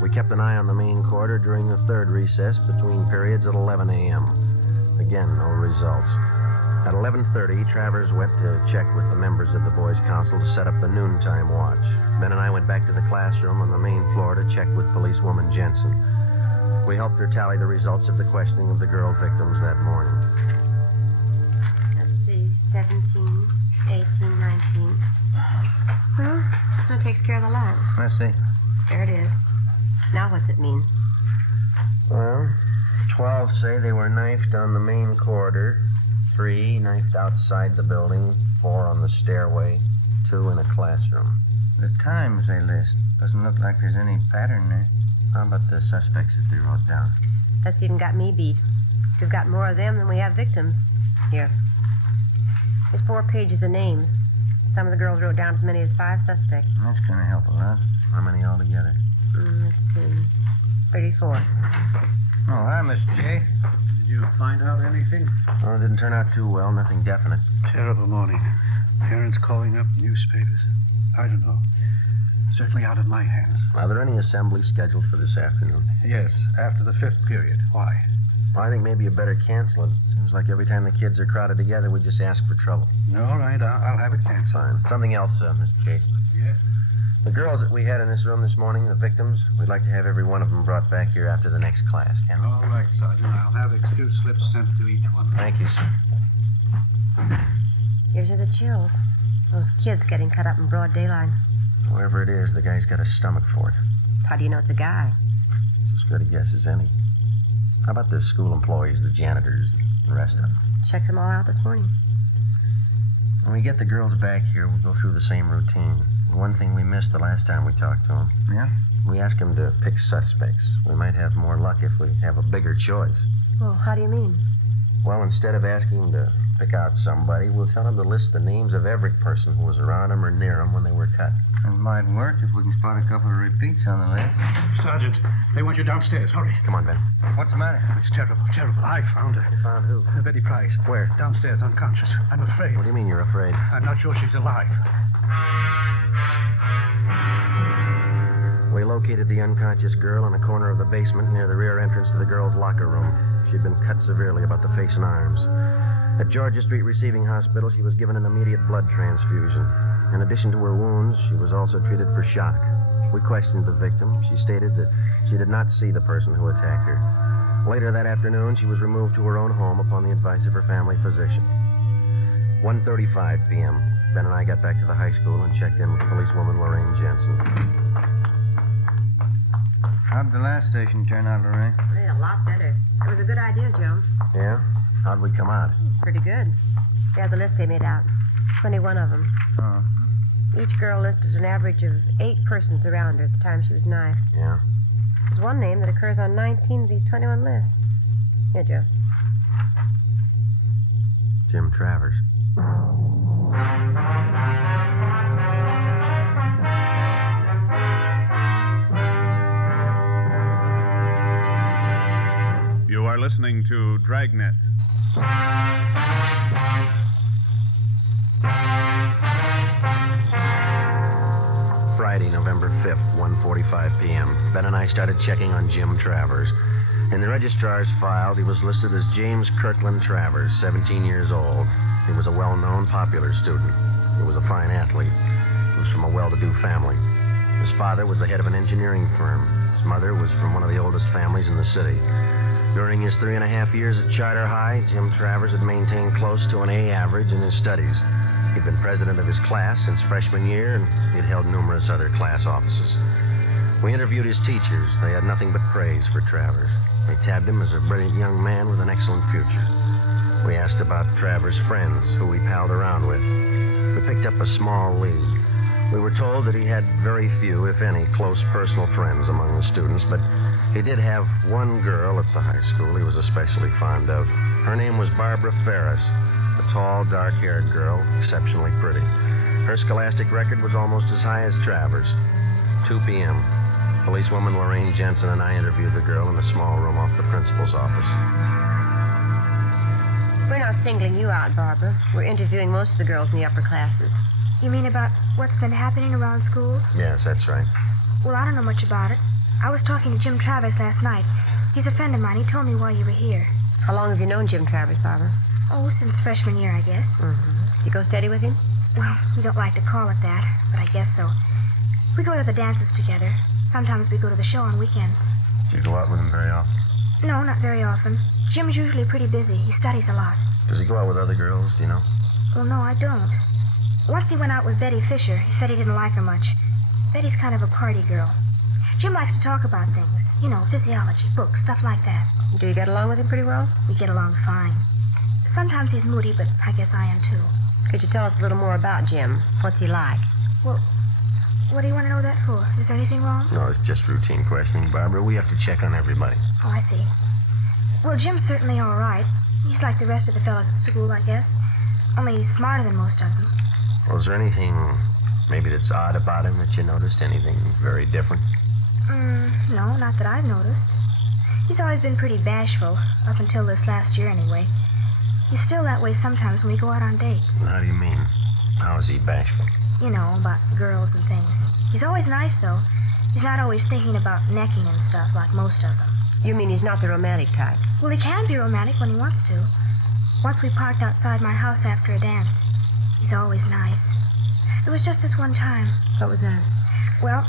We kept an eye on the main corridor during the third recess between periods at 11 a.m. Again, no results. At 11:30, Travers went to check with the members of the Boys' Council to set up the noontime watch. Ben and I went back to the classroom on the main floor to check with policewoman Jensen. We helped her tally the results of the questioning of the girl victims that morning. Let's see, 17, 18, 19. Well, that takes care of the lot. Let's see. There it is. Now what's it mean? Well, 12 say they were knifed on the main corridor, 3 knifed outside the building, 4 on the stairway, 2 in a classroom. The times they list. Doesn't look like there's any pattern there. How about the suspects that they wrote down? That's even got me beat. We've got more of them than we have victims. Here. There's 4 pages of names. Some of the girls wrote down as many as 5 suspects. That's going to help a lot. How many altogether? Let's see. 34. Oh, hi, Miss J. Did you find out anything? Well, it didn't turn out too well. Nothing definite. Terrible morning. Parents calling up, newspapers. I don't know. Certainly out of my hands. Are there any assemblies scheduled for this afternoon? Yes, after the 5th period. Why? Well, I think maybe you better cancel it. Seems like every time the kids are crowded together, we just ask for trouble. All right, I'll have it canceled. Fine. Something else, Mr. Chase. Yes? The girls that we had in this room this morning, the victims, we'd like to have every one of them brought back here after the next class, can we? All right, Sergeant. I'll have excuse slips sent to each one. Thank you, sir. Here's are the chills. Those kids getting cut up in broad daylight. Whoever it is, the guy's got a stomach for it. How do you know it's a guy? It's as good a guess as any. How about the school employees, the janitors, and the rest of them? Checked them all out this morning. When we get the girls back here, we'll go through the same routine. One thing we missed the last time we talked to them. Yeah? We asked them to pick suspects. We might have more luck if we have a bigger choice. Well, how do you mean? Well, instead of asking them to pick out somebody, we'll tell them to list the names of every person who was around them or near them when they were cut. It might work if we can spot a couple of repeats on the list. Sergeant, they want you downstairs. Hurry. Come on, Ben. What's the matter? It's terrible, terrible. I found her. You found who? Betty Price. Where? Downstairs, unconscious. I'm afraid. What do you mean you're afraid? I'm not sure she's alive. We located the unconscious girl in a corner of the basement near the rear entrance to the girls' locker room. She'd been cut severely about the face and arms. At Georgia Street Receiving Hospital, she was given an immediate blood transfusion. In addition to her wounds, she was also treated for shock. We questioned the victim. She stated that she did not see the person who attacked her. Later that afternoon, she was removed to her own home upon the advice of her family physician. 1:35 p.m. Ben and I got back to the high school and checked in with policewoman Lorraine Jensen. How'd the last station turn out, Lorraine? Well, a lot better. It was a good idea, Joe. Yeah? How'd we come out? Pretty good. There's the list they made out. 21 of them. Uh-huh. Each girl listed an average of 8 persons around her at the time she was knifed. Yeah? There's one name that occurs on 19 of these 21 lists. Here, Joe. Jim Travers. You are listening to Dragnet. Friday, November 5th, 1:45 p.m. Ben and I started checking on Jim Travers. In the registrar's files, he was listed as James Kirkland Travers, 17 years old. He was a well-known, popular student. He was a fine athlete. He was from a well-to-do family. His father was the head of an engineering firm. His mother was from one of the oldest families in the city. During his 3.5 years at Charter High, Jim Travers had maintained close to an A average in his studies. He'd been president of his class since freshman year, and he'd held numerous other class offices. We interviewed his teachers. They had nothing but praise for Travers. They tabbed him as a brilliant young man with an excellent future. We asked about Travers' friends, who he palled around with. We picked up a small lead. We were told that he had very few, if any, close personal friends among the students, but he did have one girl at the high school he was especially fond of. Her name was Barbara Ferris, a tall, dark-haired girl, exceptionally pretty. Her scholastic record was almost as high as Travers. 2 p.m. Policewoman Lorraine Jensen and I interviewed the girl in a small room off the principal's office. We're not singling you out, Barbara. We're interviewing most of the girls in the upper classes. You mean about what's been happening around school? Yes, that's right. Well, I don't know much about it. I was talking to Jim Travers last night. He's a friend of mine. He told me why you were here. How long have you known Jim Travers, Barbara? Oh, since freshman year, I guess. Mm-hmm. You go steady with him? Well, we don't like to call it that, but I guess so. We go to the dances together. Sometimes we go to the show on weekends. Do you go out with him very often? No, not very often. Jim's usually pretty busy. He studies a lot. Does he go out with other girls, do you know? Well, no, I don't. Once he went out with Betty Fisher. He said he didn't like her much. Betty's kind of a party girl. Jim likes to talk about things. You know, physiology, books, stuff like that. Do you get along with him pretty well? We get along fine. Sometimes he's moody, but I guess I am too. Could you tell us a little more about Jim? What's he like? Well, what do you want to know that for? Is there anything wrong? No, it's just routine questioning, Barbara. We have to check on everybody. Oh, I see. Well, Jim's certainly all right. He's like the rest of the fellows at school, I guess. Only he's smarter than most of them. Well, is there anything maybe that's odd about him that you noticed? Anything very different? No, not that I've noticed. He's always been pretty bashful, up until this last year anyway. He's still that way sometimes when we go out on dates. How do you mean? How is he bashful? You know, about girls and things. He's always nice, though. He's not always thinking about necking and stuff like most of them. You mean he's not the romantic type? Well, he can be romantic when he wants to. Once we parked outside my house after a dance. He's always nice. It was just this one time. What was that? Well,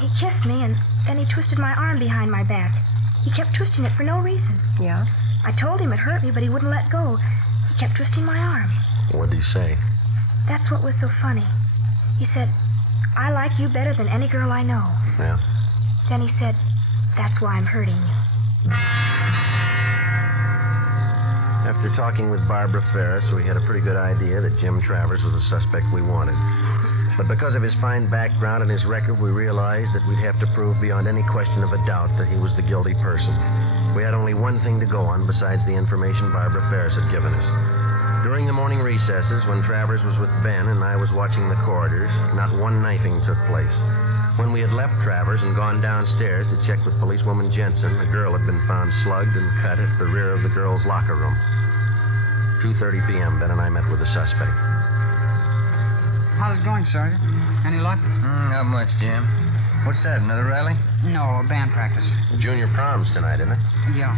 he kissed me, and then he twisted my arm behind my back. He kept twisting it for no reason. Yeah? I told him it hurt me, but he wouldn't let go. He kept twisting my arm. What did he say? That's what was so funny. He said, "I like you better than any girl I know." Yeah? Then he said, "That's why I'm hurting you." After talking with Barbara Ferris, we had a pretty good idea that Jim Travers was the suspect we wanted. But because of his fine background and his record, we realized that we'd have to prove beyond any question of a doubt that he was the guilty person. We had only one thing to go on besides the information Barbara Ferris had given us. During the morning recesses, when Travers was with Ben and I was watching the corridors, not one knifing took place. When we had left Travers and gone downstairs to check with policewoman Jensen, a girl had been found slugged and cut at the rear of the girls' locker room. 2:30 p.m., Ben and I met with the suspect. How's it going, Sergeant? Any luck? Not much, Jim. What's that, another rally? No, band practice. Junior prom's tonight, isn't it? Yeah.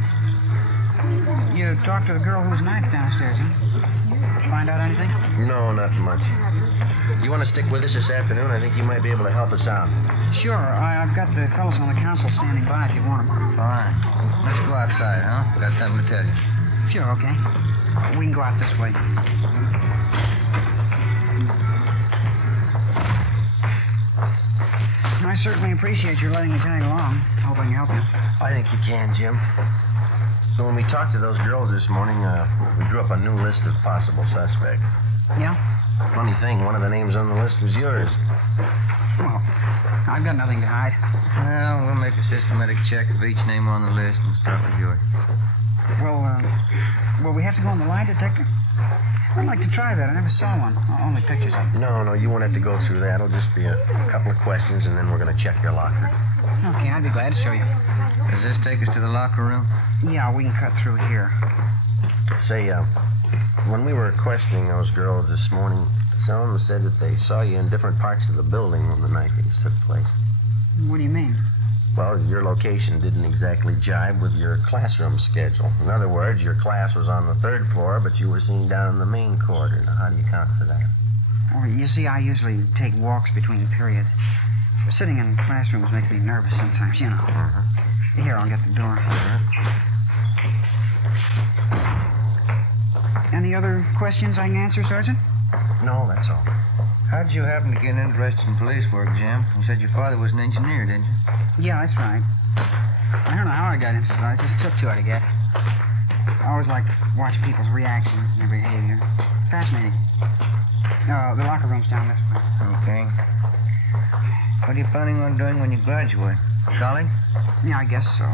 You talked to the girl who was knifed downstairs, huh? Find out anything? No, not much. You want to stick with us this afternoon? I think you might be able to help us out. Sure. I've got the fellows on the council standing by if you want them. Fine. Let's go outside, huh? Got something to tell you. Sure, okay. We can go out this way. I certainly appreciate your letting me tag along. Hope I can help you. I think you can, Jim. So when we talked to those girls this morning, we drew up a new list of possible suspects. Yeah? Funny thing, one of the names on the list was yours. Well, I've got nothing to hide. Well, we'll make a systematic check of each name on the list and start with yours. Well, we have to go on the lie detector? I'd like to try that. I never saw one. Only pictures of it. No, you won't have to go through that. It'll just be a couple of questions, and then we're going to check your locker. Okay, I'd be glad to show you. Does this take us to the locker room? Yeah, we can cut through here. Say, when we were questioning those girls this morning, some of them said that they saw you in different parts of the building when the knifings took place. What do you mean? Well, your location didn't exactly jibe with your classroom schedule. In other words, your class was on the 3rd floor, but you were seen down in the main corridor. Now, how do you account for that? Well, you see, I usually take walks between periods. Sitting in classrooms makes me nervous sometimes, you know. Here, I'll get the door. Any other questions I can answer, Sergeant? No, that's all. How'd you happen to get interested in police work, Jim? You said your father was an engineer, didn't you? Yeah, that's right. I don't know how I got interested. I just took to it, I guess. I always like to watch people's reactions and their behavior. Fascinating. The locker room's down this way. Okay. What are you planning on doing when you graduate? College? Yeah, I guess so.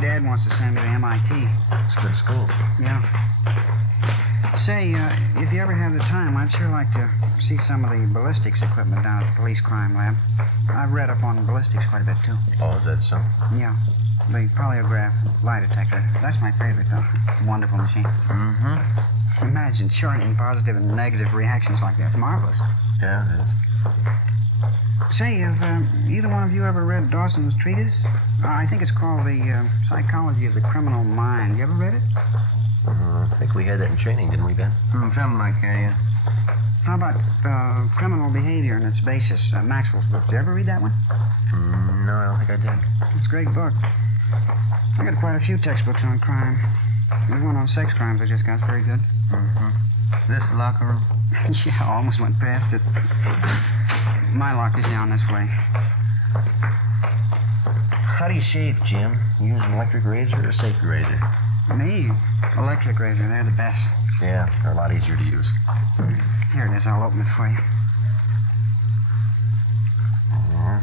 Dad wants to send me to MIT. It's a good school. Yeah. Say, if you ever have the time, I'd sure like to see some of the ballistics equipment down at the police crime lab. I've read up on ballistics quite a bit, too. Oh, is that so? Yeah. The polygraph lie detector. That's my favorite, though. Wonderful machine. Mm-hmm. Imagine charting positive and negative reactions like that. It's marvelous. Yeah, it is. Say, have either one of you ever read Dawson's treatise? I think it's called The Psychology of the Criminal Mind. You ever read it? I think we had that in training, didn't we, Ben? Something like that, yeah. How about criminal behavior and its basis? Maxwell's book. Did you ever read that one? No, I don't think I did. It's a great book. I got quite a few textbooks on crime. There's one on sex crimes I just got. It's very good. This locker room? Yeah, I almost went past it. My locker's down this way. How do you shave, Jim? You use an electric razor or a safety razor? Me? Electric razor. They're the best. Yeah, they're a lot easier to use. Here it is. I'll open it for you. All right.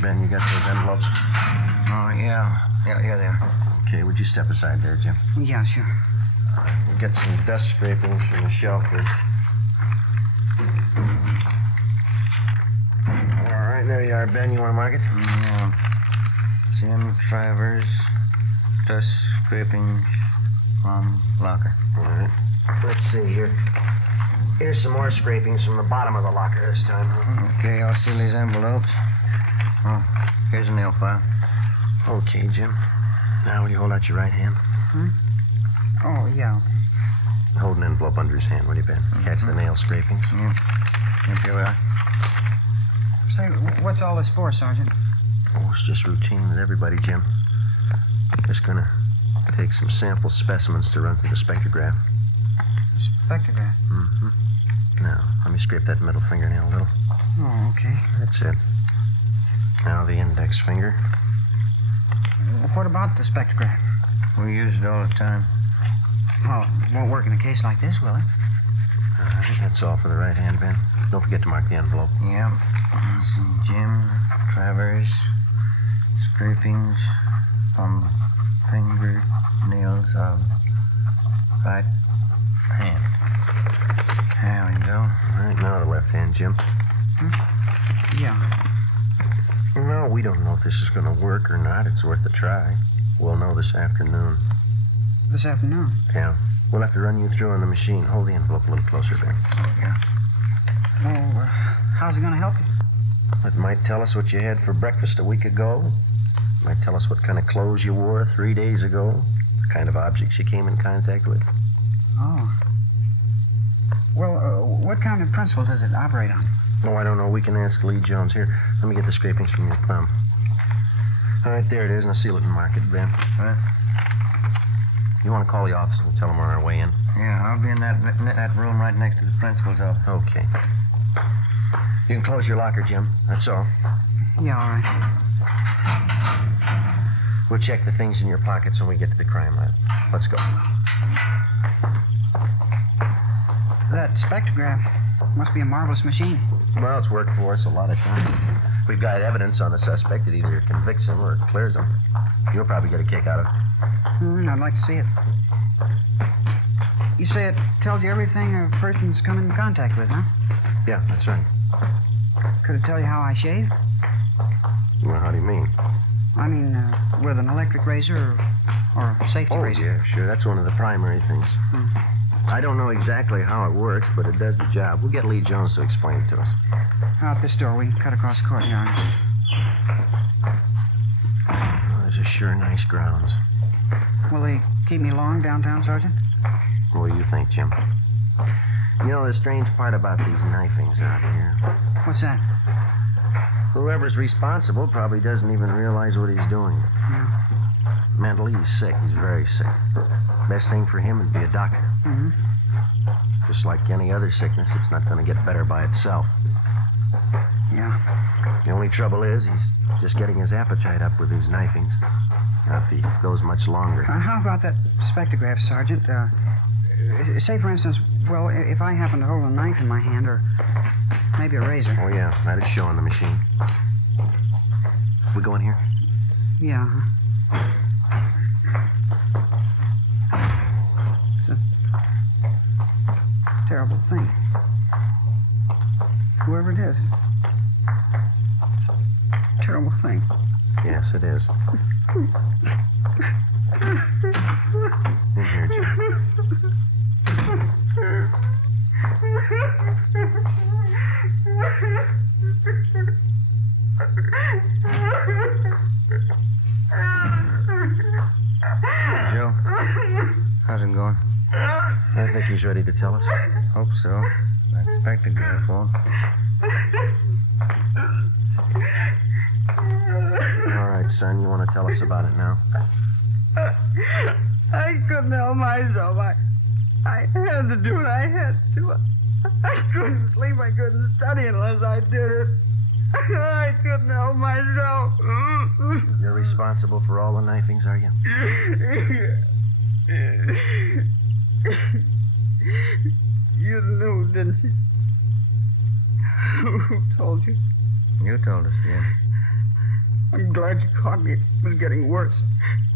Ben, you got those envelopes? Oh, yeah. Yeah, they are. Okay, would you step aside there, Jim? Yeah, sure. We'll get some dust scrapings from the shelf here. All right, there you are, Ben. You want to mark it? Yeah. Jim Travers, dust scrapings from locker. All right. Let's see here. Here's some more scrapings from the bottom of the locker this time. Okay, I'll seal these envelopes. Oh, here's a nail file. Okay, Jim. Now, will you hold out your right hand? Oh, yeah. Hold an envelope under his hand, will you, Ben? Catch the nail scrapings. Yeah. Yep, here we are. Say, what's all this for, Sergeant? Oh, it's just routine with everybody, Jim. Just gonna take some sample specimens to run through the spectrograph. Spectrograph? Now, let me scrape that middle fingernail a little. Oh, okay. That's it. Now the index finger. What about the spectrograph? We use it all the time. Well, it won't work in a case like this, will it? All right, that's all for the right hand, Ben. Don't forget to mark the envelope. Yep. Some Jim Travers scrapings from fingernails of right hand. There we go. All right, now the left hand, Jim. Yeah. No, we don't know if this is going to work or not. It's worth a try. We'll know this afternoon. This afternoon? Yeah. We'll have to run you through on the machine. Hold the envelope a little closer, Ben. Yeah. Well, how's it going to help you? It might tell us what you had for breakfast a week ago. It might tell us what kind of clothes you wore 3 days ago. The kind of objects you came in contact with. Oh. Well, what kind of principle does it operate on? Oh, I don't know. We can ask Lee Jones. Here, let me get the scrapings from your thumb. All right, there it is. Now seal it and mark it, Ben. Huh? You want to call the office and tell them we're on our way in? Yeah, I'll be in that room right next to the principal's office. Okay. You can close your locker, Jim. That's all. Yeah, all right. We'll check the things in your pockets when we get to the crime lab. Let's go. That spectrograph must be a marvelous machine. Well, it's worked for us a lot of times. We've got evidence on a suspect that either convicts him or clears him. You'll probably get a kick out of it. I'd like to see it. You say it tells you everything a person's come in contact with, huh? Yeah, that's right. Could it tell you how I shave? Well, how do you mean? I mean, with an electric razor or a safety razor. Oh, yeah, sure. That's one of the primary things. I don't know exactly how it works, but it does the job. We'll get Lee Jones to explain it to us. Out this door. We can cut across the courtyard. Oh, these are sure nice grounds. Will they keep me long downtown, Sergeant? What do you think, Jim? You know, the strange part about these knifings out here. What's that? Whoever's responsible probably doesn't even realize what he's doing. Yeah. Mentally, he's sick. He's very sick. Best thing for him would be a doctor. Just like any other sickness, it's not going to get better by itself. Yeah. The only trouble is he's just getting his appetite up with these knifings. Not if he goes much longer. How about that spectrograph, Sergeant? Say, for instance, well, if I happen to hold a knife in my hand or maybe a razor. Oh, yeah. That'd show on the machine. We go in here? Yeah. It's a terrible thing. Whoever it is. Terrible thing. Yes, it is. In here, Jim. Joe, how's it going? I think he's ready to tell us. Hope so. I expect a good phone. All right, son, you want to tell us about it now? I couldn't help myself. I had to do it. I had to. I couldn't sleep. I couldn't study unless I did it. I couldn't help myself. You're responsible for all the knifings, are you? You knew, didn't you? Who told you? You told us, Jim. I'm glad you caught me. It was getting worse.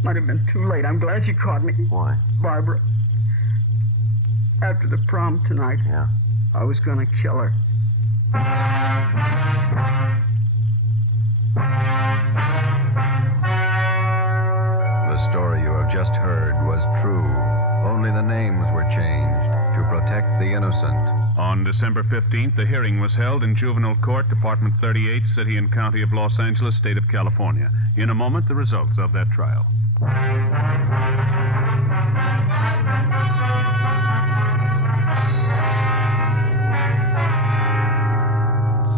Might have been too late. I'm glad you caught me. Why? Barbara. After the prom tonight, yeah, I was going to kill her. The story you have just heard was true. Only the names were changed to protect the innocent. On December 15th, the hearing was held in Juvenile Court, Department 38, City and County of Los Angeles, State of California. In a moment, the results of that trial.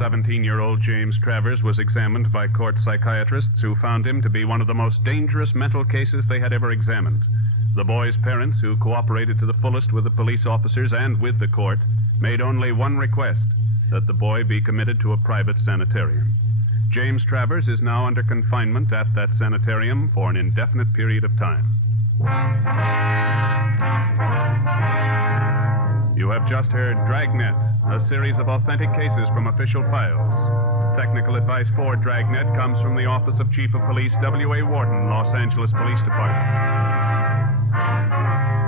17-year-old James Travers was examined by court psychiatrists who found him to be one of the most dangerous mental cases they had ever examined. The boy's parents, who cooperated to the fullest with the police officers and with the court, made only one request, that the boy be committed to a private sanitarium. James Travers is now under confinement at that sanitarium for an indefinite period of time. You have just heard Dragnet, a series of authentic cases from official files. Technical advice for Dragnet comes from the Office of Chief of Police W.A. Wharton, Los Angeles Police Department.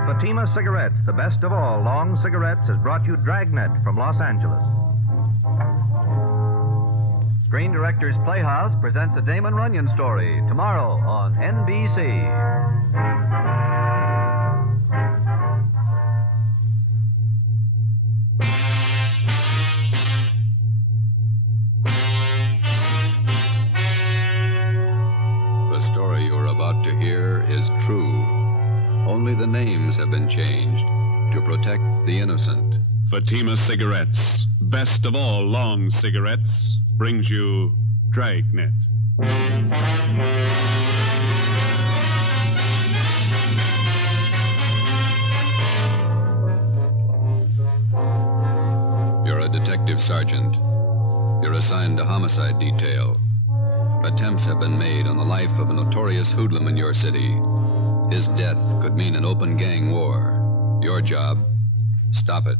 Fatima Cigarettes, the best of all long cigarettes, has brought you Dragnet from Los Angeles. Screen Directors Playhouse presents a Damon Runyon story tomorrow on NBC. The story you're about to hear is true. Only the names have been changed to protect the innocent. Fatima Cigarettes, best of all long cigarettes, brings you Dragnet. You're a detective sergeant. You're assigned to homicide detail. Attempts have been made on the life of a notorious hoodlum in your city. His death could mean an open gang war. Your job, stop it.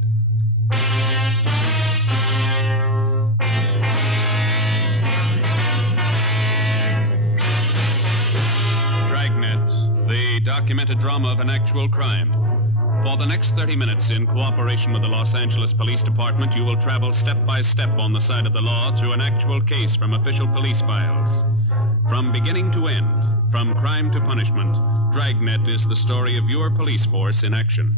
Dragnet, the documented drama of an actual crime. For the next 30 minutes, in cooperation with the Los Angeles Police Department, you will travel step by step on the side of the law through an actual case from official police files. From beginning to end, from crime to punishment, Dragnet is the story of your police force in action.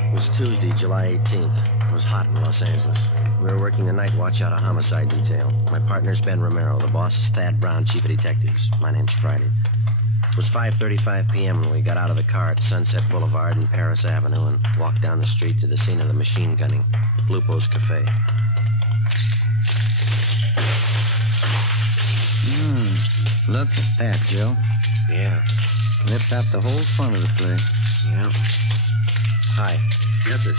It was Tuesday, July 18th. It was hot in Los Angeles. We were working the night watch out of homicide detail. My partner's Ben Romero. The boss is Thad Brown, chief of detectives. My name's Friday. It was 5:35 p.m. when we got out of the car at Sunset Boulevard and Paris Avenue and walked down the street to the scene of the machine gunning, Lupo's Cafe. Look at that, Joe. Yeah. Ripped out the whole front of the place. Yeah. Hi. Yes, sir.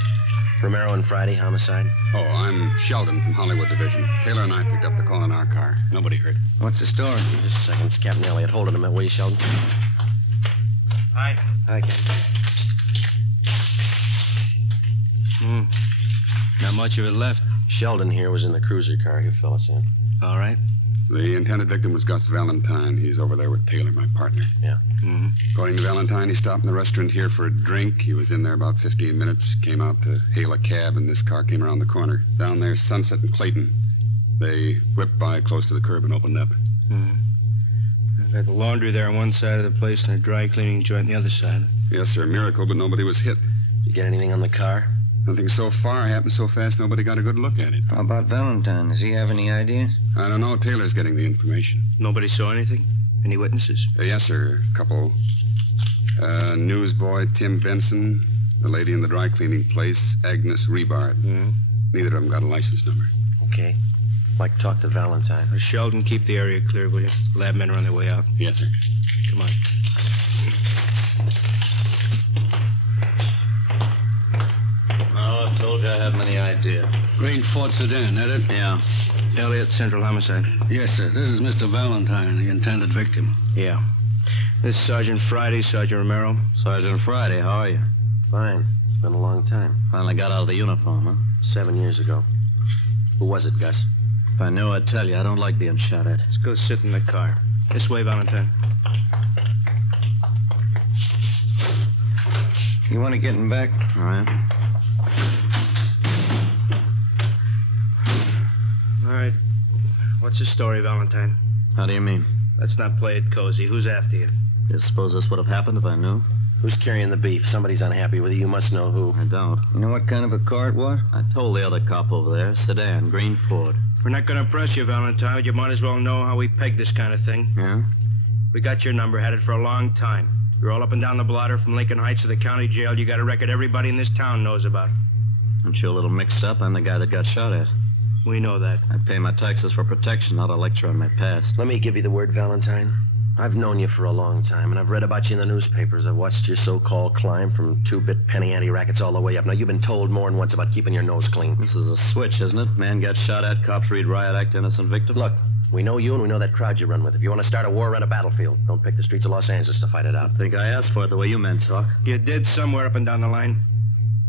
Romero and Friday, homicide. Oh, I'm Sheldon from Hollywood Division. Taylor and I picked up the call in our car. Nobody hurt. What's the story? Just a second. It's Captain Elliott. Hold it a minute, will you, Sheldon? Hi. Hi, Captain. Not much of it left. Sheldon here was in the cruiser car you fill us in. All right. The intended victim was Gus Valentine. He's over there with Taylor, my partner. Yeah. Mm-hmm. According to Valentine, he stopped in the restaurant here for a drink. He was in there about 15 minutes, came out to hail a cab, and this car came around the corner. Down there, Sunset and Clayton. They whipped by close to the curb and opened up. Mm-hmm. I've got the laundry there on one side of the place and a dry cleaning joint on the other side. Yes, sir. Miracle, but nobody was hit. You get anything on the car? Nothing so far. Happened so fast, nobody got a good look at it. How about Valentine? Does he have any ideas? I don't know. Taylor's getting the information. Nobody saw anything? Any witnesses? Yes, sir. A couple. Newsboy Tim Benson. The lady in the dry cleaning place, Agnes Rebard. Mm-hmm. Neither of them got a license number. Okay. Like to talk to Valentine. Sheldon, keep the area clear, will you? Lab men are on their way out. Yes, sir. Come on. Oh, I told you I haven't any idea. Green Ford sedan, that it? Yeah. Elliott, Central Homicide. Yes, sir. This is Mr. Valentine, the intended victim. Yeah. This is Sergeant Friday, Sergeant Romero. Sergeant Friday, how are you? Fine. It's been a long time. Finally got out of the uniform, huh? 7 years ago. Who was it, Gus? If I knew, I'd tell you. I don't like being shot at. Let's go sit in the car. This way, Valentine. You want to get him back? All right. All right. What's the story, Valentine? How do you mean? Let's not play it cozy. Who's after you? You suppose this would have happened if I knew? Who's carrying the beef? Somebody's unhappy with you. You must know who. I don't. You know what kind of a car it was? I told the other cop over there. Sedan, green Ford. We're not going to press you, Valentine, but you might as well know how we peg this kind of thing. Yeah? We got your number, had it for a long time. You're all up and down the blotter from Lincoln Heights to the county jail. You got a record everybody in this town knows about. Aren't you a little mixed up? I'm the guy that got shot at. We know that. I pay my taxes for protection, not a lecture on my past. Let me give you the word, Valentine. I've known you for a long time, and I've read about you in the newspapers. I've watched your so-called climb from two-bit penny ante rackets all the way up. Now, you've been told more than once about keeping your nose clean. This is a switch, isn't it? Man gets shot at, cops read riot act, innocent victim. Look, we know you and we know that crowd you run with. If you want to start a war, run a battlefield. Don't pick the streets of Los Angeles to fight it out. I think I asked for it the way you men talk. You did somewhere up and down the line.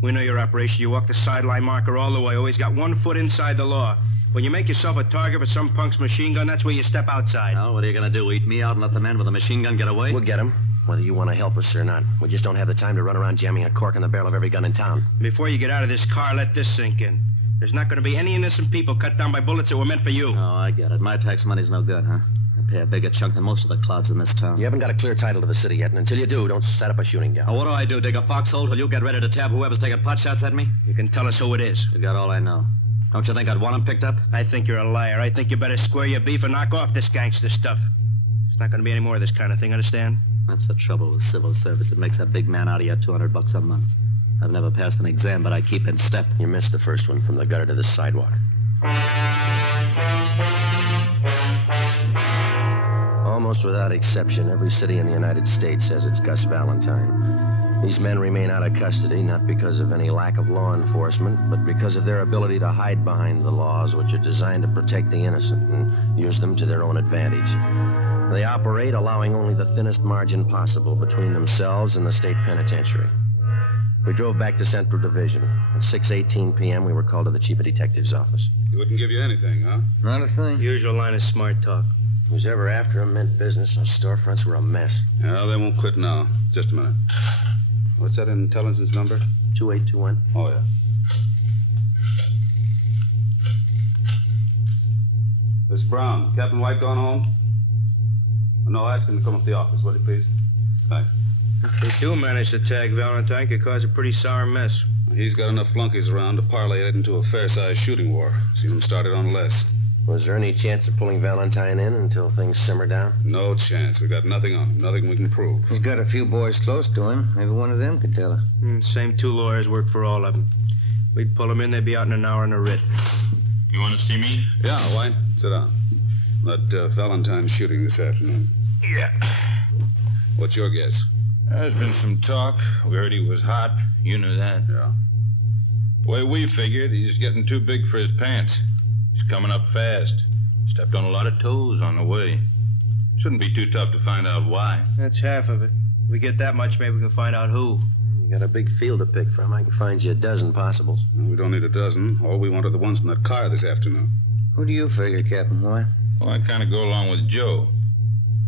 We know your operation. You walk the sideline marker all the way. Always got 1 foot inside the law. When you make yourself a target for some punk's machine gun, that's where you step outside. Oh, what are you going to do, eat me out and let the man with a machine gun get away? We'll get him, whether you want to help us or not. We just don't have the time to run around jamming a cork in the barrel of every gun in town. Before you get out of this car, let this sink in. There's not going to be any innocent people cut down by bullets that were meant for you. Oh, I get it. My tax money's no good, huh? I pay a bigger chunk than most of the clouds in this town. You haven't got a clear title to the city yet, and until you do, don't set up a shooting gallery. Oh, what do? Dig a foxhole till you get ready to tab whoever's taking pot shots at me? You can tell us who it is. You got all I know. Don't you think I'd want him picked up? I think you're a liar. I think you better square your beef and knock off this gangster stuff. There's not going to be any more of this kind of thing, understand? That's the trouble with civil service. It makes a big man out of you $200 a month. I've never passed an exam, but I keep in step. You missed the first one, from the gutter to the sidewalk. Almost without exception, every city in the United States has its Gus Valentine. These men remain out of custody, not because of any lack of law enforcement, but because of their ability to hide behind the laws which are designed to protect the innocent and use them to their own advantage. They operate allowing only the thinnest margin possible between themselves and the state penitentiary. We drove back to Central Division. At 6:18 p.m., we were called to the chief of detective's office. He wouldn't give you anything, huh? Not a thing. Usual line of smart talk. Who's ever after him meant business. Those storefronts were a mess. Yeah, they won't quit now. Just a minute. What's that intelligence number? 2821. Oh, yeah. Miss Brown, Captain White gone home? No, ask him to come up to the office, will you, please? Thanks. If they do manage to tag Valentine, it could cause a pretty sour mess. He's got enough flunkies around to parlay it into a fair-sized shooting war. Seen him started on less. Was there any chance of pulling Valentine in until things simmer down? No chance. We got nothing on him. Nothing we can prove. He's got a few boys close to him. Maybe one of them could tell us. Same 2 lawyers work for all of them. We'd pull them in, they'd be out in an hour in a writ. You want to see me? Yeah, White. Sit down. That Valentine's shooting this afternoon. Yeah. What's your guess? There's been some talk. We heard he was hot. You knew that. Yeah. Way we figured, he's getting too big for his pants. He's coming up fast. Stepped on a lot of toes on the way. Shouldn't be too tough to find out why. That's half of it. If we get that much, maybe we can find out who. You got a big field to pick from. I can find you a dozen possibles. We don't need a dozen. All we want are the ones in that car this afternoon. Who do you figure, Captain White? Well, I kind of go along with Joe.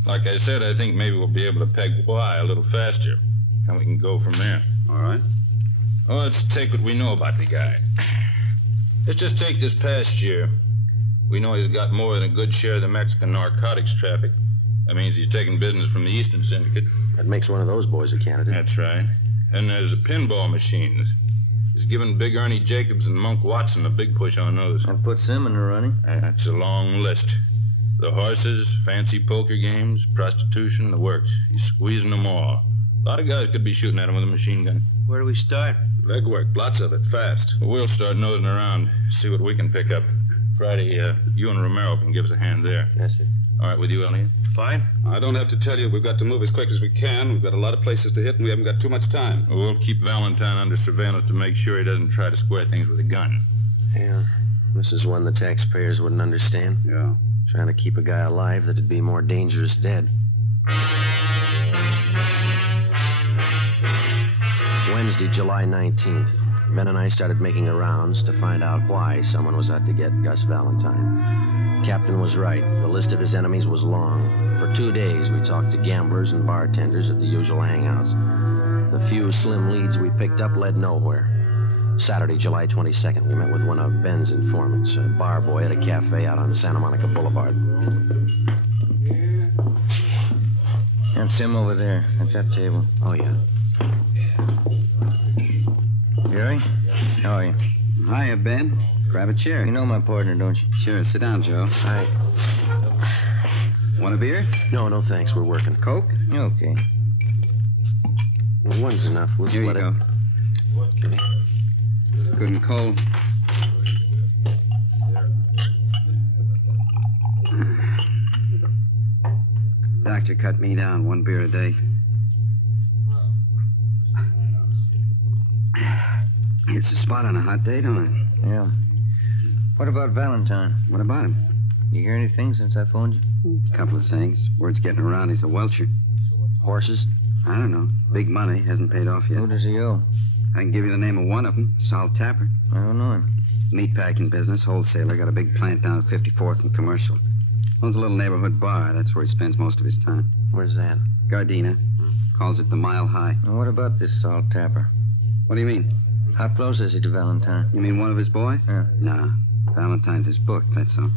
Like I said, I think maybe we'll be able to peg why a little faster. And we can go from there. All right. Well, let's take what we know about the guy. Let's just take this past year. We know he's got more than a good share of the Mexican narcotics traffic. That means he's taking business from the Eastern Syndicate. That makes one of those boys a candidate. That's right. And there's the pinball machines. He's given Big Ernie Jacobs and Monk Watson a big push on those. That puts them in the running. That's a long list. The horses, fancy poker games, prostitution, the works. He's squeezing them all. A lot of guys could be shooting at him with a machine gun. Where do we start? Legwork, lots of it, fast. We'll start nosing around, see what we can pick up. Friday, you and Romero can give us a hand there. Yes, sir. All right, with you, Elliot? Fine. I don't have to tell you, we've got to move as quick as we can. We've got a lot of places to hit, and we haven't got too much time. Well, we'll keep Valentine under surveillance to make sure he doesn't try to square things with a gun. Yeah. This is one the taxpayers wouldn't understand. Yeah. Trying to keep a guy alive that'd be more dangerous dead. Wednesday, July 19th. Ben and I started making the rounds to find out why someone was out to get Gus Valentine. Captain was right. The list of his enemies was long. For 2 days, we talked to gamblers and bartenders at the usual hangouts. The few slim leads we picked up led nowhere. Saturday, July 22nd, we met with one of Ben's informants, a bar boy at a cafe out on Santa Monica Boulevard. That's him over there, at that table. Oh, yeah. Jerry? How are you? Hiya, Ben. Grab a chair. You know my partner, don't you? Sure, sit down, Joe. Hi. Want a beer? No, thanks. We're working. Coke? Okay. Well, one's enough. We'll Here you split go. it. Okay. It's good and cold. Doctor cut me down 1 beer a day. It's a spot on a hot day, don't it? Yeah. What about Valentine? What about him? You hear anything since I phoned you? A couple of things. Word's getting around he's a welcher. Horses? I don't know. Big money. Hasn't paid off yet. Who does he owe? I can give you the name of one of them. Sol Tapper. I don't know him. Meatpacking business, wholesaler. Got a big plant down at 54th and Commercial. Owns a little neighborhood bar. That's where he spends most of his time. Where's that? Gardena. Calls it the Mile High. And what about this Sol Tapper? What do you mean? How close is he to Valentine? You mean one of his boys? Yeah. Nah. Valentine's his book, that's all.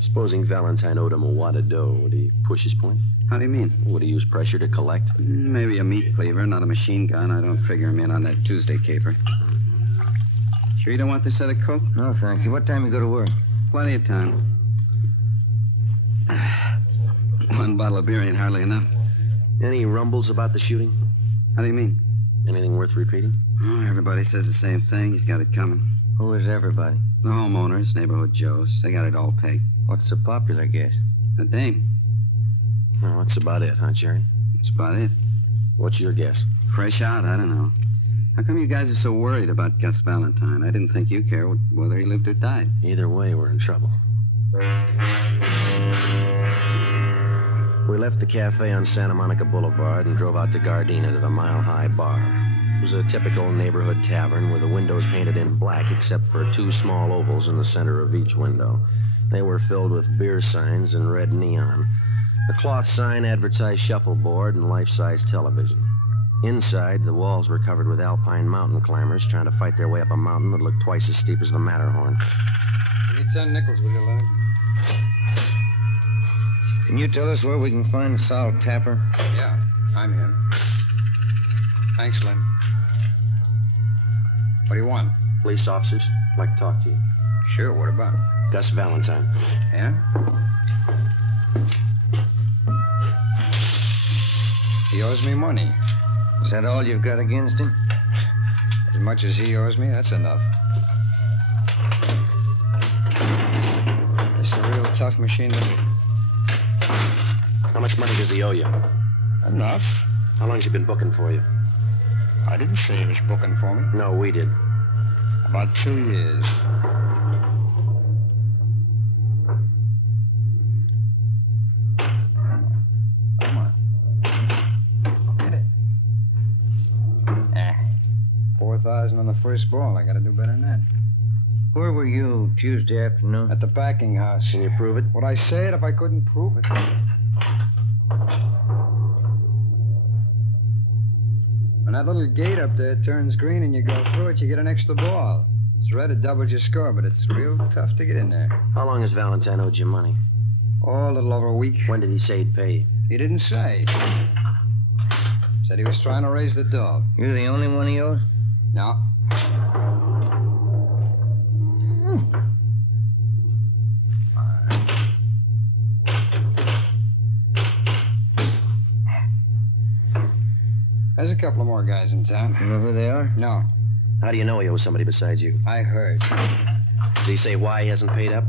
Supposing Valentine owed him a wad of dough, would he push his point? How do you mean? Would he use pressure to collect? Maybe a meat cleaver, not a machine gun. I don't figure him in on that Tuesday caper. Sure you don't want this other Coke? No, thank you. What time you go to work? Plenty of time. 1 bottle of beer ain't hardly enough. Any rumbles about the shooting? How do you mean? Anything worth repeating? Oh, everybody says the same thing. He's got it coming. Who is everybody? The homeowners, neighborhood Joes. They got it all pegged. What's the popular guess? A dame. Well, that's about it, huh, Jerry? That's about it. What's your guess? Fresh out, I don't know. How come you guys are so worried about Gus Valentine? I didn't think you cared whether he lived or died. Either way, we're in trouble. We left the cafe on Santa Monica Boulevard and drove out to Gardena to the Mile High Bar. It was a typical neighborhood tavern with the windows painted in black except for 2 small ovals in the center of each window. They were filled with beer signs and red neon. The cloth sign advertised shuffleboard and life-size television. Inside, the walls were covered with alpine mountain climbers trying to fight their way up a mountain that looked twice as steep as the Matterhorn. Give me 10 nickels, will you, Leonard? Can you tell us where we can find Sol Tapper? Yeah, I'm him. Thanks, Lynn. What do you want? Police officers. I'd like to talk to you. Sure, what about him? Gus Valentine. Yeah? He owes me money. Is that all you've got against him? As much as he owes me, that's enough. It's a real tough machine to do. How much money does he owe you? Enough. How long's he been booking for you? I didn't say he was booking for me. No, we did. About 2 years. Come on. Hit it. 4,000 on the first ball. I gotta do better than that. Where were you Tuesday afternoon? At the packing house. Can you prove it? Would I say it if I couldn't prove it? When that little gate up there turns green and you go through it, you get an extra ball. If it's red, it doubles your score, but it's real tough to get in there. How long has Valentine owed you money? Oh, a little over a week. When did he say he'd pay you? He didn't say. Said he was trying to raise the dog. You're the only one he owes? No. There's a couple of more guys in town. You know who they are? No. How do you know he owes somebody besides you? I heard. Did he say why he hasn't paid up?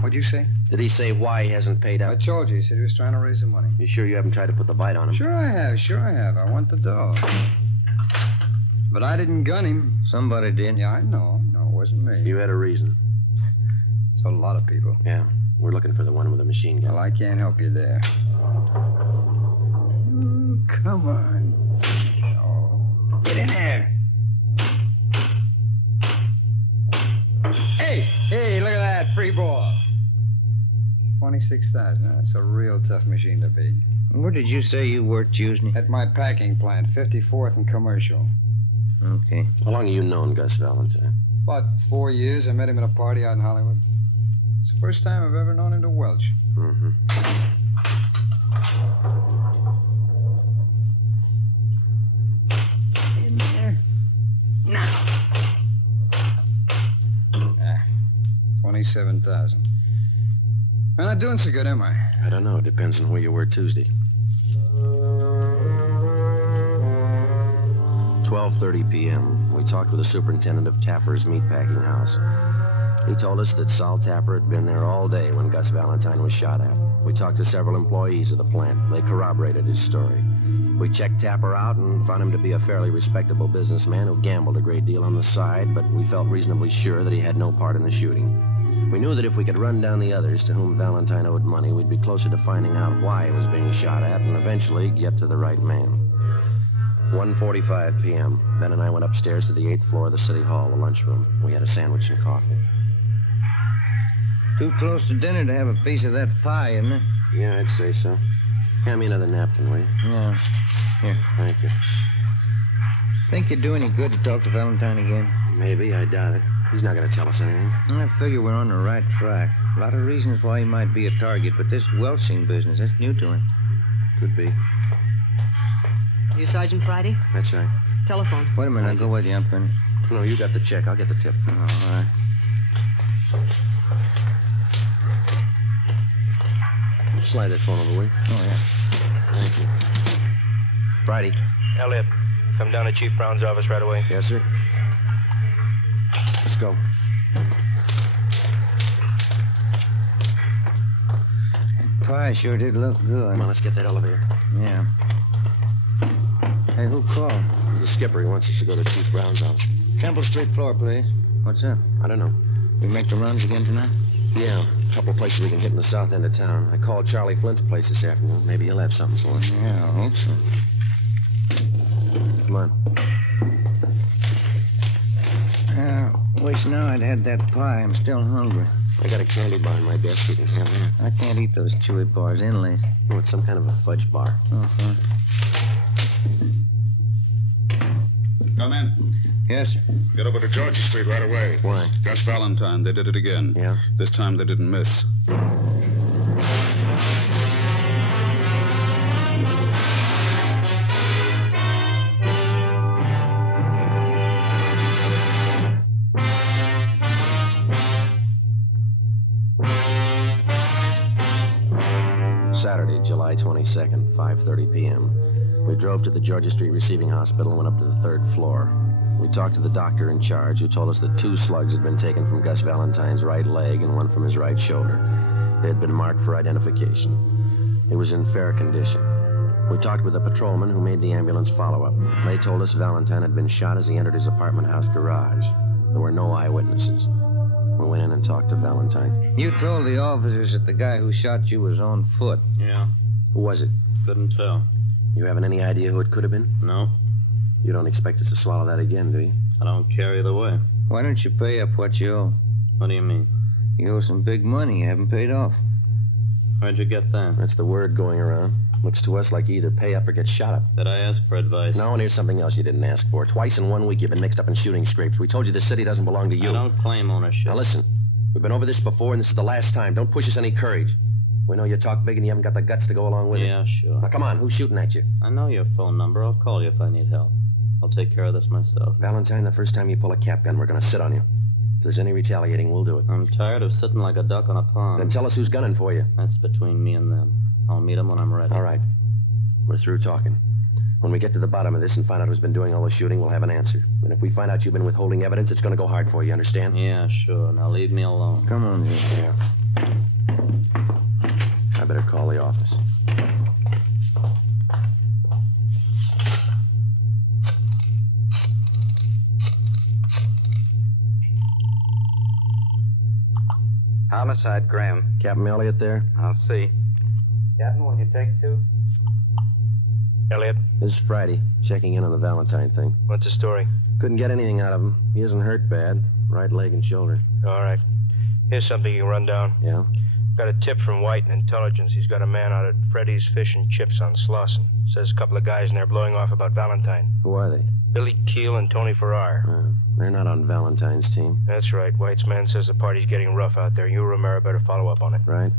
What'd you say? Did he say why he hasn't paid up? I told you. He said he was trying to raise the money. You sure you haven't tried to put the bite on him? Sure I have. I want the dog. But I didn't gun him. Somebody did. Yeah, I know. No, it wasn't me. You had a reason. It's a lot of people. Yeah. We're looking for the one with the machine gun. Well, I can't help you there. Come on. Oh. Get in there. Hey, look at that. Free ball. 26,000. That's a real tough machine to beat. Where did you say you worked Tuesday? At my packing plant, 54th and Commercial. Okay. How long have you known Gus Valentine? About 4 years. I met him at a party out in Hollywood. It's the first time I've ever known him to welch. Mm-hmm. In there. Now. 27,000. I'm not doing so good, am I? I don't know. It depends on where you were Tuesday. 12:30 p.m. We talked with the superintendent of Tapper's meatpacking house. He told us that Sol Tapper had been there all day when Gus Valentine was shot at. We talked to several employees of the plant. They corroborated his story. We checked Tapper out and found him to be a fairly respectable businessman who gambled a great deal on the side, but we felt reasonably sure that he had no part in the shooting. We knew that if we could run down the others to whom Valentine owed money, we'd be closer to finding out why he was being shot at and eventually get to the right man. 1:45 p.m. Ben and I went upstairs to the 8th floor of the City Hall, the lunchroom. We had a sandwich and coffee. Too close to dinner to have a piece of that pie, isn't it? Yeah, I'd say so. Hand me another napkin, will you? Yeah. Here. Thank you. Think you'd do any good to talk to Valentine again? Maybe. I doubt it. He's not going to tell us anything. I figure we're on the right track. A lot of reasons why he might be a target, but this welching business, that's new to him. Could be. You Sergeant Friday? That's right. Telephone. Wait a minute. I'll go with you. I'm finished. No, you got the check. I'll get the tip. All right. Slide that phone over, will you? Oh, yeah. Thank you. Friday. Elliot, come down to Chief Brown's office right away. Yes, sir. Let's go. Pie sure did look good. Come on, let's get that elevator. Yeah. Hey, who called? The skipper. He wants us to go to Chief Brown's office. Temple Street floor, please. What's up? I don't know. We make the runs again tonight? Yeah, a couple of places we can hit in the south end of town. I called Charlie Flint's place this afternoon. Maybe he'll have something for us. Yeah, I hope so. Come on. Wish now I'd had that pie. I'm still hungry. I got a candy bar in my desk. You can have that. I can't eat those chewy bars inlays. Oh, it's some kind of a fudge bar. Okay. Come in. Yes, sir. Get over to Georgia Street right away. Why? Gus Valentine. They did it again. Yeah? This time they didn't miss. Saturday, July 22nd, 5:30 p.m. We drove to the Georgia Street Receiving Hospital and went up to the 3rd floor. We talked to the doctor in charge, who told us that 2 slugs had been taken from Gus Valentine's right leg and 1 from his right shoulder. They had been marked for identification. It was in fair condition. We talked with the patrolman who made the ambulance follow-up. They told us Valentine had been shot as he entered his apartment house garage. There were no eyewitnesses. We went in and talked to Valentine. You told the officers that the guy who shot you was on foot. Yeah. Who was it? Couldn't tell. You haven't any idea who it could have been? No. You don't expect us to swallow that again, do you? I don't care either way. Why don't you pay up what you owe? What do you mean? You owe some big money you haven't paid off. Where'd you get that? That's the word going around. Looks to us like you either pay up or get shot up. Did I ask for advice? No, and here's something else you didn't ask for. Twice in 1 week you've been mixed up in shooting scrapes. We told you the city doesn't belong to you. I don't claim ownership. Now listen, we've been over this before, and this is the last time. Don't push us any courage. We know you talk big and you haven't got the guts to go along with it. Yeah, sure. Now come on, who's shooting at you? I know your phone number. I'll call you if I need help. I'll take care of this myself. Valentine, the first time you pull a cap gun, we're going to sit on you. If there's any retaliating, we'll do it. I'm tired of sitting like a duck on a pond. Then tell us who's gunning for you. That's between me and them. I'll meet them when I'm ready. All right. We're through talking. When we get to the bottom of this and find out who's been doing all the shooting, we'll have an answer. And if we find out you've been withholding evidence, it's going to go hard for you, understand? Yeah, sure. Now leave me alone. Come on, Jim. Yeah. I better call the office. Homicide, Graham. Captain Elliott there? I'll see. Captain, will you take 2? Elliot, This is Friday, checking in on the Valentine thing. what's the story? Couldn't get anything out of him. He isn't hurt bad. Right leg and shoulder. All right. Here's something you can run down. Yeah? Got a tip from White in Intelligence. He's got a man out at Freddy's Fish and Chips on Slauson. Says a couple of guys in there blowing off about Valentine. Who are they? Billy Keel and Tony Farrar. They're not on Valentine's team. That's right. White's man says the party's getting rough out there. You, Romero, better follow up on it. Right?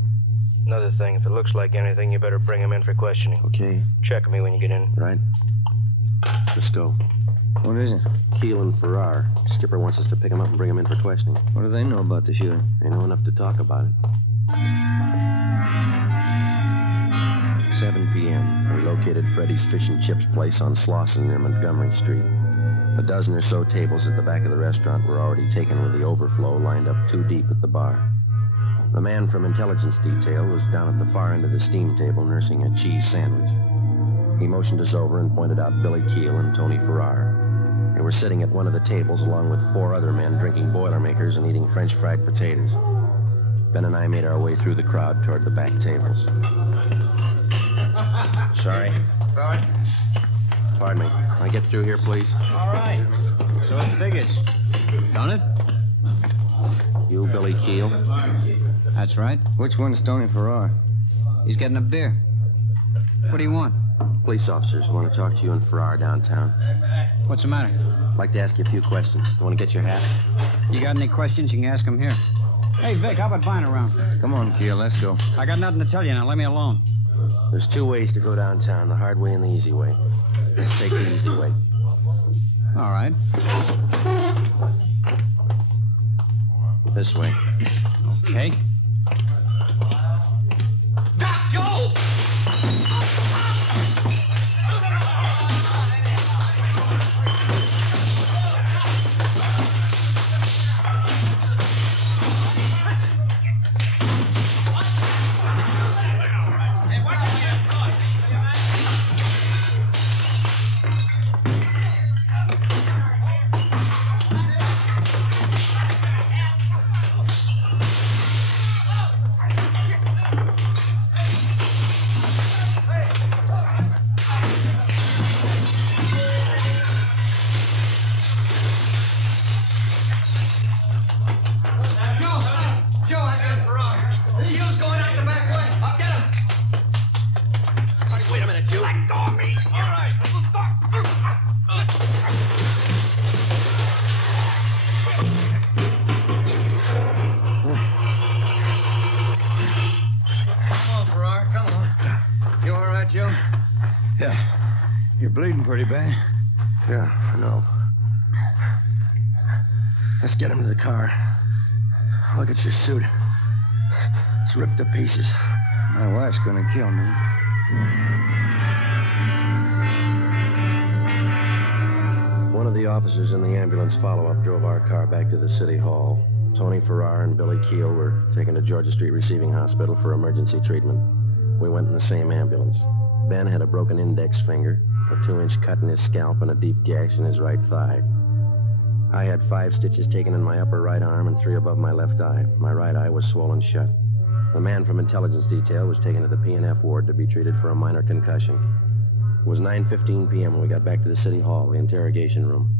Another thing, if it looks like anything, you better bring him in for questioning. Okay. Check me when you get in. Right. Let's go. What is it? Keel and Farrar. Skipper wants us to pick him up and bring him in for questioning. What do they know about the shooting? They know enough to talk about it. 7 p.m. We located Freddy's Fish and Chips place on Slauson near Montgomery Street. A dozen or so tables at the back of the restaurant were already taken with the overflow lined up 2 deep at the bar. The man from Intelligence Detail was down at the far end of the steam table nursing a cheese sandwich. He motioned us over and pointed out Billy Keel and Tony Farrar. They were sitting at one of the tables along with 4 other men drinking Boilermakers and eating French fried potatoes. Ben and I made our way through the crowd toward the back tables. Sorry. Sorry. Pardon me. Can I get through here, please? All right. So it figures. Done it? You, Billy Keel? That's right. Which one's Tony Farrar? He's getting a beer. What do you want? Police officers want to talk to you and Farrar downtown. What's the matter? I'd like to ask you a few questions. You want to get your hat? You got any questions, you can ask him here. Hey, Vic, how about buying around? Come on, Keel, let's go. I got nothing to tell you now. Let me alone. There's 2 ways to go downtown, the hard way and the easy way. Let's take the easy way. All right. This way. Okay. Doc Joe! Pretty bad. Yeah, I know. Let's get him to the car. Look at your suit. It's ripped to pieces. My wife's gonna kill me. One of the officers in the ambulance follow-up drove our car back to the city hall. Tony Farrar and Billy Keel were taken to Georgia Street Receiving Hospital for emergency treatment. We went in the same ambulance. Ben had a broken index finger, a 2-inch cut in his scalp, and a deep gash in his right thigh. I had 5 stitches taken in my upper right arm and 3 above my left eye. My right eye was swollen shut. The man from intelligence detail was taken to the P&F ward to be treated for a minor concussion. It was 9:15 p.m. when we got back to the city hall, the interrogation room.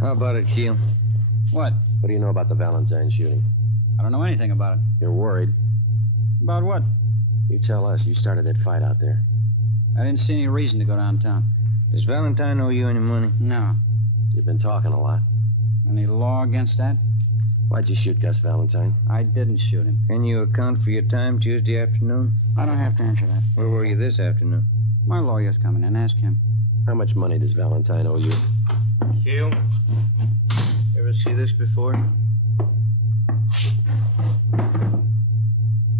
How about it, Keel? What? What do you know about the Valentine shooting? I don't know anything about it. You're worried. About what? You tell us. You started that fight out there. I didn't see any reason to go downtown. Does Valentine owe you any money? No. You've been talking a lot. Any law against that? Why'd you shoot Gus Valentine? I didn't shoot him. Can you account for your time Tuesday afternoon? I don't have to answer that. Where were you this afternoon? My lawyer's coming in. Ask him. How much money does Valentine owe you? Keel, ever see this before?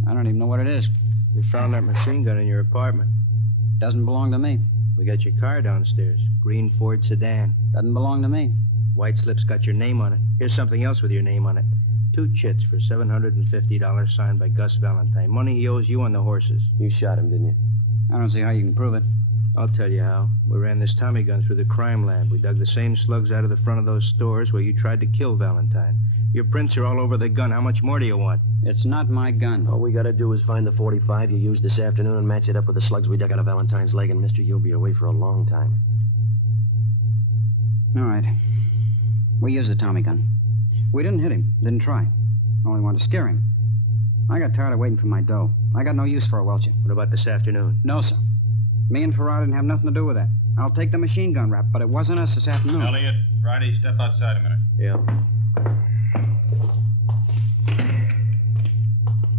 I don't even know what it is. We found that machine gun in your apartment. Doesn't belong to me. We got your car downstairs. Green Ford sedan. Doesn't belong to me. White slip's got your name on it. Here's something else with your name on it. 2 chits for $750 signed by Gus Valentine. Money he owes you on the horses. You shot him, didn't you? I don't see how you can prove it. I'll tell you how. We ran this Tommy gun through the crime lab. We dug the same slugs out of the front of those stores where you tried to kill Valentine. Your prints are all over the gun. How much more do you want? It's not my gun. All we gotta do is find the 45 you used this afternoon and match it up with the slugs we dug out of Valentine's leg, and mister, you'll be away for a long time. All right. We used the Tommy gun. We didn't hit him. Didn't try. Only wanted to scare him. I got tired of waiting for my dough. I got no use for a Welcher. What about this afternoon? No, sir. Me and Farrar didn't have nothing to do with that. I'll take the machine gun rap, but it wasn't us this afternoon. Elliot, Friday, step outside a minute. Yeah.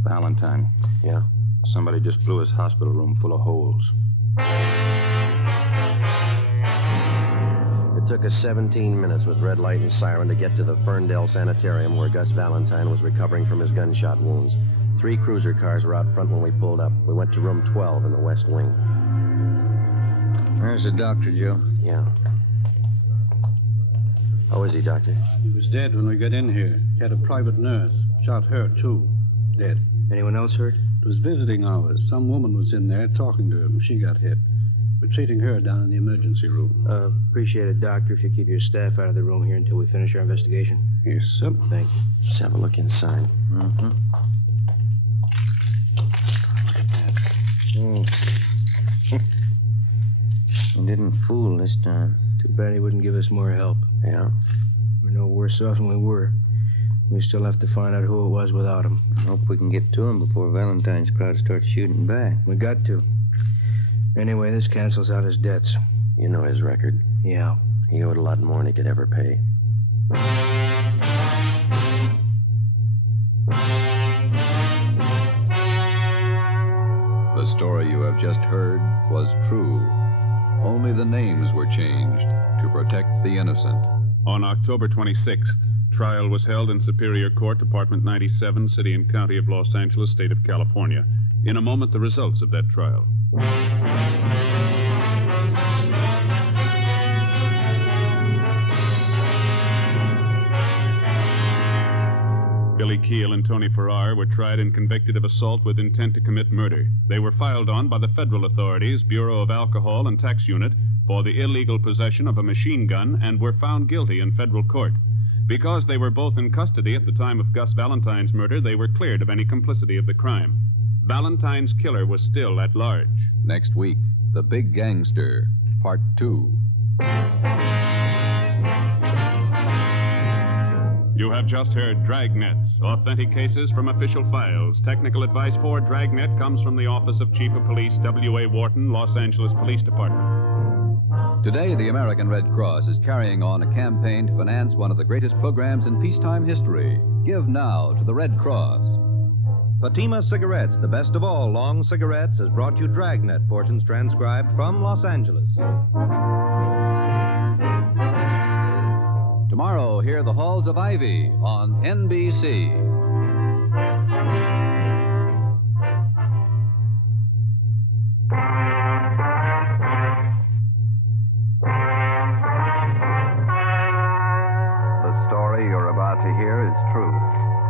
Valentine. Yeah? Somebody just blew his hospital room full of holes. It took us 17 minutes with red light and siren to get to the Ferndale Sanitarium where Gus Valentine was recovering from his gunshot wounds. 3 cruiser cars were out front when we pulled up. We went to room 12 in the West Wing. There's the doctor, Joe. Yeah. How is he, Doctor? He was dead when we got in here. He had a private nurse. Shot her, too. Dead. Anyone else hurt? It was visiting hours. Some woman was in there talking to him. She got hit. We're treating her down in the emergency room. Appreciate it, Doctor, if you keep your staff out of the room here until we finish our investigation. Yes, sir. Thank you. Let's have a look inside. Mm-hmm. Look at that. He didn't fool this time. Too bad he wouldn't give us more help. Yeah. We're no worse off than we were. We still have to find out who it was without him. Hope we can get to him before Valentine's crowd starts shooting back. We got to. Anyway, this cancels out his debts. You know his record. Yeah. He owed a lot more than he could ever pay. The story you have just heard was true. Only the names were changed to protect the innocent. On October 26th, trial was held in Superior Court, Department 97, City and County of Los Angeles, State of California. In a moment, the results of that trial. Billy Keel and Tony Farrar were tried and convicted of assault with intent to commit murder. They were filed on by the federal authorities, Bureau of Alcohol and Tax Unit, for the illegal possession of a machine gun and were found guilty in federal court. Because they were both in custody at the time of Gus Valentine's murder, they were cleared of any complicity of the crime. Valentine's killer was still at large. Next week, The Big Gangster, Part 2. You have just heard Dragnet, authentic cases from official files. Technical advice for Dragnet comes from the Office of Chief of Police W.A. Wharton, Los Angeles Police Department. Today, the American Red Cross is carrying on a campaign to finance one of the greatest programs in peacetime history. Give now to the Red Cross. Fatima Cigarettes, the best of all long cigarettes, has brought you Dragnet, portions transcribed from Los Angeles. Tomorrow, hear the Halls of Ivy on NBC. The story you're about to hear is true.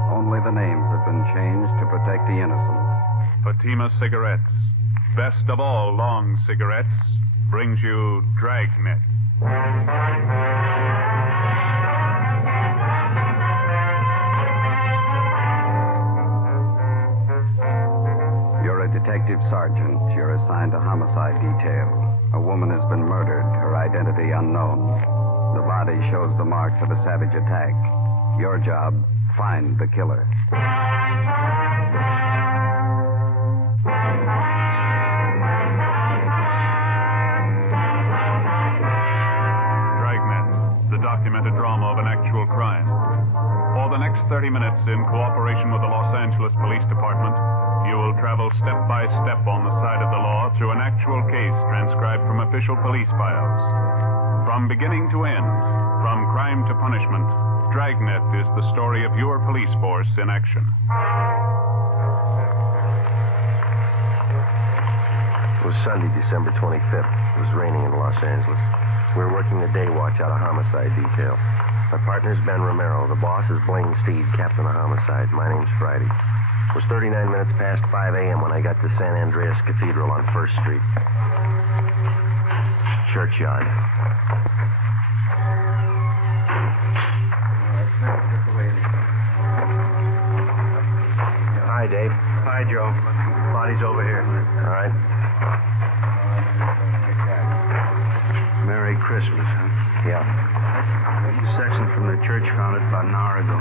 Only the names have been changed to protect the innocent. cigarettes, best of all long cigarettes, brings you Dragnet. You're a detective sergeant. You're assigned to homicide detail. A woman has been murdered, her identity unknown. The body shows the marks of a savage attack. Your job, find the killer. Dragnet, the documented drama of an actual crime. For the next 30 minutes, in cooperation with the Los Angeles Police Department, you will travel step by step on the side of the law through an actual case transcribed from official police files. From beginning to end, from crime to punishment, Dragnet is the story of your police force in action. It was Sunday, December 25th. It was raining in Los Angeles. We were working the day watch out of homicide detail. My partner's Ben Romero. The boss is Blaine Steed, captain of homicide. My name's Friday. It was 39 minutes past 5 a.m. when I got to San Andreas Cathedral on 1st Street. Churchyard. Hi, Dave. Hi, Joe. Body's over here. All right. Merry Christmas, huh? Yeah. The section from the church found it about an hour ago.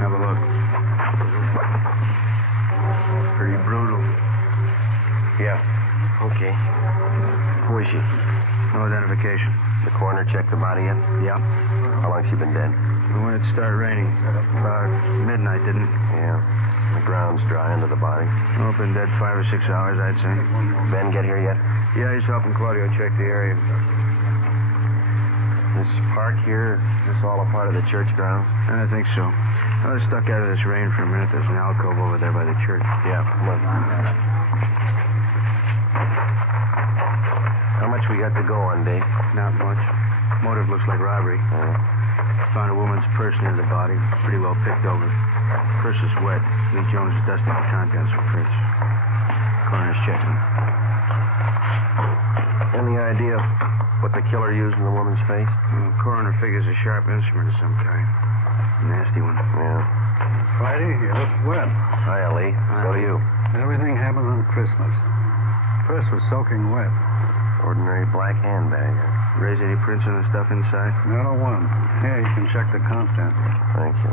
Have a look. Pretty brutal. Yeah. Okay. Who is she? No identification. The coroner checked the body yet? Yeah. How long's she been dead? When it started raining. About midnight, didn't it? Yeah. The ground's dry under the body. Oh, been dead 5 or 6 hours, I'd say. Ben get here yet? Yeah, he's helping Claudio check the area. This park here, is this all a part of the church grounds? I think so. I was stuck out of this rain for a minute. There's an alcove over there by the church. Yeah, look. How much we got to go on, Dave? Not much. Motive looks like robbery. Found a woman's purse near the body. Pretty well picked over. Purse is wet. Lee Jones is dusting the contents for prints. Coroner's checking. Any idea what the killer used in the woman's face? Coroner figures a sharp instrument of some kind. A nasty one. Yeah. Friday, you look wet. Hi, Lee. So do you. Everything happened on Christmas. Purse was soaking wet. Ordinary black handbag. Raise any prints on the stuff inside? Not a one. Here, you can check the contents. Thank you.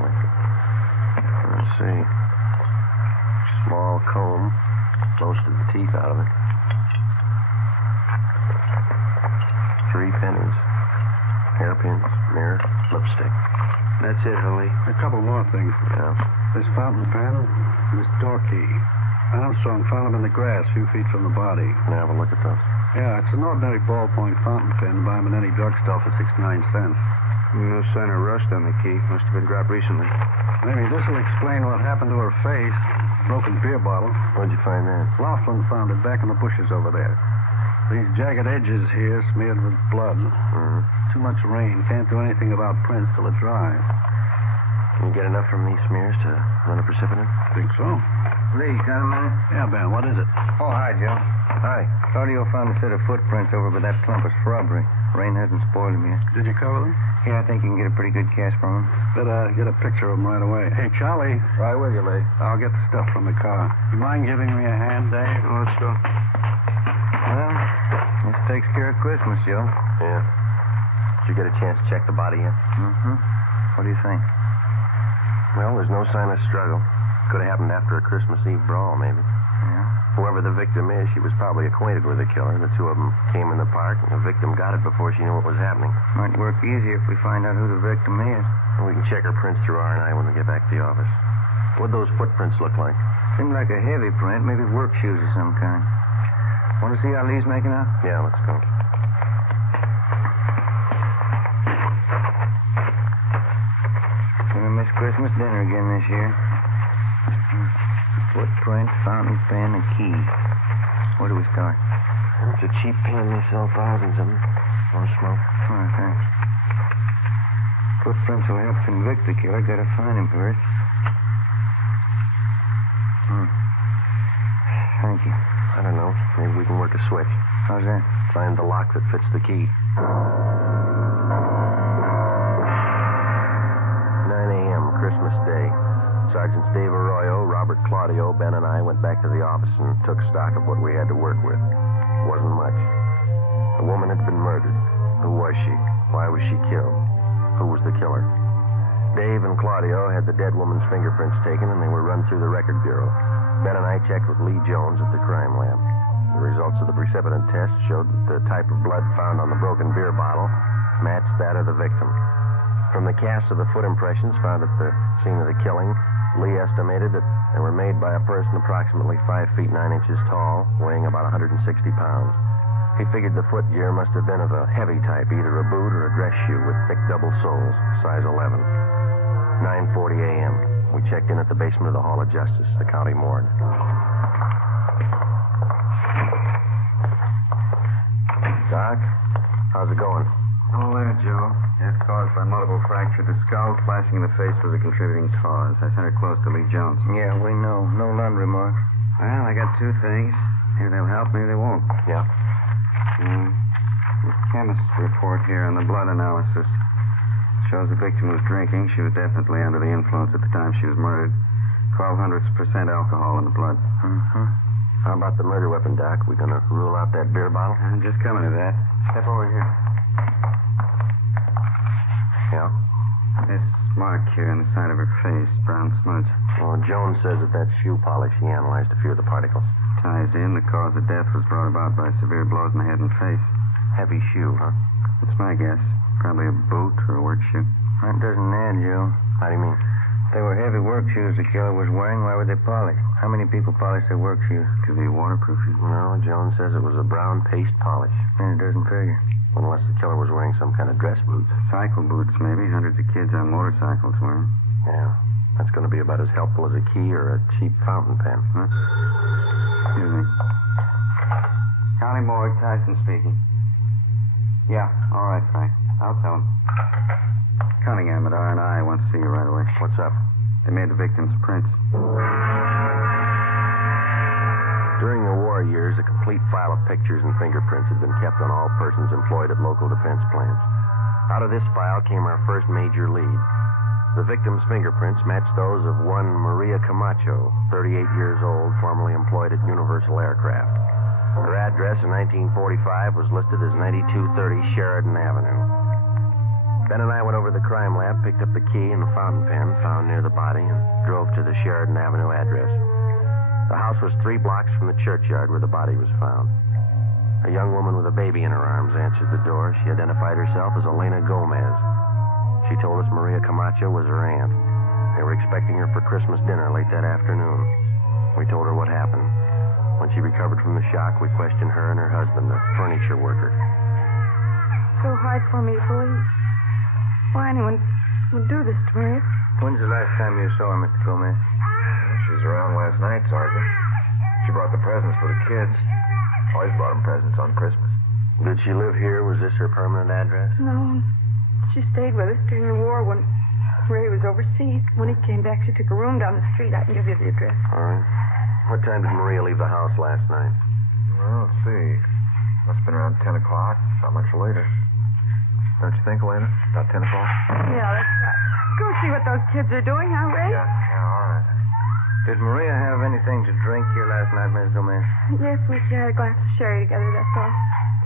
Let's see. Small comb. Most of the teeth out of it. 3 pennies. Hairpins, mirror, lipstick. That's it, Holly. A couple more things. Yeah. This fountain pen, this door key. Armstrong found them in the grass a few feet from the body. Can I have a look at those? Yeah, it's an ordinary ballpoint fountain pen. Buy them in any drugstore for 69 cents. No sign of rust on the key. Must have been dropped recently. Maybe this will explain what happened to her face. Broken beer bottle. Where'd you find that? Laughlin found it back in the bushes over there. These jagged edges here smeared with blood. Mm-hmm. Too much rain. Can't do anything about prints till it dries. Can you get enough from these smears to run a precipitant? Think so. Lee, got a minute? Yeah, Ben, what is it? Oh, hi, Joe. Hi. Claudio found a set of footprints over by that clump of shrubbery. Rain hasn't spoiled them yet. Did you cover them? Yeah, I think you can get a pretty good cast from them. Better get a picture of them right away. Hey, Charlie. Right with you, Lee. I'll get the stuff from the car. You mind giving me a hand, Dave? Oh, let's go. Well, this takes care of Christmas, Joe. Yeah. Did you get a chance to check the body yet? Mm-hmm. What do you think? Well, there's no sign of struggle. Could have happened after a Christmas Eve brawl, maybe. Yeah? Whoever the victim is, she was probably acquainted with the killer. The two of them came in the park, and the victim got it before she knew what was happening. Might work easier if we find out who the victim is. And we can check her prints through R&I when we get back to the office. What'd those footprints look like? Seemed like a heavy print, maybe work shoes of some kind. Want to see how Lee's making out? Yeah, let's go. Gonna miss Christmas dinner again this year. Footprint, fountain pen, and key. Where do we start? It's a cheap pen. They sell thousands of them. Want to smoke? Oh, thanks. Footprints will help convict the killer. Gotta find him first. Thank you. I don't know. Maybe we can work a switch. How's that? Find the lock that fits the key. 9 a.m., Christmas Day. Sergeants Dave Arroyo, Robert Claudio, Ben, and I went back to the office and took stock of what we had to work with. It wasn't much. The woman had been murdered. Who was she? Why was she killed? Who was the killer? Dave and Claudio had the dead woman's fingerprints taken, and they were run through the record bureau. Ben and I checked with Lee Jones at the crime lab. The results of the precipitant test showed that the type of blood found on the broken beer bottle matched that of the victim. From the cast of the foot impressions found at the scene of the killing, Lee estimated that they were made by a person approximately 5 feet 9 inches tall, weighing about 160 pounds. He figured the foot gear must have been of a heavy type, either a boot or a dress shoe with thick double soles, size 11. 9:40 a.m. We checked in at the basement of the Hall of Justice, the county morgue. Doc, how's it going? All there, Joe. Death caused by multiple fracture. The skull flashing in the face was a contributing cause. I sent her close to Lee Jones. Yeah, we know. No laundry mark. Well, I got two things. Maybe they'll help, maybe they won't. Yeah. The chemist's report here on the blood analysis shows the victim was drinking. She was definitely under the influence at the time she was murdered. 0.12% alcohol in the blood. Mm-hmm. How about the murder weapon, Doc? We gonna rule out that beer bottle? I'm just coming to that. Step over here. Yeah? This mark here on the side of her face, brown smudge. Well, Jones says that that's shoe polish. He analyzed a few of the particles. Ties in. The cause of death was brought about by severe blows in the head and face. Heavy shoe, huh? That's my guess. Probably a boot or a work shoe. That doesn't add, Joe. How do you mean? If they were heavy work shoes the killer was wearing, why would they polish? How many people polish their work shoes? Could be waterproofing. No, Jones says it was a brown paste polish. Then it doesn't figure. Unless the killer was wearing some kind of dress boots. Cycle boots, maybe. Hundreds of kids on motorcycles wear them. Yeah. That's going to be about as helpful as a key or a cheap fountain pen. Huh? Excuse me. County Morgue, Tyson speaking. Yeah, all right, Frank. I'll tell him. Cunningham at R&I wants to see you right away. What's up? They made the victim's prints. During the war years, a complete file of pictures and fingerprints had been kept on all persons employed at local defense plants. Out of this file came our first major lead. The victim's fingerprints matched those of one Maria Camacho, 38 years old, formerly employed at Universal Aircraft. Her address in 1945 was listed as 9230 Sheridan Avenue. Ben and I went over to the crime lab, picked up the key and the fountain pen found near the body, and drove to the Sheridan Avenue address. The house was 3 blocks from the churchyard where the body was found. A young woman with a baby in her arms answered the door. She identified herself as Elena Gomez. She told us Maria Camacho was her aunt. They were expecting her for Christmas dinner late that afternoon. We told her what happened. When she recovered from the shock, we questioned her and her husband, a furniture worker. So hard for me to believe. Why anyone would do this to me? When's the last time you saw her, Mr. Gomez? She was around last night, Sergeant. She brought the presents for the kids. Always brought them presents on Christmas. Did she live here? Was this her permanent address? No. She stayed with us during the war when Ray was overseas. When he came back, she took a room down the street. I can give you the address. All right. What time did Maria leave the house last night? Well, let's see. Must have been around 10 o'clock. Not much later. Don't you think, Elena? About 10 o'clock? Yeah, that's right. Go see what those kids are doing, huh, Ray? Yeah, all right. Did Maria have anything to drink here last night, Miss Gomez? Yes, we shared a glass of sherry together, that's all.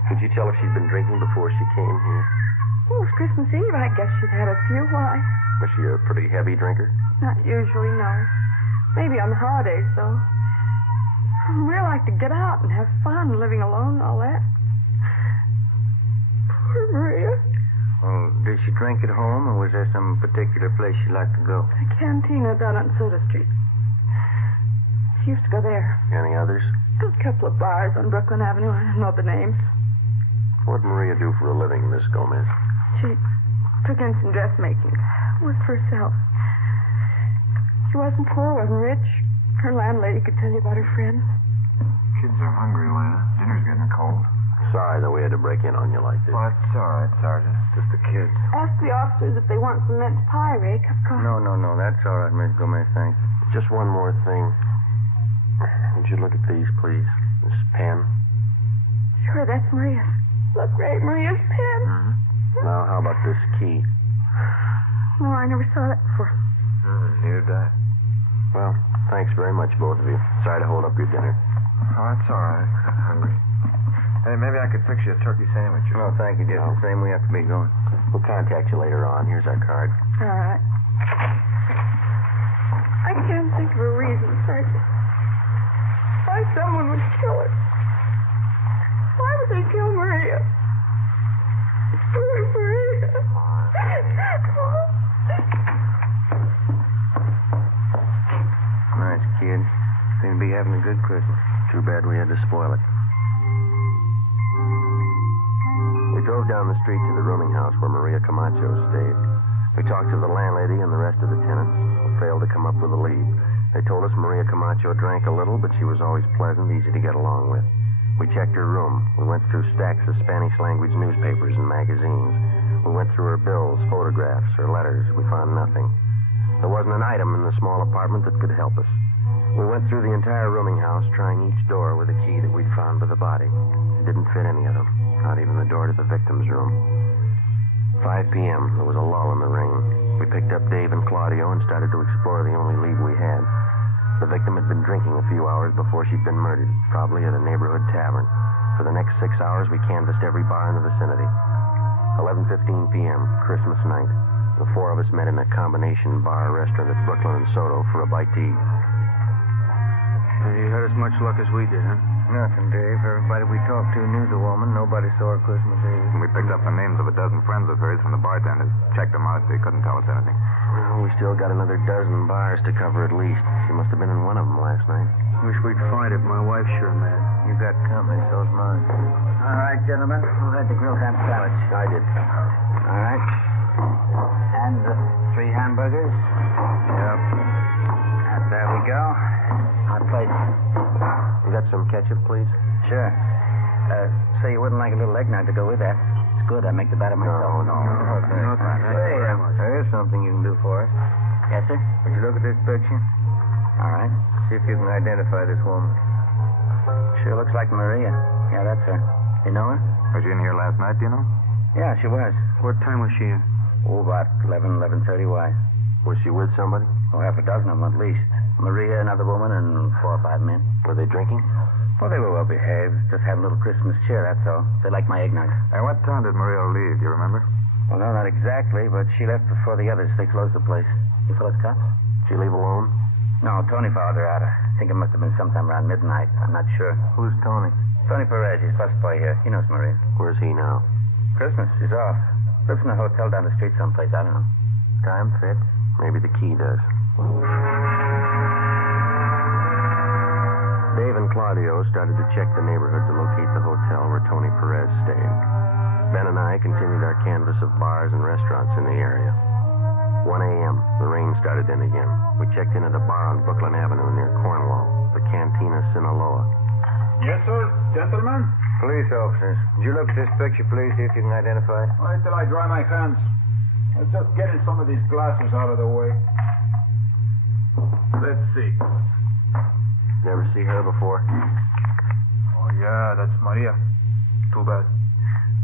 Could you tell if she'd been drinking before she came here? Oh, it's Christmas Eve. I guess she'd had a few. Why? Was she a pretty heavy drinker? Not usually, no. Maybe on the holidays, though. We like to get out and have fun, living alone and all that. Poor Maria. Well, did she drink at home, or was there some particular place she liked to go? The cantina down on Soda Street. She used to go there. Any others? There's a couple of bars on Brooklyn Avenue. I don't know the names. What'd Maria do for a living, Miss Gomez? She took in some dressmaking. It was for herself. She wasn't poor, wasn't rich. Her landlady could tell you about her friends. Kids are hungry, Lena. Dinner's getting cold. Sorry that we had to break in on you like this. Well, it's all right, Sergeant. It's just the kids. Ask the officers if they want some mince pie, Ray. Cup of coffee. No. That's all right, Miss Gomez, thanks. Just one more thing. Would you look at these, please? This pen. Sure, that's Maria's. Look, Ray, Maria's pen. Now, how about this key? No, I never saw that before. Neither did I. Well, thanks very much, both of you. Sorry to hold up your dinner. Oh, that's all right. I'm hungry. Hey, maybe I could fix you a turkey sandwich. No, thank you. Just the same, we have to be going. We'll contact you later on. Here's our card. All right. I can't think of a reason, Sergeant. Why someone would kill her. Why would they kill Maria? Poor Maria. Nice kid. Seem to be having a good Christmas. Too bad we had to spoil it. We drove down the street to the rooming house where Maria Camacho stayed. We talked to the landlady and the rest of the tenants, but failed to come up with a lead. They told us Maria Camacho drank a little, but she was always pleasant, easy to get along with. We checked her room. We went through stacks of Spanish-language newspapers and magazines. We went through her bills, photographs, her letters. We found nothing. There wasn't an item in the small apartment that could help us. We went through the entire rooming house, trying each door with a key that we'd found by the body. It didn't fit any of them, not even the door to the victim's room. 5 p.m., there was a lull in the ring. We picked up Dave and Claudio and started to explore the only lead we had. The victim had been drinking a few hours before she'd been murdered, probably at a neighborhood tavern. For the next 6 hours, we canvassed every bar in the vicinity. 11:15 p.m., Christmas night. The four of us met in a combination bar restaurant at Brooklyn and Soto for a bite to eat. You had as much luck as we did, huh? Nothing, Dave. Everybody we talked to knew the woman. Nobody saw her Christmas Eve. We picked up the names of a dozen friends of hers from the bartenders. Checked them out. They couldn't tell us anything. Well, we still got another dozen bars to cover at least. She must have been in one of them last night. Wish we'd find it. My wife's sure mad. You got company, so's mine. All right, gentlemen. Who had the grilled ham sandwich? I did. All right. And the 3 hamburgers? Yep. There we go. Hot plate. You got some ketchup, please? Sure. Say you wouldn't like a little eggnog to go with that. It's good. I make the batter myself. No. Hey, there is something you can do for us. Yes, sir? Would you look at this picture? All right. See if you can identify this woman. Sure looks like Maria. Yeah, that's her. You know her? Was she in here last night, do you know? Yeah, she was. What time was she in? Oh, about 11:30. Why? Was she with somebody? Oh, half a dozen of them at least. Maria, another woman, and 4 or 5 men. Were they drinking? Well, they were well behaved. Just had a little Christmas cheer, that's all. They liked my eggnog. At what time did Maria leave? Do you remember? Well, no, not exactly, but she left before the others. They closed the place. You fellas cops? Did she leave alone? No, Tony followed her out. I think it must have been sometime around midnight. I'm not sure. Who's Tony? Tony Perez. He's busboy here. He knows Maria. Where's he now? Christmas. He's off. Lives in a hotel down the street someplace. I don't know. Time fits. Maybe the key does. Dave and Claudio started to check the neighborhood to locate the hotel where Tony Perez stayed. Ben and I continued our canvass of bars and restaurants in the area. 1 a.m., the rain started in again. We checked in at a bar on Brooklyn Avenue near Cornwall, the Cantina Sinaloa. Yes, sir. Gentlemen? Police officers. Would you look at this picture, please, see if you can identify it? Wait till I dry my hands. Let's just getting some of these glasses out of the way. Let's see. Never see her before? Oh, yeah, that's Maria. Too bad.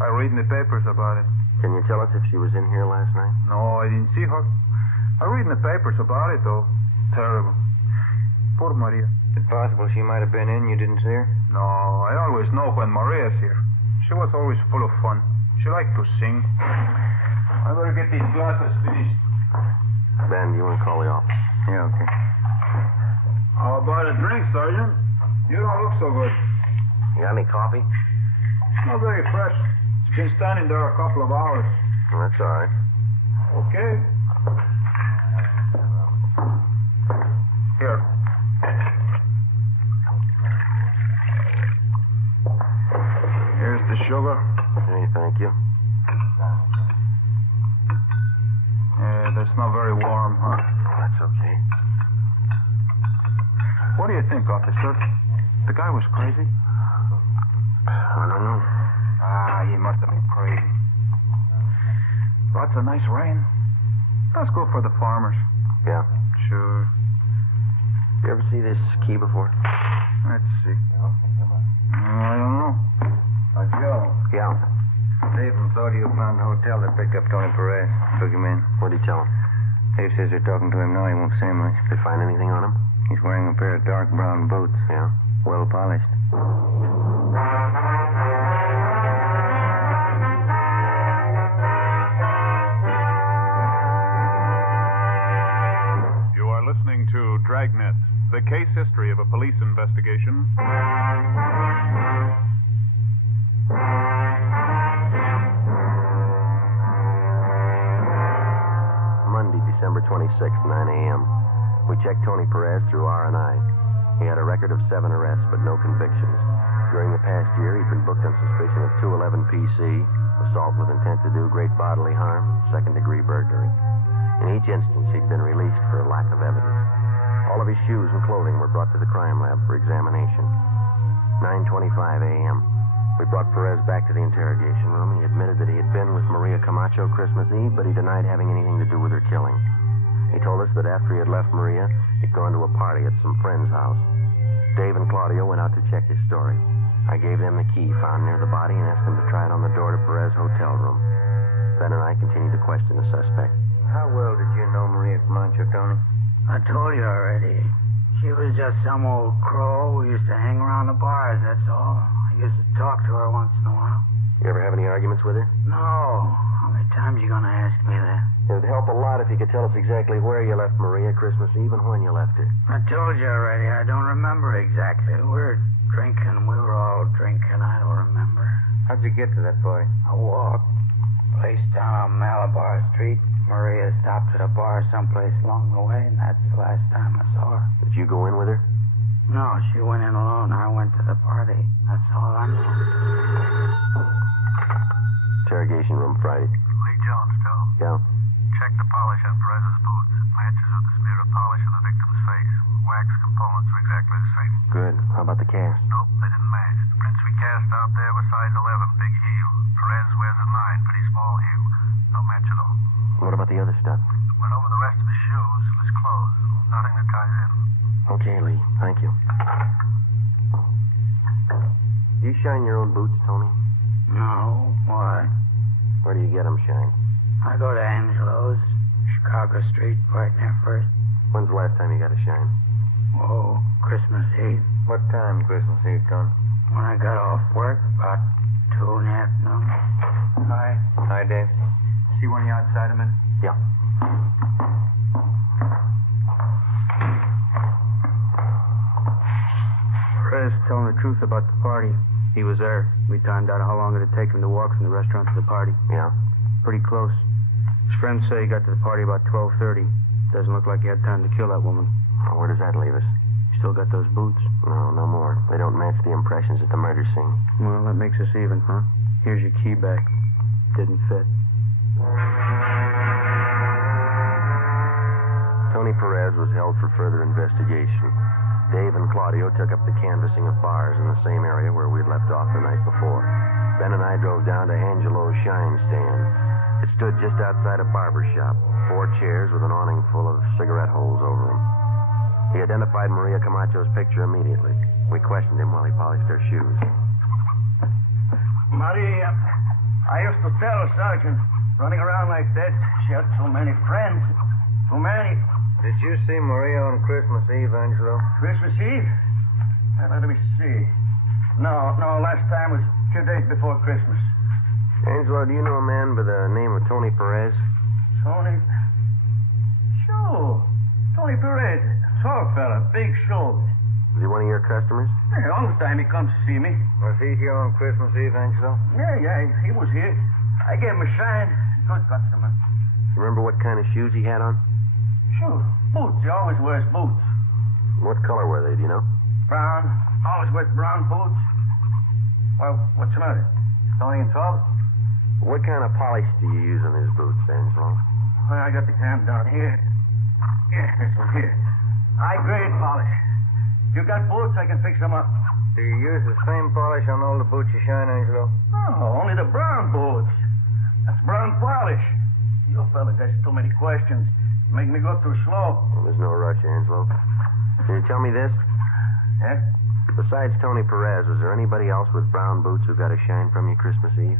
I read in the papers about it. Can you tell us if she was in here last night? No, I didn't see her. I read in the papers about it, though. Terrible. Poor Maria. Is it possible she might have been in? You didn't see her? No, I always know when Maria's here. She was always full of fun. She liked to sing. I better get these glasses finished. Ben, you want to call the office? Yeah, okay. How about a drink, Sergeant? You don't look so good. You got any coffee? Not very fresh. It's been standing there a couple of hours. Well, that's all right. Okay. Here. Here's the sugar. Hey, thank you. Yeah, that's not very warm, huh? That's okay. What do you think, officer? The guy was crazy? I don't know. He must have been crazy. Lots of nice rain. That's good for the farmers. Yeah. Sure. You ever see this key before? Let's see. I don't know. Joe. Yeah. Dave and Claudio found the hotel that picked up Tony Perez. Took him in. What'd he tell him? Dave says they're talking to him now. He won't say much. Did they find anything on him? He's wearing a pair of dark brown boots. Yeah? Well polished. You are listening to Dragnet, the case history of a police investigation. Monday, December 26th, 9 a.m. We checked Tony Perez through R&I. He had a record of 7 arrests, but no convictions. During the past year, he'd been booked on suspicion of 211 PC, assault with intent to do great bodily harm, second-degree burglary. In each instance, he'd been released for lack of evidence. All of his shoes and clothing were brought to the crime lab for examination. 9:25 a.m. We brought Perez back to the interrogation room. He admitted that he had been with Maria Camacho Christmas Eve, but he denied having anything to do with her killing. He told us that after he had left Maria, he'd gone to a party at some friend's house. Dave and Claudio went out to check his story. I gave them the key found near the body and asked them to try it on the door to Perez's hotel room. Ben and I continued to question the suspect. How well did you know Maria Camacho, Tony? I told you already. She was just some old crow who used to hang around the bars, that's all. I used to talk to her once in a while. You ever have any arguments with her? No. How many times you gonna ask me that? It would help a lot if you could tell us exactly where you left Maria Christmas Eve and when you left her. I told you already. I don't remember exactly. We were drinking. We were all drinking. I don't remember. How'd you get to that party? I walked. Place down on Malabar Street. Maria stopped at a bar someplace along the way, and that's the last time I saw her. Did you go in with her? No, she went in alone. I went to the party. That's all I know. Interrogation room Friday. Lee Jones, Joe. Yeah. Check the polish on Perez's boots. It matches with the smear of polish on the victim's face. Wax components are exactly the same. Good. How about the cast? Nope, they didn't match. The prints we cast out there were size 11, big heel. Perez wears a 9, pretty small heel. No match at all. What about the other stuff? Went over the rest of his shoes, his clothes. Nothing that ties in. Okay, Lee. Thank you. Do you shine your own boots, Tony? No. Why? Where do you get them shined? I go to Angelo's, Chicago Street, right near First. When's the last time you got a shine? Oh, Christmas Eve. What time Christmas Eve, Tony? When I got off work, about 2:30 noon. Hi. Hi, Dave. See one of you outside a minute? Yeah. Perez telling the truth about the party. He was there. We timed out how long it'd take him to walk from the restaurant to the party. Yeah? Pretty close. His friends say he got to the party about 12:30. Doesn't look like he had time to kill that woman. Well, where does that leave us? You still got those boots? No, no more. They don't match the impressions at the murder scene. Well, that makes us even, huh? Here's your key back. Didn't fit. Tony Perez was held for further investigation. Dave and Claudio took up the canvassing of bars in the same area where we'd left off the night before. Ben and I drove down to Angelo's Shine Stand. It stood just outside a barber shop, 4 chairs with an awning full of cigarette holes over them. He identified Maria Camacho's picture immediately. We questioned him while he polished her shoes. Maria, I used to tell Sergeant, running around like that, she had so many friends. Too many. Did you see Maria on Christmas Eve, Angelo? Christmas Eve? Let me see. No, last time was 2 days before Christmas. Angelo, do you know a man by the name of Tony Perez? Tony? Sure. Tony Perez. Tall fella, big shoulders. Is he one of your customers? Yeah, all the time he comes to see me. Was he here on Christmas Eve, Angelo? Yeah, he was here. I gave him a shine. Good customer. You remember what kind of shoes he had on? Sure. Boots. He always wears boots. What color were they, do you know? Brown. Always wears brown boots. Well, what's the matter? Tony in trouble? What kind of polish do you use on his boots, Angelo? Well, I got the can down here. Yeah, this one here. High-grade polish. You got boots, I can fix them up. Do you use the same polish on all the boots you shine, Angelo? Oh, only the brown boots. That's brown polish. You'll fellas ask too many questions. Make me go too slow. Well, there's no rush, Angelo. Can you tell me this? Yeah? Besides Tony Perez, was there anybody else with brown boots who got a shine from you Christmas Eve?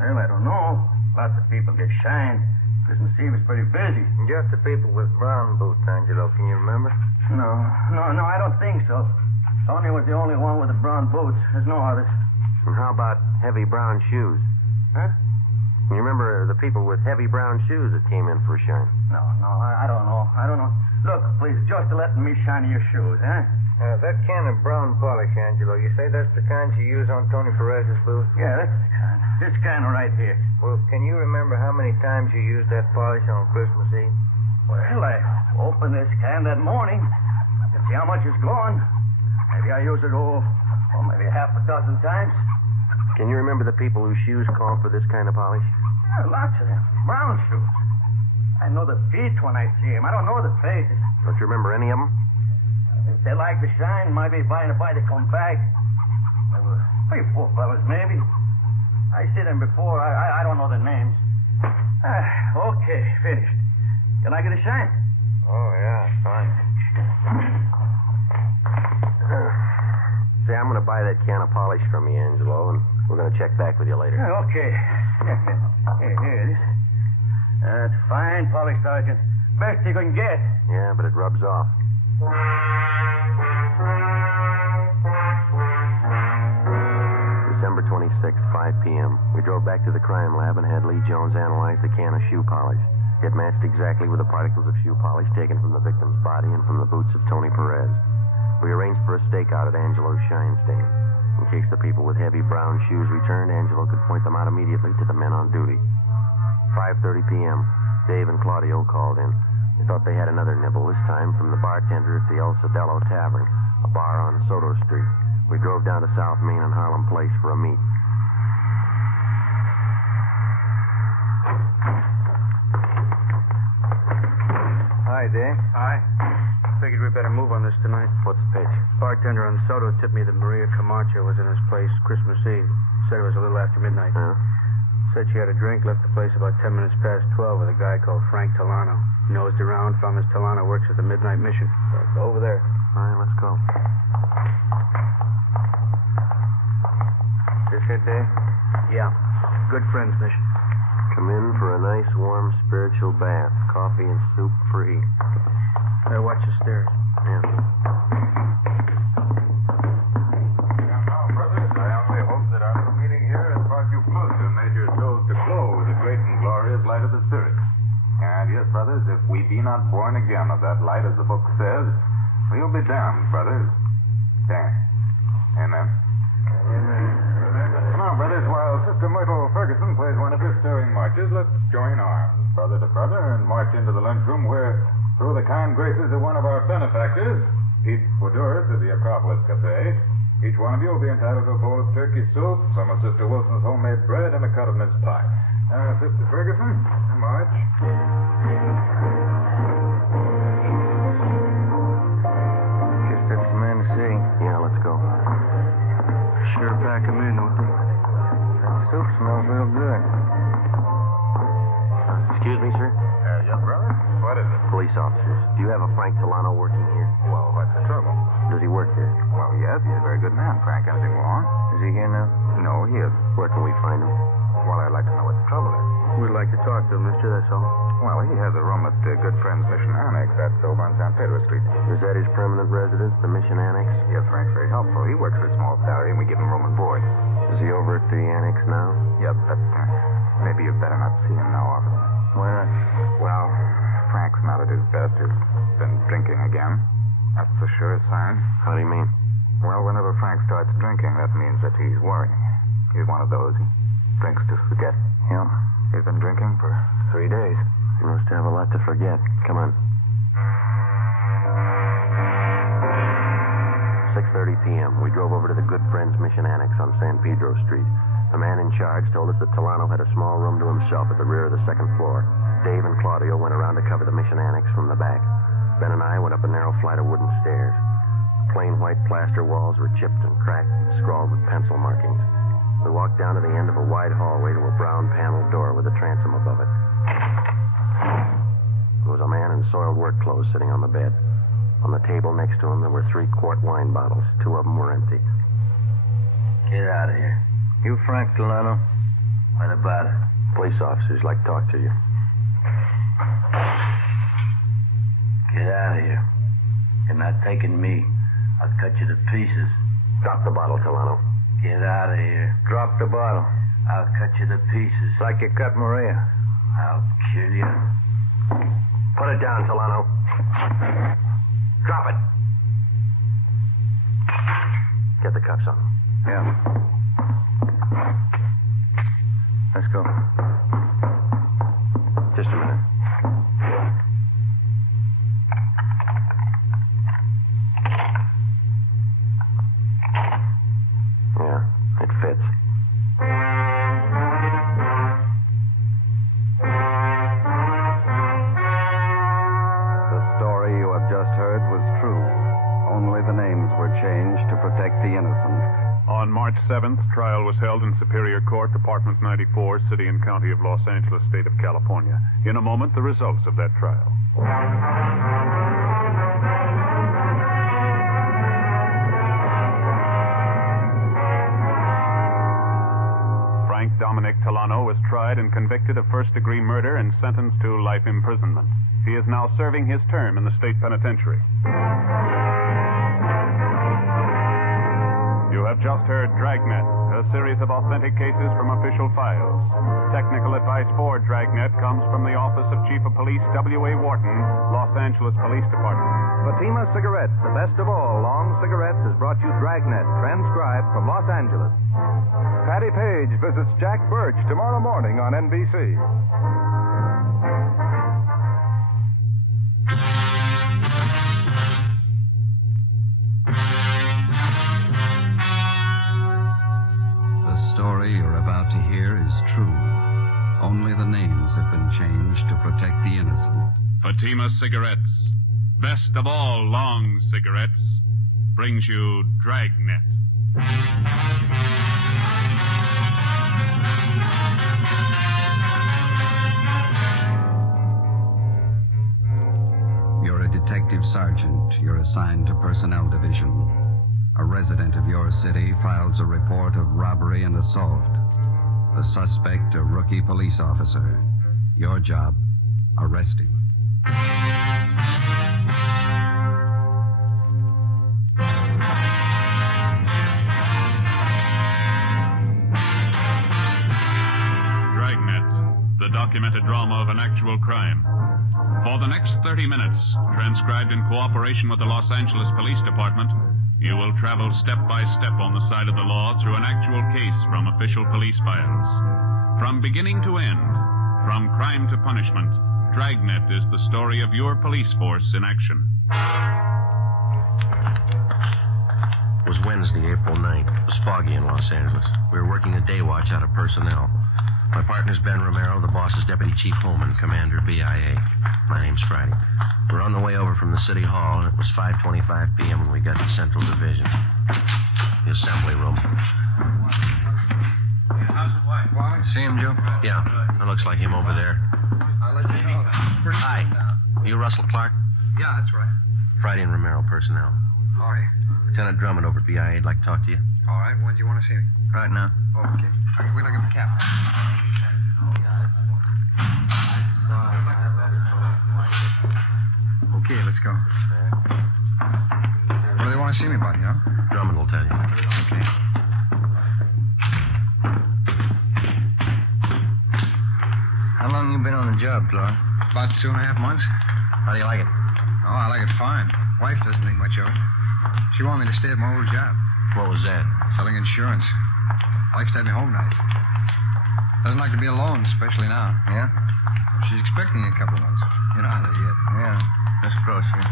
Well, I don't know. Lots of people get shine. Christmas Eve is pretty busy. Just the people with brown boots, Angelo. Can you remember? No, I don't think so. Tony was the only one with the brown boots. There's no others. And how about heavy brown shoes? Huh? Can you remember the people with heavy brown shoes that came in for a shine? No, I don't know. Look, please, just let me shine your shoes, huh? That can of brown polish, Angelo, you say that's the kind you use on Tony Perez's boots? Yeah, that's the kind. This kind right here. Well, can you remember how many times you used that polish on Christmas Eve? Well, I opened this can that morning. I can see how much is gone. Maybe I use it, maybe half a dozen times. Can you remember the people whose shoes call for this kind of polish? Yeah, lots of them. Brown shoes. I know the feet when I see them. I don't know the faces. Don't you remember any of them? If they like the shine, might be by and by they come back. They were 3-4 fellas, maybe. I see them before. I don't know their names. Okay, finished. You like it a shine? Oh, yeah, fine. Say, I'm going to buy that can of polish from you, Angelo, and we're going to check back with you later. Okay. Here it is. That's fine polish, Sergeant. Best you can get. Yeah, but it rubs off. December 26th, 5 p.m. We drove back to the crime lab and had Lee Jones analyze the can of shoe polish. It matched exactly with the particles of shoe polish taken from the victim's body and from the boots of Tony Perez. We arranged for a stakeout at Angelo's shine stand. In case the people with heavy brown shoes returned, Angelo could point them out immediately to the men on duty. 5:30 p.m. Dave and Claudio called in. They thought they had another nibble, this time from the bartender at the El Cedello Tavern, a bar on Soto Street. We drove down to South Main and Harlem Place for a meet. Hi, Dave. Hi. Figured we better move on this tonight. What's the pitch? Bartender on Soto tipped me that Maria Camacho was in his place Christmas Eve. Said it was a little after midnight. Huh? Said she had a drink, left the place about 10 minutes past 12 with a guy called Frank Tolano. Nosed around, found Miss Tolano works at the Midnight Mission. Go over there. All right, let's go. This it, Dave? Yeah. Good Friends Mission. Come in for a nice, warm, spiritual bath. Coffee and soup free. Watch the stairs. Yeah. Now, brothers, I only hope that our little meeting here has brought you closer and made your souls to glow with the great and glorious light of the Spirit. And yes, brothers, if we be not born again of that light, as the book says, we'll be damned, brothers. Damned. Amen. Now, brothers, while Sister Myrtle Ferguson plays one of her stirring marches, let's join arms, brother to brother, and march into the lunchroom where, through the kind graces of one of our benefactors, Pete Woodurus of the Acropolis Cafe, each one of you will be entitled to a bowl of turkey soup, some of Sister Wilson's homemade bread, and a cut of mince pie. Sister Ferguson, march. Guess that's the man to see. Yeah, let's go. Sure pack him in, don't they? That soup smells real good. Excuse me, sir? Yes, brother? What is it? Police officers. Do you have a Frank Tolano working here? Well, what's the trouble? Does he work here? Well, yes, he's a very good man, Frank. Anything wrong? Is he here now? No, he isn't. Where can we find him? Well, I'd like to know what the trouble is. We'd like to talk to him, mister, that's all. Well, he has a room at Good Friends Mission Annex. That's over on San Pedro Street. Is that his permanent residence, the Mission Annex? Yes, Frank's very helpful. He works for a small salary, and we give him room and board. Is he over at the Annex now? Yep, but maybe you'd better not see him now, officer. Why not? Well, Frank's not at his best. He's been drinking again. That's the surest sign. How do you mean? Well, whenever Frank starts drinking, that means that he's worrying. He's one of those. He drinks to forget. Yeah. He's been drinking for 3 days. He must have a lot to forget. Come on. 6:30 p.m. We drove over to the Good Friends Mission Annex on San Pedro Street. The man in charge told us that Tolano had a small room to himself at the rear of the second floor. Dave and Claudio went around to cover the Mission Annex from the back. Ben and I went up a narrow flight of wooden stairs. Plain white plaster walls were chipped and cracked and scrawled with pencil markings. We walked down to the end of a wide hallway to a brown paneled door with a transom above it. There was a man in soiled work clothes sitting on the bed. On the table next to him, there were 3-quart wine bottles. 2 of them were empty. Get out of here. You Frank Delano? What about it? Police officers like to talk to you. Get out of here. You're not taking me. I'll cut you to pieces. Drop the bottle, Delano. Get out of here. Drop the bottle. I'll cut you to pieces. Like you cut Maria. I'll kill you. Put it down, Delano. Drop it. Get the cuffs on. Yeah. Let's go. Just a minute. Yeah, it fits. The story you have just heard was true. Only the names were changed to protect the innocent. On March 7th, trial was held in Superior Court, Department 94, City and County of Los Angeles, State of California. In a moment, the results of that trial. Frank Dominic Delano was tried and convicted of first-degree murder and sentenced to life imprisonment. He is now serving his term in the state penitentiary. You have just heard Dragnet, a series of authentic cases from official files. Technical advice for Dragnet comes from the Office of Chief of Police W.A. Wharton, Los Angeles Police Department. Fatima Cigarettes, the best of all long cigarettes, has brought you Dragnet, transcribed from Los Angeles. Patty Page visits Jack Birch tomorrow morning on NBC. The story you're about to hear is true. Only the names have been changed to protect the innocent. Fatima Cigarettes, best of all long cigarettes, brings you Dragnet. You're a detective sergeant. You're assigned to Personnel Division. A resident of your city files a report of robbery and assault. The suspect, a rookie police officer. Your job, arrest him. Dragnet, the documented drama of an actual crime. For the next 30 minutes, transcribed in cooperation with the Los Angeles Police Department, you will travel step by step on the side of the law through an actual case from official police files. From beginning to end, from crime to punishment, Dragnet is the story of your police force in action. It was Wednesday, April 9th. It was foggy in Los Angeles. We were working a day watch out of personnel. My partner's Ben Romero, the boss's deputy chief Holman, commander BIA. My name's Friday. We're on the way over from the city hall, and it was 5:25 p.m. when we got to Central Division. The assembly room. How's the wife? See him, Joe? Yeah, that looks like him over there. I'll let you know. Hi. You Russell Clark? Yeah, that's right. Friday and Romero personnel. All right. Lieutenant Drummond over at BIA would like to talk to you. All right. When do you want to see me? Right now. Okay. We'll give him a cap. Okay, let's go. What do they want to see me about, you know? Drummond will tell you. Okay. How long you been on the job, Claude? About 2.5 months. How do you like it? Oh, I like it fine. Wife doesn't think much of it. She wanted me to stay at my old job. What was that? Selling insurance. Likes to have me home nights. Doesn't like to be alone, especially now. Yeah? She's expecting in a couple of months. You know how they get. Yeah. Let's cross here.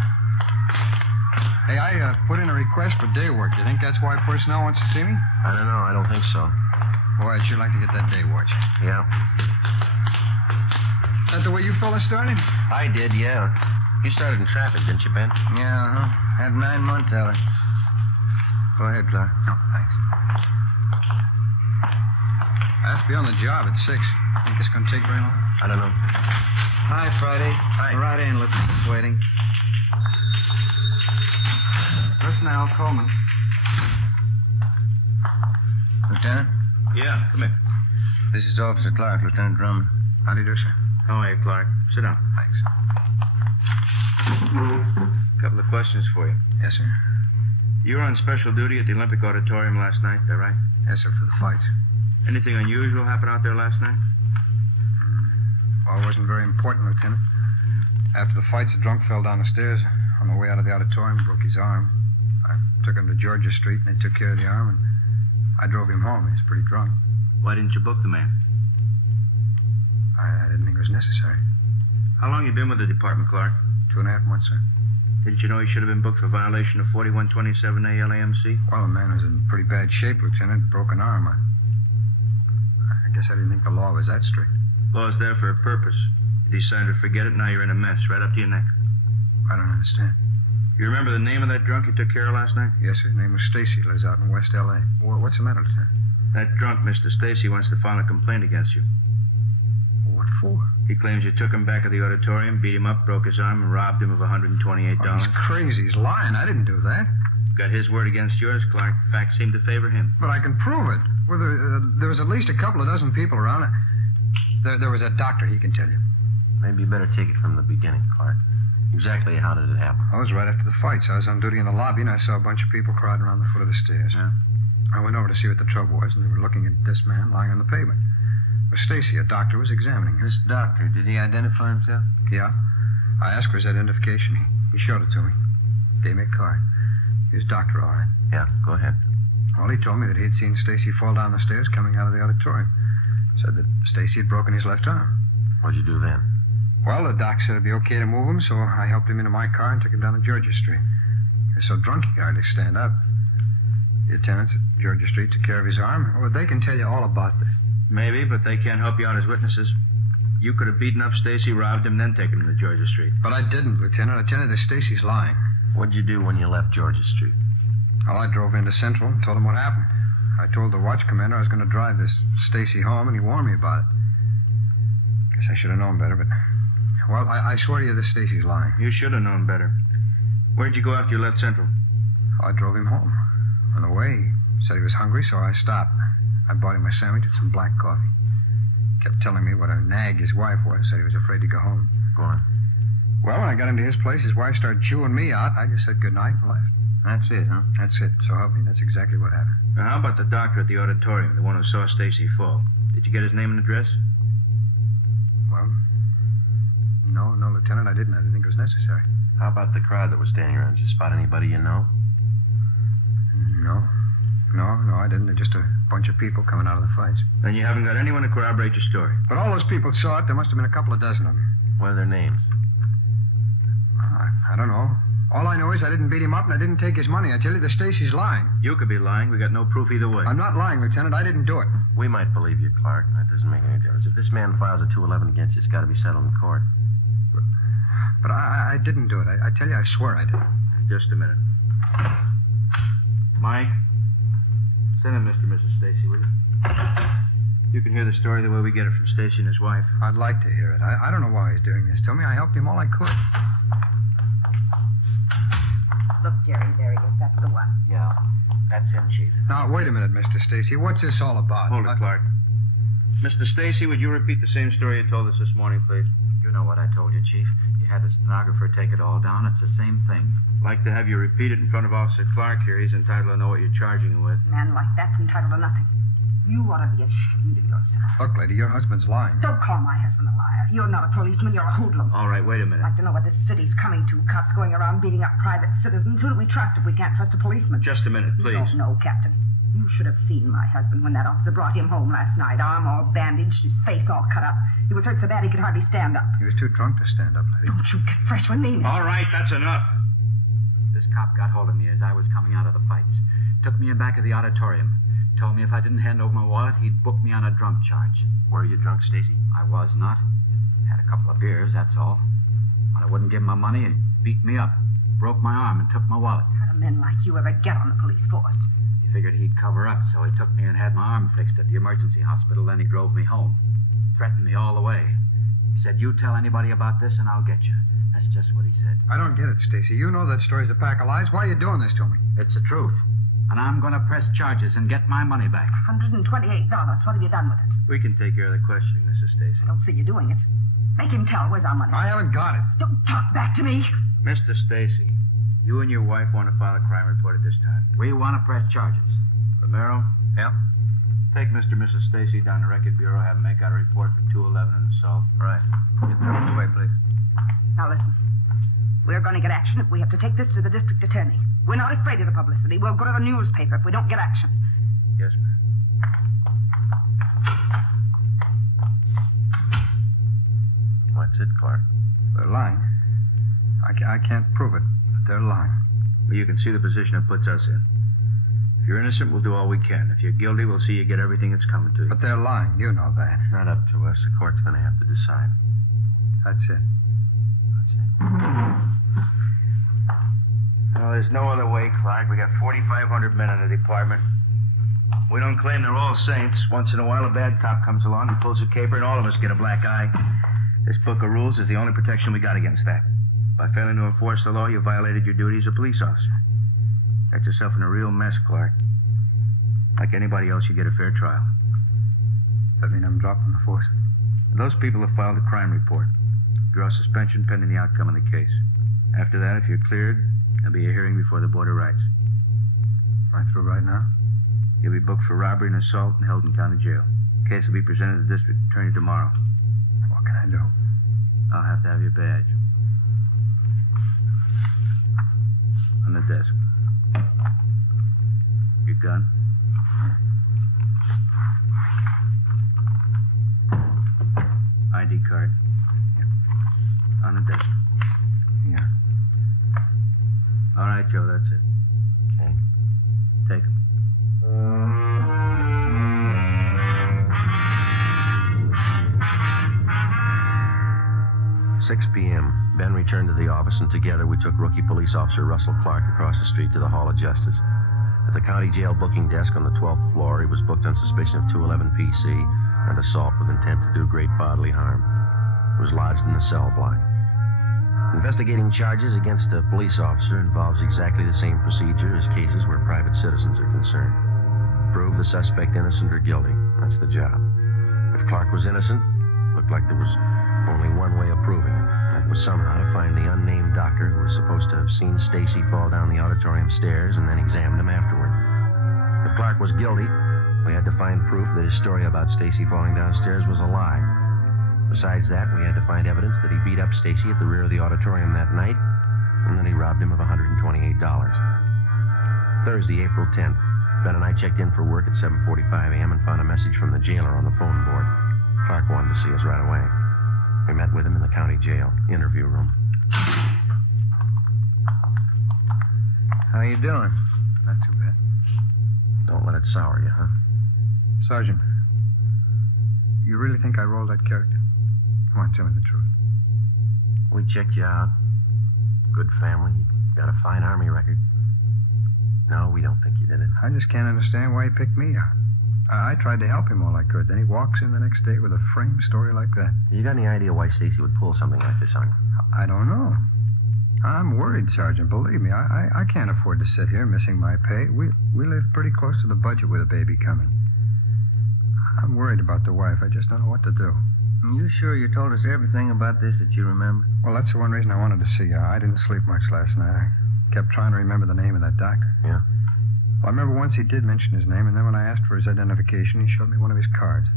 Hey, I put in a request for day work. Do you think that's why personnel wants to see me? I don't know. I don't think so. Boy, I'd sure like to get that day watch. Yeah. Is that the way you fellas started? I did, yeah. You started in traffic, didn't you, Ben? Yeah, Had 9 months of it. Go ahead, Clark. Oh, thanks. I have to be on the job at 6. Think it's going to take very long? I don't know. Hi, Friday. Hi. Right in, Lieutenant's waiting. Personnel, Coleman. Lieutenant? Yeah, come in. This is Officer Clark, Lieutenant Drummond. How do you do, sir? How are you, Clark? Sit down. Thanks. Couple of questions for you. Yes, sir. You were on special duty at the Olympic Auditorium last night, is that right? Yes, sir, for the fights. Anything unusual happen out there last night? Well, it wasn't very important, Lieutenant. After the fights, the drunk fell down the stairs. On the way out of the auditorium, broke his arm. I took him to Georgia Street, and they took care of the arm, and I drove him home. He was pretty drunk. Why didn't you book the man? I didn't think it was necessary. How long you been with the department, Clark? 2.5 months, sir. Didn't you know he should have been booked for violation of 4127A LAMC? Well, the man was in pretty bad shape, Lieutenant. Broken arm. I guess I didn't think the law was that strict. Law's there for a purpose. You decided to forget it, now you're in a mess, right up to your neck. I don't understand. You remember the name of that drunk you took care of last night? Yes, sir. His name was Stacy. Lives out in West L.A. What's the matter, Lieutenant? That drunk, Mr. Stacy, wants to file a complaint against you. What for? He claims you took him back at the auditorium, beat him up, broke his arm, and robbed him of $128. Oh, he's crazy. He's lying. I didn't do that. Got his word against yours, Clark. Facts seem to favor him. But I can prove it. Well, there was at least a couple of dozen people around. There was a doctor. He can tell you. Maybe you better take it from the beginning, Clark. Exactly how did it happen? I was right after the fights. I was on duty in the lobby, and I saw a bunch of people crowding around the foot of the stairs. Yeah? I went over to see what the trouble was, and they were looking at this man lying on the pavement. It was Stacy. A doctor was examining him. This doctor, did he identify himself? Yeah. I asked for his identification. He showed it to me. Gave me a card. He was doctor, all right. Yeah, go ahead. Well, he told me that he had seen Stacy fall down the stairs coming out of the auditorium. Said that Stacy had broken his left arm. What'd you do then? Well, the doc said it'd be okay to move him, so I helped him into my car and took him down to Georgia Street. He was so drunk he could hardly stand up. The attendants at Georgia Street took care of his arm. Well, they can tell you all about this. Maybe, but they can't help you out as witnesses. You could have beaten up Stacy, robbed him, then taken him to Georgia Street. But I didn't, Lieutenant. I tell you that Stacy's lying. What'd you do when you left Georgia Street? Well, I drove into Central and told him what happened. I told the watch commander I was going to drive this Stacy home, and he warned me about it. Guess I should have known better, but... Well, I swear to you this Stacy's lying. You should have known better. Where'd you go after you left Central? I drove him home. On the way, he said he was hungry, so I stopped. I bought him a sandwich and some black coffee. Kept telling me what a nag his wife was. Said he was afraid to go home. Go on. Well, when I got into his place, his wife started chewing me out. I just said goodnight and left. That's it, huh? That's it. So help me, that's exactly what happened. Now, how about the doctor at the auditorium, the one who saw Stacy fall? Did you get his name and address? Well, no, Lieutenant, I didn't. I didn't think it was necessary. How about the crowd that was standing around? Did you spot anybody you know? No, I didn't. They're just a bunch of people coming out of the fights. Then you haven't got anyone to corroborate your story. But all those people saw it. There must have been a couple of dozen of them. What are their names? I don't know. All I know is I didn't beat him up and I didn't take his money. I tell you, the Stacy's lying. You could be lying. We got no proof either way. I'm not lying, Lieutenant. I didn't do it. We might believe you, Clark. That doesn't make any difference. If this man files a 211 against you, it's got to be settled in court. But I didn't do it. I tell you, I swear I did. Just a minute. Mike, send in Mr. and Mrs. Stacy, will you? You can hear the story the way we get it from Stacy and his wife. I'd like to hear it. I don't know why he's doing this to me. I helped him all I could. Look, Jerry, there he is. That's the one. Yeah, that's him, Chief. Now, wait a minute, Mr. Stacy. What's this all about? Hold it, Clark. Mr. Stacy, would you repeat the same story you told us this morning, please? You know what I told you, Chief. You had the stenographer take it all down. It's the same thing. I'd like to have you repeat it in front of Officer Clark here. He's entitled to know what you're charging him with. A man like that's entitled to nothing. You ought to be ashamed of yourself. Look, lady, your husband's lying. Don't call my husband a liar. You're not a policeman. You're a hoodlum. All right, wait a minute. I'd like to know what this city's coming to. Cops going around beating up private citizens. Who do we trust if we can't trust a policeman? Just a minute, please. You don't know, Captain. You should have seen my husband when that officer brought him home last night. Arm all bandaged, his face all cut up. He was hurt so bad he could hardly stand up. He was too drunk to stand up, lady. Don't you get fresh with me. All right, that's enough. This cop got hold of me as I was coming out of the fights. Took me in back of the auditorium. Told me if I didn't hand over my wallet, he'd book me on a drunk charge. Were you drunk, Stacy? I was not. Had a couple of beers, that's all. When I wouldn't give him my money, he beat me up, broke my arm, and took my wallet. How do men like you ever get on the police force? He figured he'd cover up, so he took me and had my arm fixed at the emergency hospital. Then he drove me home. Threatened me all the way. He said, you tell anybody about this and I'll get you. That's just what he said. I don't get it, Stacy. You know that story's a pack of lies. Why are you doing this to me? It's the truth. And I'm going to press charges and get my money back. $128. What have you done with it? We can take care of the questioning, Mrs. Stacy. I don't see you doing it. Make him tell. Where's our money? I haven't got it. Don't talk back to me. Mr. Stacy, you and your wife want to file a crime report at this time. We want to press charges. Romero? Yeah? Take Mr. and Mrs. Stacy down to Record Bureau, have them make out a report for 211 and assault. Right. Get them away, please. Now listen. We're going to get action if we have to take this to the district attorney. We're not afraid of the publicity. We'll go to the newspaper if we don't get action. Yes, ma'am. What's it, Clark? They're lying. I can't prove it, but they're lying. Well, you can see the position it puts us in. If you're innocent, we'll do all we can. If you're guilty, we'll see you get everything that's coming to you. But they're lying. You know that. Not up to us. The court's going to have to decide. That's it. Well, there's no other way, Clark. We got 4,500 men in the department. We don't claim they're all saints. Once in a while, a bad cop comes along and pulls a caper, and all of us get a black eye. This book of rules is the only protection we got against that. By failing to enforce the law, you violated your duty as a police officer. Got yourself in a real mess, Clark. Like anybody else, you get a fair trial. That mean I'm dropping the force? Those people have filed a crime report. Draw suspension pending the outcome of the case. After that, if you're cleared, there'll be a hearing before the Board of Rights. Right through right now? You'll be booked for robbery and assault and held in county jail. The case will be presented to the district attorney tomorrow. What can I do? I'll have to have your badge. On the desk. Your gun? ID card? Yeah. On the desk. Yeah. All right, Joe, that's it. Okay. Take him. 6 p.m. Ben returned to the office, and together we took rookie police officer Russell Clark across the street to the Hall of Justice. At the county jail booking desk on the 12th floor, he was booked on suspicion of 211 PC and assault with intent to do great bodily harm. He was lodged in the cell block. Investigating charges against a police officer involves exactly the same procedure as cases where private citizens are concerned. Prove the suspect innocent or guilty. That's the job. If Clark was innocent, it looked like there was only one way of proving it. That was somehow to find the unnamed doctor who was supposed to have seen Stacy fall down the auditorium stairs and then examined him afterward. If Clark was guilty, we had to find proof that his story about Stacy falling downstairs was a lie. Besides that, we had to find evidence that he beat up Stacy at the rear of the auditorium that night and that he robbed him of $128. Thursday, April 10th, Ben and I checked in for work at 7:45 a.m. and found a message from the jailer on the phone board. Clark wanted to see us right away. We met with him in the county jail interview room. How you doing? Not too bad. Don't let it sour you, huh? Sergeant, you really think I rolled that character? Come on, tell me the truth. We checked you out. Good family. You got a fine Army record. No, we don't think you did it. I just can't understand why he picked me out. I tried to help him all I could. Then he walks in the next day with a framed story like that. You got any idea why Stacy would pull something like this on you? I don't know. I'm worried, Sergeant. Believe me, I can't afford to sit here missing my pay. We live pretty close to the budget with a baby coming. I'm worried about the wife. I just don't know what to do. You sure you told us everything about this that you remember? Well, that's the one reason I wanted to see you. I didn't sleep much last night. I kept trying to remember the name of that doctor. Yeah? Well, I remember once he did mention his name, and then when I asked for his identification, he showed me one of his cards.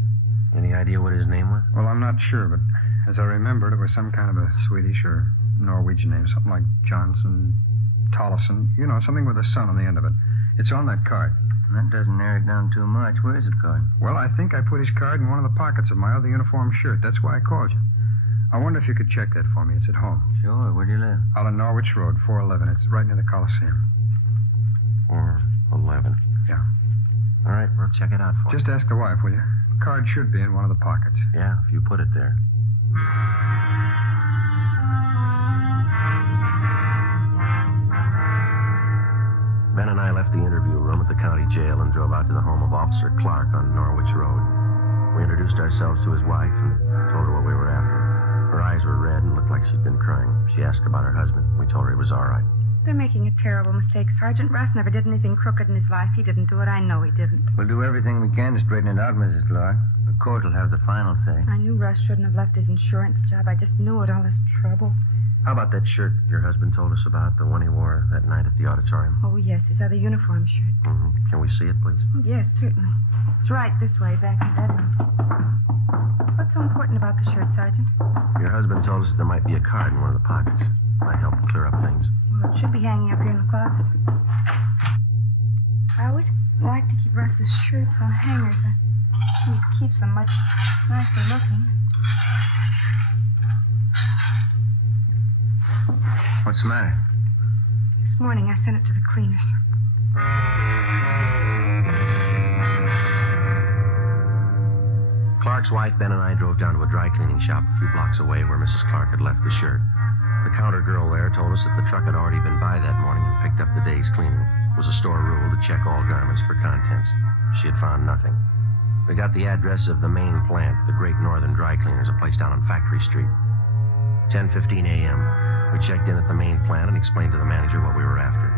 Any idea what his name was? Well, I'm not sure, but as I remembered, it was some kind of a Swedish or Norwegian name, something like Johnson, Tollefson, something with a son on the end of it. It's on that card. That doesn't narrow it down too much. Where's the card? Well, I think I put his card in one of the pockets of my other uniform shirt. That's why I called you. I wonder if you could check that for me. It's at home. Sure. Where do you live? Out on Norwich Road, 411. It's right near the Coliseum. 411. Yeah. All right, we'll check it out for you. Just ask the wife, will you? Card should be in one of the pockets. Yeah, if you put it there. Ben and I left the interview room at the county jail and drove out to the home of Officer Clark on Norwich Road. We introduced ourselves to his wife and told her what we were after. Her eyes were red and looked like she'd been crying. She asked about her husband. We told her he was all right. They're making a terrible mistake, Sergeant. Russ never did anything crooked in his life. He didn't do it. I know he didn't. We'll do everything we can to straighten it out, Mrs. Clark. The court will have the final say. I knew Russ shouldn't have left his insurance job. I just knew it, all this trouble. How about that shirt your husband told us about, the one he wore that night at the auditorium? Oh, yes, his other uniform shirt. Mm-hmm. Can we see it, please? Oh, yes, certainly. It's right this way, back in bedroom. What's so important about the shirt, Sergeant? Your husband told us that there might be a card in one of the pockets. Might help clear up things. Well, it should be hanging up here in the closet. I always like to keep Russ's shirts on hangers. He keeps them much nicer looking. What's the matter? This morning I sent it to the cleaners. Clark's wife, Ben, and I drove down to a dry cleaning shop a few blocks away where Mrs. Clark had left the shirt. The counter girl there told us that the truck had already been by that morning and picked up the day's cleaning. It was a store rule to check all garments for contents. She had found nothing. We got the address of the main plant, the Great Northern Dry Cleaners, a place down on Factory Street. 10:15 a.m. We checked in at the main plant and explained to the manager what we were after.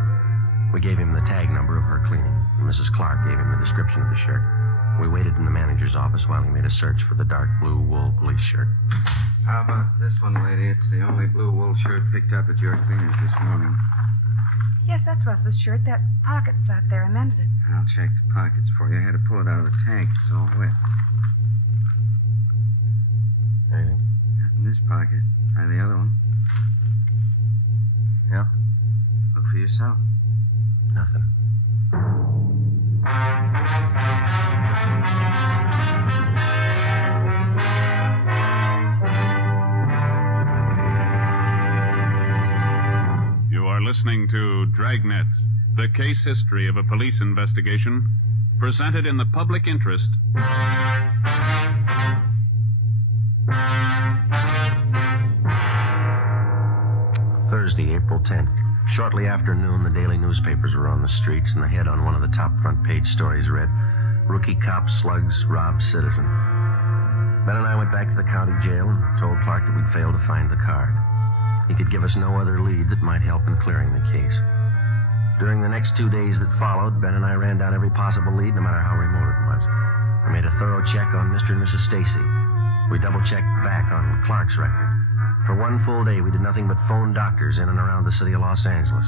We gave him the tag number of her cleaning, and Mrs. Clark gave him the description of the shirt. We waited in the manager's office while he made a search for the dark blue wool police shirt. How about this one, lady? It's the only blue wool shirt picked up at your cleaners this morning. Yes, that's Russ's shirt. That pocket's out there. I mended it. I'll check the pockets for you. I had to pull it out of the tank. It's all wet. Anything? Not in this pocket. Try the other one. Yeah? Look for yourself. Nothing. You are listening to Dragnet, the case history of a police investigation, presented in the public interest. Thursday, April 10th. Shortly after noon, the daily newspapers were on the streets, and the head on one of the top front page stories read, "Rookie cop slugs robbed citizen." Ben and I went back to the county jail and told Clark that we'd failed to find the card. He could give us no other lead that might help in clearing the case. During the next 2 days that followed, Ben and I ran down every possible lead, no matter how remote it was. We made a thorough check on Mr. and Mrs. Stacy. We double-checked back on Clark's record. For one full day, we did nothing but phone doctors in and around the city of Los Angeles.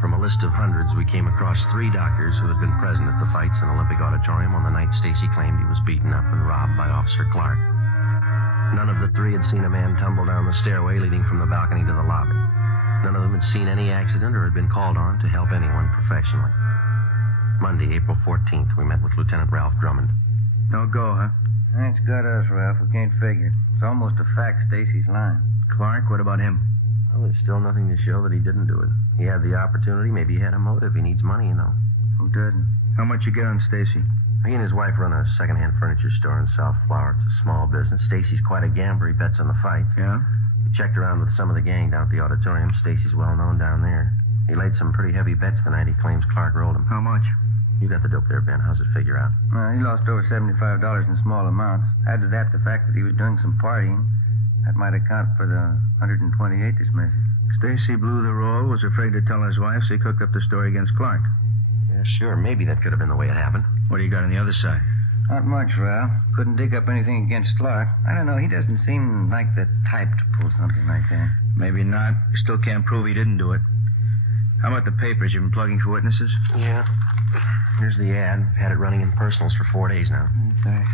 From a list of hundreds, we came across 3 doctors who had been present at the fights in Olympic Auditorium on the night Stacy claimed he was beaten up and robbed by Officer Clark. None of the 3 had seen a man tumble down the stairway leading from the balcony to the lobby. None of them had seen any accident or had been called on to help anyone professionally. Monday, April 14th, we met with Lieutenant Ralph Drummond. No go, huh? That's got us, Ralph. We can't figure. It's almost a fact Stacy's lying. Clark, what about him? Well, there's still nothing to show that he didn't do it. He had the opportunity. Maybe he had a motive. He needs money, you know. Who doesn't? How much you get on Stacy? He and his wife run a second-hand furniture store in South Flower. It's a small business. Stacy's quite a gambler. He bets on the fights. Yeah? We checked around with some of the gang down at the auditorium. Stacy's well-known down there. He laid some pretty heavy bets the night he claims Clark rolled him. How much? You got the dope there, Ben. How's it figure out? He lost over $75 in small amounts. Add to that the fact that he was doing some partying. That might account for the 128 dismissal. Stacy blew the roll, was afraid to tell his wife, so he cooked up the story against Clark. Yeah, sure. Maybe that could have been the way it happened. What do you got on the other side? Not much, Ralph. Couldn't dig up anything against Clark. I don't know. He doesn't seem like the type to pull something like that. Maybe not. You still can't prove he didn't do it. How about the papers? You've been plugging for witnesses? Yeah. Here's the ad. I've had it running in personals for 4 days now. Thanks.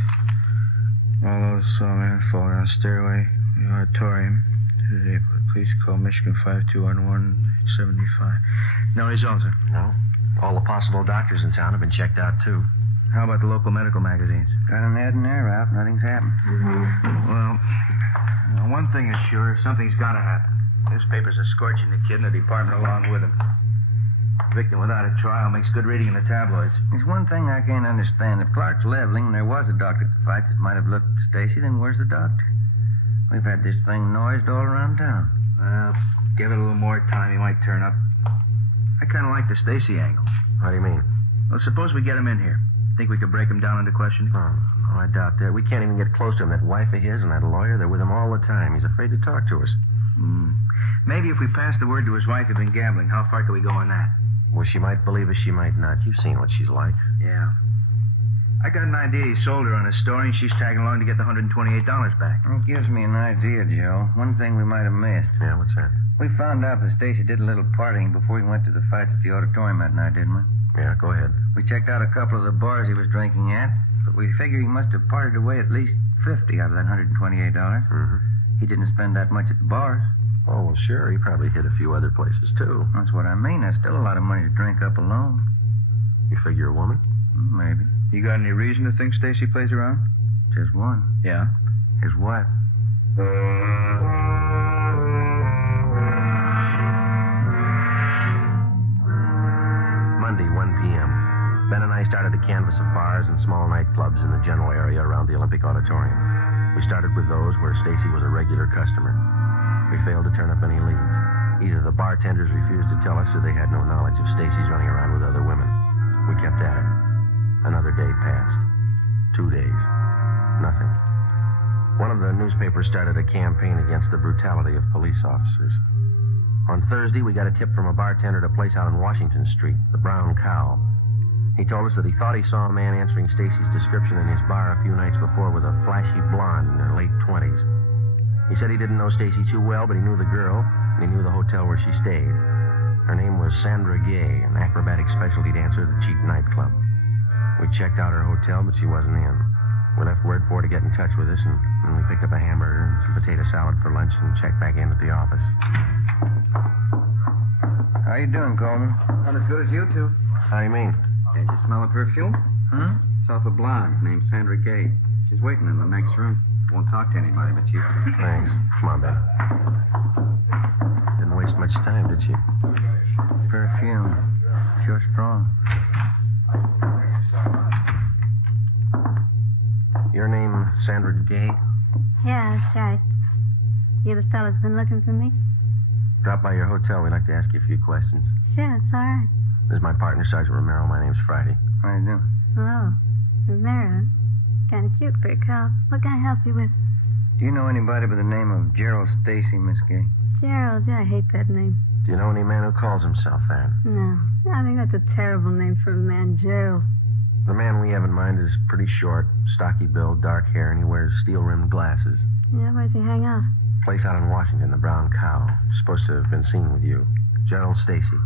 All those saw a man fall down the stairway, the auditorium. Today, please call Michigan 521-175. No results, sir? No. All the possible doctors in town have been checked out, too. How about the local medical magazines? Got an ad in there, Ralph. Nothing's happened. Well, one thing is sure. Something's got to happen. Newspapers are scorching the kid and the department along with him. Victim without a trial makes good reading in the tabloids. There's one thing I can't understand. If Clark's leveling and there was a doctor at the fights that might have looked at Stacy, then where's the doctor? We've had this thing noised all around town. Well, give it a little more time, he might turn up. I kind of like the Stacy angle. What do you mean? Well, suppose we get him in here. Think we could break him down into questioning? Oh, I doubt that. We can't even get close to him. That wife of his and that lawyer, they're with him all the time. He's afraid to talk to us. Maybe if we pass the word to his wife he'd been gambling, how far can we go on that? Well, she might believe us, she might not. You've seen what she's like. Yeah. I got an idea he sold her on a story, and she's tagging along to get the $128 back. It gives me an idea, Joe. One thing we might have missed. Yeah, what's that? We found out that Stacy did a little partying before he went to the fights at the auditorium that night, didn't we? Yeah, go ahead. We checked out a couple of the bars he was drinking at, but we figure he must have partied away at least $50 out of that $128. Mm-hmm. He didn't spend that much at the bars. Oh, well, sure. He probably hit a few other places, too. That's what I mean. That's still a lot of money to drink up alone. You figure a woman? Maybe. You got any reason to think Stacy plays around? Just one. Yeah? His wife. Monday, 1 p.m. Ben and I started to canvass of bars and small nightclubs in the general area around the Olympic Auditorium. We started with those where Stacy was a regular customer. We failed to turn up any leads. Either the bartenders refused to tell us or they had no knowledge of Stacy's running around with other women. We kept at it. Another day passed. 2 days. Nothing. One of the newspapers started a campaign against the brutality of police officers. On Thursday, we got a tip from a bartender at a place out on Washington Street, the Brown Cow. He told us that he thought he saw a man answering Stacy's description in his bar a few nights before with a flashy blonde in her late 20s. He said he didn't know Stacy too well, but he knew the girl, and he knew the hotel where she stayed. Her name was Sandra Gay, an acrobatic specialty dancer at a cheap nightclub. We checked out her hotel, but she wasn't in. We left word for her to get in touch with us, and we picked up a hamburger and some potato salad for lunch and checked back in at the office. How you doing, Coleman? Not as good as you two. How do you mean? Can't you smell the perfume? It's off a blonde named Sandra Gay. She's waiting in the next room. Won't talk to anybody but you. Thanks. Come on, Ben. Didn't waste much time, did she? Perfume. Sure strong. Your name, Sandra Gay? Yeah, that's right. You the fellas been looking for me? Drop by your hotel. We'd like to ask you a few questions. Sure, it's all right. This is my partner, Sergeant Romero. My name's Friday. How you doing? Hello. Romero. Kind of cute for a cop. What can I help you with? Do you know anybody by the name of Gerald Stacy, Miss Gay? Gerald, yeah, I hate that name. Do you know any man who calls himself that? No. I think that's a terrible name for a man, Gerald. The man we have in mind is pretty short, stocky build, dark hair, and he wears steel-rimmed glasses. Yeah, where's he hang out? Place out in Washington, the Brown Cow. Supposed to have been seen with you. Gerald Stacy.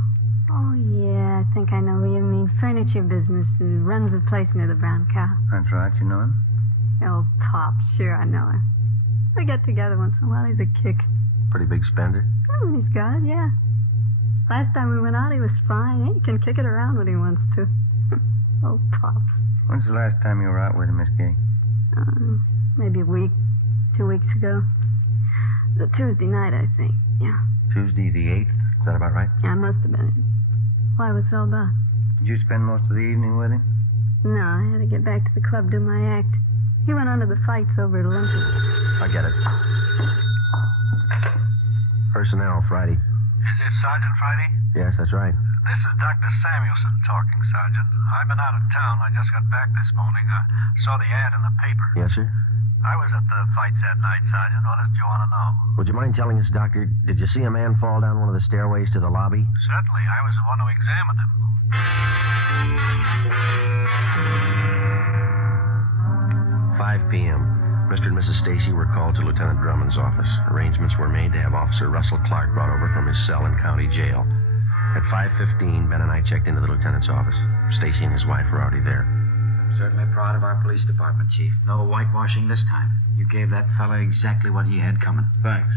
Oh, yeah, I think I know who you mean. Furniture business and runs a place near the Brown Cow. That's right. You know him? Oh, Pop. Sure, I know him. We get together once in a while. He's a kick. Pretty big spender? Oh, he's got it, yeah. Last time we went out, he was fine. He can kick it around when he wants to. Oh, Pops. When's the last time you were out with him, Miss Gay? Maybe a week, 2 weeks ago. It was a Tuesday night, I think. Yeah. Tuesday the 8th? Is that about right? Yeah, must have been. Why, what's it all about? Did you spend most of the evening with him? No, I had to get back to the club, do my act. He went on to the fights over at Olympic. I get it. Personnel, Friday. Is this Sergeant Friday? Yes, that's right. This is Dr. Samuelson talking, Sergeant. I've been out of town. I just got back this morning. I saw the ad in the paper. Yes, sir? I was at the fights that night, Sergeant. What did you want to know? Would you mind telling us, Doctor, did you see a man fall down one of the stairways to the lobby? Certainly. I was the one who examined him. 5 p.m. Mr. and Mrs. Stacy were called to Lieutenant Drummond's office. Arrangements were made to have Officer Russell Clark brought over from his cell in county jail. At 5:15, Ben and I checked into the lieutenant's office. Stacy and his wife were already there. Certainly proud of our police department, Chief. No whitewashing this time. You gave that fella exactly what he had coming. Thanks.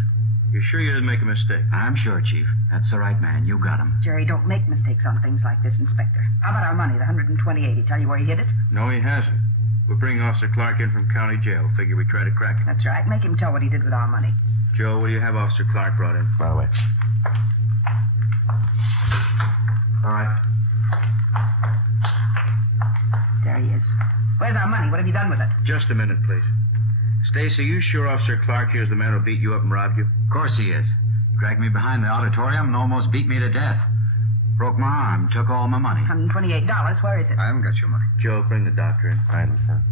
You're sure you didn't make a mistake? I'm sure, Chief. That's the right man. You got him. Jerry, don't make mistakes on things like this, Inspector. How about our money, the $128? He tell you where he hid it? No, he hasn't. We're bringing Officer Clark in from county jail. Figure we try to crack him. That's right. Make him tell what he did with our money. Joe, will you have Officer Clark brought in? By the way. All right. There he is. Where's our money? What have you done with it? Just a minute, please. Stacy, you sure Officer Clark here's the man who beat you up and robbed you? Of course he is. Dragged me behind the auditorium and almost beat me to death. Broke my arm, took all my money. $128. Where is it? I haven't got your money. Joe, bring the doctor in. Right, Lieutenant.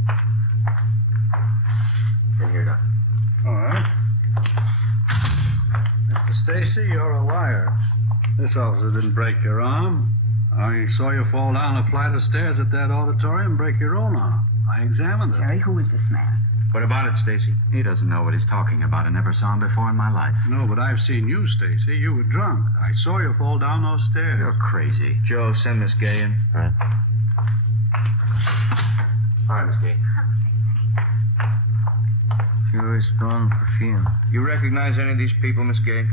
In here, Doc. All right. Mr. Stacy, you're a liar. This officer didn't break your arm. I saw you fall down a flight of stairs at that auditorium and break your own arm. I examined it. Jerry, who is this man? What about it, Stacy? He doesn't know what he's talking about. I never saw him before in my life. No, but I've seen you, Stacy. You were drunk. I saw you fall down those stairs. You're crazy. Joe, send Miss Gay in. All right. All right, Miss Gay. Sure is strong perfume. You recognize any of these people, Miss Gay?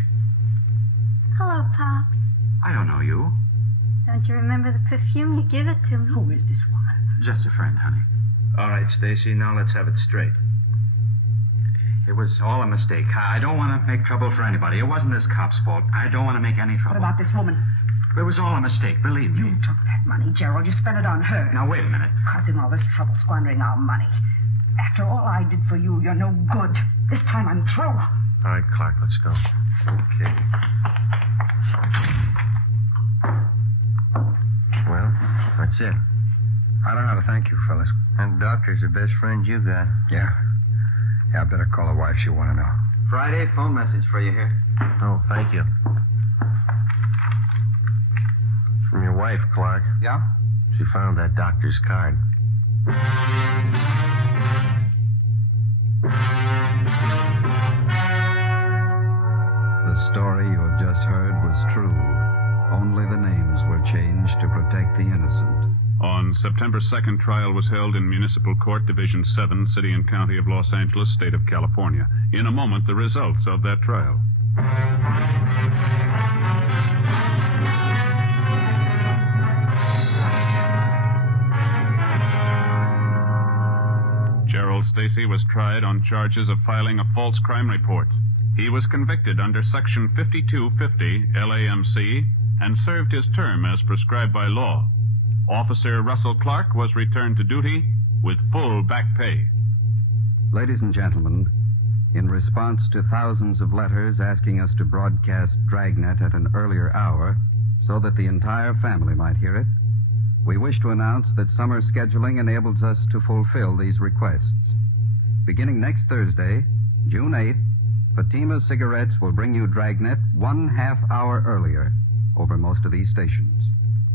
Hello, Pops. I don't know you. Don't you remember the perfume you give it to me? Who is this woman? Just a friend, honey. All right, Stacy, now let's have it straight. It was all a mistake. I don't want to make trouble for anybody. It wasn't this cop's fault. I don't want to make any trouble. What about this woman? It was all a mistake, believe me. You took that money, Gerald. You spent it on her. Now, wait a minute. Causing all this trouble, squandering our money. After all I did for you, you're no good. This time I'm through. All right, Clark, let's go. Okay. Well, that's it. I don't know how to thank you, fellas. And the doctor's the best friend you got. Yeah. Yeah, I better call the wife. She'll want to know. Friday, phone message for you here. Oh, thank you. From your wife, Clark. Yeah? She found that doctor's card. The story you have just heard was true. Only the names were changed to protect the innocent. On September 2nd, trial was held in Municipal Court, Division 7, City and County of Los Angeles, State of California. In a moment, the results of that trial. Gerald Stacy was tried on charges of filing a false crime report. He was convicted under Section 5250 LAMC and served his term as prescribed by law. Officer Russell Clark was returned to duty with full back pay. Ladies and gentlemen, in response to thousands of letters asking us to broadcast Dragnet at an earlier hour so that the entire family might hear it, we wish to announce that summer scheduling enables us to fulfill these requests. Beginning next Thursday, June 8th, Fatima Cigarettes will bring you Dragnet 1/2 hour earlier over most of these stations.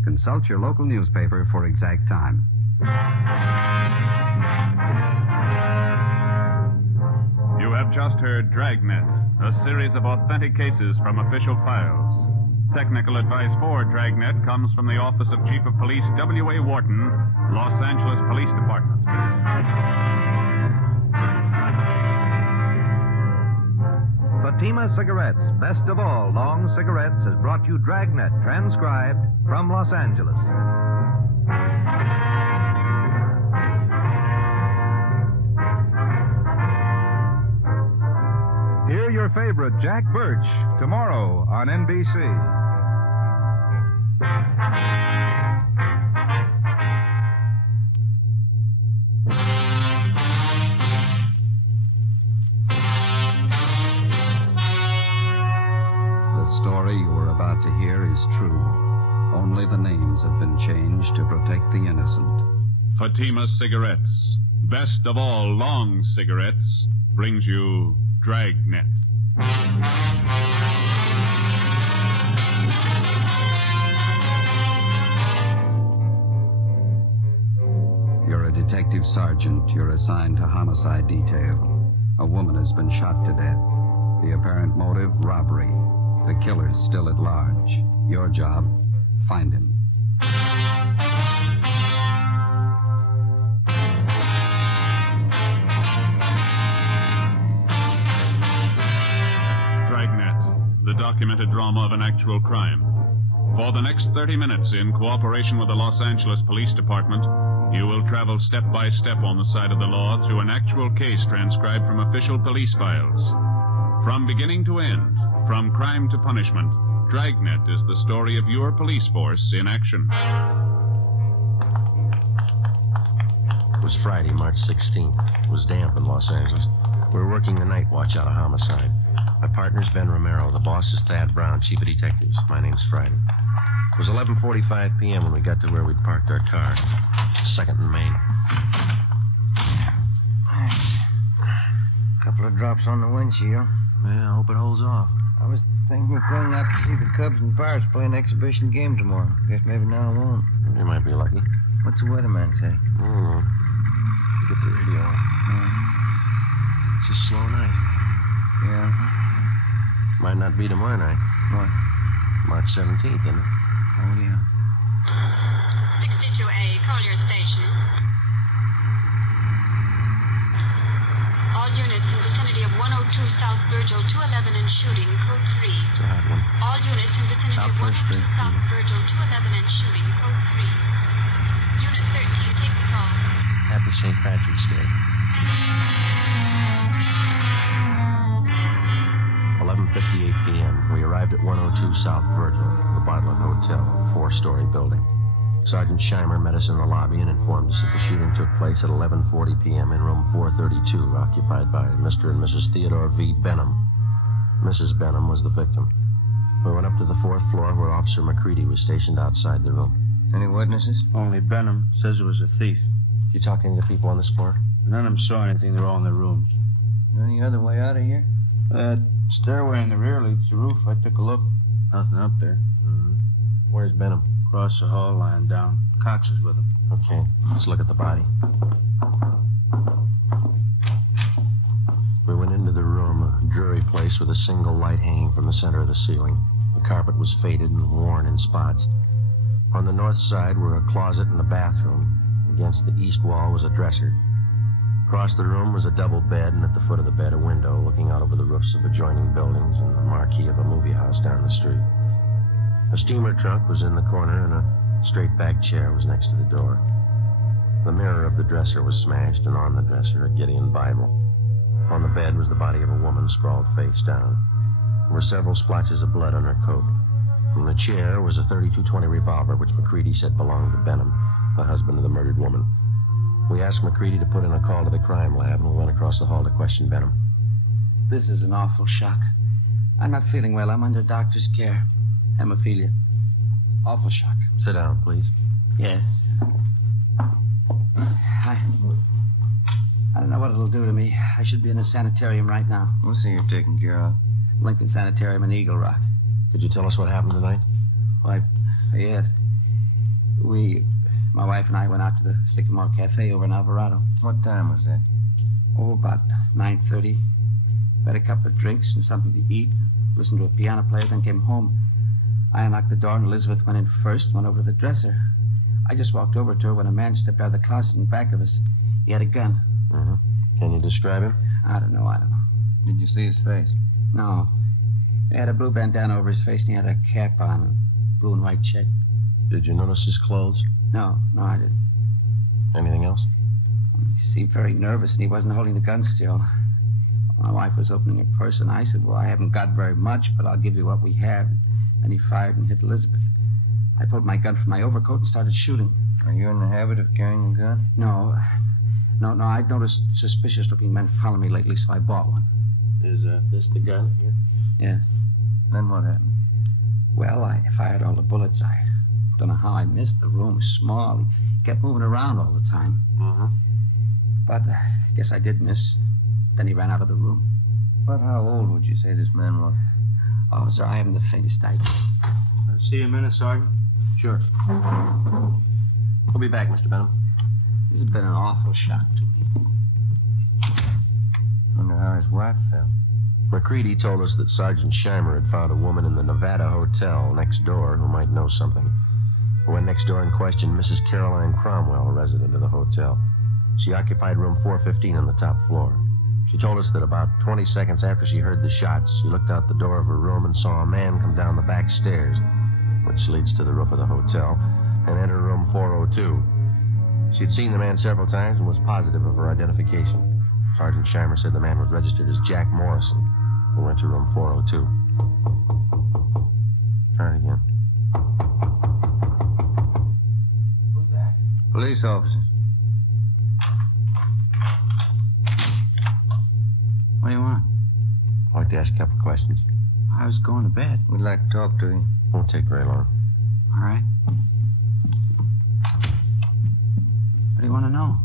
Consult your local newspaper for exact time. You have just heard Dragnet, a series of authentic cases from official files. Technical advice for Dragnet comes from the Office of Chief of Police W.A. Wharton, Los Angeles Police Department. Fatima Cigarettes, best of all long cigarettes, has brought you Dragnet, transcribed from Los Angeles. Hear your favorite Jack Birch tomorrow on NBC. The story you are about to hear is true. Only the names have been changed to protect the innocent. Fatima Cigarettes, best of all long cigarettes, brings you Dragnet. You're a detective sergeant. You're assigned to homicide detail. A woman has been shot to death. The apparent motive, robbery. The killer's still at large. Your job, find him. Dragnet, the documented drama of an actual crime. For the next 30 minutes, in cooperation with the Los Angeles Police Department, you will travel step by step on the side of the law through an actual case transcribed from official police files. From beginning to end, from crime to punishment, Dragnet is the story of your police force in action. It was Friday, March 16th. It was damp in Los Angeles. We were working the night watch out of homicide. My partner's Ben Romero. The boss is Thad Brown, chief of detectives. My name's Friday. It was 11:45 p.m. when we got to where we'd parked our car. 2nd and Main. Couple of drops on the windshield. Yeah, I hope it holds off. I was thinking of going out to see the Cubs and Pirates play an exhibition game tomorrow. Guess maybe now I won't. You might be lucky. What's the weatherman say? Oh, get the radio. It's a slow night. Yeah. Might not be tomorrow night. What? March 17th, isn't it? Oh, yeah. 62A, Collier Station. All units in vicinity of 102 South Virgil, 211 and shooting, code 3. It's a hot one. All units in vicinity of 102 South Virgil, 211 and shooting, code 3. Unit 13, take the call. Happy St. Patrick's Day. 11:58 p.m. We arrived at 102 South Virgil, the Bartlett Hotel, a 4-story building. Sergeant Scheimer met us in the lobby and informed us that the shooting took place at 11:40 p.m. in room 432, occupied by Mr. and Mrs. Theodore V. Benham. Mrs. Benham was the victim. We went up to the 4th floor where Officer McCready was stationed outside the room. Any witnesses? Only Benham says it was a thief. You talk to any of the people on this floor? None of them saw anything. They're all in their rooms. Any other way out of here? That stairway in the rear leads to the roof. I took a look. Nothing up there. Mm-hmm. Where's Benham? Across the hall, lying down. Cox is with him. Okay, let's look at the body. We went into the room, a dreary place with a single light hanging from the center of the ceiling. The carpet was faded and worn in spots. On the north side were a closet and a bathroom. Against the east wall was a dresser. Across the room was a double bed, and at the foot of the bed, a window looking out over the roofs of adjoining buildings and the marquee of a movie house down the street. A steamer trunk was in the corner, and a straight-back chair was next to the door. The mirror of the dresser was smashed, and on the dresser, a Gideon Bible. On the bed was the body of a woman sprawled face down. There were several splotches of blood on her coat. In the chair was a .32-20 revolver, which McCready said belonged to Benham, the husband of the murdered woman. We asked McCready to put in a call to the crime lab, and we went across the hall to question Benham. This is an awful shock. I'm not feeling well. I'm under doctor's care. Hemophilia. Awful shock. Sit down, please. Yes. I don't know what it'll do to me. I should be in a sanitarium right now. We'll see you're taken care of. Lincoln Sanitarium in Eagle Rock. Could you tell us what happened tonight? Why, yes. My wife and I went out to the Sycamore Cafe over in Alvarado. What time was that? Oh, about 9:30. Had a couple of drinks and something to eat. Listened to a piano player, then came home. I unlocked the door, and Elizabeth went in first, went over to the dresser. I just walked over to her when a man stepped out of the closet in back of us. He had a gun. Mm-hmm. Can you describe him? I don't know. Did you see his face? No. He had a blue bandana over his face, and he had a cap on, a blue and white check. Did you notice his clothes? No, I didn't. Anything else? He seemed very nervous, and he wasn't holding the gun still. My wife was opening her purse, and I said, well, I haven't got very much, but I'll give you what we have. And he fired and hit Elizabeth. I pulled my gun from my overcoat and started shooting. Are you in the habit of carrying a gun? No. I'd noticed suspicious-looking men following me lately, so I bought one. Is this the gun here? Yes. Then what happened? Well, I fired all the bullets. I don't know how I missed. The room was small. He kept moving around all the time. Mm-hmm. But I guess I did miss. Then he ran out of the room. About how old would you say this man was? Oh, sir, I haven't the faintest idea. See you in a minute, Sergeant? Sure. We'll be back, Mr. Benham. This has been an awful shock to me. Wonder how his wife felt. McCready told us that Sergeant Scheimer had found a woman in the Nevada Hotel next door who might know something. We went next door and questioned Mrs. Caroline Cromwell, a resident of the hotel. She occupied room 415 on the top floor. She told us that about 20 seconds after she heard the shots, she looked out the door of her room and saw a man come down the back stairs, which leads to the roof of the hotel, and enter room 402. She'd seen the man several times and was positive of her identification. Sergeant Scheimer said the man was registered as Jack Morrison, who went to room 402. Try it again. Who's that? Police officers. What do you want? I'd like to ask a couple of questions. I was going to bed. We'd like to talk to you. Won't take very long. All right. What do you want to know?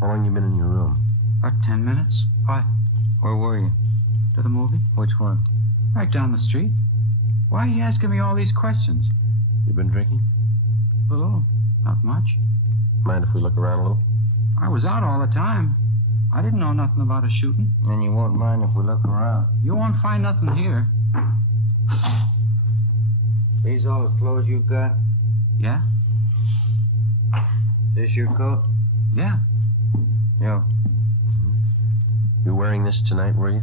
How long you been in your room? About 10 minutes. Why? Where were you? To the movie. Which one? Right down the street. Why are you asking me all these questions? You been drinking? A little. Not much. Mind if we look around a little? I was out all the time. I didn't know nothing about a shooting. And you won't mind if we look around? You won't find nothing here. These all the clothes you've got? Yeah. This your coat? Yeah. Yeah. You wearing this tonight, were you?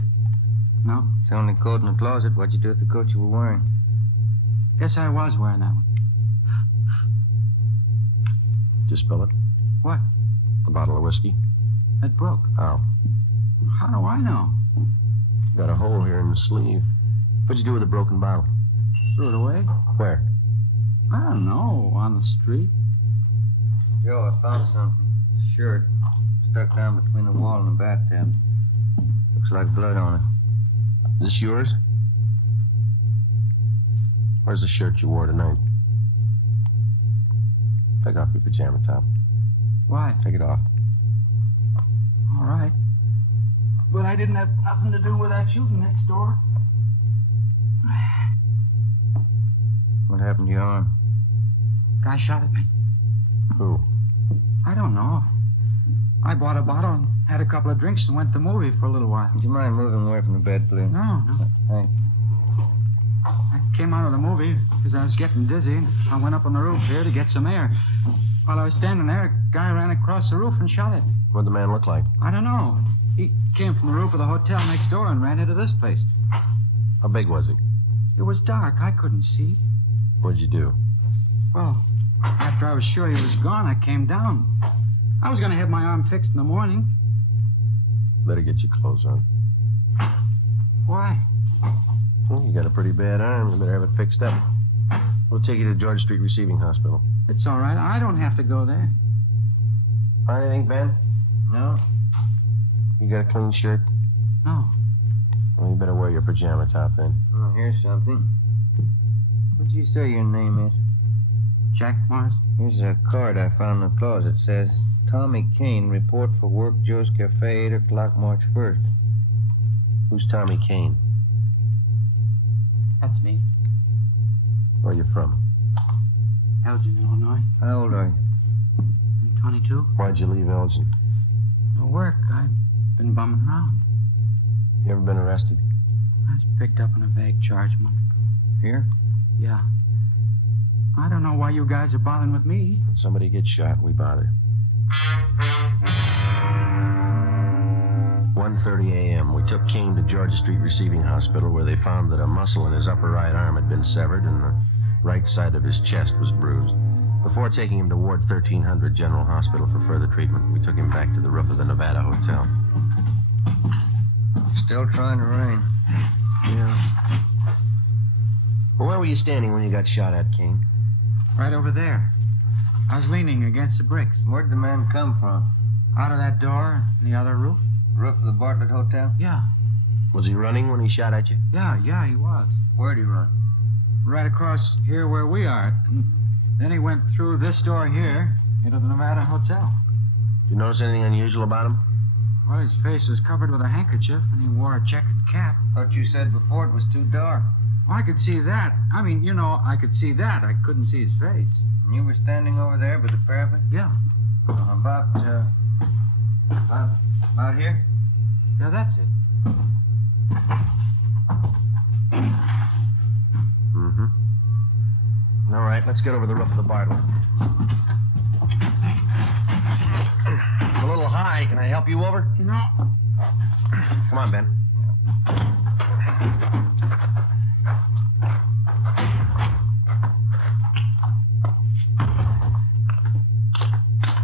No. It's the only coat in the closet. What'd you do with the coat you were wearing? Guess I was wearing that one. Just spill it? What? A bottle of whiskey? It broke. How? How do I know? Got a hole here in the sleeve. What'd you do with the broken bottle? Threw it away. Where? I don't know. On the street. Joe, I found something. Shirt. Stuck down between the wall and the bathtub. Looks like blood on it. This yours? Where's the shirt you wore tonight? Take off your pajama top. Why? Take it off. All right. But I didn't have nothing to do with that shooting next door. What happened to your arm? Guy shot at me. Who? I don't know. I bought a bottle and had a couple of drinks and went to the movie for a little while. Would you mind moving away from the bed, please? No. Thanks. I came out of the movie because I was getting dizzy. I went up on the roof here to get some air. While I was standing there, a guy ran across the roof and shot at me. What'd the man look like? I don't know. He came from the roof of the hotel next door and ran into this place. How big was he? It was dark. I couldn't see. What'd you do? Well, after I was sure he was gone, I came down. I was going to have my arm fixed in the morning. Better get your clothes on. Why? Well, you got a pretty bad arm. You better have it fixed up. We'll take you to George Street Receiving Hospital. It's all right. I don't have to go there. Find anything, Ben? No. You got a clean shirt? No. Well, you better wear your pajama top then. Oh, here's something. What'd you say your name is? Jack Morris. Here's a card I found in the closet. It says, Tommy Kane, report for work, Joe's Cafe, 8 o'clock, March 1st. Who's Tommy Kane? That's me. Where you from? Elgin, Illinois. How old are you? I'm 22. Why'd you leave Elgin? No work. I've been bumming around. You ever been arrested? I was picked up on a vague charge a month ago. Here? Yeah. I don't know why you guys are bothering with me. When somebody gets shot, we bother. 1:30 a.m. We took Kane to Georgia Street Receiving Hospital, where they found that a muscle in his upper right arm had been severed and the right side of his chest was bruised. Before taking him to Ward 1300 General Hospital for further treatment, we took him back to the roof of the Nevada Hotel. Still trying to rain. Yeah. Well, where were you standing when you got shot at, Kane? Right over there. I was leaning against the bricks. Where'd the man come from? Out of that door and the other roof. Roof of the Bartlett Hotel? Yeah. Was he running when he shot at you? Yeah, he was. Where'd he run? Right across here where we are. And then he went through this door here into the Nevada Hotel. Did you notice anything unusual about him? Well, his face was covered with a handkerchief and he wore a checkered cap. Thought you said before it was too dark. Well, I could see that. I mean, I could see that. I couldn't see his face. And you were standing over there by the parapet? Yeah. About here? Yeah, that's it. Mm-hmm. All right, let's get over the roof of the Bartlett. It's a little high. Can I help you over? No. Come on, Ben.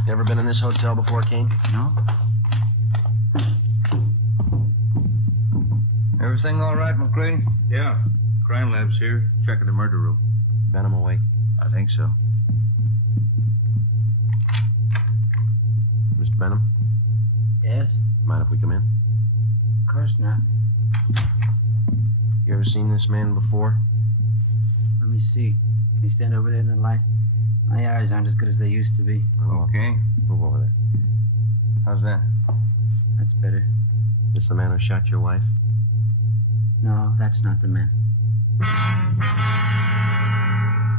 You ever been in this hotel before, Kane? No. Everything all right, McCready? Yeah. Crime lab's here, checking the murder room. Benham awake? I think so. Mr. Benham? Yes? Mind if we come in? Of course not. You ever seen this man before? Let me see. Can you stand over there in the light? My eyes aren't as good as they used to be. Okay. Move over there. How's that? That's better. This the man who shot your wife? No, that's not the man.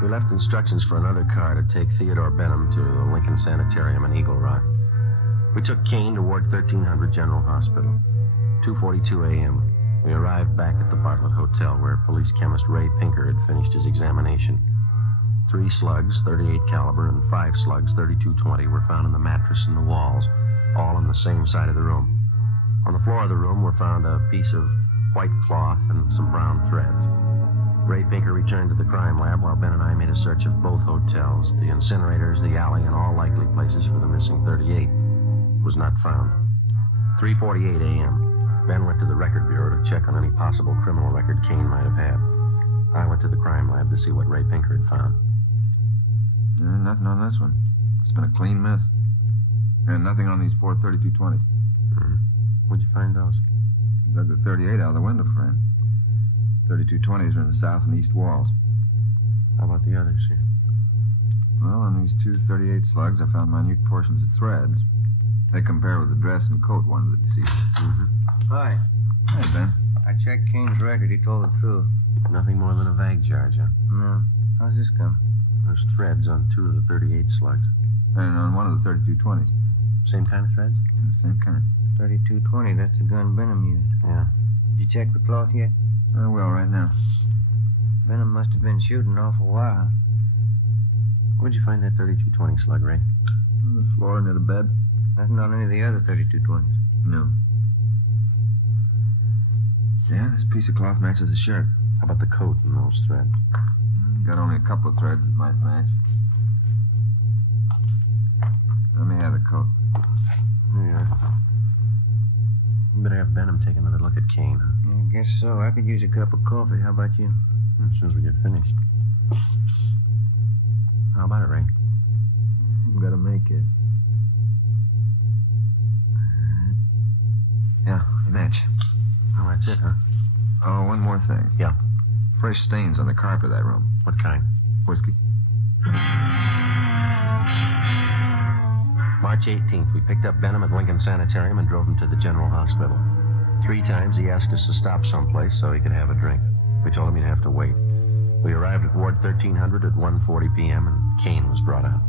We left instructions for another car to take Theodore Benham to the Lincoln Sanitarium in Eagle Rock. We took Kane to Ward 1300 General Hospital. 2:42 a.m. We arrived back at the Bartlett Hotel where police chemist Ray Pinker had finished his examination. 3 slugs, 38 caliber, and 5 slugs, 32-20, were found in the mattress and the walls, all on the same side of the room. On the floor of the room were found a piece of white cloth and some brown threads. Ray Pinker returned to the crime lab while Ben and I made a search of both hotels, the incinerators, the alley, and all likely places for the missing 38. It was not found. 3:48 a.m. Ben went to the record bureau to check on any possible criminal record Kane might have had. I went to the crime lab to see what Ray Pinker had found. Nothing on this one. It's been a clean mess. And nothing on these 4 32-20s. Mm-hmm. Where'd you find those? Dug the 38 out of the window frame. 32-20s are in the south and east walls. How about the others here? Well, on these 2 38 slugs, I found minute portions of threads. They compare with the dress and coat one of the deceased. Mm-hmm. Hi. Hey, Ben. I checked Kane's record. He told the truth. Nothing more than a vague charge, huh? No. How's this come? There's threads on 2 of the 38 slugs. And on one of the 32-20s. Same kind of threads? Yeah, the same kind. 32-20, that's the gun Benham used. Yeah. Did you check the cloth yet? I will right now. Benham must have been shooting an awful while. Where'd you find that 32-20 slug, Ray? On the floor near the bed. Nothing on any of the other 32-20s. No. Yeah, this piece of cloth matches the shirt. How about the coat and those threads? Got only a couple of threads that might match. Let me have the coat. There you are. You better have Benham take another look at Kane, huh? Yeah, I guess so. I could use a cup of coffee. How about you? As soon as we get finished. How about it, Ray? We've got to make it. Yeah, they match. Oh, that's it, huh? Oh, one more thing. Yeah. Fresh stains on the carpet of that room. What kind? Whiskey. March 18th, we picked up Benham at Lincoln Sanitarium and drove him to the General Hospital. 3 times he asked us to stop someplace so he could have a drink. We told him he'd have to wait. We arrived at Ward 1300 at 1:40 p.m., and Kane was brought out.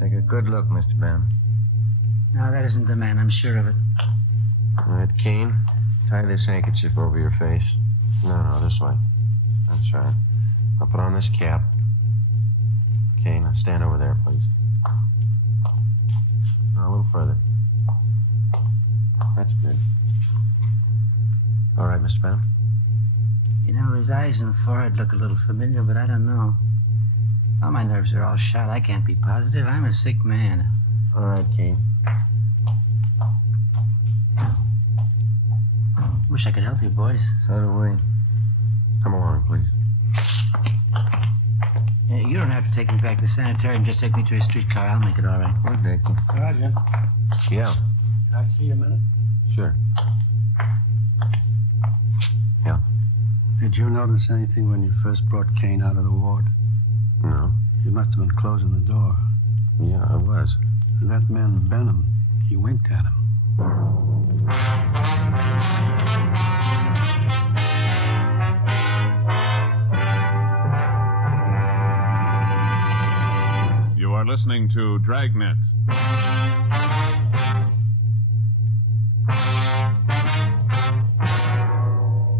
Take a good look, Mr. Benham. No, that isn't the man. I'm sure of it. All right, Kane, tie this handkerchief over your face. No, this way. That's right. I'll put on this cap. Okay, now stand over there, please. Now, a little further. That's good. All right, Mr. Benham? You know, his eyes and forehead look a little familiar, but I don't know. Well, my nerves are all shot. I can't be positive. I'm a sick man. All right, Kane. Wish I could help you, boys. So do we. Come along, please. You don't have to take me back to the sanitarium. Just take me to a streetcar. I'll make it all right. We'll take you. Sergeant, Yeah, can I see you a minute? sure. Yeah? Did you notice anything when you first brought Kane out of the ward? No. You must have been closing the door. Yeah, I was. And that man, Benham, he winked at him. You are listening to Dragnet.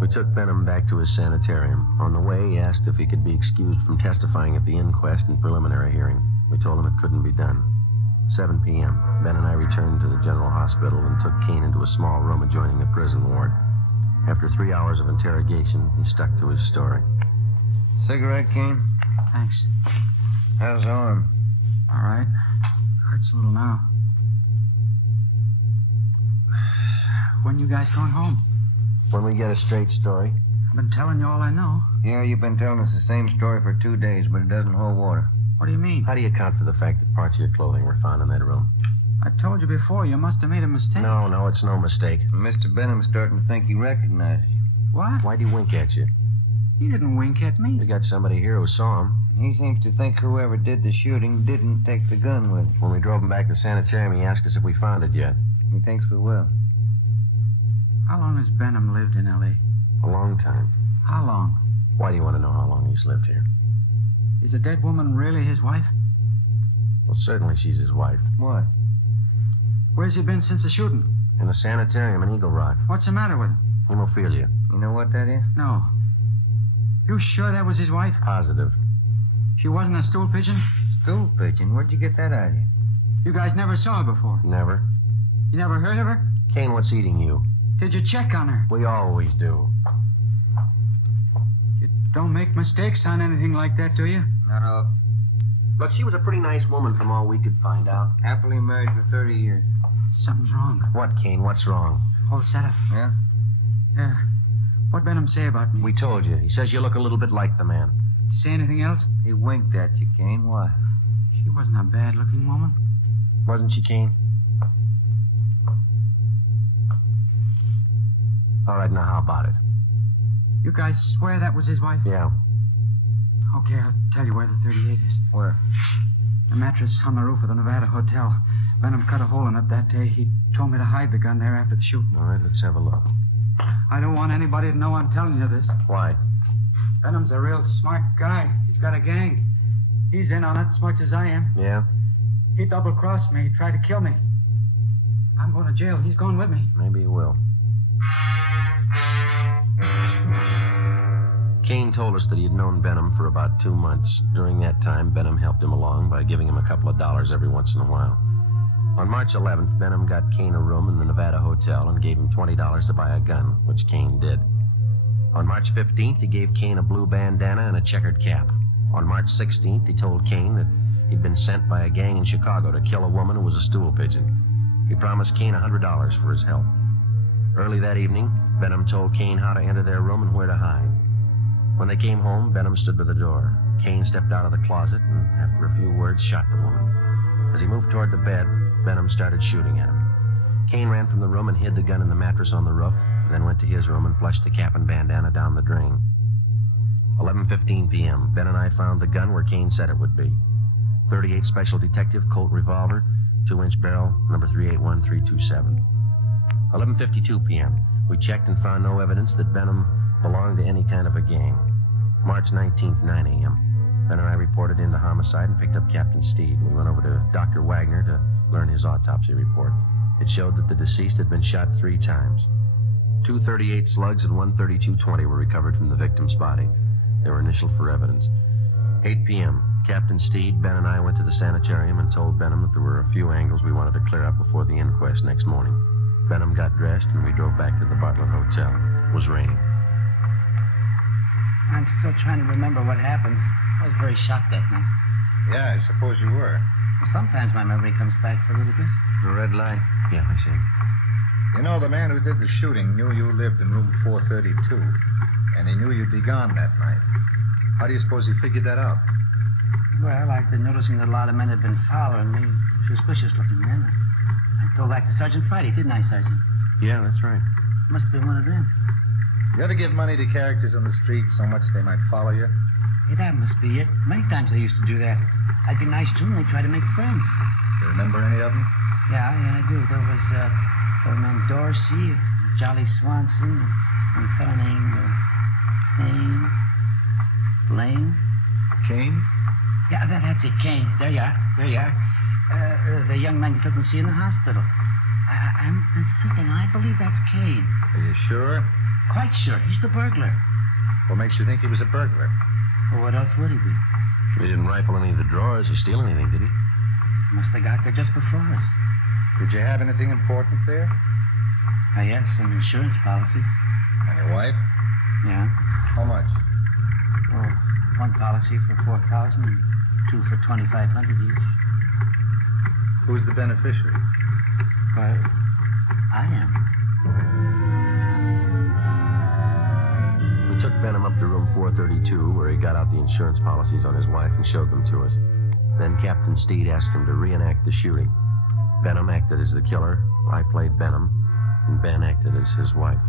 We took Benham back to his sanitarium. On the way, he asked if he could be excused from testifying at the inquest and preliminary hearing. We told him it couldn't be done. 7 p.m. Ben and I returned to the General Hospital and took Kane into a small room adjoining the prison ward. After 3 hours of interrogation, he stuck to his story. Cigarette, Kane? Thanks. How's the arm? All right. Hurts a little now. When you guys going home? When we get a straight story. I've been telling you all I know. Yeah, you've been telling us the same story for 2 days, but it doesn't hold water. What do you mean? How do you account for the fact that parts of your clothing were found in that room? I told you before. You must have made a mistake. No, it's no mistake. Mr. Benham's starting to think he recognized you. What? Why'd he wink at you? He didn't wink at me. We got somebody here who saw him. He seems to think whoever did the shooting didn't take the gun with him. When we drove him back to the sanitarium, he asked us if we found it yet. He thinks we will. How long has Benham lived in L.A.? A long time. How long? Why do you want to know how long he's lived here? Is the dead woman really his wife? Well, certainly she's his wife. What? Where's he been since the shooting? In the sanitarium in Eagle Rock. What's the matter with him? Hemophilia. You know what that is? No. You sure that was his wife? Positive. She wasn't a stool pigeon? Stool pigeon? Where'd you get that idea? You guys never saw her before? Never. You never heard of her? Kane, what's eating you? Did you check on her? We always do. You don't make mistakes on anything like that, do you? No. Look, she was a pretty nice woman from all we could find out. Happily married for 30 years. Something's wrong. What, Kane? What's wrong? Hold set up. Yeah? Yeah. What'd Benham say about me? We told you. He says you look a little bit like the man. Did he say anything else? He winked at you, Kane. Why? She wasn't a bad-looking woman. Wasn't she, Kane? All right, now how about it? You guys swear that was his wife? Yeah. Okay, I'll tell you where the 38 is. Where? The mattress on the roof of the Nevada Hotel. Benham cut a hole in it that day. He told me to hide the gun there after the shooting. All right, let's have a look. I don't want anybody to know I'm telling you this. Why? Benham's a real smart guy. He's got a gang. He's in on it as much as I am. Yeah? He double-crossed me. He tried to kill me. I'm going to jail. He's going with me. Maybe he will. Kane told us that he had known Benham for about 2 months. During that time, Benham helped him along by giving him a couple of dollars every once in a while. On March 11th, Benham got Kane a room in the Nevada Hotel and gave him $20 to buy a gun, which Kane did. On March 15th, he gave Kane a blue bandana and a checkered cap. On March 16th, he told Kane that he'd been sent by a gang in Chicago to kill a woman who was a stool pigeon. He promised Kane $100 for his help. Early that evening, Benham told Kane how to enter their room and where to hide. When they came home, Benham stood by the door. Kane stepped out of the closet and, after a few words, shot the woman. As he moved toward the bed, Benham started shooting at him. Kane ran from the room and hid the gun in the mattress on the roof, then went to his room and flushed the cap and bandana down the drain. 11:15 p.m., Ben and I found the gun where Kane said it would be. 38 Special Detective Colt revolver, 2-inch barrel, number 381327. 11:52 p.m., we checked and found no evidence that Benham belonged to any kind of a gang. March 19th, 9 a.m., Ben and I reported into homicide and picked up Captain Steed. We went over to Dr. Wagner to learn his autopsy report. It showed that the deceased had been shot 3 times. 2 .38 slugs and 1 .32-20 were recovered from the victim's body. They were initialed for evidence. 8 p.m., Captain Steed, Ben, and I went to the sanitarium and told Benham that there were a few angles we wanted to clear up before the inquest next morning. Benham got dressed, and we drove back to the Bartlett Hotel. It was raining. I'm still trying to remember what happened. I was very shocked that night. Yeah, I suppose you were. Well, sometimes my memory comes back for a little bit. The red light. Yeah, I see. You know, the man who did the shooting knew you lived in room 432, and he knew you'd be gone that night. How do you suppose he figured that out? Well, I've been noticing that a lot of men have been following me. Suspicious-looking men. I told that to Sergeant Friday, didn't I, Sergeant? Yeah, that's right. Must have been one of them. You ever give money to characters on the street so much they might follow you? Hey, that must be it. Many times I used to do that. I'd be nice to them, they'd try to make friends. You remember any of them? Yeah, I do. There was a man Dorsey, Jolly Swanson, and a fellow named Blaine. Kane? Yeah, that's it, Kane. There you are. The young man you took me to see in the hospital. I'm thinking, I believe that's Kane. Are you sure? Quite sure. He's the burglar. What makes you think he was a burglar? Well, what else would he be? He didn't rifle any of the drawers or steal anything, did he? Must have got there just before us. Did you have anything important there? Yes, some insurance policies. And your wife? Yeah. How much? Well, one policy for $4,000 and 2 for $2,500 each. Who's the beneficiary? Well, I am. Tower 32, where he got out the insurance policies on his wife and showed them to us. Then Captain Steed asked him to reenact the shooting. Benham acted as the killer, I played Benham, and Ben acted as his wife.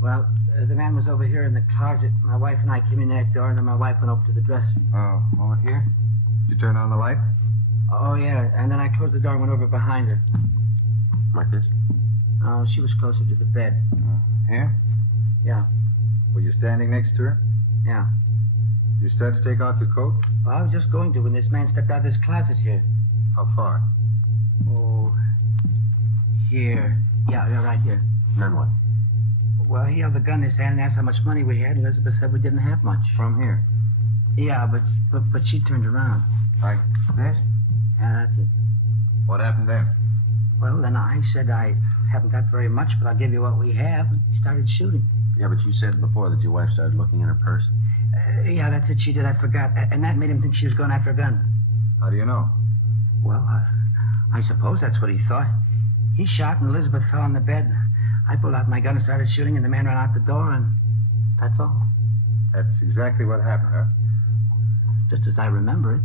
Well, the man was over here in the closet. My wife and I came in that door, and then my wife went over to the dresser. Oh, over here? Did you turn on the light? Oh, yeah, and then I closed the door and went over behind her. Like this? Oh, she was closer to the bed. Here? Yeah. Were you standing next to her? Yeah. Did you start to take off your coat? Well, I was just going to when this man stepped out of this closet here. How far? Oh, here. Yeah, right here. And then what? Well, he held the gun in his hand and asked how much money we had. Elizabeth said we didn't have much. From here? Yeah, but she turned around. Like this? Yeah, that's it. What happened then? Well, then I said I haven't got very much, but I'll give you what we have, and he started shooting. Yeah, but you said before that your wife started looking in her purse. Yeah, that's it. She did. I forgot. And that made him think she was going after a gun. How do you know? Well, I suppose that's what he thought. He shot, and Elizabeth fell on the bed. I pulled out my gun and started shooting, and the man ran out the door, and that's all. That's exactly what happened, huh? Just as I remember it.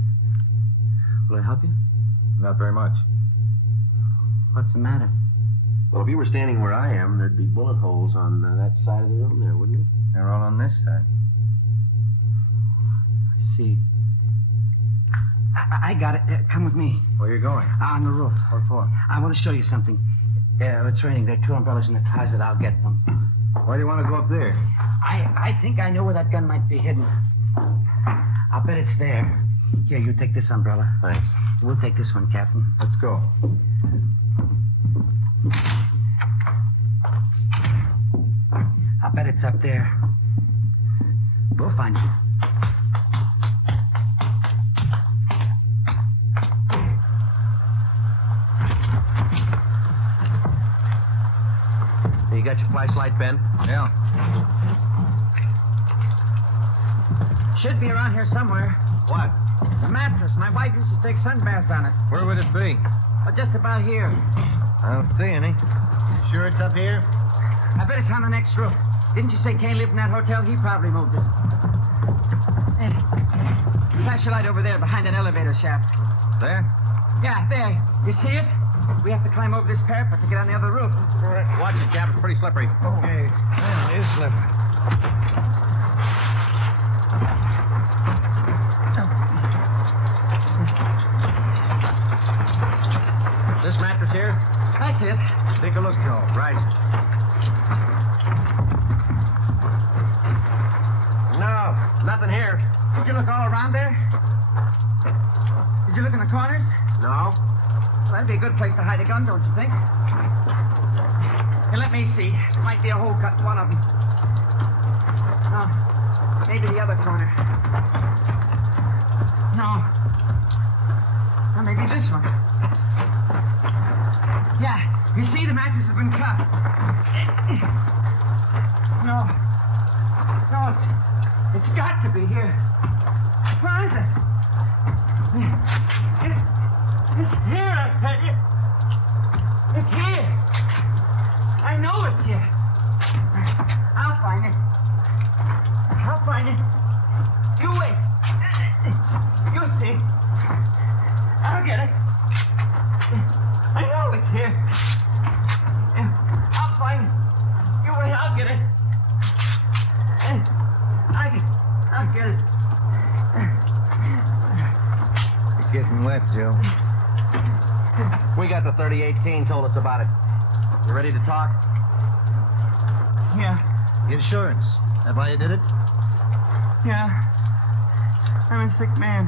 Will it help you? Not very much. What's the matter? Well, if you were standing where I am, there'd be bullet holes on that side of the room there, wouldn't it? They're all on this side. I see. I got it. Come with me. Where are you going? On the roof. What for? I want to show you something. It's raining. There are 2 umbrellas in the closet. I'll get them. Why do you want to go up there? I think I know where that gun might be hidden. I'll bet it's there. Here, you take this umbrella. Thanks. We'll take this one, Captain. Let's go. I'll bet it's up there. We'll find it. You got your flashlight, Ben? Yeah. Should be around here somewhere. What? The mattress. My wife used to take sunbaths on it. Where would it be? Just about here. I don't see any. Sure it's up here? I bet it's on the next roof. Didn't you say Kane lived in that hotel? He probably moved it. Hey, flash your light over there behind that elevator shaft. There? Yeah, there. You see it? We have to climb over this parapet to get on the other roof. Watch it, Cap. It's pretty slippery. Okay. Yeah, it is slippery. This mattress here? That's it. Take a look, Joe. Right. No, nothing here. Did you look all around there? Did you look in the corners? No. Well, that'd be a good place to hide a gun, don't you think? Here, let me see. There might be a hole cut in one of them. No. Maybe the other corner. No. Or maybe this one. Yeah. You see, the mattress has been cut. No. No, it's got to be here. Where is it? It's here, I tell you. It's here. I know it's here. I'll find it. I'll find it. You wait. You'll see. I'll get it. I know it's here. I'll find it. You wait, I'll get it. I'll get it. It's getting wet, Joe. We got the 38. Kane told us about it. You ready to talk? Yeah. Insurance. That why you did it? Yeah. I'm a sick man.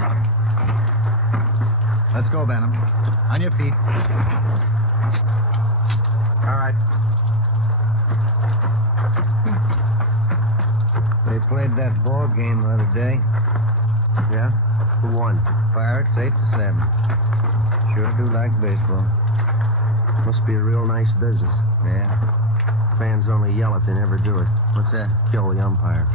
Let's go, Benham. On your feet. All right. They played that ball game the other day. Yeah? Who won? Pirates 8-7. Sure do like baseball. Must be a real nice business. Yeah. Fans only yell it, they never do it. What's that? Kill the umpire.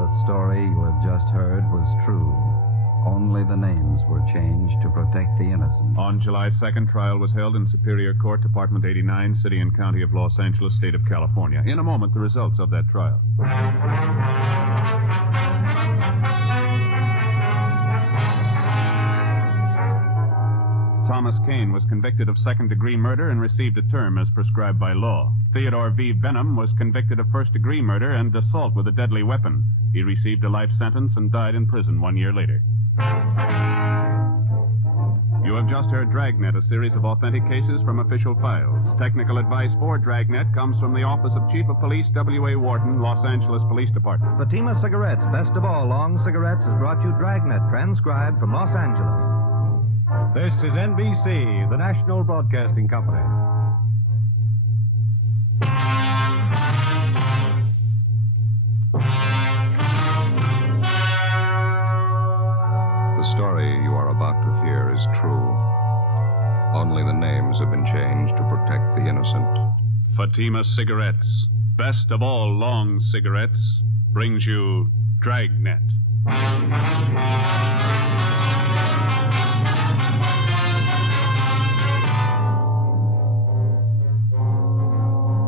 The story you have just heard was true. Only Only the names were changed to protect the innocent. On July 2nd, trial was held in Superior Court, Department 89, City and County of Los Angeles, State of California. In a moment, the results of that trial. Thomas Kane was convicted of second-degree murder and received a term as prescribed by law. Theodore V. Benham was convicted of first-degree murder and assault with a deadly weapon. He received a life sentence and died in prison 1 year later. You have just heard Dragnet, a series of authentic cases from official files. Technical advice for Dragnet comes from the Office of Chief of Police W.A. Wharton, Los Angeles Police Department. Fatima Cigarettes, best of all long cigarettes, has brought you Dragnet, transcribed from Los Angeles. This is NBC, the national broadcasting company. The story you are about to hear is true. Only the names have been changed to protect the innocent. Fatima Cigarettes, best of all long cigarettes, brings you Dragnet.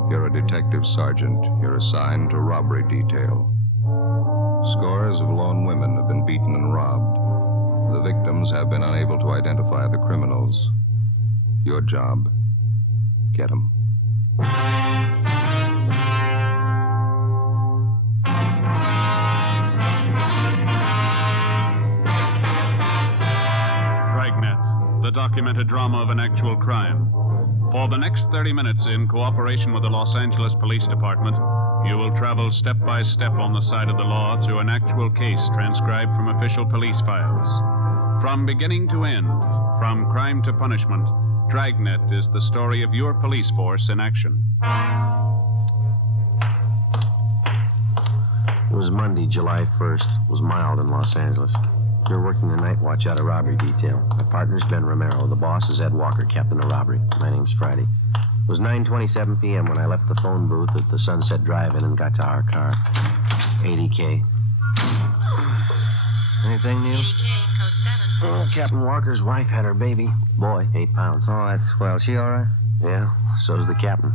You're a detective sergeant. You're assigned to robbery detail. Scores of lone women have been beaten and robbed. The victims have been unable to identify the criminals. Your job, get them. Dragnet, the documented drama of an actual crime. For the next 30 minutes, in cooperation with the Los Angeles Police Department, you will travel step by step on the side of the law through an actual case transcribed from official police files. From beginning to end, from crime to punishment, Dragnet is the story of your police force in action. It was Monday, July 1st. It was mild in Los Angeles. You're working the night watch out of robbery detail. My partner's Ben Romero. The boss is Ed Walker, captain of robbery. My name's Friday. It was 9:27 p.m. when I left the phone booth at the Sunset Drive-In and got to our car. 80K. Anything new? 80K, code 7. Oh, Captain Walker's wife had her baby. Boy, 8 pounds. Oh, that's swell. She all right? Yeah, so's the captain.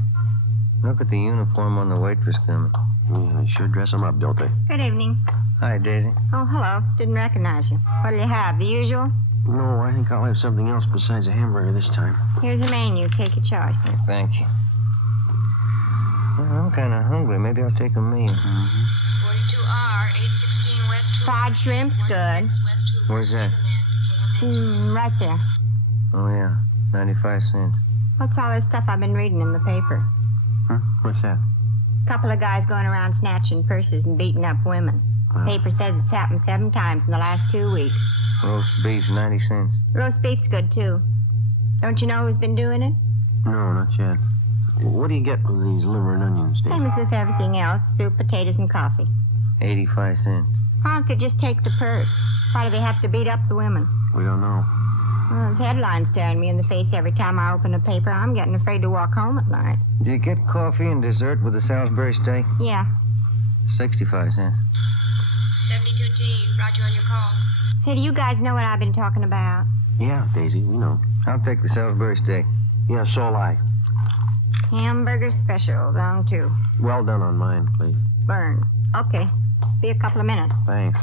Look at the uniform on the waitress coming. Yeah, they sure dress them up, don't they? Good evening. Hi, Daisy. Oh, hello. Didn't recognize you. What'll you have? The usual? No, I think I'll have something else besides a hamburger this time. Here's the menu. Take your choice. Thank you. Well, I'm kind of hungry. Maybe I'll take a meal. 42R, 816 West. Fried shrimp's good. Where's that? Right there. Oh, yeah. 95 cents. What's all this stuff I've been reading in the paper? Huh? What's that? Couple of guys going around snatching purses and beating up women. Paper says it's happened 7 times in the last 2 weeks. Roast beef, 90 cents. Roast beef's good, too. Don't you know who's been doing it? No, not yet. What do you get with these liver and onions, Dave? Same as with everything else. Soup, potatoes, and coffee. 85 cents. Why don't they just take the purse? Why do they have to beat up the women? We don't know. Well, there's headlines staring me in the face every time I open a paper. I'm getting afraid to walk home at night. Do you get coffee and dessert with the Salisbury steak? Yeah. 65 cents. 72T, roger on your call. Say, do you guys know what I've been talking about? Yeah, Daisy, we know. I'll take the Salisbury steak. Yeah, so'll I. Hamburger specials on 2. Well done on mine, please. Burn. Okay. Be a couple of minutes. Thanks.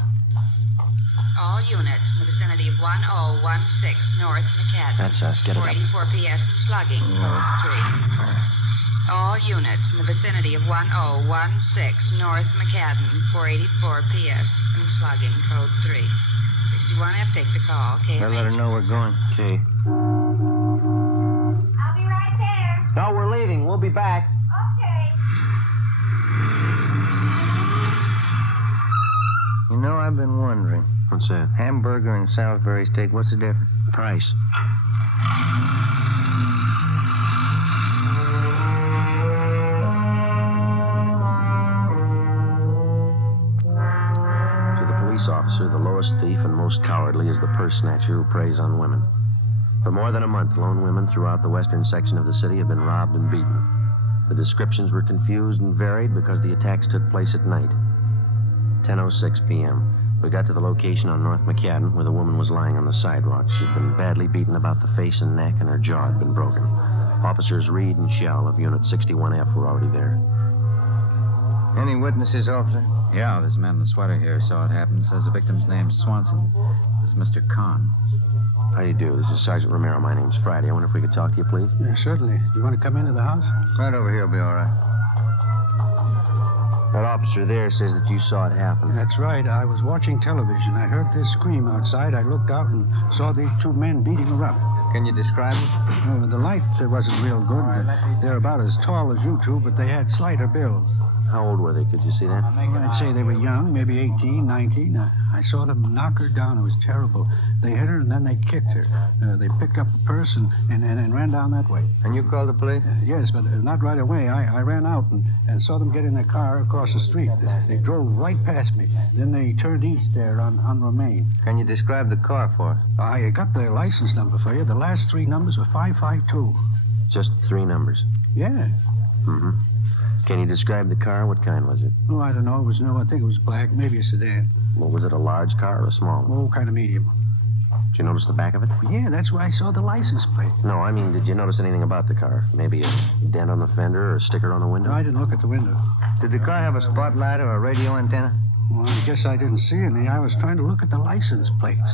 All units in the vicinity of 1016 North McCadden. That's us. Get it up. 484 PS and slugging, code 3. All units in the vicinity of 1016 North McCadden, 484 PS and slugging, code 3. 61F, take the call. Okay. I'll let her know we're going. Okay. I'll be right there. No, we're leaving. We'll be back. Okay. You know, I've been wondering. What's that? Hamburger and Salisbury steak, what's the difference? Price. To the police officer, the lowest thief and most cowardly is the purse snatcher who preys on women. For more than a month, lone women throughout the western section of the city have been robbed and beaten. The descriptions were confused and varied because the attacks took place at night. 10:06 p.m. We got to the location on North McCadden where the woman was lying on the sidewalk. She'd been badly beaten about the face and neck, and her jaw had been broken. Officers Reed and Shell of Unit 61F were already there. Any witnesses, officer? Yeah, this man in the sweater here saw it happen. Says the victim's name's Swanson. This is Mr. Kahn. How do you do? This is Sergeant Romero. My name's Friday. I wonder if we could talk to you, please? Yeah, certainly. Do you want to come into the house? Right over here will be all right. That officer there says that you saw it happen. That's right. I was watching television. I heard this scream outside. I looked out and saw these two men beating her up. Can you describe them? The light wasn't real good. They're about as tall as you two, but they had slighter builds. How old were they? Could you see that? I'd say they were young, maybe 18, 19. I saw them knock her down. It was terrible. They hit her, and then they kicked her. They picked up the purse and ran down that way. And you called the police? Yes, but not right away. I ran out and saw them get in their car across the street. They drove right past me. Then they turned east there on Romaine. Can you describe the car for us? I got the license number for you. The last three numbers were 552. Just 3 numbers? Yeah. Mm-hmm. Can you describe the car? What kind was it? Oh, I don't know. It was I think it was black, maybe a sedan. Well, was it a large car or a small one? Oh, kind of medium. Did you notice the back of it? Yeah, that's where I saw the license plate. No, I mean, did you notice anything about the car? Maybe a dent on the fender or a sticker on the window? No, I didn't look at the window. Did the car have a spotlight or a radio antenna? Well, I guess I didn't see any. I was trying to look at the license plates.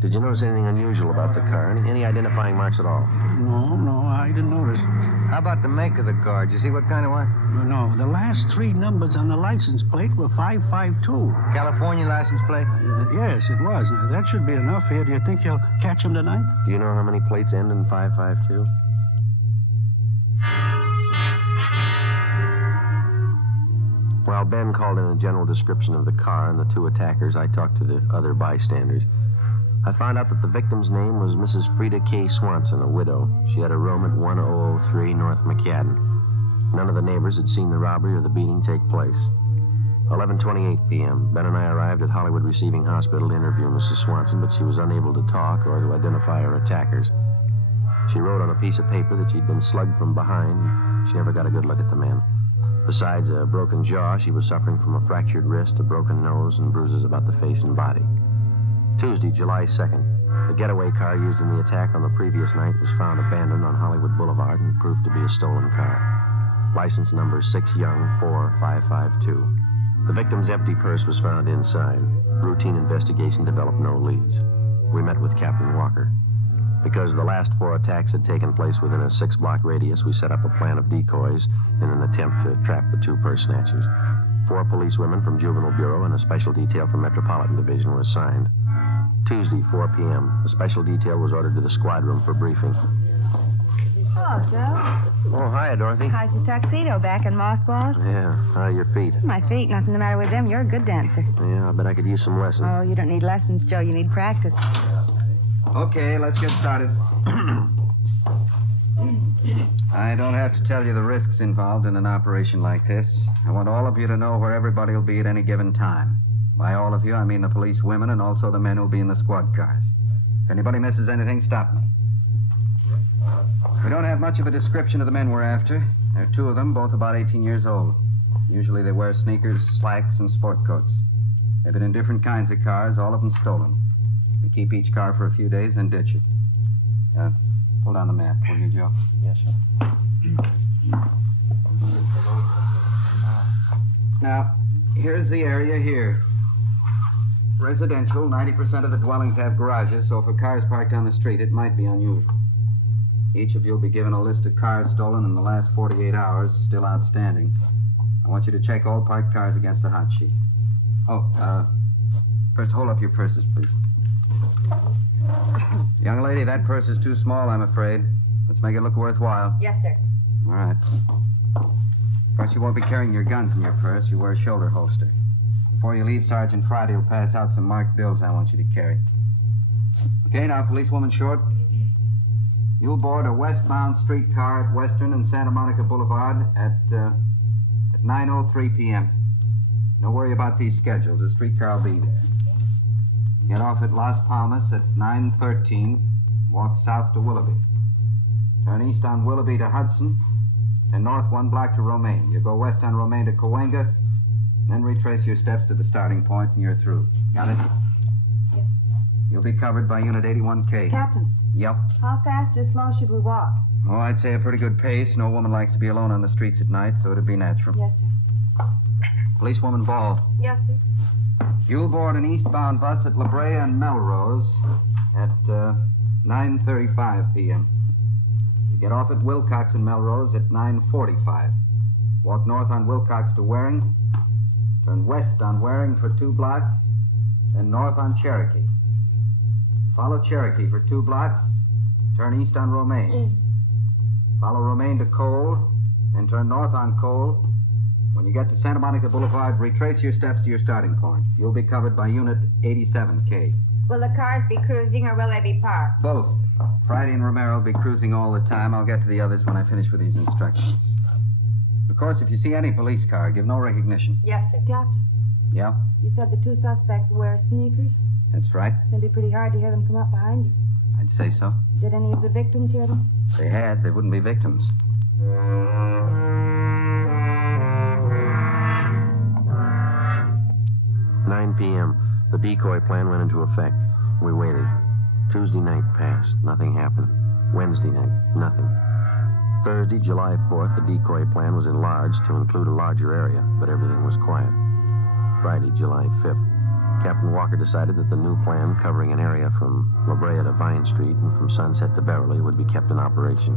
Did you notice anything unusual about the car? Any identifying marks at all? No, I didn't notice. How about the make of the car? Did you see what kind it was? No, the last 3 numbers on the license plate were 552. California license plate? Yes, it was. That should be enough here. Do you think you'll catch him tonight? Do you know how many plates end in 552? While Ben called in a general description of the car and the 2 attackers, I talked to the other bystanders. I found out that the victim's name was Mrs. Frida K. Swanson, a widow. She had a room at 1003 North McCadden. None of the neighbors had seen the robbery or the beating take place. 11:28 p.m., Ben and I arrived at Hollywood Receiving Hospital to interview Mrs. Swanson, but she was unable to talk or to identify her attackers. She wrote on a piece of paper that she'd been slugged from behind. She never got a good look at the men. Besides a broken jaw, she was suffering from a fractured wrist, a broken nose, and bruises about the face and body. Tuesday, July 2nd, the getaway car used in the attack on the previous night was found abandoned on Hollywood Boulevard and proved to be a stolen car. License number 6 Young 4552. The victim's empty purse was found inside. Routine investigation developed no leads. We met with Captain Walker. Because the last 4 attacks had taken place within a 6-block radius, we set up a plan of decoys in an attempt to trap the 2 purse snatchers. 4 policewomen from Juvenile Bureau and a special detail from Metropolitan Division were assigned. Tuesday, 4 p.m., a special detail was ordered to the squad room for briefing. Hello, Joe. Oh, hiya, Dorothy. How's your tuxedo? Back in mothballs? Yeah, how are your feet? My feet, nothing the matter with them. You're a good dancer. Yeah, I bet I could use some lessons. Oh, you don't need lessons, Joe. You need practice. Okay, let's get started. I don't have to tell you the risks involved in an operation like this. I want all of you to know where everybody will be at any given time. By all of you, I mean the police women and also the men who'll be in the squad cars. If anybody misses anything, stop me. We don't have much of a description of the men we're after. There are 2 of them, both about 18 years old. Usually they wear sneakers, slacks, and sport coats. They've been in different kinds of cars, all of them stolen. We keep each car for a few days, then ditch it. Pull down the map, will you, Joe? Yes, sir. Now, here's the area here. Residential, 90% of the dwellings have garages, so if a car is parked on the street, it might be unusual. Each of you will be given a list of cars stolen in the last 48 hours, still outstanding. I want you to check all parked cars against the hot sheet. First, hold up your purses, please. Young lady, that purse is too small, I'm afraid. Let's make it look worthwhile. Yes, sir. All right. Of course, you won't be carrying your guns in your purse. You wear a shoulder holster. Before you leave, Sergeant Friday will pass out some marked bills I want you to carry. Okay, now, policewoman Short. You'll board a westbound streetcar at Western and Santa Monica Boulevard at 9:03 p.m. Don't worry about these schedules. The streetcar will be there. Get off at Las Palmas at 9:13. Walk south to Willoughby. Turn east on Willoughby to Hudson, and north 1 block to Romaine. You go west on Romaine to Cahuenga, Then retrace your steps to the starting point and you're through. Got it? Yes. You'll be covered by Unit 81K. Captain, Yep. how fast or slow should we walk? Oh, I'd say a pretty good pace. No woman likes to be alone on the streets at night, so it'd be natural. Yes, sir. Policewoman Ball. Yes, sir. You'll board an eastbound bus at La Brea and Melrose at 9:35 p.m. You get off at Wilcox and Melrose at 9:45. Walk north on Wilcox to Waring. Turn west on Waring for 2 blocks, then north on Cherokee. Follow Cherokee for 2 blocks, turn east on Romaine. Follow Romaine to Cole, then turn north on Cole. When you get to Santa Monica Boulevard, retrace your steps to your starting point. You'll be covered by Unit 87K. Will the cars be cruising or will they be parked? Both. Friday and Romero will be cruising all the time. I'll get to the others when I finish with these instructions. Of course, if you see any police car, give no recognition. Yes, sir. Captain, Yeah? you said the 2 suspects wear sneakers. That's right. It'd be pretty hard to hear them come up behind you. I'd say so. Did any of the victims hear them? If they had, they wouldn't be victims. 9 p.m. The decoy plan went into effect. We waited. Tuesday night passed. Nothing happened. Wednesday night, nothing. Thursday, July 4th, the decoy plan was enlarged to include a larger area, but everything was quiet. Friday, July 5th. Captain Walker decided that the new plan, covering an area from La Brea to Vine Street and from Sunset to Beverly, would be kept in operation.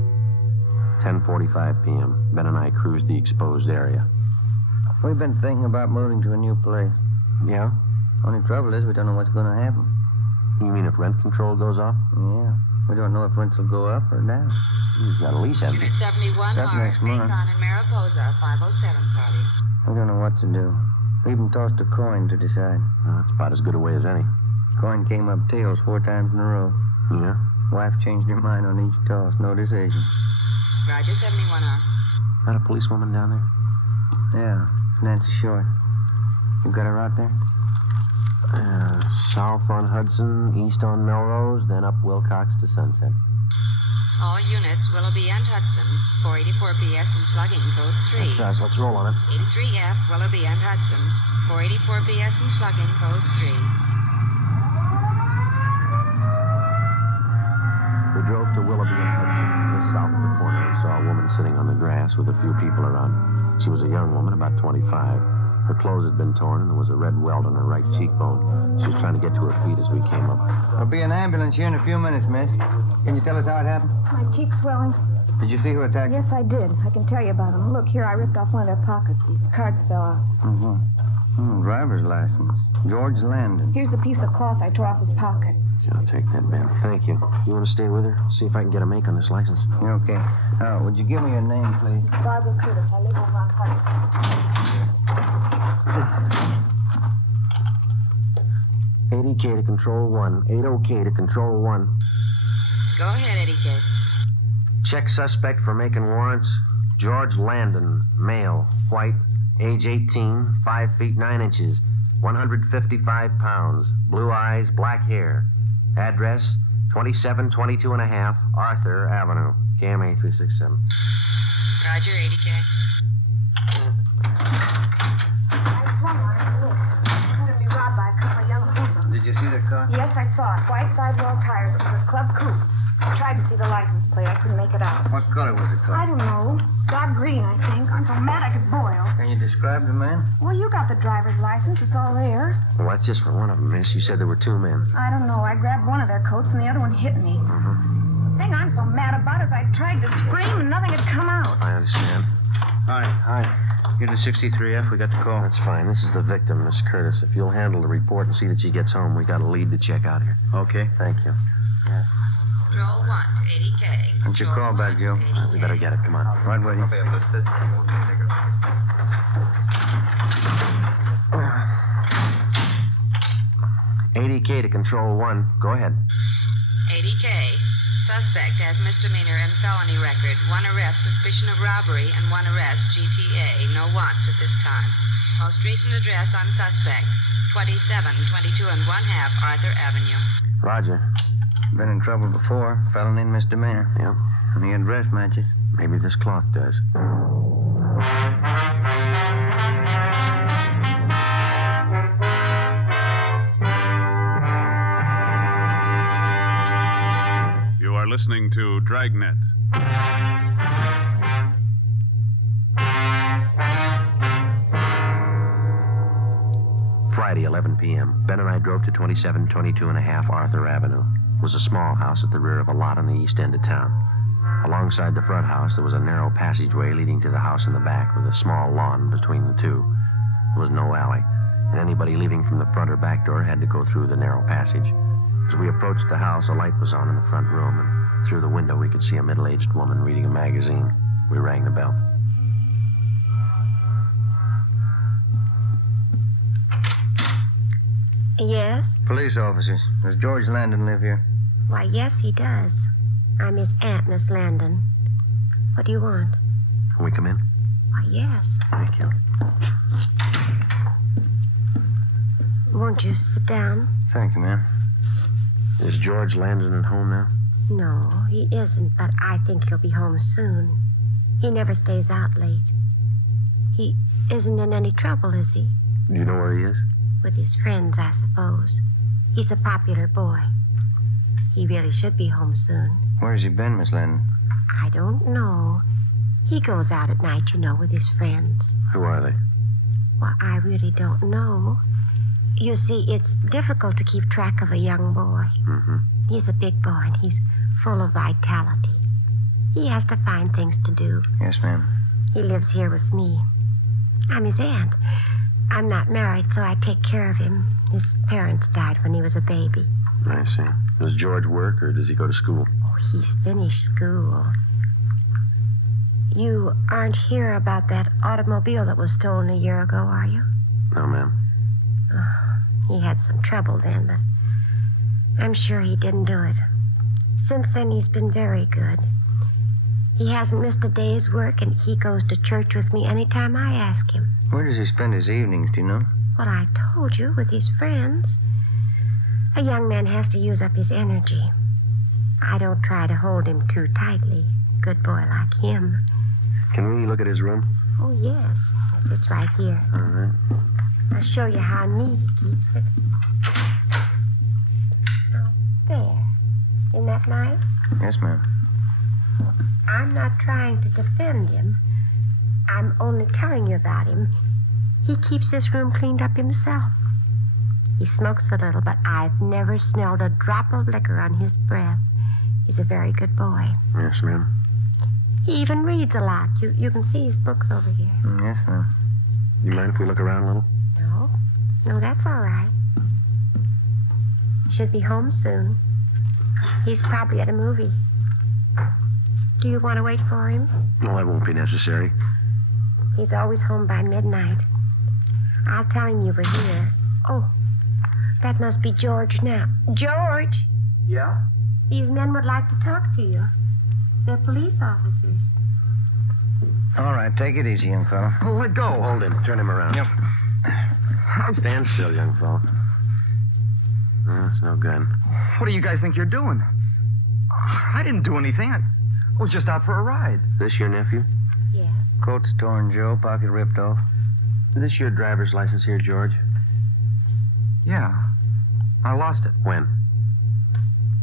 10:45 p.m. Ben and I cruised the exposed area. We've been thinking about moving to a new place. Yeah? Only trouble is we don't know what's going to happen. You mean if rent control goes off? Yeah. We don't know if rents will go up or down. You've got a lease, haven't you? Unit 71, That's Mars, next month. Macon and Mariposa, 507 party. We don't know what to do. We even tossed a coin to decide. That's about as good a way as any. Coin came up tails 4 times in a row. Yeah? Wife changed her mind on each toss. No decision. Roger, 71R. That a policewoman down there? Yeah, Nancy Short. You got her out there? South on Hudson, east on Melrose, then up Wilcox to Sunset. All units, Willoughby and Hudson, 484 PS and slugging, code 3. That's us. Let's roll on it. 83F, Willoughby and Hudson, 484 PS and slugging, code 3. We drove to Willoughby and Hudson, just south of the corner. We saw a woman sitting on the grass with a few people around. She was a young woman, about 25. Her clothes had been torn, and there was a red welt on her right cheekbone. She was trying to get to her feet as we came up. There'll be an ambulance here in a few minutes, miss. Can you tell us how it happened? My cheek's swelling. Did you see who attacked you? Yes, I did. I can tell you about them. Look, here, I ripped off one of their pockets. These cards fell out. Driver's license. George Landon. Here's the piece of cloth I tore off his pocket. I'll take that, Ben. Thank you. You want to stay with her? See if I can get a make on this license. Okay. Would you give me your name, please? Barbara Curtis. I live over on Hudson. 80K to control 1. 80K to control 1. Go ahead, Eddie K. Check suspect for making warrants. George Landon, male, white, age 18, 5 feet 9 inches, 155 pounds, blue eyes, black hair. Address, 2722 and a half Arthur Avenue, KMA 367. Roger, 80K. I swung on it. Look. I'm going to be robbed by a couple of young hoodlums. Did you see the car? Yes, I saw it. White sidewall tires. It was a club coupe. I tried to see the license plate. I couldn't make it out. What color was the car? I don't know. Dark green, I think. I'm so mad I could boil. Can you describe the man? Well, you got the driver's license. It's all there. Well, that's just for one of them, miss. You said there were 2 men. I don't know. I grabbed one of their coats and the other one hit me. The thing I'm so mad about is I tried to scream and nothing had come out. I understand. Hi. Unit 63F, we got the call. That's fine. This is the victim, Miss Curtis. If you'll handle the report and see that she gets home, we got a lead to check out here. Okay. Thank you. Yeah. Roll 1 to 80K. What's your call back, Joe? We better get it. Come on. Right with you. 80K to control 1. Go ahead. 80K. Suspect has misdemeanor and felony record. 1 arrest, suspicion of robbery, and 1 arrest, GTA. No wants at this time. Most recent address on suspect, 2722 and 1/2 Arthur Avenue. Roger. Been in trouble before. Felony and misdemeanor. Yeah. And the address matches. Maybe this cloth does. listening to Dragnet. Friday, 11 p.m. Ben and I drove to 2722 and a half Arthur Avenue. It was a small house at the rear of a lot on the east end of town. Alongside the front house, there was a narrow passageway leading to the house in the back with a small lawn between the two. There was no alley, and anybody leaving from the front or back door had to go through the narrow passage. As we approached the house, a light was on in the front room, and through the window we could see a middle-aged woman reading a magazine. We rang the bell. Yes? Police officers. Does George Landon live here? Why, yes, he does. I'm his aunt, Miss Landon. What do you want? Can we come in? Why, yes. Thank you. Won't you sit down? Thank you, ma'am. Is George Landon at home now? No, he isn't, but I think he'll be home soon. He never stays out late. He isn't in any trouble, is he? Do you know where he is? With his friends, I suppose. He's a popular boy. He really should be home soon. Where's he been, Miss Landon? I don't know. He goes out at night, you know, with his friends. Who are they? Well, I really don't know. You see, it's difficult to keep track of a young boy. Mm-hmm. He's a big boy, and he's full of vitality. He has to find things to do. Yes, ma'am. He lives here with me. I'm his aunt. I'm not married, so I take care of him. His parents died when he was a baby. I see. Does George work, or does he go to school? Oh, he's finished school. You aren't here about that automobile that was stolen a year ago, are you? No, ma'am. Oh, he had some trouble then, but I'm sure he didn't do it. Since then, he's been very good. He hasn't missed a day's work, and he goes to church with me any time I ask him. Where does he spend his evenings, do you know? Well, I told you, with his friends. A young man has to use up his energy. I don't try to hold him too tightly. Good boy like him. Can we look at his room? Oh, yes. It's right here. All right. I'll show you how neat he keeps it. Oh, there. Isn't that nice? Yes, ma'am. I'm not trying to defend him. I'm only telling you about him. He keeps this room cleaned up himself. He smokes a little, but I've never smelled a drop of liquor on his breath. He's a very good boy. Yes, ma'am. He even reads a lot. You can see his books over here. Yes, ma'am. You mind if we look around a little? No. No, that's all right. Should be home soon. He's probably at a movie. Do you want to wait for him? No, that won't be necessary. He's always home by midnight. I'll tell him you were here. Oh, that must be George now. George! Yeah? These men would like to talk to you. They're police officers. All right, take it easy, young fellow. Oh, let go. Hold him. Turn him around. Yep. Stand still, young fellow. No, it's no gun. What do you guys think you're doing? I didn't do anything. I was just out for a ride. This your nephew? Yes. Coat's torn, Joe. Pocket ripped off. Is this your driver's license here, George? Yeah. I lost it. When?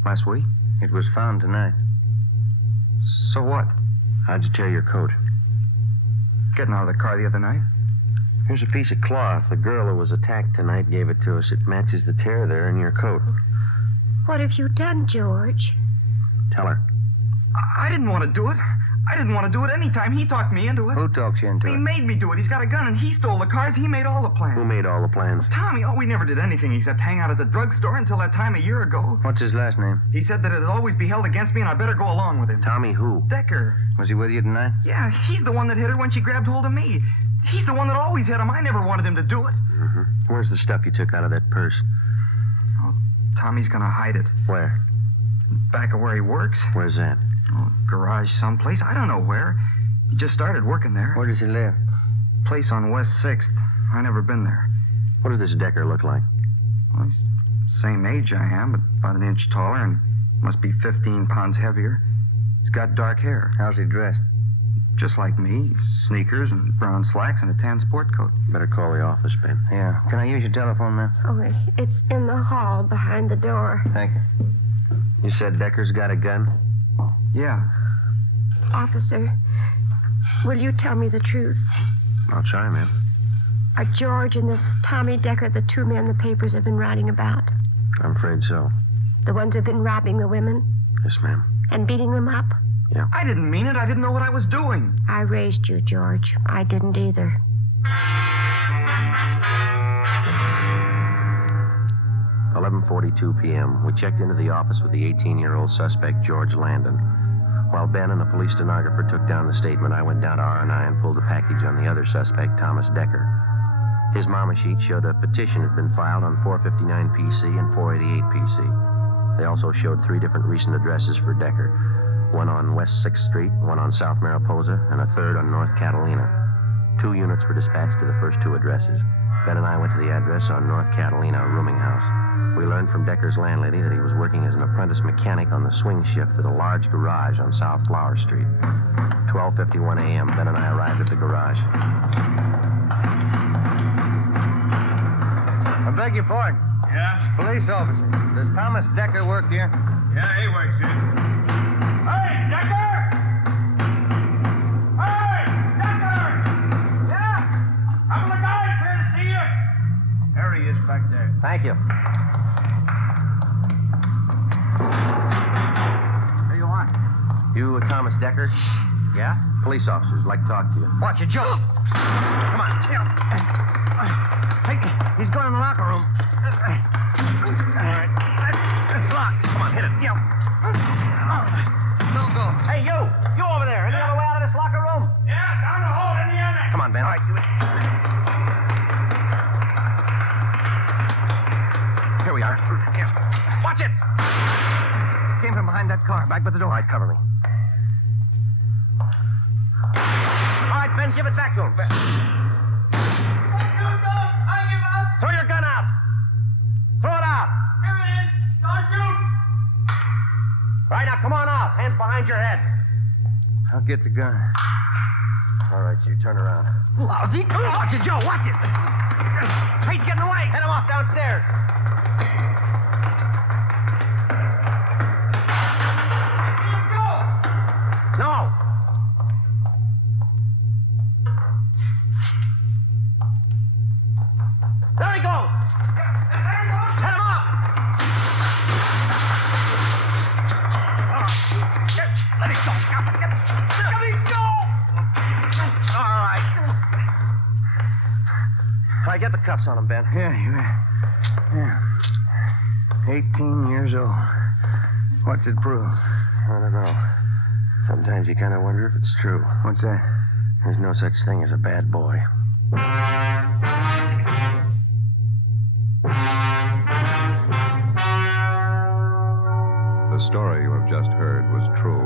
Last week. It was found tonight. So what? How'd you tear your coat? Getting out of the car the other night. Here's a piece of cloth. The girl who was attacked tonight gave it to us. It matches the tear there in your coat. What have you done, George? Tell her. I didn't want to do it. I didn't want to do it any time. He talked me into it. Who talked you into it? He made me do it. He's got a gun, and he stole the cars. He made all the plans. Who made all the plans? Tommy. Oh, we never did anything except hang out at the drugstore until that time a year ago. What's his last name? He said that it'd always be held against me, and I better go along with him. Tommy who? Decker. Was he with you tonight? Yeah, he's the one that hit her when she grabbed hold of me. He's the one that always hit him. I never wanted him to do it. Mm-hmm. Where's the stuff you took out of that purse? Oh, Tommy's gonna hide it. Where? Back of where he works. Where's that? Oh, garage someplace. I don't know where. He just started working there. Where does he live? Place on West 6th. I never been there. What does this Decker look like? Well, he's the same age I am, but about an inch taller and must be 15 pounds heavier. He's got dark hair. How's he dressed? Just like me. Sneakers and brown slacks and a tan sport coat. Better call the office, Ben. Yeah. Can I use your telephone, ma'am? Oh, it's in the hall behind the door. Thank you. You said Decker's got a gun? Yeah. Officer, will you tell me the truth? I'll try, ma'am. Are George and this Tommy Decker the two men the papers have been writing about? I'm afraid so. The ones who've been robbing the women? Yes, ma'am. And beating them up? Yeah. I didn't mean it. I didn't know what I was doing. I raised you, George. I didn't either. 11:42 p.m. We checked into the office with the 18-year-old suspect, George Landon. While Ben and the police stenographer took down the statement, I went down to R&I and pulled a package on the other suspect, Thomas Decker. His mama sheet showed a petition had been filed on 459 PC and 488 PC. They also showed 3 different recent addresses for Decker. One on West 6th Street, one on South Mariposa, and a third on North Catalina. 2 units were dispatched to the first 2 addresses. Ben and I went to the address on North Catalina, a rooming house. We learned from Decker's landlady that he was working as an apprentice mechanic on the swing shift at a large garage on South Flower Street. 12:51 a.m., Ben and I arrived at the garage. I beg your pardon. Yeah? Police officer. Does Thomas Decker work here? Yeah, he works here. Hey, Decker! Hey, Decker! Yeah? I'm the guy here to see you. There he is back there. Thank you. Who you want? You Thomas Decker? Yeah? Police officers like to talk to you. Watch it, Joe. Come on. Hey, he's going in the locker room. All right. It's locked. Come on, hit it. Yeah. Don't go. Hey, you over there. Any other way out of this locker room? Yeah, down the hall in the annex. Come on, Ben. All right. Here we are. Yeah. Watch it. Came from behind that car. Back by the door. All right, cover me. All right, Ben, give it back to him. Throw your gun out. Throw it out. Here it is. Don't shoot. All right, now come on out. Hands behind your head. I'll get the gun. All right, you turn around. Lousy. Watch it, Joe. Watch it. Hey, he's getting away. Head him off downstairs. No. There he goes. Head him off. Let it go. Let it go. All right. All right, get the cuffs on him, Ben. Yeah. 18 years old. What's it prove? I don't know. Sometimes you kind of wonder if it's true. What's that? There's no such thing as a bad boy. The story you have just heard was true.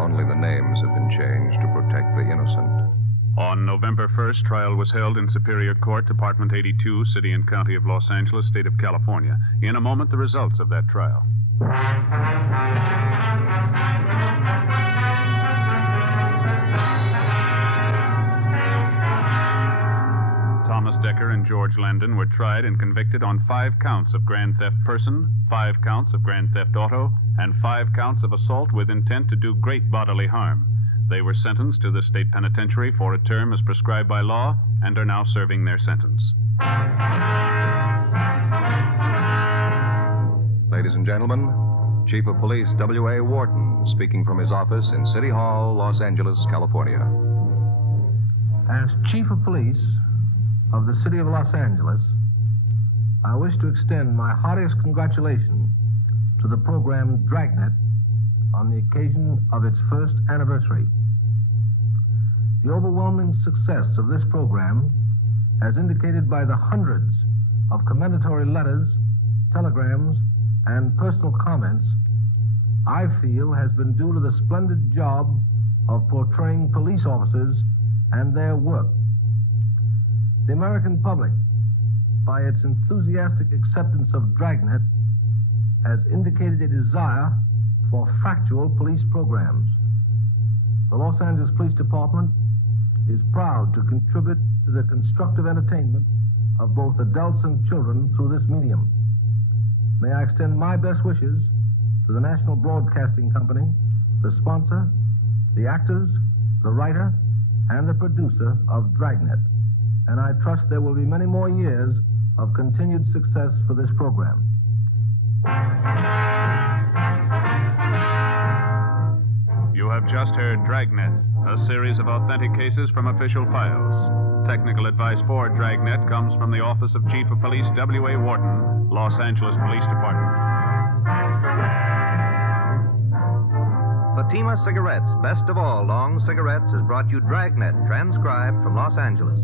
Only the names have been changed to protect the innocent. On November 1st, trial was held in Superior Court, Department 82, City and County of Los Angeles, State of California. In a moment, the results of that trial. Thomas Decker and George Landon were tried and convicted on 5 counts of grand theft person, 5 counts of grand theft auto, and 5 counts of assault with intent to do great bodily harm. They were sentenced to the state penitentiary for a term as prescribed by law and are now serving their sentence. Ladies and gentlemen, Chief of Police W.A. Wharton speaking from his office in City Hall, Los Angeles, California. As Chief of Police of the City of Los Angeles, I wish to extend my heartiest congratulations to the program Dragnet on the occasion of its first anniversary. The overwhelming success of this program, as indicated by the hundreds of commendatory letters, telegrams, and personal comments, I feel has been due to the splendid job of portraying police officers and their work. The American public, by its enthusiastic acceptance of Dragnet, has indicated a desire for factual police programs. The Los Angeles Police Department is proud to contribute to the constructive entertainment of both adults and children through this medium. May I extend my best wishes to the National Broadcasting Company the sponsor, the actors, the writer, and the producer of Dragnet. And I trust there will be many more years of continued success for this program. You have just heard Dragnet, a series of authentic cases from official files. Technical advice for Dragnet comes from the Office of Chief of Police W.A. Wharton, Los Angeles Police Department. Fatima Cigarettes, best of all long cigarettes, has brought you Dragnet, transcribed from Los Angeles.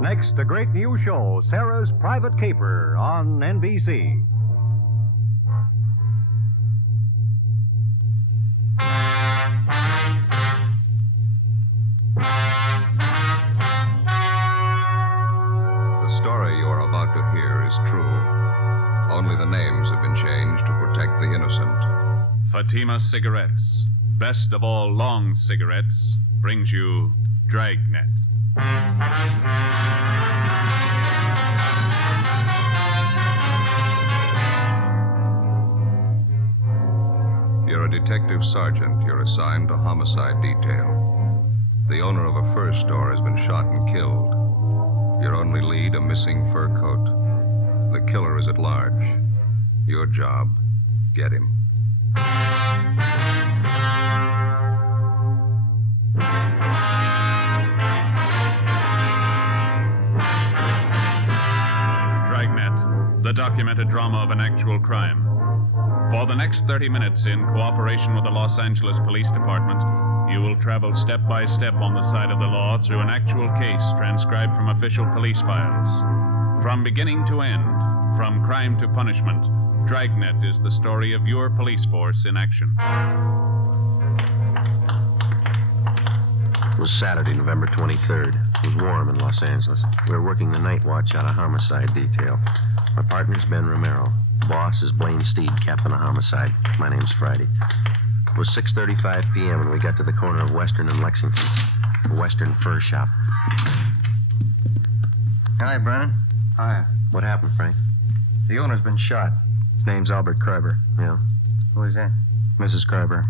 Next, a great new show, Sarah's Private Caper, on NBC. The story you are about to hear is true. Only the names have been changed to protect the innocent. Fatima Cigarettes, best of all long cigarettes, brings you Dragnet. You're a detective sergeant. You're assigned to homicide detail. The owner of a fur store has been shot and killed. Your only lead, a missing fur coat. The killer is at large. Your job, get him. Dragnet, the documented drama of an actual crime. For the next 30 minutes, in cooperation with the Los Angeles Police Department, you will travel step by step on the side of the law through an actual case transcribed from official police files. From beginning to end, from crime to punishment, Dragnet is the story of your police force in action. It was Saturday, November 23rd. It was warm in Los Angeles. We were working the night watch out of homicide detail. My partner's Ben Romero. Boss is Blaine Steed, captain of homicide. My name's Friday. It was 6:35 p.m. and we got to the corner of Western and Lexington. A Western fur shop. Hi, Brennan. Hi. What happened, Frank? The owner's been shot. His name's Albert Kreiber. Yeah? Who is that? Mrs. Kreiber.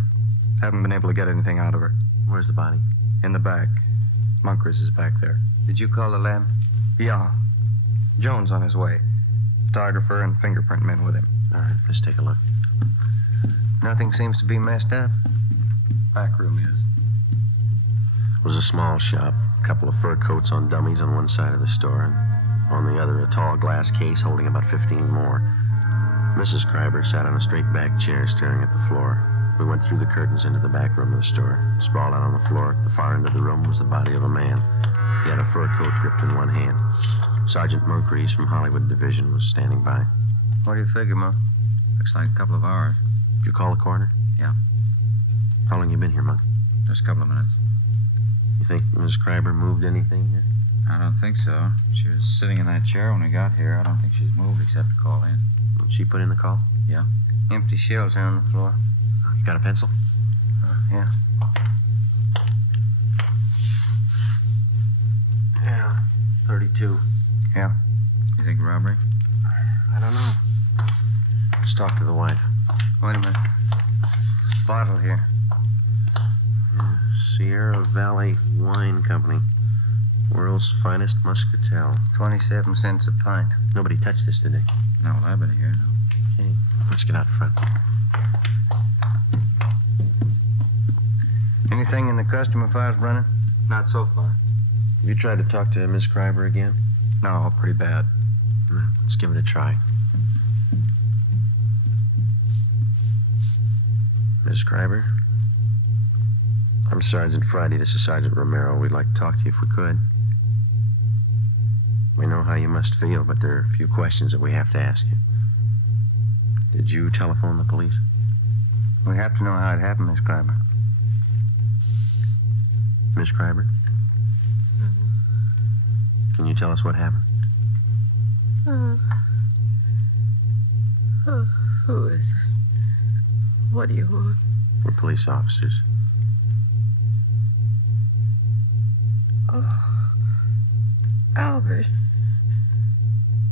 Haven't been able to get anything out of her. Where's the body? In the back. Munkers is back there. Did you call the lab? Yeah. Jones on his way. Photographer and fingerprint men with him. All right, let's take a look. Nothing seems to be messed up. Back room is. It was a small shop. A couple of fur coats on dummies on one side of the store, and on the other, a tall glass case holding about 15 more. Mrs. Kreiber sat on a straight-back chair staring at the floor. We went through the curtains into the back room of the store. Sprawled out on the floor at the far end of the room was the body of a man. He had a fur coat gripped in one hand. Sergeant Moncrief from Hollywood Division was standing by. What do you figure, Monk? Looks like a couple of hours. Did you call the coroner? Yeah. How long you been here, Monk? Just a couple of minutes. You think Mrs. Kreiber moved anything here? I don't think so. She was sitting in that chair when we got here. I don't think she's moved except to call in. Did she put in the call? Yeah. Empty shells are on the floor. You got a pencil? Yeah. Yeah. 32. Yeah. You think robbery? I don't know. Let's talk to the wife. Wait a minute. Bottle here. Yeah. Sierra Valley Wine Company. World's finest muscatel. 27 cents a pint. Nobody touched this, did they? No, well, I've been here. Okay. Let's get out front. Anything in the customer files, Brennan? Not so far. Have you tried to talk to Miss Kreiber again? No, pretty bad. Let's give it a try. Miss Kreiber? I'm Sergeant Friday. This is Sergeant Romero. We'd like to talk to you if we could. We know how you must feel, but there are a few questions that we have to ask you. Did you telephone the police? We have to know how it happened, Miss Kreiber. Miss Kreiber? Can you tell us what happened? Who is it? What do you want? We're police officers. Oh, Albert.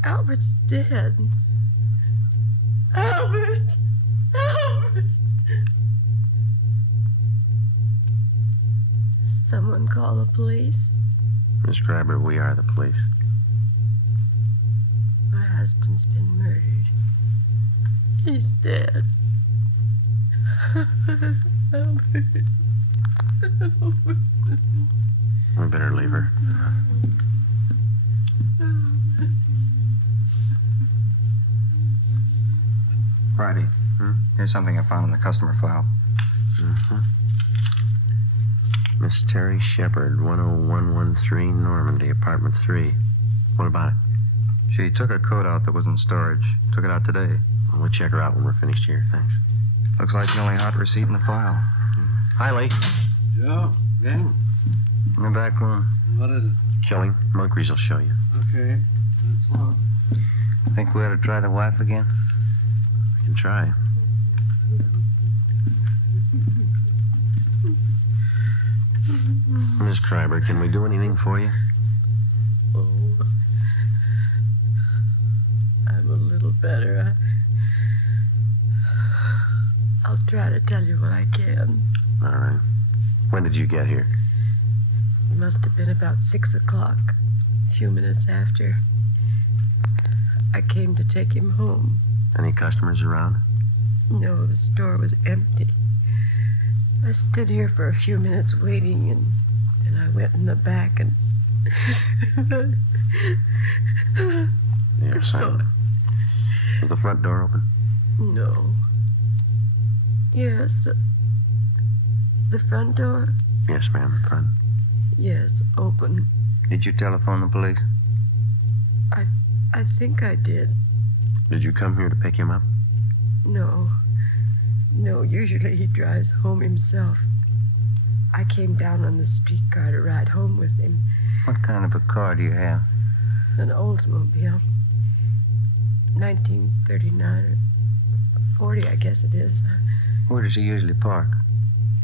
Albert's dead. Albert! Albert! Someone call the police? Miss Schreiber, we are the police. My husband's been murdered. He's dead. Albert. We better leave her. Friday. Here's something I found in the customer file. Miss Terry Shepard, 10113 Normandy, apartment 3. What about it? She took a coat out that was in storage. Took it out today. We'll check her out when we're finished here, thanks. Looks like the only hot receipt in the file. Hi, Lee. Joe, gang? In the back room. What is it? Killing. Moncrief will show you. Okay. Let's look. Think we ought to try the wife again? We can try. Miss Schreiber, can we do anything for you? Oh, I'm a little better. I'll try to tell you what I can. All right. When did you get here? It must have been about 6 o'clock, a few minutes after. I came to take him home. Any customers around? No, the store was empty. I stood here for a few minutes waiting, and then I went in the back and... Yes, I... Was the front door open? No. Yes, the front door? Yes, ma'am, the front. Yes, open. Did you telephone the police? I think I did. Did you come here to pick him up? No. No, usually he drives home himself. I came down on the streetcar to ride home with him. What kind of a car do you have? An Oldsmobile. 1939 or 40, I guess it is. Where does he usually park?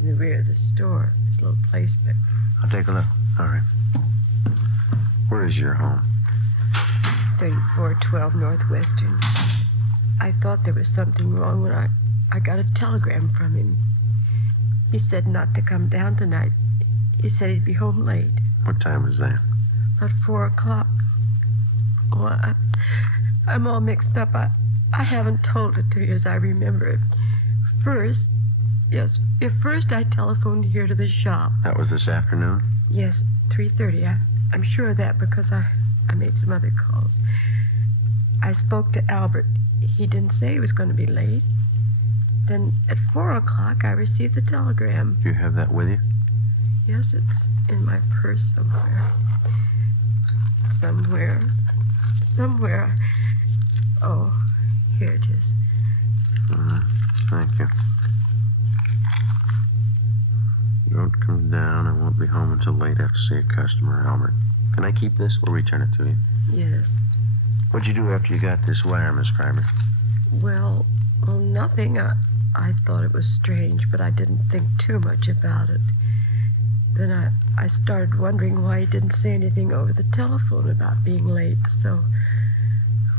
In the rear of the store. This little place back. I'll take a look. All right. Where is your home? 3412 Northwestern. I thought there was something wrong when I got a telegram from him. He said not to come down tonight. He said he'd be home late. What time was that? About 4 o'clock. Oh, I'm all mixed up. I haven't told it to you as I remember it. First I telephoned here to the shop. That was this afternoon? Yes, 3:30. I'm sure of that because I made some other calls. I spoke to Albert. He didn't say he was going to be late. Then at 4 o'clock, I received the telegram. Do you have that with you? Yes, it's in my purse somewhere. Somewhere. Oh, here it is. Thank you. Don't come down. I won't be home until late after see a customer, Albert. Can I keep this? We'll return it to you. Yes. What'd you do after you got this wire, Miss Schreiber? Well, nothing. I thought it was strange, but I didn't think too much about it. Then I started wondering why he didn't say anything over the telephone about being late, so...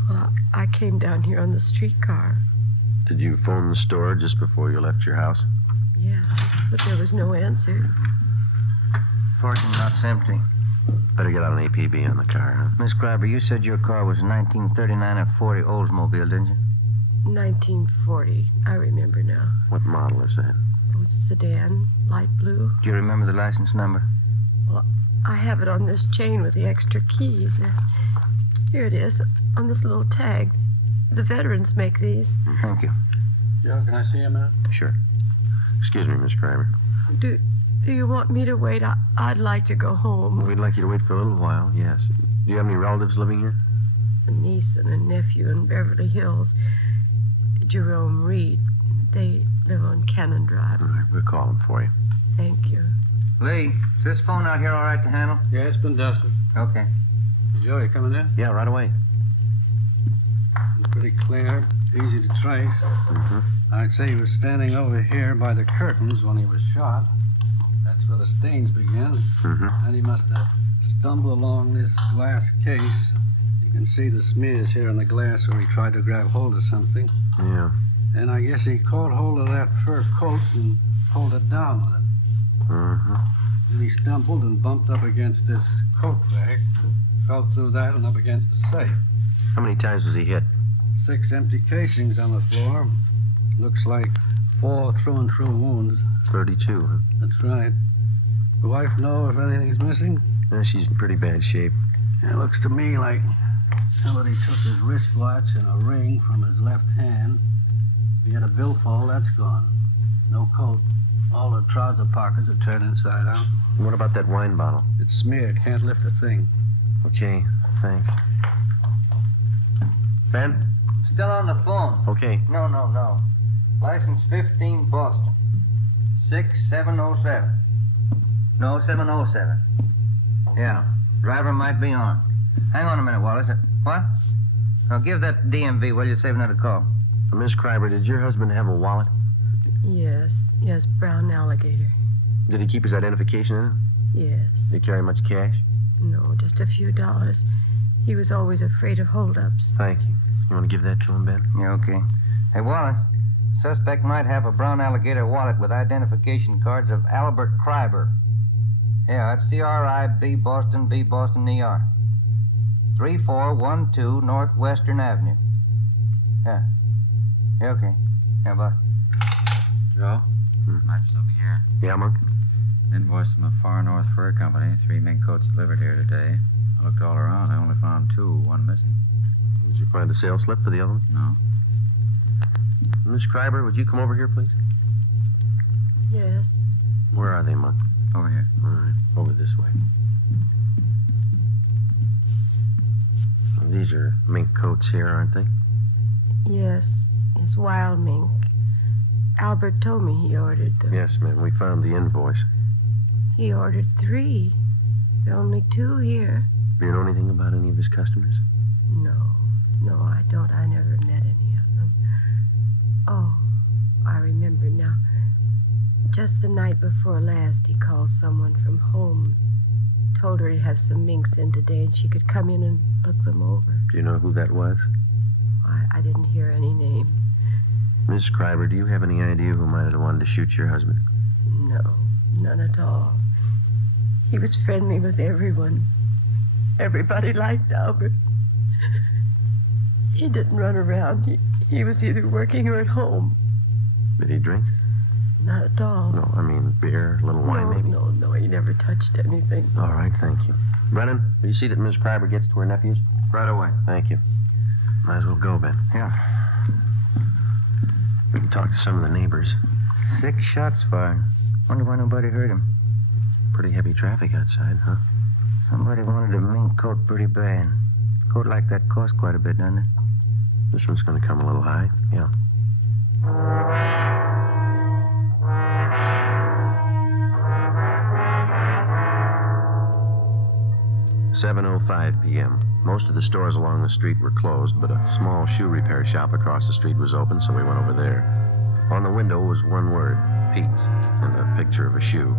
Well, I came down here on the streetcar. Did you phone the store just before you left your house? Yeah, but there was no answer. Parking lot's empty. Better get out an APB on the car, huh? Miss Schreiber, you said your car was a 1939 or 40 Oldsmobile, didn't you? 1940. I remember now. What model is that? Oh, it's a sedan, light blue. Do you remember the license number? Well, I have it on this chain with the extra keys. Here it is, on this little tag. The veterans make these. Thank you. Joe, can I see him now? Sure. Excuse me, Miss Schreiber. Do you want me to wait? I'd like to go home. We'd like you to wait for a little while, yes. Do you have any relatives living here? A niece and a nephew in Beverly Hills. Jerome Reed. They live on Cannon Drive. All right, we'll call them for you. Thank you. Lee, is this phone out here all right to handle? Yeah, it's been dusted. Okay. Joe, you coming in? Yeah, right away. It's pretty clear, easy to trace. I'd say he was standing over here by the curtains when he was shot. That's where the stains begin. And he must have stumbled along this glass case. You can see the smears here on the glass where he tried to grab hold of something. Yeah. And I guess he caught hold of that fur coat and pulled it down with it. And he stumbled and bumped up against this coat bag, fell through that and up against the safe. How many times was he hit? 6 empty casings on the floor. Looks like 4 through-and-through wounds. 32, huh? That's right. The wife know if anything's missing? Yeah, she's in pretty bad shape. It looks to me like somebody took his wristwatch and a ring from his left hand. If he had a billfold, that's gone. No coat. All the trouser pockets are turned inside out. What about that wine bottle? It's smeared. Can't lift a thing. Okay, thanks. Ben? Still on the phone. Okay. No. License 15 Boston. 6707. No, 707. Yeah. Driver might be on. Hang on a minute, Wallace. What? Now give that DMV, will you? Save another call. Miss Kreiber, did your husband have a wallet? Yes, brown alligator. Did he keep his identification in it? Yes. Did he carry much cash? No, just a few dollars. He was always afraid of holdups. Thank you. You want to give that to him, Ben? Yeah, okay. Hey, Wallace, suspect might have a brown alligator wallet with identification cards of Albert Kreiber. Yeah, it's C-R-I-B, Boston, B, Boston, ER. 3412 Northwestern Avenue. Yeah. Yeah, okay. Yeah, bye. Joe? Mike's over here. Yeah, Monk? Invoice from the Far North Fur Company. 3 mink coats delivered here today. I looked all around. I only found 2, 1 missing. Did you find a sales slip for the other one? No. Miss Kreiber, would you come over here, please? Yes. Where are they, Monk? Over here. All right. Over this way. Well, these are mink coats here, aren't they? Yes. It's wild mink. Albert told me he ordered them. Yes, ma'am. We found the invoice. He ordered 3. There are only 2 here. Do you know anything about any of his customers? No, I don't. I never met any of them. Oh, I remember now. Just the night before last, he called someone from home. Told her he'd have some minks in today and she could come in and look them over. Do you know who that was? I didn't hear any name. Miss Kreiber, do you have any idea who might have wanted to shoot your husband? No, none at all. He was friendly with everyone. Everybody liked Albert. He didn't run around. He was either working or at home. Did he drink? Not at all. No, I mean beer, a little wine, maybe? No, he never touched anything. All right, thank you. Brennan, will you see that Miss Kreiber gets to her nephews? Right away. Thank you. Might as well go, Ben. Yeah. We can talk to some of the neighbors. 6 shots fired. Wonder why nobody heard him. Pretty heavy traffic outside, huh? Somebody wanted a mink coat pretty bad. Coat like that costs quite a bit, doesn't it? This one's going to come a little high, yeah. 7:05 p.m. Most of the stores along the street were closed, but a small shoe repair shop across the street was open, so we went over there. On the window was one word, Pete's, and a picture of a shoe.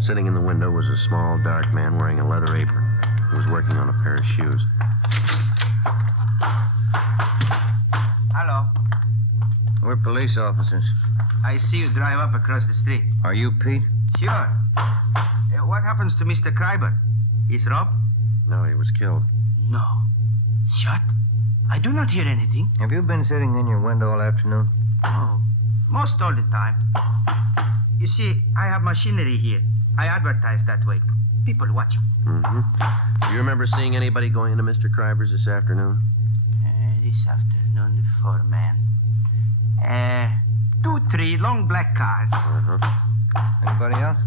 Sitting in the window was a small, dark man wearing a leather apron. He was working on a pair of shoes. Hello. We're police officers. I see you drive up across the street. Are you Pete? Sure. What happens to Mr. Kreiber? He's robbed? No, he was killed. No. Shot? I do not hear anything. Have you been sitting in your window all afternoon? Oh, most all the time. You see, I have machinery here. I advertise that way. People watch. Mm-hmm. Do you remember seeing anybody going into Mr. Kreiber's this afternoon? This afternoon, the 4 man. 2, 3 long black cars. Uh-huh. Anybody else?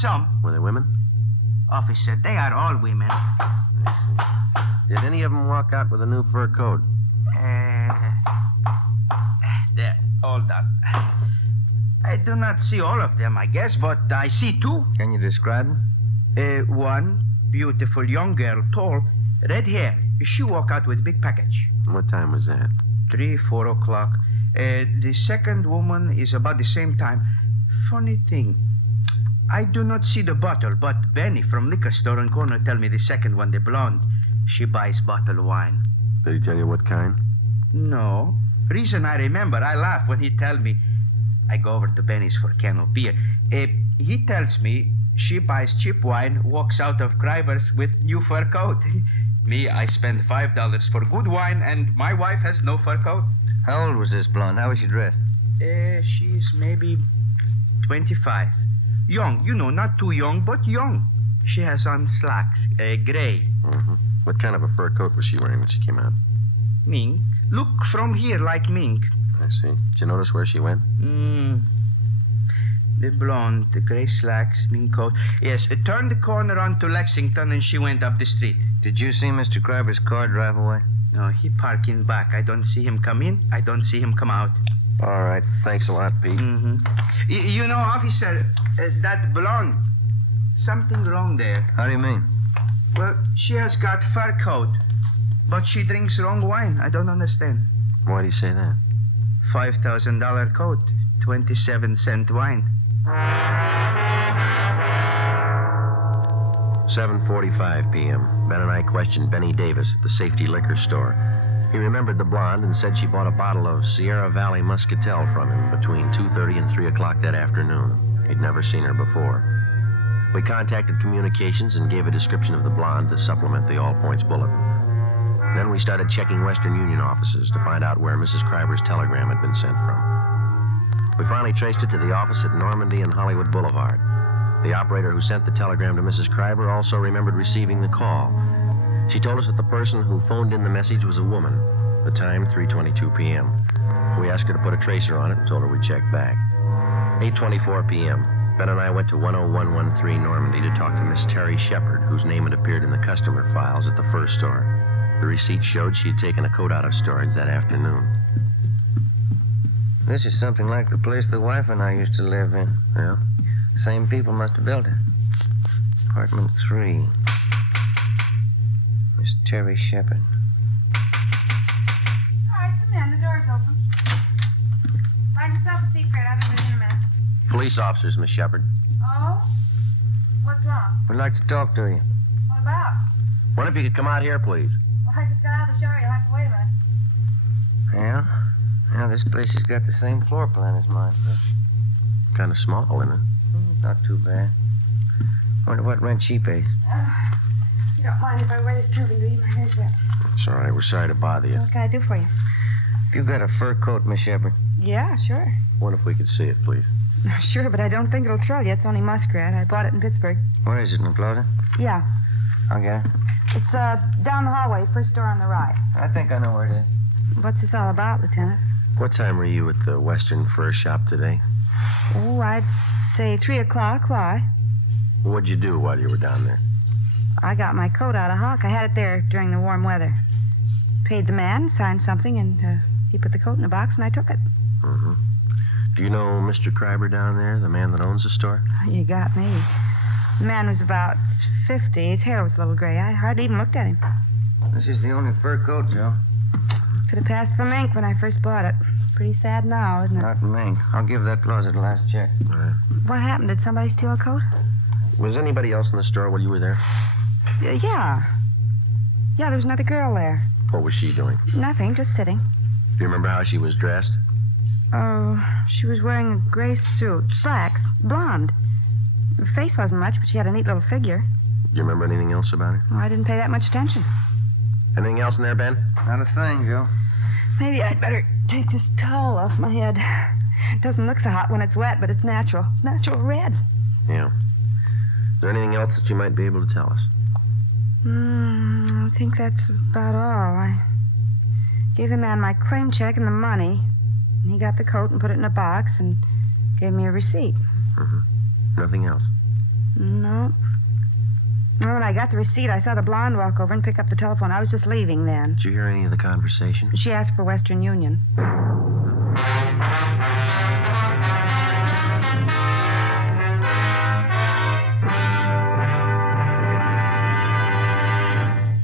Some. Were they women? Officer, they are all women. I see. Did any of them walk out with a new fur coat? They're all done. I do not see all of them, I guess, but I see 2. Can you describe them? One, beautiful young girl, tall, Red hair. She walk out with big package. What time was that? 3, 4 o'clock. The second woman is about the same time. Funny thing. I do not see the bottle, but Benny from liquor store on corner tell me the second one, the blonde, she buys bottle wine. Did he tell you what kind? No. Reason I remember, I laugh when he tell me. I go over to Benny's for a can of beer. He tells me she buys cheap wine, walks out of Kreiber's with new fur coat. Me, I spend $5 for good wine, and my wife has no fur coat. How old was this blonde? How was she dressed? She's maybe 25. Young, not too young, but young. She has on slacks, gray. Mm-hmm. What kind of a fur coat was she wearing when she came out? Mink. Look from here like mink. I see. Did you notice where she went? The blonde, the gray slacks, mink coat. Yes, it turned the corner onto Lexington and she went up the street. Did you see Mr. Kreiber's car drive away? No, he parked in back. I don't see him come in. I don't see him come out. All right. Thanks a lot, Pete. Mm-hmm. Officer, that blonde, something wrong there. How do you mean? Well, she has got fur coat, but she drinks wrong wine. I don't understand. Why do you say that? $5,000 coat, 27-cent wine. 7:45 p.m. Ben and I questioned Benny Davis at the Safety Liquor Store. He remembered the blonde and said she bought a bottle of Sierra Valley Muscatel from him between 2:30 and 3 o'clock that afternoon. He'd never seen her before. We contacted communications and gave a description of the blonde to supplement the All Points Bulletin. Then we started checking Western Union offices to find out where Mrs. Kreiber's telegram had been sent from. We finally traced it to the office at Normandy and Hollywood Boulevard. The operator who sent the telegram to Mrs. Kreiber also remembered receiving the call. She told us that the person who phoned in the message was a woman. The time, 3:22 p.m. We asked her to put a tracer on it and told her we'd check back. 8:24 p.m. Ben and I went to 10113 Normandy to talk to Miss Terry Shepard, whose name had appeared in the customer files at the fur store. The receipt showed she'd taken a coat out of storage that afternoon. This is something like the place the wife and I used to live in. Yeah? Same people must have built it. Apartment 3. Miss Terry Shepard. All right, come in. The door's open. Find yourself a seat, Fred. I'll be with you in a minute. Police officers, Miss Shepard. Oh? What's wrong? We'd like to talk to you. What about? Wonder if you could come out here, please. Well, I just got out of the shower. You'll have to wait a minute. Yeah? Yeah, this place has got the same floor plan as mine. Kind of small, isn't it? Not too bad. Wonder what rent she pays. You don't mind if I wear this turban, do you? My hair's wet. It's all right. We're sorry to bother you. What can I do for you? You got a fur coat, Miss Shepard? Yeah, sure. Wonder if we could see it, please. Sure, but I don't think it'll thrill you. It's only muskrat. I bought it in Pittsburgh. Where is it, in the Plaza? Yeah. I'll get it. It's down the hallway, first door on the right. I think I know where it is. What's this all about, Lieutenant? What time were you at the Western Fur Shop today? Oh, I'd say 3 o'clock. Why? What'd you do while you were down there? I got my coat out of hock. I had it there during the warm weather. Paid the man, signed something, and he put the coat in a box, and I took it. Mm-hmm. Do you know Mr. Kreiber down there, the man that owns the store? You got me. The man was about 50. His hair was a little gray. I hardly even looked at him. This is the only fur coat, Joe. Could have passed for mink when I first bought it. It's pretty sad now, isn't it? Not mink. I'll give that closet a last check. All right. What happened? Did somebody steal a coat? Was anybody else in the store while you were there? Yeah. Yeah, there was another girl there. What was she doing? Nothing, just sitting. Do you remember how she was dressed? Oh, she was wearing a gray suit, slacks, blonde. Her face wasn't much, but she had a neat little figure. Do you remember anything else about her? Oh, I didn't pay that much attention. Anything else in there, Ben? Not a thing, Joe. Maybe I'd better take this towel off my head. It doesn't look so hot when it's wet, but it's natural. It's natural red. Yeah. Is there anything else that you might be able to tell us? I think that's about all. I gave the man my claim check and the money. And he got the coat and put it in a box and gave me a receipt. Mm-hmm. Nothing else? No. Well, when I got the receipt, I saw the blonde walk over and pick up the telephone. I was just leaving then. Did you hear any of the conversation? She asked for Western Union.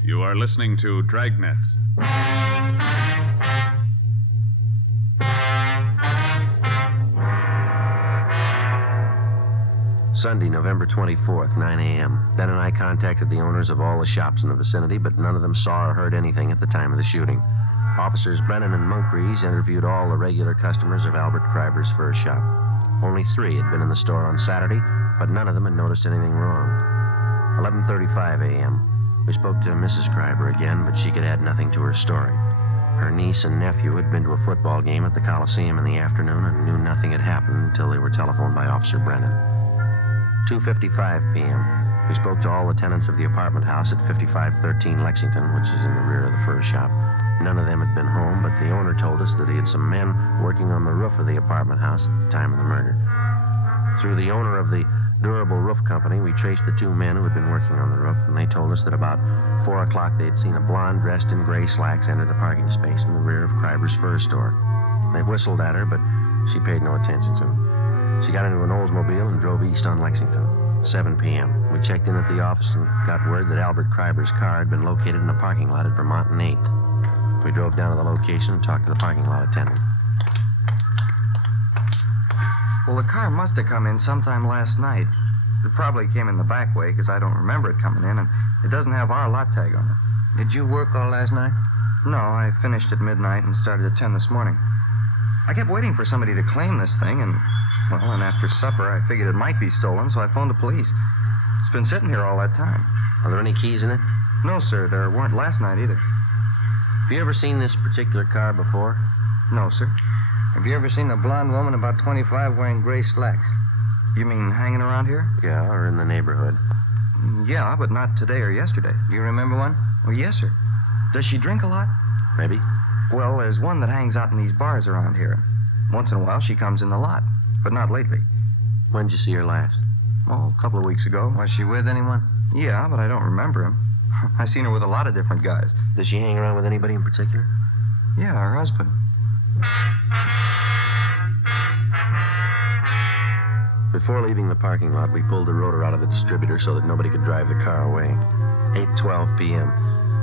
You are listening to Dragnet. Sunday, November 24th, 9 a.m. Ben and I contacted the owners of all the shops in the vicinity, but none of them saw or heard anything at the time of the shooting. Officers Brennan and Moncrief interviewed all the regular customers of Albert Kreiber's fur shop. Only 3 had been in the store on Saturday, but none of them had noticed anything wrong. 11:35 a.m. We spoke to Mrs. Kreiber again, but she could add nothing to her story. Her niece and nephew had been to a football game at the Coliseum in the afternoon and knew nothing had happened until they were telephoned by Officer Brennan. 2:55 p.m. We spoke to all the tenants of the apartment house at 5513 Lexington, which is in the rear of the fur shop. None of them had been home, but the owner told us that he had some men working on the roof of the apartment house at the time of the murder. Through the owner of the Durable Roof Company, we traced the 2 men who had been working on the roof, and they told us that about 4 o'clock they had seen a blonde dressed in gray slacks enter the parking space in the rear of Kreiber's fur store. They whistled at her, but she paid no attention to them. She got into an Oldsmobile and drove east on Lexington. 7 p.m. We checked in at the office and got word that Albert Kreiber's car had been located in a parking lot at Vermont and 8th. We drove down to the location and talked to the parking lot attendant. Well, the car must have come in sometime last night. It probably came in the back way, because I don't remember it coming in, and it doesn't have our lot tag on it. Did you work all last night? No, I finished at midnight and started at 10 this morning. I kept waiting for somebody to claim this thing, and after supper, I figured it might be stolen, so I phoned the police. It's been sitting here all that time. Are there any keys in it? No, sir. There weren't last night either. Have you ever seen this particular car before? No, sir. Have you ever seen a blonde woman about 25 wearing gray slacks? You mean hanging around here? Yeah, or in the neighborhood. Yeah, but not today or yesterday. Do you remember one? Well, yes, sir. Does she drink a lot? Maybe. Well, there's one that hangs out in these bars around here. Once in a while, she comes in the lot, but not lately. When did you see her last? Oh, a couple of weeks ago. Was she with anyone? Yeah, but I don't remember him. I seen her with a lot of different guys. Does she hang around with anybody in particular? Yeah, her husband. Before leaving the parking lot, we pulled the rotor out of the distributor so that nobody could drive the car away. 8:12 p.m.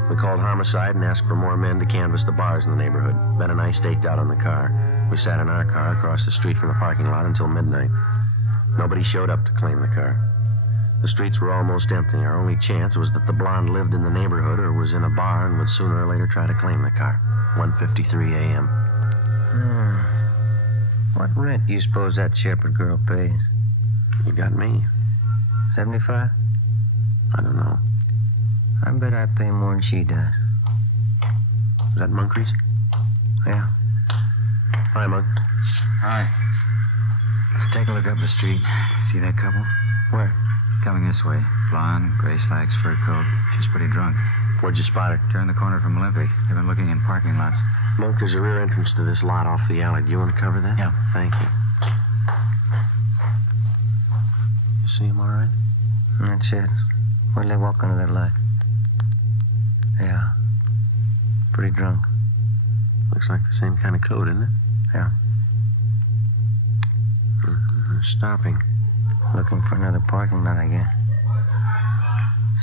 We called homicide and asked for more men to canvass the bars in the neighborhood. Ben and I staked out on the car. We sat in our car across the street from the parking lot until midnight. Nobody showed up to claim the car. The streets were almost empty. Our only chance was that the blonde lived in the neighborhood or was in a bar and would sooner or later try to claim the car. 1:53 a.m. What rent do you suppose that Shepherd girl pays? You got me. 75? I don't know. I bet I pay more than she does. Is that Moncrief? Yeah. Hi, Monk. Hi. Let's take a look up the street. See that couple? Where? Coming this way. Blonde, gray slacks, fur coat. She's pretty drunk. Where'd you spot her? Turned the corner from Olympic. They've been looking in parking lots. Monk, there's a rear entrance to this lot off the alley. Do you want to cover that? Yeah. Thank you. You see him all right? That's it. Where'd they walk under that light? Yeah. Pretty drunk. Looks like the same kind of coat, isn't it? Yeah. They're stopping. Looking for another parking lot, I guess.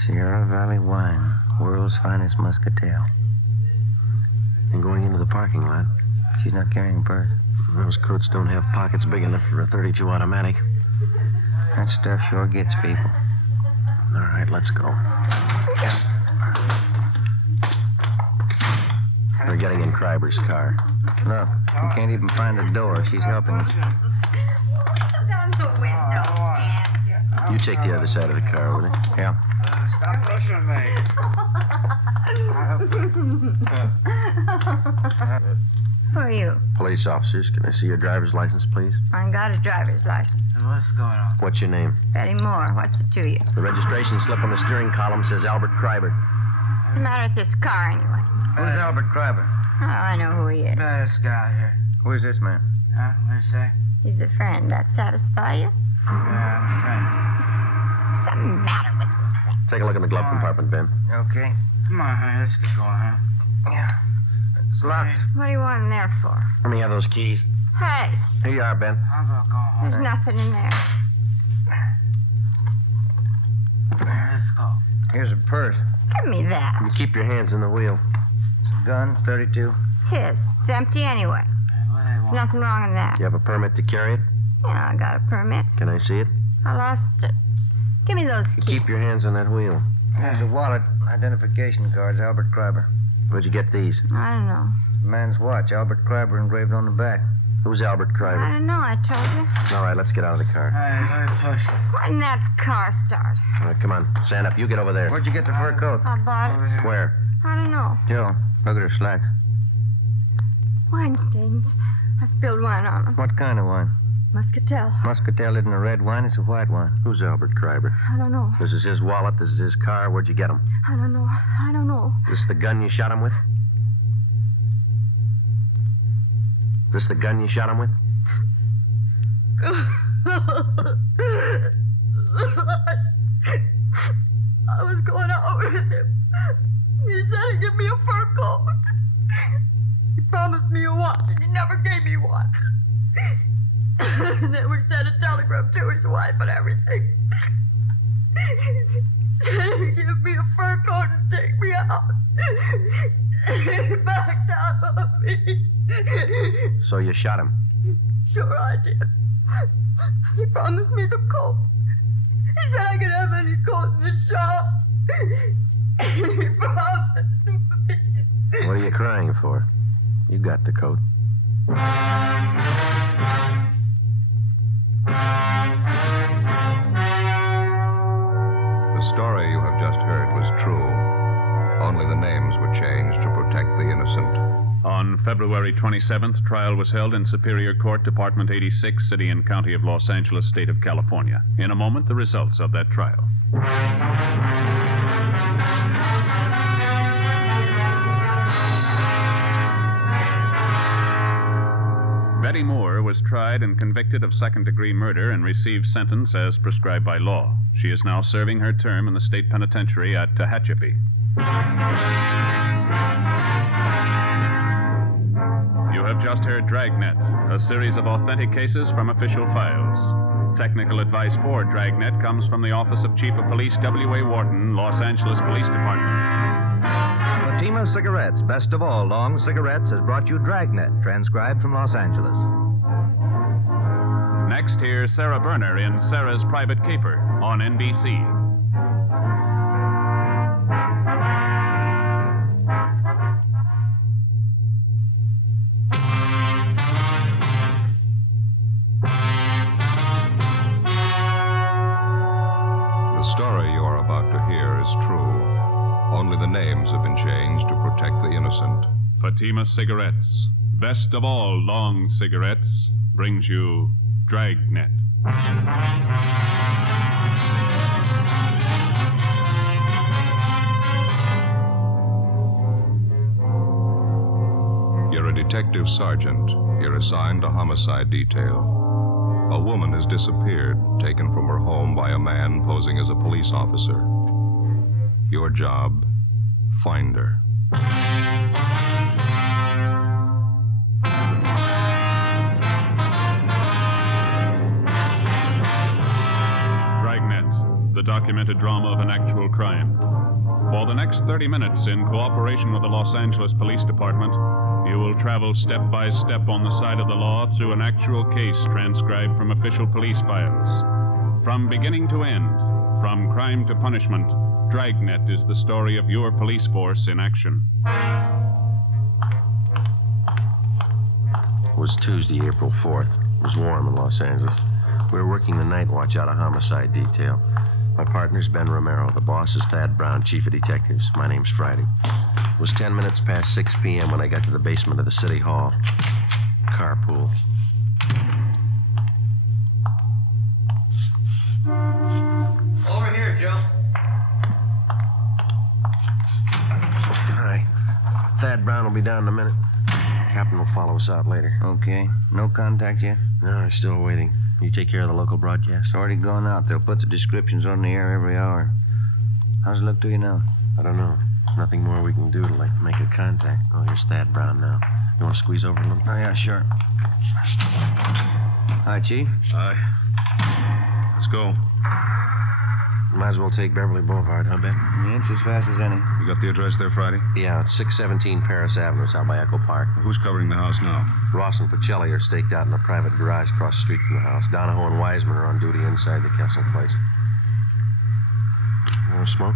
Sierra Valley Wine, world's finest muscatel. And going into the parking lot. She's not carrying a purse. Those coats don't have pockets big enough for a .32 automatic. That stuff sure gets people. All right, let's go. They're getting in Kreiber's car. Look, we can't even find the door. She's helping us. You take the other side of the car, will you? Yeah. Stop pushing me. Who are you? Police officers. Can I see your driver's license, please? I ain't got a driver's license. What's going on? What's your name? Betty Moore. What's it to you? The registration slip on the steering column says Albert Kreiber. What's the matter with this car, anyway? Who's Albert Kreiber? Oh, I know who he is. This guy here. Who's this man? Huh? What do you say? He's a friend. That satisfy you? Yeah, Something matter with this thing. Take a look in the glove compartment, Ben. Okay. Come on, honey. Let's get going, huh? Yeah. It's locked. What do you want in there for? Let me have those keys. Hey, Here you are, Ben. How about going home? there's nothing in there. Let's go. Here's a purse. Give me that. You keep your hands on the wheel. It's a gun, 32. It's his. It's empty anyway. There's nothing wrong in that. Do you have a permit to carry it? Yeah, I got a permit. Can I see it? I lost it. Give me those keys. Keep your hands on that wheel. Here's a wallet, identification cards, Albert Kreiber. Where'd you get these? I don't know. The man's watch, Albert Kreiber engraved on the back. Who's Albert I Kreiber? don't know, I told you. All right, let's get out of the car. Hey, let me push you. Why didn't that car start? All right, come on. Stand up. You get over there. Where'd you get the fur coat? I bought it. Where? I don't know. Joe, look at her slacks. Wine stains. I spilled wine on them. What kind of wine? Muscatel. Muscatel isn't a red wine, it's a white wine. Who's Albert Kreiber? I don't know. This is his wallet. This is his car. Where'd you get him? I don't know. I don't know. This the gun you shot him with? This the gun you shot him with? I was going out with him. He said he'd give me a fur coat. He promised me a watch, and he never gave me one. And then we sent a telegram to his wife and everything. He'd give me a fur coat and take me out. He backed out on me. So you shot him? Sure I did. He promised me the coat. He said I could have any coat in the shop. He promised me. What are you crying for? You got the coat. The story you have just heard was true. Only the names were changed to protect the innocent. On February 27th, trial was held in Superior Court, Department 86, City and County of Los Angeles, State of California. In a moment, the results of that trial. Betty Moore was tried and convicted of second-degree murder and received sentence as prescribed by law. She is now serving her term in the state penitentiary at Tehachapi. You have just heard Dragnet, a series of authentic cases from official files. Technical advice for Dragnet comes from the Office of Chief of Police W.A. Wharton, Los Angeles Police Department. Fatima Cigarettes, best of all long cigarettes, has brought you Dragnet, transcribed from Los Angeles. Next, hear Sarah Berner in Sarah's Private Caper on NBC. The story you are about to hear is true. Only the names have been changed to protect the innocent. Fatima Cigarettes, best of all long cigarettes, brings you Dragnet. You're a detective sergeant. You're assigned to homicide detail. A woman has disappeared, taken from her home by a man posing as a police officer. Your job, find her. Dragnet, the documented drama of an actual crime. For the next 30 minutes, in cooperation with the Los Angeles Police Department, you will travel step by step on the side of the law through an actual case transcribed from official police files. From beginning to end, from crime to punishment, Dragnet is the story of your police force in action. It was Tuesday, April 4th. It was warm in Los Angeles. We were working the night watch out of homicide detail. My partner's Ben Romero. The boss is Thad Brown, chief of detectives. My name's Friday. It was 10 minutes past 6 p.m. when I got to the basement of the city hall. Carpool. Over here, Joe. Hi. Thad Brown will be down in a minute. Captain will follow us out later. Okay. No contact yet? No, I'm still waiting. You take care of the local broadcast? It's already gone out. They'll put the descriptions on the air every hour. How's it look to you now? I don't know. Nothing more we can do to, make a contact. Oh, here's Thad Brown now. You want to squeeze over a little? Oh, yeah, sure. Hi, Chief. Hi. Let's go. Might as well take Beverly Boulevard, huh, Ben? Yeah, it's as fast as any. You got the address there, Friday? Yeah, it's 617 Paris Avenue. It's out by Echo Park. Who's covering the house now? Ross and Pacelli are staked out in a private garage across the street from the house. Donahoe and Wiseman are on duty inside the Kessel place. You want to smoke?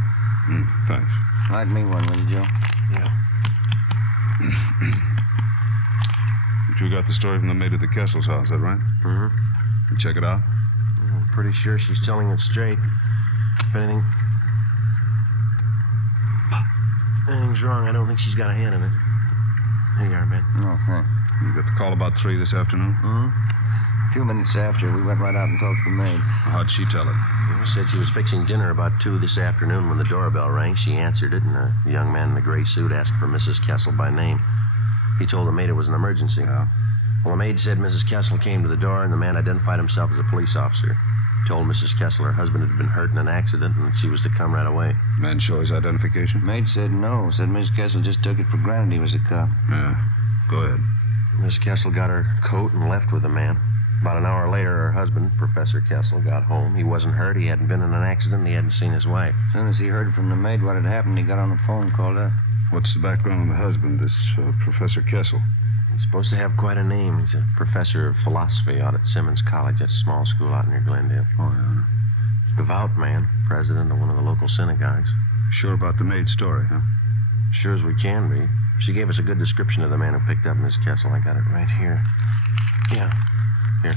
Thanks. Light me one, will you, Joe? Yeah. But you got the story from the maid at the Kessel's house, is that right? Mm-hmm. You check it out? I'm pretty sure she's telling it straight. If anything's wrong, I don't think she's got a hand in it. Here you are, Ben. No, thanks. You got the call about 3 this afternoon? Mm-hmm. A few minutes after, we went right out and talked to the maid. How'd she tell it? Said she was fixing dinner about 2 this afternoon when the doorbell rang. She answered it, and a young man in a gray suit asked for Mrs. Kessel by name. He told the maid it was an emergency. Yeah. Well, the maid said Mrs. Kessel came to the door, and the man identified himself as a police officer. Told Mrs. Kessel her husband had been hurt in an accident, and she was to come right away. Man show his identification? Maid said no. Said Miss Kessel just took it for granted he was a cop. Yeah. Go ahead. Miss Kessel got her coat and left with the man. About an hour later, her husband, Professor Kessel, got home. He wasn't hurt. He hadn't been in an accident. He hadn't seen his wife. As soon as he heard from the maid what had happened, he got on the phone and called up. What's the background on the husband, this Professor Kessel? He's supposed to have quite a name. He's a professor of philosophy out at Simmons College. That's a small school out near Glendale. Oh, yeah. Devout man, president of one of the local synagogues. Sure about the maid's story, huh? Sure as we can be. She gave us a good description of the man who picked up Miss Kessel. I got it right here. Yeah. Here.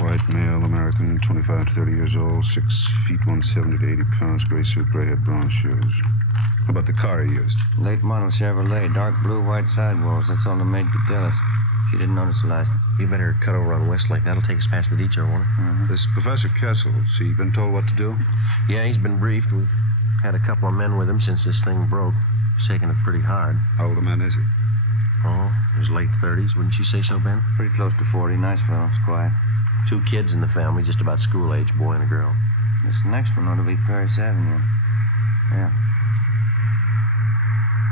White male, American, 25 to 30 years old, 6 feet 170 to 80 pounds, gray suit, gray head, brown shoes. How about the car he used? Late model Chevrolet, dark blue, white sidewalls. That's all the maid could tell us. She didn't notice the license. You better cut over on Westlake. That'll take us past the detour, won't it? Mm-hmm. This Professor Kessel, has he been told what to do? Yeah, he's been briefed. We've had a couple of men with him since this thing broke. He's taking it pretty hard. How old a man is he? Oh, his late 30s, wouldn't you say so, Ben? Pretty close to 40. Nice fellow. It's quiet. 2 kids in the family, just about school age, boy and a girl. This next one ought to be Paris Avenue. Yeah.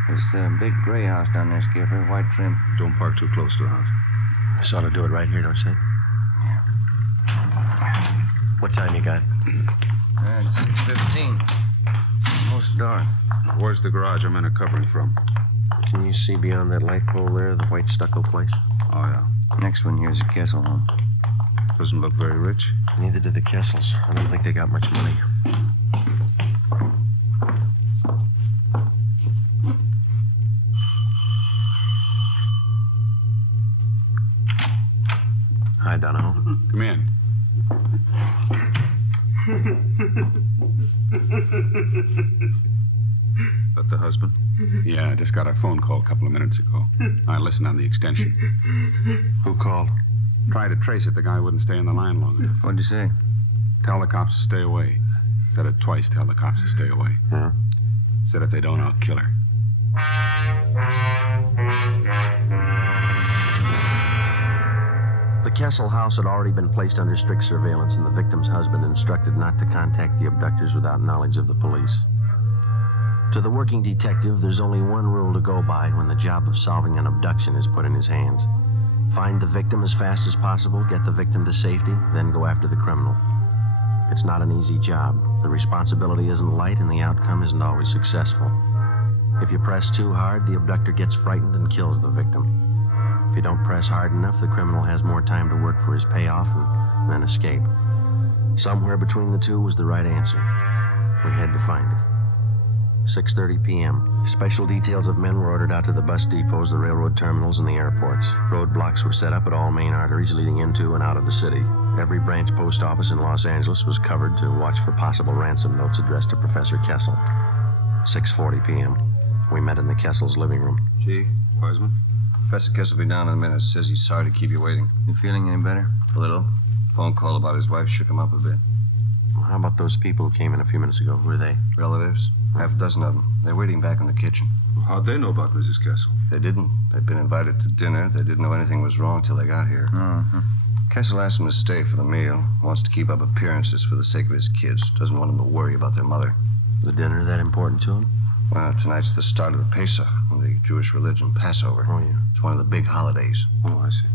There's a big gray house down there, Skipper. White trim. Don't park too close to the house. This ought to do it right here, don't you think? Yeah. What time you got? It's 6:15. Almost dark. Where's the garage our men are covering from? Can you see beyond that light pole there, the white stucco place? Oh, yeah. Next one here's a Kessel home. Doesn't look very rich. Neither do the Kessels. I don't think they got much money. Hi, Donahoe. Come in. That the husband? Yeah, I just got a phone call a couple of minutes ago. I listened on the extension. Who called? Tried to trace it. The guy wouldn't stay in the line long enough. What'd you say? Tell the cops to stay away. Said it twice, tell the cops to stay away. Huh? Said if they don't, I'll kill her. The Kessel house had already been placed under strict surveillance, and the victim's husband instructed not to contact the abductors without knowledge of the police. To the working detective, there's only one rule to go by when the job of solving an abduction is put in his hands. Find the victim as fast as possible, get the victim to safety, then go after the criminal. It's not an easy job. The responsibility isn't light, and the outcome isn't always successful. If you press too hard, the abductor gets frightened and kills the victim. If you don't press hard enough, the criminal has more time to work for his payoff and then escape. Somewhere between the two was the right answer. We had to find it. 6:30 p.m. Special details of men were ordered out to the bus depots, the railroad terminals, and the airports. Roadblocks were set up at all main arteries leading into and out of the city. Every branch post office in Los Angeles was covered to watch for possible ransom notes addressed to Professor Kessel. 6:40 p.m. We met in the Kessel's living room. Chief, Wiseman, Professor Kessel will be down in a minute. Says he's sorry to keep you waiting. You feeling any better? A little. Phone call about his wife shook him up a bit. Well, how about those people who came in a few minutes ago? Who are they? Relatives. Half a dozen of them. They're waiting back in the kitchen. Well, how'd they know about Mrs. Kessel? They didn't. They'd been invited to dinner. They didn't know anything was wrong till they got here. Mm-hmm. Kessel asked them to stay for the meal. Wants to keep up appearances for the sake of his kids. Doesn't want them to worry about their mother. The dinner that important to him? Well, tonight's the start of the Pesach, the Jewish religion Passover. Oh, yeah. It's one of the big holidays. Oh, I see.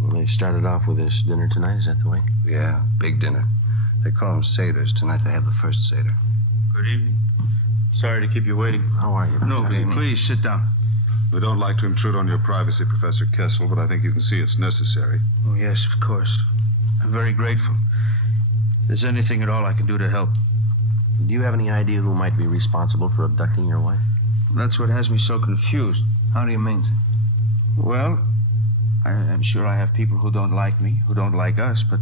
Well, they started off with this dinner tonight, is that the way? Yeah, big dinner. They call them Seders. Tonight they have the first Seder. Good evening. Sorry to keep you waiting. How are you? No, please sit down. We don't like to intrude on your privacy, Professor Kessel, but I think you can see it's necessary. Oh, yes, of course. I'm very grateful. If there's anything at all I can do to help. Do you have any idea who might be responsible for abducting your wife? That's what has me so confused. How do you mean? Well, I'm sure I have people who don't like me, who don't like us, but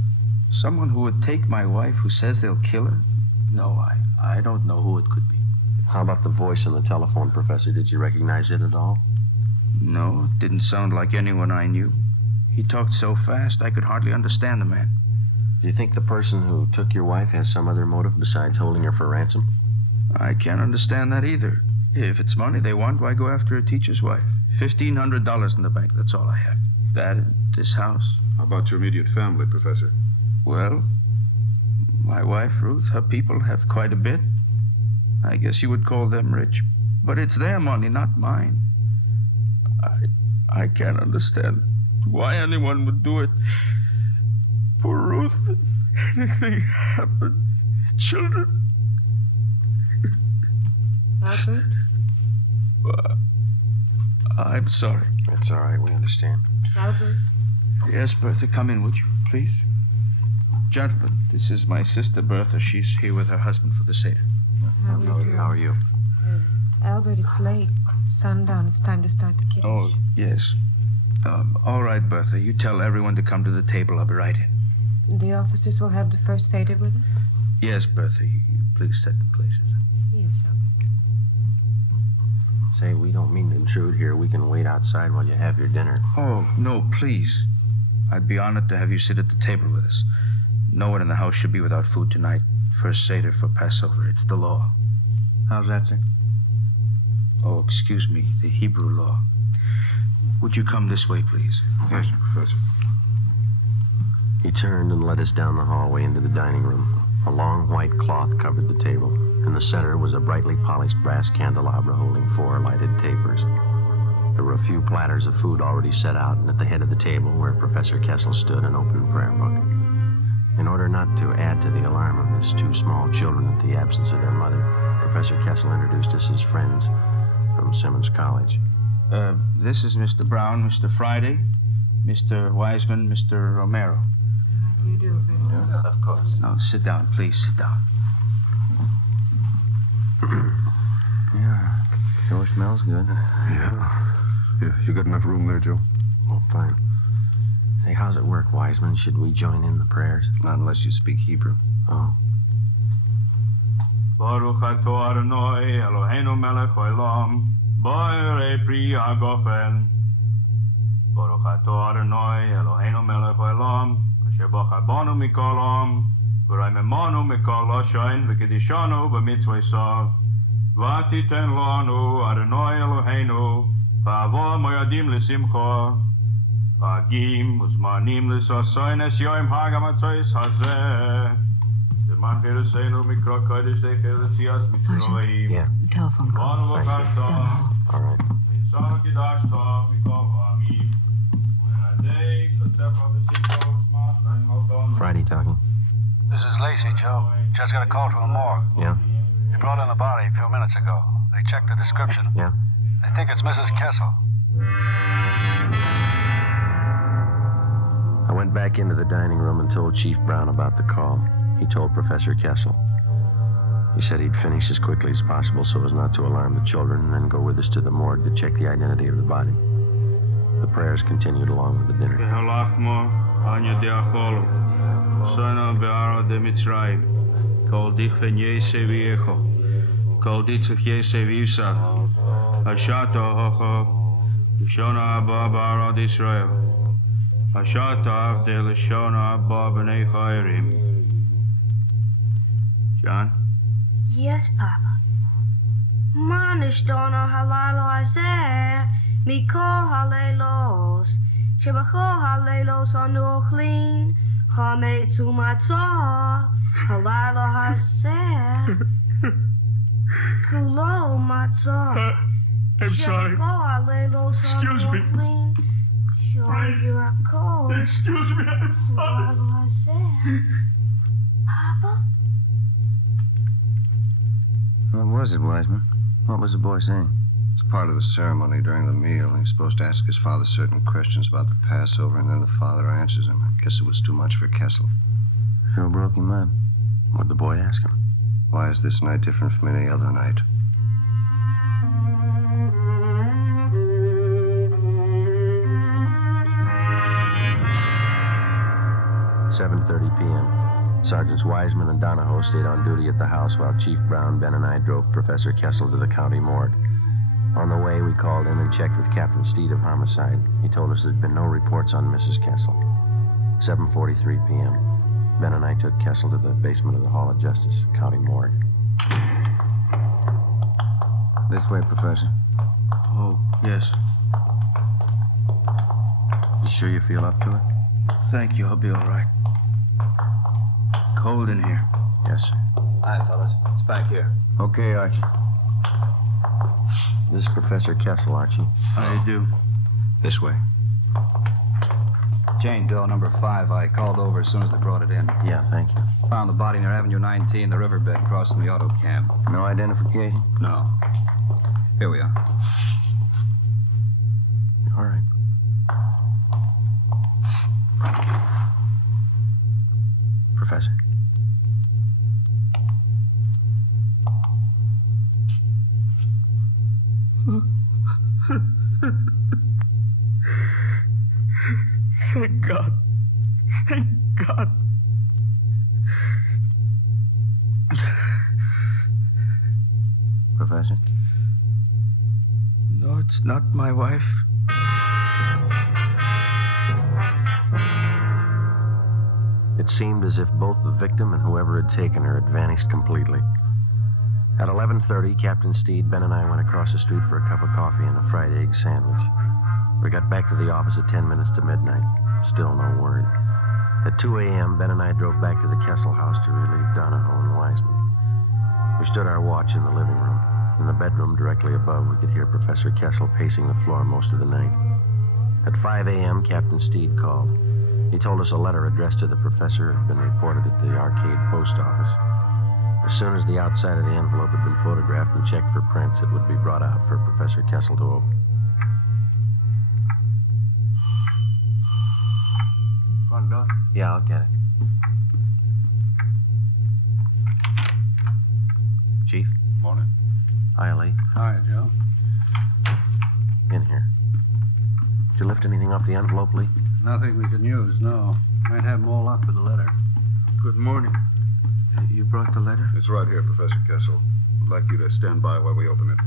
someone who would take my wife who says they'll kill her? No, I don't know who it could be. How about the voice on the telephone, Professor? Did you recognize it at all? No, it didn't sound like anyone I knew. He talked so fast I could hardly understand the man. Do you think the person who took your wife has some other motive besides holding her for ransom? I can't understand that either. If it's money they want, why go after a teacher's wife? $1,500 in the bank, that's all I have. That and this house. How about your immediate family, Professor? Well, my wife, Ruth, her people have quite a bit. I guess you would call them rich. But it's their money, not mine. I can't understand why anyone would do it. Poor Ruth, if anything happened. Children. Albert? I'm sorry. That's all right, we understand. Albert? Yes, Bertha, come in, would you, please? Gentlemen, this is my sister, Bertha. She's here with her husband for the Seder. How are you? Albert, it's late. Sundown. It's time to start the Kiddush. Oh, yes. All right, Bertha. You tell everyone to come to the table. I'll be right in. The officers will have the first Seder with us? Yes, Bertha. You please set them places. Yes, Albert. Say, we don't mean to intrude here. We can wait outside while you have your dinner. Oh, no, please. I'd be honored to have you sit at the table with us. No one in the house should be without food tonight. First Seder for Passover. It's the law. How's that, sir? Oh, excuse me, the Hebrew law. Would you come this way, please? Yes, Professor. He turned and led us down the hallway into the dining room. A long white cloth covered the table. In the center was a brightly polished brass candelabra holding 4 lighted tapers. There were a few platters of food already set out, and at the head of the table, where Professor Kessel stood, an open prayer book. In order not to add to the alarm of his 2 small children at the absence of their mother, Professor Kessel introduced us as friends from Simmons College. This is Mr. Brown, Mr. Friday, Mr. Wiseman, Mr. Romero. How do you do, Ben? Yes, of course. Now, sit down, please, sit down. Yeah, sure smells good. Yeah. You got enough room there, Joe? Oh, fine. Hey, how's it work, Wiseman? Should we join in the prayers? Not unless you speak Hebrew. Oh. Baruch atah Adonai Eloheinu melech haolam, bo'erei pri hagofen. Baruch atah Adonai Eloheinu melech haolam, asher bachar banu mikol am, v'raimemanu mikol hashayin v'kedishanu b'mitzvosav. V'atiten lanu Adonai Eloheinu, v'avo moyadim l'simcha. V'agim uzmanim l'sasoin es yoim hagamatzois hazeh. Yeah. Telephone call. All right. Friday talking. This is Lacey, Joe. Just got a call from the morgue. Yeah? They brought in the body a few minutes ago. They checked the description. Yeah? They think it's Mrs. Kessel. I went back into the dining room and told Chief Brown about the call. He told Professor Kessel. He said he'd finish as quickly as possible so as not to alarm the children and then go with us to the morgue to check the identity of the body. The prayers continued along with the dinner. John? Yes, Papa. Manishtono halalo azeh, mikol halelos, shebachol halelos anuchlin, chametzu matzah, halalo hazeh, kulo matzah. I'm sorry. Excuse me. Excuse me, I'm sorry. Papa? was it, Wiseman? What was the boy saying? It's part of the ceremony during the meal. He's supposed to ask his father certain questions about the Passover, and then the father answers him. I guess it was too much for Kessel. Sure broke him up. What'd the boy ask him? Why is this night different from any other night? "7:30 p.m. Sergeants Wiseman and Donahoe stayed on duty at the house while Chief Brown, Ben, and I drove Professor Kessel to the county morgue. On the way, we called in and checked with Captain Steed of Homicide. He told us there'd been no reports on Mrs. Kessel. 7:43 p.m. Ben and I took Kessel to the basement of the Hall of Justice, county morgue. This way, Professor. Oh, yes. You sure you feel up to it? Thank you. I'll be all right. Cold in here. Yes, sir. Hi, fellas. It's back here. Okay, Archie. This is Professor Kessel, Archie. How do you do? This way. Jane Doe, number 5. I called over as soon as they brought it in. Yeah, thank you. Found the body near Avenue 19, the riverbed crossing the auto cab. No identification? No. Here we are. All right. Professor. Thank God. Thank God. Professor? No, it's not my wife. It seemed as if both the victim and whoever had taken her had vanished completely. At 11:30, Captain Steed, Ben, and I went across the street for a cup of coffee and a fried egg sandwich. We got back to the office at 10 minutes to midnight. Still no word. At 2 a.m., Ben and I drove back to the Kessel house to relieve Donahoe and Wiseman. We stood our watch in the living room. In the bedroom directly above, we could hear Professor Kessel pacing the floor most of the night. At 5 a.m., Captain Steed called. He told us a letter addressed to the professor had been reported at the Arcade Post Office. As soon as the outside of the envelope had been photographed and checked for prints, it would be brought out for Professor Kessel to open. Front door? Yeah, I'll get it. Chief? Morning. Hi, Lee. Hi, Joe. In here. Did you lift anything off the envelope, Lee? Nothing we can use, no. Might have more luck with the letter. Good morning. You brought the letter? It's right here, Professor Kessel. I'd like you to stand by while we open it.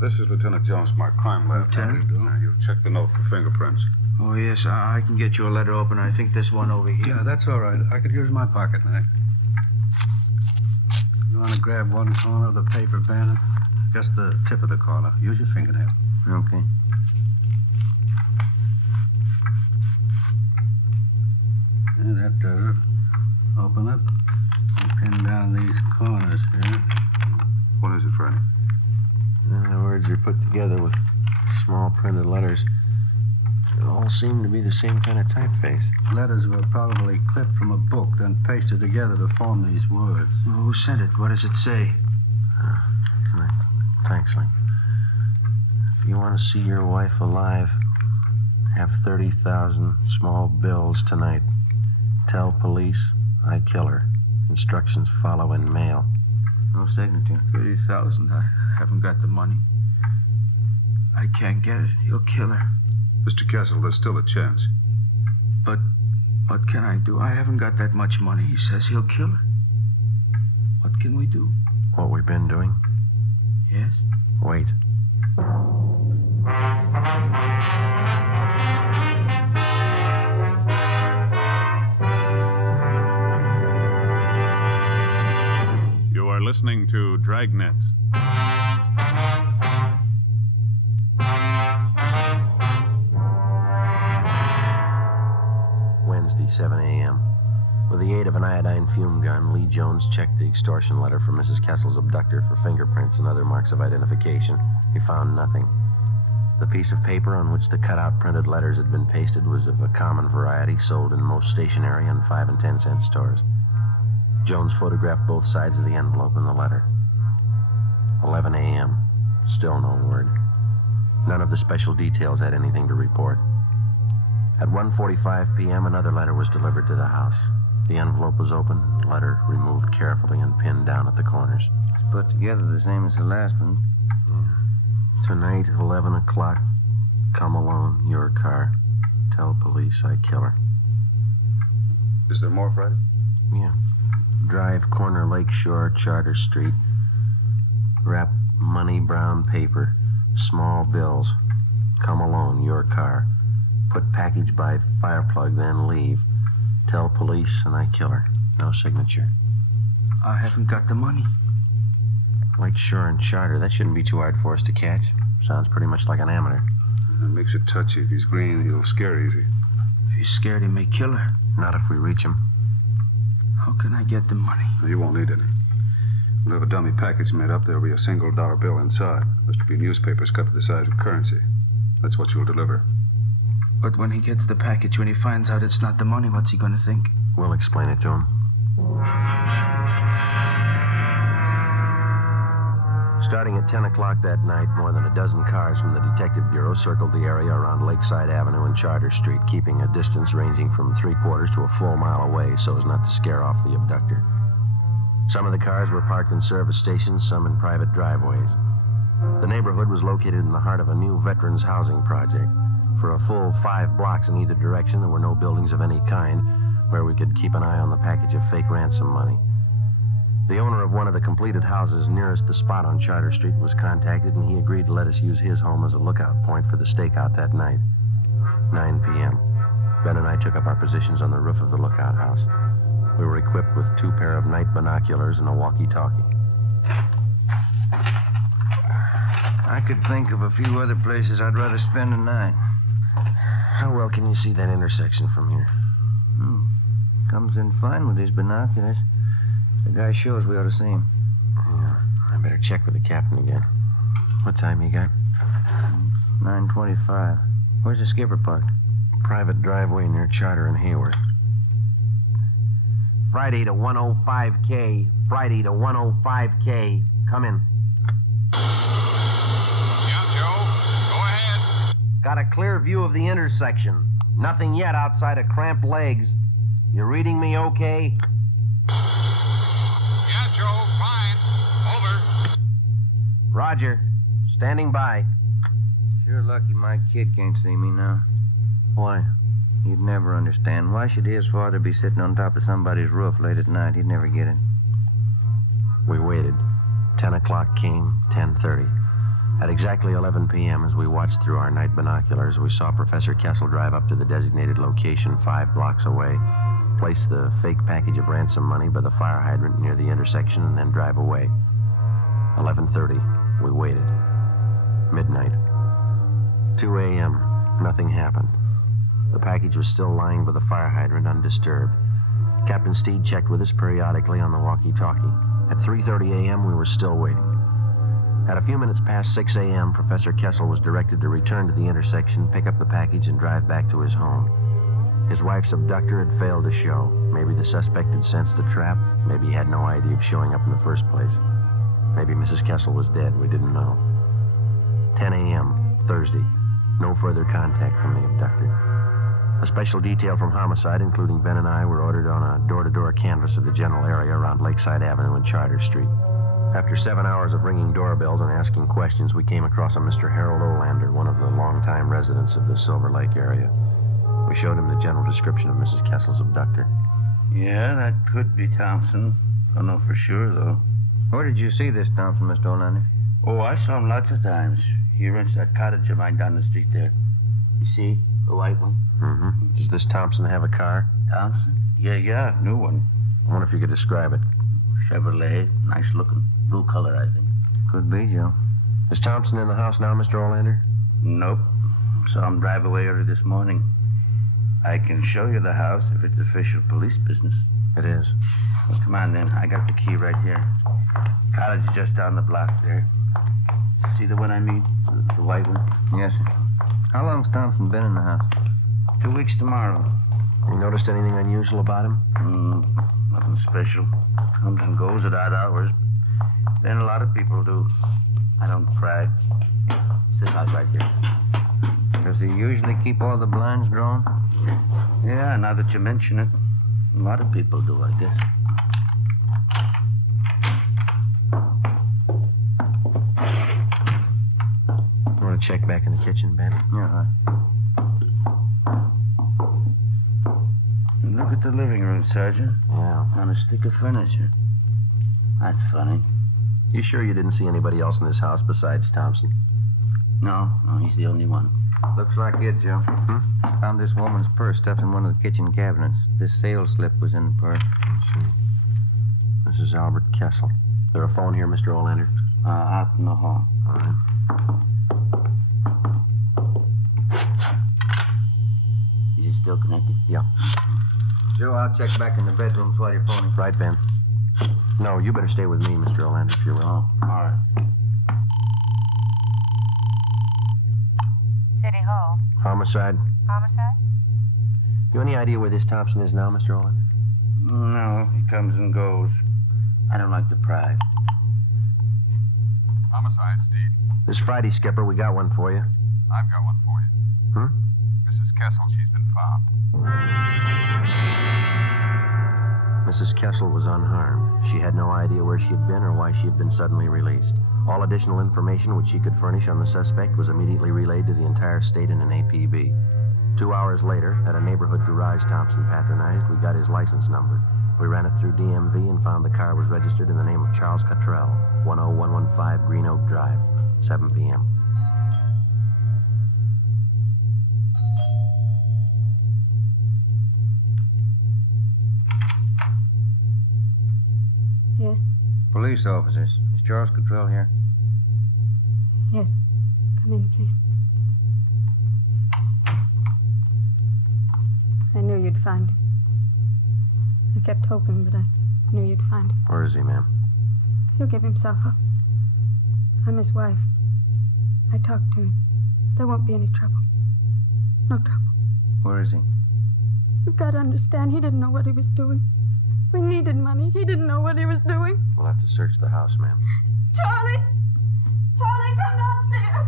This is Lieutenant Jones from our crime lab. Lieutenant? You'll check the note for fingerprints. Oh, yes. I can get you a letter opener. I think this one over here. Yeah, that's all right. I could use my pocket knife. You want to grab one corner of the paper, Bannon? Just the tip of the corner. Use your fingernail. Okay. Yeah, that does it. Open it. And pin down these corners here. What is it, Freddy? The words are put together with small printed letters. They all seem to be the same kind of typeface. Letters were probably clipped from a book, then pasted together to form these words. Well, who sent it? What does it say? Thanks, Lee. If you want to see your wife alive, have 30,000 small bills tonight. Tell police I kill her. Instructions follow in mail. No signature. 30,000. I haven't got the money. I can't get it. He'll kill her. Mr. Kessel, there's still a chance. But what can I do? I haven't got that much money. He says he'll kill her. What can we do? What we've been doing? Yes? Wait. You are listening to Dragnet. Wednesday, 7 a.m. With the aid of an iodine fume gun, Lee Jones checked the extortion letter from Mrs. Kessel's abductor for fingerprints and other marks of identification. He found nothing. The piece of paper on which the cutout printed letters had been pasted was of a common variety sold in most stationery and 5 and 10 cent stores. Jones photographed both sides of the envelope and the letter. 11 a.m. Still no word. None of the special details had anything to report. At 1:45 p.m., another letter was delivered to the house. The envelope was open, the letter removed carefully and pinned down at the corners. It's put together the same as the last one. Yeah. Tonight, 11 o'clock. Come alone, your car. Tell police I kill her. Is there more, Friday? Yeah. Drive, corner, Lakeshore, Charter Street. Wrap money, brown paper, small bills. Come alone, your car. Put package by fireplug, then leave. Tell police and I kill her. No signature. I haven't got the money. Lakeshore and Charter, that shouldn't be too hard for us to catch. Sounds pretty much like an amateur. That makes it touchy. If he's green, he'll scare easy. If he's scared, he may kill her. Not if we reach him. How can I get the money? You won't need any. We'll have a dummy package made up. There'll be a single dollar bill inside. There's to be newspapers cut to the size of currency. That's what you'll deliver. But when he gets the package, when he finds out it's not the money, what's he going to think? We'll explain it to him. Starting at 10 o'clock that night, more than a dozen cars from the Detective Bureau circled the area around Lakeside Avenue and Charter Street, keeping a distance ranging from 3/4 to a full mile away so as not to scare off the abductor. Some of the cars were parked in service stations, some in private driveways. The neighborhood was located in the heart of a new veterans housing project. For a full 5 blocks in either direction, there were no buildings of any kind where we could keep an eye on the package of fake ransom money. The owner of one of the completed houses nearest the spot on Charter Street was contacted, and he agreed to let us use his home as a lookout point for the stakeout that night. 9 p.m. Ben and I took up our positions on the roof of the lookout house. We were equipped with 2 pair of night binoculars and a walkie-talkie. I could think of a few other places I'd rather spend the night. How well can you see that intersection from here? Comes in fine with these binoculars. The guy shows we ought to see him. Yeah, I better check with the captain again. What time you got? 9:25. Where's the skipper parked? Private driveway near Charter and Hayworth. Friday to 105K. Friday to 105K. Come in. Yeah, Joe. Go ahead. Got a clear view of the intersection. Nothing yet outside of cramped legs. You reading me okay? Yeah, Joe. Fine. Over. Roger. Standing by. Sure lucky my kid can't see me now. Why? He'd never understand. Why should his father be sitting on top of somebody's roof late at night? He'd never get it. We waited. 10 o'clock came, 10:30. At exactly 11 p.m., as we watched through our night binoculars, we saw Professor Kessel drive up to the designated location 5 blocks away, place the fake package of ransom money by the fire hydrant near the intersection, and then drive away. 11:30, we waited. Midnight. 2 a.m., nothing happened. The package was still lying by the fire hydrant undisturbed. Captain Steed checked with us periodically on the walkie-talkie. At 3:30 a.m., we were still waiting. At a few minutes past 6 a.m., Professor Kessel was directed to return to the intersection, pick up the package, and drive back to his home. His wife's abductor had failed to show. Maybe the suspect had sensed a trap. Maybe he had no idea of showing up in the first place. Maybe Mrs. Kessel was dead. We didn't know. 10 a.m., Thursday. No further contact from the abductor. A special detail from Homicide, including Ben and I, were ordered on a door-to-door canvass of the general area around Lakeside Avenue and Charter Street. After 7 hours of ringing doorbells and asking questions, we came across a Mr. Harold Olander, one of the longtime residents of the Silver Lake area. We showed him the general description of Mrs. Kessel's abductor. Yeah, that could be Thompson. Don't know for sure, though. Where did you see this Thompson, Mr. Olander? Oh, I saw him lots of times. He rents that cottage of mine down the street there. You see? The white one? Mm-hmm. Does this Thompson have a car? Thompson? Yeah, new one. I wonder if you could describe it. Chevrolet. Nice looking. Blue color, I think. Could be, Joe. Is Thompson in the house now, Mr. Olander? Nope. Saw him drive away early this morning. I can show you the house if it's official police business. It is. Well, come on, then. I got the key right here. Cottage is just down the block there. See the one I mean? The white one? Yes, sir. How long's Thompson been in the house? 2 weeks tomorrow. You noticed anything unusual about him? Nothing special. Comes and goes at odd hours. Then a lot of people do. I don't brag. Sit out right here. Does he usually keep all the blinds drawn? Yeah, now that you mention it, a lot of people do, I guess. You want to check back in the kitchen, Ben? Yeah. Look at the living room, Sergeant. Yeah. On a stick of furniture. That's funny. You sure you didn't see anybody else in this house besides Thompson? No, he's the only one. Looks like it, Joe. Found this woman's purse stuffed in one of the kitchen cabinets. This sales slip was in the purse. Let's see. This is Albert Kessel. Is there a phone here, Mr. Olander? Out in the hall. All right. Is it still connected? Yeah. Joe, I'll check back in the bedrooms while you're phoning. Right, Ben. No, you better stay with me, Mr. Olander, if you will. Oh, all right. City Hall. Homicide. Homicide? You any idea where this Thompson is now, Mr. Olander? No, he comes and goes. I don't like to pry. Homicide, Steve. This Friday, Skipper, we got one for you. I've got one for you. Mrs. Kessel, she's been found. Mrs. Kessel was unharmed. She had no idea where she had been or why she had been suddenly released. All additional information which she could furnish on the suspect was immediately relayed to the entire state in an APB. 2 hours later, at a neighborhood garage Thompson patronized, we got his license number. We ran it through DMV and found the car was registered in the name of Charles Cottrell, 10115 Green Oak Drive, 7 p.m. Yes? Police officers. Is Charles Cottrell here? Yes. Come in, please. I knew you'd find him. I kept hoping, but I knew you'd find him. Where is he, ma'am? He'll give himself up. I'm his wife. I talked to him. There won't be any trouble. No trouble. Where is he? You've got to understand, he didn't know what he was doing. We needed money. He didn't know what he was doing. We'll have to search the house, ma'am. Charlie! Charlie, come downstairs!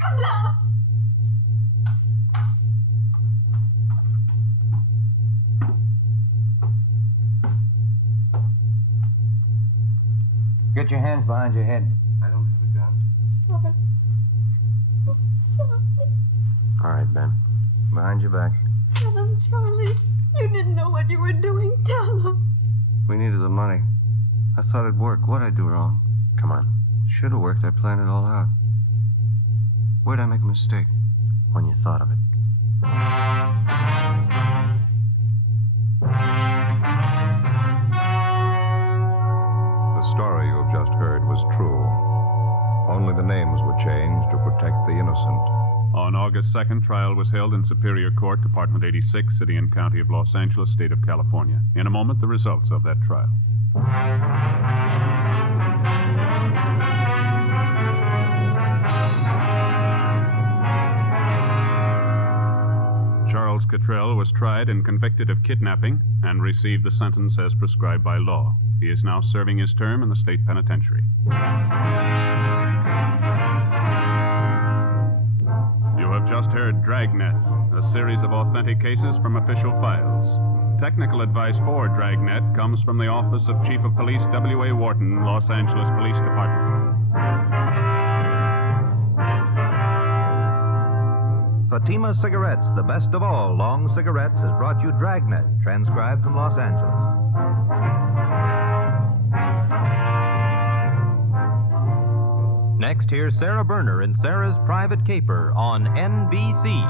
Come down! Get your hands behind your head. I don't have a gun. Charlie. Charlie. All right, Ben. Behind your back. Tell him, Charlie. You didn't know what you were doing. Tell him. We needed the money. I thought it'd work. What'd I do wrong? Come on. Should have worked. I planned it all out. Where'd I make a mistake? When you thought of it. The story you have just heard was true. Only the names were changed to protect the innocent. On August 2nd, trial was held in Superior Court, Department 86, City and County of Los Angeles, State of California. In a moment, the results of that trial. Charles Cottrell was tried and convicted of kidnapping and received the sentence as prescribed by law. He is now serving his term in the state penitentiary. You have just heard Dragnet, a series of authentic cases from official files. Technical advice for Dragnet comes from the Office of Chief of Police W.A. Wharton, Los Angeles Police Department. Fatima Cigarettes, the best of all long cigarettes, has brought you Dragnet, transcribed from Los Angeles. Next, here's Sarah Berner in Sarah's Private Caper on NBC.